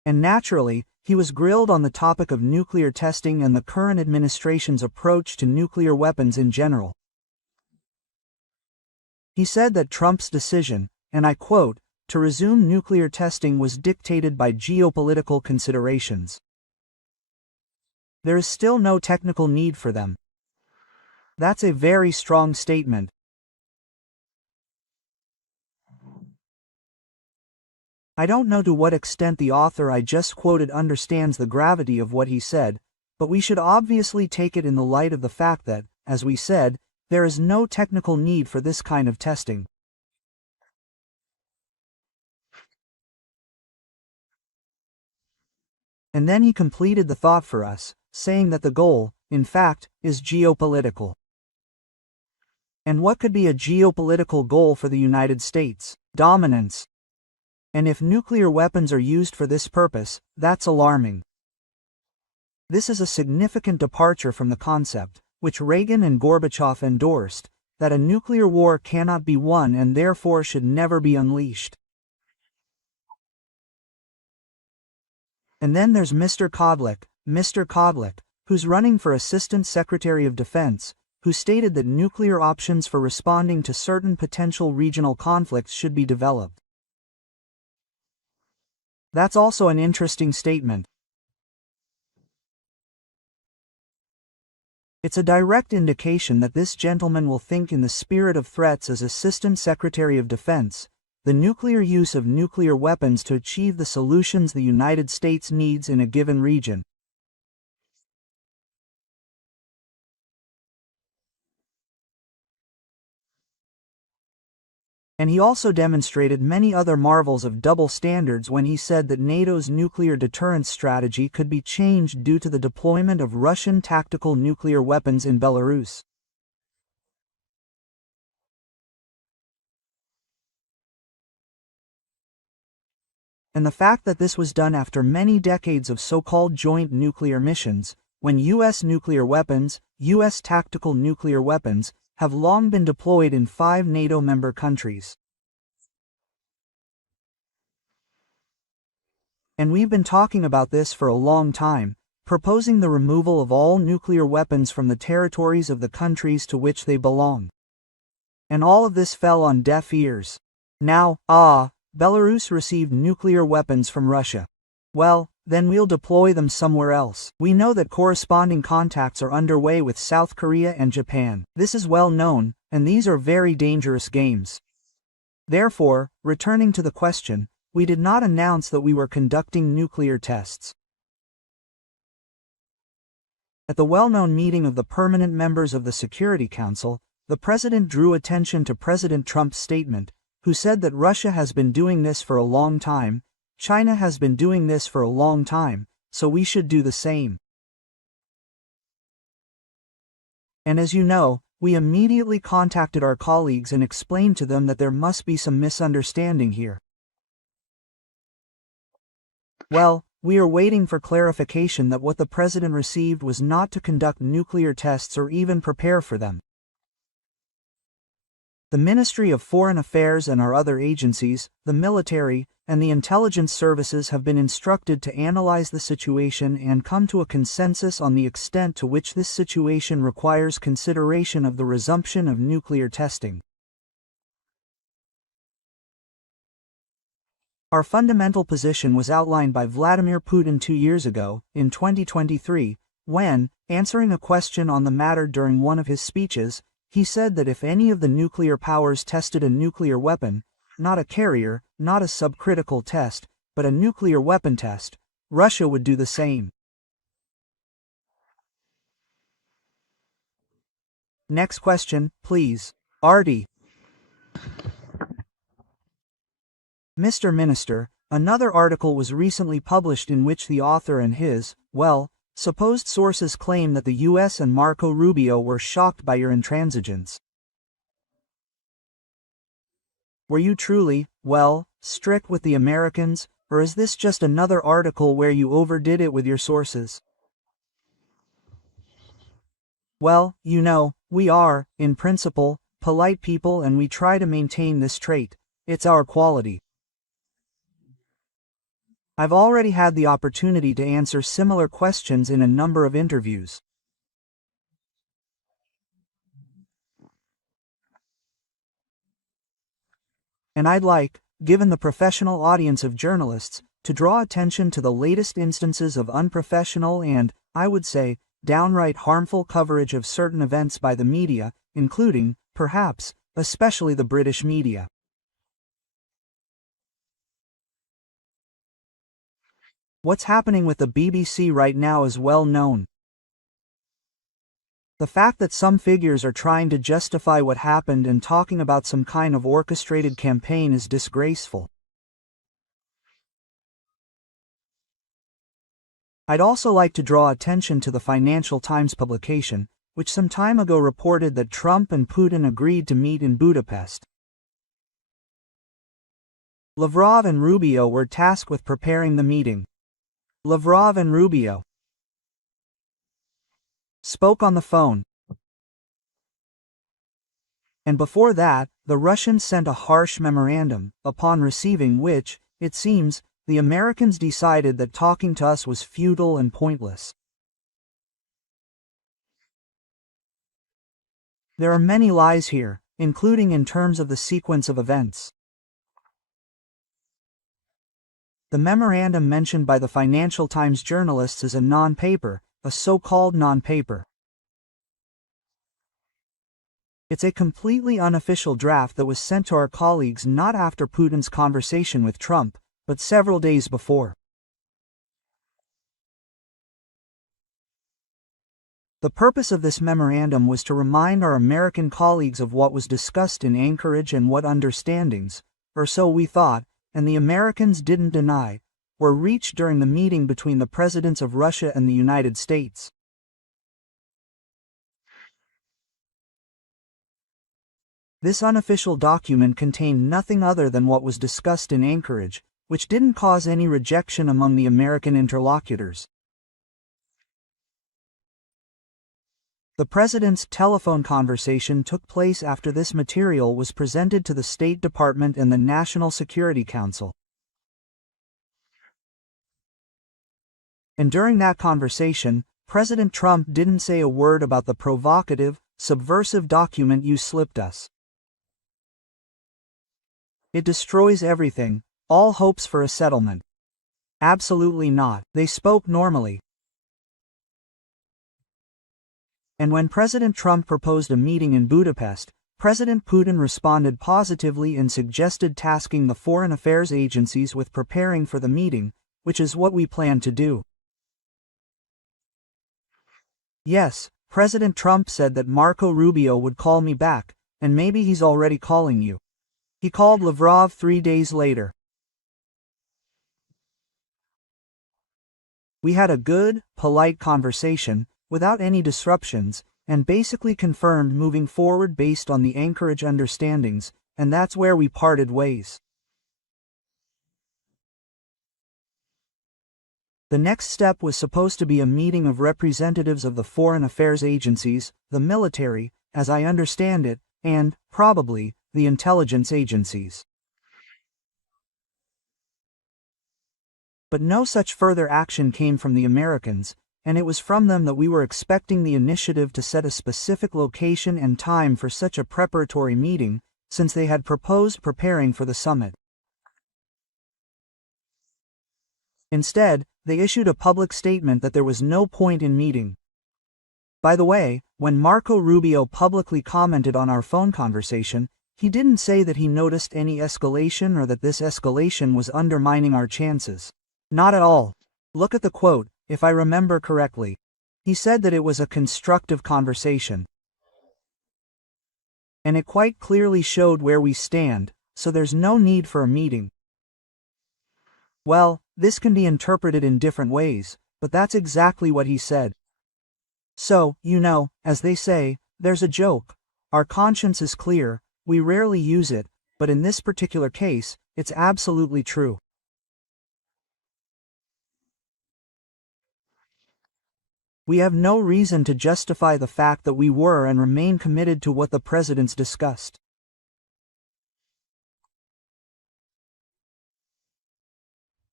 And naturally, he was grilled on the topic of nuclear testing and the current administration's approach to nuclear weapons in general. He said that Trump's decision, and I quote, to resume nuclear testing was dictated by geopolitical considerations. There is still no technical need for them. That's a very strong statement. I don't know to what extent the author I just quoted understands the gravity of what he said, but we should obviously take it in the light of the fact that, as we said, there is no technical need for this kind of testing. And then he completed the thought for us, saying that the goal, in fact, is geopolitical. And what could be a geopolitical goal for the United States? Dominance. And if nuclear weapons are used for this purpose, that's alarming. This is a significant departure from the concept, which Reagan and Gorbachev endorsed, that a nuclear war cannot be won and therefore should never be unleashed. And then there's Mr. Kodlik, who's running for Assistant Secretary of Defense, who stated that nuclear options for responding to certain potential regional conflicts should be developed. That's also an interesting statement. It's a direct indication that this gentleman will think in the spirit of threats as Assistant Secretary of Defense, the nuclear use of nuclear weapons to achieve the solutions the United States needs in a given region. And he also demonstrated many other marvels of double standards when he said that NATO's nuclear deterrence strategy could be changed due to the deployment of Russian tactical nuclear weapons in Belarus. And the fact that this was done after many decades of so-called joint nuclear missions, when U.S. nuclear weapons, U.S. tactical nuclear weapons, have long been deployed in 5 NATO member countries. And we've been talking about this for a long time, proposing the removal of all nuclear weapons from the territories of the countries to which they belong. And all of this fell on deaf ears. Now, Belarus received nuclear weapons from Russia. Well, then we'll deploy them somewhere else. We know that corresponding contacts are underway with South Korea and Japan. This is well known, and these are very dangerous games. Therefore, returning to the question, we did not announce that we were conducting nuclear tests. At the well-known meeting of the permanent members of the Security Council, the President drew attention to President Trump's statement, who said that Russia has been doing this for a long time, China has been doing this for a long time, so we should do the same. And as you know, we immediately contacted our colleagues and explained to them that there must be some misunderstanding here. Well, we are waiting for clarification that what the President received was not to conduct nuclear tests or even prepare for them. The Ministry of Foreign Affairs and our other agencies, the military, and the intelligence services have been instructed to analyze the situation and come to a consensus on the extent to which this situation requires consideration of the resumption of nuclear testing. Our fundamental position was outlined by Vladimir Putin 2 years ago, in 2023, when, answering a question on the matter during one of his speeches, he said that if any of the nuclear powers tested a nuclear weapon, not a carrier, not a subcritical test, but a nuclear weapon test, Russia would do the same. Next question, please. Artie. Mr. Minister, another article was recently published in which the author and his, supposed sources claim that the U.S. and Marco Rubio were shocked by your intransigence. Were you truly, strict with the Americans, or is this just another article where you overdid it with your sources? Well, you know, we are, in principle, polite people and we try to maintain this trait. It's our quality. I've already had the opportunity to answer similar questions in a number of interviews. And I'd like, given the professional audience of journalists, to draw attention to the latest instances of unprofessional and, I would say, downright harmful coverage of certain events by the media, including, perhaps, especially the British media. What's happening with the BBC right now is well known. The fact that some figures are trying to justify what happened and talking about some kind of orchestrated campaign is disgraceful. I'd also like to draw attention to the Financial Times publication, which some time ago reported that Trump and Putin agreed to meet in Budapest. Lavrov and Rubio were tasked with preparing the meeting. Lavrov and Rubio spoke on the phone. And before that, the Russians sent a harsh memorandum, upon receiving which, it seems, the Americans decided that talking to us was futile and pointless. There are many lies here, including in terms of the sequence of events. The memorandum mentioned by the Financial Times journalists is a non-paper, a so-called non-paper. It's a completely unofficial draft that was sent to our colleagues not after Putin's conversation with Trump, but several days before. The purpose of this memorandum was to remind our American colleagues of what was discussed in Anchorage and what understandings, or so we thought, and the Americans didn't deny, were reached during the meeting between the presidents of Russia and the United States. This unofficial document contained nothing other than what was discussed in Anchorage, which didn't cause any rejection among the American interlocutors. The president's telephone conversation took place after this material was presented to the State Department and the National Security Council. And during that conversation, President Trump didn't say a word about the provocative, subversive document you slipped us. It destroys everything, all hopes for a settlement. Absolutely not. They spoke normally. And when President Trump proposed a meeting in Budapest, President Putin responded positively and suggested tasking the foreign affairs agencies with preparing for the meeting, which is what we plan to do. Yes, President Trump said that Marco Rubio would call me back, and maybe he's already calling you. He called Lavrov 3 days later. We had a good, polite conversation, without any disruptions, and basically confirmed moving forward based on the Anchorage understandings, and that's where we parted ways. The next step was supposed to be a meeting of representatives of the foreign affairs agencies, the military, as I understand it, and, probably, the intelligence agencies. But no such further action came from the Americans, and it was from them that we were expecting the initiative to set a specific location and time for such a preparatory meeting, since they had proposed preparing for the summit. Instead, they issued a public statement that there was no point in meeting. By the way, when Marco Rubio publicly commented on our phone conversation, he didn't say that he noticed any escalation or that this escalation was undermining our chances. Not at all. Look at the quote, if I remember correctly. He said that it was a constructive conversation. And it quite clearly showed where we stand, so there's no need for a meeting. Well, this can be interpreted in different ways, but that's exactly what he said. So, as they say, there's a joke. Our conscience is clear, we rarely use it, but in this particular case, it's absolutely true. We have no reason to justify the fact that we were and remain committed to what the presidents discussed.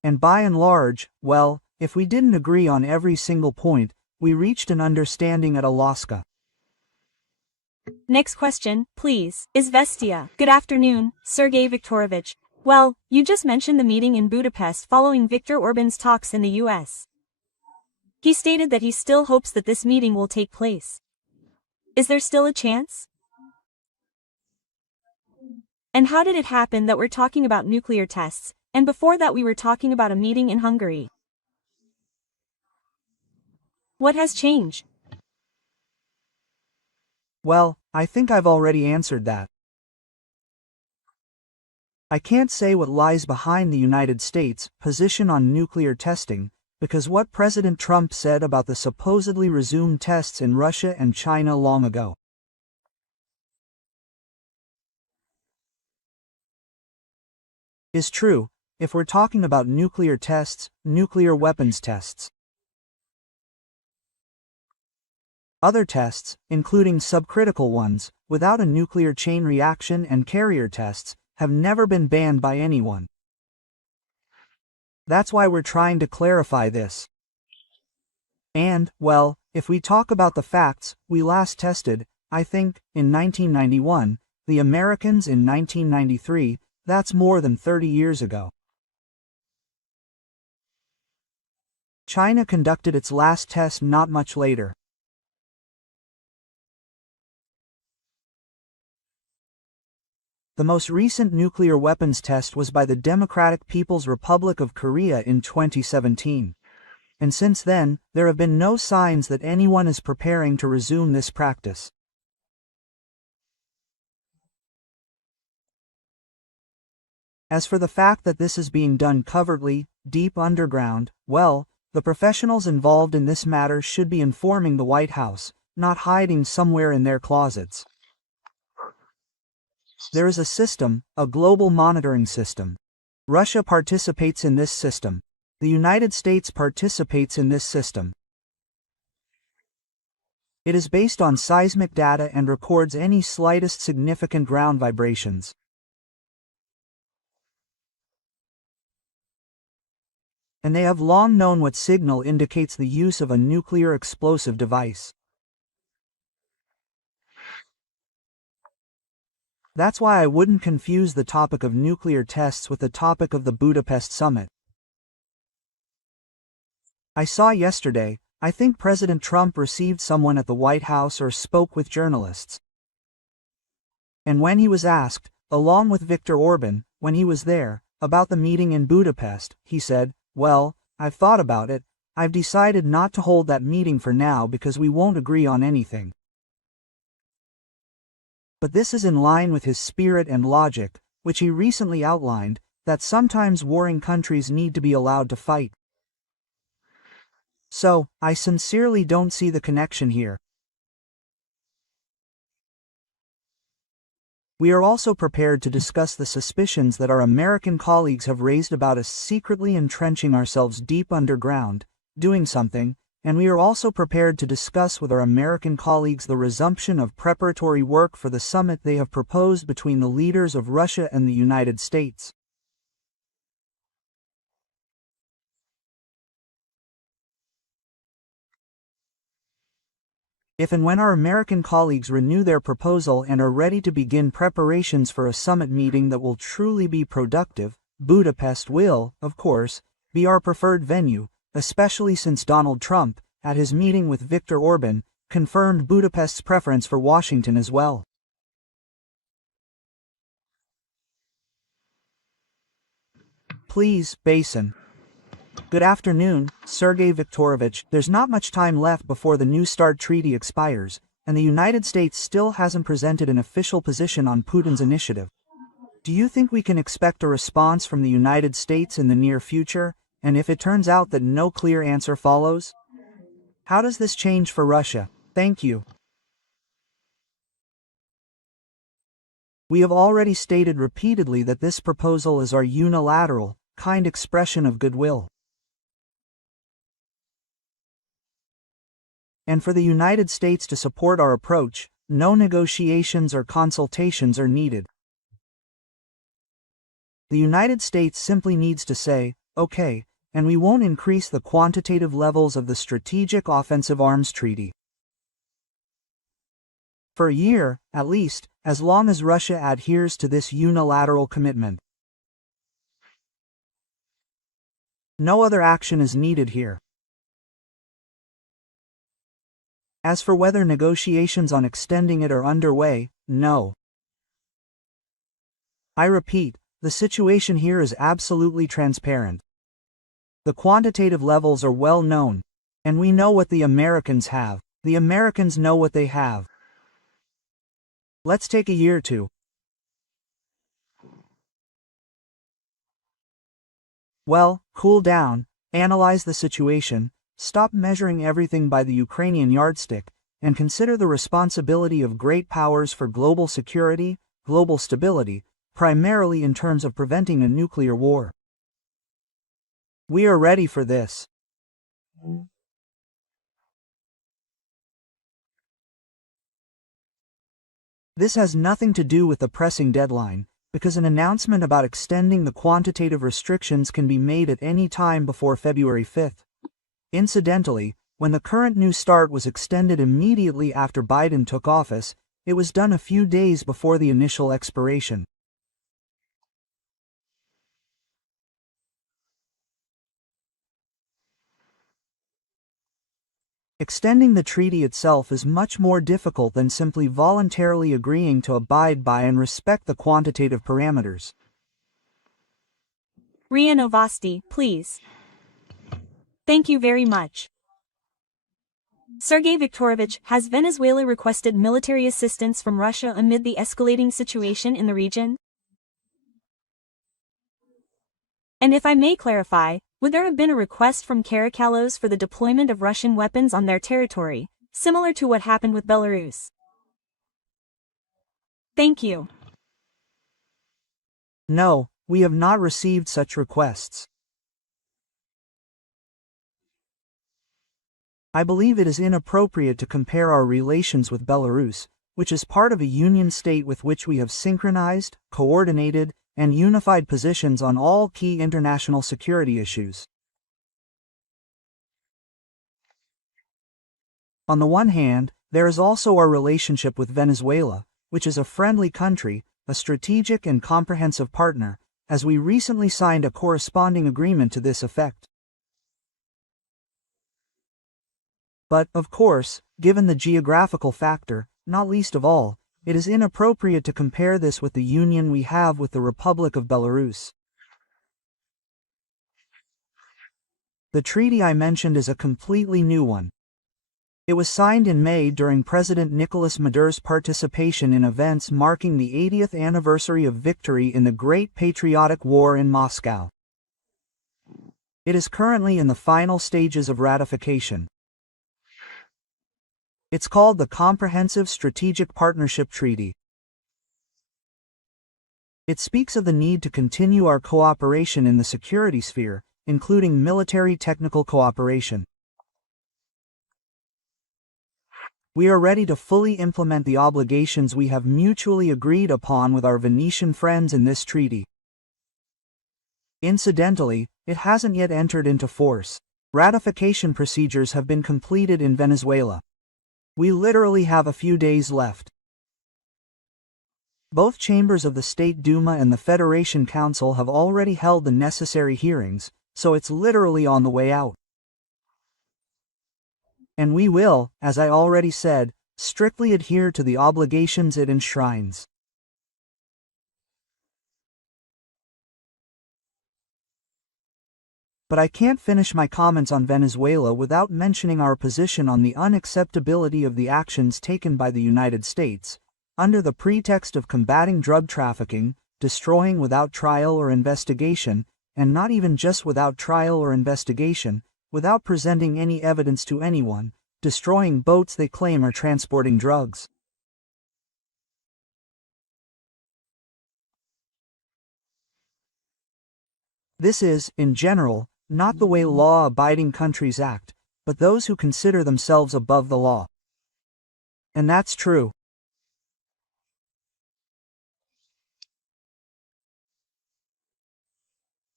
And by and large, well, if we didn't agree on every single point, we reached an understanding at Alaska. Next question, please. Izvestia. Good afternoon, Sergey Viktorovich. Well, you just mentioned the meeting in Budapest following Viktor Orban's talks in the US. He stated that he still hopes that this meeting will take place. Is there still a chance? And how did it happen that we're talking about nuclear tests, and before that we were talking about a meeting in Hungary? What has changed? Well, I think I've already answered that. I can't say what lies behind the United States' position on nuclear testing, because what President Trump said about the supposedly resumed tests in Russia and China long ago is true, if we're talking about nuclear tests, nuclear weapons tests. Other tests, including subcritical ones, without a nuclear chain reaction and carrier tests, have never been banned by anyone. That's why we're trying to clarify this. And, well, if we talk about the facts, we last tested, I think, in 1991, the Americans in 1993, that's more than 30 years ago. China conducted its last test not much later. The most recent nuclear weapons test was by the Democratic People's Republic of Korea in 2017. And since then, there have been no signs that anyone is preparing to resume this practice. As for the fact that this is being done covertly, deep underground, well, the professionals involved in this matter should be informing the White House, not hiding somewhere in their closets. There is a system, a global monitoring system. Russia participates in this system. The United States participates in this system. It is based on seismic data and records any slightest significant ground vibrations. And they have long known what signal indicates the use of a nuclear explosive device. That's why I wouldn't confuse the topic of nuclear tests with the topic of the Budapest summit. I saw yesterday, I think President Trump received someone at the White House or spoke with journalists. And when he was asked, along with Viktor Orban, when he was there, about the meeting in Budapest, he said, "Well, I've thought about it, I've decided not to hold that meeting for now because we won't agree on anything." But this is in line with his spirit and logic, which he recently outlined, that sometimes warring countries need to be allowed to fight. So, I sincerely don't see the connection here. We are also prepared to discuss the suspicions that our American colleagues have raised about us secretly entrenching ourselves deep underground, doing something, and we are also prepared to discuss with our American colleagues the resumption of preparatory work for the summit they have proposed between the leaders of Russia and the United States. If and when our American colleagues renew their proposal and are ready to begin preparations for a summit meeting that will truly be productive, Budapest will, of course, be our preferred venue, especially since Donald Trump, at his meeting with Viktor Orban, confirmed Budapest's preference for Washington as well. Please, Basin. Good afternoon, Sergey Viktorovich. There's not much time left before the New START treaty expires, and the United States still hasn't presented an official position on Putin's initiative. Do you think we can expect a response from the United States in the near future, and if it turns out that no clear answer follows? How does this change for Russia? Thank you. We have already stated repeatedly that this proposal is our unilateral, kind expression of goodwill. And for the United States to support our approach, no negotiations or consultations are needed. The United States simply needs to say, okay, and we won't increase the quantitative levels of the Strategic Offensive Arms Treaty. For a year, at least, as long as Russia adheres to this unilateral commitment. No other action is needed here. As for whether negotiations on extending it are underway, no. I repeat, the situation here is absolutely transparent. The quantitative levels are well known, and we know what the Americans have. The Americans know what they have. Let's take a year or two. Well, cool down, analyze the situation, stop measuring everything by the Ukrainian yardstick, and consider the responsibility of great powers for global security, global stability, primarily in terms of preventing a nuclear war. We are ready for this. This has nothing to do with the pressing deadline, because an announcement about extending the quantitative restrictions can be made at any time before February 5th. Incidentally, when the current New START was extended immediately after Biden took office, it was done a few days before the initial expiration. Extending the treaty itself is much more difficult than simply voluntarily agreeing to abide by and respect the quantitative parameters. RIA Novosti, please. Thank you very much. Sergey Viktorovich, has Venezuela requested military assistance from Russia amid the escalating situation in the region? And if I may clarify, would there have been a request from Caracalos for the deployment of Russian weapons on their territory, similar to what happened with Belarus? Thank you. No, we have not received such requests. I believe it is inappropriate to compare our relations with Belarus, which is part of a union state with which we have synchronized, coordinated, and unified positions on all key international security issues. On the one hand, there is also our relationship with Venezuela, which is a friendly country, a strategic and comprehensive partner, as we recently signed a corresponding agreement to this effect. But, of course, given the geographical factor, not least of all, it is inappropriate to compare this with the union we have with the Republic of Belarus. The treaty I mentioned is a completely new one. It was signed in May during President Nicolas Maduro's participation in events marking the 80th anniversary of victory in the Great Patriotic War in Moscow. It is currently in the final stages of ratification. It's called the Comprehensive Strategic Partnership Treaty. It speaks of the need to continue our cooperation in the security sphere, including military technical cooperation. We are ready to fully implement the obligations we have mutually agreed upon with our Venetian friends in this treaty. Incidentally, it hasn't yet entered into force. Ratification procedures have been completed in Venezuela. We literally have a few days left. Both chambers of the State Duma and the Federation Council have already held the necessary hearings, so it's literally on the way out. And we will, as I already said, strictly adhere to the obligations it enshrines. But I can't finish my comments on Venezuela without mentioning our position on the unacceptability of the actions taken by the United States, under the pretext of combating drug trafficking, destroying without trial or investigation, and not even just without trial or investigation, without presenting any evidence to anyone, destroying boats they claim are transporting drugs. This is, in general, not the way law-abiding countries act, but those who consider themselves above the law. And that's true.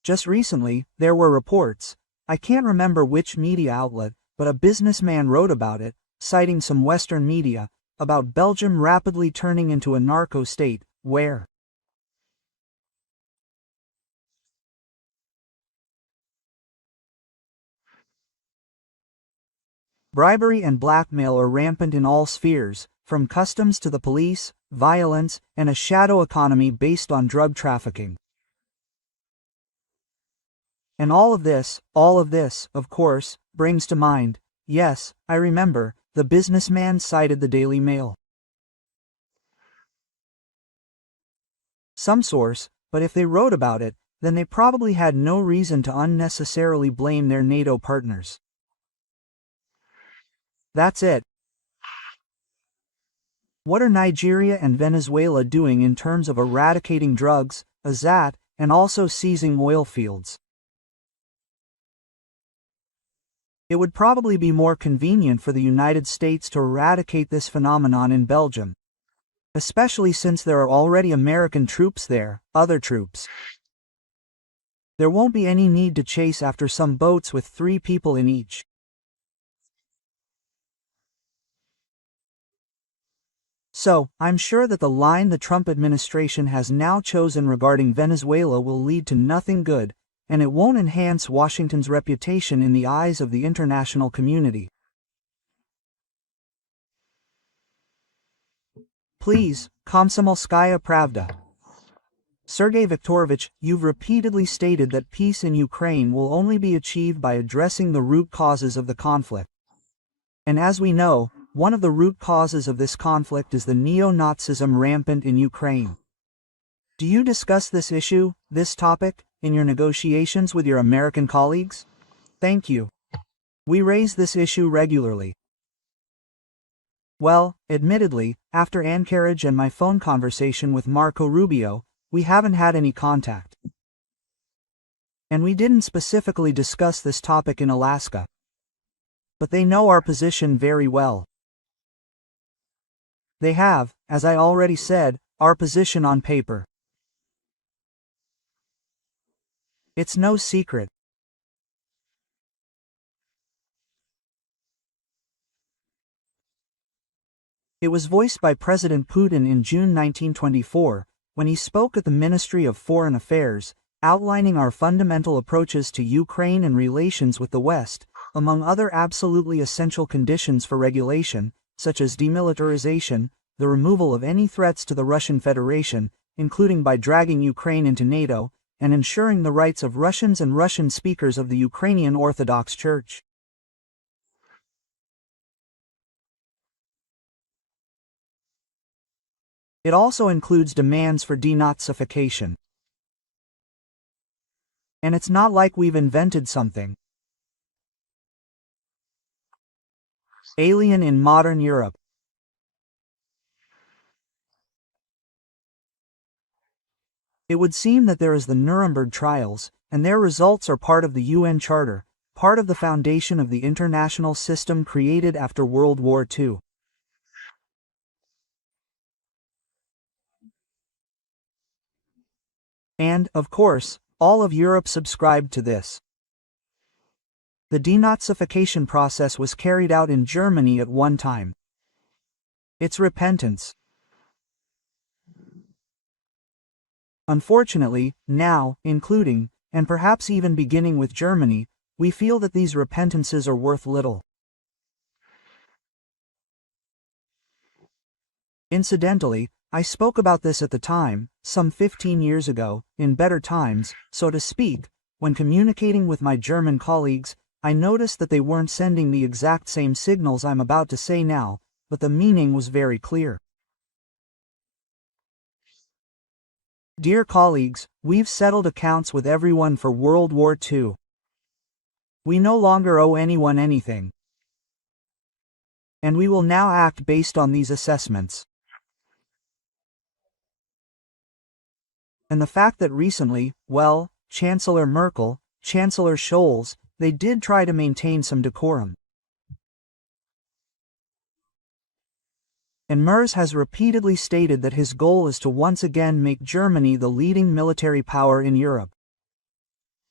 Just recently, there were reports, I can't remember which media outlet, but a businessman wrote about it, citing some Western media, about Belgium rapidly turning into a narco state, where bribery and blackmail are rampant in all spheres, from customs to the police, violence, and a shadow economy based on drug trafficking. And all of this, of course, brings to mind, yes, I remember, the businessman cited the Daily Mail. Some source, but if they wrote about it, then they probably had no reason to unnecessarily blame their NATO partners. That's it. What are Nigeria and Venezuela doing in terms of eradicating drugs, AZAT, and also seizing oil fields? It would probably be more convenient for the United States to eradicate this phenomenon in Belgium, especially since there are already American troops there, other troops. There won't be any need to chase after some boats with 3 people in each. So, I'm sure that the line the Trump administration has now chosen regarding Venezuela will lead to nothing good, and it won't enhance Washington's reputation in the eyes of the international community. Please, Komsomolskaya Pravda. Sergey Viktorovich, you've repeatedly stated that peace in Ukraine will only be achieved by addressing the root causes of the conflict. And as we know, one of the root causes of this conflict is the neo-Nazism rampant in Ukraine. Do you discuss this issue, this topic, in your negotiations with your American colleagues? Thank you. We raise this issue regularly. Well, admittedly, after Anchorage and my phone conversation with Marco Rubio, we haven't had any contact. And we didn't specifically discuss this topic in Alaska. But they know our position very well. They have, as I already said, our position on paper. It's no secret. It was voiced by President Putin in June 1924, when he spoke at the Ministry of Foreign Affairs, outlining our fundamental approaches to Ukraine and relations with the West, among other absolutely essential conditions for regulation, such as demilitarization, the removal of any threats to the Russian Federation, including by dragging Ukraine into NATO, and ensuring the rights of Russians and Russian speakers of the Ukrainian Orthodox Church. It also includes demands for denazification. And it's not like we've invented something alien in modern Europe. It would seem that there is the Nuremberg trials, and their results are part of the UN Charter, part of the foundation of the international system created after World War II. And, of course, all of Europe subscribed to this. The denazification process was carried out in Germany at one time. It's repentance. Unfortunately, now, including, and perhaps even beginning with Germany, we feel that these repentances are worth little. Incidentally, I spoke about this at the time, some 15 years ago, in better times, so to speak, when communicating with my German colleagues, I noticed that they weren't sending the exact same signals I'm about to say now, but the meaning was very clear. Dear colleagues, we've settled accounts with everyone for World War II. We no longer owe anyone anything. And we will now act based on these assessments. And the fact that recently, well, Chancellor Merkel, Chancellor Scholz, they did try to maintain some decorum. And Merz has repeatedly stated that his goal is to once again make Germany the leading military power in Europe.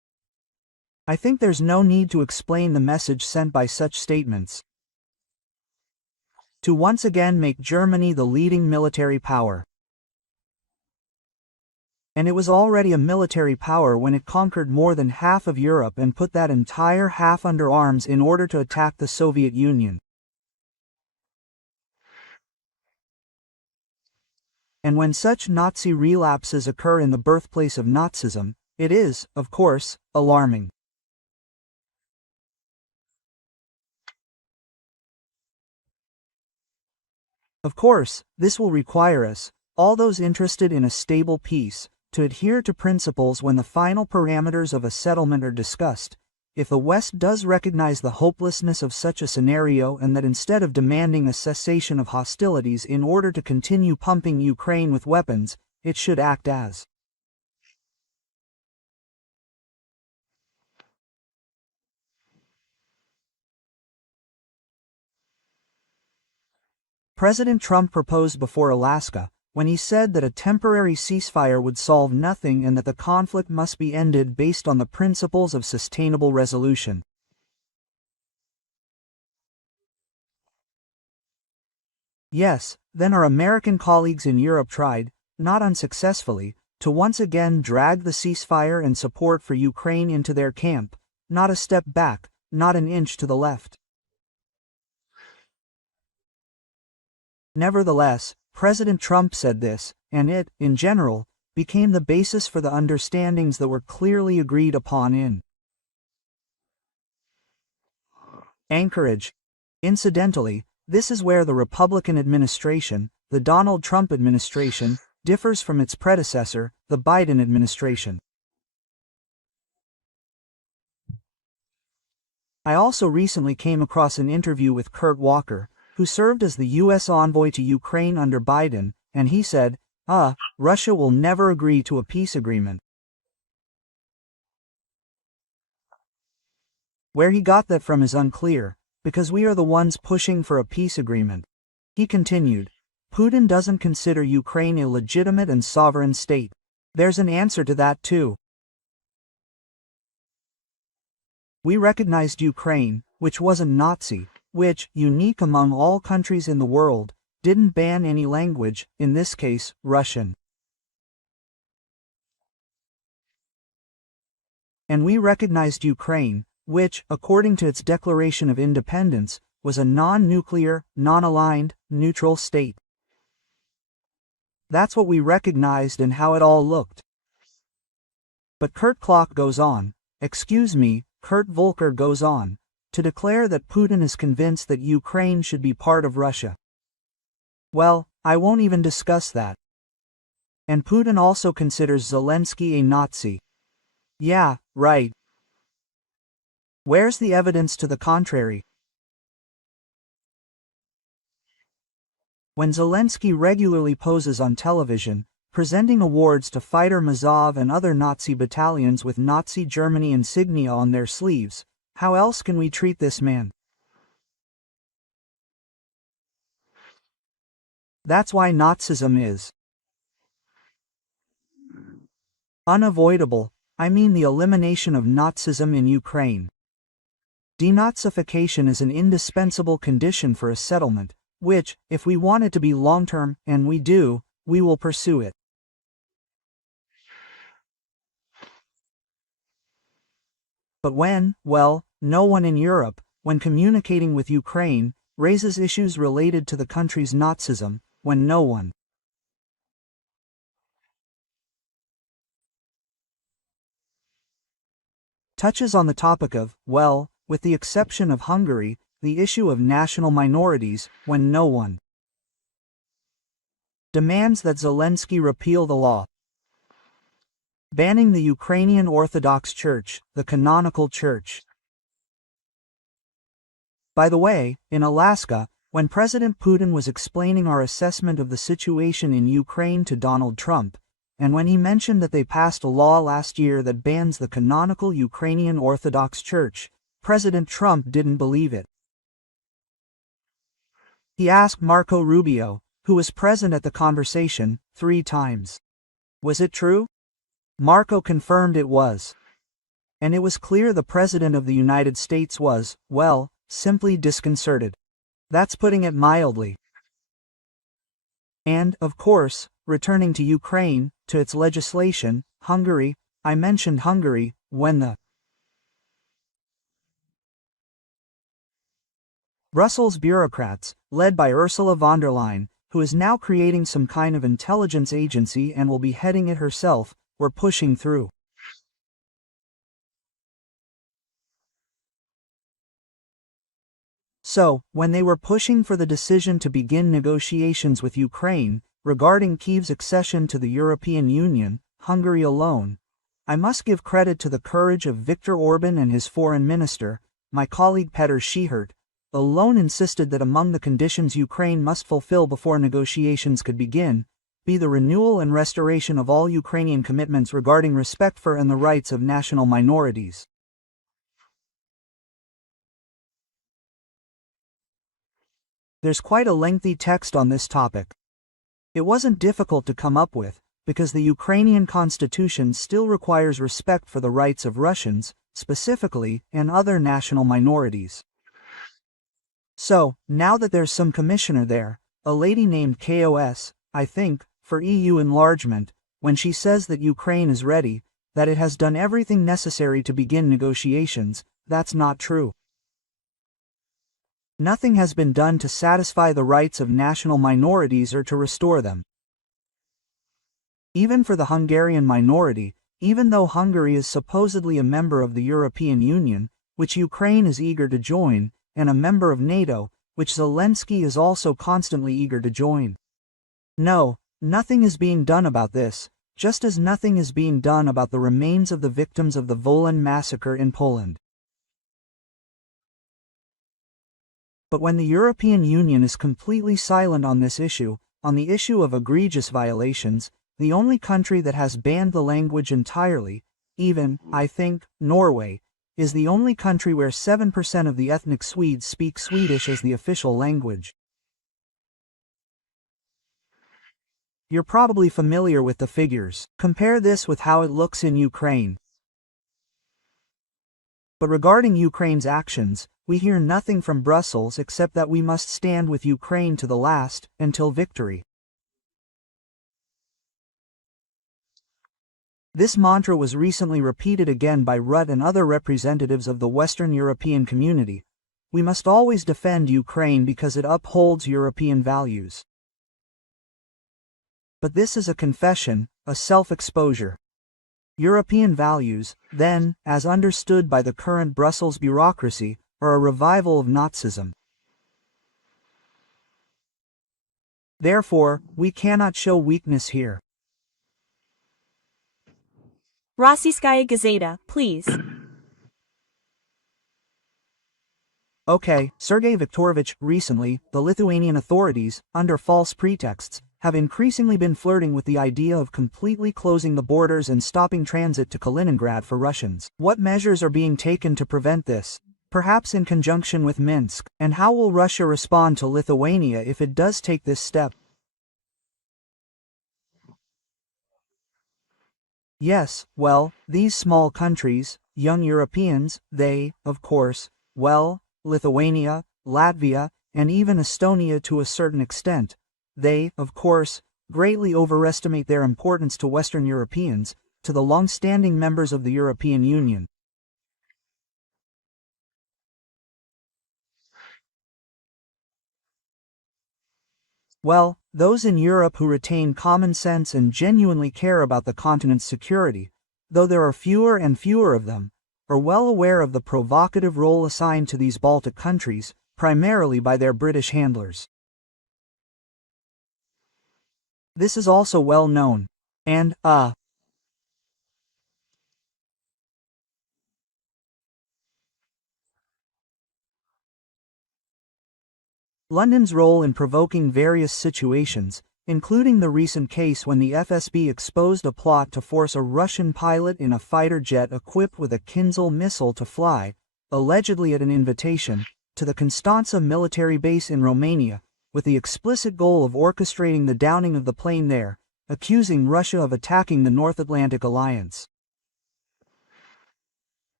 I think there's no need to explain the message sent by such statements. To once again make Germany the leading military power. And it was already a military power when it conquered more than half of Europe and put that entire half under arms in order to attack the Soviet Union. And when such Nazi relapses occur in the birthplace of Nazism, it is, of course, alarming. Of course, this will require us, all those interested in a stable peace, to adhere to principles when the final parameters of a settlement are discussed. If the West does recognize the hopelessness of such a scenario and that instead of demanding a cessation of hostilities in order to continue pumping Ukraine with weapons, it should act as President Trump proposed before Alaska, when he said that a temporary ceasefire would solve nothing and that the conflict must be ended based on the principles of sustainable resolution. Yes, then our American colleagues in Europe tried, not unsuccessfully, to once again drag the ceasefire and support for Ukraine into their camp, not a step back, not an inch to the left. Nevertheless, President Trump said this, and it, in general, became the basis for the understandings that were clearly agreed upon in Anchorage. Incidentally, this is where the Republican administration, the Donald Trump administration, differs from its predecessor, the Biden administration. I also recently came across an interview with Kurt Walker, who served as the U.S. envoy to Ukraine under Biden, and he said, Russia will never agree to a peace agreement. Where he got that from is unclear, because we are the ones pushing for a peace agreement. He continued, Putin doesn't consider Ukraine a legitimate and sovereign state. There's an answer to that too. We recognized Ukraine, which wasn't Nazi, which, unique among all countries in the world, didn't ban any language, in this case, Russian. And we recognized Ukraine, which, according to its declaration of independence, was a non-nuclear, non-aligned, neutral state. That's what we recognized and how it all looked. But Kurt goes on, Kurt Volker goes on, to declare that Putin is convinced that Ukraine should be part of Russia. Well, I won't even discuss that. And Putin also considers Zelensky a Nazi. Yeah, right. Where's the evidence to the contrary? When Zelensky regularly poses on television, presenting awards to fighter Mazov and other Nazi battalions with Nazi Germany insignia on their sleeves, how else can we treat this man? That's why Nazism is unavoidable. I mean the elimination of Nazism in Ukraine. Denazification is an indispensable condition for a settlement, which, if we want it to be long-term, and we do, we will pursue it. But no one in Europe, when communicating with Ukraine, raises issues related to the country's Nazism, when no one touches on the topic of, with the exception of Hungary, the issue of national minorities, when no one demands that Zelensky repeal the law banning the Ukrainian Orthodox Church, the canonical church. By the way, in Alaska, when President Putin was explaining our assessment of the situation in Ukraine to Donald Trump, and when he mentioned that they passed a law last year that bans the canonical Ukrainian Orthodox Church, President Trump didn't believe it. He asked Marco Rubio, who was present at the conversation, 3 times. Was it true? Marco confirmed it was. and it was clear the President of the United States was, well, simply disconcerted. That's putting it mildly. And, of course, returning to Ukraine, to its legislation, Hungary, I mentioned Hungary, when the Brussels bureaucrats, led by Ursula von der Leyen, who is now creating some kind of intelligence agency and will be heading it herself, were pushing through. So, when they were pushing for the decision to begin negotiations with Ukraine, regarding Kyiv's accession to the European Union, Hungary alone, I must give credit to the courage of Viktor Orban and his foreign minister, my colleague Petr Schihert, alone insisted that among the conditions Ukraine must fulfill before negotiations could begin, be the renewal and restoration of all Ukrainian commitments regarding respect for and the rights of national minorities. There's quite a lengthy text on this topic. It wasn't difficult to come up with, because the Ukrainian constitution still requires respect for the rights of Russians, specifically, and other national minorities. So, now that there's some commissioner there, a lady named KOS, I think, for EU enlargement, when she says that Ukraine is ready, that it has done everything necessary to begin negotiations, that's not true. Nothing has been done to satisfy the rights of national minorities or to restore them. Even for the Hungarian minority, even though Hungary is supposedly a member of the European Union, which Ukraine is eager to join, and a member of NATO, which Zelensky is also constantly eager to join. No, nothing is being done about this, just as nothing is being done about the remains of the victims of the Wolan massacre in Poland. But when the European Union is completely silent on this issue, on the issue of egregious violations, the only country that has banned the language entirely, even, I think, Norway, is the only country where 7% of the ethnic Swedes speak Swedish as the official language. You're probably familiar with the figures. Compare this with how it looks in Ukraine. But regarding Ukraine's actions, we hear nothing from Brussels except that we must stand with Ukraine to the last, until victory. This mantra was recently repeated again by Rutte and other representatives of the Western European community. We must always defend Ukraine because it upholds European values. But this is a confession, a self-exposure. European values, then, as understood by the current Brussels bureaucracy, are a revival of Nazism. Therefore, we cannot show weakness here. Rossiyskaya Gazeta, please. Okay, Sergey Viktorovich, recently, the Lithuanian authorities, under false pretexts, have increasingly been flirting with the idea of completely closing the borders and stopping transit to Kaliningrad for Russians. What measures are being taken to prevent this? Perhaps in conjunction with Minsk, and how will Russia respond to Lithuania if it does take this step? Yes, well, these small countries, young Europeans, they, of course, well, Lithuania, Latvia, and even Estonia to a certain extent, they, of course, greatly overestimate their importance to Western Europeans, to the long-standing members of the European Union. Well, those in Europe who retain common sense and genuinely care about the continent's security, though there are fewer and fewer of them, are well aware of the provocative role assigned to these Baltic countries, primarily by their British handlers. This is also well known. And, London's role in provoking various situations, including the recent case when the FSB exposed a plot to force a Russian pilot in a fighter jet equipped with a Kinzhal missile to fly, allegedly at an invitation, to the Constanța military base in Romania, with the explicit goal of orchestrating the downing of the plane there, accusing Russia of attacking the North Atlantic Alliance.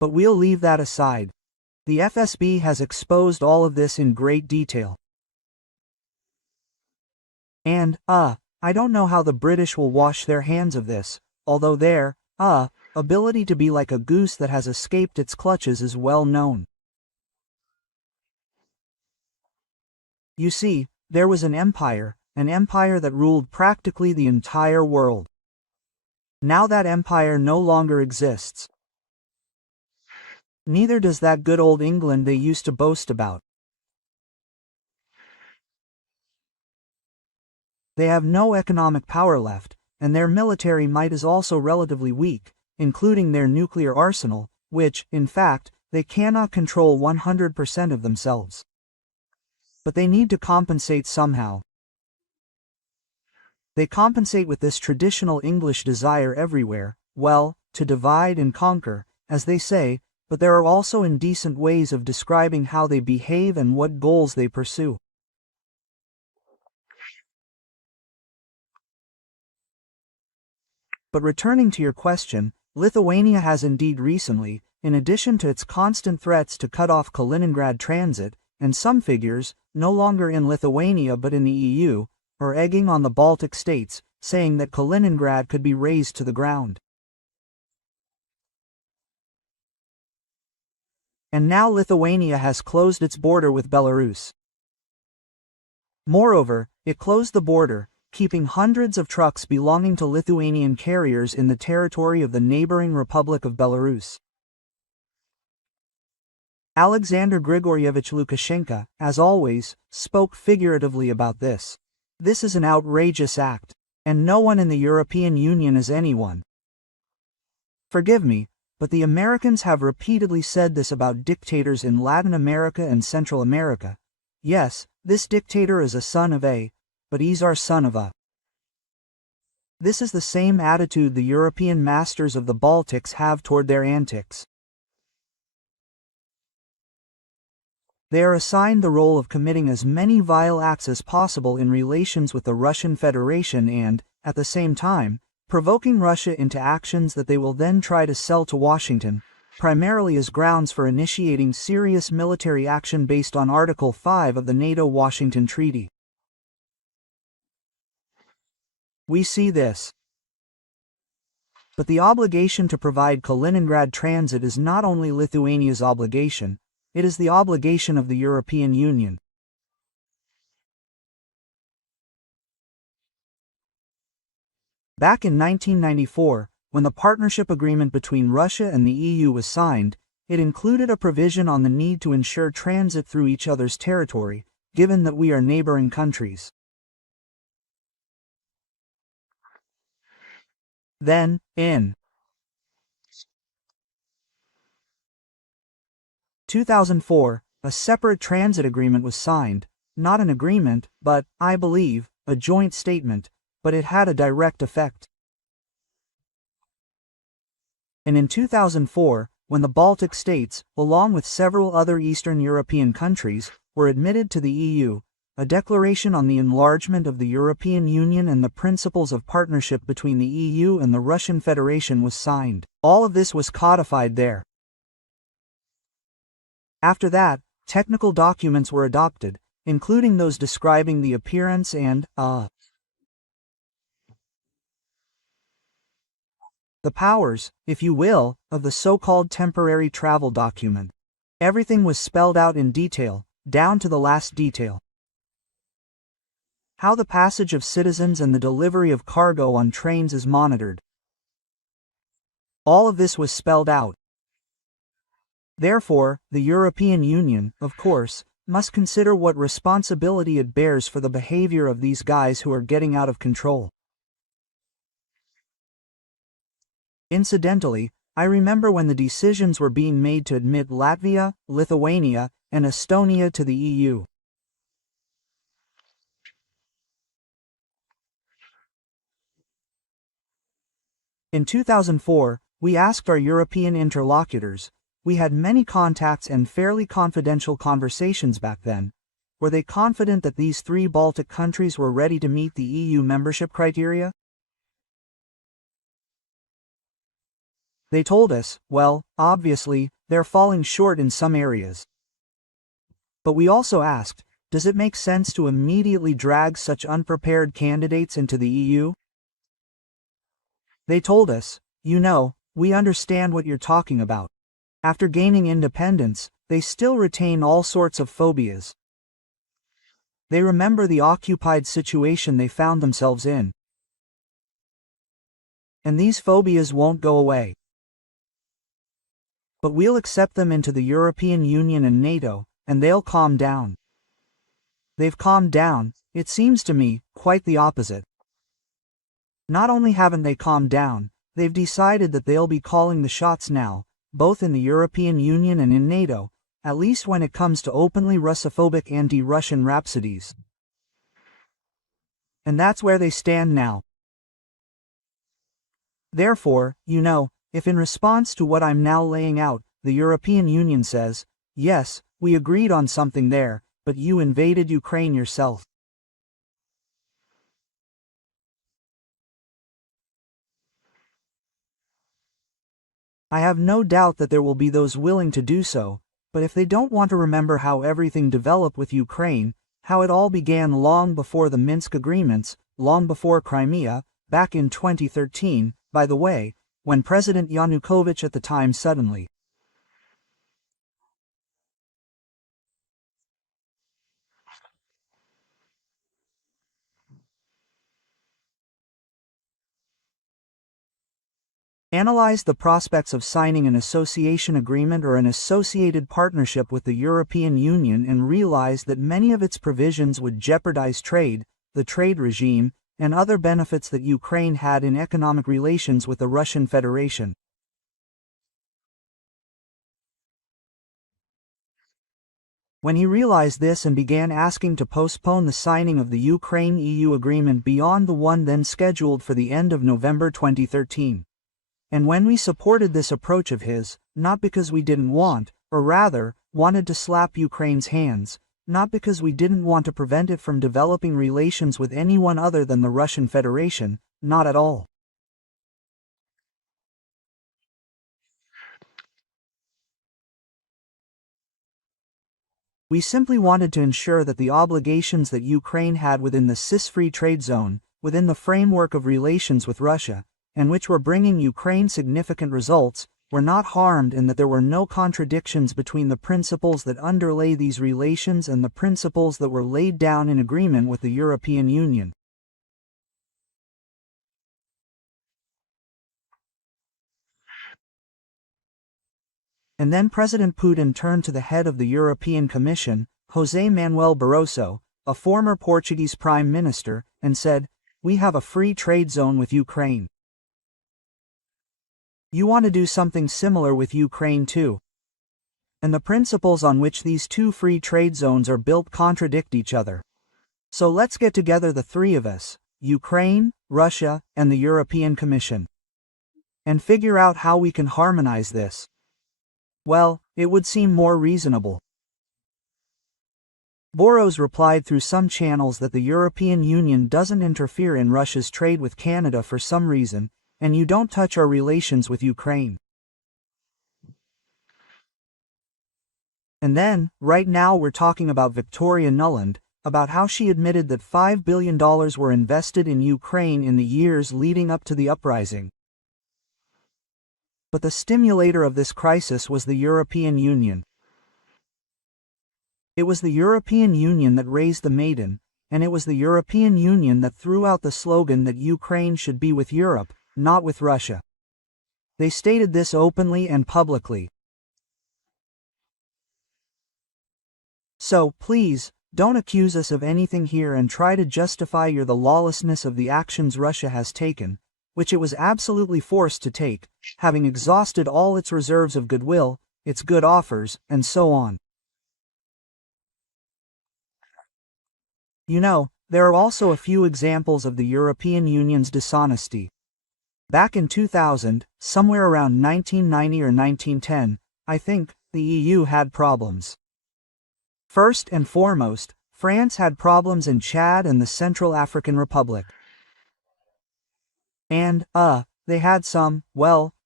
But we'll leave that aside. The FSB has exposed all of this in great detail. And, I don't know how the British will wash their hands of this, although their, ability to be like a goose that has escaped its clutches is well known. You see, there was an empire that ruled practically the entire world. Now that empire no longer exists. Neither does that good old England they used to boast about. They have no economic power left, and their military might is also relatively weak, including their nuclear arsenal, which, in fact, they cannot control 100% of themselves. But they need to compensate somehow. They compensate with this traditional English desire everywhere, well, to divide and conquer, as they say, but there are also indecent ways of describing how they behave and what goals they pursue. But returning to your question, Lithuania has indeed recently, in addition to its constant threats to cut off Kaliningrad transit, and some figures, no longer in Lithuania but in the EU, are egging on the Baltic states, saying that Kaliningrad could be razed to the ground. And now Lithuania has closed its border with Belarus. Moreover, it closed the border, keeping hundreds of trucks belonging to Lithuanian carriers in the territory of the neighboring Republic of Belarus. Alexander Grigorievich Lukashenko, as always, spoke figuratively about this. This is an outrageous act, and no one in the European Union is anyone. Forgive me, but the Americans have repeatedly said this about dictators in Latin America and Central America. Yes, this dictator is a son of a, but he's our son of a. This is the same attitude the European masters of the Baltics have toward their antics. They are assigned the role of committing as many vile acts as possible in relations with the Russian Federation and, at the same time, provoking Russia into actions that they will then try to sell to Washington, primarily as grounds for initiating serious military action based on Article 5 of the NATO-Washington Treaty. We see this. But the obligation to provide Kaliningrad transit is not only Lithuania's obligation, it is the obligation of the European Union. Back in 1994, when the partnership agreement between Russia and the EU was signed, it included a provision on the need to ensure transit through each other's territory, given that we are neighboring countries. Then, in 2004, a separate transit agreement was signed, not an agreement, but, I believe, a joint statement, but it had a direct effect. And in 2004, when the Baltic states, along with several other Eastern European countries, were admitted to the EU, a declaration on the enlargement of the European Union and the principles of partnership between the EU and the Russian Federation was signed. All of this was codified there. After that, technical documents were adopted, including those describing the appearance and, the powers, if you will, of the so-called temporary travel document. Everything was spelled out in detail, down to the last detail. How the passage of citizens and the delivery of cargo on trains is monitored. All of this was spelled out. Therefore, the European Union, of course, must consider what responsibility it bears for the behavior of these guys who are getting out of control. Incidentally, I remember when the decisions were being made to admit Latvia, Lithuania, and Estonia to the EU. In 2004, we asked our European interlocutors, we had many contacts and fairly confidential conversations back then, were they confident that these three Baltic countries were ready to meet the EU membership criteria? They told us, well, obviously, they're falling short in some areas. But we also asked, does it make sense to immediately drag such unprepared candidates into the EU? They told us, we understand what you're talking about. After gaining independence, they still retain all sorts of phobias. They remember the occupied situation they found themselves in. And these phobias won't go away. But we'll accept them into the European Union and NATO, and they'll calm down. They've calmed down, it seems to me, quite the opposite. Not only haven't they calmed down, they've decided that they'll be calling the shots now, both in the European Union and in NATO, at least when it comes to openly Russophobic anti-Russian rhapsodies. And that's where they stand now. Therefore, if in response to what I'm now laying out, the European Union says, yes, we agreed on something there, but you invaded Ukraine yourself. I have no doubt that there will be those willing to do so, but if they don't want to remember how everything developed with Ukraine, how it all began long before the Minsk agreements, long before Crimea, back in 2013, by the way, when President Yanukovych at the time suddenly analyzed the prospects of signing an association agreement or an associated partnership with the European Union and realized that many of its provisions would jeopardize trade, the trade regime, and other benefits that Ukraine had in economic relations with the Russian Federation. When he realized this and began asking to postpone the signing of the Ukraine-EU agreement beyond the one then scheduled for the end of November 2013. And when we supported this approach of his, not because we didn't want, or rather, wanted to slap Ukraine's hands, not because we didn't want to prevent it from developing relations with anyone other than the Russian Federation, not at all. We simply wanted to ensure that the obligations that Ukraine had within the CIS-free trade zone, within the framework of relations with Russia, and which were bringing Ukraine significant results, were not harmed and that there were no contradictions between the principles that underlay these relations and the principles that were laid down in agreement with the European Union. And then President Putin turned to the head of the European Commission, José Manuel Barroso, a former Portuguese Prime Minister, and said, "We have a free trade zone with Ukraine. You want to do something similar with Ukraine too. And the principles on which these two free trade zones are built contradict each other. So let's get together the three of us, Ukraine, Russia, and the European Commission, and figure out how we can harmonize this." Well, it would seem more reasonable. Boros replied through some channels that the European Union doesn't interfere in Russia's trade with Canada for some reason, and you don't touch our relations with Ukraine. And then, right now we're talking about Victoria Nuland, about how she admitted that $5 billion were invested in Ukraine in the years leading up to the uprising. But the stimulator of this crisis was the European Union. It was the European Union that raised the maiden, and it was the European Union that threw out the slogan that Ukraine should be with Europe, not with Russia. They stated this openly and publicly. So, please, don't accuse us of anything here and try to justify the lawlessness of the actions Russia has taken, which it was absolutely forced to take, having exhausted all its reserves of goodwill, its good offers, and so on. There are also a few examples of the European Union's dishonesty. Back in 2000, somewhere around 1990 or 1910, I think, the EU had problems. First and foremost, France had problems in Chad and the Central African Republic. And, they had some,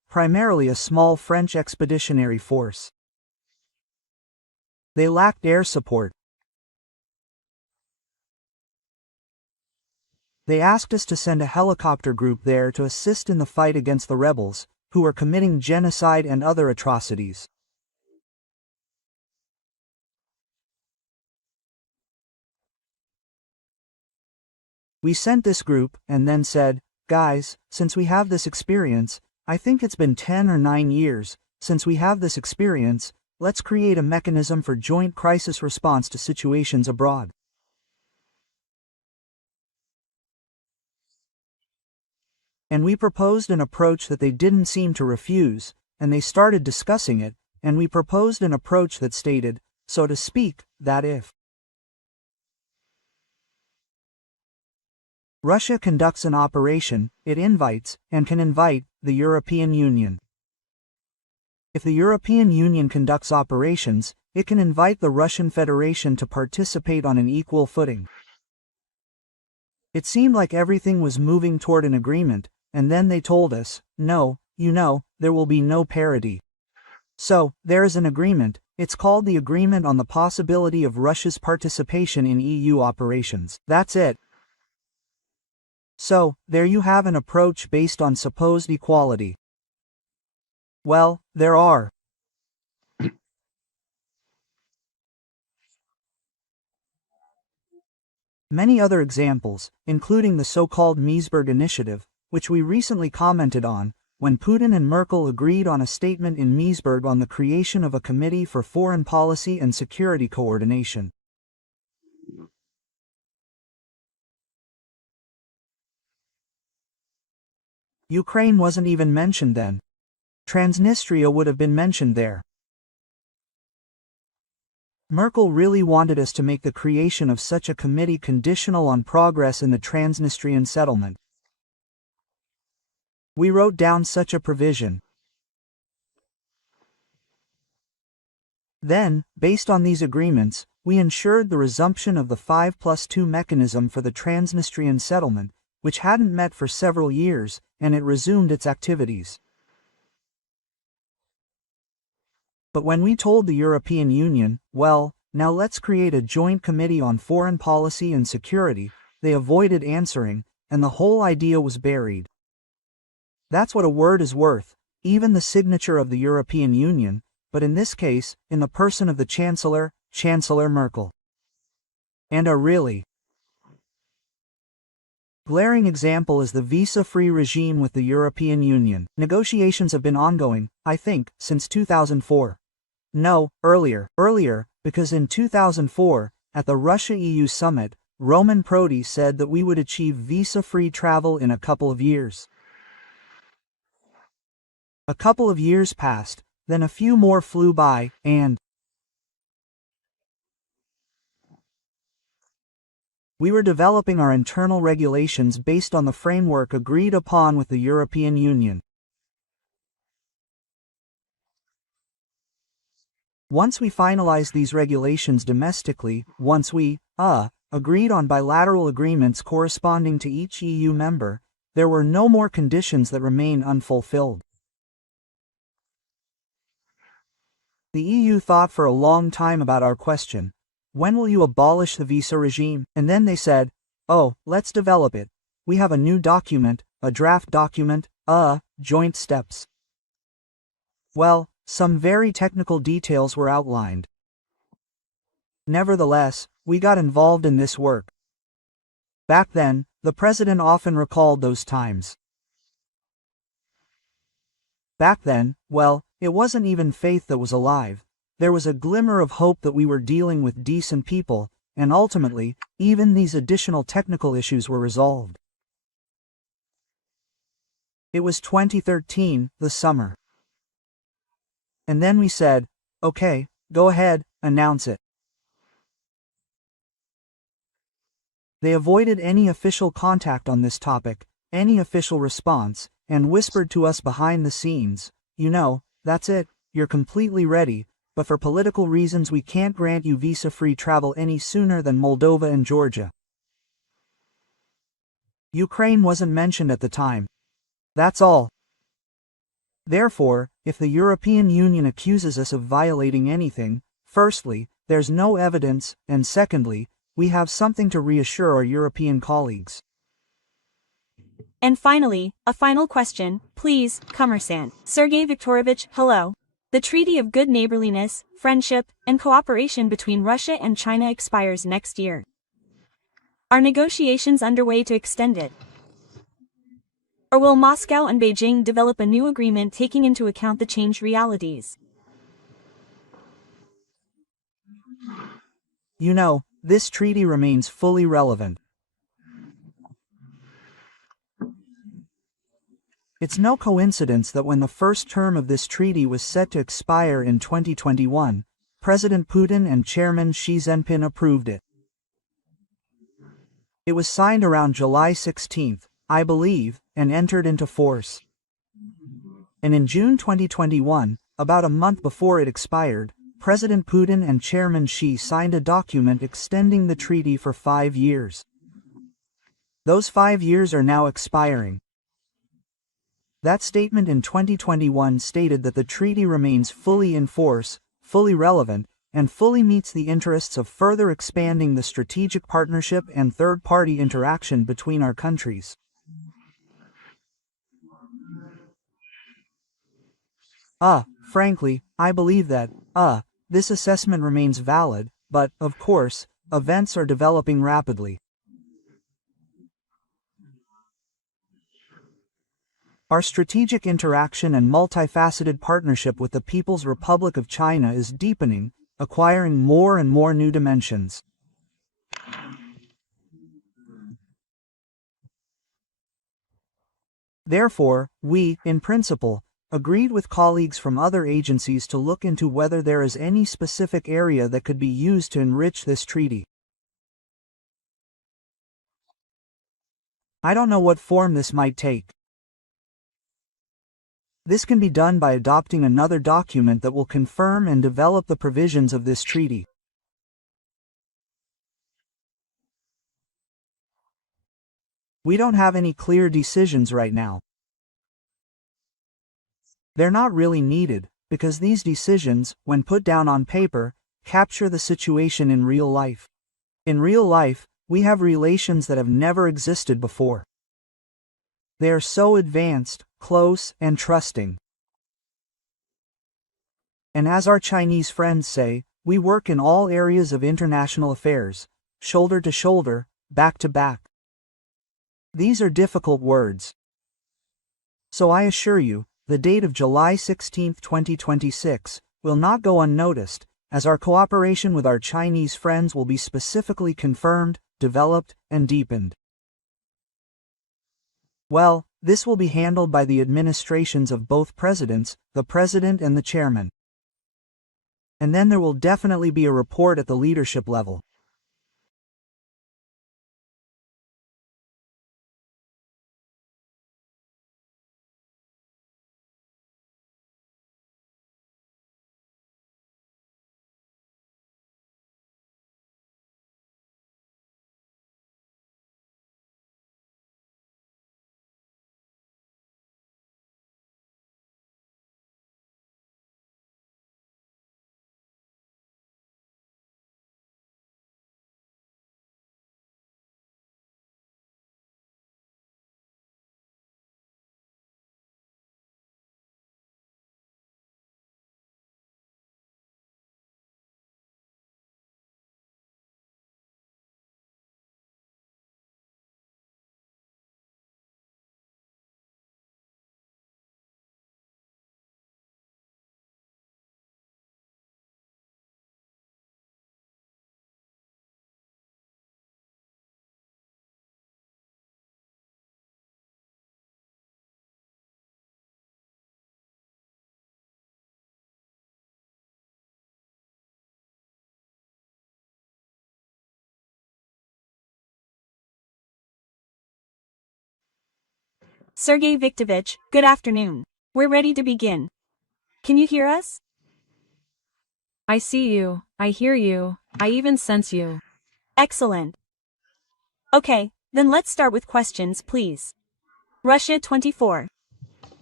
primarily a small French expeditionary force. They lacked air support. They asked us to send a helicopter group there to assist in the fight against the rebels, who were committing genocide and other atrocities. We sent this group, and then said, guys, since we have this experience, I think it's been 10 or 9 years, since we have this experience, let's create a mechanism for joint crisis response to situations abroad. And we proposed an approach that they didn't seem to refuse, and they started discussing it, and we proposed an approach that stated, so to speak, that if Russia conducts an operation, it invites, and can invite, the European Union. If the European Union conducts operations, it can invite the Russian Federation to participate on an equal footing. It seemed like everything was moving toward an agreement, and then they told us, no, there will be no parity. So, there is an agreement, it's called the Agreement on the Possibility of Russia's Participation in EU Operations. That's it. So, there you have an approach based on supposed equality. Well, there are many other examples, including the so-called Misberg initiative, which we recently commented on, when Putin and Merkel agreed on a statement in Misberg on the creation of a Committee for Foreign Policy and Security Coordination. Ukraine wasn't even mentioned then. Transnistria would have been mentioned there. Merkel really wanted us to make the creation of such a committee conditional on progress in the Transnistrian settlement. We wrote down such a provision. Then, based on these agreements, we ensured the resumption of the 5+2 mechanism for the Transnistrian settlement, which hadn't met for several years, and it resumed its activities. But when we told the European Union, well, now let's create a joint committee on foreign policy and security, they avoided answering, and the whole idea was buried. That's what a word is worth, even the signature of the European Union, but in this case, in the person of the Chancellor, Chancellor Merkel. And a really glaring example is the visa-free regime with the European Union. Negotiations have been ongoing, I think, since 2004. No, earlier, because in 2004, at the Russia-EU summit, Roman Prodi said that we would achieve visa-free travel in a couple of years. A couple of years passed, then a few more flew by, and we were developing our internal regulations based on the framework agreed upon with the European Union. Once we finalized these regulations domestically, once we, agreed on bilateral agreements corresponding to each EU member, there were no more conditions that remain unfulfilled. The EU thought for a long time about our question, when will you abolish the visa regime? And then they said, oh, let's develop it. We have a new document, a draft document, joint steps. Well, some very technical details were outlined. Nevertheless, we got involved in this work. Back then, the president often recalled those times. Back then, well, it wasn't even faith that was alive. There was a glimmer of hope that we were dealing with decent people, and ultimately, even these additional technical issues were resolved. It was 2013, the summer. And then we said, okay, go ahead, announce it. They avoided any official contact on this topic, any official response, and whispered to us behind the scenes, that's it, you're completely ready, but for political reasons we can't grant you visa-free travel any sooner than Moldova and Georgia. Ukraine wasn't mentioned at the time. That's all. Therefore, if the European Union accuses us of violating anything, firstly, there's no evidence, and secondly, we have something to reassure our European colleagues. And finally, a final question, please, Commerçant. Sergey Viktorovich, hello. The Treaty of Good Neighborliness, Friendship, and Cooperation between Russia and China expires next year. Are negotiations underway to extend it? Or will Moscow and Beijing develop a new agreement taking into account the changed realities? You know, this treaty remains fully relevant. It's no coincidence that when the first term of this treaty was set to expire in 2021, President Putin and Chairman Xi Jinping approved it. It was signed around July 16, I believe, and entered into force. And in June 2021, about a month before it expired, President Putin and Chairman Xi signed a document extending the treaty for 5 years. Those 5 years are now expiring. That statement in 2021 stated that the treaty remains fully in force, fully relevant, and fully meets the interests of further expanding the strategic partnership and third-party interaction between our countries. Frankly, I believe that, this assessment remains valid, but, of course, events are developing rapidly. Our strategic interaction and multifaceted partnership with the People's Republic of China is deepening, acquiring more and more new dimensions. Therefore, we, in principle, agreed with colleagues from other agencies to look into whether there is any specific area that could be used to enrich this treaty. I don't know what form this might take. This can be done by adopting another document that will confirm and develop the provisions of this treaty. We don't have any clear decisions right now. They're not really needed, because these decisions, when put down on paper, capture the situation in real life. In real life, we have relations that have never existed before. They are so advanced, close, and trusting. And as our Chinese friends say, we work in all areas of international affairs, shoulder to shoulder, back to back. These are difficult words. So I assure you, the date of July 16, 2026, will not go unnoticed, as our cooperation with our Chinese friends will be specifically confirmed, developed, and deepened. Well, this will be handled by the administrations of both presidents, the president and the chairman. And then there will definitely be a report at the leadership level. Sergey Viktorovich, good afternoon. We're ready to begin. Can you hear us? I see you, I hear you, I even sense you. Excellent. Okay, then let's start with questions, please. Russia 24.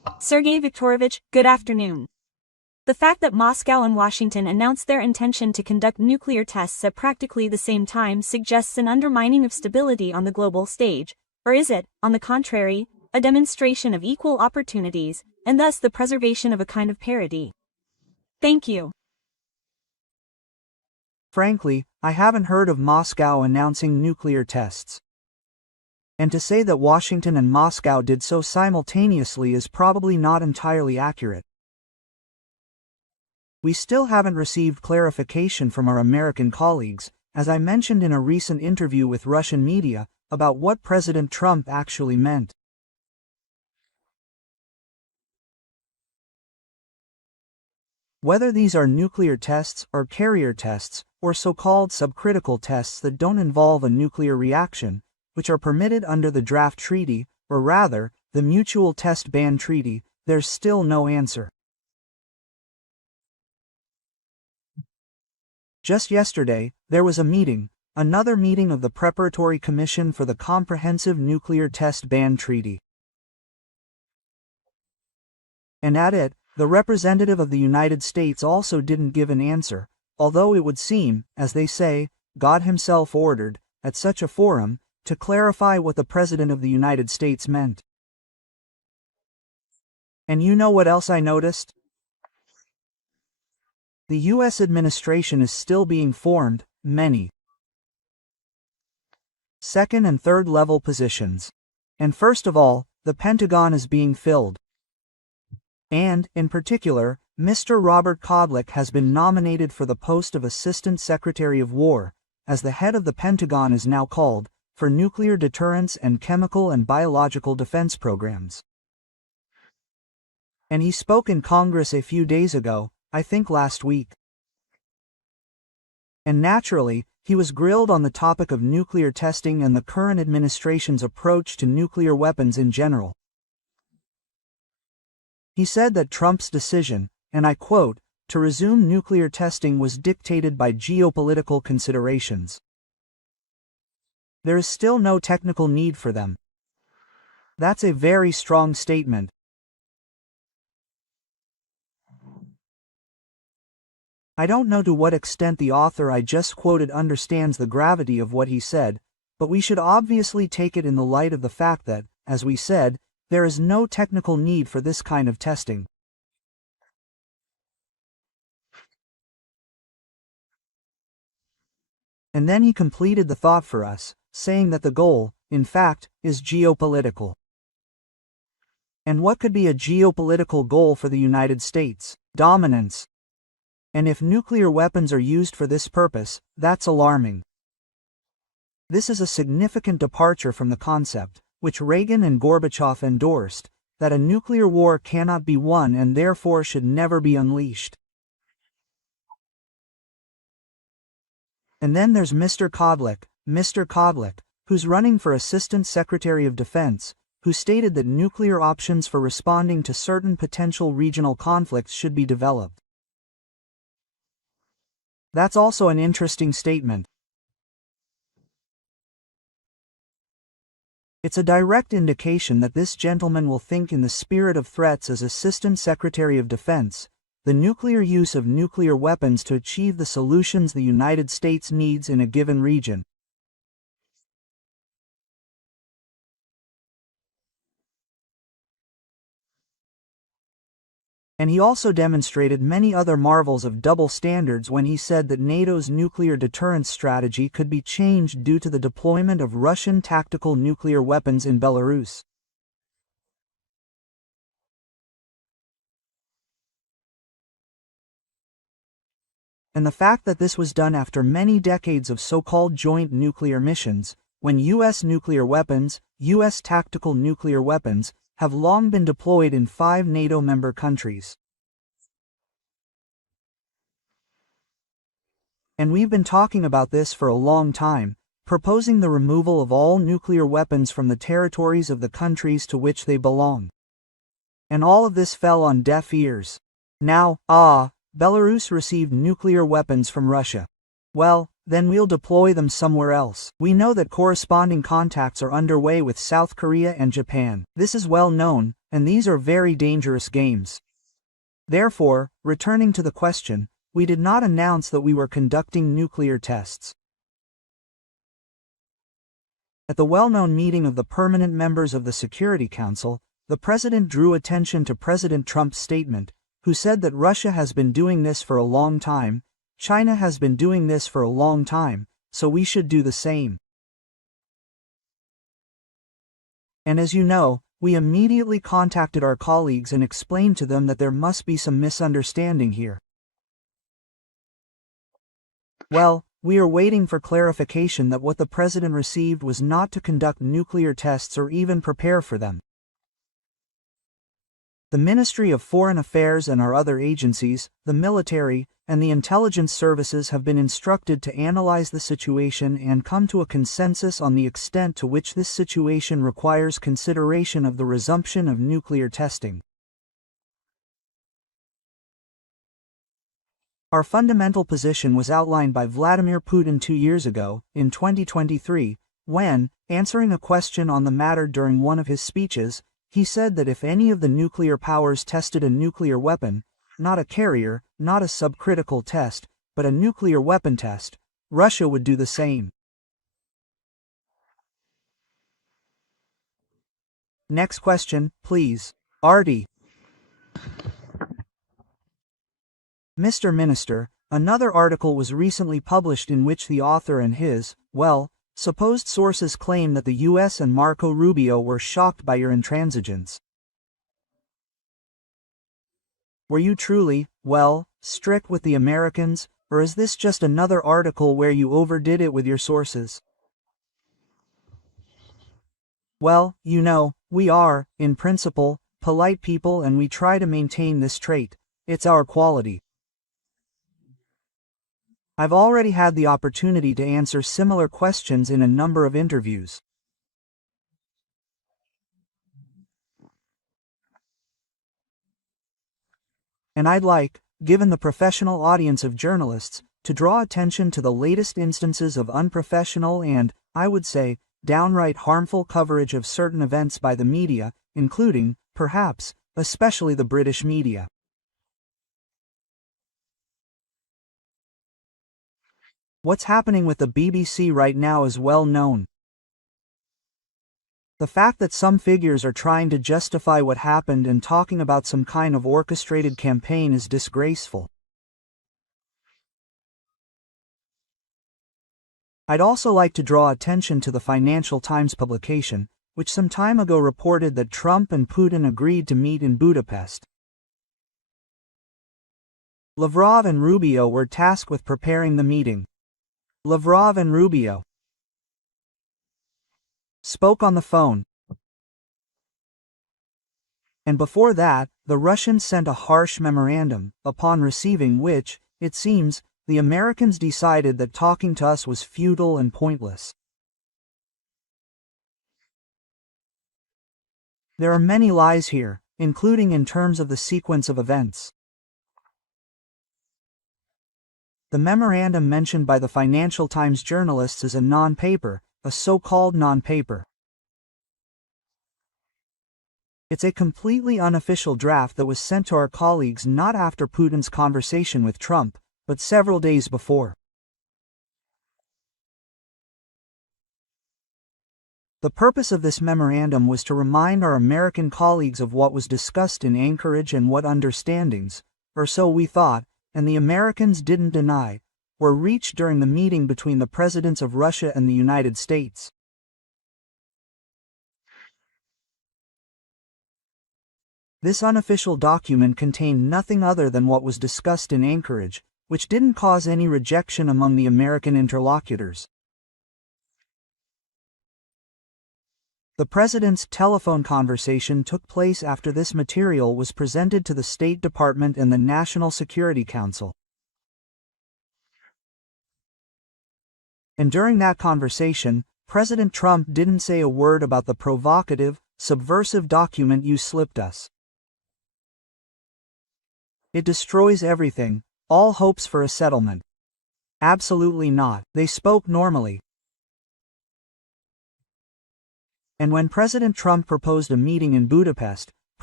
Sergey Viktorovich, good afternoon. The fact that Moscow and Washington announced their intention to conduct nuclear tests at practically the same time suggests an undermining of stability on the global stage, or is it, on the contrary, a demonstration of equal opportunities, and thus the preservation of a kind of parity? Thank you. Frankly, I haven't heard of Moscow announcing nuclear tests. And to say that Washington and Moscow did so simultaneously is probably not entirely accurate. We still haven't received clarification from our American colleagues, as I mentioned in a recent interview with Russian media, about what President Trump actually meant. Whether these are nuclear tests or carrier tests, or so-called subcritical tests that don't involve a nuclear reaction, which are permitted under the draft treaty, or rather, the Mutual Test Ban Treaty, there's still no answer. Just yesterday, there was a meeting, another meeting of the Preparatory Commission for the Comprehensive Nuclear Test Ban Treaty. And at it, the representative of the United States also didn't give an answer, although it would seem, as they say, God himself ordered, at such a forum, to clarify what the President of the United States meant. And you know what else I noticed? The U.S. administration is still being formed, many second and third level positions. And first of all, the Pentagon is being filled. And, in particular, Mr. Robert Kodlik has been nominated for the post of Assistant Secretary of War, as the head of the Pentagon is now called, for nuclear deterrence and chemical and biological defense programs. And he spoke in Congress a few days ago, I think last week. And naturally, he was grilled on the topic of nuclear testing and the current administration's approach to nuclear weapons in general. He said that Trump's decision, and I quote, to resume nuclear testing was dictated by geopolitical considerations. There is still no technical need for them. That's a very strong statement. I don't know to what extent the author I just quoted understands the gravity of what he said, but we should obviously take it in the light of the fact that, as we said, there is no technical need for this kind of testing. And then he completed the thought for us, saying that the goal, in fact, is geopolitical. And what could be a geopolitical goal for the United States? Dominance. And if nuclear weapons are used for this purpose, that's alarming. This is a significant departure from the concept, which Reagan and Gorbachev endorsed, that a nuclear war cannot be won and therefore should never be unleashed. And then there's Mr. Kodlik, who's running for Assistant Secretary of Defense, who stated that nuclear options for responding to certain potential regional conflicts should be developed. That's also an interesting statement. It's a direct indication that this gentleman will think in the spirit of threats as Assistant Secretary of Defense, the nuclear use of nuclear weapons to achieve the solutions the United States needs in a given region. And he also demonstrated many other marvels of double standards when he said that NATO's nuclear deterrence strategy could be changed due to the deployment of Russian tactical nuclear weapons in Belarus. And the fact that this was done after many decades of so-called joint nuclear missions, when U.S. nuclear weapons, U.S. tactical nuclear weapons, have long been deployed in 5 NATO member countries. And we've been talking about this for a long time, proposing the removal of all nuclear weapons from the territories of the countries to which they belong. And all of this fell on deaf ears. Now, Belarus received nuclear weapons from Russia. Well, then we'll deploy them somewhere else. We know that corresponding contacts are underway with South Korea and Japan. This is well known, and these are very dangerous games. Therefore, returning to the question, we did not announce that we were conducting nuclear tests. At the well-known meeting of the permanent members of the Security Council, the President drew attention to President Trump's statement, who said that Russia has been doing this for a long time, China has been doing this for a long time, so we should do the same. And as you know, we immediately contacted our colleagues and explained to them that there must be some misunderstanding here. Well, we are waiting for clarification that what the President received was not to conduct nuclear tests or even prepare for them. The Ministry of Foreign Affairs and our other agencies, the military, and the intelligence services have been instructed to analyze the situation and come to a consensus on the extent to which this situation requires consideration of the resumption of nuclear testing. Our fundamental position was outlined by Vladimir Putin 2 years ago, in 2023, when, answering a question on the matter during one of his speeches, he said that if any of the nuclear powers tested a nuclear weapon, not a carrier, not a subcritical test, but a nuclear weapon test, Russia would do the same. Next question, please. Artie. Mr. Minister, another article was recently published in which the author and his, supposed sources claim that the US and Marco Rubio were shocked by your intransigence. Were you truly, strict with the Americans, or is this just another article where you overdid it with your sources? Well, you know, we are, in principle, polite people and we try to maintain this trait. It's our quality. I've already had the opportunity to answer similar questions in a number of interviews. And I'd like, given the professional audience of journalists, to draw attention to the latest instances of unprofessional and, I would say, downright harmful coverage of certain events by the media, including, perhaps, especially the British media. What's happening with the BBC right now is well known. The fact that some figures are trying to justify what happened and talking about some kind of orchestrated campaign is disgraceful. I'd also like to draw attention to the Financial Times publication, which some time ago reported that Trump and Putin agreed to meet in Budapest. Lavrov and Rubio were tasked with preparing the meeting. Lavrov and Rubio spoke on the phone. And before that, the Russians sent a harsh memorandum, upon receiving which, it seems, the Americans decided that talking to us was futile and pointless. There are many lies here, including in terms of the sequence of events. The memorandum mentioned by the Financial Times journalists is a non-paper, a so-called non-paper. It's a completely unofficial draft that was sent to our colleagues not after Putin's conversation with Trump, but several days before. The purpose of this memorandum was to remind our American colleagues of what was discussed in Anchorage and what understandings, or so we thought, and the Americans didn't deny, were reached during the meeting between the presidents of Russia and the United States. This unofficial document contained nothing other than what was discussed in Anchorage, which didn't cause any rejection among the American interlocutors. The president's telephone conversation took place after this material was presented to the State Department and the National Security Council. And during that conversation, President Trump didn't say a word about the provocative, subversive document you slipped us. It destroys everything, all hopes for a settlement. Absolutely not. They spoke normally. And when President Trump proposed a meeting in Budapest,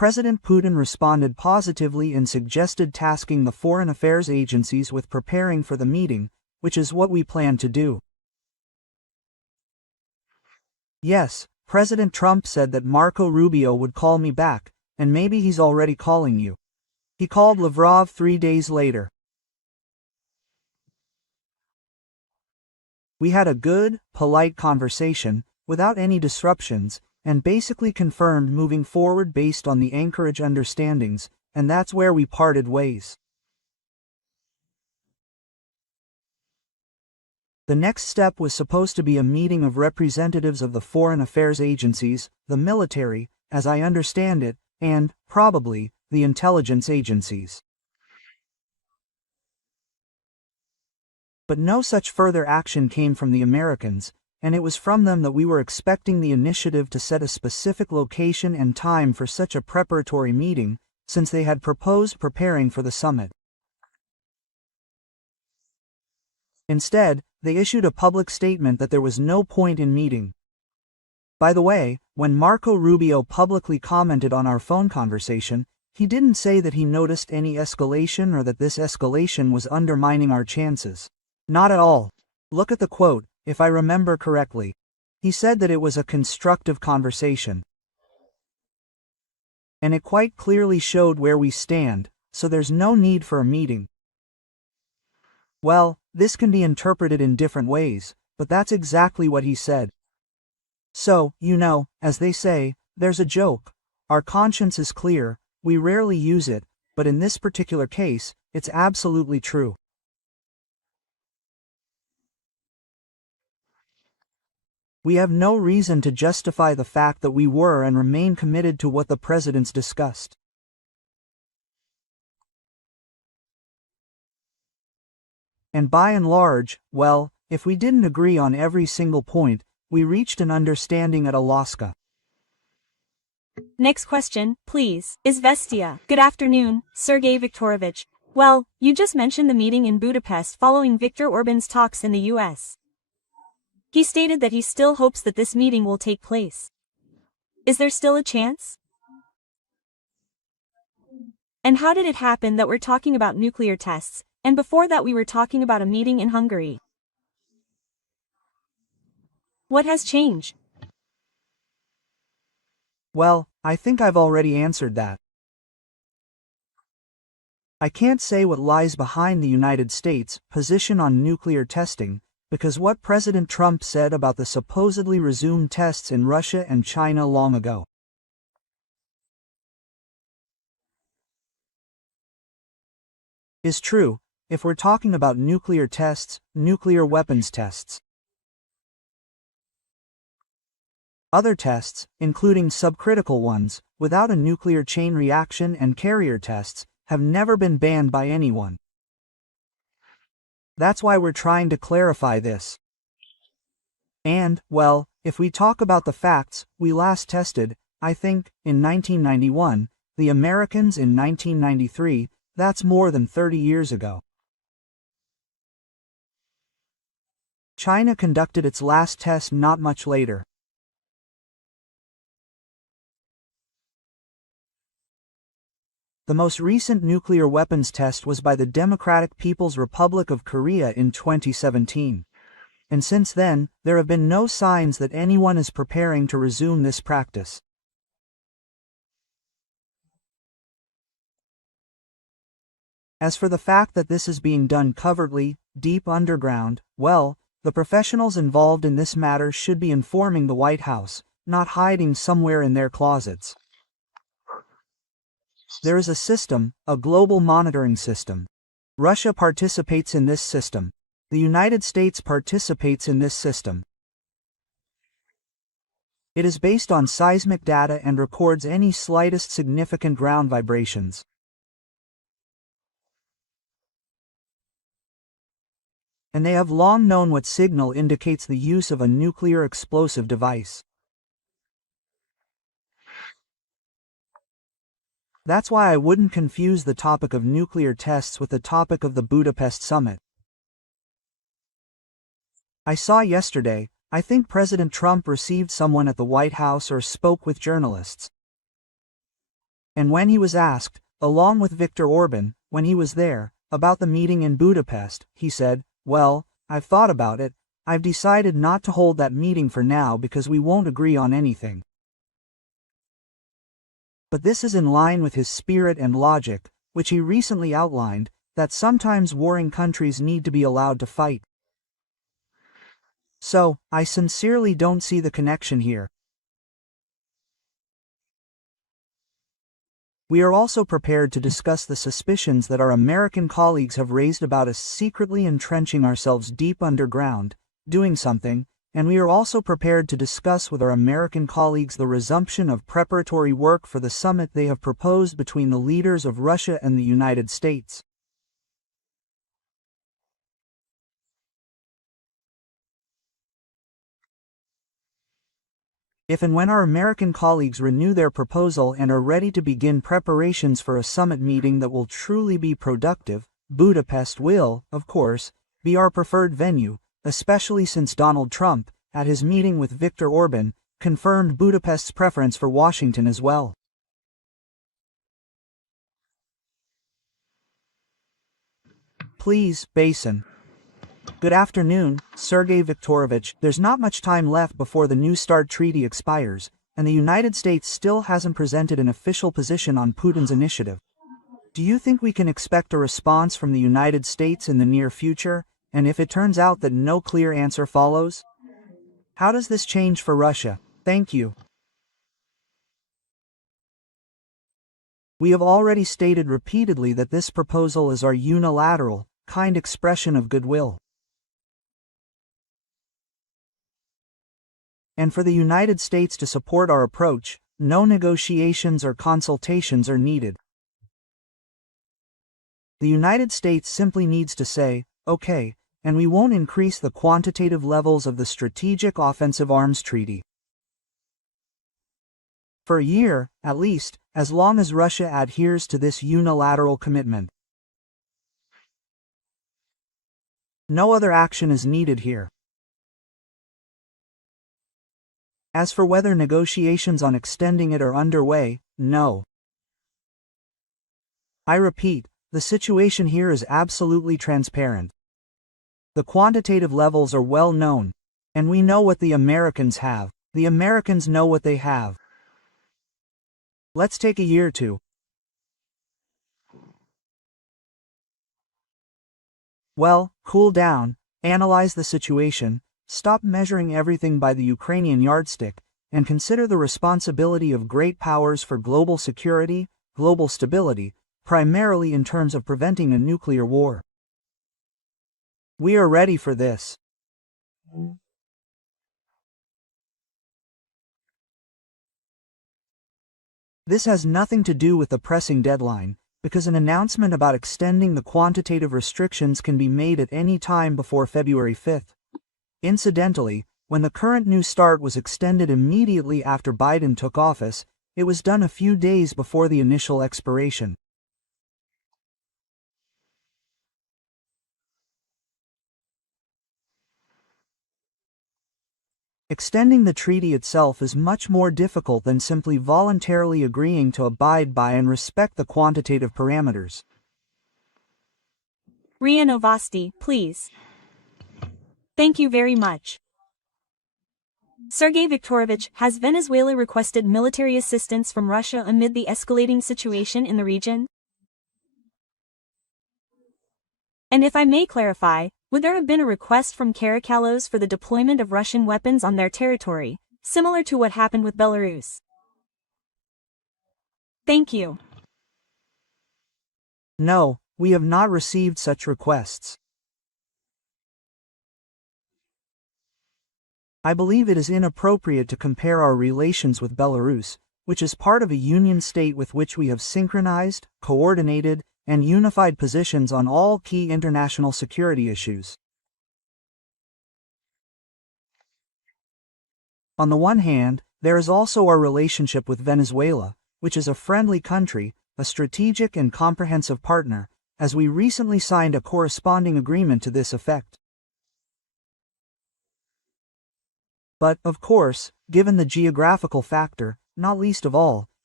President Putin responded positively and suggested tasking the foreign affairs agencies with preparing for the meeting, which is what we plan to do. Yes, President Trump said that Marco Rubio would call me back, and maybe he's already calling you. He called Lavrov 3 days later. We had a good, polite conversation, without any disruptions, and basically confirmed moving forward based on the Anchorage understandings, and that's where we parted ways. The next step was supposed to be a meeting of representatives of the foreign affairs agencies, the military, as I understand it, and, probably, the intelligence agencies. But no such further action came from the Americans, and it was from them that we were expecting the initiative to set a specific location and time for such a preparatory meeting, since they had proposed preparing for the summit. Instead, they issued a public statement that there was no point in meeting. By the way, when Marco Rubio publicly commented on our phone conversation, he didn't say that he noticed any escalation or that this escalation was undermining our chances. Not at all. Look at the quote, if I remember correctly. He said that it was a constructive conversation. And it quite clearly showed where we stand, so there's no need for a meeting. Well, this can be interpreted in different ways, but that's exactly what he said. So, as they say, there's a joke. Our conscience is clear, we rarely use it, but in this particular case, it's absolutely true. We have no reason to justify the fact that we were and remain committed to what the presidents discussed. And by and large, well, if we didn't agree on every single point, we reached an understanding at Alaska. Next question, please. Izvestia. Good afternoon, Sergey Viktorovich. Well, you just mentioned the meeting in Budapest following Viktor Orban's talks in the US. He stated that he still hopes that this meeting will take place. Is there still a chance? And how did it happen that we're talking about nuclear tests, and before that we were talking about a meeting in Hungary? What has changed? Well, I think I've already answered that. I can't say what lies behind the United States' position on nuclear testing, because what President Trump said about the supposedly resumed tests in Russia and China long ago. Is true, if we're talking about nuclear tests, nuclear weapons tests. Other tests, including subcritical ones, without a nuclear chain reaction and carrier tests, have never been banned by anyone. That's why we're trying to clarify this. And, well, if we talk about the facts, we last tested, I think, in 1991, the Americans in 1993, that's more than 30 years ago. China conducted its last test not much later. The most recent nuclear weapons test was by the Democratic People's Republic of Korea in 2017. And since then, there have been no signs that anyone is preparing to resume this practice. As for the fact that this is being done covertly, deep underground, well, the professionals involved in this matter should be informing the White House, not hiding somewhere in their closets. There is a system, a global monitoring system. Russia participates in this system. The United States participates in this system. It is based on seismic data and records any slightest significant ground vibrations. And they have long known what signal indicates the use of a nuclear explosive device. That's why I wouldn't confuse the topic of nuclear tests with the topic of the Budapest summit. I saw yesterday, I think President Trump received someone at the White House or spoke with journalists. And when he was asked, along with Viktor Orban, when he was there, about the meeting in Budapest, he said, "Well, I've thought about it, I've decided not to hold that meeting for now because we won't agree on anything." But this is in line with his spirit and logic, which he recently outlined, that sometimes warring countries need to be allowed to fight. So, I sincerely don't see the connection here. We are also prepared to discuss the suspicions that our American colleagues have raised about us secretly entrenching ourselves deep underground, doing something, and we are also prepared to discuss with our American colleagues the resumption of preparatory work for the summit they have proposed between the leaders of Russia and the United States. If and when our American colleagues renew their proposal and are ready to begin preparations for a summit meeting that will truly be productive, Budapest will, of course, be our preferred venue, especially since Donald Trump, at his meeting with Viktor Orban, confirmed Budapest's preference for Washington as well. Please, Basin. Good afternoon, Sergey Viktorovich. There's not much time left before the New START treaty expires, and the United States still hasn't presented an official position on Putin's initiative. Do you think we can expect a response from the United States in the near future, and if it turns out that no clear answer follows? How does this change for Russia? Thank you. We have already stated repeatedly that this proposal is our unilateral, kind expression of goodwill. And for the United States to support our approach, no negotiations or consultations are needed. The United States simply needs to say, "Okay," and we won't increase the quantitative levels of the Strategic Offensive Arms Treaty. For a year, at least, as long as Russia adheres to this unilateral commitment. No other action is needed here. As for whether negotiations on extending it are underway, no. I repeat, the situation here is absolutely transparent. The quantitative levels are well known, and we know what the Americans have. The Americans know what they have. Let's take a year or two. Well, cool down, analyze the situation, stop measuring everything by the Ukrainian yardstick, and consider the responsibility of great powers for global security, global stability, primarily in terms of preventing a nuclear war. We are ready for this. This has nothing to do with the pressing deadline, because an announcement about extending the quantitative restrictions can be made at any time before February 5th. Incidentally, when the current New START was extended immediately after Biden took office, it was done a few days before the initial expiration. Extending the treaty itself is much more difficult than simply voluntarily agreeing to abide by and respect the quantitative parameters. RIA Novosti, please. Thank you very much. Sergey Viktorovich, has Venezuela requested military assistance from Russia amid the escalating situation in the region? And if I may clarify, would there have been a request from Caracalos for the deployment of Russian weapons on their territory, similar to what happened with Belarus? Thank you. No, we have not received such requests. I believe it is inappropriate to compare our relations with Belarus, which is part of a union state with which we have synchronized, coordinated, and unified positions on all key international security issues. On the one hand, there is also our relationship with Venezuela, which is a friendly country, a strategic and comprehensive partner, as we recently signed a corresponding agreement to this effect. But, of course, given the geographical factor, not least of all,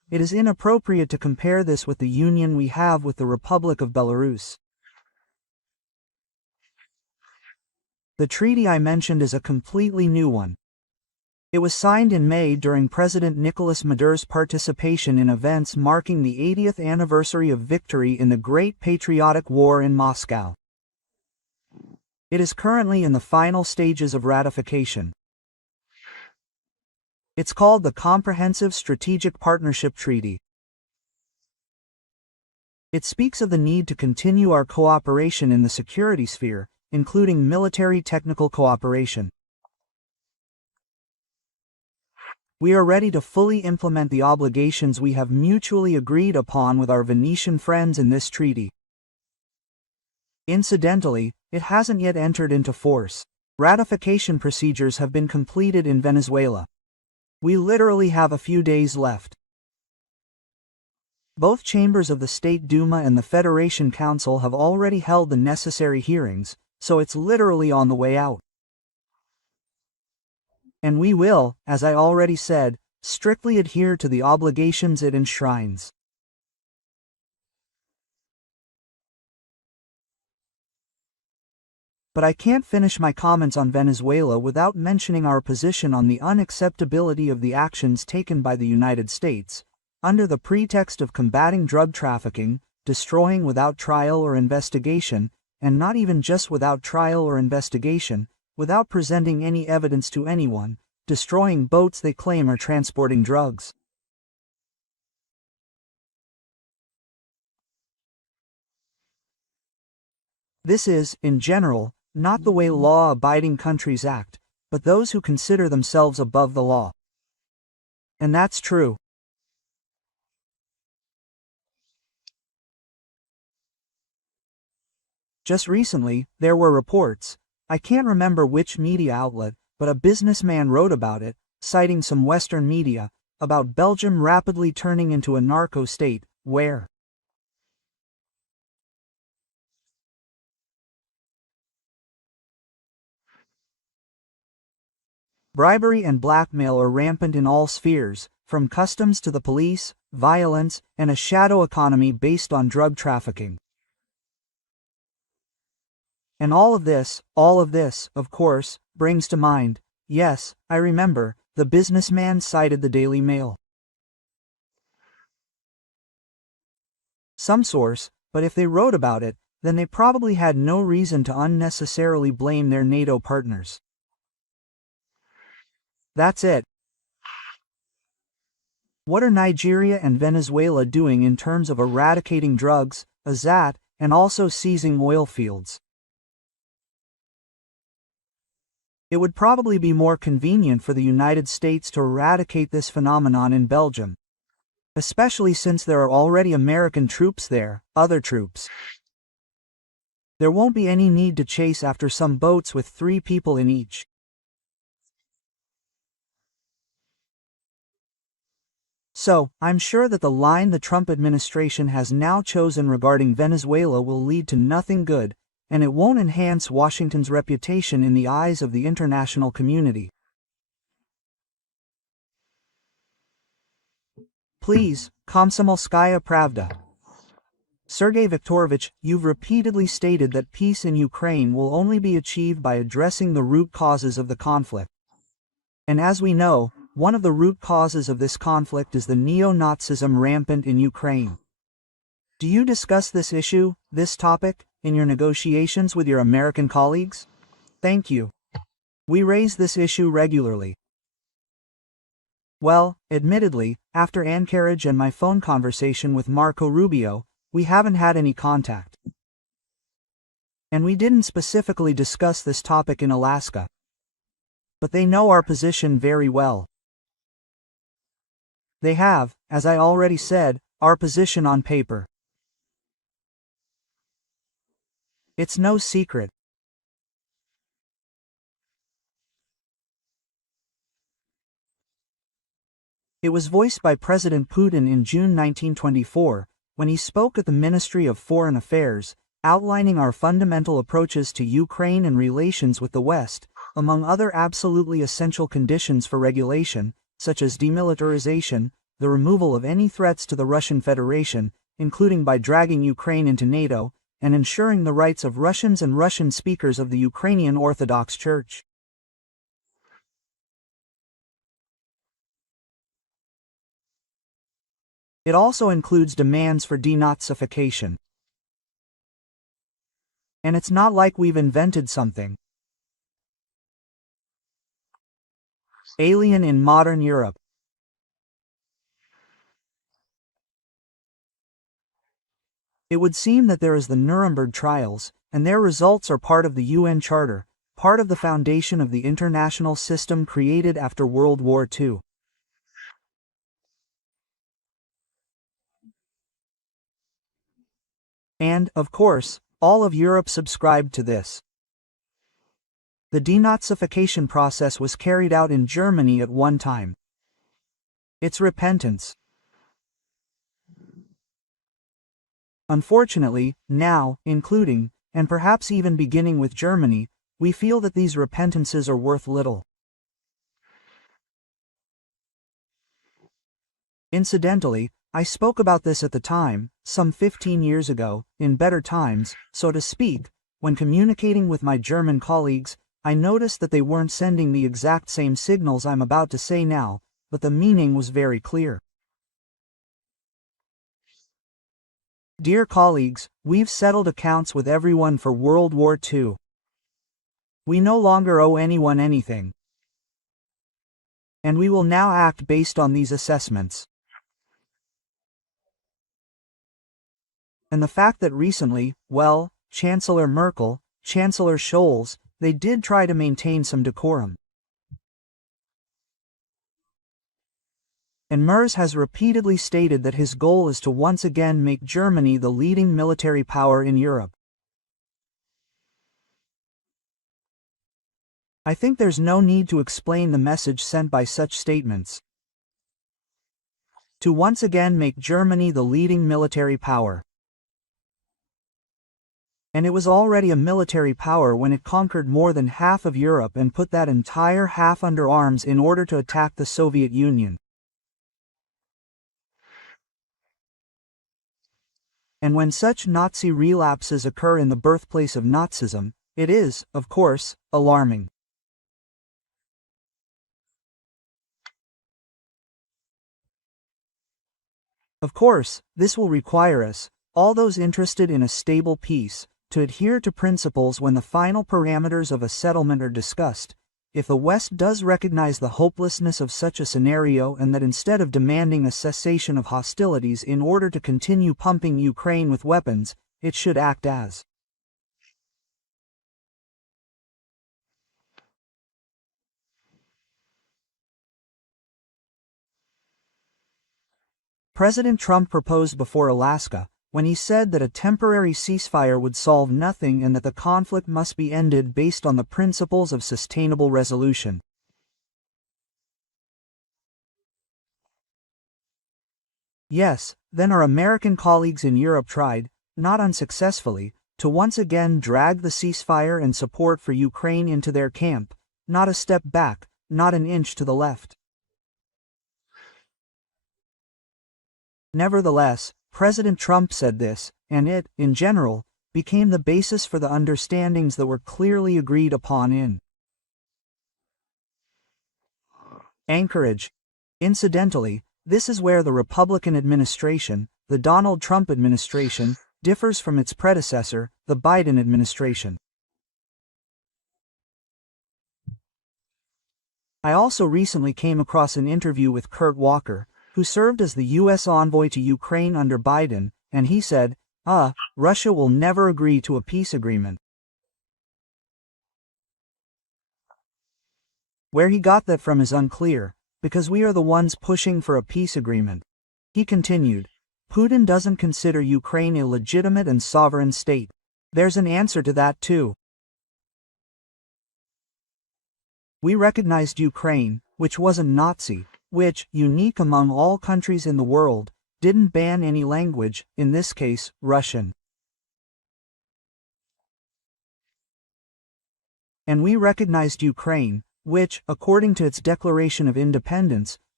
it is inappropriate to compare this with the union we have with the Republic of Belarus. The treaty I mentioned is a completely new one. It was signed in May during President Nicolas Maduro's participation in events marking the 80th anniversary of victory in the Great Patriotic War in Moscow. It is currently in the final stages of ratification. It's called the Comprehensive Strategic Partnership Treaty. It speaks of the need to continue our cooperation in the security sphere, including military technical cooperation. We are ready to fully implement the obligations we have mutually agreed upon with our Venetian friends in this treaty. Incidentally, it hasn't yet entered into force. Ratification procedures have been completed in Venezuela. We literally have a few days left. Both chambers of the State Duma and the Federation Council have already held the necessary hearings, so it's literally on the way out. And we will, as I already said, strictly adhere to the obligations it enshrines. But I can't finish my comments on Venezuela without mentioning our position on the unacceptability of the actions taken by the United States, under the pretext of combating drug trafficking, destroying without trial or investigation, and not even just without trial or investigation, without presenting any evidence to anyone, destroying boats they claim are transporting drugs. This is, in general, not the way law-abiding countries act, but those who consider themselves above the law. And that's true. Just recently, there were reports, I can't remember which media outlet, but a businessman wrote about it, citing some Western media, about Belgium rapidly turning into a narco state, where bribery and blackmail are rampant in all spheres, from customs to the police, violence, and a shadow economy based on drug trafficking. And all of this, of course, brings to mind, yes, I remember, the businessman cited the Daily Mail. Some source, but if they wrote about it, then they probably had no reason to unnecessarily blame their NATO partners. That's it. What are Nigeria and Venezuela doing in terms of eradicating drugs, and also seizing oil fields? It would probably be more convenient for the United States to eradicate this phenomenon in Belgium, especially since there are already American troops there, other troops. There won't be any need to chase after some boats with 3 people in each. So, I'm sure that the line the Trump administration has now chosen regarding Venezuela will lead to nothing good, and it won't enhance Washington's reputation in the eyes of the international community. Please, Komsomolskaya Pravda. Sergey Viktorovich, you've repeatedly stated that peace in Ukraine will only be achieved by addressing the root causes of the conflict. And as we know, one of the root causes of this conflict is the neo-Nazism rampant in Ukraine. Do you discuss this issue, this topic, in your negotiations with your American colleagues? Thank you. We raise this issue regularly. Well, admittedly, after Anchorage and my phone conversation with Marco Rubio, we haven't had any contact. And we didn't specifically discuss this topic in Alaska. But they know our position very well. They have, as I already said, our position on paper. It's no secret. It was voiced by President Putin in June 1924, when he spoke at the Ministry of Foreign Affairs, outlining our fundamental approaches to Ukraine and relations with the West, among other absolutely essential conditions for regulation, such as demilitarization, the removal of any threats to the Russian Federation, including by dragging Ukraine into NATO, and ensuring the rights of Russians and Russian speakers of the Ukrainian Orthodox Church. It also includes demands for denazification. And it's not like we've invented something alien in modern Europe. It would seem that there is the Nuremberg trials, and their results are part of the UN Charter, part of the foundation of the international system created after World War II. And, of course, all of Europe subscribed to this. The denazification process was carried out in Germany at one time. It's repentance. Unfortunately, now, including, and perhaps even beginning with Germany, we feel that these repentances are worth little. Incidentally, I spoke about this at the time, some 15 years ago, in better times, so to speak. When communicating with my German colleagues, I noticed that they weren't sending the exact same signals I'm about to say now, but the meaning was very clear. Dear colleagues, we've settled accounts with everyone for World War II. We no longer owe anyone anything. And we will now act based on these assessments. And the fact that recently, well, Chancellor Merkel, Chancellor Scholz, they did try to maintain some decorum. And Merz has repeatedly stated that his goal is to once again make Germany the leading military power in Europe. I think there's no need to explain the message sent by such statements. To once again make Germany the leading military power. And it was already a military power when it conquered more than half of Europe and put that entire half under arms in order to attack the Soviet Union. And when such Nazi relapses occur in the birthplace of Nazism, it is, of course, alarming. Of course, this will require us, all those interested in a stable peace, to adhere to principles when the final parameters of a settlement are discussed. If the West does recognize the hopelessness of such a scenario and that instead of demanding a cessation of hostilities in order to continue pumping Ukraine with weapons, it should act as President Trump proposed before Alaska, when he said that a temporary ceasefire would solve nothing and that the conflict must be ended based on the principles of sustainable resolution. Yes, then our American colleagues in Europe tried, not unsuccessfully, to once again drag the ceasefire and support for Ukraine into their camp, not a step back, not an inch to the left. Nevertheless, President Trump said this, and it, in general, became the basis for the understandings that were clearly agreed upon in Anchorage. Incidentally, this is where the Republican administration, the Donald Trump administration, differs from its predecessor, the Biden administration. I also recently came across an interview with Kurt Walker, who served as the U.S. envoy to Ukraine under Biden, and he said, Russia will never agree to a peace agreement. Where he got that from is unclear, because we are the ones pushing for a peace agreement. He continued, Putin doesn't consider Ukraine a legitimate and sovereign state. There's an answer to that too. We recognized Ukraine, which wasn't Nazi, which, unique among all countries in the world, didn't ban any language, in this case, Russian. And we recognized Ukraine, which, according to its declaration of independence,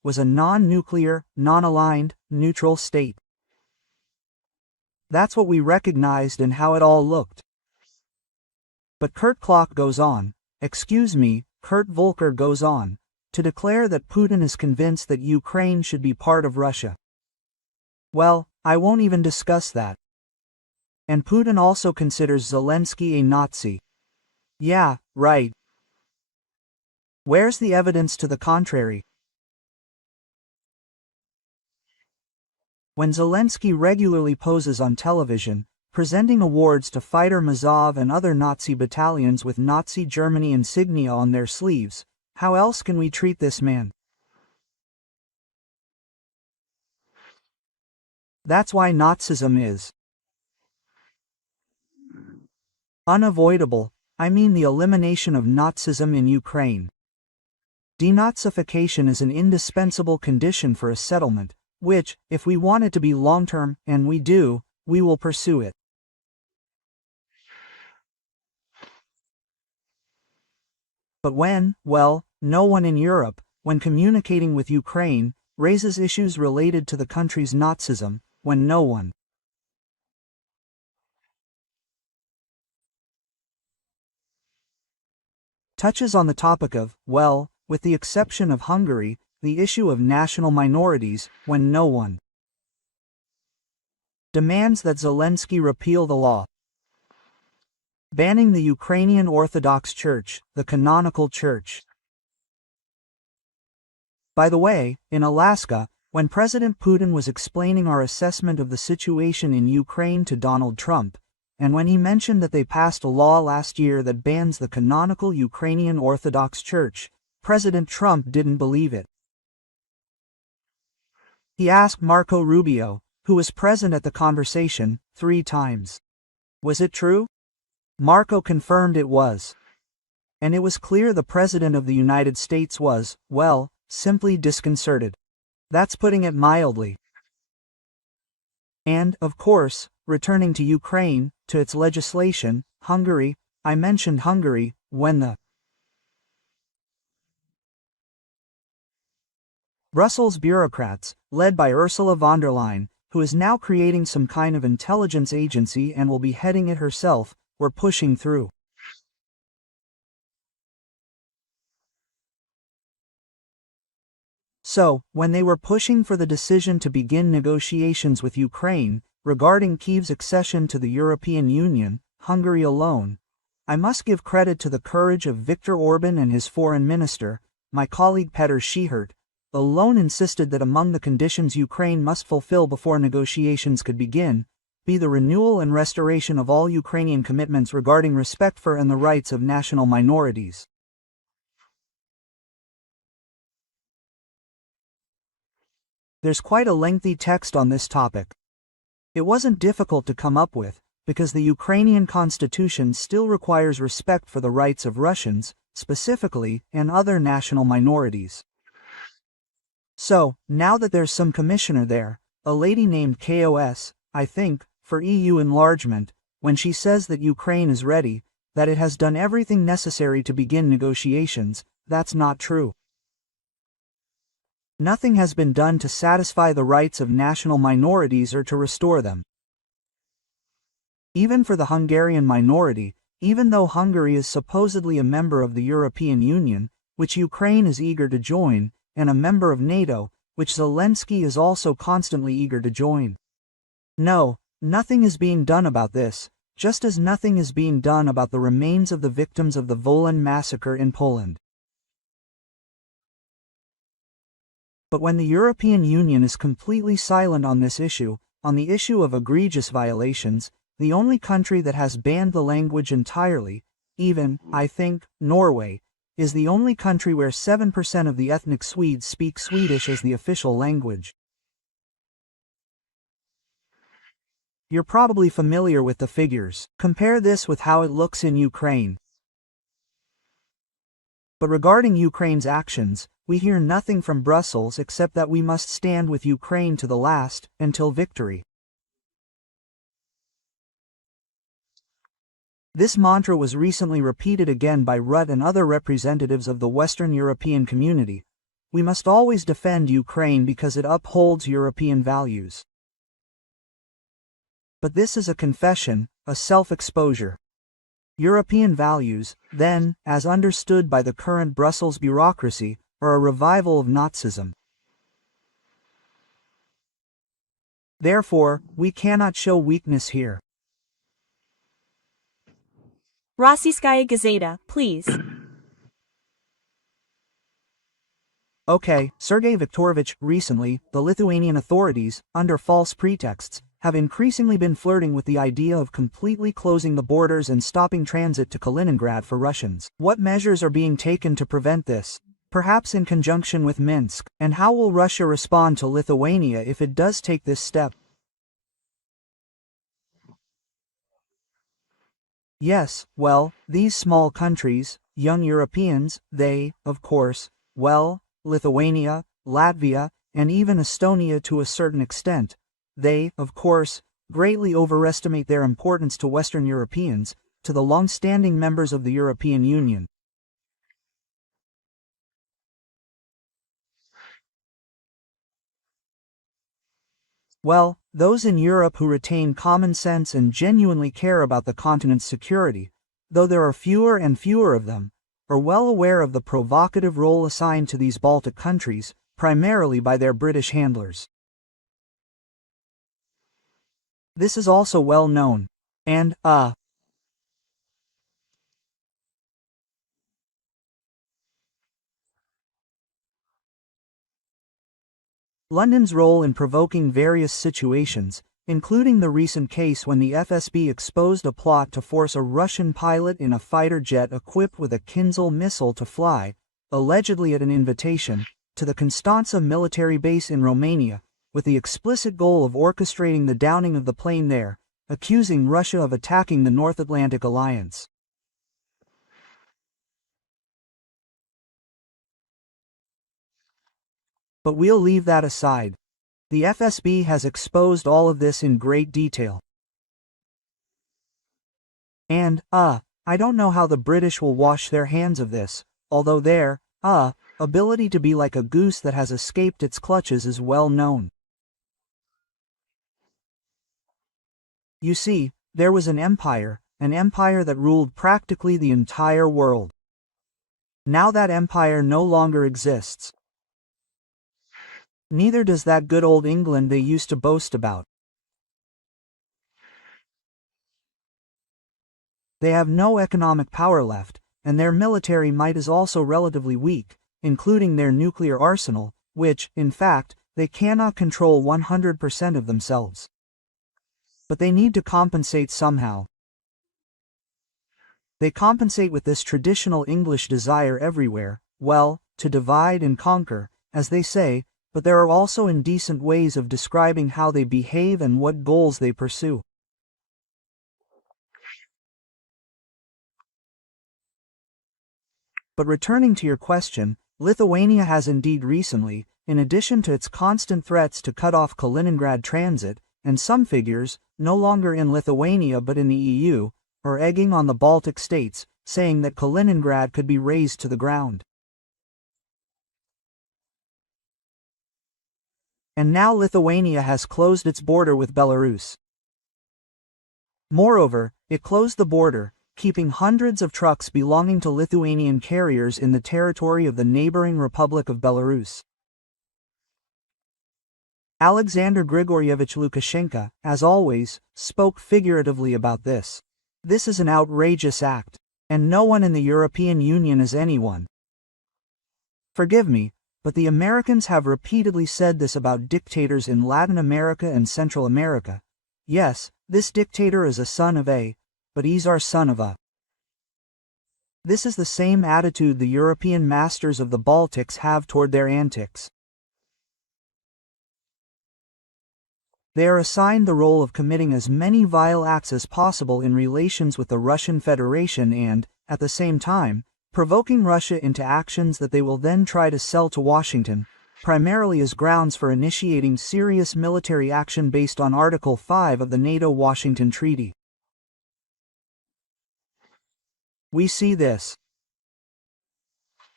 was a non-nuclear, non-aligned, neutral state. That's what we recognized and how it all looked. But Kurt Klock goes on, Kurt Volker goes on, to declare that Putin is convinced that Ukraine should be part of Russia. Well, I won't even discuss that. And Putin also considers Zelensky a Nazi. Yeah, right. Where's the evidence to the contrary? When Zelensky regularly poses on television, presenting awards to fighter Mazov and other Nazi battalions with Nazi Germany insignia on their sleeves, how else can we treat this man? That's why Nazism is unavoidable. I mean the elimination of Nazism in Ukraine. Denazification is an indispensable condition for a settlement, which, if we want it to be long-term, and we do, we will pursue it. But well, no one in Europe, when communicating with Ukraine, raises issues related to the country's Nazism, when no one touches on the topic of, well, with the exception of Hungary, the issue of national minorities, when no one demands that Zelensky repeal the law banning the Ukrainian Orthodox Church, the canonical church. By the way, in Alaska, when President Putin was explaining our assessment of the situation in Ukraine to Donald Trump, and when he mentioned that they passed a law last year that bans the canonical Ukrainian Orthodox Church, President Trump didn't believe it. He asked Marco Rubio, who was present at the conversation, 3 times. Was it true? Marco confirmed it was. And it was clear the President of the United States was, well, simply disconcerted. That's putting it mildly. And, of course, returning to Ukraine, to its legislation, Hungary, I mentioned Hungary, when the Brussels bureaucrats, led by Ursula von der Leyen, who is now creating some kind of intelligence agency and will be heading it herself, were pushing through. So, when they were pushing for the decision to begin negotiations with Ukraine, regarding Kyiv's accession to the European Union, Hungary alone, I must give credit to the courage of Viktor Orban and his foreign minister, my colleague Petr Schihert, alone insisted that among the conditions Ukraine must fulfill before negotiations could begin, be the renewal and restoration of all Ukrainian commitments regarding respect for and the rights of national minorities. There's quite a lengthy text on this topic. It wasn't difficult to come up with, because the Ukrainian constitution still requires respect for the rights of Russians, specifically, and other national minorities. So, now that there's some commissioner there, a lady named KOS, I think, for EU enlargement, when she says that Ukraine is ready, that it has done everything necessary to begin negotiations, that's not true. Nothing has been done to satisfy the rights of national minorities or to restore them. Even for the Hungarian minority, even though Hungary is supposedly a member of the European Union, which Ukraine is eager to join, and a member of NATO, which Zelensky is also constantly eager to join. No, nothing is being done about this, just as nothing is being done about the remains of the victims of the Wolan massacre in Poland. But when the European Union is completely silent on this issue, on the issue of egregious violations, the only country that has banned the language entirely, even, I think, Norway, is the only country where 7% of the ethnic Swedes speak Swedish as the official language. You're probably familiar with the figures. Compare this with how it looks in Ukraine. But regarding Ukraine's actions, we hear nothing from Brussels except that we must stand with Ukraine to the last, until victory. This mantra was recently repeated again by Rutte and other representatives of the Western European community, we must always defend Ukraine because it upholds European values. But this is a confession, a self-exposure. European values, then, as understood by the current Brussels bureaucracy, are a revival of Nazism. Therefore, we cannot show weakness here. Rossiyskaya Gazeta, please. Okay, Sergey Viktorovich, recently, the Lithuanian authorities, under false pretexts, have increasingly been flirting with the idea of completely closing the borders and stopping transit to Kaliningrad for Russians. What measures are being taken to prevent this? Perhaps in conjunction with Minsk, and how will Russia respond to Lithuania if it does take this step? Yes, well, these small countries, young Europeans, they, of course, well, Lithuania, Latvia, and even Estonia to a certain extent, they, of course, greatly overestimate their importance to Western Europeans, to the long-standing members of the European Union. Well, those in Europe who retain common sense and genuinely care about the continent's security, though there are fewer and fewer of them, are well aware of the provocative role assigned to these Baltic countries, primarily by their British handlers. This is also well known, and, London's role in provoking various situations, including the recent case when the FSB exposed a plot to force a Russian pilot in a fighter jet equipped with a Kinzhal missile to fly, allegedly at an invitation, to the Constanța military base in Romania, with the explicit goal of orchestrating the downing of the plane there, accusing Russia of attacking the North Atlantic Alliance. But we'll leave that aside. The FSB has exposed all of this in great detail. And, I don't know how the British will wash their hands of this, although their, ability to be like a goose that has escaped its clutches is well known. You see, there was an empire that ruled practically the entire world. Now that empire no longer exists. Neither does that good old England they used to boast about. They have no economic power left, and their military might is also relatively weak, including their nuclear arsenal, which, in fact, they cannot control 100% of themselves. But they need to compensate somehow. They compensate with this traditional English desire everywhere, well, to divide and conquer, as they say, but there are also indecent ways of describing how they behave and what goals they pursue. But returning to your question, Lithuania has indeed recently, in addition to its constant threats to cut off Kaliningrad transit, and some figures, no longer in Lithuania but in the EU, are egging on the Baltic states, saying that Kaliningrad could be razed to the ground. And now Lithuania has closed its border with Belarus. Moreover, it closed the border, keeping hundreds of trucks belonging to Lithuanian carriers in the territory of the neighboring Republic of Belarus. Alexander Grigorievich Lukashenko, as always, spoke figuratively about this. This is an outrageous act, and no one in the European Union is anyone. Forgive me, but the Americans have repeatedly said this about dictators in Latin America and Central America. Yes, this dictator is a son of a, but he's our son of a. This is the same attitude the European masters of the Baltics have toward their antics. They are assigned the role of committing as many vile acts as possible in relations with the Russian Federation and, at the same time, provoking Russia into actions that they will then try to sell to Washington, primarily as grounds for initiating serious military action based on Article 5 of the NATO-Washington Treaty. We see this.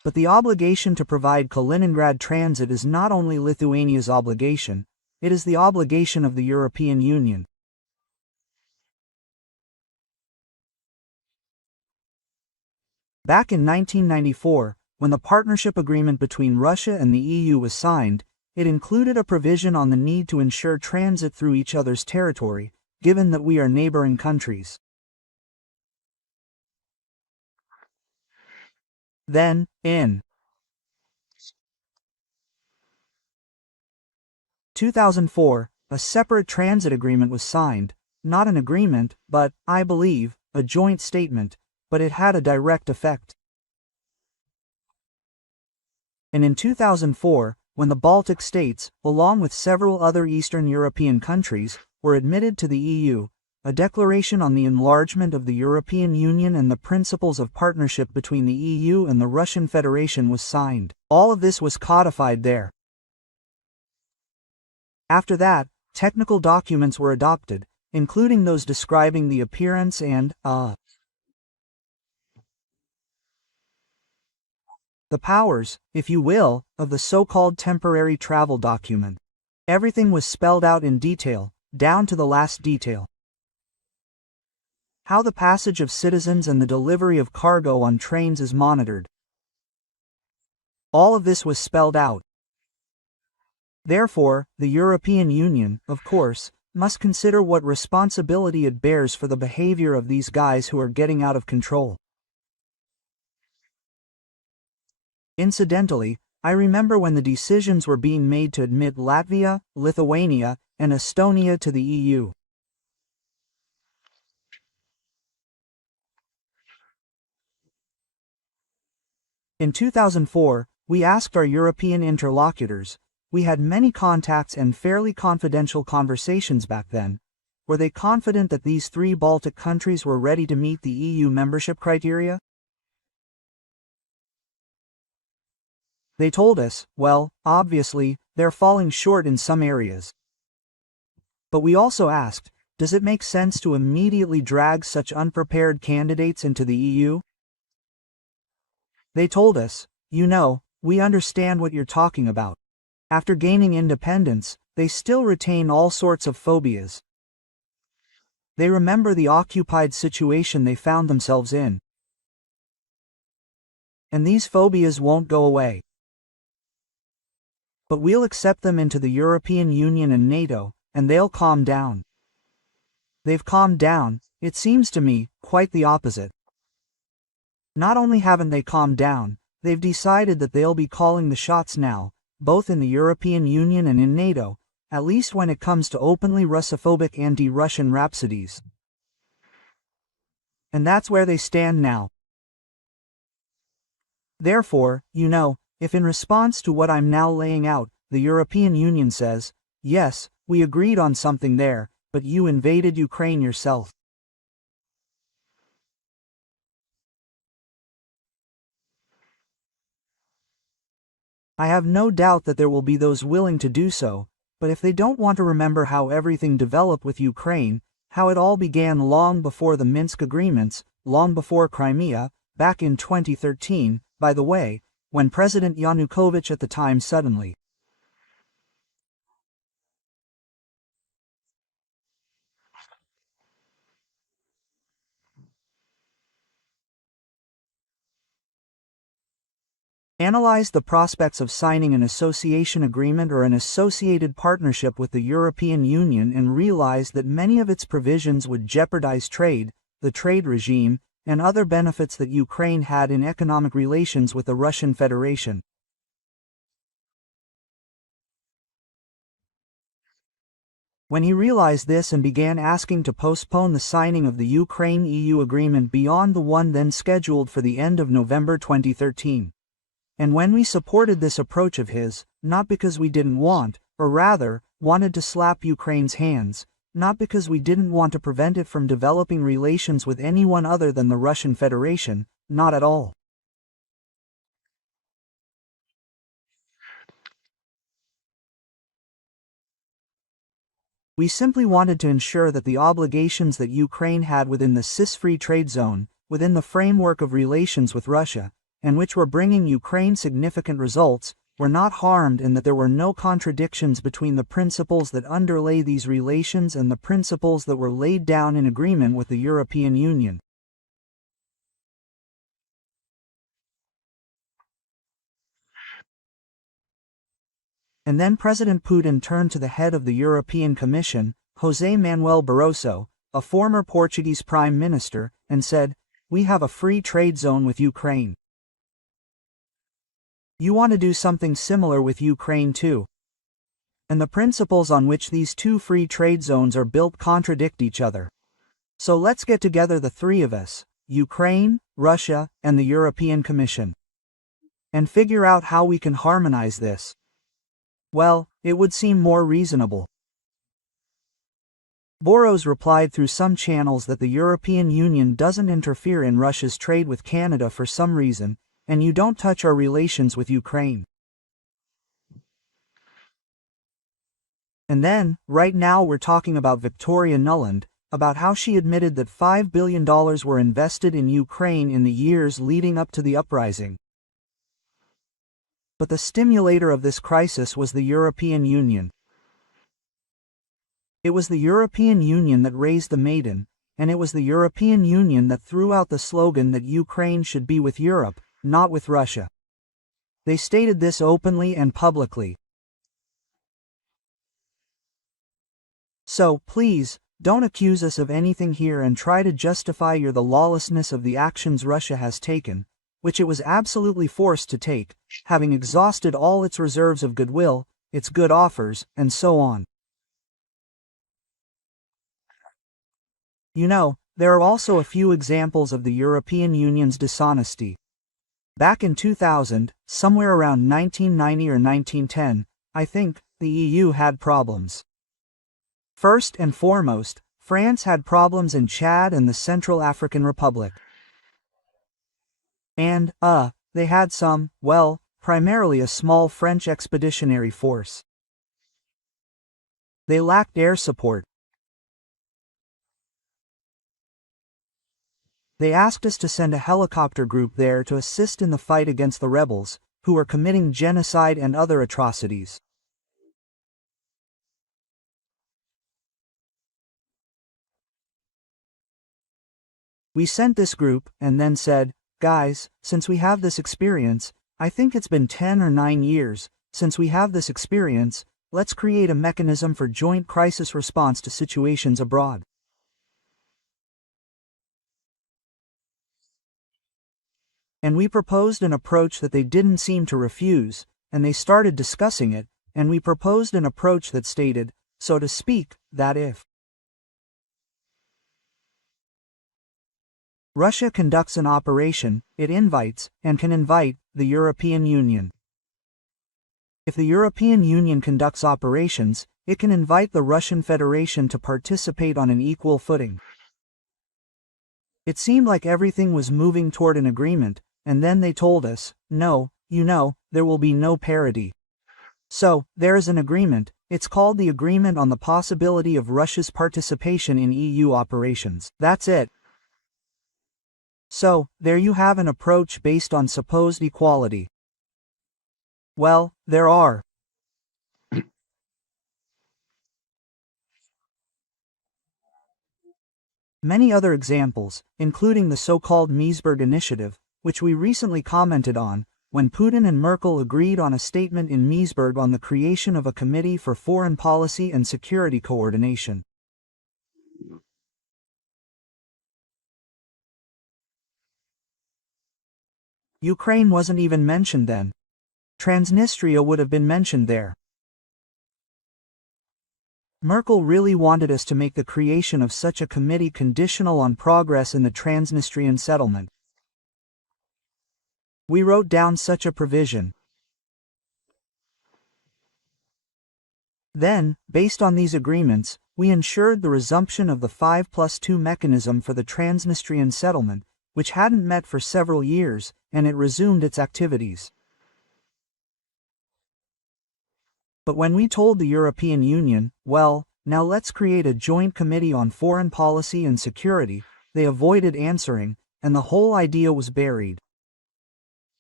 But the obligation to provide Kaliningrad transit is not only Lithuania's obligation, it is the obligation of the European Union. Back in 1994, when the partnership agreement between Russia and the EU was signed, it included a provision on the need to ensure transit through each other's territory, given that we are neighboring countries. Then, in 2004, a separate transit agreement was signed, not an agreement, but, I believe, a joint statement, but it had a direct effect. And in 2004, when the Baltic states, along with several other Eastern European countries, were admitted to the EU, a declaration on the enlargement of the European Union and the principles of partnership between the EU and the Russian Federation was signed. All of this was codified there. After that, technical documents were adopted, including those describing the appearance and, the powers, if you will, of the so-called temporary travel document. Everything was spelled out in detail, down to the last detail. How the passage of citizens and the delivery of cargo on trains is monitored. All of this was spelled out. Therefore, the European Union, of course, must consider what responsibility it bears for the behavior of these guys who are getting out of control. Incidentally, I remember when the decisions were being made to admit Latvia, Lithuania, and Estonia to the EU. In 2004, we asked our European interlocutors, we had many contacts and fairly confidential conversations back then, were they confident that these three Baltic countries were ready to meet the EU membership criteria? They told us, well, obviously, they're falling short in some areas. But we also asked, does it make sense to immediately drag such unprepared candidates into the EU? They told us, you know, we understand what you're talking about. After gaining independence, they still retain all sorts of phobias. They remember the occupied situation they found themselves in. And these phobias won't go away. But we'll accept them into the European Union and NATO, and they'll calm down. They've calmed down, it seems to me, quite the opposite. Not only haven't they calmed down, they've decided that they'll be calling the shots now, both in the European Union and in NATO, at least when it comes to openly Russophobic anti-Russian rhapsodies. And that's where they stand now. Therefore, you know, if in response to what I'm now laying out, the European Union says, yes, we agreed on something there, but you invaded Ukraine yourself. I have no doubt that there will be those willing to do so, but if they don't want to remember how everything developed with Ukraine, how it all began long before the Minsk agreements, long before Crimea, back in 2013, by the way, when President Yanukovych at the time suddenly analyzed the prospects of signing an association agreement or an associated partnership with the European Union and realized that many of its provisions would jeopardize trade, the trade regime, and other benefits that Ukraine had in economic relations with the Russian Federation. When he realized this and began asking to postpone the signing of the Ukraine-EU agreement beyond the one then scheduled for the end of November 2013. And when we supported this approach of his, not because we didn't want, or rather, wanted to slap Ukraine's hands, not because we didn't want to prevent it from developing relations with anyone other than the Russian Federation, not at all. We simply wanted to ensure that the obligations that Ukraine had within the CIS free trade zone, within the framework of relations with Russia, and which were bringing Ukraine significant results, were not harmed in that there were no contradictions between the principles that underlay these relations and the principles that were laid down in agreement with the European Union. And then President Putin turned to the head of the European Commission, José Manuel Barroso, a former Portuguese Prime Minister, and said, "We have a free trade zone with Ukraine. You want to do something similar with Ukraine too. And the principles on which these two free trade zones are built contradict each other. So let's get together, the three of us, Ukraine, Russia, and the European Commission, and figure out how we can harmonize this." Well, it would seem more reasonable. Boros replied through some channels that the European Union doesn't interfere in Russia's trade with Canada for some reason, and you don't touch our relations with Ukraine. And then, right now we're talking about Victoria Nuland, about how she admitted that $5 billion were invested in Ukraine in the years leading up to the uprising. But the stimulator of this crisis was the European Union. It was the European Union that raised the maiden, and it was the European Union that threw out the slogan that Ukraine should be with Europe, not with Russia. They stated this openly and publicly. So, please, don't accuse us of anything here and try to justify the lawlessness of the actions Russia has taken, which it was absolutely forced to take, having exhausted all its reserves of goodwill, its good offers, and so on. You know, there are also a few examples of the European Union's dishonesty. Back in 2000, somewhere around 1990 or 1910, I think, the EU had problems. First and foremost, France had problems in Chad and the Central African Republic. And, they had primarily a small French expeditionary force. They lacked air support. They asked us to send a helicopter group there to assist in the fight against the rebels, who were committing genocide and other atrocities. We sent this group, and then said, "Guys, since we have this experience, I think it's been 10 or 9 years, since we have this experience, let's create a mechanism for joint crisis response to situations abroad." And we proposed an approach that they didn't seem to refuse, and they started discussing it, and we proposed an approach that stated, so to speak, that if Russia conducts an operation, it invites, and can invite, the European Union. If the European Union conducts operations, it can invite the Russian Federation to participate on an equal footing. It seemed like everything was moving toward an agreement, and then they told us, no, there will be no parity. So, there is an agreement, it's called the Agreement on the Possibility of Russia's Participation in EU Operations. That's it. So, there you have an approach based on supposed equality. Well, there are many other examples, including the so-called Misberg initiative, which we recently commented on, when Putin and Merkel agreed on a statement in Misberg on the creation of a Committee for Foreign Policy and Security Coordination. Ukraine wasn't even mentioned then. Transnistria would have been mentioned there. Merkel really wanted us to make the creation of such a committee conditional on progress in the Transnistrian settlement. We wrote down such a provision. Then, based on these agreements, we ensured the resumption of the 5+2 mechanism for the Transnistrian settlement, which hadn't met for several years, and it resumed its activities. But when we told the European Union, well, now let's create a joint committee on foreign policy and security, they avoided answering, and the whole idea was buried.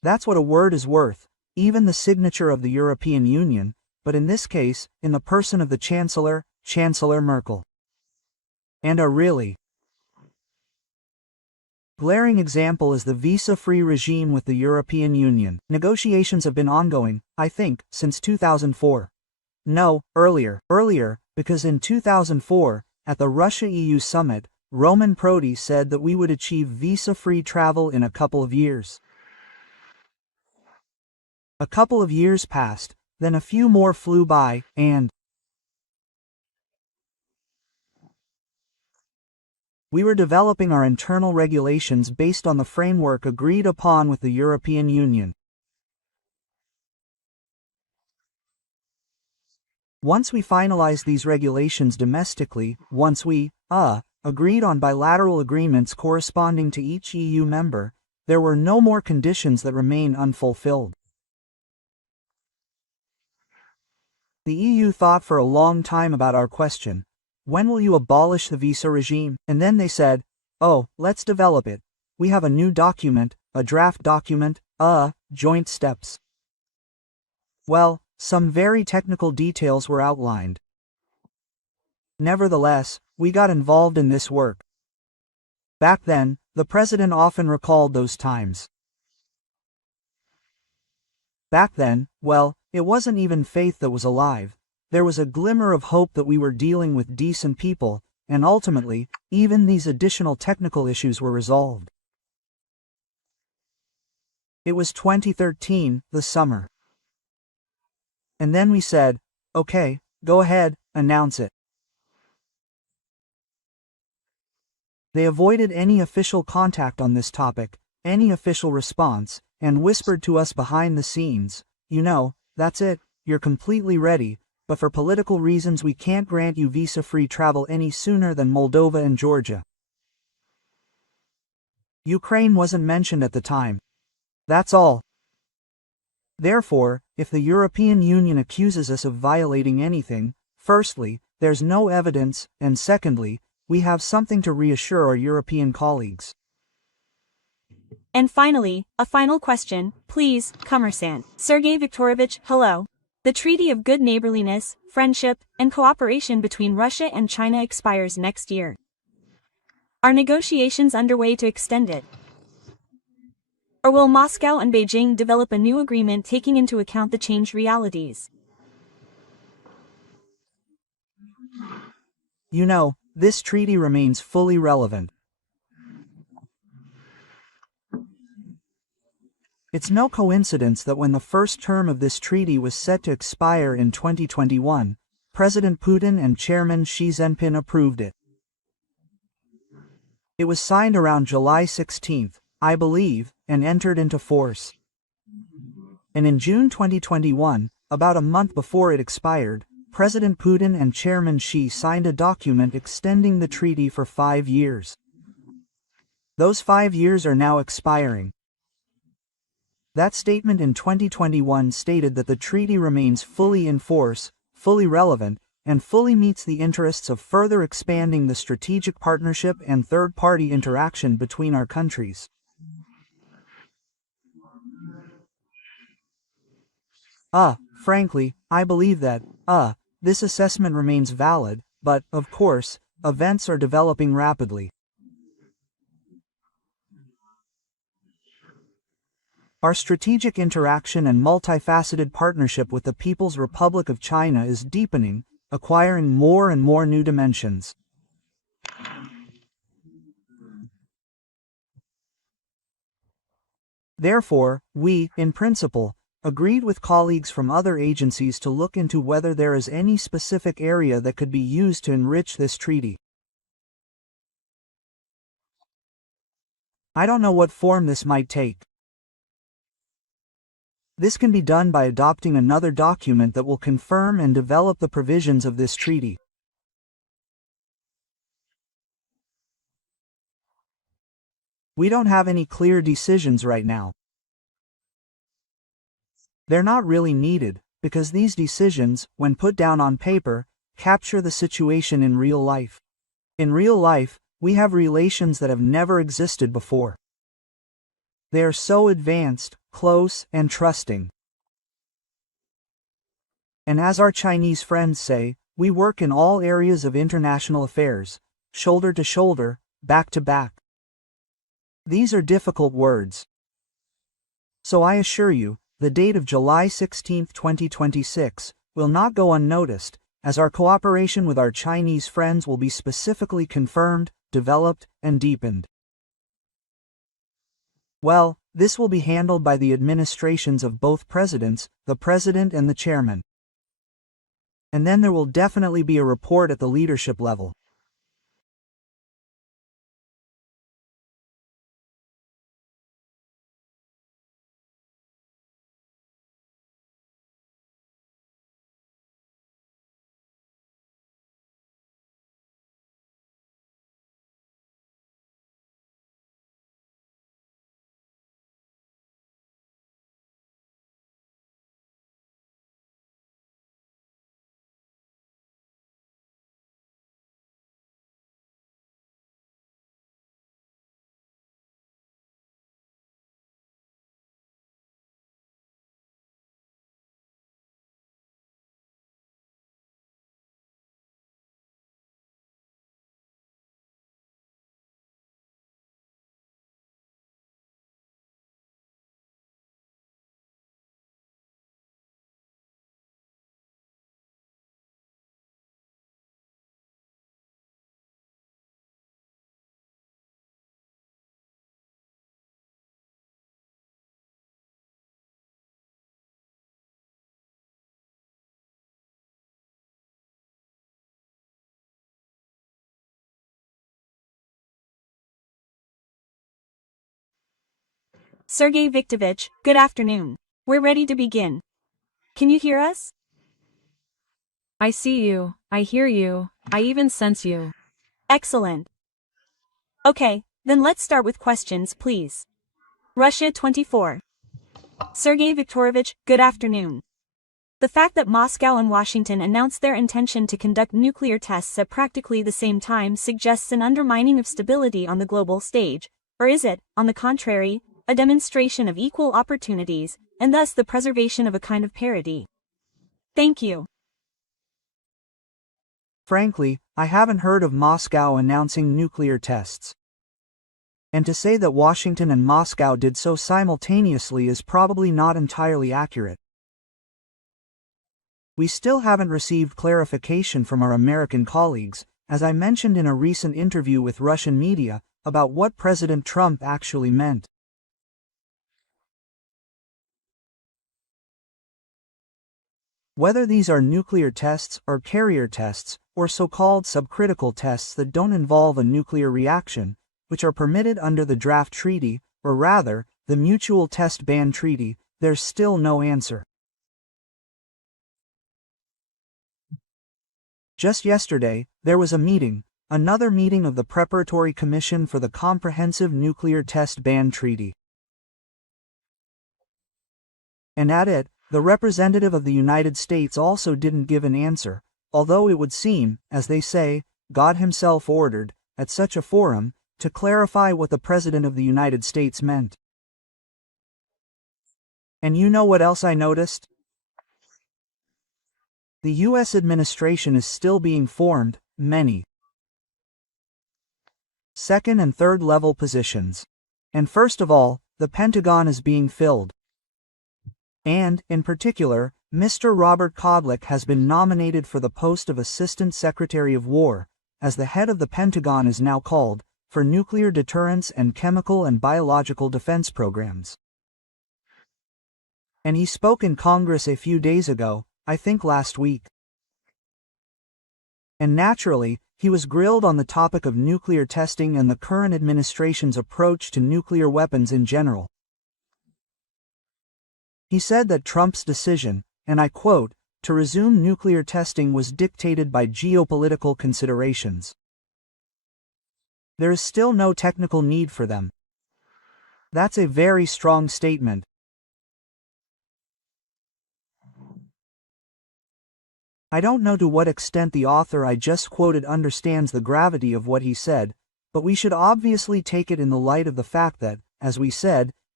That's what a word is worth, even the signature of the European Union, but in this case, in the person of the Chancellor, Chancellor Merkel. And a really glaring example is the visa-free regime with the European Union. Negotiations have been ongoing, I think, since 2004. No, earlier, because in 2004, at the Russia-EU summit, Roman Prodi said that we would achieve visa-free travel in a couple of years. A couple of years passed, then a few more flew by, and we were developing our internal regulations based on the framework agreed upon with the European Union. Once we finalized these regulations domestically, once we, agreed on bilateral agreements corresponding to each EU member, there were no more conditions that remain unfulfilled. The EU thought for a long time about our question. When will you abolish the visa regime? And then they said, oh, let's develop it. We have a new document, a draft document, joint steps. Well, some very technical details were outlined. Nevertheless, we got involved in this work. Back then, the president often recalled those times. Back then, well, it wasn't even faith that was alive. There was a glimmer of hope that we were dealing with decent people, and ultimately, even these additional technical issues were resolved. It was 2013, the summer. And then we said, okay, go ahead, announce it. They avoided any official contact on this topic, any official response, and whispered to us behind the scenes, you know, that's it, you're completely ready, but for political reasons we can't grant you visa-free travel any sooner than Moldova and Georgia. Ukraine wasn't mentioned at the time. That's all. Therefore, if the European Union accuses us of violating anything, firstly, there's no evidence, and secondly, we have something to reassure our European colleagues. And finally, a final question, please, Commerçant. Sergey Viktorovich, hello. The Treaty of Good Neighborliness, Friendship, and Cooperation between Russia and China expires next year. Are negotiations underway to extend it? Or will Moscow and Beijing develop a new agreement taking into account the changed realities? You know, this treaty remains fully relevant. It's no coincidence that when the first term of this treaty was set to expire in 2021, President Putin and Chairman Xi Jinping approved it. It was signed around July 16, I believe, and entered into force. And in June 2021, about a month before it expired, President Putin and Chairman Xi signed a document extending the treaty for 5 years. Those 5 years are now expiring. That statement in 2021 stated that the treaty remains fully in force, fully relevant, and fully meets the interests of further expanding the strategic partnership and third-party interaction between our countries. Frankly, I believe that, this assessment remains valid, but, of course, events are developing rapidly. Our strategic interaction and multifaceted partnership with the People's Republic of China is deepening, acquiring more and more new dimensions. Therefore, we, in principle, agreed with colleagues from other agencies to look into whether there is any specific area that could be used to enrich this treaty. I don't know what form this might take. This can be done by adopting another document that will confirm and develop the provisions of this treaty. We don't have any clear decisions right now. They're not really needed, because these decisions, when put down on paper, capture the situation in real life. In real life, we have relations that have never existed before. They are so advanced, close, and trusting. And as our Chinese friends say, we work in all areas of international affairs, shoulder to shoulder, back to back. These are difficult words. So I assure you, the date of July 16, 2026, will not go unnoticed, as our cooperation with our Chinese friends will be specifically confirmed, developed, and deepened. Well, this will be handled by the administrations of both presidents, the president and the chairman. And then there will definitely be a report at the leadership level. Sergey Viktorovich, good afternoon. We're ready to begin. Can you hear us? I see you, I hear you, I even sense you. Excellent. Okay, then let's start with questions, please. Russia 24. Sergey Viktorovich, good afternoon. The fact that Moscow and Washington announced their intention to conduct nuclear tests at practically the same time suggests an undermining of stability on the global stage, or is it, on the contrary, a demonstration of equal opportunities, and thus the preservation of a kind of parity? Thank you. Frankly, I haven't heard of Moscow announcing nuclear tests. And to say that Washington and Moscow did so simultaneously is probably not entirely accurate. We still haven't received clarification from our American colleagues, as I mentioned in a recent interview with Russian media, about what President Trump actually meant. Whether these are nuclear tests or carrier tests, or so-called subcritical tests that don't involve a nuclear reaction, which are permitted under the draft treaty, or rather, the Mutual Test Ban Treaty, there's still no answer. Just yesterday, there was a meeting, another meeting of the Preparatory Commission for the Comprehensive Nuclear Test Ban Treaty. And at it, the representative of the United States also didn't give an answer, although it would seem, as they say, God himself ordered, at such a forum, to clarify what the President of the United States meant. And you know what else I noticed? The U.S. administration is still being formed, many second and third level positions. And first of all, the Pentagon is being filled. And, in particular, Mr. Robert Kodlik has been nominated for the post of Assistant Secretary of War, as the head of the Pentagon is now called, for nuclear deterrence and chemical and biological defense programs. And he spoke in Congress a few days ago, I think last week. And naturally, he was grilled on the topic of nuclear testing and the current administration's approach to nuclear weapons in general. He said that Trump's decision, and I quote, to resume nuclear testing was dictated by geopolitical considerations. There is still no technical need for them. That's a very strong statement. I don't know to what extent the author I just quoted understands the gravity of what he said, but we should obviously take it in the light of the fact that, as we said,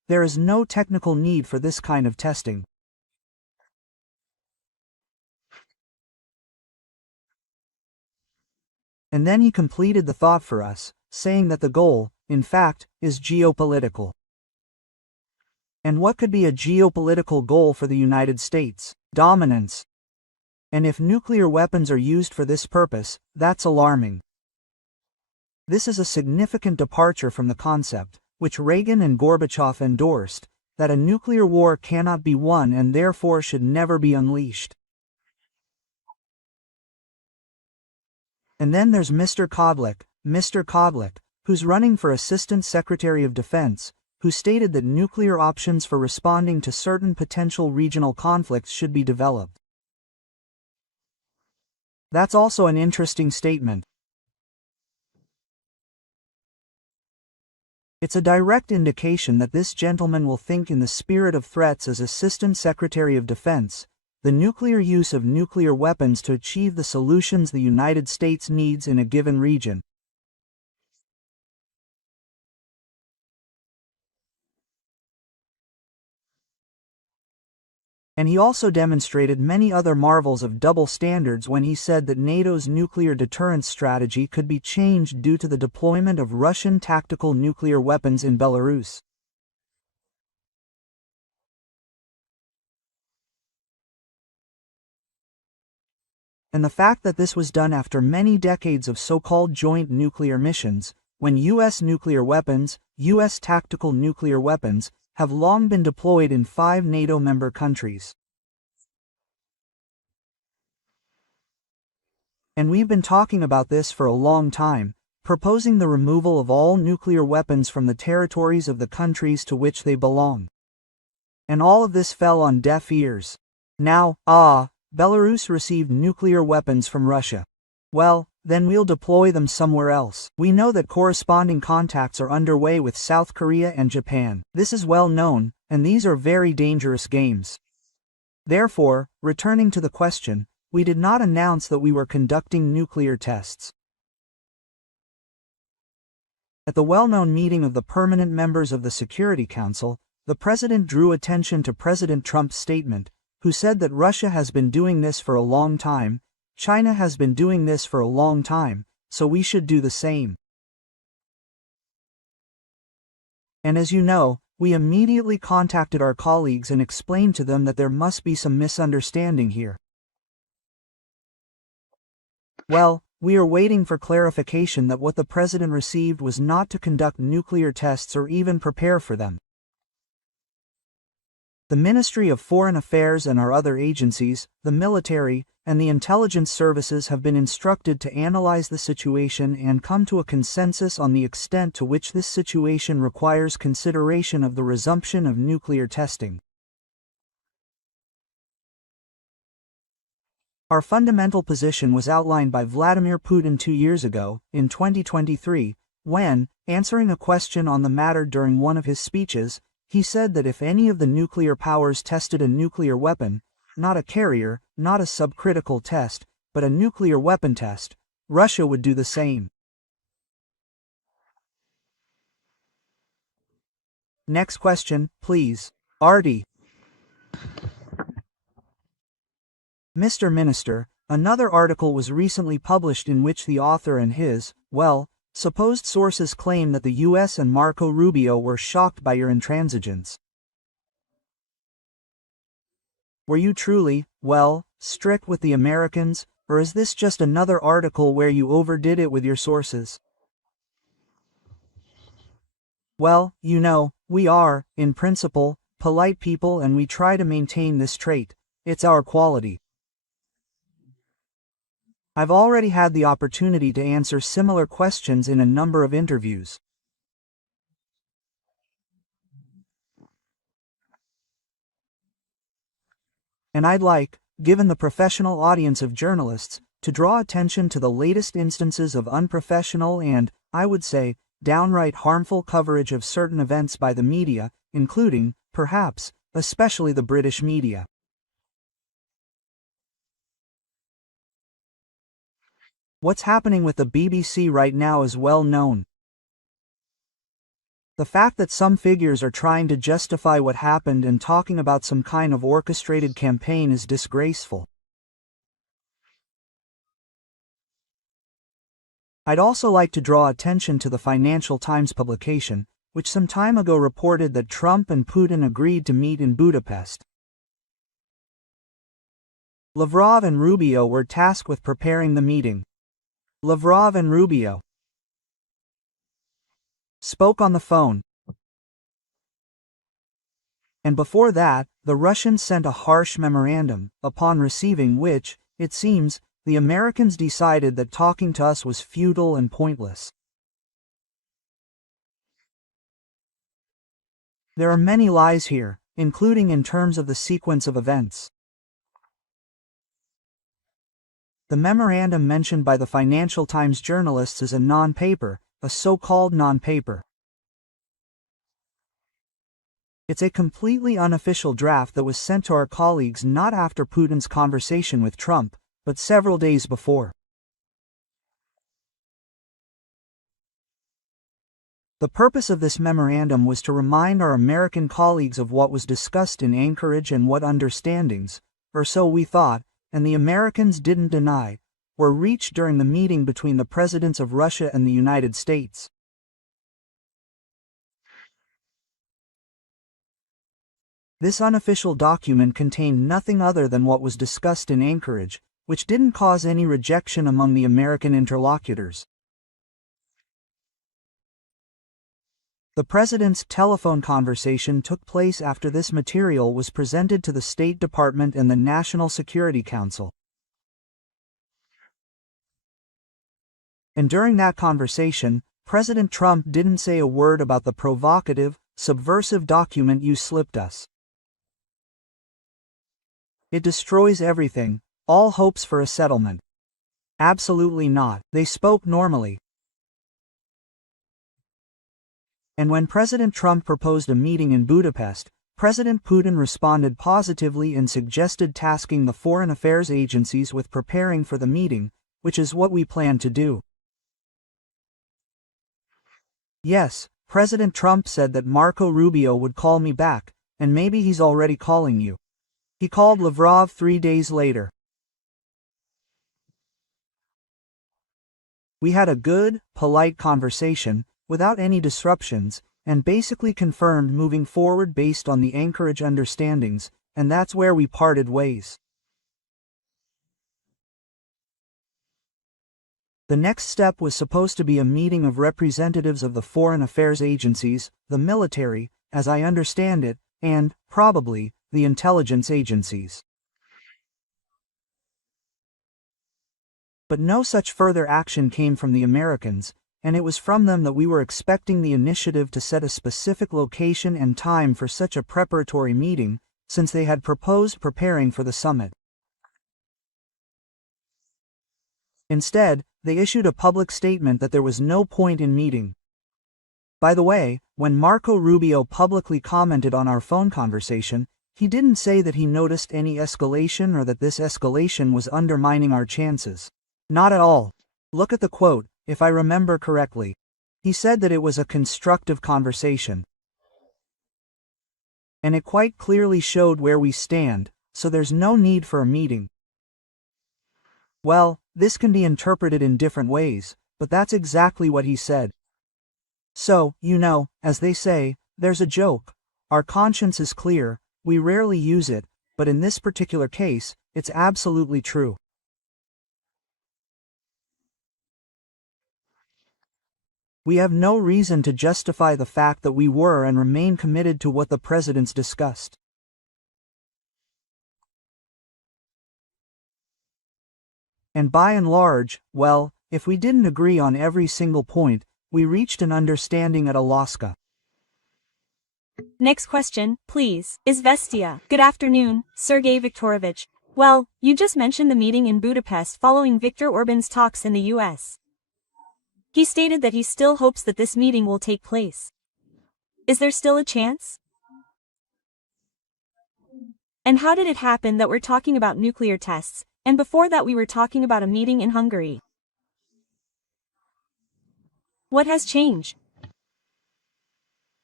there is no technical need for this kind of testing. And then he completed the thought for us, saying that the goal, in fact, is geopolitical. And what could be a geopolitical goal for the United States? Dominance. And if nuclear weapons are used for this purpose, that's alarming. This is a significant departure from the concept, which Reagan and Gorbachev endorsed, that a nuclear war cannot be won and therefore should never be unleashed. And then there's Mr. Kodlik, who's running for Assistant Secretary of Defense, who stated that nuclear options for responding to certain potential regional conflicts should be developed. That's also an interesting statement. It's a direct indication that this gentleman will think in the spirit of threats as Assistant Secretary of Defense, the nuclear use of nuclear weapons to achieve the solutions the United States needs in a given region. And he also demonstrated many other marvels of double standards when he said that NATO's nuclear deterrence strategy could be changed due to the deployment of Russian tactical nuclear weapons in Belarus. And the fact that this was done after many decades of so-called joint nuclear missions, when U.S. nuclear weapons, U.S. tactical nuclear weapons, have long been deployed in 5 NATO member countries. And we've been talking about this for a long time, proposing the removal of all nuclear weapons from the territories of the countries to which they belong. And all of this fell on deaf ears. Now, Belarus received nuclear weapons from Russia. Well, then we'll deploy them somewhere else. We know that corresponding contacts are underway with South Korea and Japan. This is well known, and these are very dangerous games. Therefore, returning to the question, we did not announce that we were conducting nuclear tests. At the well-known meeting of the permanent members of the Security Council, the President drew attention to President Trump's statement, who said that Russia has been doing this for a long time, China has been doing this for a long time, so we should do the same. And as you know, we immediately contacted our colleagues and explained to them that there must be some misunderstanding here. Well, we are waiting for clarification that what the President received was not to conduct nuclear tests or even prepare for them. The Ministry of Foreign Affairs and our other agencies, the military, and the intelligence services have been instructed to analyze the situation and come to a consensus on the extent to which this situation requires consideration of the resumption of nuclear testing. Our fundamental position was outlined by Vladimir Putin 2 years ago, in 2023, when, answering a question on the matter during one of his speeches, he said that if any of the nuclear powers tested a nuclear weapon, not a carrier, not a subcritical test, but a nuclear weapon test, Russia would do the same. Next question, please. Artie. Mr. Minister, another article was recently published in which the author and his, supposed sources claim that the US and Marco Rubio were shocked by your intransigence. Were you truly, strict with the Americans, or is this just another article where you overdid it with your sources? Well, you know, we are, in principle, polite people and we try to maintain this trait. It's our quality. I've already had the opportunity to answer similar questions in a number of interviews. And I'd like, given the professional audience of journalists, to draw attention to the latest instances of unprofessional and, I would say, downright harmful coverage of certain events by the media, including, perhaps, especially the British media. What's happening with the BBC right now is well known. The fact that some figures are trying to justify what happened and talking about some kind of orchestrated campaign is disgraceful. I'd also like to draw attention to the Financial Times publication, which some time ago reported that Trump and Putin agreed to meet in Budapest. Lavrov and Rubio were tasked with preparing the meeting. Lavrov and Rubio spoke on the phone. And before that, the Russians sent a harsh memorandum, upon receiving which, it seems, the Americans decided that talking to us was futile and pointless. There are many lies here, including in terms of the sequence of events. The memorandum mentioned by the Financial Times journalists is a non-paper, a so-called non-paper. It's a completely unofficial draft that was sent to our colleagues not after Putin's conversation with Trump, but several days before. The purpose of this memorandum was to remind our American colleagues of what was discussed in Anchorage and what understandings, or so we thought, and the Americans didn't deny, were reached during the meeting between the presidents of Russia and the United States. This unofficial document contained nothing other than what was discussed in Anchorage, which didn't cause any rejection among the American interlocutors. The president's telephone conversation took place after this material was presented to the State Department and the National Security Council. And during that conversation, President Trump didn't say a word about the provocative, subversive document you slipped us. It destroys everything, all hopes for a settlement. Absolutely not. They spoke normally. And when President Trump proposed a meeting in Budapest, President Putin responded positively and suggested tasking the foreign affairs agencies with preparing for the meeting, which is what we plan to do. Yes, President Trump said that Marco Rubio would call me back, and maybe he's already calling you. He called Lavrov 3 days later. We had a good, polite conversation, without any disruptions, and basically confirmed moving forward based on the Anchorage understandings, and that's where we parted ways. The next step was supposed to be a meeting of representatives of the foreign affairs agencies, the military, as I understand it, and, probably, the intelligence agencies. But no such further action came from the Americans, and it was from them that we were expecting the initiative to set a specific location and time for such a preparatory meeting, since they had proposed preparing for the summit. Instead, they issued a public statement that there was no point in meeting. By the way, when Marco Rubio publicly commented on our phone conversation, he didn't say that he noticed any escalation or that this escalation was undermining our chances. Not at all. Look at the quote, if I remember correctly. He said that it was a constructive conversation. And it quite clearly showed where we stand, so there's no need for a meeting. Well, this can be interpreted in different ways, but that's exactly what he said. So, as they say, there's a joke. Our conscience is clear, we rarely use it, but in this particular case, it's absolutely true. We have no reason to justify the fact that we were and remain committed to what the presidents discussed. And by and large, well, if we didn't agree on every single point, we reached an understanding at Alaska. Next question, please. Izvestia. Good afternoon, Sergey Viktorovich. Well, you just mentioned the meeting in Budapest following Viktor Orban's talks in the US. He stated that he still hopes that this meeting will take place. Is there still a chance? And how did it happen that we're talking about nuclear tests, and before that we were talking about a meeting in Hungary? What has changed?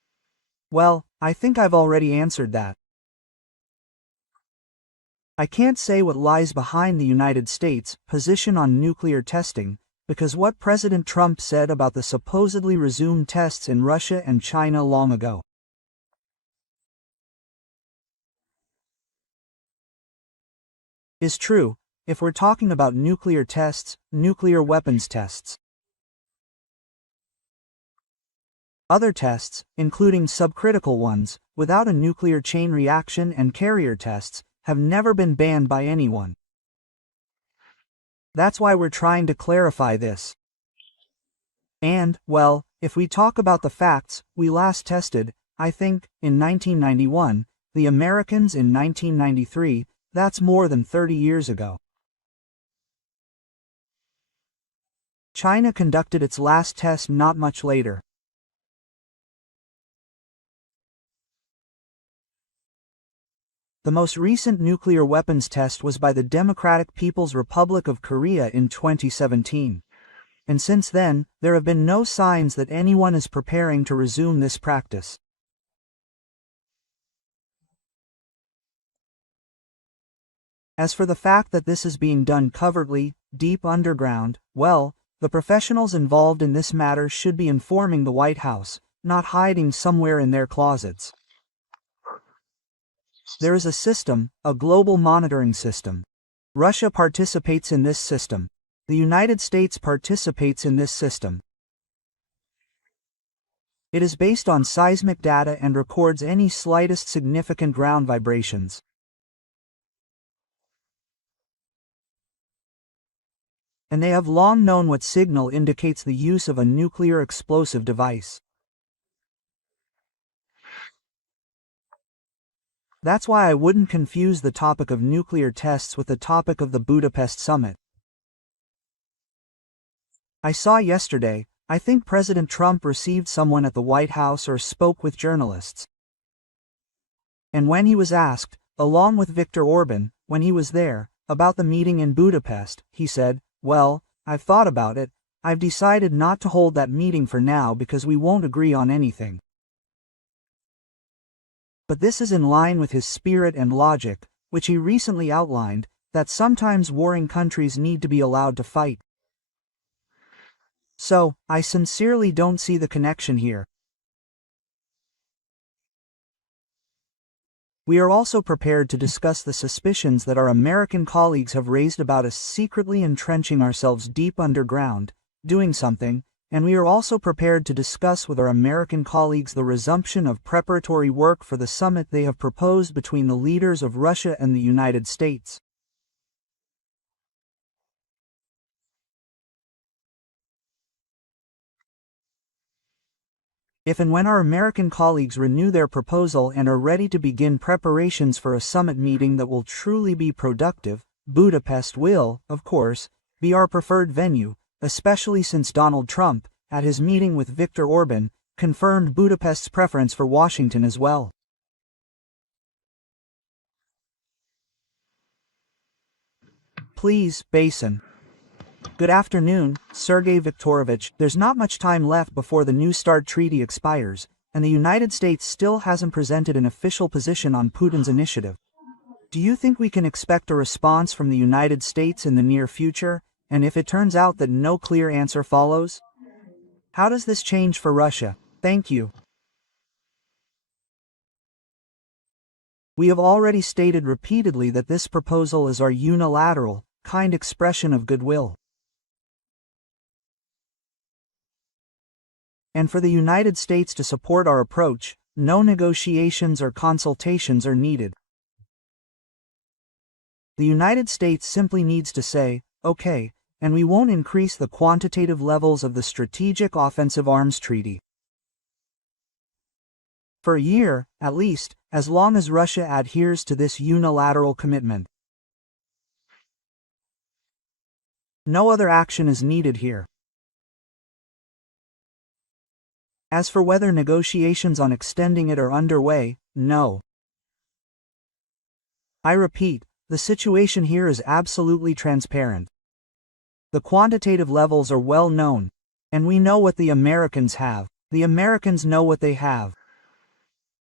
Well, I think I've already answered that. I can't say what lies behind the United States' position on nuclear testing, because what President Trump said about the supposedly resumed tests in Russia and China long ago is true, if we're talking about nuclear tests, nuclear weapons tests. Other tests, including subcritical ones, without a nuclear chain reaction and carrier tests, have never been banned by anyone. That's why we're trying to clarify this. And, well, if we talk about the facts, we last tested, I think, in 1991, the Americans in 1993, that's more than 30 years ago. China conducted its last test not much later. The most recent nuclear weapons test was by the Democratic People's Republic of Korea in 2017. And since then, there have been no signs that anyone is preparing to resume this practice. As for the fact that this is being done covertly, deep underground, well, the professionals involved in this matter should be informing the White House, not hiding somewhere in their closets. There is a system, a global monitoring system. Russia participates in this system. The United States participates in this system. It is based on seismic data and records any slightest significant ground vibrations. And they have long known what signal indicates the use of a nuclear explosive device. That's why I wouldn't confuse the topic of nuclear tests with the topic of the Budapest summit. I saw yesterday, I think President Trump received someone at the White House or spoke with journalists. And when he was asked, along with Viktor Orban, when he was there, about the meeting in Budapest, he said, "Well, I've thought about it, I've decided not to hold that meeting for now because we won't agree on anything." But this is in line with his spirit and logic, which he recently outlined, that sometimes warring countries need to be allowed to fight. So, I sincerely don't see the connection here. We are also prepared to discuss the suspicions that our American colleagues have raised about us secretly entrenching ourselves deep underground, doing something, and we are also prepared to discuss with our American colleagues the resumption of preparatory work for the summit they have proposed between the leaders of Russia and the United States. If and when our American colleagues renew their proposal and are ready to begin preparations for a summit meeting that will truly be productive, Budapest will, of course, be our preferred venue, especially since Donald Trump, at his meeting with Viktor Orban, confirmed Budapest's preference for Washington as well. Please, Basin. Good afternoon, Sergey Viktorovich. There's not much time left before the New START treaty expires, and the United States still hasn't presented an official position on Putin's initiative. Do you think we can expect a response from the United States in the near future, and if it turns out that no clear answer follows? How does this change for Russia? Thank you. We have already stated repeatedly that this proposal is our unilateral, kind expression of goodwill. And for the United States to support our approach, no negotiations or consultations are needed. The United States simply needs to say, okay, and we won't increase the quantitative levels of the Strategic Offensive Arms Treaty. For a year, at least, as long as Russia adheres to this unilateral commitment. No other action is needed here. As for whether negotiations on extending it are underway, no. I repeat, the situation here is absolutely transparent. The quantitative levels are well known, and we know what the Americans have. The Americans know what they have.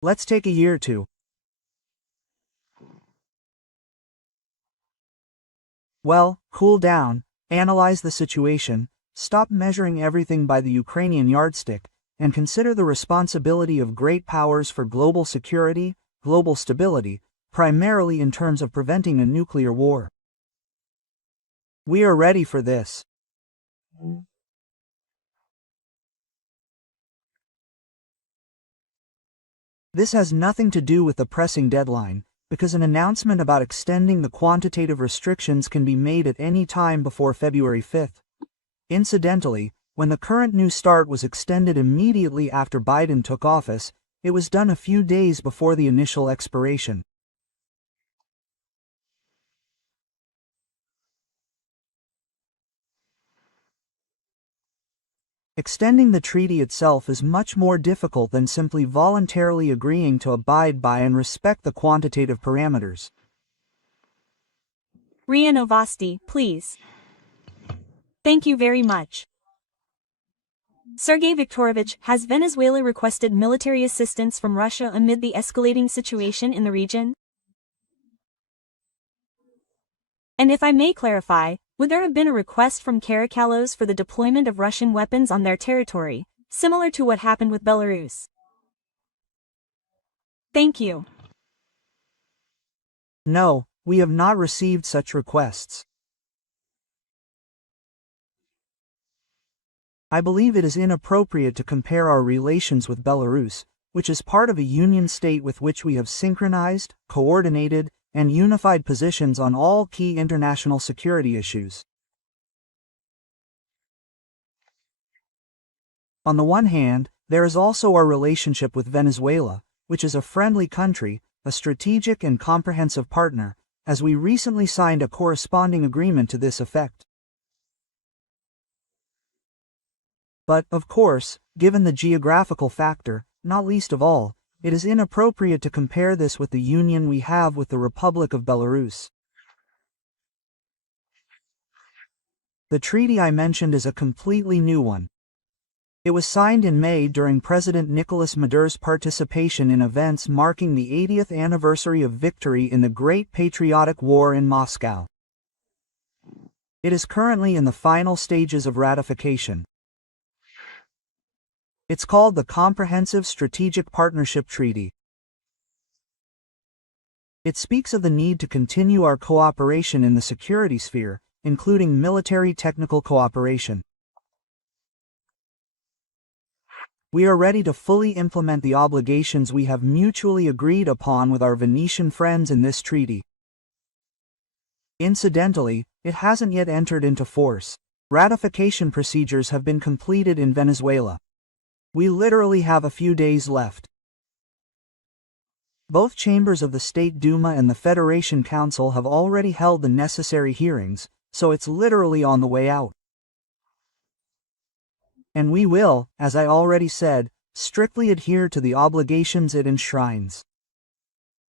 Let's take a year or two. Well, cool down, analyze the situation, stop measuring everything by the Ukrainian yardstick, and consider the responsibility of great powers for global security, global stability, primarily in terms of preventing a nuclear war. We are ready for this. This has nothing to do with the pressing deadline, because an announcement about extending the quantitative restrictions can be made at any time before February 5th. Incidentally, when the current New START was extended immediately after Biden took office, it was done a few days before the initial expiration. Extending the treaty itself is much more difficult than simply voluntarily agreeing to abide by and respect the quantitative parameters. RIA Novosti, please. Thank you very much. Sergey Viktorovich, has Venezuela requested military assistance from Russia amid the escalating situation in the region? And if I may clarify, would there have been a request from Caracalos for the deployment of Russian weapons on their territory, similar to what happened with Belarus? Thank you. No, we have not received such requests. I believe it is inappropriate to compare our relations with Belarus, which is part of a union state with which we have synchronized, coordinated, and unified positions on all key international security issues. On the one hand, there is also our relationship with Venezuela, which is a friendly country, a strategic and comprehensive partner, as we recently signed a corresponding agreement to this effect. But, of course, given the geographical factor, not least of all, it is inappropriate to compare this with the union we have with the Republic of Belarus. The treaty I mentioned is a completely new one. It was signed in May during President Nicolas Maduro's participation in events marking the 80th anniversary of victory in the Great Patriotic War in Moscow. It is currently in the final stages of ratification. It's called the Comprehensive Strategic Partnership Treaty. It speaks of the need to continue our cooperation in the security sphere, including military technical cooperation. We are ready to fully implement the obligations we have mutually agreed upon with our Venetian friends in this treaty. Incidentally, it hasn't yet entered into force. Ratification procedures have been completed in Venezuela. We literally have a few days left. Both chambers of the State Duma and the Federation Council have already held the necessary hearings, so it's literally on the way out. And we will, as I already said, strictly adhere to the obligations it enshrines.